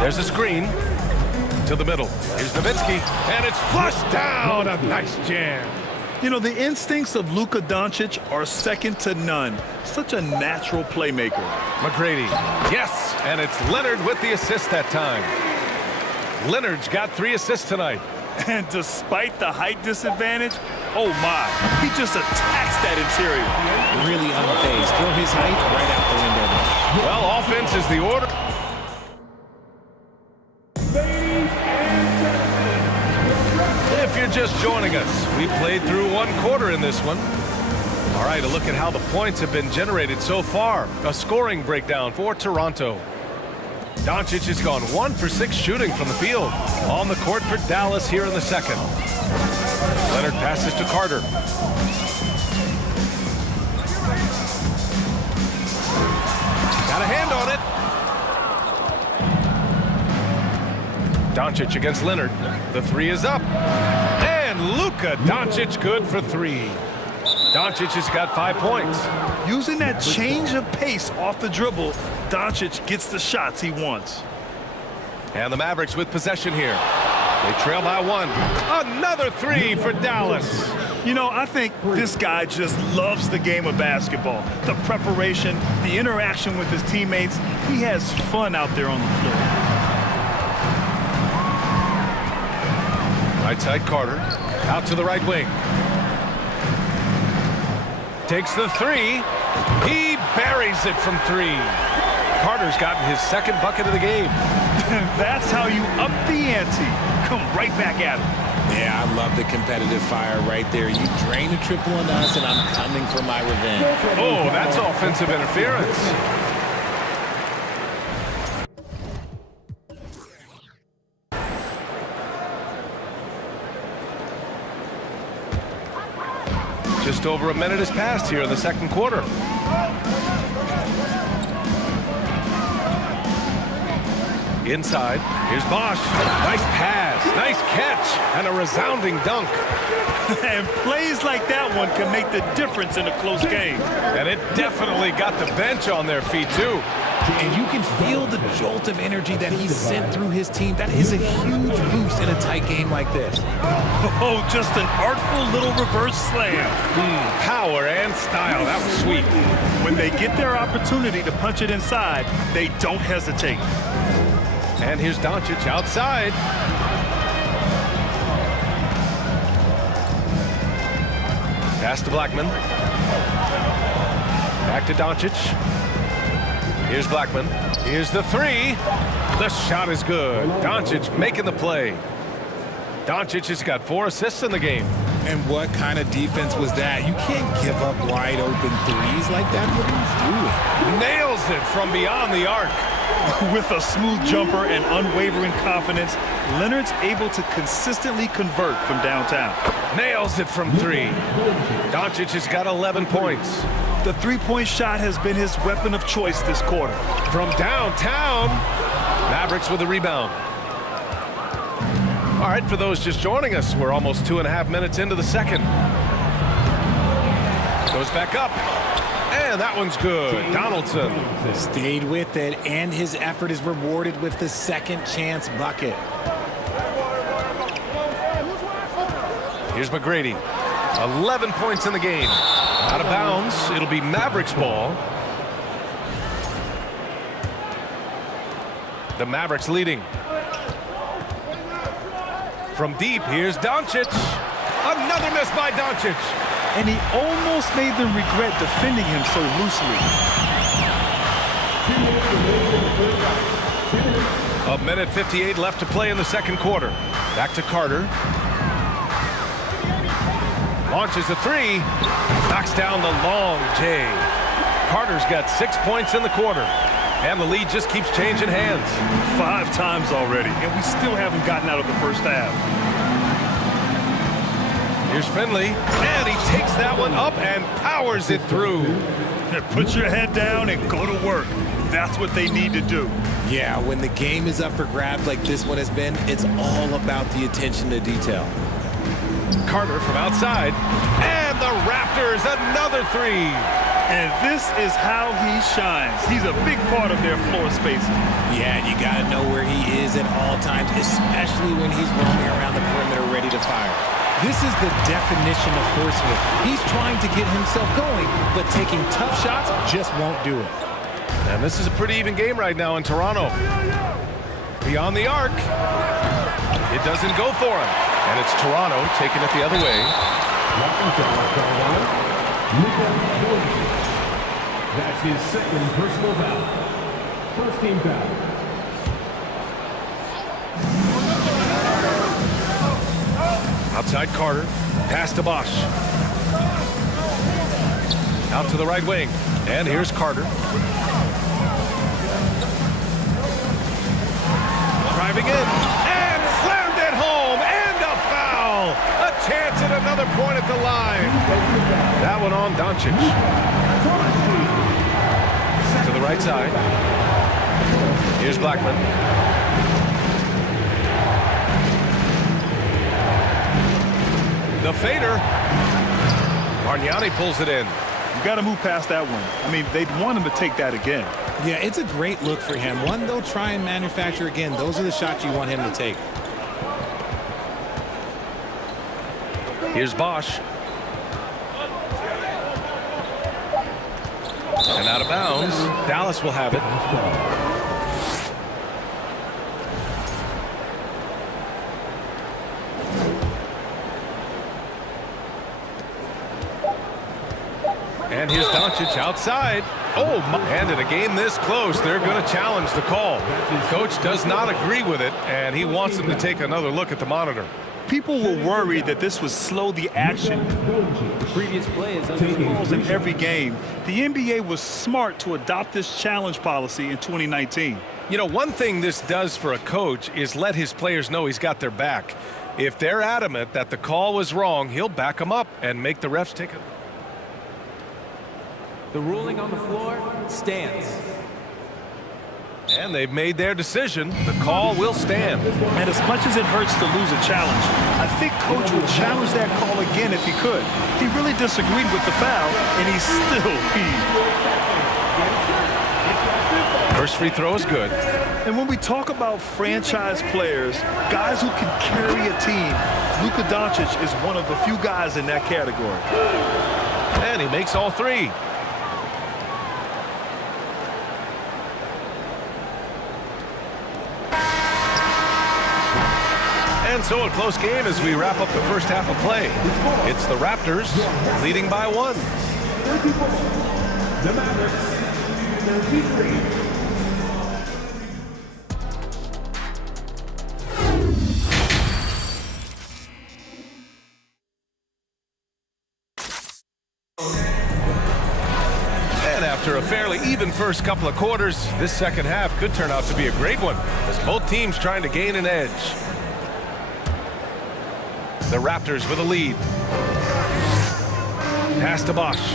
There's a screen to the middle. Here's Nowitzki, and it's flushed down. A nice jam. You know, the instincts of Luka Doncic are second to none. Such a natural playmaker. McGrady, yes, and it's Leonard with the assist that time. Leonard's got 3 assists tonight. And despite the height disadvantage, oh my, he just attacks that interior. Really unfazed. Throw his height right out the window there. Well, offense is the order. If you're just joining us, we played through 1 quarter in this one. All right, a look at how the points have been generated so far. A scoring breakdown for Toronto. Doncic has gone 1 for 6 shooting from the field. On the court for Dallas here in the second. Leonard passes to Carter. Got a hand on it. Doncic against Leonard. The 3 is up. And Luka Doncic good for 3. Doncic has got 5 points. Using that change of pace off the dribble, Doncic gets the shots he wants. And the Mavericks with possession here. They trail by 1. Another 3 for Dallas. You know, I think this guy just loves the game of basketball. The preparation, the interaction with his teammates. He has fun out there on the floor. Right side Carter. Out to the right wing. Takes the 3. He buries it from 3. Carter's gotten his 2nd bucket of the game. That's how you up the ante. Come right back at him. Yeah, I love the competitive fire right there. You drain a triple on us, and I'm coming for my revenge. Oh, that's offensive interference. Just over a minute has passed here in the second quarter. Inside, here's Bosch. Nice pass, nice catch, and a resounding dunk. And plays like that one can make the difference in a close game. And it definitely got the bench on their feet, too. And you can feel the jolt of energy that he sent through his team. That is a huge boost in a tight game like this. Oh, just an artful little reverse slam. Power and style. That was sweet. When they get their opportunity to punch it inside, they don't hesitate. And here's Doncic outside. Pass to Blackman. Back to Doncic. Here's Blackman. Here's the 3. The shot is good. Doncic making the play. Doncic has got 4 assists in the game. And what kind of defense was that? You can't give up wide open threes like that. What are you doing? Nails it from beyond the arc. With a smooth jumper and unwavering confidence, Leonard's able to consistently convert from downtown. Nails it from 3. Doncic has got 11 points. The three-point shot has been his weapon of choice this quarter. From downtown, Mavericks with a rebound. All right, for those just joining us, we're almost 2.5 minutes into the second. Goes back up. And that one's good. Donaldson stayed with it, and his effort is rewarded with the second chance bucket. Here's McGrady. 11 points in the game. Out of bounds. It'll be Mavericks ball. The Mavericks leading. From deep, here's Doncic. Another miss by Doncic. And he almost made them regret defending him so loosely. A minute 58 left to play in the second quarter. Back to Carter. Launches a three. Knocks down the long J. Carter's got 6 points in the quarter. And the lead just keeps changing hands. 5 times already, and we still haven't gotten out of the first half. Here's Finley, and he takes that one up and powers it through. Put your head down and go to work. That's what they need to do. Yeah, when the game is up for grabs like this one has been, it's all about the attention to detail. Carter from outside, and the Raptors, another three. And this is how he shines. He's a big part of their floor spacing. Yeah, and you got to know where he is at all times, especially when he's roaming around the perimeter ready to fire. This is the definition of forcing it. He's trying to get himself going, but taking tough shots just won't do it. And this is a pretty even game right now in Toronto. Beyond the arc. It doesn't go for him. And it's Toronto taking it the other way. That's his second personal foul. First team foul. Outside Carter. Pass to Bosch. Out to the right wing. And here's Carter. Driving in. And slammed it home. And a foul. A chance at another point at the line. That one on Doncic. To the right side. Here's Blackman. The fader. Bargnani pulls it in. You got to move past that one. I mean, they'd want him to take that again. Yeah, it's a great look for him. One they'll try and manufacture again. Those are the shots you want him to take. Here's Bosch. And out of bounds. Dallas will have it. And here's Doncic outside. Oh, and in a game this close, they're going to challenge the call. Coach does not agree with it, and he wants them to take another look at the monitor. People were worried that this would slow the action. The previous play is Calls in every game. The NBA was smart to adopt this challenge policy in 2019. You know, one thing this does for a coach is let his players know he's got their back. If they're adamant that the call was wrong, he'll back them up and make the refs take it. The ruling on the floor stands. And they've made their decision. The call will stand. And as much as it hurts to lose a challenge, I think Coach would challenge that call again if he could. He really disagreed with the foul, and he still heaved. First free throw is good. And when we talk about franchise players, guys who can carry a team, Luka Doncic is one of the few guys in that category. And he makes all three. And so a close game as we wrap up the first half of play. It's the Raptors leading by 1. The Mavericks, 33. And after a fairly even first couple of quarters, this second half could turn out to be a great one as both teams trying to gain an edge. The Raptors with a lead. Pass to Bosch.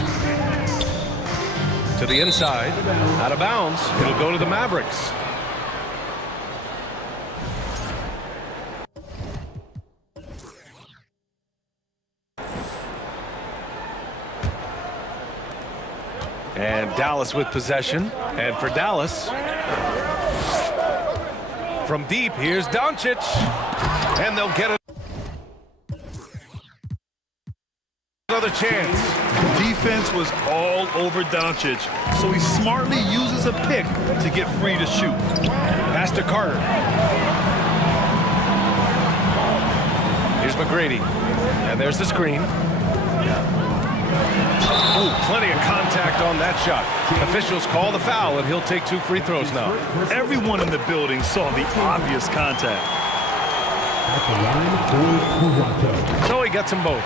To the inside. Out of bounds. It'll go to the Mavericks. And Dallas with possession. And for Dallas, from deep, here's Doncic. And they'll get another chance. Defense was all over Doncic, so he smartly uses a pick to get free to shoot. Pass to Carter. McGrady. And there's the screen. Ooh, plenty of contact on that shot. Officials call the foul, and he'll take 2 free throws now. Everyone in the building saw the obvious contact. At the line for Toronto. So he gets them both.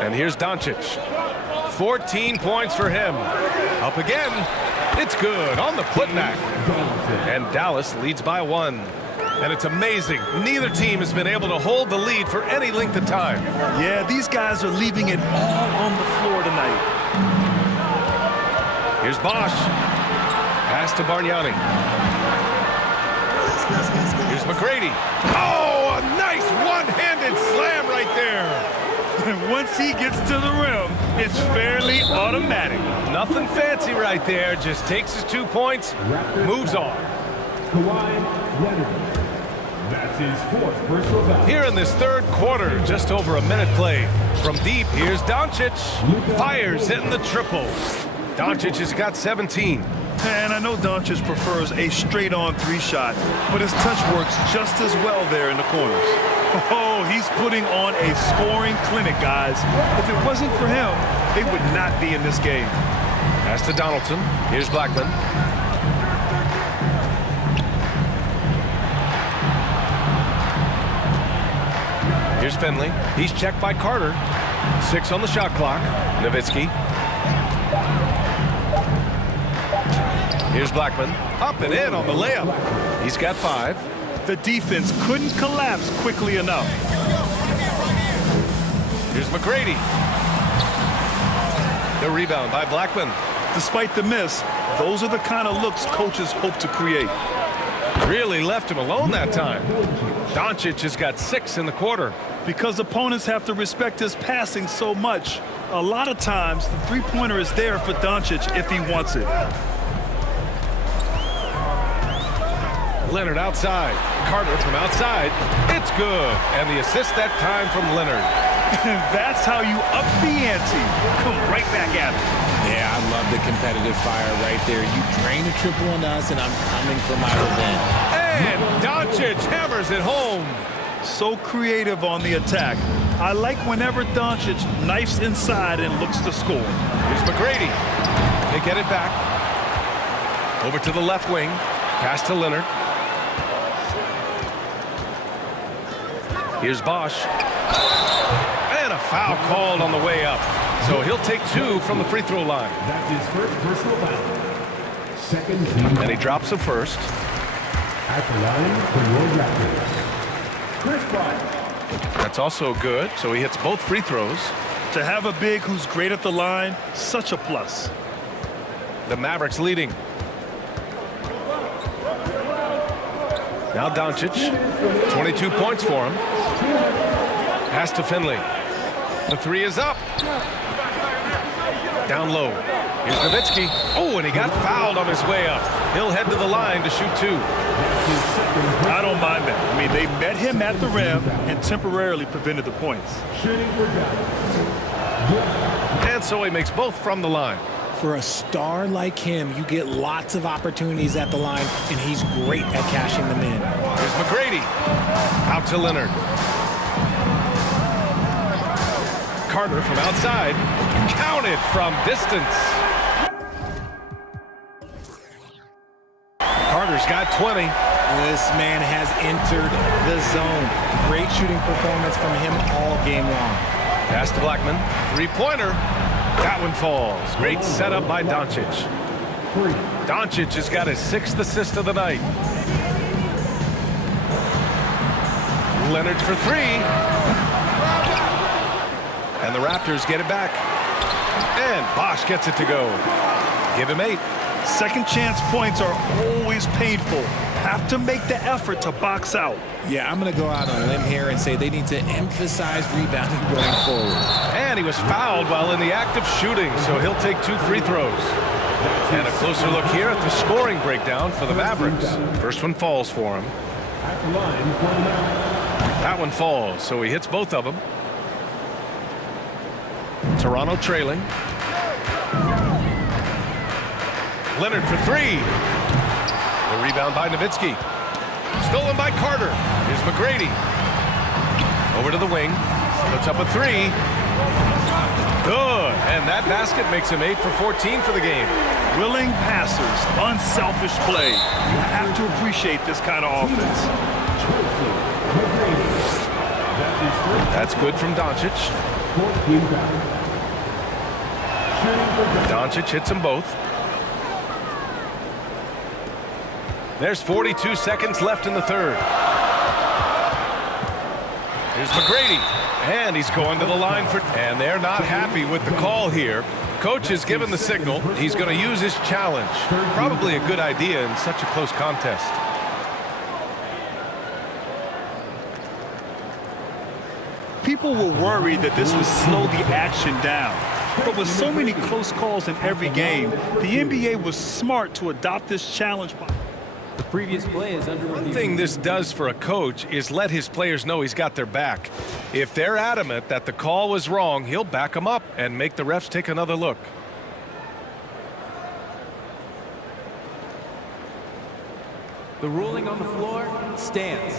And here's Doncic. 14 points for him. Up again. It's good on the putback. And Dallas leads by 1. And it's amazing. Neither team has been able to hold the lead for any length of time. Yeah, these guys are leaving it all on the floor tonight. Here's Bosch. Pass to Bargnani. Here's McGrady. Oh, a nice one-handed slam right there. And once he gets to the rim, it's fairly automatic. Nothing fancy right there. Just takes his 2 points, moves on. Kawhi Leonard. That's his 4th personal foul. Here in this 3rd quarter, just over a minute play. From deep, here's Doncic. Fires hitting the triple. Doncic has got 17. And I know Doncic prefers a straight-on 3 shot, but his touch works just as well there in the corners. Oh, he's putting on a scoring clinic, guys. If it wasn't for him, they would not be in this game. Pass to Donaldson. Here's Blackman. Here's Finley. He's checked by Carter. 6 on the shot clock. Nowitzki. Here's Blackman. Up and in on the layup. He's got 5. The defense couldn't collapse quickly enough. Here's McGrady. The rebound by Blackman. Despite the miss, those are the kind of looks coaches hope to create. Really left him alone that time. Doncic has got 6 in the quarter. Because opponents have to respect his passing so much, a lot of times the three-pointer is there for Doncic if he wants it. Leonard outside. Carter from outside. It's good. And the assist that time from Leonard. That's how you up the ante. Come right back at it. Yeah, I love the competitive fire right there. You drain a triple on us, and I'm coming for my revenge. And Doncic hammers it home. So creative on the attack. I like whenever Doncic knifes inside and looks to score. Here's McGrady. They get it back. Over to the left wing. Pass to Leonard. Here's Bosch. And a foul called on the way up. So he'll take 2 from the free throw line. That's his 1st personal foul. 2nd team. And he drops the first. At the line for your Raptors. Chris Paul. That's also good. So he hits both free throws. To have a big who's great at the line, such a plus. The Mavericks leading. Now Doncic. 22 points for him. Pass to Finley. The 3 is up. Down low. Here's Nowitzki. Oh, and he got fouled on his way up. He'll head to the line to shoot 2. I don't mind that. I mean, they met him at the rim and temporarily prevented the points. And so he makes both from the line. For a star like him, you get lots of opportunities at the line, and he's great at cashing them in. Here's McGrady. Out to Leonard. Carter from outside. Counted from distance. Carter's got 20. This man has entered the zone. Great shooting performance from him all game long. Pass to Blackman. 3-pointer. That one falls. Great setup by Doncic. Doncic has got his 6th assist of the night. Leonard for 3. And the Raptors get it back. And Bosch gets it to go. Give him 8. Second chance points are always painful. Have to make the effort to box out. Yeah, I'm going to go out on a limb here and say they need to emphasize rebounding going forward. And he was fouled while in the act of shooting, so he'll take 2 free throws. And a closer look here at the scoring breakdown for the Mavericks. First one falls for him. That one falls, so he hits both of them. Toronto trailing. Leonard for 3. The rebound by Nowitzki. Stolen by Carter. Here's McGrady. Over to the wing. Puts up a three. Good. And that basket makes him 8 for 14 for the game. Willing passers, unselfish play. You have to appreciate this kind of offense. That's good from Doncic. Doncic hits them both. There's 42 seconds left in the third. Here's McGrady. And he's going to the line for... And they're not happy with the call here. Coach has given the signal. He's going to use his challenge. Probably a good idea in such a close contest. People were worried that this would slow the action down. But with so many close calls in every game, the NBA was smart to adopt this challenge. The previous play is under review. One thing this does for a coach is let his players know he's got their back. If they're adamant that the call was wrong, he'll back them up and make the refs take another look. The ruling on the floor stands.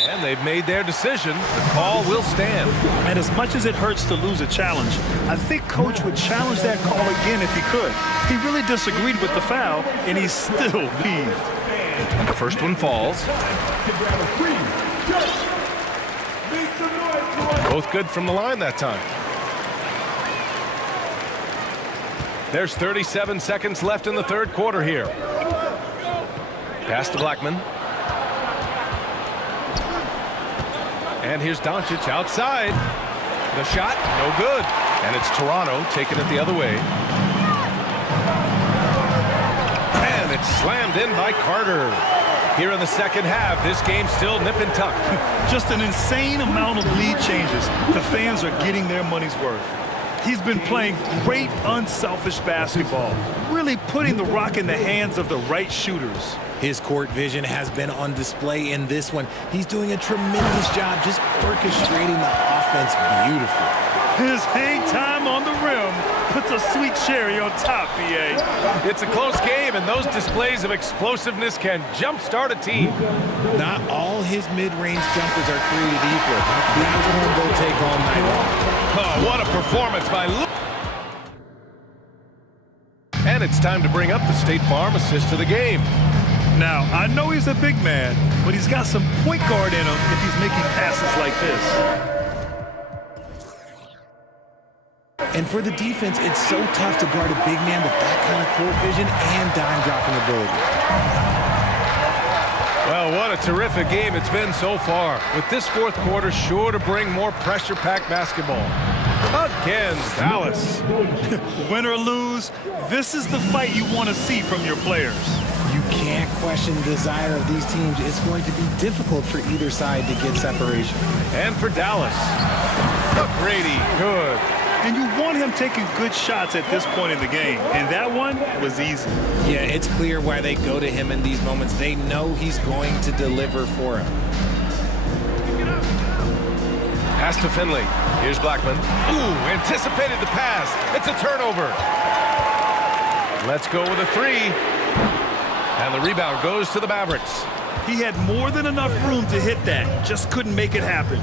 And they've made their decision. The call will stand. And as much as it hurts to lose a challenge, I think Coach would challenge that call again if he could. He really disagreed with the foul, and he's still peeved. And the first one falls. Both good from the line that time. There's 37 seconds left in the third quarter here. Pass to Blackman. And here's Doncic outside. The shot, no good. And it's Toronto taking it the other way. And it's slammed in by Carter. Here in the second half, this game's still nip and tuck. Just an insane amount of lead changes. The fans are getting their money's worth. He's been playing great, unselfish basketball, really putting the rock in the hands of the right shooters. His court vision has been on display in this one. He's doing a tremendous job just orchestrating the offense beautifully. His hang time on the rim puts a sweet cherry on top, BA. It's a close game, and those displays of explosiveness can jumpstart a team. Not all his mid-range jumpers are created equal. That's one they'll take all night long. Oh, what a performance by Luke. And it's time to bring up the State Farm assist to the game. Now, I know he's a big man, but he's got some point guard in him if he's making passes like this. And for the defense, it's so tough to guard a big man with that kind of court vision and dime-dropping ability. Well, what a terrific game it's been so far. With this fourth quarter sure to bring more pressure-packed basketball. Again, Dallas. Win or lose, this is the fight you want to see from your players. You can't question the desire of these teams. It's going to be difficult for either side to get separation. And for Dallas, McGrady, good. And you want him taking good shots at this point in the game. And that one was easy. Yeah, it's clear why they go to him in these moments. They know he's going to deliver for them. Pass to Finley. Here's Blackman. Ooh, anticipated the pass. It's a turnover. Let's go with a three. And the rebound goes to the Mavericks. He had more than enough room to hit that. Just couldn't make it happen.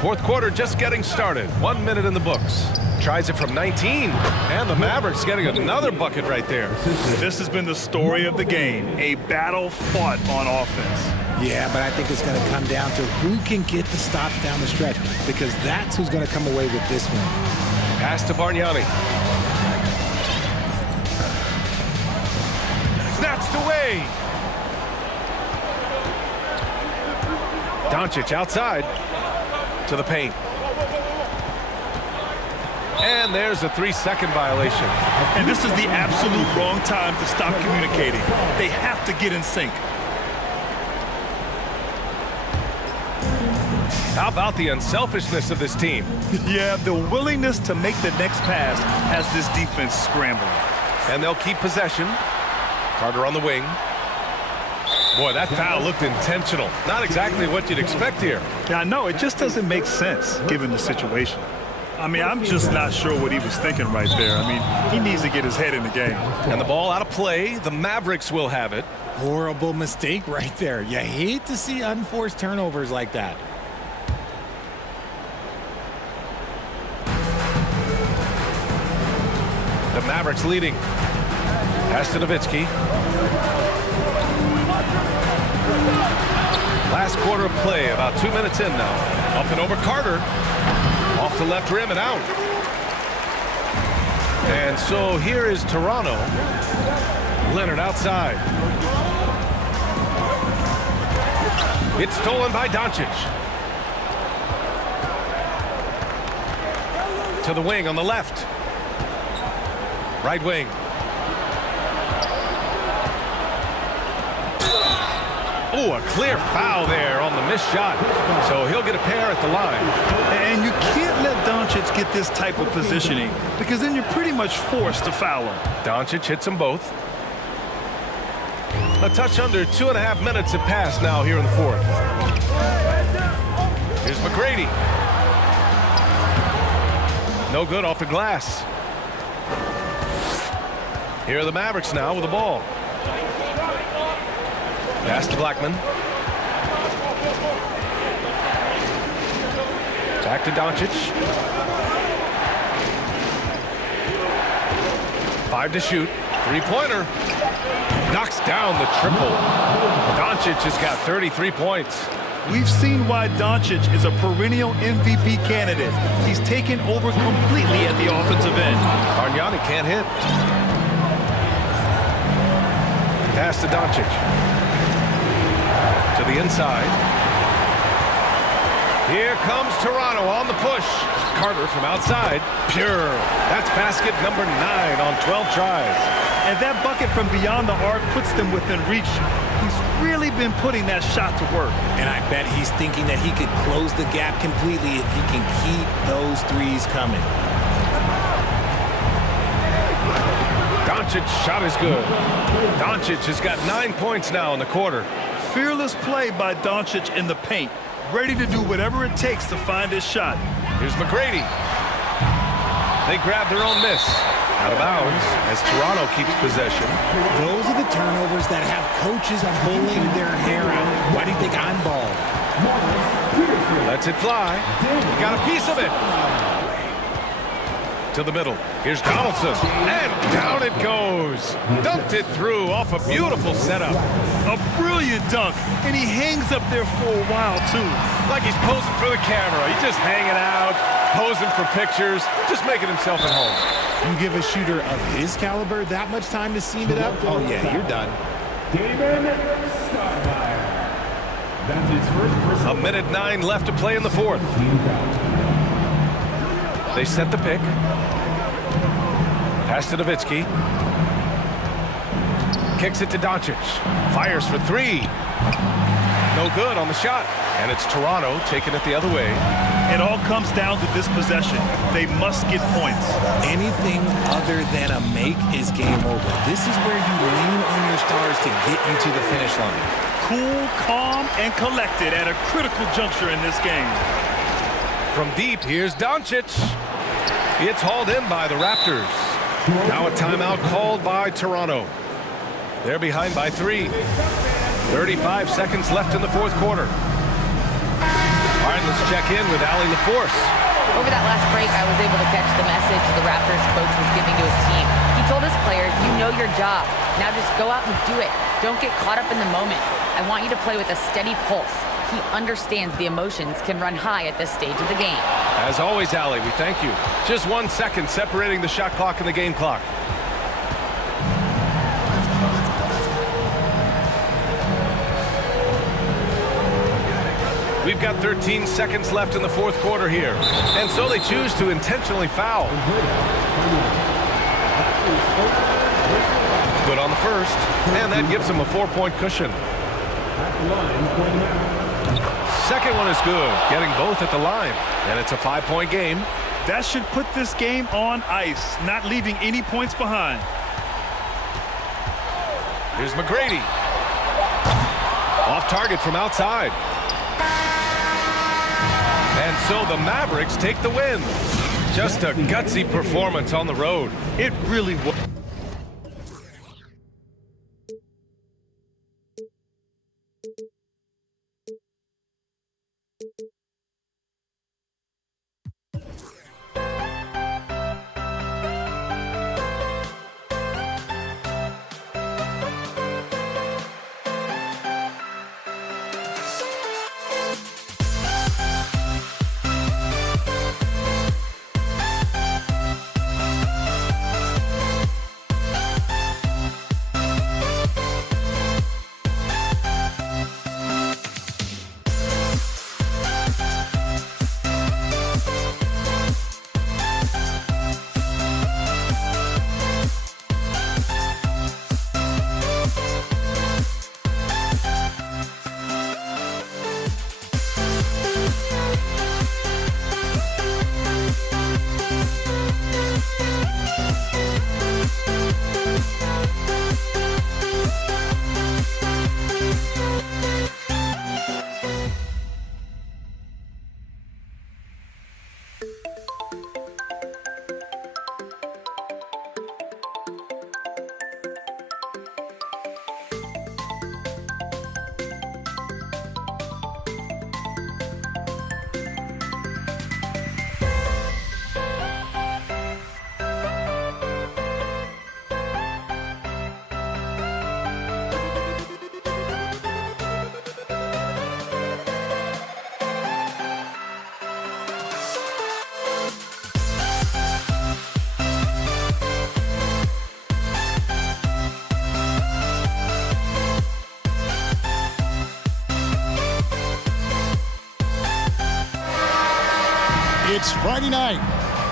Fourth quarter just getting started. 1 minute in the books. Tries it from 19. And the Mavericks getting another bucket right there. This has been the story of the game. A battle fought on offense. Yeah, but I think it's going to come down to who can get the stops down the stretch, because that's who's going to come away with this one. Pass to Bargnani. Snatched away. Doncic outside to the paint. And there's a 3-second violation. And this is the absolute wrong time to stop communicating. They have to get in sync. How about the unselfishness of this team? Yeah, the willingness to make the next pass has this defense scrambling. And they'll keep possession. Carter on the wing. Boy, that foul looked intentional. Not exactly what you'd expect here. Yeah, I know. It just doesn't make sense, given the situation. I mean, I'm just not sure what he was thinking right there. I mean, he needs to get his head in the game. And the ball out of play. The Mavericks will have it. Horrible mistake right there. You hate to see unforced turnovers like that. The Mavericks leading. Pass to Nowitzki. Last quarter of play, about 2 minutes in now. Up and over Carter. Off the left rim and out. And so here is Toronto. Leonard outside. It's stolen by Doncic. To the wing on the left. Right wing. Oh, a clear foul there on the missed shot. So he'll get a pair at the line. And you can't let Doncic get this type of positioning because then you're pretty much forced to foul him. Doncic hits them both. A touch under 2.5 minutes have passed now here in the fourth. Here's McGrady. No good off the glass. Here are the Mavericks now with the ball. Pass to Blackman. Back to Doncic. 5 to shoot. Three-pointer. Knocks down the triple. Doncic has got 33 points. We've seen why Doncic is a perennial MVP candidate. He's taken over completely at the offensive end. Bargnani can't hit. Pass to Doncic. To the inside. Here comes Toronto on the push. Carter from outside. Pure. That's basket number 9 on 12 tries. And that bucket from beyond the arc puts them within reach. He's really been putting that shot to work. And I bet he's thinking that he could close the gap completely if he can keep those threes coming. Doncic's shot is good. Doncic has got 9 points now in the quarter. Fearless play by Doncic in the paint. Ready to do whatever it takes to find his shot. Here's McGrady. They grab their own miss. Out of bounds as Toronto keeps possession. Those are the turnovers that have coaches pulling their hair out. Why do you think I'm bald? Lets it fly. He got a piece of it. To the middle. Here's Donaldson. And down it goes. Dunked it through off a beautiful setup. A brilliant dunk. And he hangs up there for a while, too. Like he's posing for the camera. He's just hanging out, posing for pictures, just making himself at home. You give a shooter of his caliber that much time to seam it up? Oh, yeah, you're done. Damon Stoudemire. That's his first personal. 1:09 left to play in the fourth. They set the pick. Pass to Nowitzki. Kicks it to Doncic. Fires for 3. No good on the shot. And it's Toronto taking it the other way. It all comes down to this possession. They must get points. Anything other than a make is game over. This is where you lean on your stars to get you to the finish line. Cool, calm, and collected at a critical juncture in this game. From deep, here's Doncic. It's hauled in by the Raptors. Now a timeout called by Toronto. They're behind by 3. 35 seconds left in the fourth quarter. All right, let's check in with Allie LaForce. Over that last break, I was able to catch the message the Raptors coach was giving to his team. He told his players, you know your job. Now just go out and do it. Don't get caught up in the moment. I want you to play with a steady pulse. He understands the emotions can run high at this stage of the game. As always, Allie, we thank you. Just 1 second separating the shot clock and the game clock. We've got 13 seconds left in the fourth quarter here. And so they choose to intentionally foul. Good on the first. And that gives them a 4-point cushion. Second one is good, getting both at the line. And it's a 5-point game. That should put this game on ice, not leaving any points behind. Here's McGrady. Off target from outside. And so the Mavericks take the win. Just a gutsy performance on the road. It really was. It's Friday night,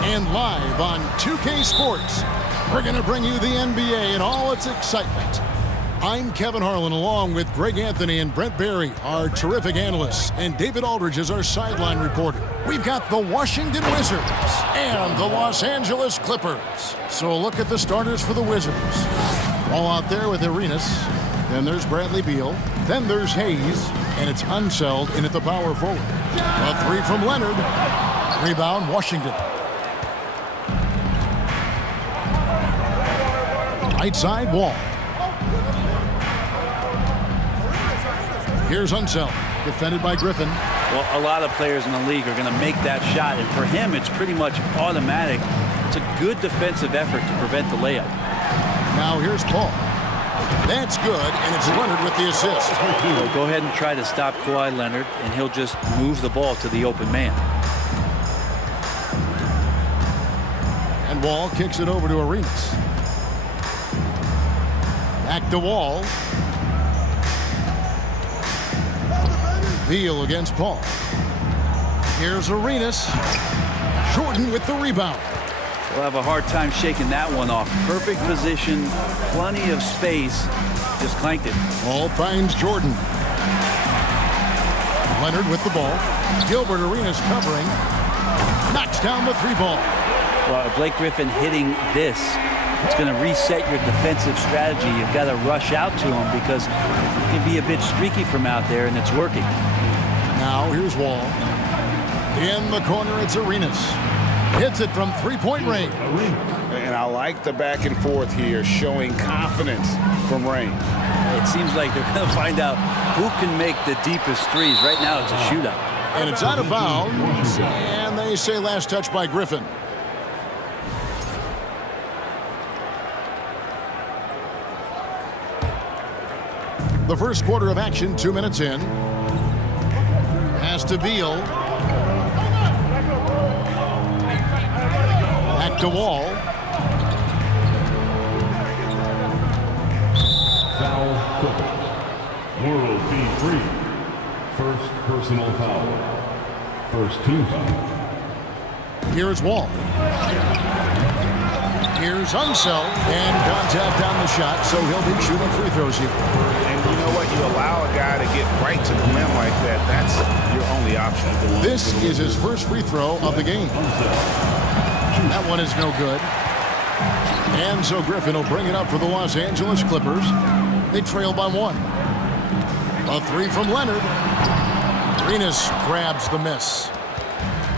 and live on 2K Sports, we're going to bring you the NBA and all its excitement. I'm Kevin Harlan, along with Greg Anthony and Brent Barry, our terrific analysts, and David Aldridge is our sideline reporter. We've got the Washington Wizards and the Los Angeles Clippers. So a look at the starters for the Wizards. All out there with Arenas. Then there's Bradley Beal. Then there's Hayes, and it's Unseld in at the power forward. A three from Leonard. Rebound, Washington. Right side, Wall. Here's Unseld, defended by Griffin. Well, a lot of players in the league are going to make that shot, and for him, it's pretty much automatic. It's a good defensive effort to prevent the layup. Now here's Paul. That's good, and it's Leonard with the assist. Well, go ahead and try to stop Kawhi Leonard, and he'll just move the ball to the open man. And Wall kicks it over to Arenas. Back to Wall. Beal against Paul. Here's Arenas. Jordan with the rebound. We'll have a hard time shaking that one off. Perfect position, plenty of space. Just clanked it. Ball finds Jordan. Leonard with the ball. Gilbert Arenas covering. Knocks down the three ball. Well, Blake Griffin hitting this, it's going to reset your defensive strategy. You've got to rush out to him because it can be a bit streaky from out there, and it's working. Now here's Wall. In the corner, it's Arenas. Hits it from three-point range. And I like the back and forth here, showing confidence from range. It seems like they're going to find out who can make the deepest threes. Right now, it's a shootout. And it's out of bounds. And they say last touch by Griffin. The first quarter of action, 2 minutes in. Pass to Beal. Back to Wall. Foul Clippers. World B3. First personal foul. First team foul. Here's Wall. Here's Unseld. And contact on the shot, so he'll be shooting free throws here. And you know what? You allow a guy to get right to the rim like that. That's your only option. This is his first free throw of the game. That one is no good. And so Griffin will bring it up for the Los Angeles Clippers. They trail by one. A three from Leonard. Arenas grabs the miss.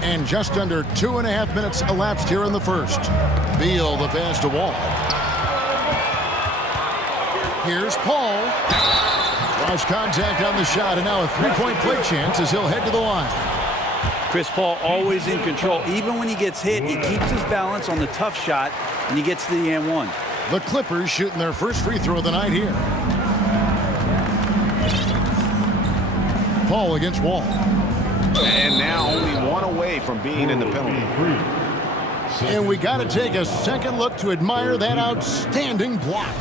And just under 2.5 minutes elapsed here in the first. Beal the pass to Wall. Here's Paul. Lost contact on the shot, and now a three-point play chance as he'll head to the line. Chris Paul always in control. Even when he gets hit, he keeps his balance on the tough shot, and he gets to the and one. The Clippers shooting their first free throw of the night here. Paul against Wall. And now only one away from being in the penalty. And we got to take a second look to admire that outstanding block.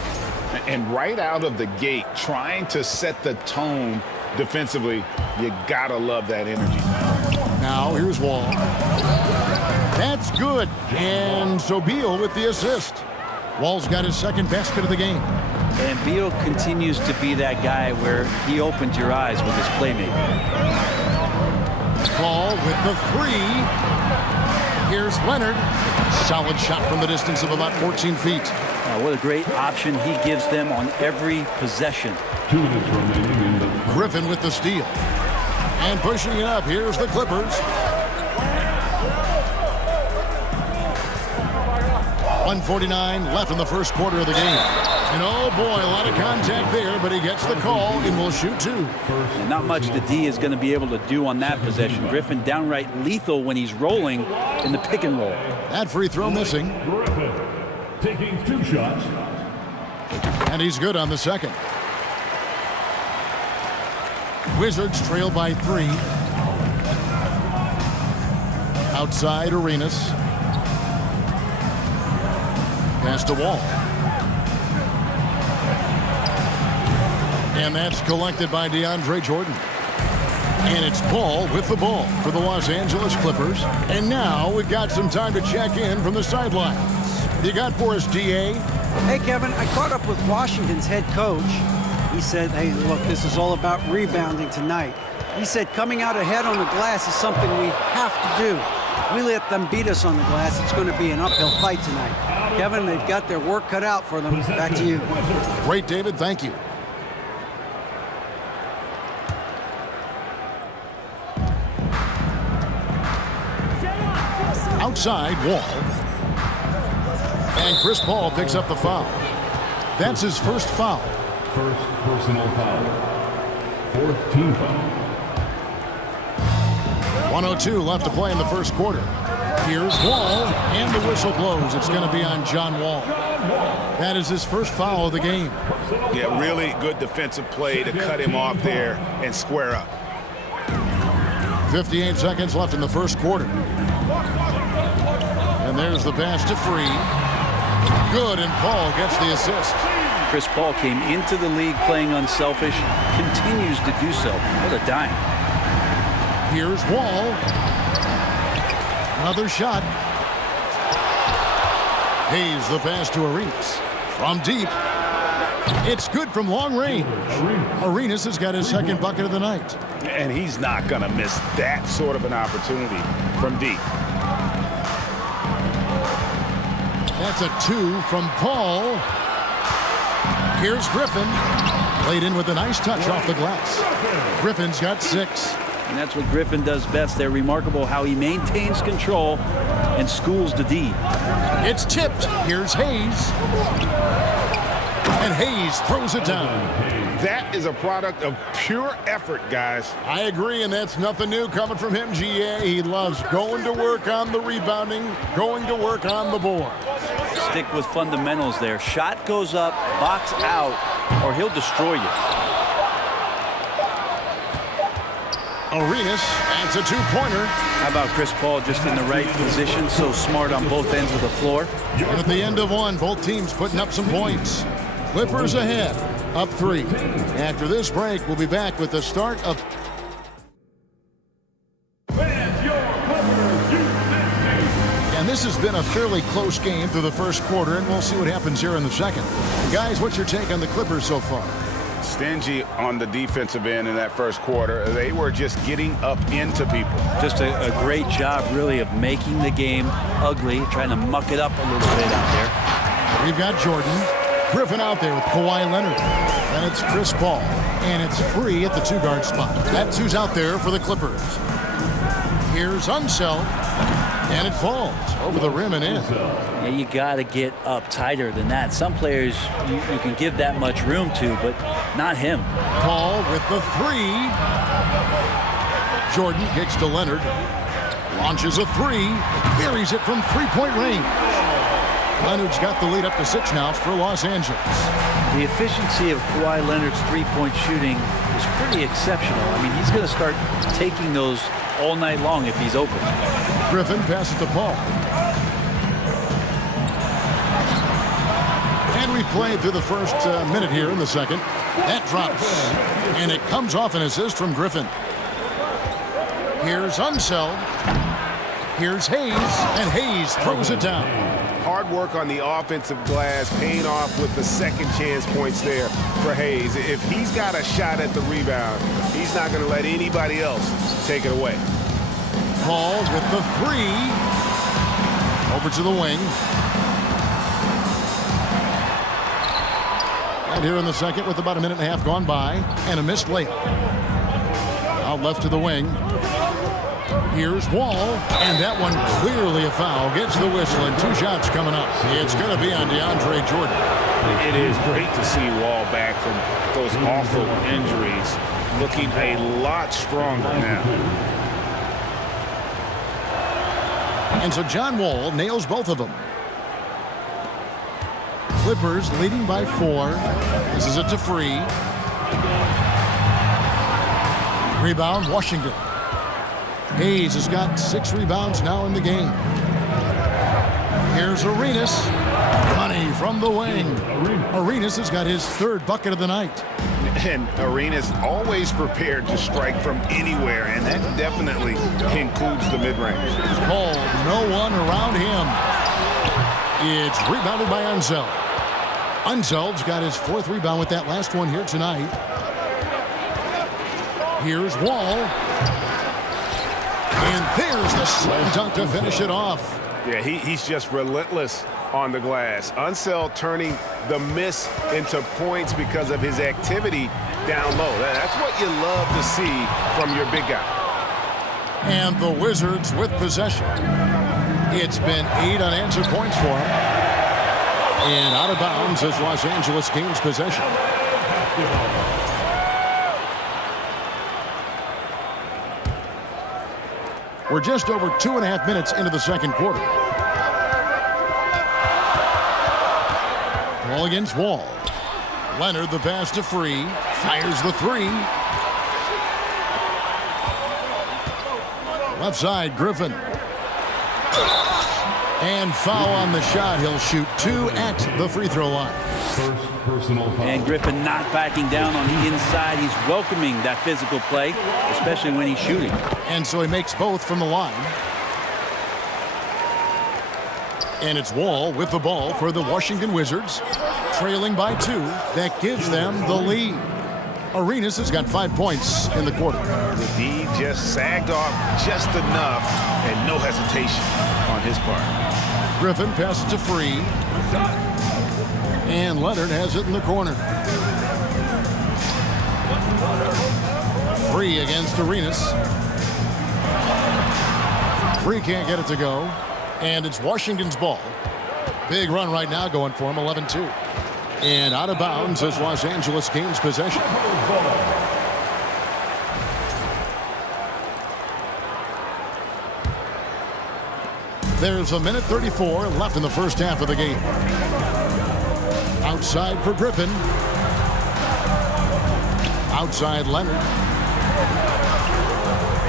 And right out of the gate, trying to set the tone defensively, you got to love that energy. Now here's Wall. That's good. And so Beal with the assist. Wall's got his second basket of the game. And Beal continues to be that guy where he opens your eyes with his playmaking. Paul with the three. Here's Leonard. Solid shot from the distance of about 14 feet. What a great option he gives them on every possession. 2 minutes remaining in the Griffin with the steal. And pushing it up, here's the Clippers. 1:49 left in the first quarter of the game. And oh boy, a lot of contact there, but he gets the call and will shoot two. And not much the D is going to be able to do on that possession. Griffin downright lethal when he's rolling in the pick and roll. That free throw missing. Griffin taking 2 shots. And he's good on the second. Wizards trail by 3. Outside Arenas. Pass to Wall. And that's collected by DeAndre Jordan. And it's Paul with the ball for the Los Angeles Clippers. And now we've got some time to check in from the sidelines. You got for us, DA? Hey, Kevin, I caught up with Washington's head coach. He said, hey, look, this is all about rebounding tonight. He said coming out ahead on the glass is something we have to do. If we let them beat us on the glass, it's going to be an uphill fight tonight. Kevin, they've got their work cut out for them. Back to you. Great, David. Thank you. Outside, Wall. And Chris Paul picks up the foul. That's his first foul. First personal foul. 4th team foul. 1:02 left to play in the first quarter. Here's Wall, and the whistle blows. It's going to be on John Wall. That is his first foul of the game. Yeah, really good defensive play to cut him off there and square up. 58 seconds left in the first quarter. And there's the pass to Free. Good, and Paul gets the assist. Chris Paul came into the league playing unselfish, continues to do so. What a dime. Here's Wall. Another shot. Hayes the pass to Arenas. From deep. It's good from long range. Arenas has got his second bucket of the night. And he's not going to miss that sort of an opportunity from deep. That's a 2 from Paul. Here's Griffin. Played in with a nice touch off the glass. Griffin's got 6. And that's what Griffin does best. They're remarkable how he maintains control and schools the D. It's tipped. Here's Hayes. And Hayes throws it down. That is a product of pure effort, guys. I agree, and that's nothing new coming from him, GA. He loves going to work on the rebounding, going to work on the board. Stick with fundamentals there. Shot goes up, box out, or he'll destroy you. Arenas adds a 2-pointer. How about Chris Paul just in the right position, so smart on both ends of the floor? And at the end of one, both teams putting up some points. Clippers ahead, up 3. After this break, we'll be back with the start of... And this has been a fairly close game through the first quarter, and we'll see what happens here in the second. Guys, what's your take on the Clippers so far? Stingy on the defensive end in that first quarter. They were just getting up into people. Just a great job, really, of making the game ugly, trying to muck it up a little bit out there. We've got Jordan. Griffin out there with Kawhi Leonard. And it's Chris Paul. And it's Free at the 2-guard spot. That's who's out there for the Clippers. Here's Unseld, and it falls over the rim and in. Yeah, you got to get up tighter than that. Some players you can give that much room to, but not him. Paul with the three. Jordan kicks to Leonard. Launches a three. Buries it from three-point range. Leonard's got the lead up to 6 now for Los Angeles. The efficiency of Kawhi Leonard's three-point shooting is pretty exceptional. I mean, he's going to start taking those all night long if he's open. Griffin passes to Paul. And we played through the first minute here in the second. That drops. And it comes off an assist from Griffin. Here's Unseld. Here's Hayes. And Hayes throws it down. Hard work on the offensive glass, paying off with the second chance points there for Hayes. If he's got a shot at the rebound, he's not going to let anybody else take it away. Paul with the three. Over to the wing. And here in the second with about a minute and a half gone by. And a missed layup. Out left to the wing. Here's Wall, and that one clearly a foul. Gets the whistle, and 2 shots coming up. It's going to be on DeAndre Jordan. It is great to see Wall back from those awful injuries, looking a lot stronger now. And so John Wall nails both of them. Clippers leading by 4. This is it to Free. Rebound, Washington. Hayes has got 6 rebounds now in the game. Here's Arenas. Money from the wing. Arenas has got his 3rd bucket of the night. And Arenas always prepared to strike from anywhere, and that definitely includes the mid-range. Paul, no one around him. It's rebounded by Unseld. Unseld's got his 4th rebound with that last one here tonight. Here's Wall. And there's the slam dunk to finish it off. Yeah, he's just relentless on the glass. Unseld turning the miss into points because of his activity down low. That's what you love to see from your big guy. And the Wizards with possession. It's been 8 unanswered points for him. And out of bounds as Los Angeles gains possession. We're just over 2.5 minutes into the second quarter. Ball against Wall. Leonard the pass to Free. Fires the 3. Left side, Griffin. And foul on the shot. He'll shoot 2 at the free throw line. First personal foul. And Griffin not backing down on the inside. He's welcoming that physical play, especially when he's shooting. And so he makes both from the line. And it's Wall with the ball for the Washington Wizards, trailing by 2. That gives them the lead. Arenas has got 5 points in the quarter. The D just sagged off just enough, and no hesitation on his part. Griffin passes to Free. And Leonard has it in the corner. Free against Arenas. Free can't get it to go. And it's Washington's ball. Big run right now going for him, 11-2. And out of bounds as Los Angeles gains possession. There's a minute 34 left in the first half of the game. Outside for Griffin. Outside Leonard.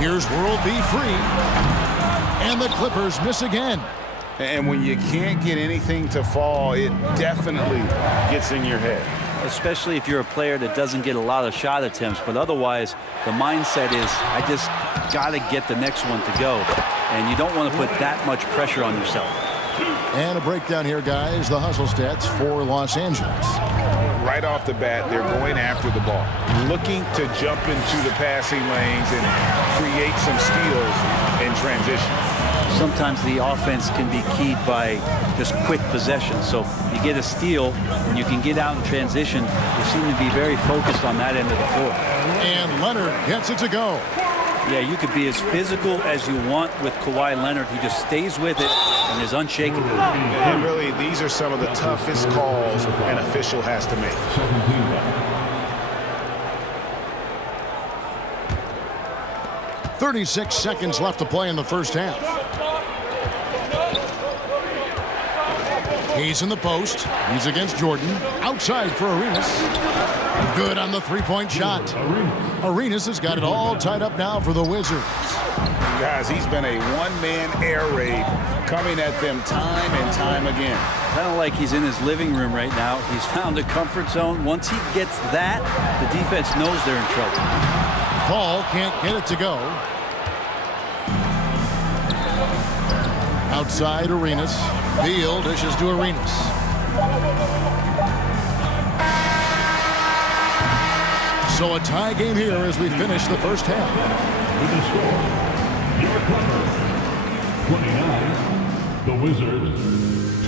Here's World B. Free. And the Clippers miss again. And when you can't get anything to fall, it definitely gets in your head. Especially if you're a player that doesn't get a lot of shot attempts. But otherwise, the mindset is, I just got to get the next one to go. And you don't want to put that much pressure on yourself. And a breakdown here, guys. The hustle stats for Los Angeles. Right off the bat, they're going after the ball, looking to jump into the passing lanes and create some steals in transition. Sometimes the offense can be keyed by just quick possession. So you get a steal and you can get out in transition. They seem to be very focused on that end of the floor. And Leonard gets it to go. Yeah, you could be as physical as you want with Kawhi Leonard. He just stays with it and is unshakable. And really, these are some of the toughest calls an official has to make. 36 seconds left to play in the first half. He's in the post. He's against Jordan. Outside for Arenas. Good on the three-point shot. Arenas has got it all tied up now for the Wizards. Guys, he's been a one-man air raid coming at them time and time again. Kind of like he's in his living room right now. He's found a comfort zone. Once he gets that, the defense knows they're in trouble. Paul can't get it to go. Outside Arenas. Beal dishes to Arenas. So a tie game here as we finish the first half. With the score, your Clippers 29, the Wizards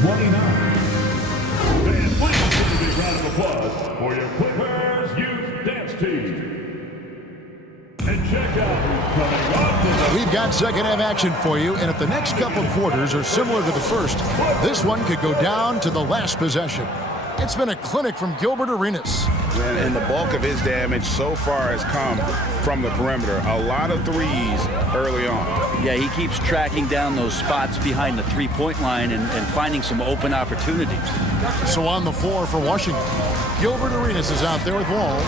29. Fans, please give a big round of applause for your Clippers Youth Dance Team. And check out who's coming up to the... We've got second half action for you, and if the next couple quarters are similar to the first, this one could go down to the last possession. It's been a clinic from Gilbert Arenas. And the bulk of his damage so far has come from the perimeter. A lot of threes early on. Yeah, he keeps tracking down those spots behind the three-point line and finding some open opportunities. So on the floor for Washington, Gilbert Arenas is out there with Wall.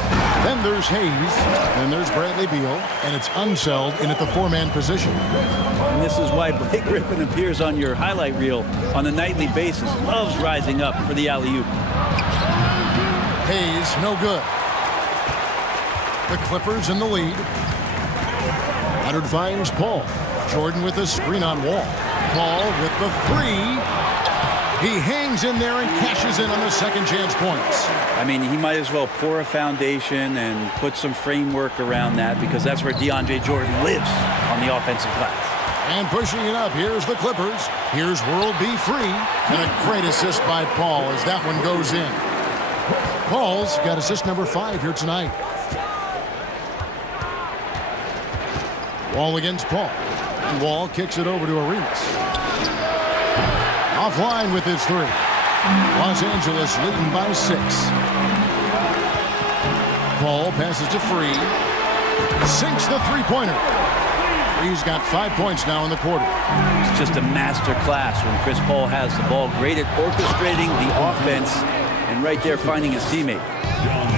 Then there's Hayes. Then there's Bradley Beal. And it's Unseld in at the four-man position. And this is why Blake Griffin appears on your highlight reel on a nightly basis. Loves rising up for the alley-oop. Hayes, no good. The Clippers in the lead. Leonard finds Paul. Jordan with a screen on Wall. Paul with the three. He hangs in there and cashes in on the second chance points. I mean, he might as well pour a foundation and put some framework around that because that's where DeAndre Jordan lives on the offensive glass. And pushing it up, here's the Clippers. Here's World B. Free. And a great assist by Paul as that one goes in. Paul's got assist number 5 here tonight. Wall against Paul. And Wall kicks it over to Arenas. Offline with his three. Los Angeles leading by 6. Paul passes to Free. Sinks the three-pointer. Free's got 5 points now in the quarter. It's just a master class when Chris Paul has the ball. Great at orchestrating the offense and right there finding his teammate.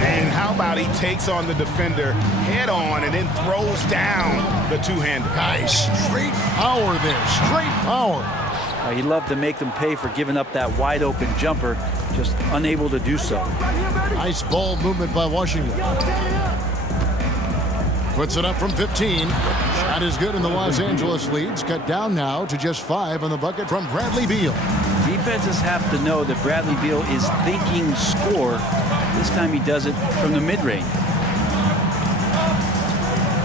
And how about he takes on the defender head on and then throws down the two-hander. Guys, straight power there. Straight power. He'd love to make them pay for giving up that wide open jumper, just unable to do so. Nice ball movement by Washington. Puts it up from 15. Shot is good, and the Los Angeles leads cut down now to just 5 on the bucket from Bradley Beal. Defenses have to know that Bradley Beal is thinking score. This time he does it from the mid-range.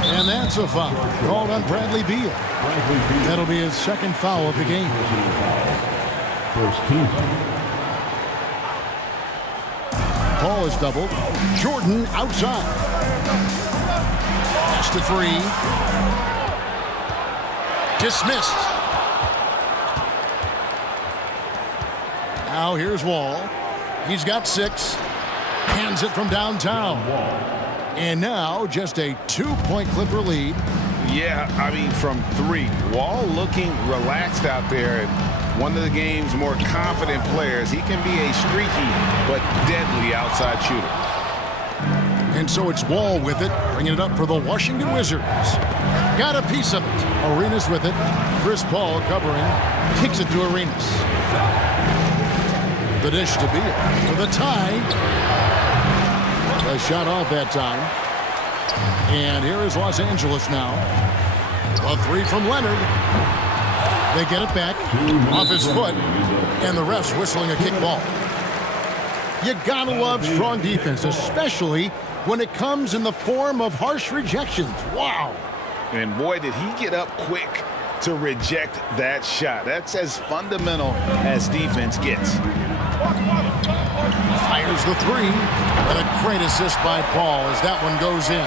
And that's a foul called on Bradley Beal. That'll be his second foul of the game. First team. Paul is doubled. Jordan outside. Pass to Free. Dismissed. Now here's Wall. He's got 6. Hands it from downtown. And now just a 2-point Clipper lead. Yeah, I mean, from 3. Wall looking relaxed out there. One of the game's more confident players. He can be a streaky but deadly outside shooter. And so it's Wall with it, bringing it up for the Washington Wizards. Got a piece of it. Arenas with it. Chris Paul covering. Kicks it to Arenas. The dish to Beal for the tie. A shot off that time. And here is Los Angeles now. A 3 from Leonard. They get it back off his foot. And the refs whistling a kickball. You gotta love strong defense, especially when it comes in the form of harsh rejections. Wow. And boy, did he get up quick to reject that shot. That's as fundamental as defense gets. Fires the 3. And a great assist by Paul as that one goes in.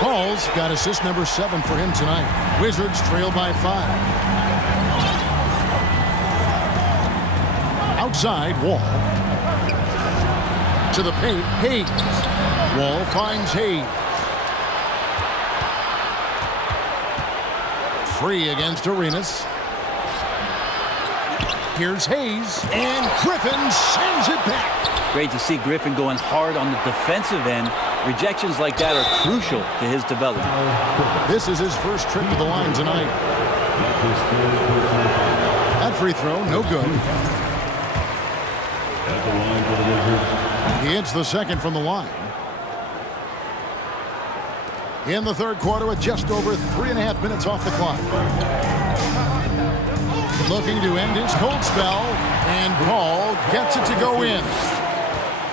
Paul's got assist number 7 for him tonight. Wizards trail by 5. Outside, Wall. To the paint, Hayes. Wall finds Hayes. Free against Arenas. Here's Hayes, and Griffin sends it back. Great to see Griffin going hard on the defensive end. Rejections like that are crucial to his development. This is his first trip to the line tonight. That free throw, no good. He hits the second from the line. In the third quarter with just over 3.5 minutes off the clock. Looking to end his cold spell, and Paul gets it to go in.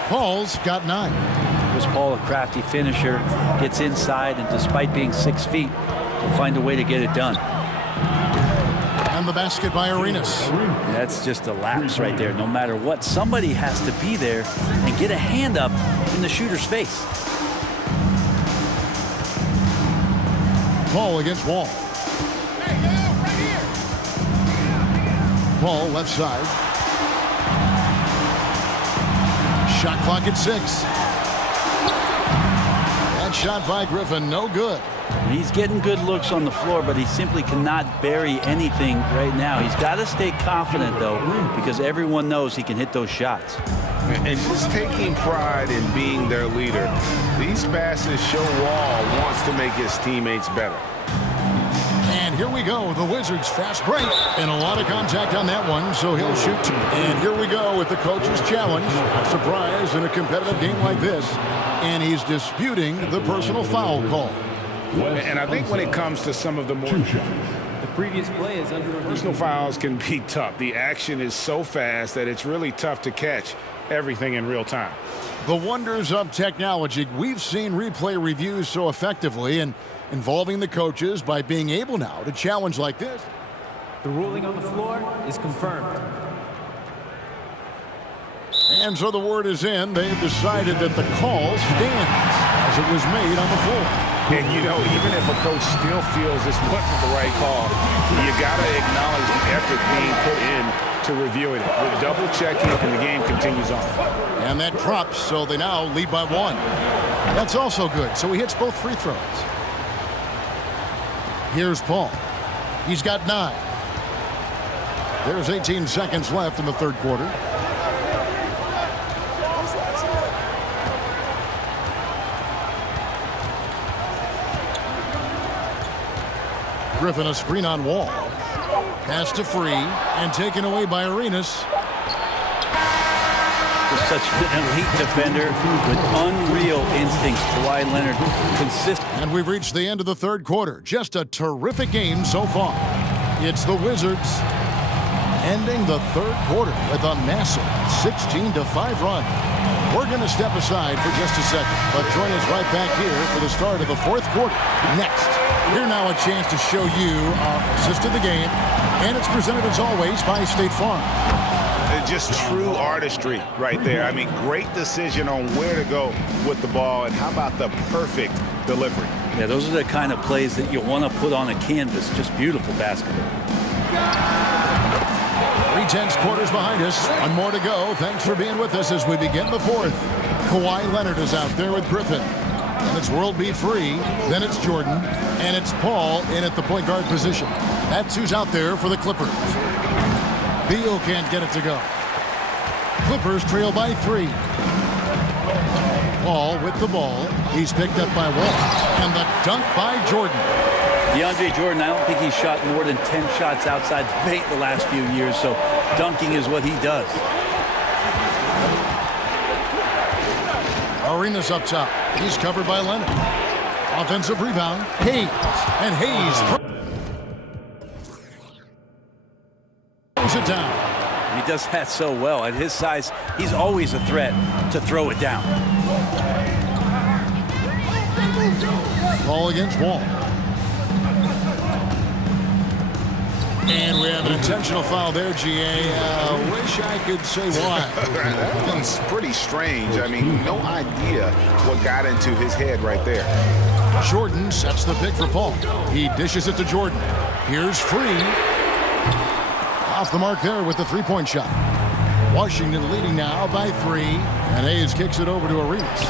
Paul's got 9. Chris Paul, a crafty finisher, gets inside, and despite being 6 feet, will find a way to get it done. And the basket by Arenas. That's just a lapse right there. No matter what, somebody has to be there and get a hand up in the shooter's face. Paul against Wall. Paul left side. Shot clock at 6. That shot by Griffin, no good. He's getting good looks on the floor, but he simply cannot bury anything right now. He's got to stay confident, though, because everyone knows he can hit those shots. And just taking pride in being their leader, these passes show Wall wants to make his teammates better. And here we go, the Wizards fast break. And a lot of contact on that one, so he'll shoot 2. And here we go with the coach's challenge. A surprise in a competitive game like this. And he's disputing the personal foul call. And I think when it comes to some of the more The previous play is under review. personal fouls can be tough. The action is so fast that it's really tough to catch everything in real time. The wonders of technology. We've seen replay reviews so effectively and involving the coaches by being able now to challenge like this. The ruling on the floor is confirmed. And so the word is in. They've decided that the call stands as it was made on the floor. And, you know, even if a coach still feels this wasn't the right call, you got to acknowledge the effort being put in to reviewing it. With double checking, and the game continues on. And that drops, so they now lead by 1. That's also good. So he hits both free throws. Here's Paul. He's got 9. There's 18 seconds left in the third quarter. Griffin a screen on Wall. Pass to Free and taken away by Arenas. Just such an elite defender with unreal instincts. Kawhi Leonard consistent. And we've reached the end of the third quarter. Just a terrific game so far. It's the Wizards ending the third quarter with a massive 16-5 run. We're going to step aside for just a second, but join us right back here for the start of the fourth quarter. Next, here now a chance to show you our assist of the game, and it's presented as always by State Farm. Just true artistry right there. I mean, great decision on where to go with the ball, and how about the perfect delivery? Yeah, those are the kind of plays that you want to put on a canvas. Just beautiful basketball. 3/10 quarters behind us. One more to go. Thanks for being with us as we begin the fourth. Kawhi Leonard is out there with Griffin. And it's World Beat Free. Then it's Jordan. And it's Paul in at the point guard position. That's who's out there for the Clippers. Beal can't get it to go. Clippers trail by 3. Paul with the ball. He's picked up by Wall. And the dunk by Jordan. DeAndre Jordan, I don't think he's shot more than 10 shots outside the paint the last few years, so dunking is what he does. Arenas up top. He's covered by Leonard. Offensive rebound. Hayes. And Hayes throws it down. He does that so well. At his size, he's always a threat to throw it down. Ball against Wall. And we have an intentional foul there, GA. Wish I could say why. That one's pretty strange. I mean, no idea what got into his head right there. Jordan sets the pick for Paul. He dishes it to Jordan. Here's Free. Off the mark there with the three-point shot. Washington leading now by 3. And Hayes kicks it over to Arenas.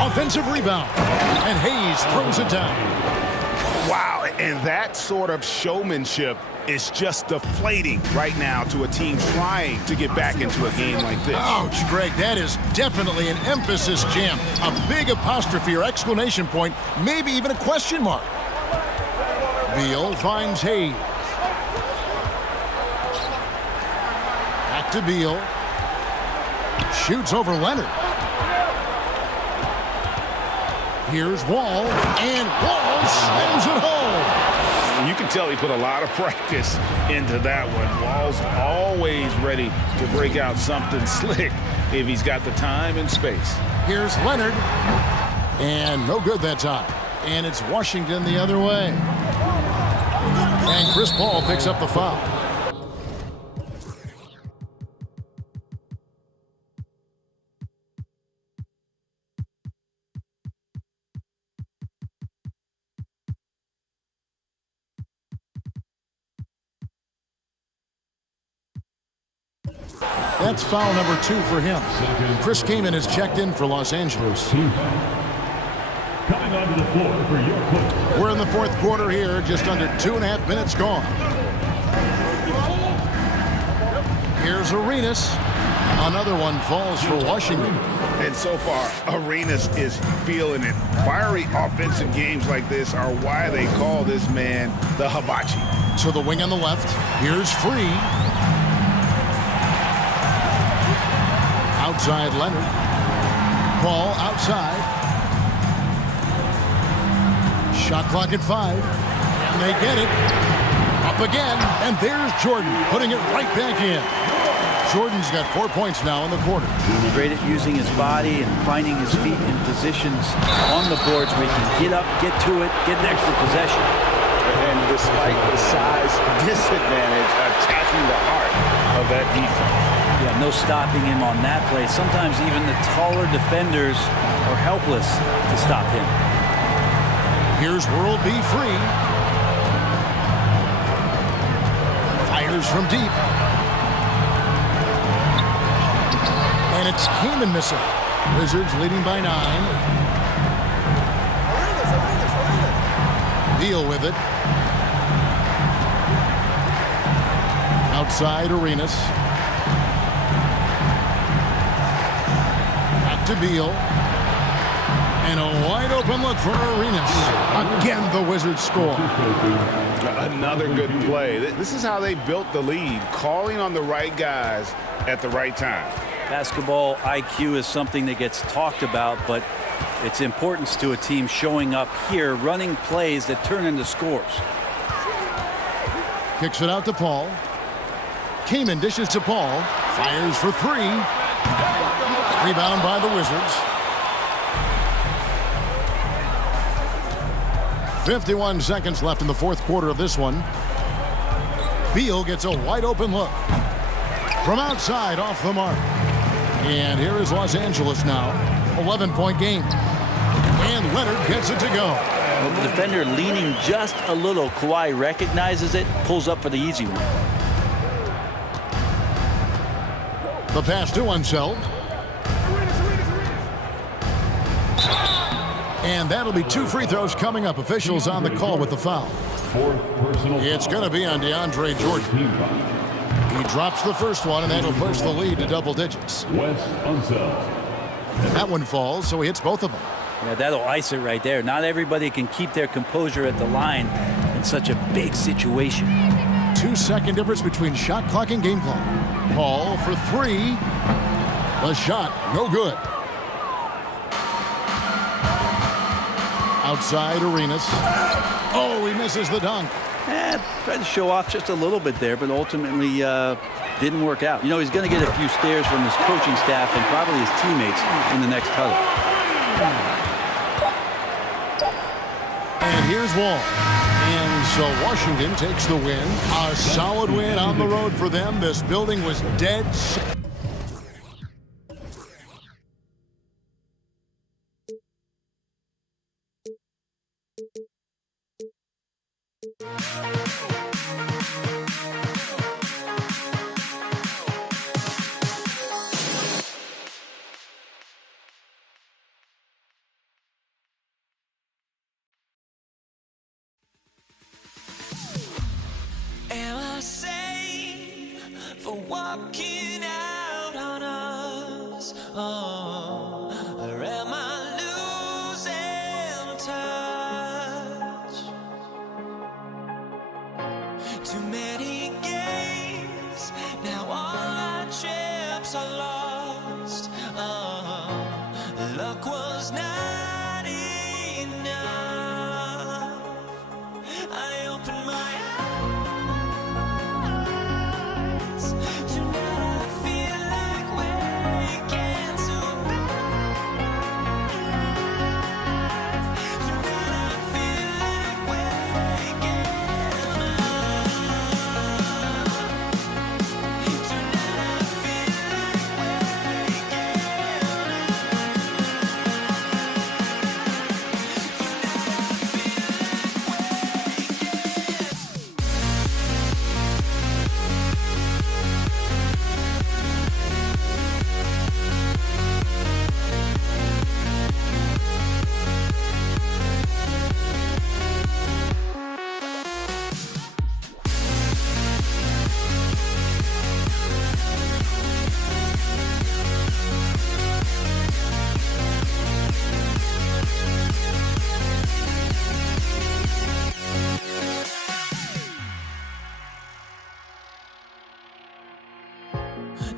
Offensive rebound. And Hayes throws it down. Wow, and that sort of showmanship is just deflating right now to a team trying to get back into a game like this. Ouch, Greg, that is definitely an emphasis jam. A big apostrophe or exclamation point, maybe even a question mark. Beal finds Hayes. Back to Beal. Shoots over Leonard. Here's Wall, and Wall slams it home. You can tell he put a lot of practice into that one. Wall's always ready to break out something slick if he's got the time and space. Here's Leonard, and no good that time. And it's Washington the other way. And Chris Paul picks up the foul. That's foul number 2 for him. Chris Kaman has checked in for Los Angeles. Coming onto the floor for your Clippers. We're in the fourth quarter here, just under 2.5 minutes gone. Here's Arenas. Another one falls for Washington. And so far, Arenas is feeling it. Fiery offensive games like this are why they call this man the Hibachi. To the wing on the left. Here's Free. Outside Leonard. Paul outside. Shot clock at 5. And they get it. Up again. And there's Jordan putting it right back in. Jordan's got 4 points now in the quarter. Great at using his body and finding his feet in positions on the boards where he can get up, get to it, get an extra possession. And despite the size disadvantage, attacking the heart of that defense. Yeah, no stopping him on that play. Sometimes even the taller defenders are helpless to stop him. Here's World B. Free. Fires from deep. And it's Kaman missing. Wizards leading by 9. Beal with it. Outside Arenas. Back to Beal. And a wide open look for Arenas. Again, the Wizards score. Another good play. This is how they built the lead, calling on the right guys at the right time. Basketball IQ is something that gets talked about, but its importance to a team showing up here, running plays that turn into scores. Kicks it out to Paul. Kaman dishes to Paul. Fires for 3. Rebound by the Wizards. 51 seconds left in the fourth quarter of this one. Beal gets a wide open look. From outside, off the mark. And here is Los Angeles now. 11-point game. And Leonard gets it to go. Well, the defender leaning just a little. Kawhi recognizes it, pulls up for the easy one. The pass to Unseld. And that'll be 2 free throws coming up. Officials on the call with the foul. It's going to be on DeAndre Jordan. He drops the first one, and that'll push the lead to double digits. That one falls, so he hits both of them. Yeah, that'll ice it right there. Not everybody can keep their composure at the line in such a big situation. 2-second difference between shot clock and game clock. Paul for 3. The shot, no good. Outside Arenas. Oh, he misses the dunk. Tried to show off just a little bit there, but ultimately didn't work out. You know, he's going to get a few stares from his coaching staff and probably his teammates in the next huddle. And here's Wall. And So Washington takes the win. A solid win on the road for them. This building was dead. Am I safe for walking out on us? Oh, or am I losing touch? Too many games, now all our chips are lost. Oh, luck was not enough. I opened my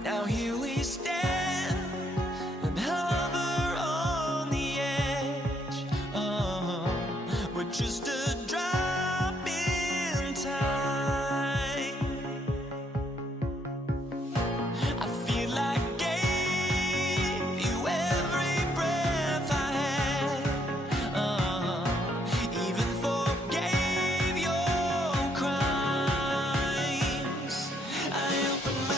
now here we stand and hover on the edge. Oh, we're just a drop in time. I feel like I gave you every breath I had. Even forgave your crimes. I opened my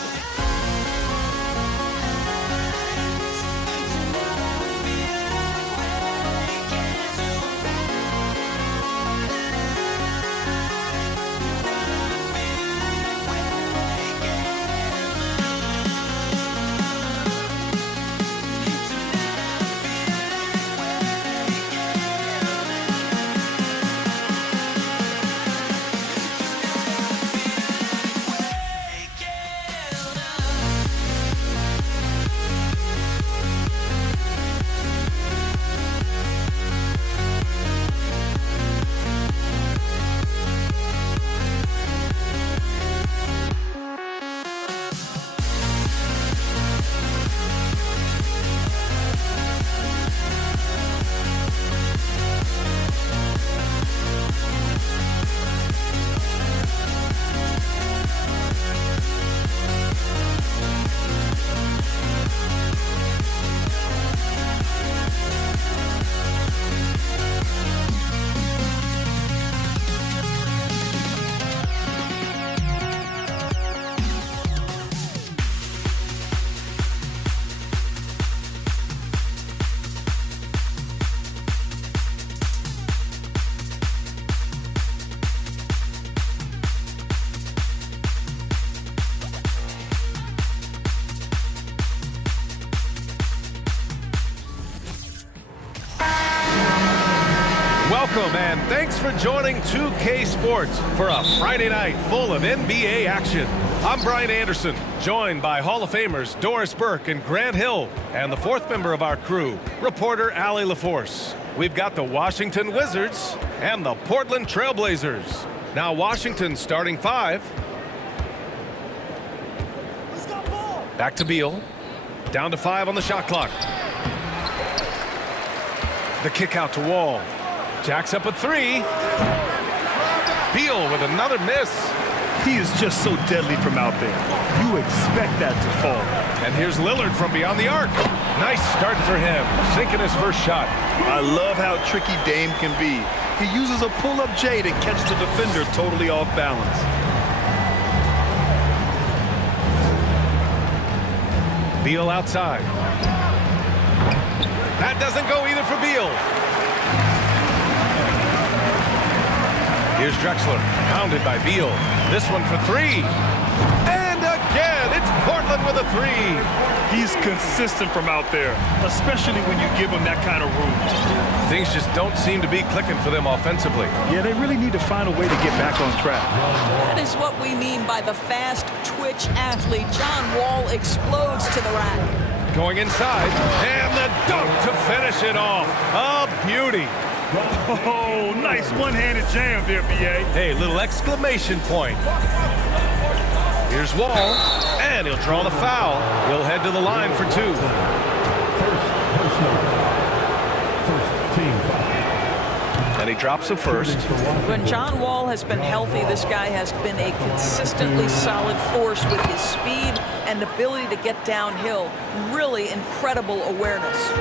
Welcome and thanks for joining 2K Sports for a Friday night full of NBA action. I'm Brian Anderson, joined by Hall of Famers Doris Burke and Grant Hill, and the fourth member of our crew, reporter Allie LaForce. We've got the Washington Wizards and the Portland Trailblazers. Now Washington's starting five. Back to Beal. Down to 5 on the shot clock. The kick out to Wall. Jacks up a 3. Beal with another miss. He is just so deadly from out there. You expect that to fall. And here's Lillard from beyond the arc. Nice start for him, sinking his first shot. I love how tricky Dame can be. He uses a pull-up J to catch the defender totally off balance. Beal outside. That doesn't go either for Beal. Here's Drexler, pounded by Beal. This one for three. And again, it's Portland with a three. He's consistent from out there, especially when you give him that kind of room. Things just don't seem to be clicking for them offensively. Yeah, they really need to find a way to get back on track. That is what we mean by the fast twitch athlete. John Wall explodes to the rack. Going inside, and the dunk to finish it off. A beauty. Oh, nice one-handed jam there, B.A. Hey, little exclamation point. Here's Wall, and he'll draw the foul. He'll head to the line for two. First team foul. And he drops a first. When John Wall has been healthy, this guy has been a consistently solid force with his speed and ability to get downhill. Really incredible awareness.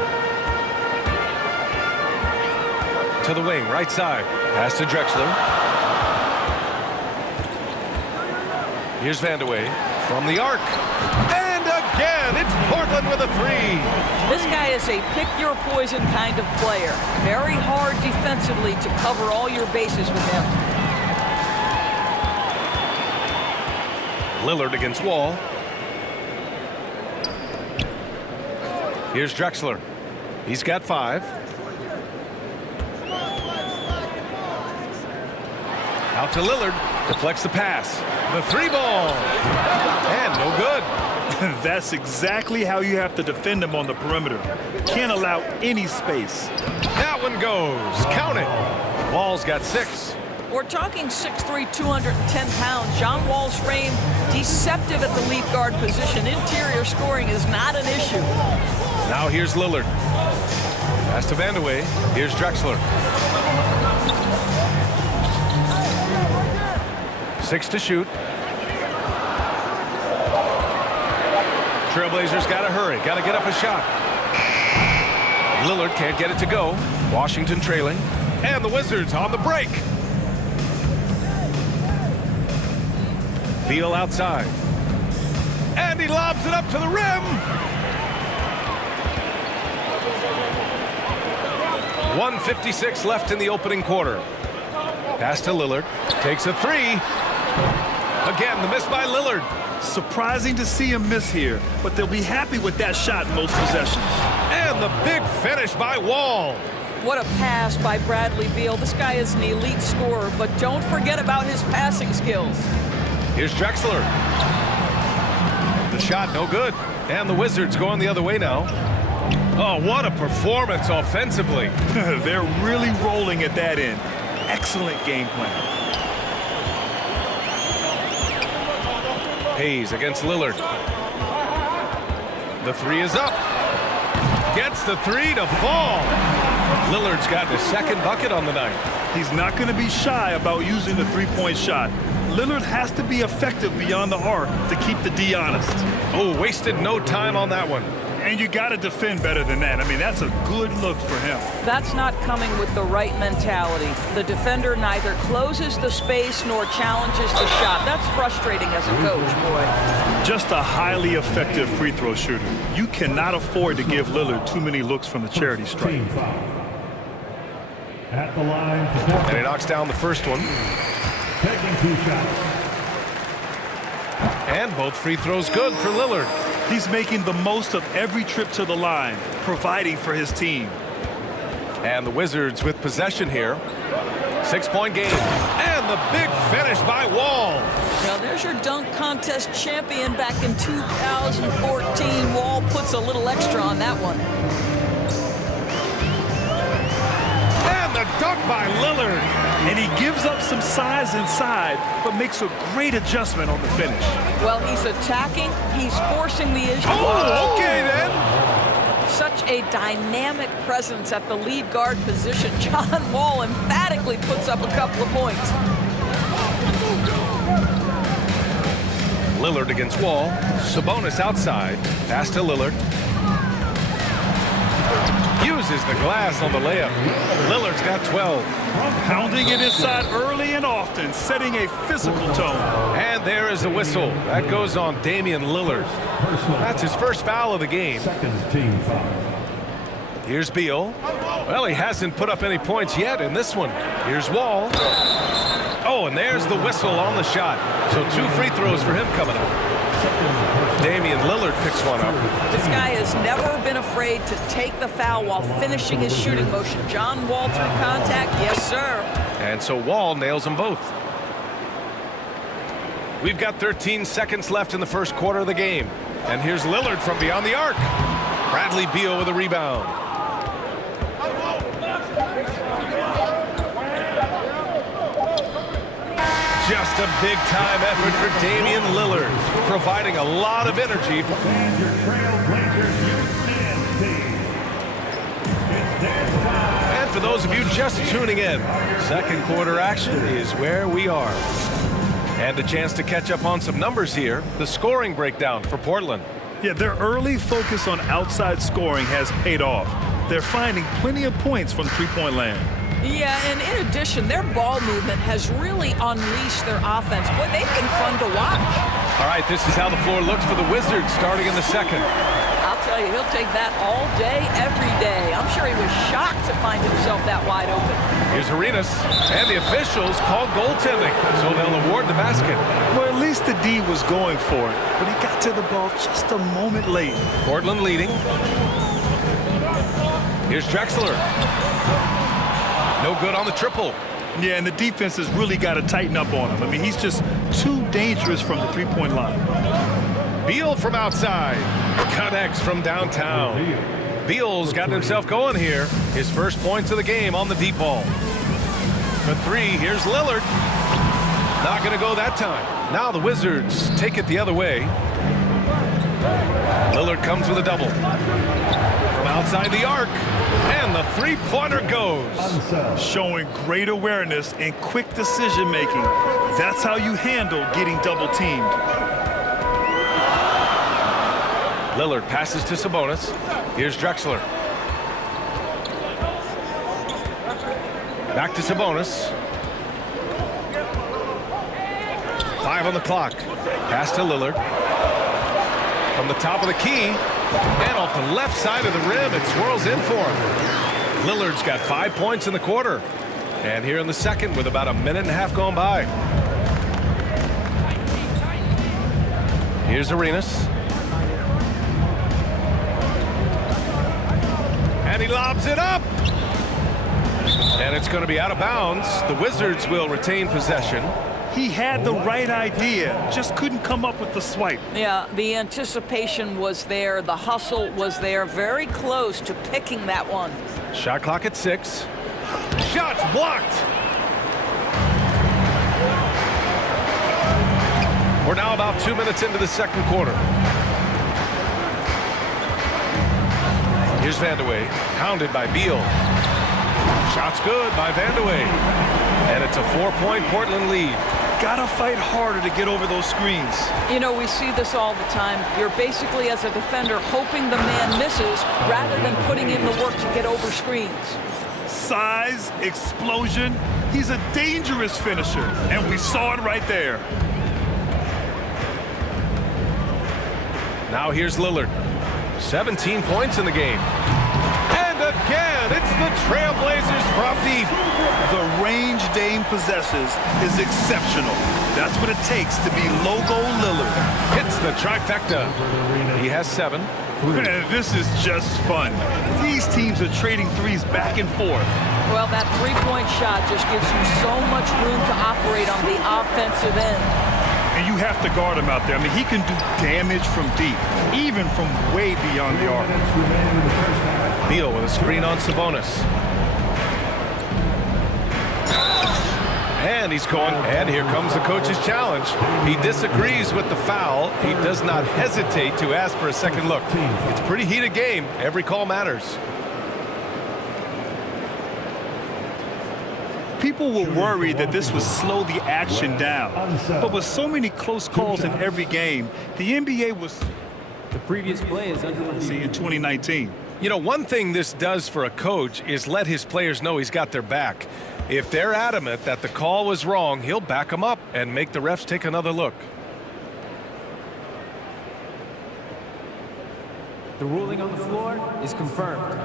To the wing, right side. Pass to Drexler. Here's Vandeweghe from the arc. And again, it's Portland with a three. This guy is a pick-your-poison kind of player. Very hard defensively to cover all your bases with him. Lillard against Wall. Here's Drexler. He's got five. Out to Lillard. Deflects the pass. The three ball. And no good. That's exactly how you have to defend him on the perimeter. Can't allow any space. That one goes. Count it. Wall's got six. We're talking 6'3", 210 pounds. John Wall's frame, deceptive at the lead guard position. Interior scoring is not an issue. Now here's Lillard. Pass to Vandeweghe. Here's Drexler. 6 to shoot. Trailblazers got to hurry. Got to get up a shot. Lillard can't get it to go. Washington trailing. And the Wizards on the break. Beal outside. And he lobs it up to the rim. 1:56 left in the opening quarter. Pass to Lillard. Takes a three. Again, the miss by Lillard. Surprising to see him miss here, but they'll be happy with that shot most possessions. And the big finish by Wall. What a pass by Bradley Beal. This guy is an elite scorer, but don't forget about his passing skills. Here's Drexler. The shot no good. And the Wizards going the other way now. Oh, what a performance offensively. They're really rolling at that end. Excellent game plan. Hayes against Lillard. The three is up. Gets the three to fall. Lillard's got his second bucket on the night. He's not going to be shy about using the three-point shot. Lillard has to be effective beyond the arc to keep the D honest. Oh, wasted no time on that one. And you got to defend better than that. I mean, that's a good look for him. That's not coming with the right mentality. The defender neither closes the space nor challenges the shot. That's frustrating as a coach, boy. Just a highly effective free throw shooter. You cannot afford to give Lillard too many looks from the charity stripe. At the line. And he knocks down the first one. Taking 2 shots. And both free throws good for Lillard. He's making the most of every trip to the line, providing for his team. And the Wizards with possession here. 6-point game. And the big finish by Wall. Now there's your dunk contest champion back in 2014. Wall puts a little extra on that one. And the dunk by Lillard. And he gives up some size inside, but makes a great adjustment on the finish. Well, he's attacking, he's forcing the issue. Oh, okay then. Such a dynamic presence at the lead guard position. John Wall emphatically puts up a couple of points. Lillard against Wall. Sabonis outside. Pass to Lillard. Uses the glass on the layup. Lillard's got 12. Pounding it inside early and often, setting a physical tone. And there is the whistle. That goes on Damian Lillard. That's his first foul of the game. Team foul. Here's Beal. Well, he hasn't put up any points yet in this one. Here's Wall. Oh, and there's the whistle on the shot. So 2 free throws for him coming up. Damian Lillard picks one up. This guy has never been afraid to take the foul while finishing his shooting motion. John Wall through contact. Yes, sir. And so Wall nails them both. We've got 13 seconds left in the first quarter of the game. And here's Lillard from beyond the arc. Bradley Beal with a rebound. Just a big-time effort for Damian Lillard, providing a lot of energy. And your Trailblazers youth dance team. It's dance time. And for those of you just tuning in, second quarter action is where we are. And a chance to catch up on some numbers here. The scoring breakdown for Portland. Yeah, their early focus on outside scoring has paid off. They're finding plenty of points from three-point land. Yeah, and in addition, their ball movement has really unleashed their offense. Boy, they've been fun to watch. All right, this is how the floor looks for the Wizards starting in the second. I'll tell you, he'll take that all day, every day. I'm sure he was shocked to find himself that wide open. Here's Arenas, and the officials called goaltending, so they'll award the basket. Well, at least the D was going for it, but he got to the ball just a moment late. Portland leading. Here's Drexler. No good on the triple. Yeah, and the defense has really got to tighten up on him. I mean, he's just too dangerous from the three-point line. Beal from outside. Connects from downtown. Beal's gotten himself going here. His first points of the game on the deep ball. For 3, here's Lillard. Not going to go that time. Now the Wizards take it the other way. Lillard comes with a double. From outside the arc. And the three-pointer goes. Showing great awareness and quick decision-making. That's how you handle getting double-teamed. Lillard passes to Sabonis. Here's Drexler. Back to Sabonis. 5 on the clock. Pass to Lillard. From the top of the key. And off the left side of the rim, it swirls in for him. Lillard's got 5 points in the quarter. And here in the second with about a minute and a half gone by. Here's Arenas. And he lobs it up. And it's going to be out of bounds. The Wizards will retain possession. He had the right idea, just couldn't come up with the swipe. Yeah, the anticipation was there. The hustle was there. Very close to picking that one. Shot clock at 6. Shots blocked. We're now about 2 minutes into the second quarter. Here's Vandeweghe, hounded by Beal. Shot's good by Vandeweghe. And it's a 4-point Portland lead. Gotta fight harder to get over those screens. You know, we see this all the time. You're basically, as a defender, hoping the man misses rather than putting in the work to get over screens. Size, explosion. He's a dangerous finisher, and we saw it right there. Now here's Lillard. 17 points in the game. And again, it's the Trailblazers from deep. The range Dame possesses is exceptional. That's what it takes to be Logo Lillard. Hits the trifecta. He has 7. And this is just fun. These teams are trading threes back and forth. Well, that three-point shot just gives you so much room to operate on the offensive end. And you have to guard him out there. I mean, he can do damage from deep, even from way beyond the arc. Beal with a screen on Sabonis. And he's going, and here comes the coach's challenge. He disagrees with the foul. He does not hesitate to ask for a second look. It's a pretty heated game. Every call matters. People were worried that this would slow the action down. But with so many close calls in every game, the NBA was The previous play is under review. in 2019. You know, one thing this does for a coach is let his players know he's got their back. If they're adamant that the call was wrong, he'll back them up and make the refs take another look. The ruling on the floor is confirmed.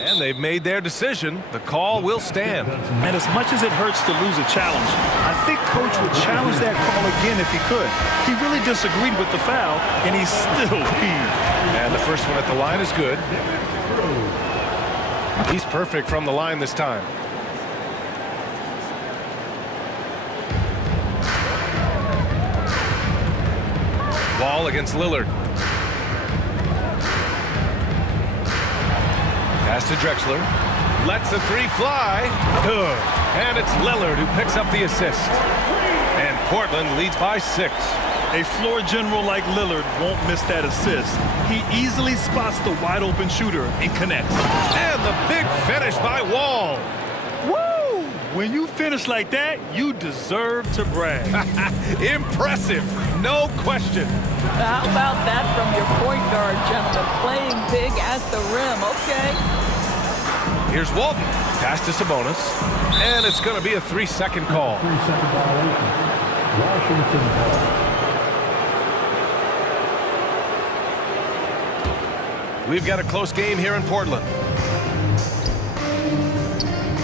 And they've made their decision. The call will stand. And as much as it hurts to lose a challenge, I think Coach would challenge that call again if he could. He really disagreed with the foul, and he's still peeved. And the first one at the line is good. He's perfect from the line this time. Wall against Lillard. Pass to Drexler. Lets the three fly. Good. And it's Lillard who picks up the assist. And Portland leads by 6. A floor general like Lillard won't miss that assist. He easily spots the wide open shooter and connects. And the big finish by Wall. Woo! When you finish like that, you deserve to brag. Impressive, no question. How about that from your point guard, gentlemen? Playing big at the rim. Okay. Here's Walton. Pass to Sabonis. And it's going to be a 3-second call. 3-second violation. Washington ball. We've got a close game here in Portland.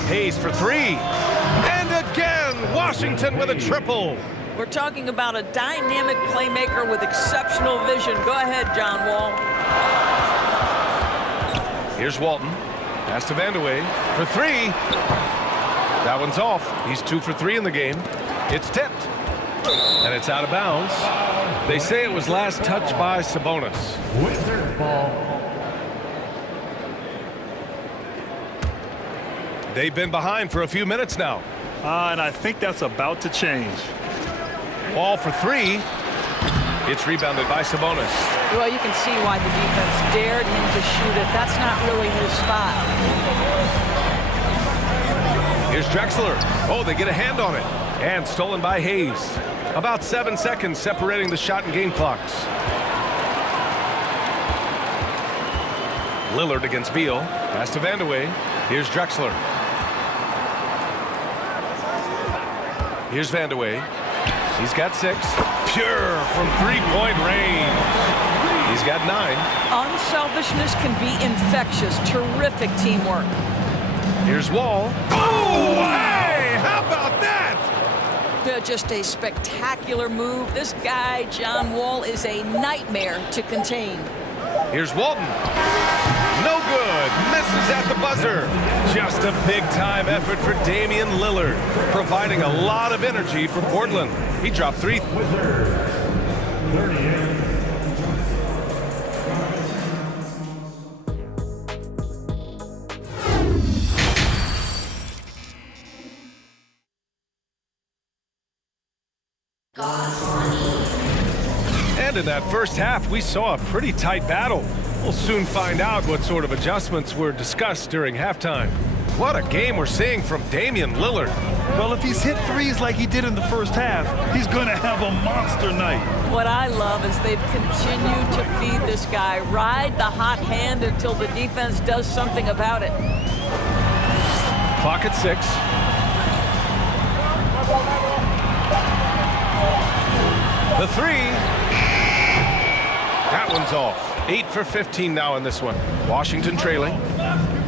Hayes for 3. And again, Washington with a triple. We're talking about a dynamic playmaker with exceptional vision. Go ahead, John Wall. Here's Walton. Pass to Vandeweghe for 3. That one's off. He's 2 for 3 in the game. It's tipped. And it's out of bounds. They say it was last touched by Sabonis. Wizards ball. They've been behind for a few minutes now. And I think that's about to change. Wall for 3. It's rebounded by Sabonis. Well, you can see why the defense dared him to shoot it. That's not really his spot. Here's Drexler. Oh, they get a hand on it. And stolen by Hayes. About 7 seconds separating the shot and game clocks. Lillard against Beal. Pass to Vandeweghe. Here's Drexler. Here's Vandeweghe. He's got 6. Pure from 3-point range. He's got 9. Unselfishness can be infectious. Terrific teamwork. Here's Wall. Oh, hey! How about that? Just a spectacular move. This guy, John Wall, is a nightmare to contain. Here's Walton. No good. Misses at the buzzer. Just a big-time effort for Damian Lillard, providing a lot of energy for Portland. He dropped 3. Wizards. 38. And in that first half, we saw a pretty tight battle. We'll soon find out what sort of adjustments were discussed during halftime. What a game we're seeing from Damian Lillard. Well, if he's hit threes like he did in the first half, he's going to have a monster night. What I love is they've continued to feed this guy. Ride the hot hand until the defense does something about it. Clock at 6. The 3. That one's off. 8 for 15 now in this one. Washington trailing.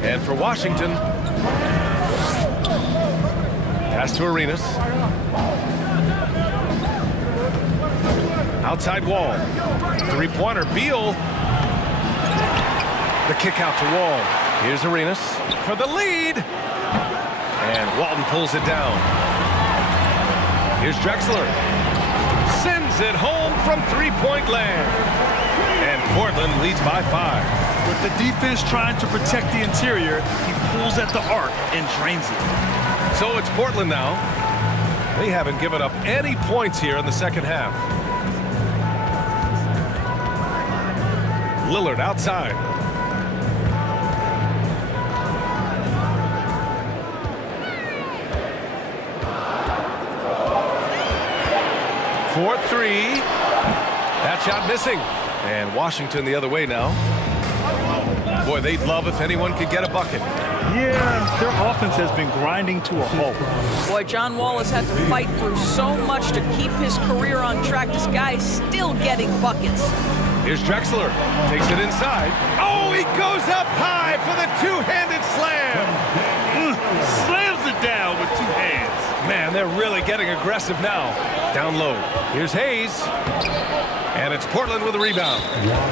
And for Washington, pass to Arenas. Outside Wall. 3-pointer. Beal. The kick out to Wall. Here's Arenas for the lead. And Walton pulls it down. Here's Drexler. Sends it home from 3-point land. And Portland leads by 5. With the defense trying to protect the interior, he pulls at the arc and drains it. So it's Portland now. They haven't given up any points here in the second half. Lillard outside. for three. That shot missing. And Washington the other way now. Boy, they'd love if anyone could get a bucket. Yeah, their offense has been grinding to a halt. Boy, John Wall has had to fight through so much to keep his career on track. This guy is still getting buckets. Here's Drexler. Takes it inside. Oh, he goes up high for the two-handed slam. Slams it down with two hands. Man, they're really getting aggressive now. Down low. Here's Hayes. And it's Portland with a rebound.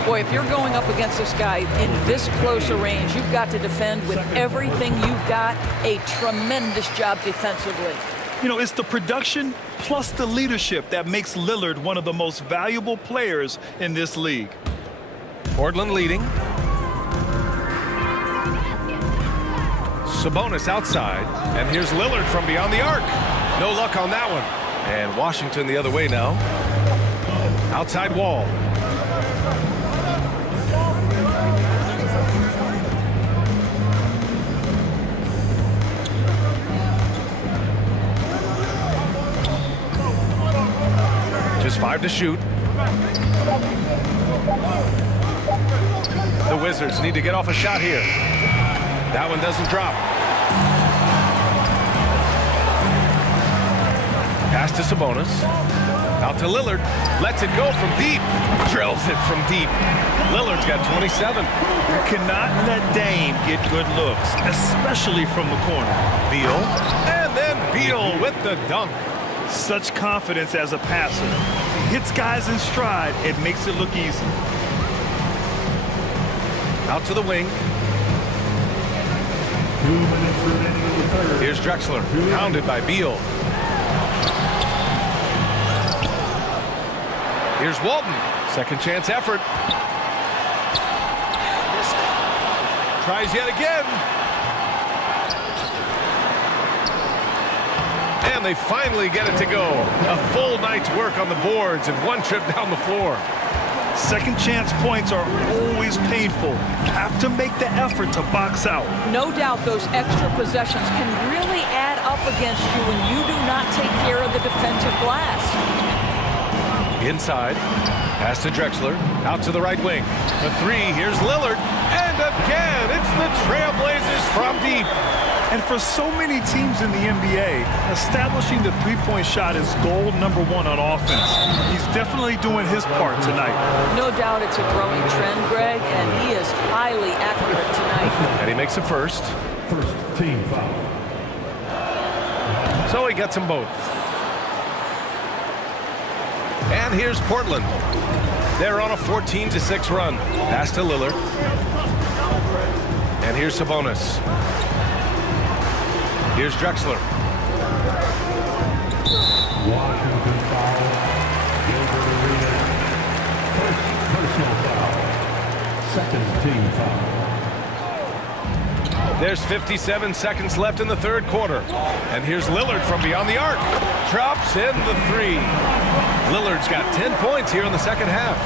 Boy, if you're going up against this guy in this close a range, you've got to defend with everything you've got. A tremendous job defensively. You know, it's the production plus the leadership that makes Lillard one of the most valuable players in this league. Portland leading. Sabonis outside. And here's Lillard from beyond the arc. No luck on that one. And Washington the other way now. Outside Wall. Just 5 to shoot. The Wizards need to get off a shot here. That one doesn't drop. Pass to Sabonis. Out to Lillard. Lets it go from deep. Drills it from deep. Lillard's got 27. You cannot let Dame get good looks, especially from the corner. Beal. And then Beal with the dunk. Such confidence as a passer. He hits guys in stride. It makes it look easy. Out to the wing. 2 minutes remaining in the third. Here's Drexler. Pounded by Beal. Here's Walton. Second chance effort. Tries yet again. And they finally get it to go. A full night's work on the boards and one trip down the floor. Second chance points are always painful. You have to make the effort to box out. No doubt those extra possessions can really add up against you when you do not take care of the defensive glass. Inside. Pass to Drexler. Out to the right wing. The three. Here's Lillard. And again, it's the Trailblazers from deep. And for so many teams in the NBA, establishing the three-point shot is goal number one on offense. He's definitely doing his part tonight. No doubt it's a growing trend, Greg, and he is highly accurate tonight. And he makes a first. First team foul. So he gets them both. And here's Portland. They're on a 14-6 run. Pass to Lillard. And here's Sabonis. Here's Drexler. Washington foul. Gilbert Arenas. First personal foul. Second team foul. There's 57 seconds left in the third quarter. And here's Lillard from beyond the arc. Drops in the three. Lillard's got 10 points here in the second half.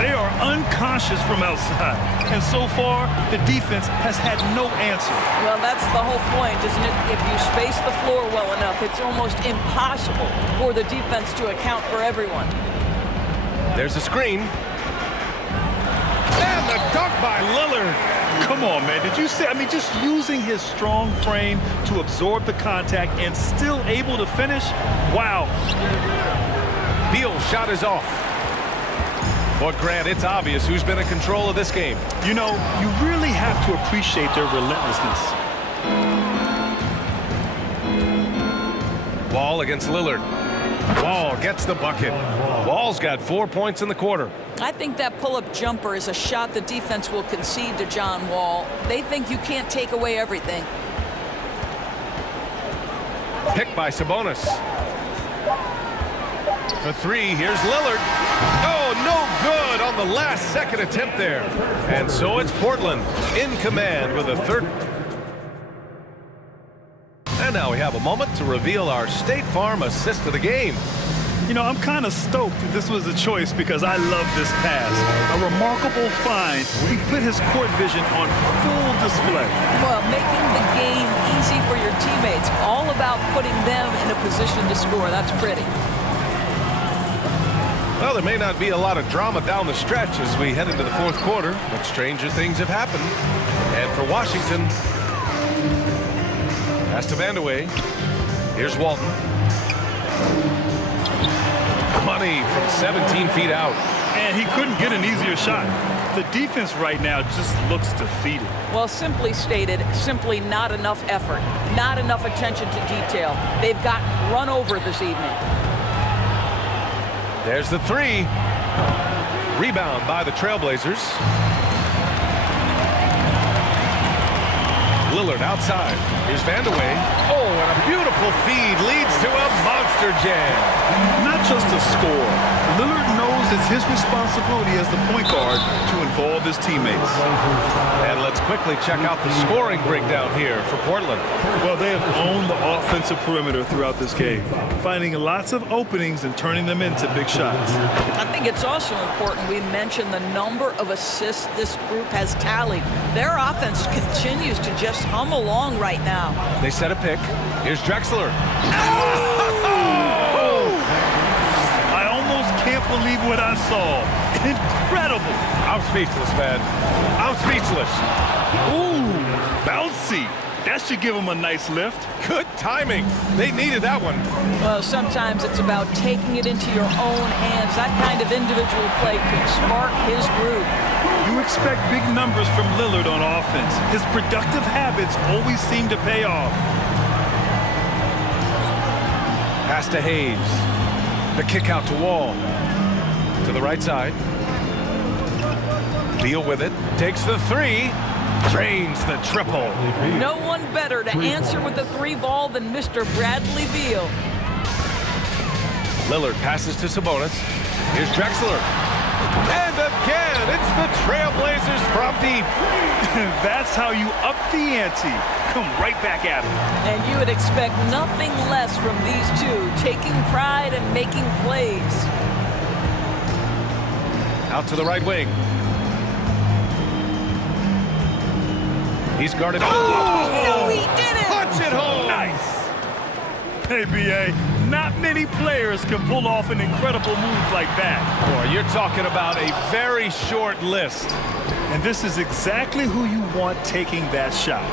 They are unconscious from outside. And so far, the defense has had no answer. Well, that's the whole point, isn't it? If you space the floor well enough, it's almost impossible for the defense to account for everyone. There's a screen. And the dunk by Lillard. Come on, man. Did you see? I mean, just using his strong frame to absorb the contact and still able to finish? Wow. Beal's shot is off. But Grant, it's obvious who's been in control of this game. You know, you really have to appreciate their relentlessness. Wall against Lillard. Wall gets the bucket. Wall's got 4 points in the quarter. I think that pull-up jumper is a shot the defense will concede to John Wall. They think you can't take away everything. Picked by Sabonis. For three, here's Lillard. Oh, no good on the last second attempt there. And so it's Portland in command with a third. And now we have a moment to reveal our State Farm assist of the game. You know, I'm kind of stoked that this was a choice because I love this pass. A remarkable find. He put his court vision on full display. Well, making the game easy for your teammates. All about putting them in a position to score. That's pretty. Well, there may not be a lot of drama down the stretch as we head into the fourth quarter, but stranger things have happened. And for Washington, pass to Vandeweghe. Here's Walton. Money from 17 feet out. And he couldn't get an easier shot. The defense right now just looks defeated. Well, simply stated, simply not enough effort, not enough attention to detail. They've gotten run over this evening. There's the three. Rebound by the Trailblazers. Lillard outside. Here's Vandeweghe. Oh, and a beautiful feed leads to a monster jam. Not just a score. Lillard knows it's his responsibility as the point guard to involve his teammates. And let's quickly check out the scoring breakdown here for Portland. Well, they have owned the offensive perimeter throughout this game, finding lots of openings and turning them into big shots. I think it's also important we mention the number of assists this group has tallied. Their offense continues to just hum along right now. They set a pick. Here's Drexler. I almost can't believe what I saw. Incredible. I'm speechless, man. I'm speechless. Ooh, bouncy. That should give him a nice lift. Good timing. They needed that one. Well, sometimes it's about taking it into your own hands. That kind of individual play can spark his groove. You expect big numbers from Lillard on offense. His productive habits always seem to pay off. Pass to Hayes. The kick out to Wall. To the right side. Beal with it. Takes the three. Drains the triple. No one better to answer with the three ball than Mr. Bradley Beal. Lillard passes to Sabonis. Here's Drexler. And again, it's the Trailblazers from deep. That's how you up the ante. Come right back at him. And you would expect nothing less from these two, taking pride and making plays. Out to the right wing. He's guarded. Oh, no, he didn't. Punch it home. Nice. Hey, B.A., not many players can pull off an incredible move like that. Boy, you're talking about a very short list. And this is exactly who you want taking that shot.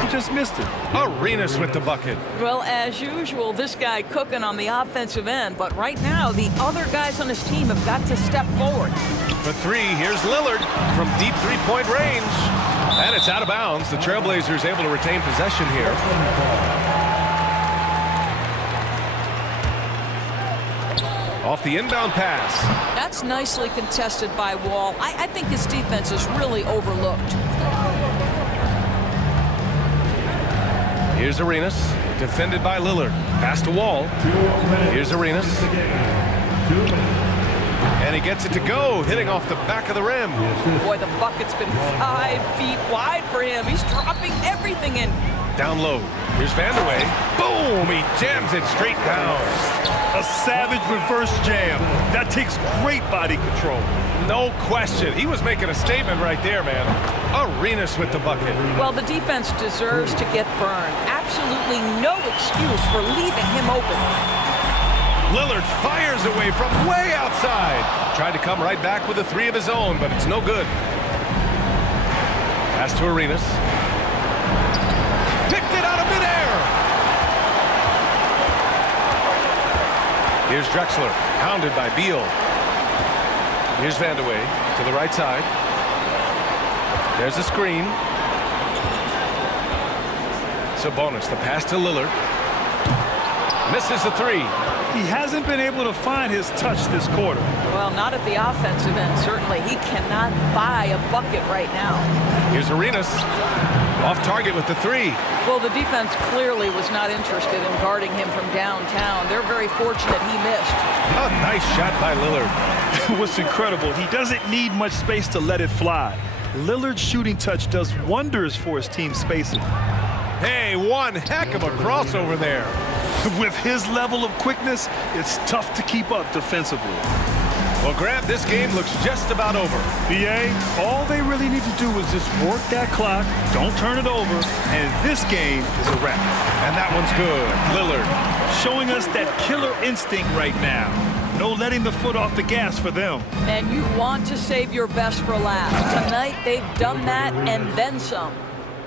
He just missed it. Arenas with the bucket. Well, as usual, this guy cooking on the offensive end. But right now, the other guys on his team have got to step forward. For three, here's Lillard from deep three-point range. And it's out of bounds. The Trailblazers able to retain possession here. Off the inbound pass. That's nicely contested by Wall. I think his defense is really overlooked. Here's Arenas, defended by Lillard. Pass to Wall. Here's Arenas. And he gets it to go, hitting off the back of the rim. Boy, the bucket's been 5 feet wide for him. He's dropping everything in. Down low. Here's Vandeweghe. Boom! He jams it straight down. A savage reverse jam. That takes great body control. No question. He was making a statement right there, man. Arenas with the bucket. Well, the defense deserves to get burned. Absolutely no excuse for leaving him open. Lillard fires away from way outside. Tried to come right back with a three of his own, but it's no good. Pass to Arenas. Picked it out of midair. Here's Drexler, hounded by Beal. Here's Vandeweghe to the right side. There's a screen. Sabonis, the pass to Lillard. Misses the three. He hasn't been able to find his touch this quarter. Well, not at the offensive end, certainly. He cannot buy a bucket right now. Here's Arenas. Off target with the three. Well, the defense clearly was not interested in guarding him from downtown. They're very fortunate he missed. A nice shot by Lillard. What's incredible, he doesn't need much space to let it fly. Lillard's shooting touch does wonders for his team spacing. Hey, one heck of a crossover there. With his level of quickness, it's tough to keep up defensively. Well, Grant, this game looks just about over. B.A., all they really need to do is just work that clock, don't turn it over, and this game is a wrap. And that one's good. Lillard. Showing us that killer instinct right now. No letting the foot off the gas for them. And you want to save your best for last. Tonight, they've done that and then some.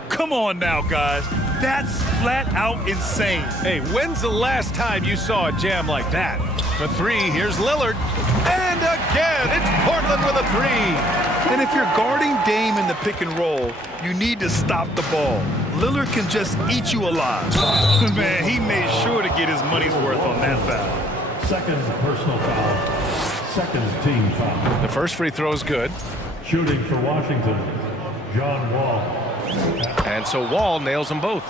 Come on now, guys. That's flat out insane. Hey, when's the last time you saw a jam like that? For three, here's Lillard. And again, it's Portland with a three. And if you're guarding Dame in the pick and roll, you need to stop the ball. Lillard can just eat you alive. Man, he made sure to get his money's worth on that foul. Second personal foul. Second team foul. The first free throw is good. Shooting for Washington, John Wall. And so Wall nails them both.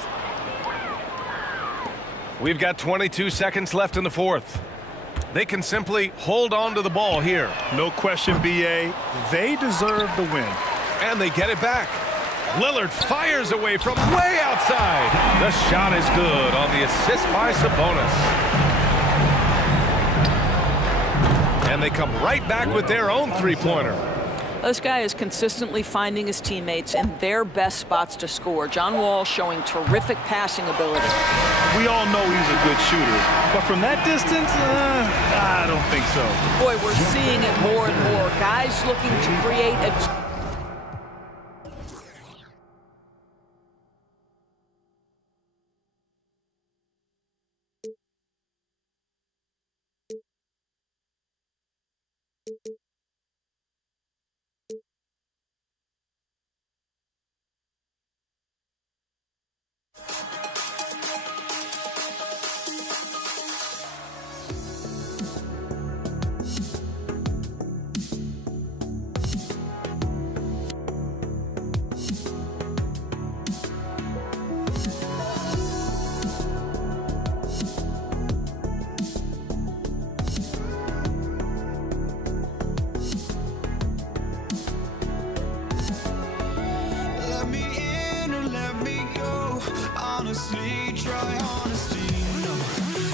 We've got 22 seconds left in the fourth. They can simply hold on to the ball here. No question, B.A. They deserve the win. And they get it back. Lillard fires away from way outside. The shot is good on the assist by Sabonis. And they come right back with their own three-pointer. This guy is consistently finding his teammates in their best spots to score. John Wall showing terrific passing ability. We all know he's a good shooter, but from that distance, I don't think so. Boy, we're seeing it more and more. Guys looking to create a... Let me in or let me go. Honestly, try honesty. No,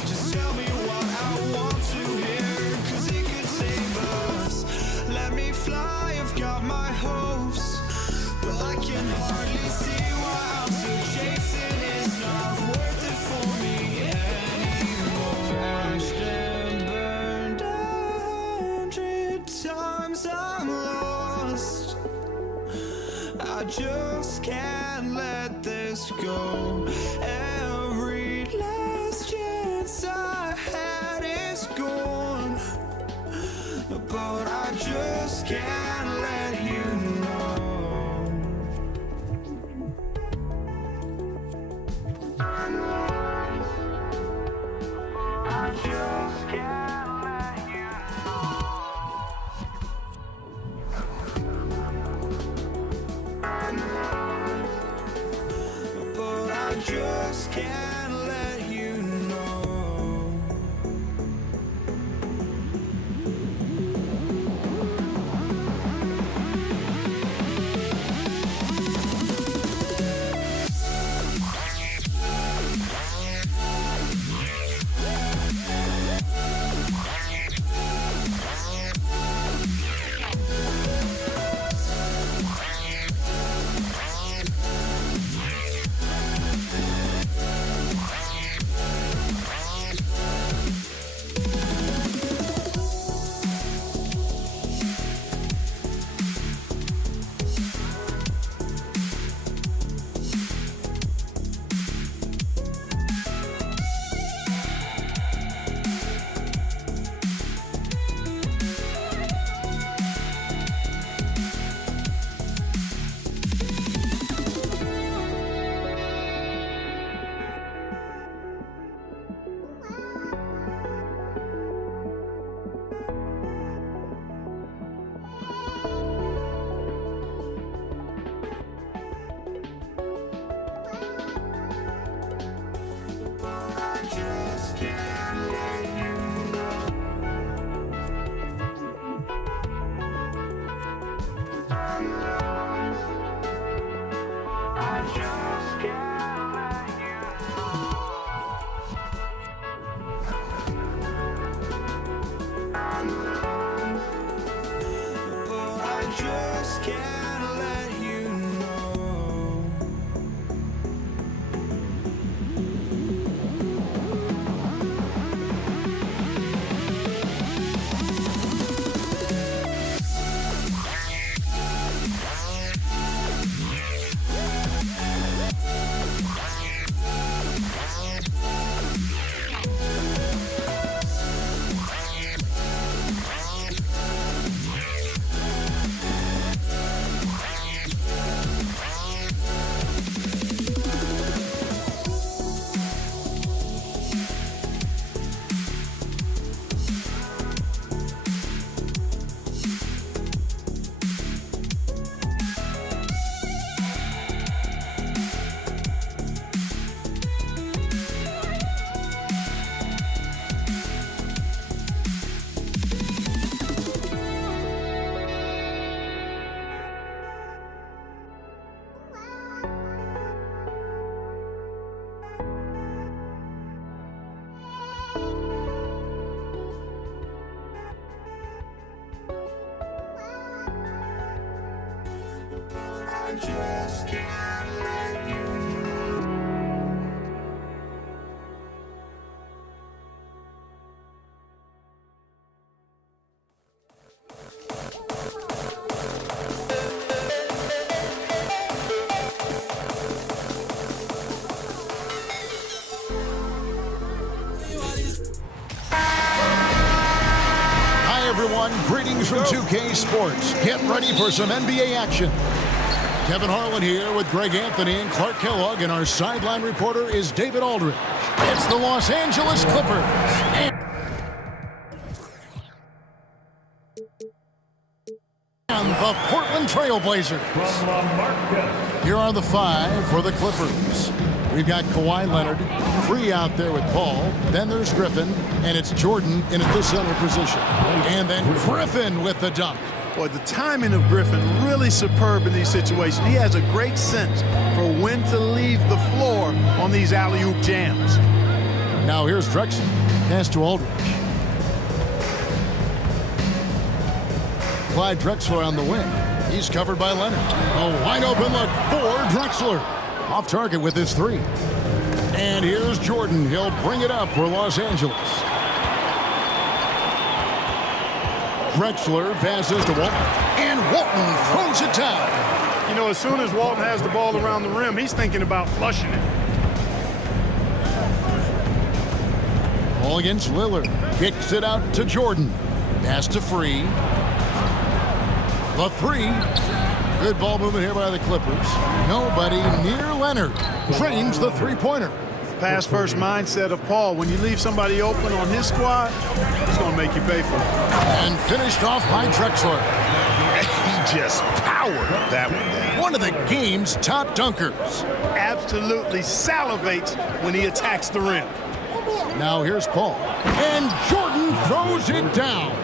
just tell me what I want to hear, 'cause it could save us. Let me fly, I've got my hopes, but I can hardly see why I'm still chasing. It's not worth it for me anymore. Crashed and burned 100 times, I'm lost. I just can't let this go. Every last chance I had is gone, but I just can't let you know. I just can't let you but I just can't let you know. just can't let you. Hi, everyone. Greetings from 2K Sports. Get ready for some NBA action. Kevin Harlan here with Greg Anthony and Clark Kellogg, and our sideline reporter is David Aldridge. It's the Los Angeles Clippers. And the Portland Trailblazers. Here are the five for the Clippers. We've got Kawhi Leonard, free out there with Paul. Then there's Griffin, and it's Jordan in at the center position. And then Griffin with the dunk. Boy, the timing of Griffin really superb in these situations. He has a great sense for when to leave the floor on these alley-oop jams. Now here's Drexler. Pass to Aldridge. Clyde Drexler on the wing. He's covered by Leonard. A wide open look for Drexler. Off target with his three. And here's Jordan. He'll bring it up for Los Angeles. Drexler passes to Walton. And Walton throws it down. You know, as soon as Walton has the ball around the rim, he's thinking about flushing it. Ball against Lillard. Kicks it out to Jordan. Pass to Free. The three. Good ball movement here by the Clippers. Nobody near Leonard. Drains the three-pointer. Pass first mindset of Paul. When you leave somebody open on his squad, it's going to make you pay for it. And finished off by Drexler. He just powered that one down. One of the game's top dunkers. Absolutely salivates when he attacks the rim. Now here's Paul. And Jordan throws it down.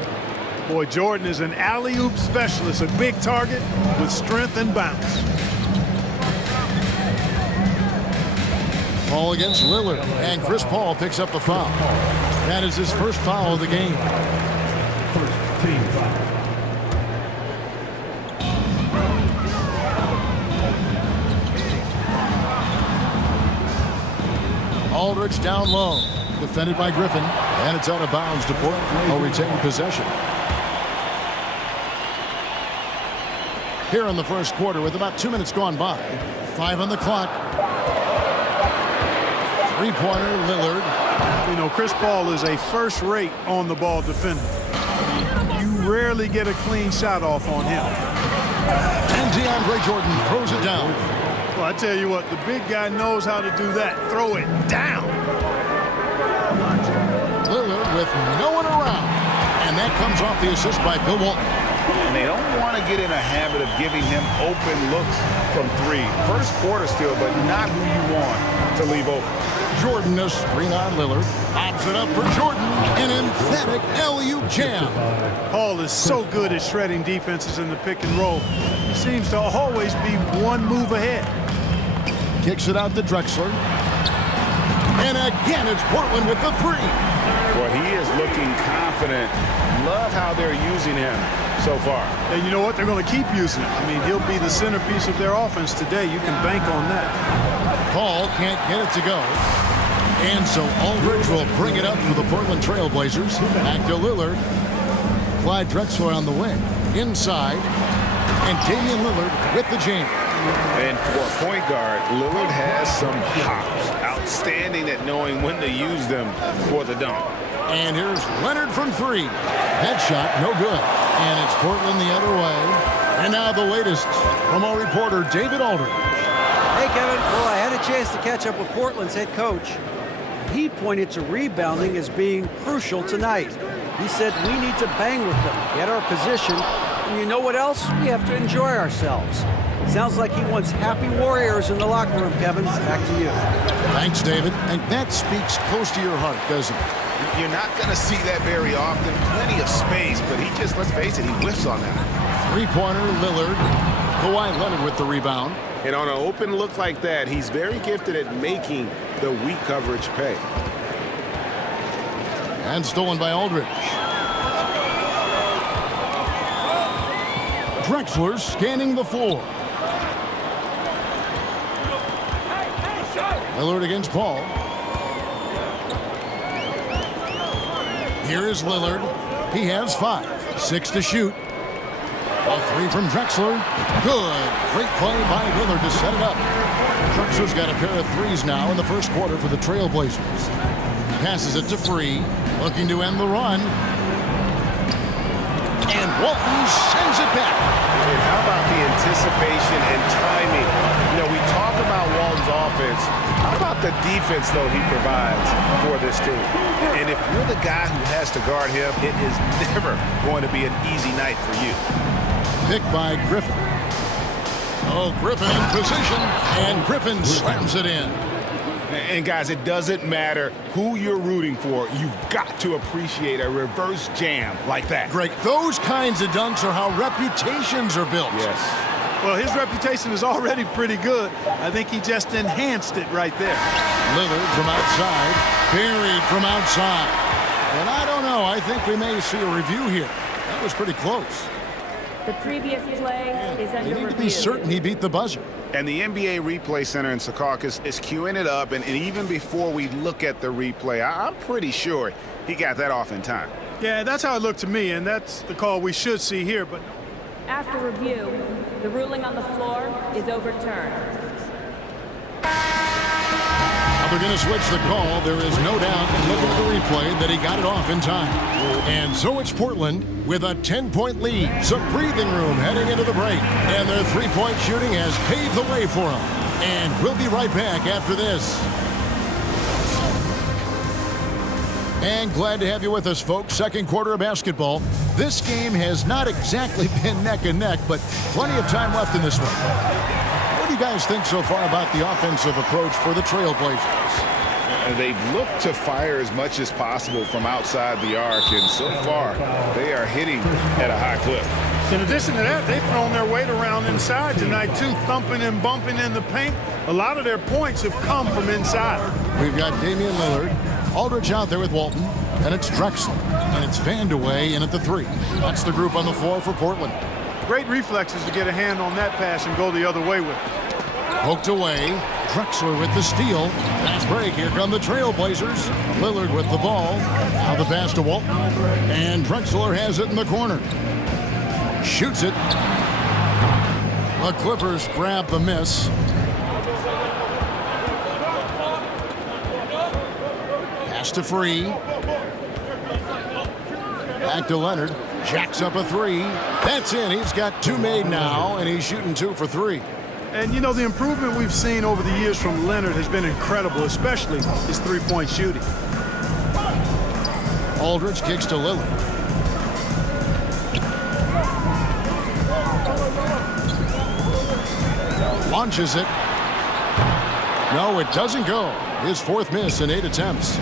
Boy, Jordan is an alley-oop specialist, a big target with strength and bounce. Paul against Lillard, and Chris Paul picks up the foul. That is his first foul of the game. First team foul. Aldridge down low, defended by Griffin, and it's out of bounds to Portland. Will retain possession. Here in the first quarter with about 2 minutes gone by. 5 on the clock. Three-pointer, Lillard. You know, Chris Paul is a first-rate on-the-ball defender. You rarely get a clean shot off on him. And DeAndre Jordan throws it down. Well, I tell you what, the big guy knows how to do that. Throw it down. Lillard with no one around. And that comes off the assist by Bill Walton. And they don't want to get in a habit of giving him open looks from three. First quarter still, but not who you want to leave open. Jordan a screen on Lillard. Pops it up for Jordan. An emphatic alley-oop jam. Paul is so good at shredding defenses in the pick and roll. He seems to always be one move ahead. Kicks it out to Drexler. And again, it's Portland with the three. Well, he is looking confident. Love how they're using him so far. And you know what? They're going to keep using him. I mean, he'll be the centerpiece of their offense today. You can bank on that. Paul can't get it to go. And so Aldridge will bring it up for the Portland Trailblazers. Back to Lillard. Clyde Drexler on the wing. Inside. And Damian Lillard with the jam. And for a point guard, Lillard has some hops. Outstanding at knowing when to use them for the dunk. And here's Leonard from three. That shot, no good. And it's Portland the other way. And now the latest from our reporter, David Aldridge. Hey, Kevin. Well, I had a chance to catch up with Portland's head coach. He pointed to rebounding as being crucial tonight. He said we need to bang with them, get our position, and you know what else? We have to enjoy ourselves. Sounds like he wants happy warriors in the locker room, Kevin. Back to you. Thanks, David. And that speaks close to your heart, doesn't it? You're not going to see that very often. Plenty of space, but he just, let's face it, he whiffs on that. Three-pointer, Lillard. Kawhi Leonard with the rebound. And on an open look like that, he's very gifted at making the weak coverage pay. And stolen by Aldridge. Drexler scanning the floor. Lillard against Paul. Here is Lillard. He has 5. 6 to shoot. A 3 from Drexler. Good. Great play by Lillard to set it up. Drexler's got a pair of 3s now in the first quarter for the Trailblazers. Passes it to Free. Looking to end the run. And Walton sends it back. And how about the anticipation and timing? You know, we talk about Walton's offense. How about the defense, though, he provides for this team? And if you're the guy who has to guard him, it is never going to be an easy night for you. Picked by Griffin. Oh, Griffin in position, and Griffin slams it in. And guys, it doesn't matter who you're rooting for. You've got to appreciate a reverse jam like that. Greg, those kinds of dunks are how reputations are built. Yes. Well, his reputation is already pretty good. I think he just enhanced it right there. Lillard from outside, buried from outside. And I don't know, I think we may see a review here. That was pretty close. The previous play is under They need review. to be certain he beat the buzzer. And the NBA Replay Center in Secaucus is queuing it up. And even before we look at the replay, I'm pretty sure he got that off in time. Yeah, that's how it looked to me, and that's the call we should see here. But After review, the ruling on the floor is overturned. Now they're going to switch the call. There is no doubt, looking at the replay, that he got it off in time. And so it's Portland with a 10-point lead. Some breathing room heading into the break. And their three-point shooting has paved the way for them. And we'll be right back after this. And glad to have you with us, folks. Second quarter of basketball. This game has not exactly been neck and neck, but plenty of time left in this one. What do you guys think so far about the offensive approach for the Trailblazers? They've looked to fire as much as possible from outside the arc, and so far they are hitting at a high clip. in addition to that, they've thrown their weight around inside tonight, too, thumping and bumping in the paint. A lot of their points have come from inside. We've got Damian Lillard, Aldridge out there with Walton, and it's Drexler, and it's Vandeweghe in at the 3. That's the group on the floor for Portland. Great reflexes to get a hand on that pass and go the other way with it. Poked away, Drexler with the steal. Fast break, here come the Trailblazers. Lillard with the ball. Now the pass to Walton, and Drexler has it in the corner. Shoots it. The Clippers grab the miss. Pass to Free. Back to Leonard. Jacks up a 3. That's in. He's got 2 made now, and he's shooting 2 for 3. And, you know, the improvement we've seen over the years from Leonard has been incredible, especially his three-point shooting. Aldridge kicks to Lillard. Launches it. No, it doesn't go. His 4th miss in 8 attempts.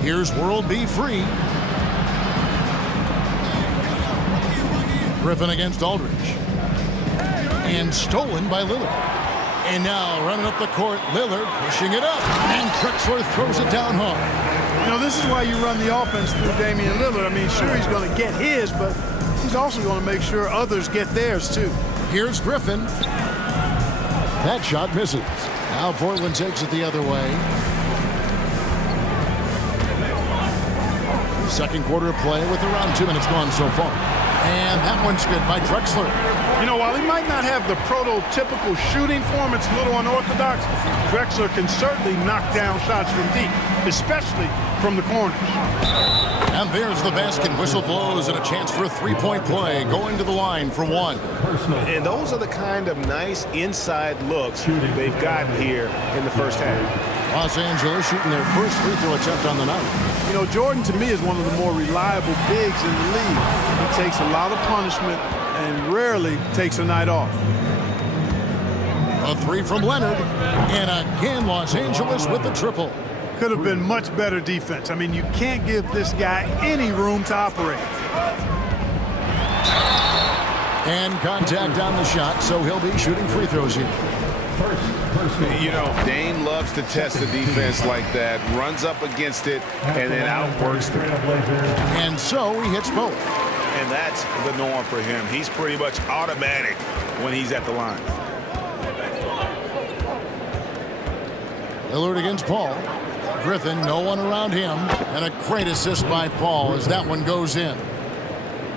Here's World B Free. Griffin against Aldridge. And stolen by Lillard. And now running up the court, Lillard pushing it up. And Drexler throws it down hard. You know, this is why you run the offense through Damian Lillard. I mean, sure, he's going to get his, but he's also going to make sure others get theirs, too. Here's Griffin. That shot misses. Now Portland takes it the other way. Second quarter of play with around 2 minutes gone so far. And that one's good by Drexler. You know, while he might not have the prototypical shooting form, it's a little unorthodox. Drexler can certainly knock down shots from deep, especially from the corners. And there's the basket. Whistle blows and a chance for a 3-point play. Going to the line for 1. And those are the kind of nice inside looks they've gotten here in the first half. Los Angeles shooting their first free throw attempt on the night. You know, Jordan, to me, is one of the more reliable bigs in the league. He takes a lot of punishment and rarely takes a night off. A 3 from Leonard. And again, Los Angeles with the triple. Could have been much better defense. I mean, you can't give this guy any room to operate. And contact on the shot, so he'll be shooting free throws here. You know, Dame loves to test the defense like that, runs up against it, and then outworks them. And so he hits both. And that's the norm for him. He's pretty much automatic when he's at the line. Lillard against Paul. Griffin, no one around him. And a great assist by Paul as that one goes in.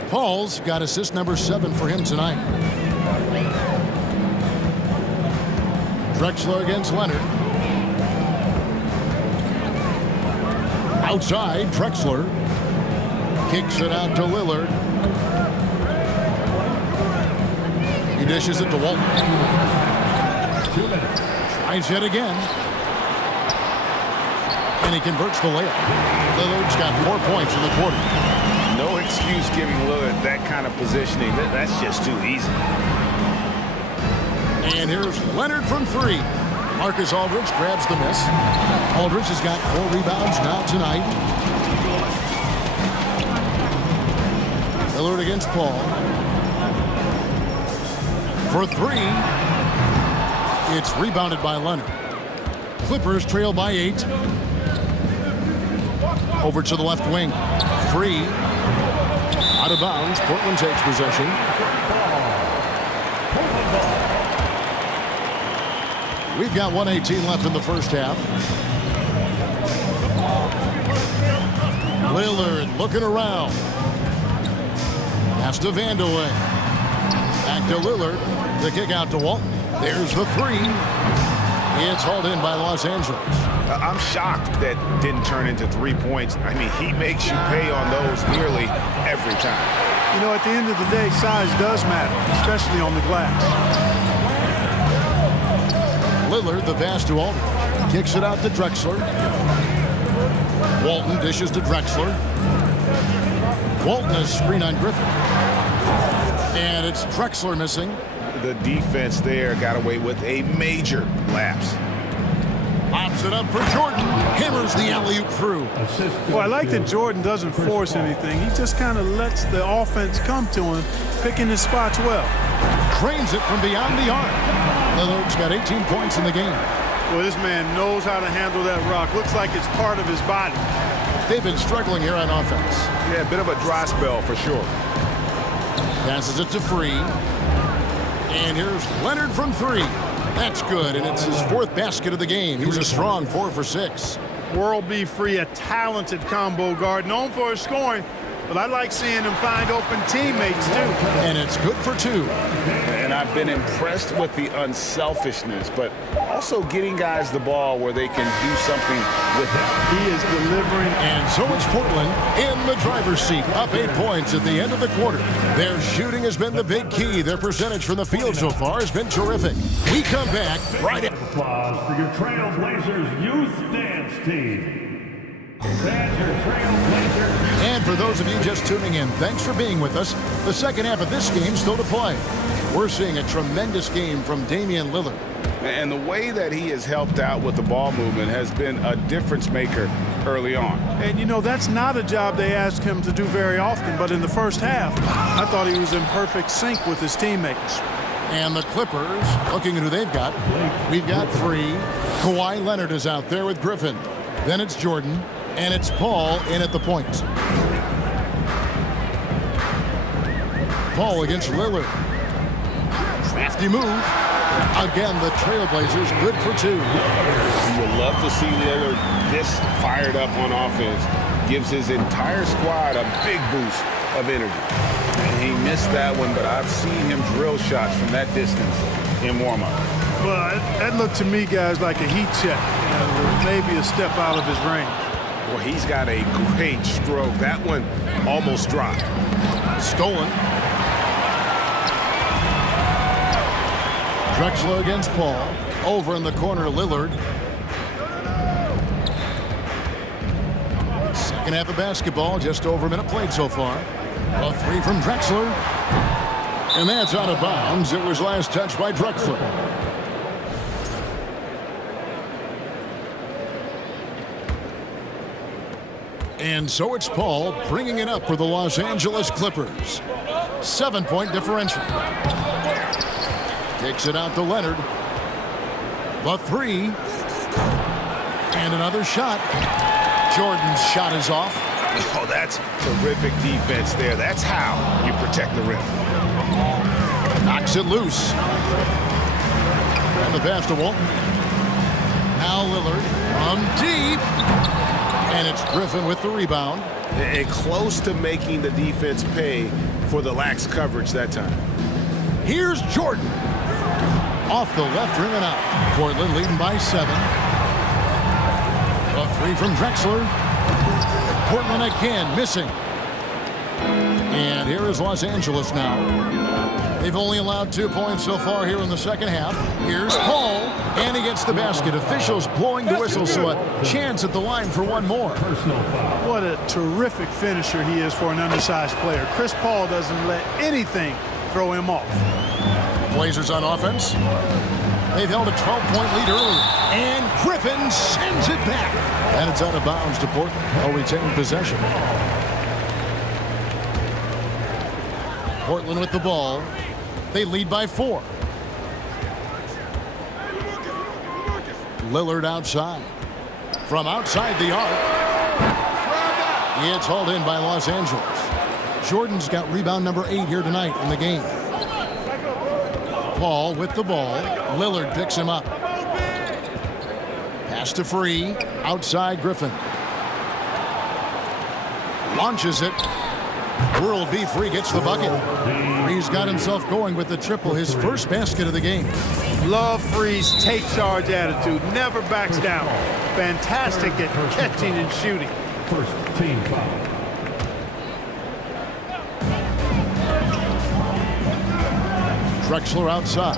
Paul's got assist number 7 for him tonight. Drexler against Leonard. Outside, Drexler kicks it out to Lillard. He dishes it to Walton. Tries it again. And he converts the layup. Lillard's got 4 points in the quarter. No excuse giving Lillard that kind of positioning. That's just too easy. And here's Leonard from 3. Marcus Aldridge grabs the miss. Aldridge has got 4 rebounds now tonight. Lillard against Paul. For 3. It's rebounded by Leonard. Clippers trail by 8. Over to the left wing. Free. Out of bounds. Portland takes possession. We've got 1:18 left in the first half. Lillard looking around. Pass to Vandeweghe. Back to Lillard. The kick out to Walton. There's the 3. It's hauled in by Los Angeles. I'm shocked that didn't turn into 3 points. I mean, he makes you pay on those nearly every time. You know, at the end of the day, size does matter, especially on the glass. Lillard, the pass to Aldridge. Kicks it out to Drexler. Walton dishes to Drexler. Walton has screen on Griffin. And it's Drexler missing. The defense there got away with a major lapse. Pops it up for Jordan. Hammers the alley-oop through. Well, I like that Jordan doesn't force anything. He just kind of lets the offense come to him, picking his spots well. Trains it from beyond the arc. Lillard's got 18 points in the game. Well, this man knows how to handle that rock. Looks like it's part of his body. They've been struggling here on offense. Yeah, a bit of a dry spell for sure. Passes it to Free. And here's Leonard from 3. That's good, and it's his 4th basket of the game. He was a strong 4 for 6. World B. Free, a talented combo guard, known for his scoring, but I like seeing him find open teammates, too. And it's good for 2. And I've been impressed with the unselfishness, but also getting guys the ball where they can do something with it. He is delivering. And so it's Portland in the driver's seat, up 8 points at the end of the quarter. Their shooting has been the big key. Their percentage from the field so far has been terrific. We come back right at... Applause for your Trailblazers youth dance team. And for those of you just tuning in, thanks for being with us. The second half of this game still to play. We're seeing a tremendous game from Damian Lillard. And the way that he has helped out with the ball movement has been a difference maker early on. And, you know, that's not a job they ask him to do very often, but in the first half, I thought he was in perfect sync with his teammates. And the Clippers, looking at who they've got. We've got 3. Kawhi Leonard is out there with Griffin. Then it's Jordan. And it's Paul in at the point. Paul against Lillard. Crafty move. Again, the Trailblazers good for 2. You would love to see Lillard this fired up on offense. Gives his entire squad a big boost of energy. And he missed that one, but I've seen him drill shots from that distance in warm-up. Well, that looked to me, guys, like a heat check. Maybe a step out of his range. Well, he's got a great stroke. That one almost dropped. Stolen. Drexler against Paul. Over in the corner, Lillard. Second half of basketball, just over a minute played so far. A 3 from Drexler. And that's out of bounds. It was last touched by Drexler. And so it's Paul bringing it up for the Los Angeles Clippers. 7-point differential. Takes it out to Leonard. The 3. And another shot. Jordan's shot is off. Oh, that's terrific defense there. That's how you protect the rim. Knocks it loose. And the pass to Walton. Now Lillard from deep. And it's Griffin with the rebound. And close to making the defense pay for the lax coverage that time. Here's Jordan. Off the left rim and out. Portland leading by 7. A three from Drexler. Portland again missing. And here is Los Angeles now. They've only allowed 2 points so far here in the second half. Here's Paul, and he gets the basket. Officials blowing the whistle, so a chance at the line for one more. What a terrific finisher he is for an undersized player. Chris Paul doesn't let anything throw him off. Blazers on offense. They've held a 12-point lead earlier, and Griffin sends it back. And it's out of bounds to Portland. They'll retain possession. Portland with the ball. They lead by 4. Lillard outside. From outside the arc. It's hauled in by Los Angeles. Jordan's got rebound number 8 here tonight in the game. Paul with the ball. Lillard picks him up. Pass to Free. Outside Griffin. Launches it. World B. Free gets the bucket. Free's got himself going with the triple, his first basket of the game. Love Free's take charge attitude. Never backs down. Fantastic at catching and shooting. First team foul. Drexler outside.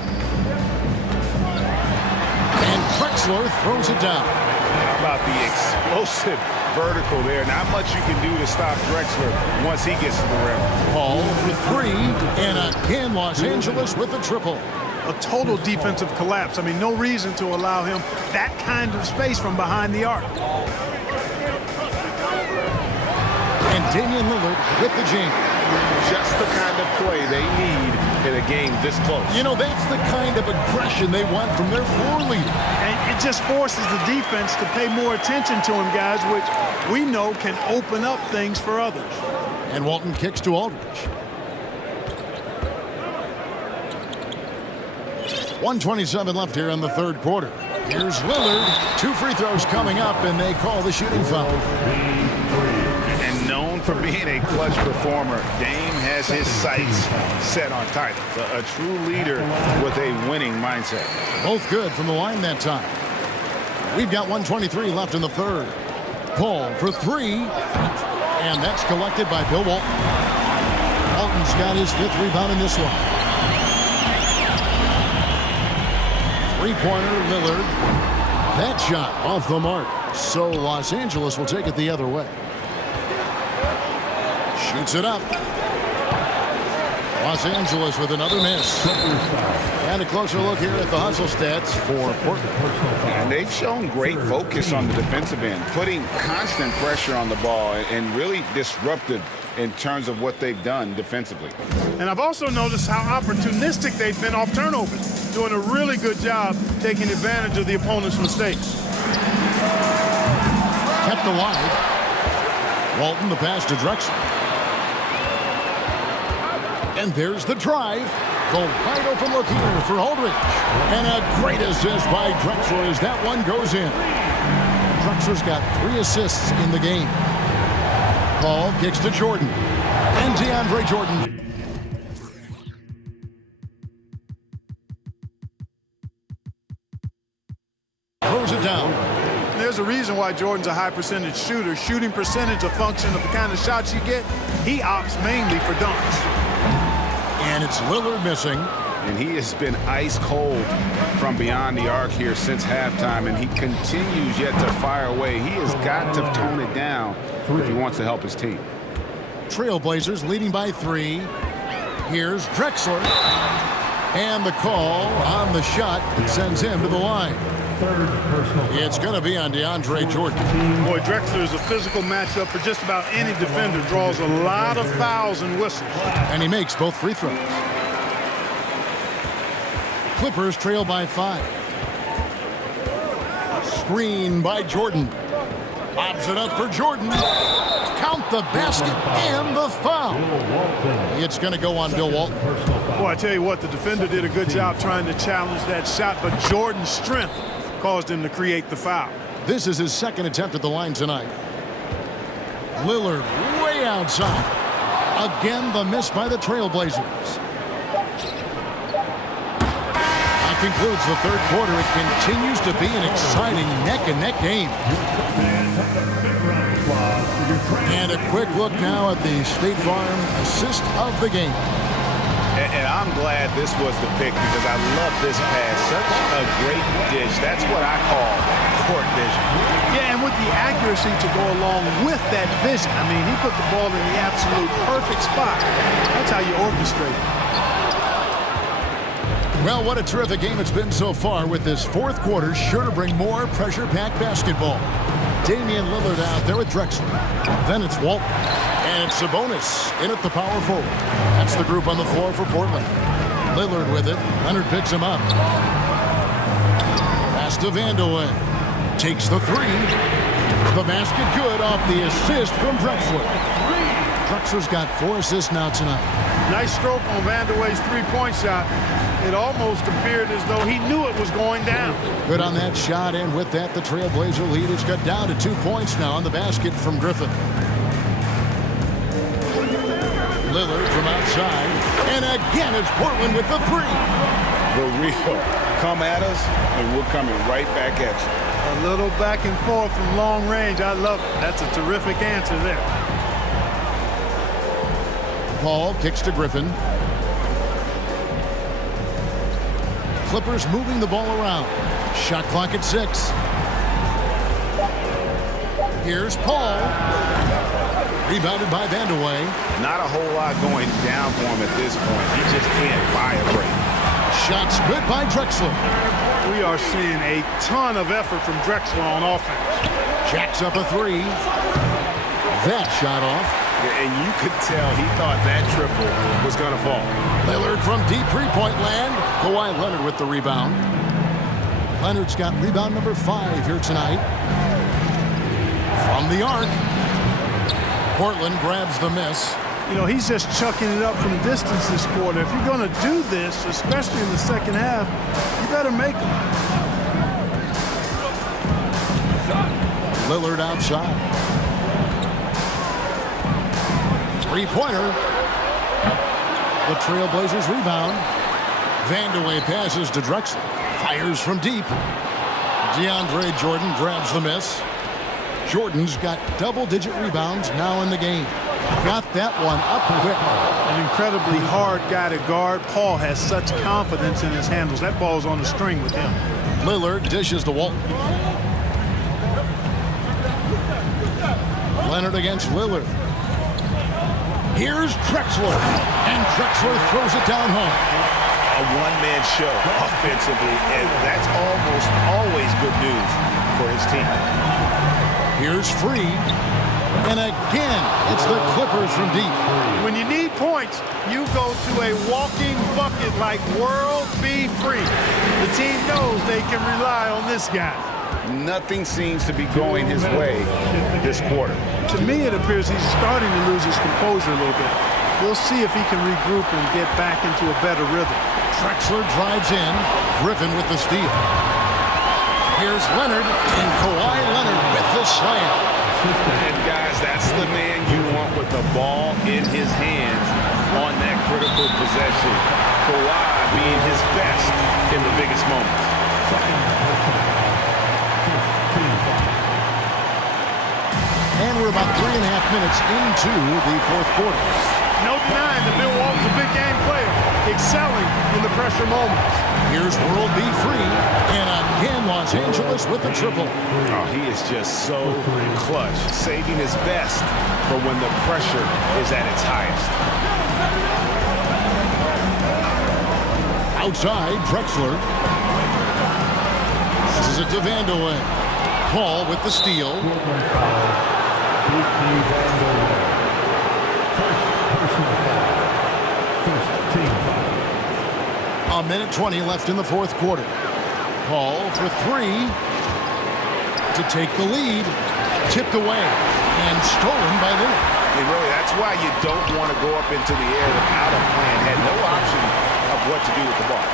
And Drexler throws it down. How about the explosive vertical there? Not much you can do to stop Drexler once he gets to the rim. Paul for 3, and again Los Angeles with the triple. A total defensive collapse. I mean, no reason to allow him that kind of space from behind the arc. And Damian Lillard with the jam. Just the kind of play they need in a game this close. You know, that's the kind of aggression they want from their floor leader. And it just forces the defense to pay more attention to him, guys, which we know can open up things for others. And Walton kicks to Aldridge. 1:27 left here in the third quarter. Here's Lillard. 2 free throws coming up, and they call the shooting foul. And known for being a clutch performer, Dame has his sights set on titles. A true leader with a winning mindset. Both good from the line that time. We've got 1:23 left in the third. Paul for 3, and that's collected by Bill Walton. Walton's got his 5th rebound in this one. Three-pointer, Lillard. That shot off the mark. So Los Angeles will take it the other way. Shoots it up. Los Angeles with another miss. And a closer look here at the hustle stats for Portland. And they've shown great focus on the defensive end, putting constant pressure on the ball and really disruptive in terms of what they've done defensively. And I've also noticed how opportunistic they've been off turnovers, doing a really good job taking advantage of the opponent's mistakes. Kept alive. Walton the pass to Drexler. And there's the drive. The wide open look here for Aldridge. And a great assist by Drexler as that one goes in. Drexler's got 3 assists in the game. Paul kicks to Jordan. And DeAndre Jordan. Throws it down. There's a reason why Jordan's a high percentage shooter. Shooting percentage a function of the kind of shots you get. He opts mainly for dunks. And it's Lillard missing. And he has been ice cold from beyond the arc here since halftime, and he continues yet to fire away. He has got to tone it down if he wants to help his team. Trailblazers leading by 3. Here's Drexler. And the call on the shot that sends him to the line. It's going to be on DeAndre Jordan. Boy, Drexler is a physical matchup for just about any defender. Draws a lot of fouls and whistles. And he makes both free throws. Clippers trail by 5. Screen by Jordan. Lobs it up for Jordan. Count the basket and the foul. It's going to go on Bill Walton. Boy, I tell you what, the defender did a good job trying to challenge that shot, but Jordan's strength caused him to create the foul. This is his second attempt at the line tonight. Lillard way outside. Again, the miss by the Trailblazers. That concludes the third quarter. It continues to be an exciting neck-and-neck game. And a quick look now at the State Farm assist of the game. And I'm glad this was the pick because I love this pass. Such a great dish. That's what I call court vision. Yeah, and with the accuracy to go along with that vision. I mean, he put the ball in the absolute perfect spot. That's how you orchestrate it. Well, what a terrific game it's been so far, with this fourth quarter sure to bring more pressure-packed basketball. Damian Lillard out there with Drexler. Then it's Walton. And it's Sabonis in at the power forward. That's the group on the floor for Portland. Lillard with it. Leonard picks him up. Pass to Vandeweghe. Takes the three. The basket good off the assist from Drexler. Drexler's got 4 assists now tonight. Nice stroke on Vandeweghe's three-point shot. It almost appeared as though he knew it was going down. Good on that shot, and with that, the Trailblazer lead is cut down to 2 points now on the basket from Griffin. Lillard from outside, and again it's Portland with the three. The real come at us, and we're coming right back at you. A little back and forth from long range. I love it. That's a terrific answer there. Paul kicks to Griffin. Clippers moving the ball around. Shot clock at 6. Here's Paul. Rebounded by Vandeweghe. Not a whole lot going down for him at this point. He just can't buy a break. Shots good by Drexler. We are seeing a ton of effort from Drexler on offense. Jacks up a three. That shot off. And you could tell he thought that triple was going to fall. Lillard from deep three-point land. Kawhi Leonard with the rebound. Leonard's got rebound number 5 here tonight. From the arc. Portland grabs the miss. You know, he's just chucking it up from distance this quarter. If you're going to do this, especially in the second half, you better make them. Lillard outside. Three-pointer. The Trailblazers rebound. Vandeweghe passes to Drexler. Fires from deep. DeAndre Jordan grabs the miss. Jordan's got double-digit rebounds now in the game. Got that one up quick. An incredibly hard guy to guard. Paul has such confidence in his handles. That ball's on the string with him. Lillard dishes to Walton. Leonard against Lillard. Here's Drexler. And Drexler throws it down home. A one-man show offensively, and that's almost always good news for his team. Here's Free. And again, it's the Clippers from deep. When you need points, you go to a walking bucket like World B. Free. The team knows they can rely on this guy. Nothing seems to be going his way this quarter. To me, it appears he's starting to lose his composure a little bit. We'll see if he can regroup and get back into a better rhythm. Drexler drives in. Griffin with the steal. Here's Leonard, and Kawhi Leonard with the slam. And guys, that's the man you want with the ball in his hands on that critical possession. Kawhi being his best in the biggest moments. And we're about 3.5 minutes into the fourth quarter. No denying that Bill Walton's a big game player, excelling in the pressure moments. Here's World B. Free, and again Los Angeles with the triple. Oh, he is just so clutch, saving his best for when the pressure is at its highest. Outside, Drexler. This is it to Vandeweghe. Paul with the steal. A minute 20 left in the fourth quarter. Paul for three to take the lead. Tipped away and stolen by Lillard. And really, that's why you don't want to go up into the air without a plan. Had no option of what to do with the ball.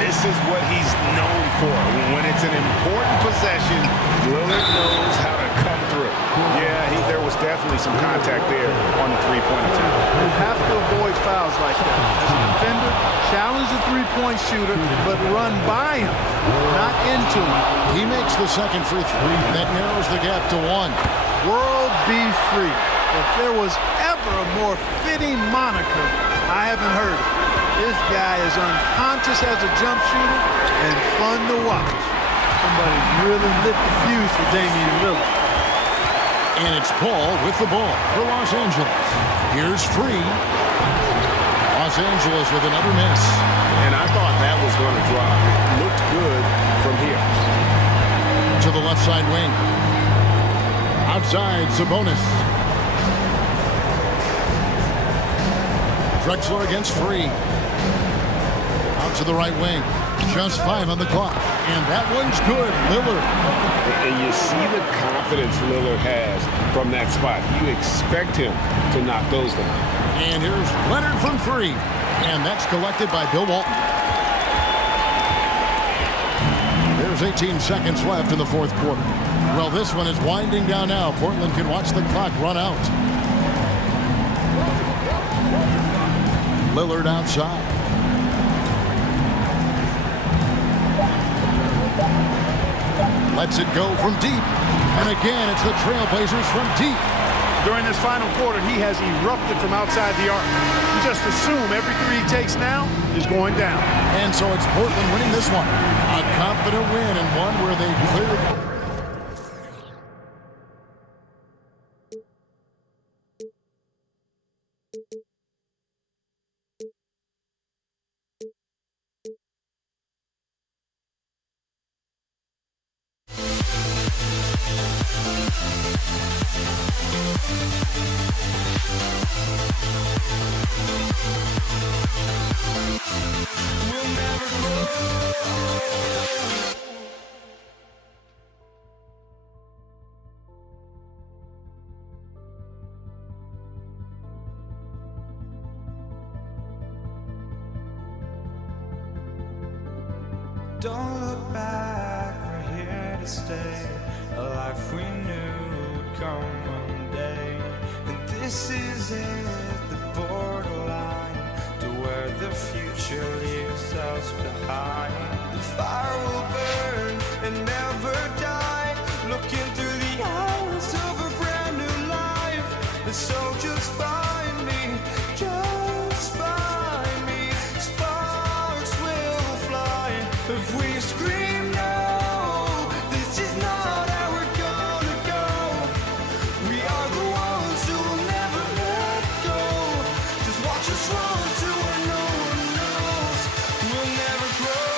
This is what he's known for. When it's an important possession, Lillard knows how to come through. Yeah, there was definitely some contact there on the three-point attempt. You have to avoid fouls like that. As a defender, challenge the three-point shooter, but run by him, not into him. He makes the second free throw. That narrows the gap to 1. World be free. If there was ever a more fitting moniker, I haven't heard it. This guy is unconscious as a jump shooter and fun to watch. Somebody really lit the fuse for Damian Lillard. And it's Paul with the ball for Los Angeles. Here's Free. Los Angeles with another miss. And I thought that was going to drop. It looked good from here. To the left side wing. Outside, Sabonis. Drexler against Free. Out to the right wing. Just 5 on the clock. And that one's good. Lillard. And you see the confidence Lillard has from that spot. You expect him to knock those down. And here's Leonard from 3. And that's collected by Bill Walton. There's 18 seconds left in the fourth quarter. Well, this one is winding down now. Portland can watch the clock run out. Lillard outside. Lets it go from deep. And again, it's the Trailblazers from deep. During this final quarter, he has erupted from outside the arc. You just assume every three he takes now is going down. And so it's Portland winning this one. A confident win and one where they cleared. Don't look back, we're here to stay. A life we knew would come one day. And this is it, the borderline to where the future leaves us behind. The fire will burn and never die. Looking through the eyes of a brand new life. And so just find me, just find me. Sparks will fly if we scream no. This is not how we're gonna go. We are the ones who will never let go. Just watch us run to where no one knows. We'll never grow.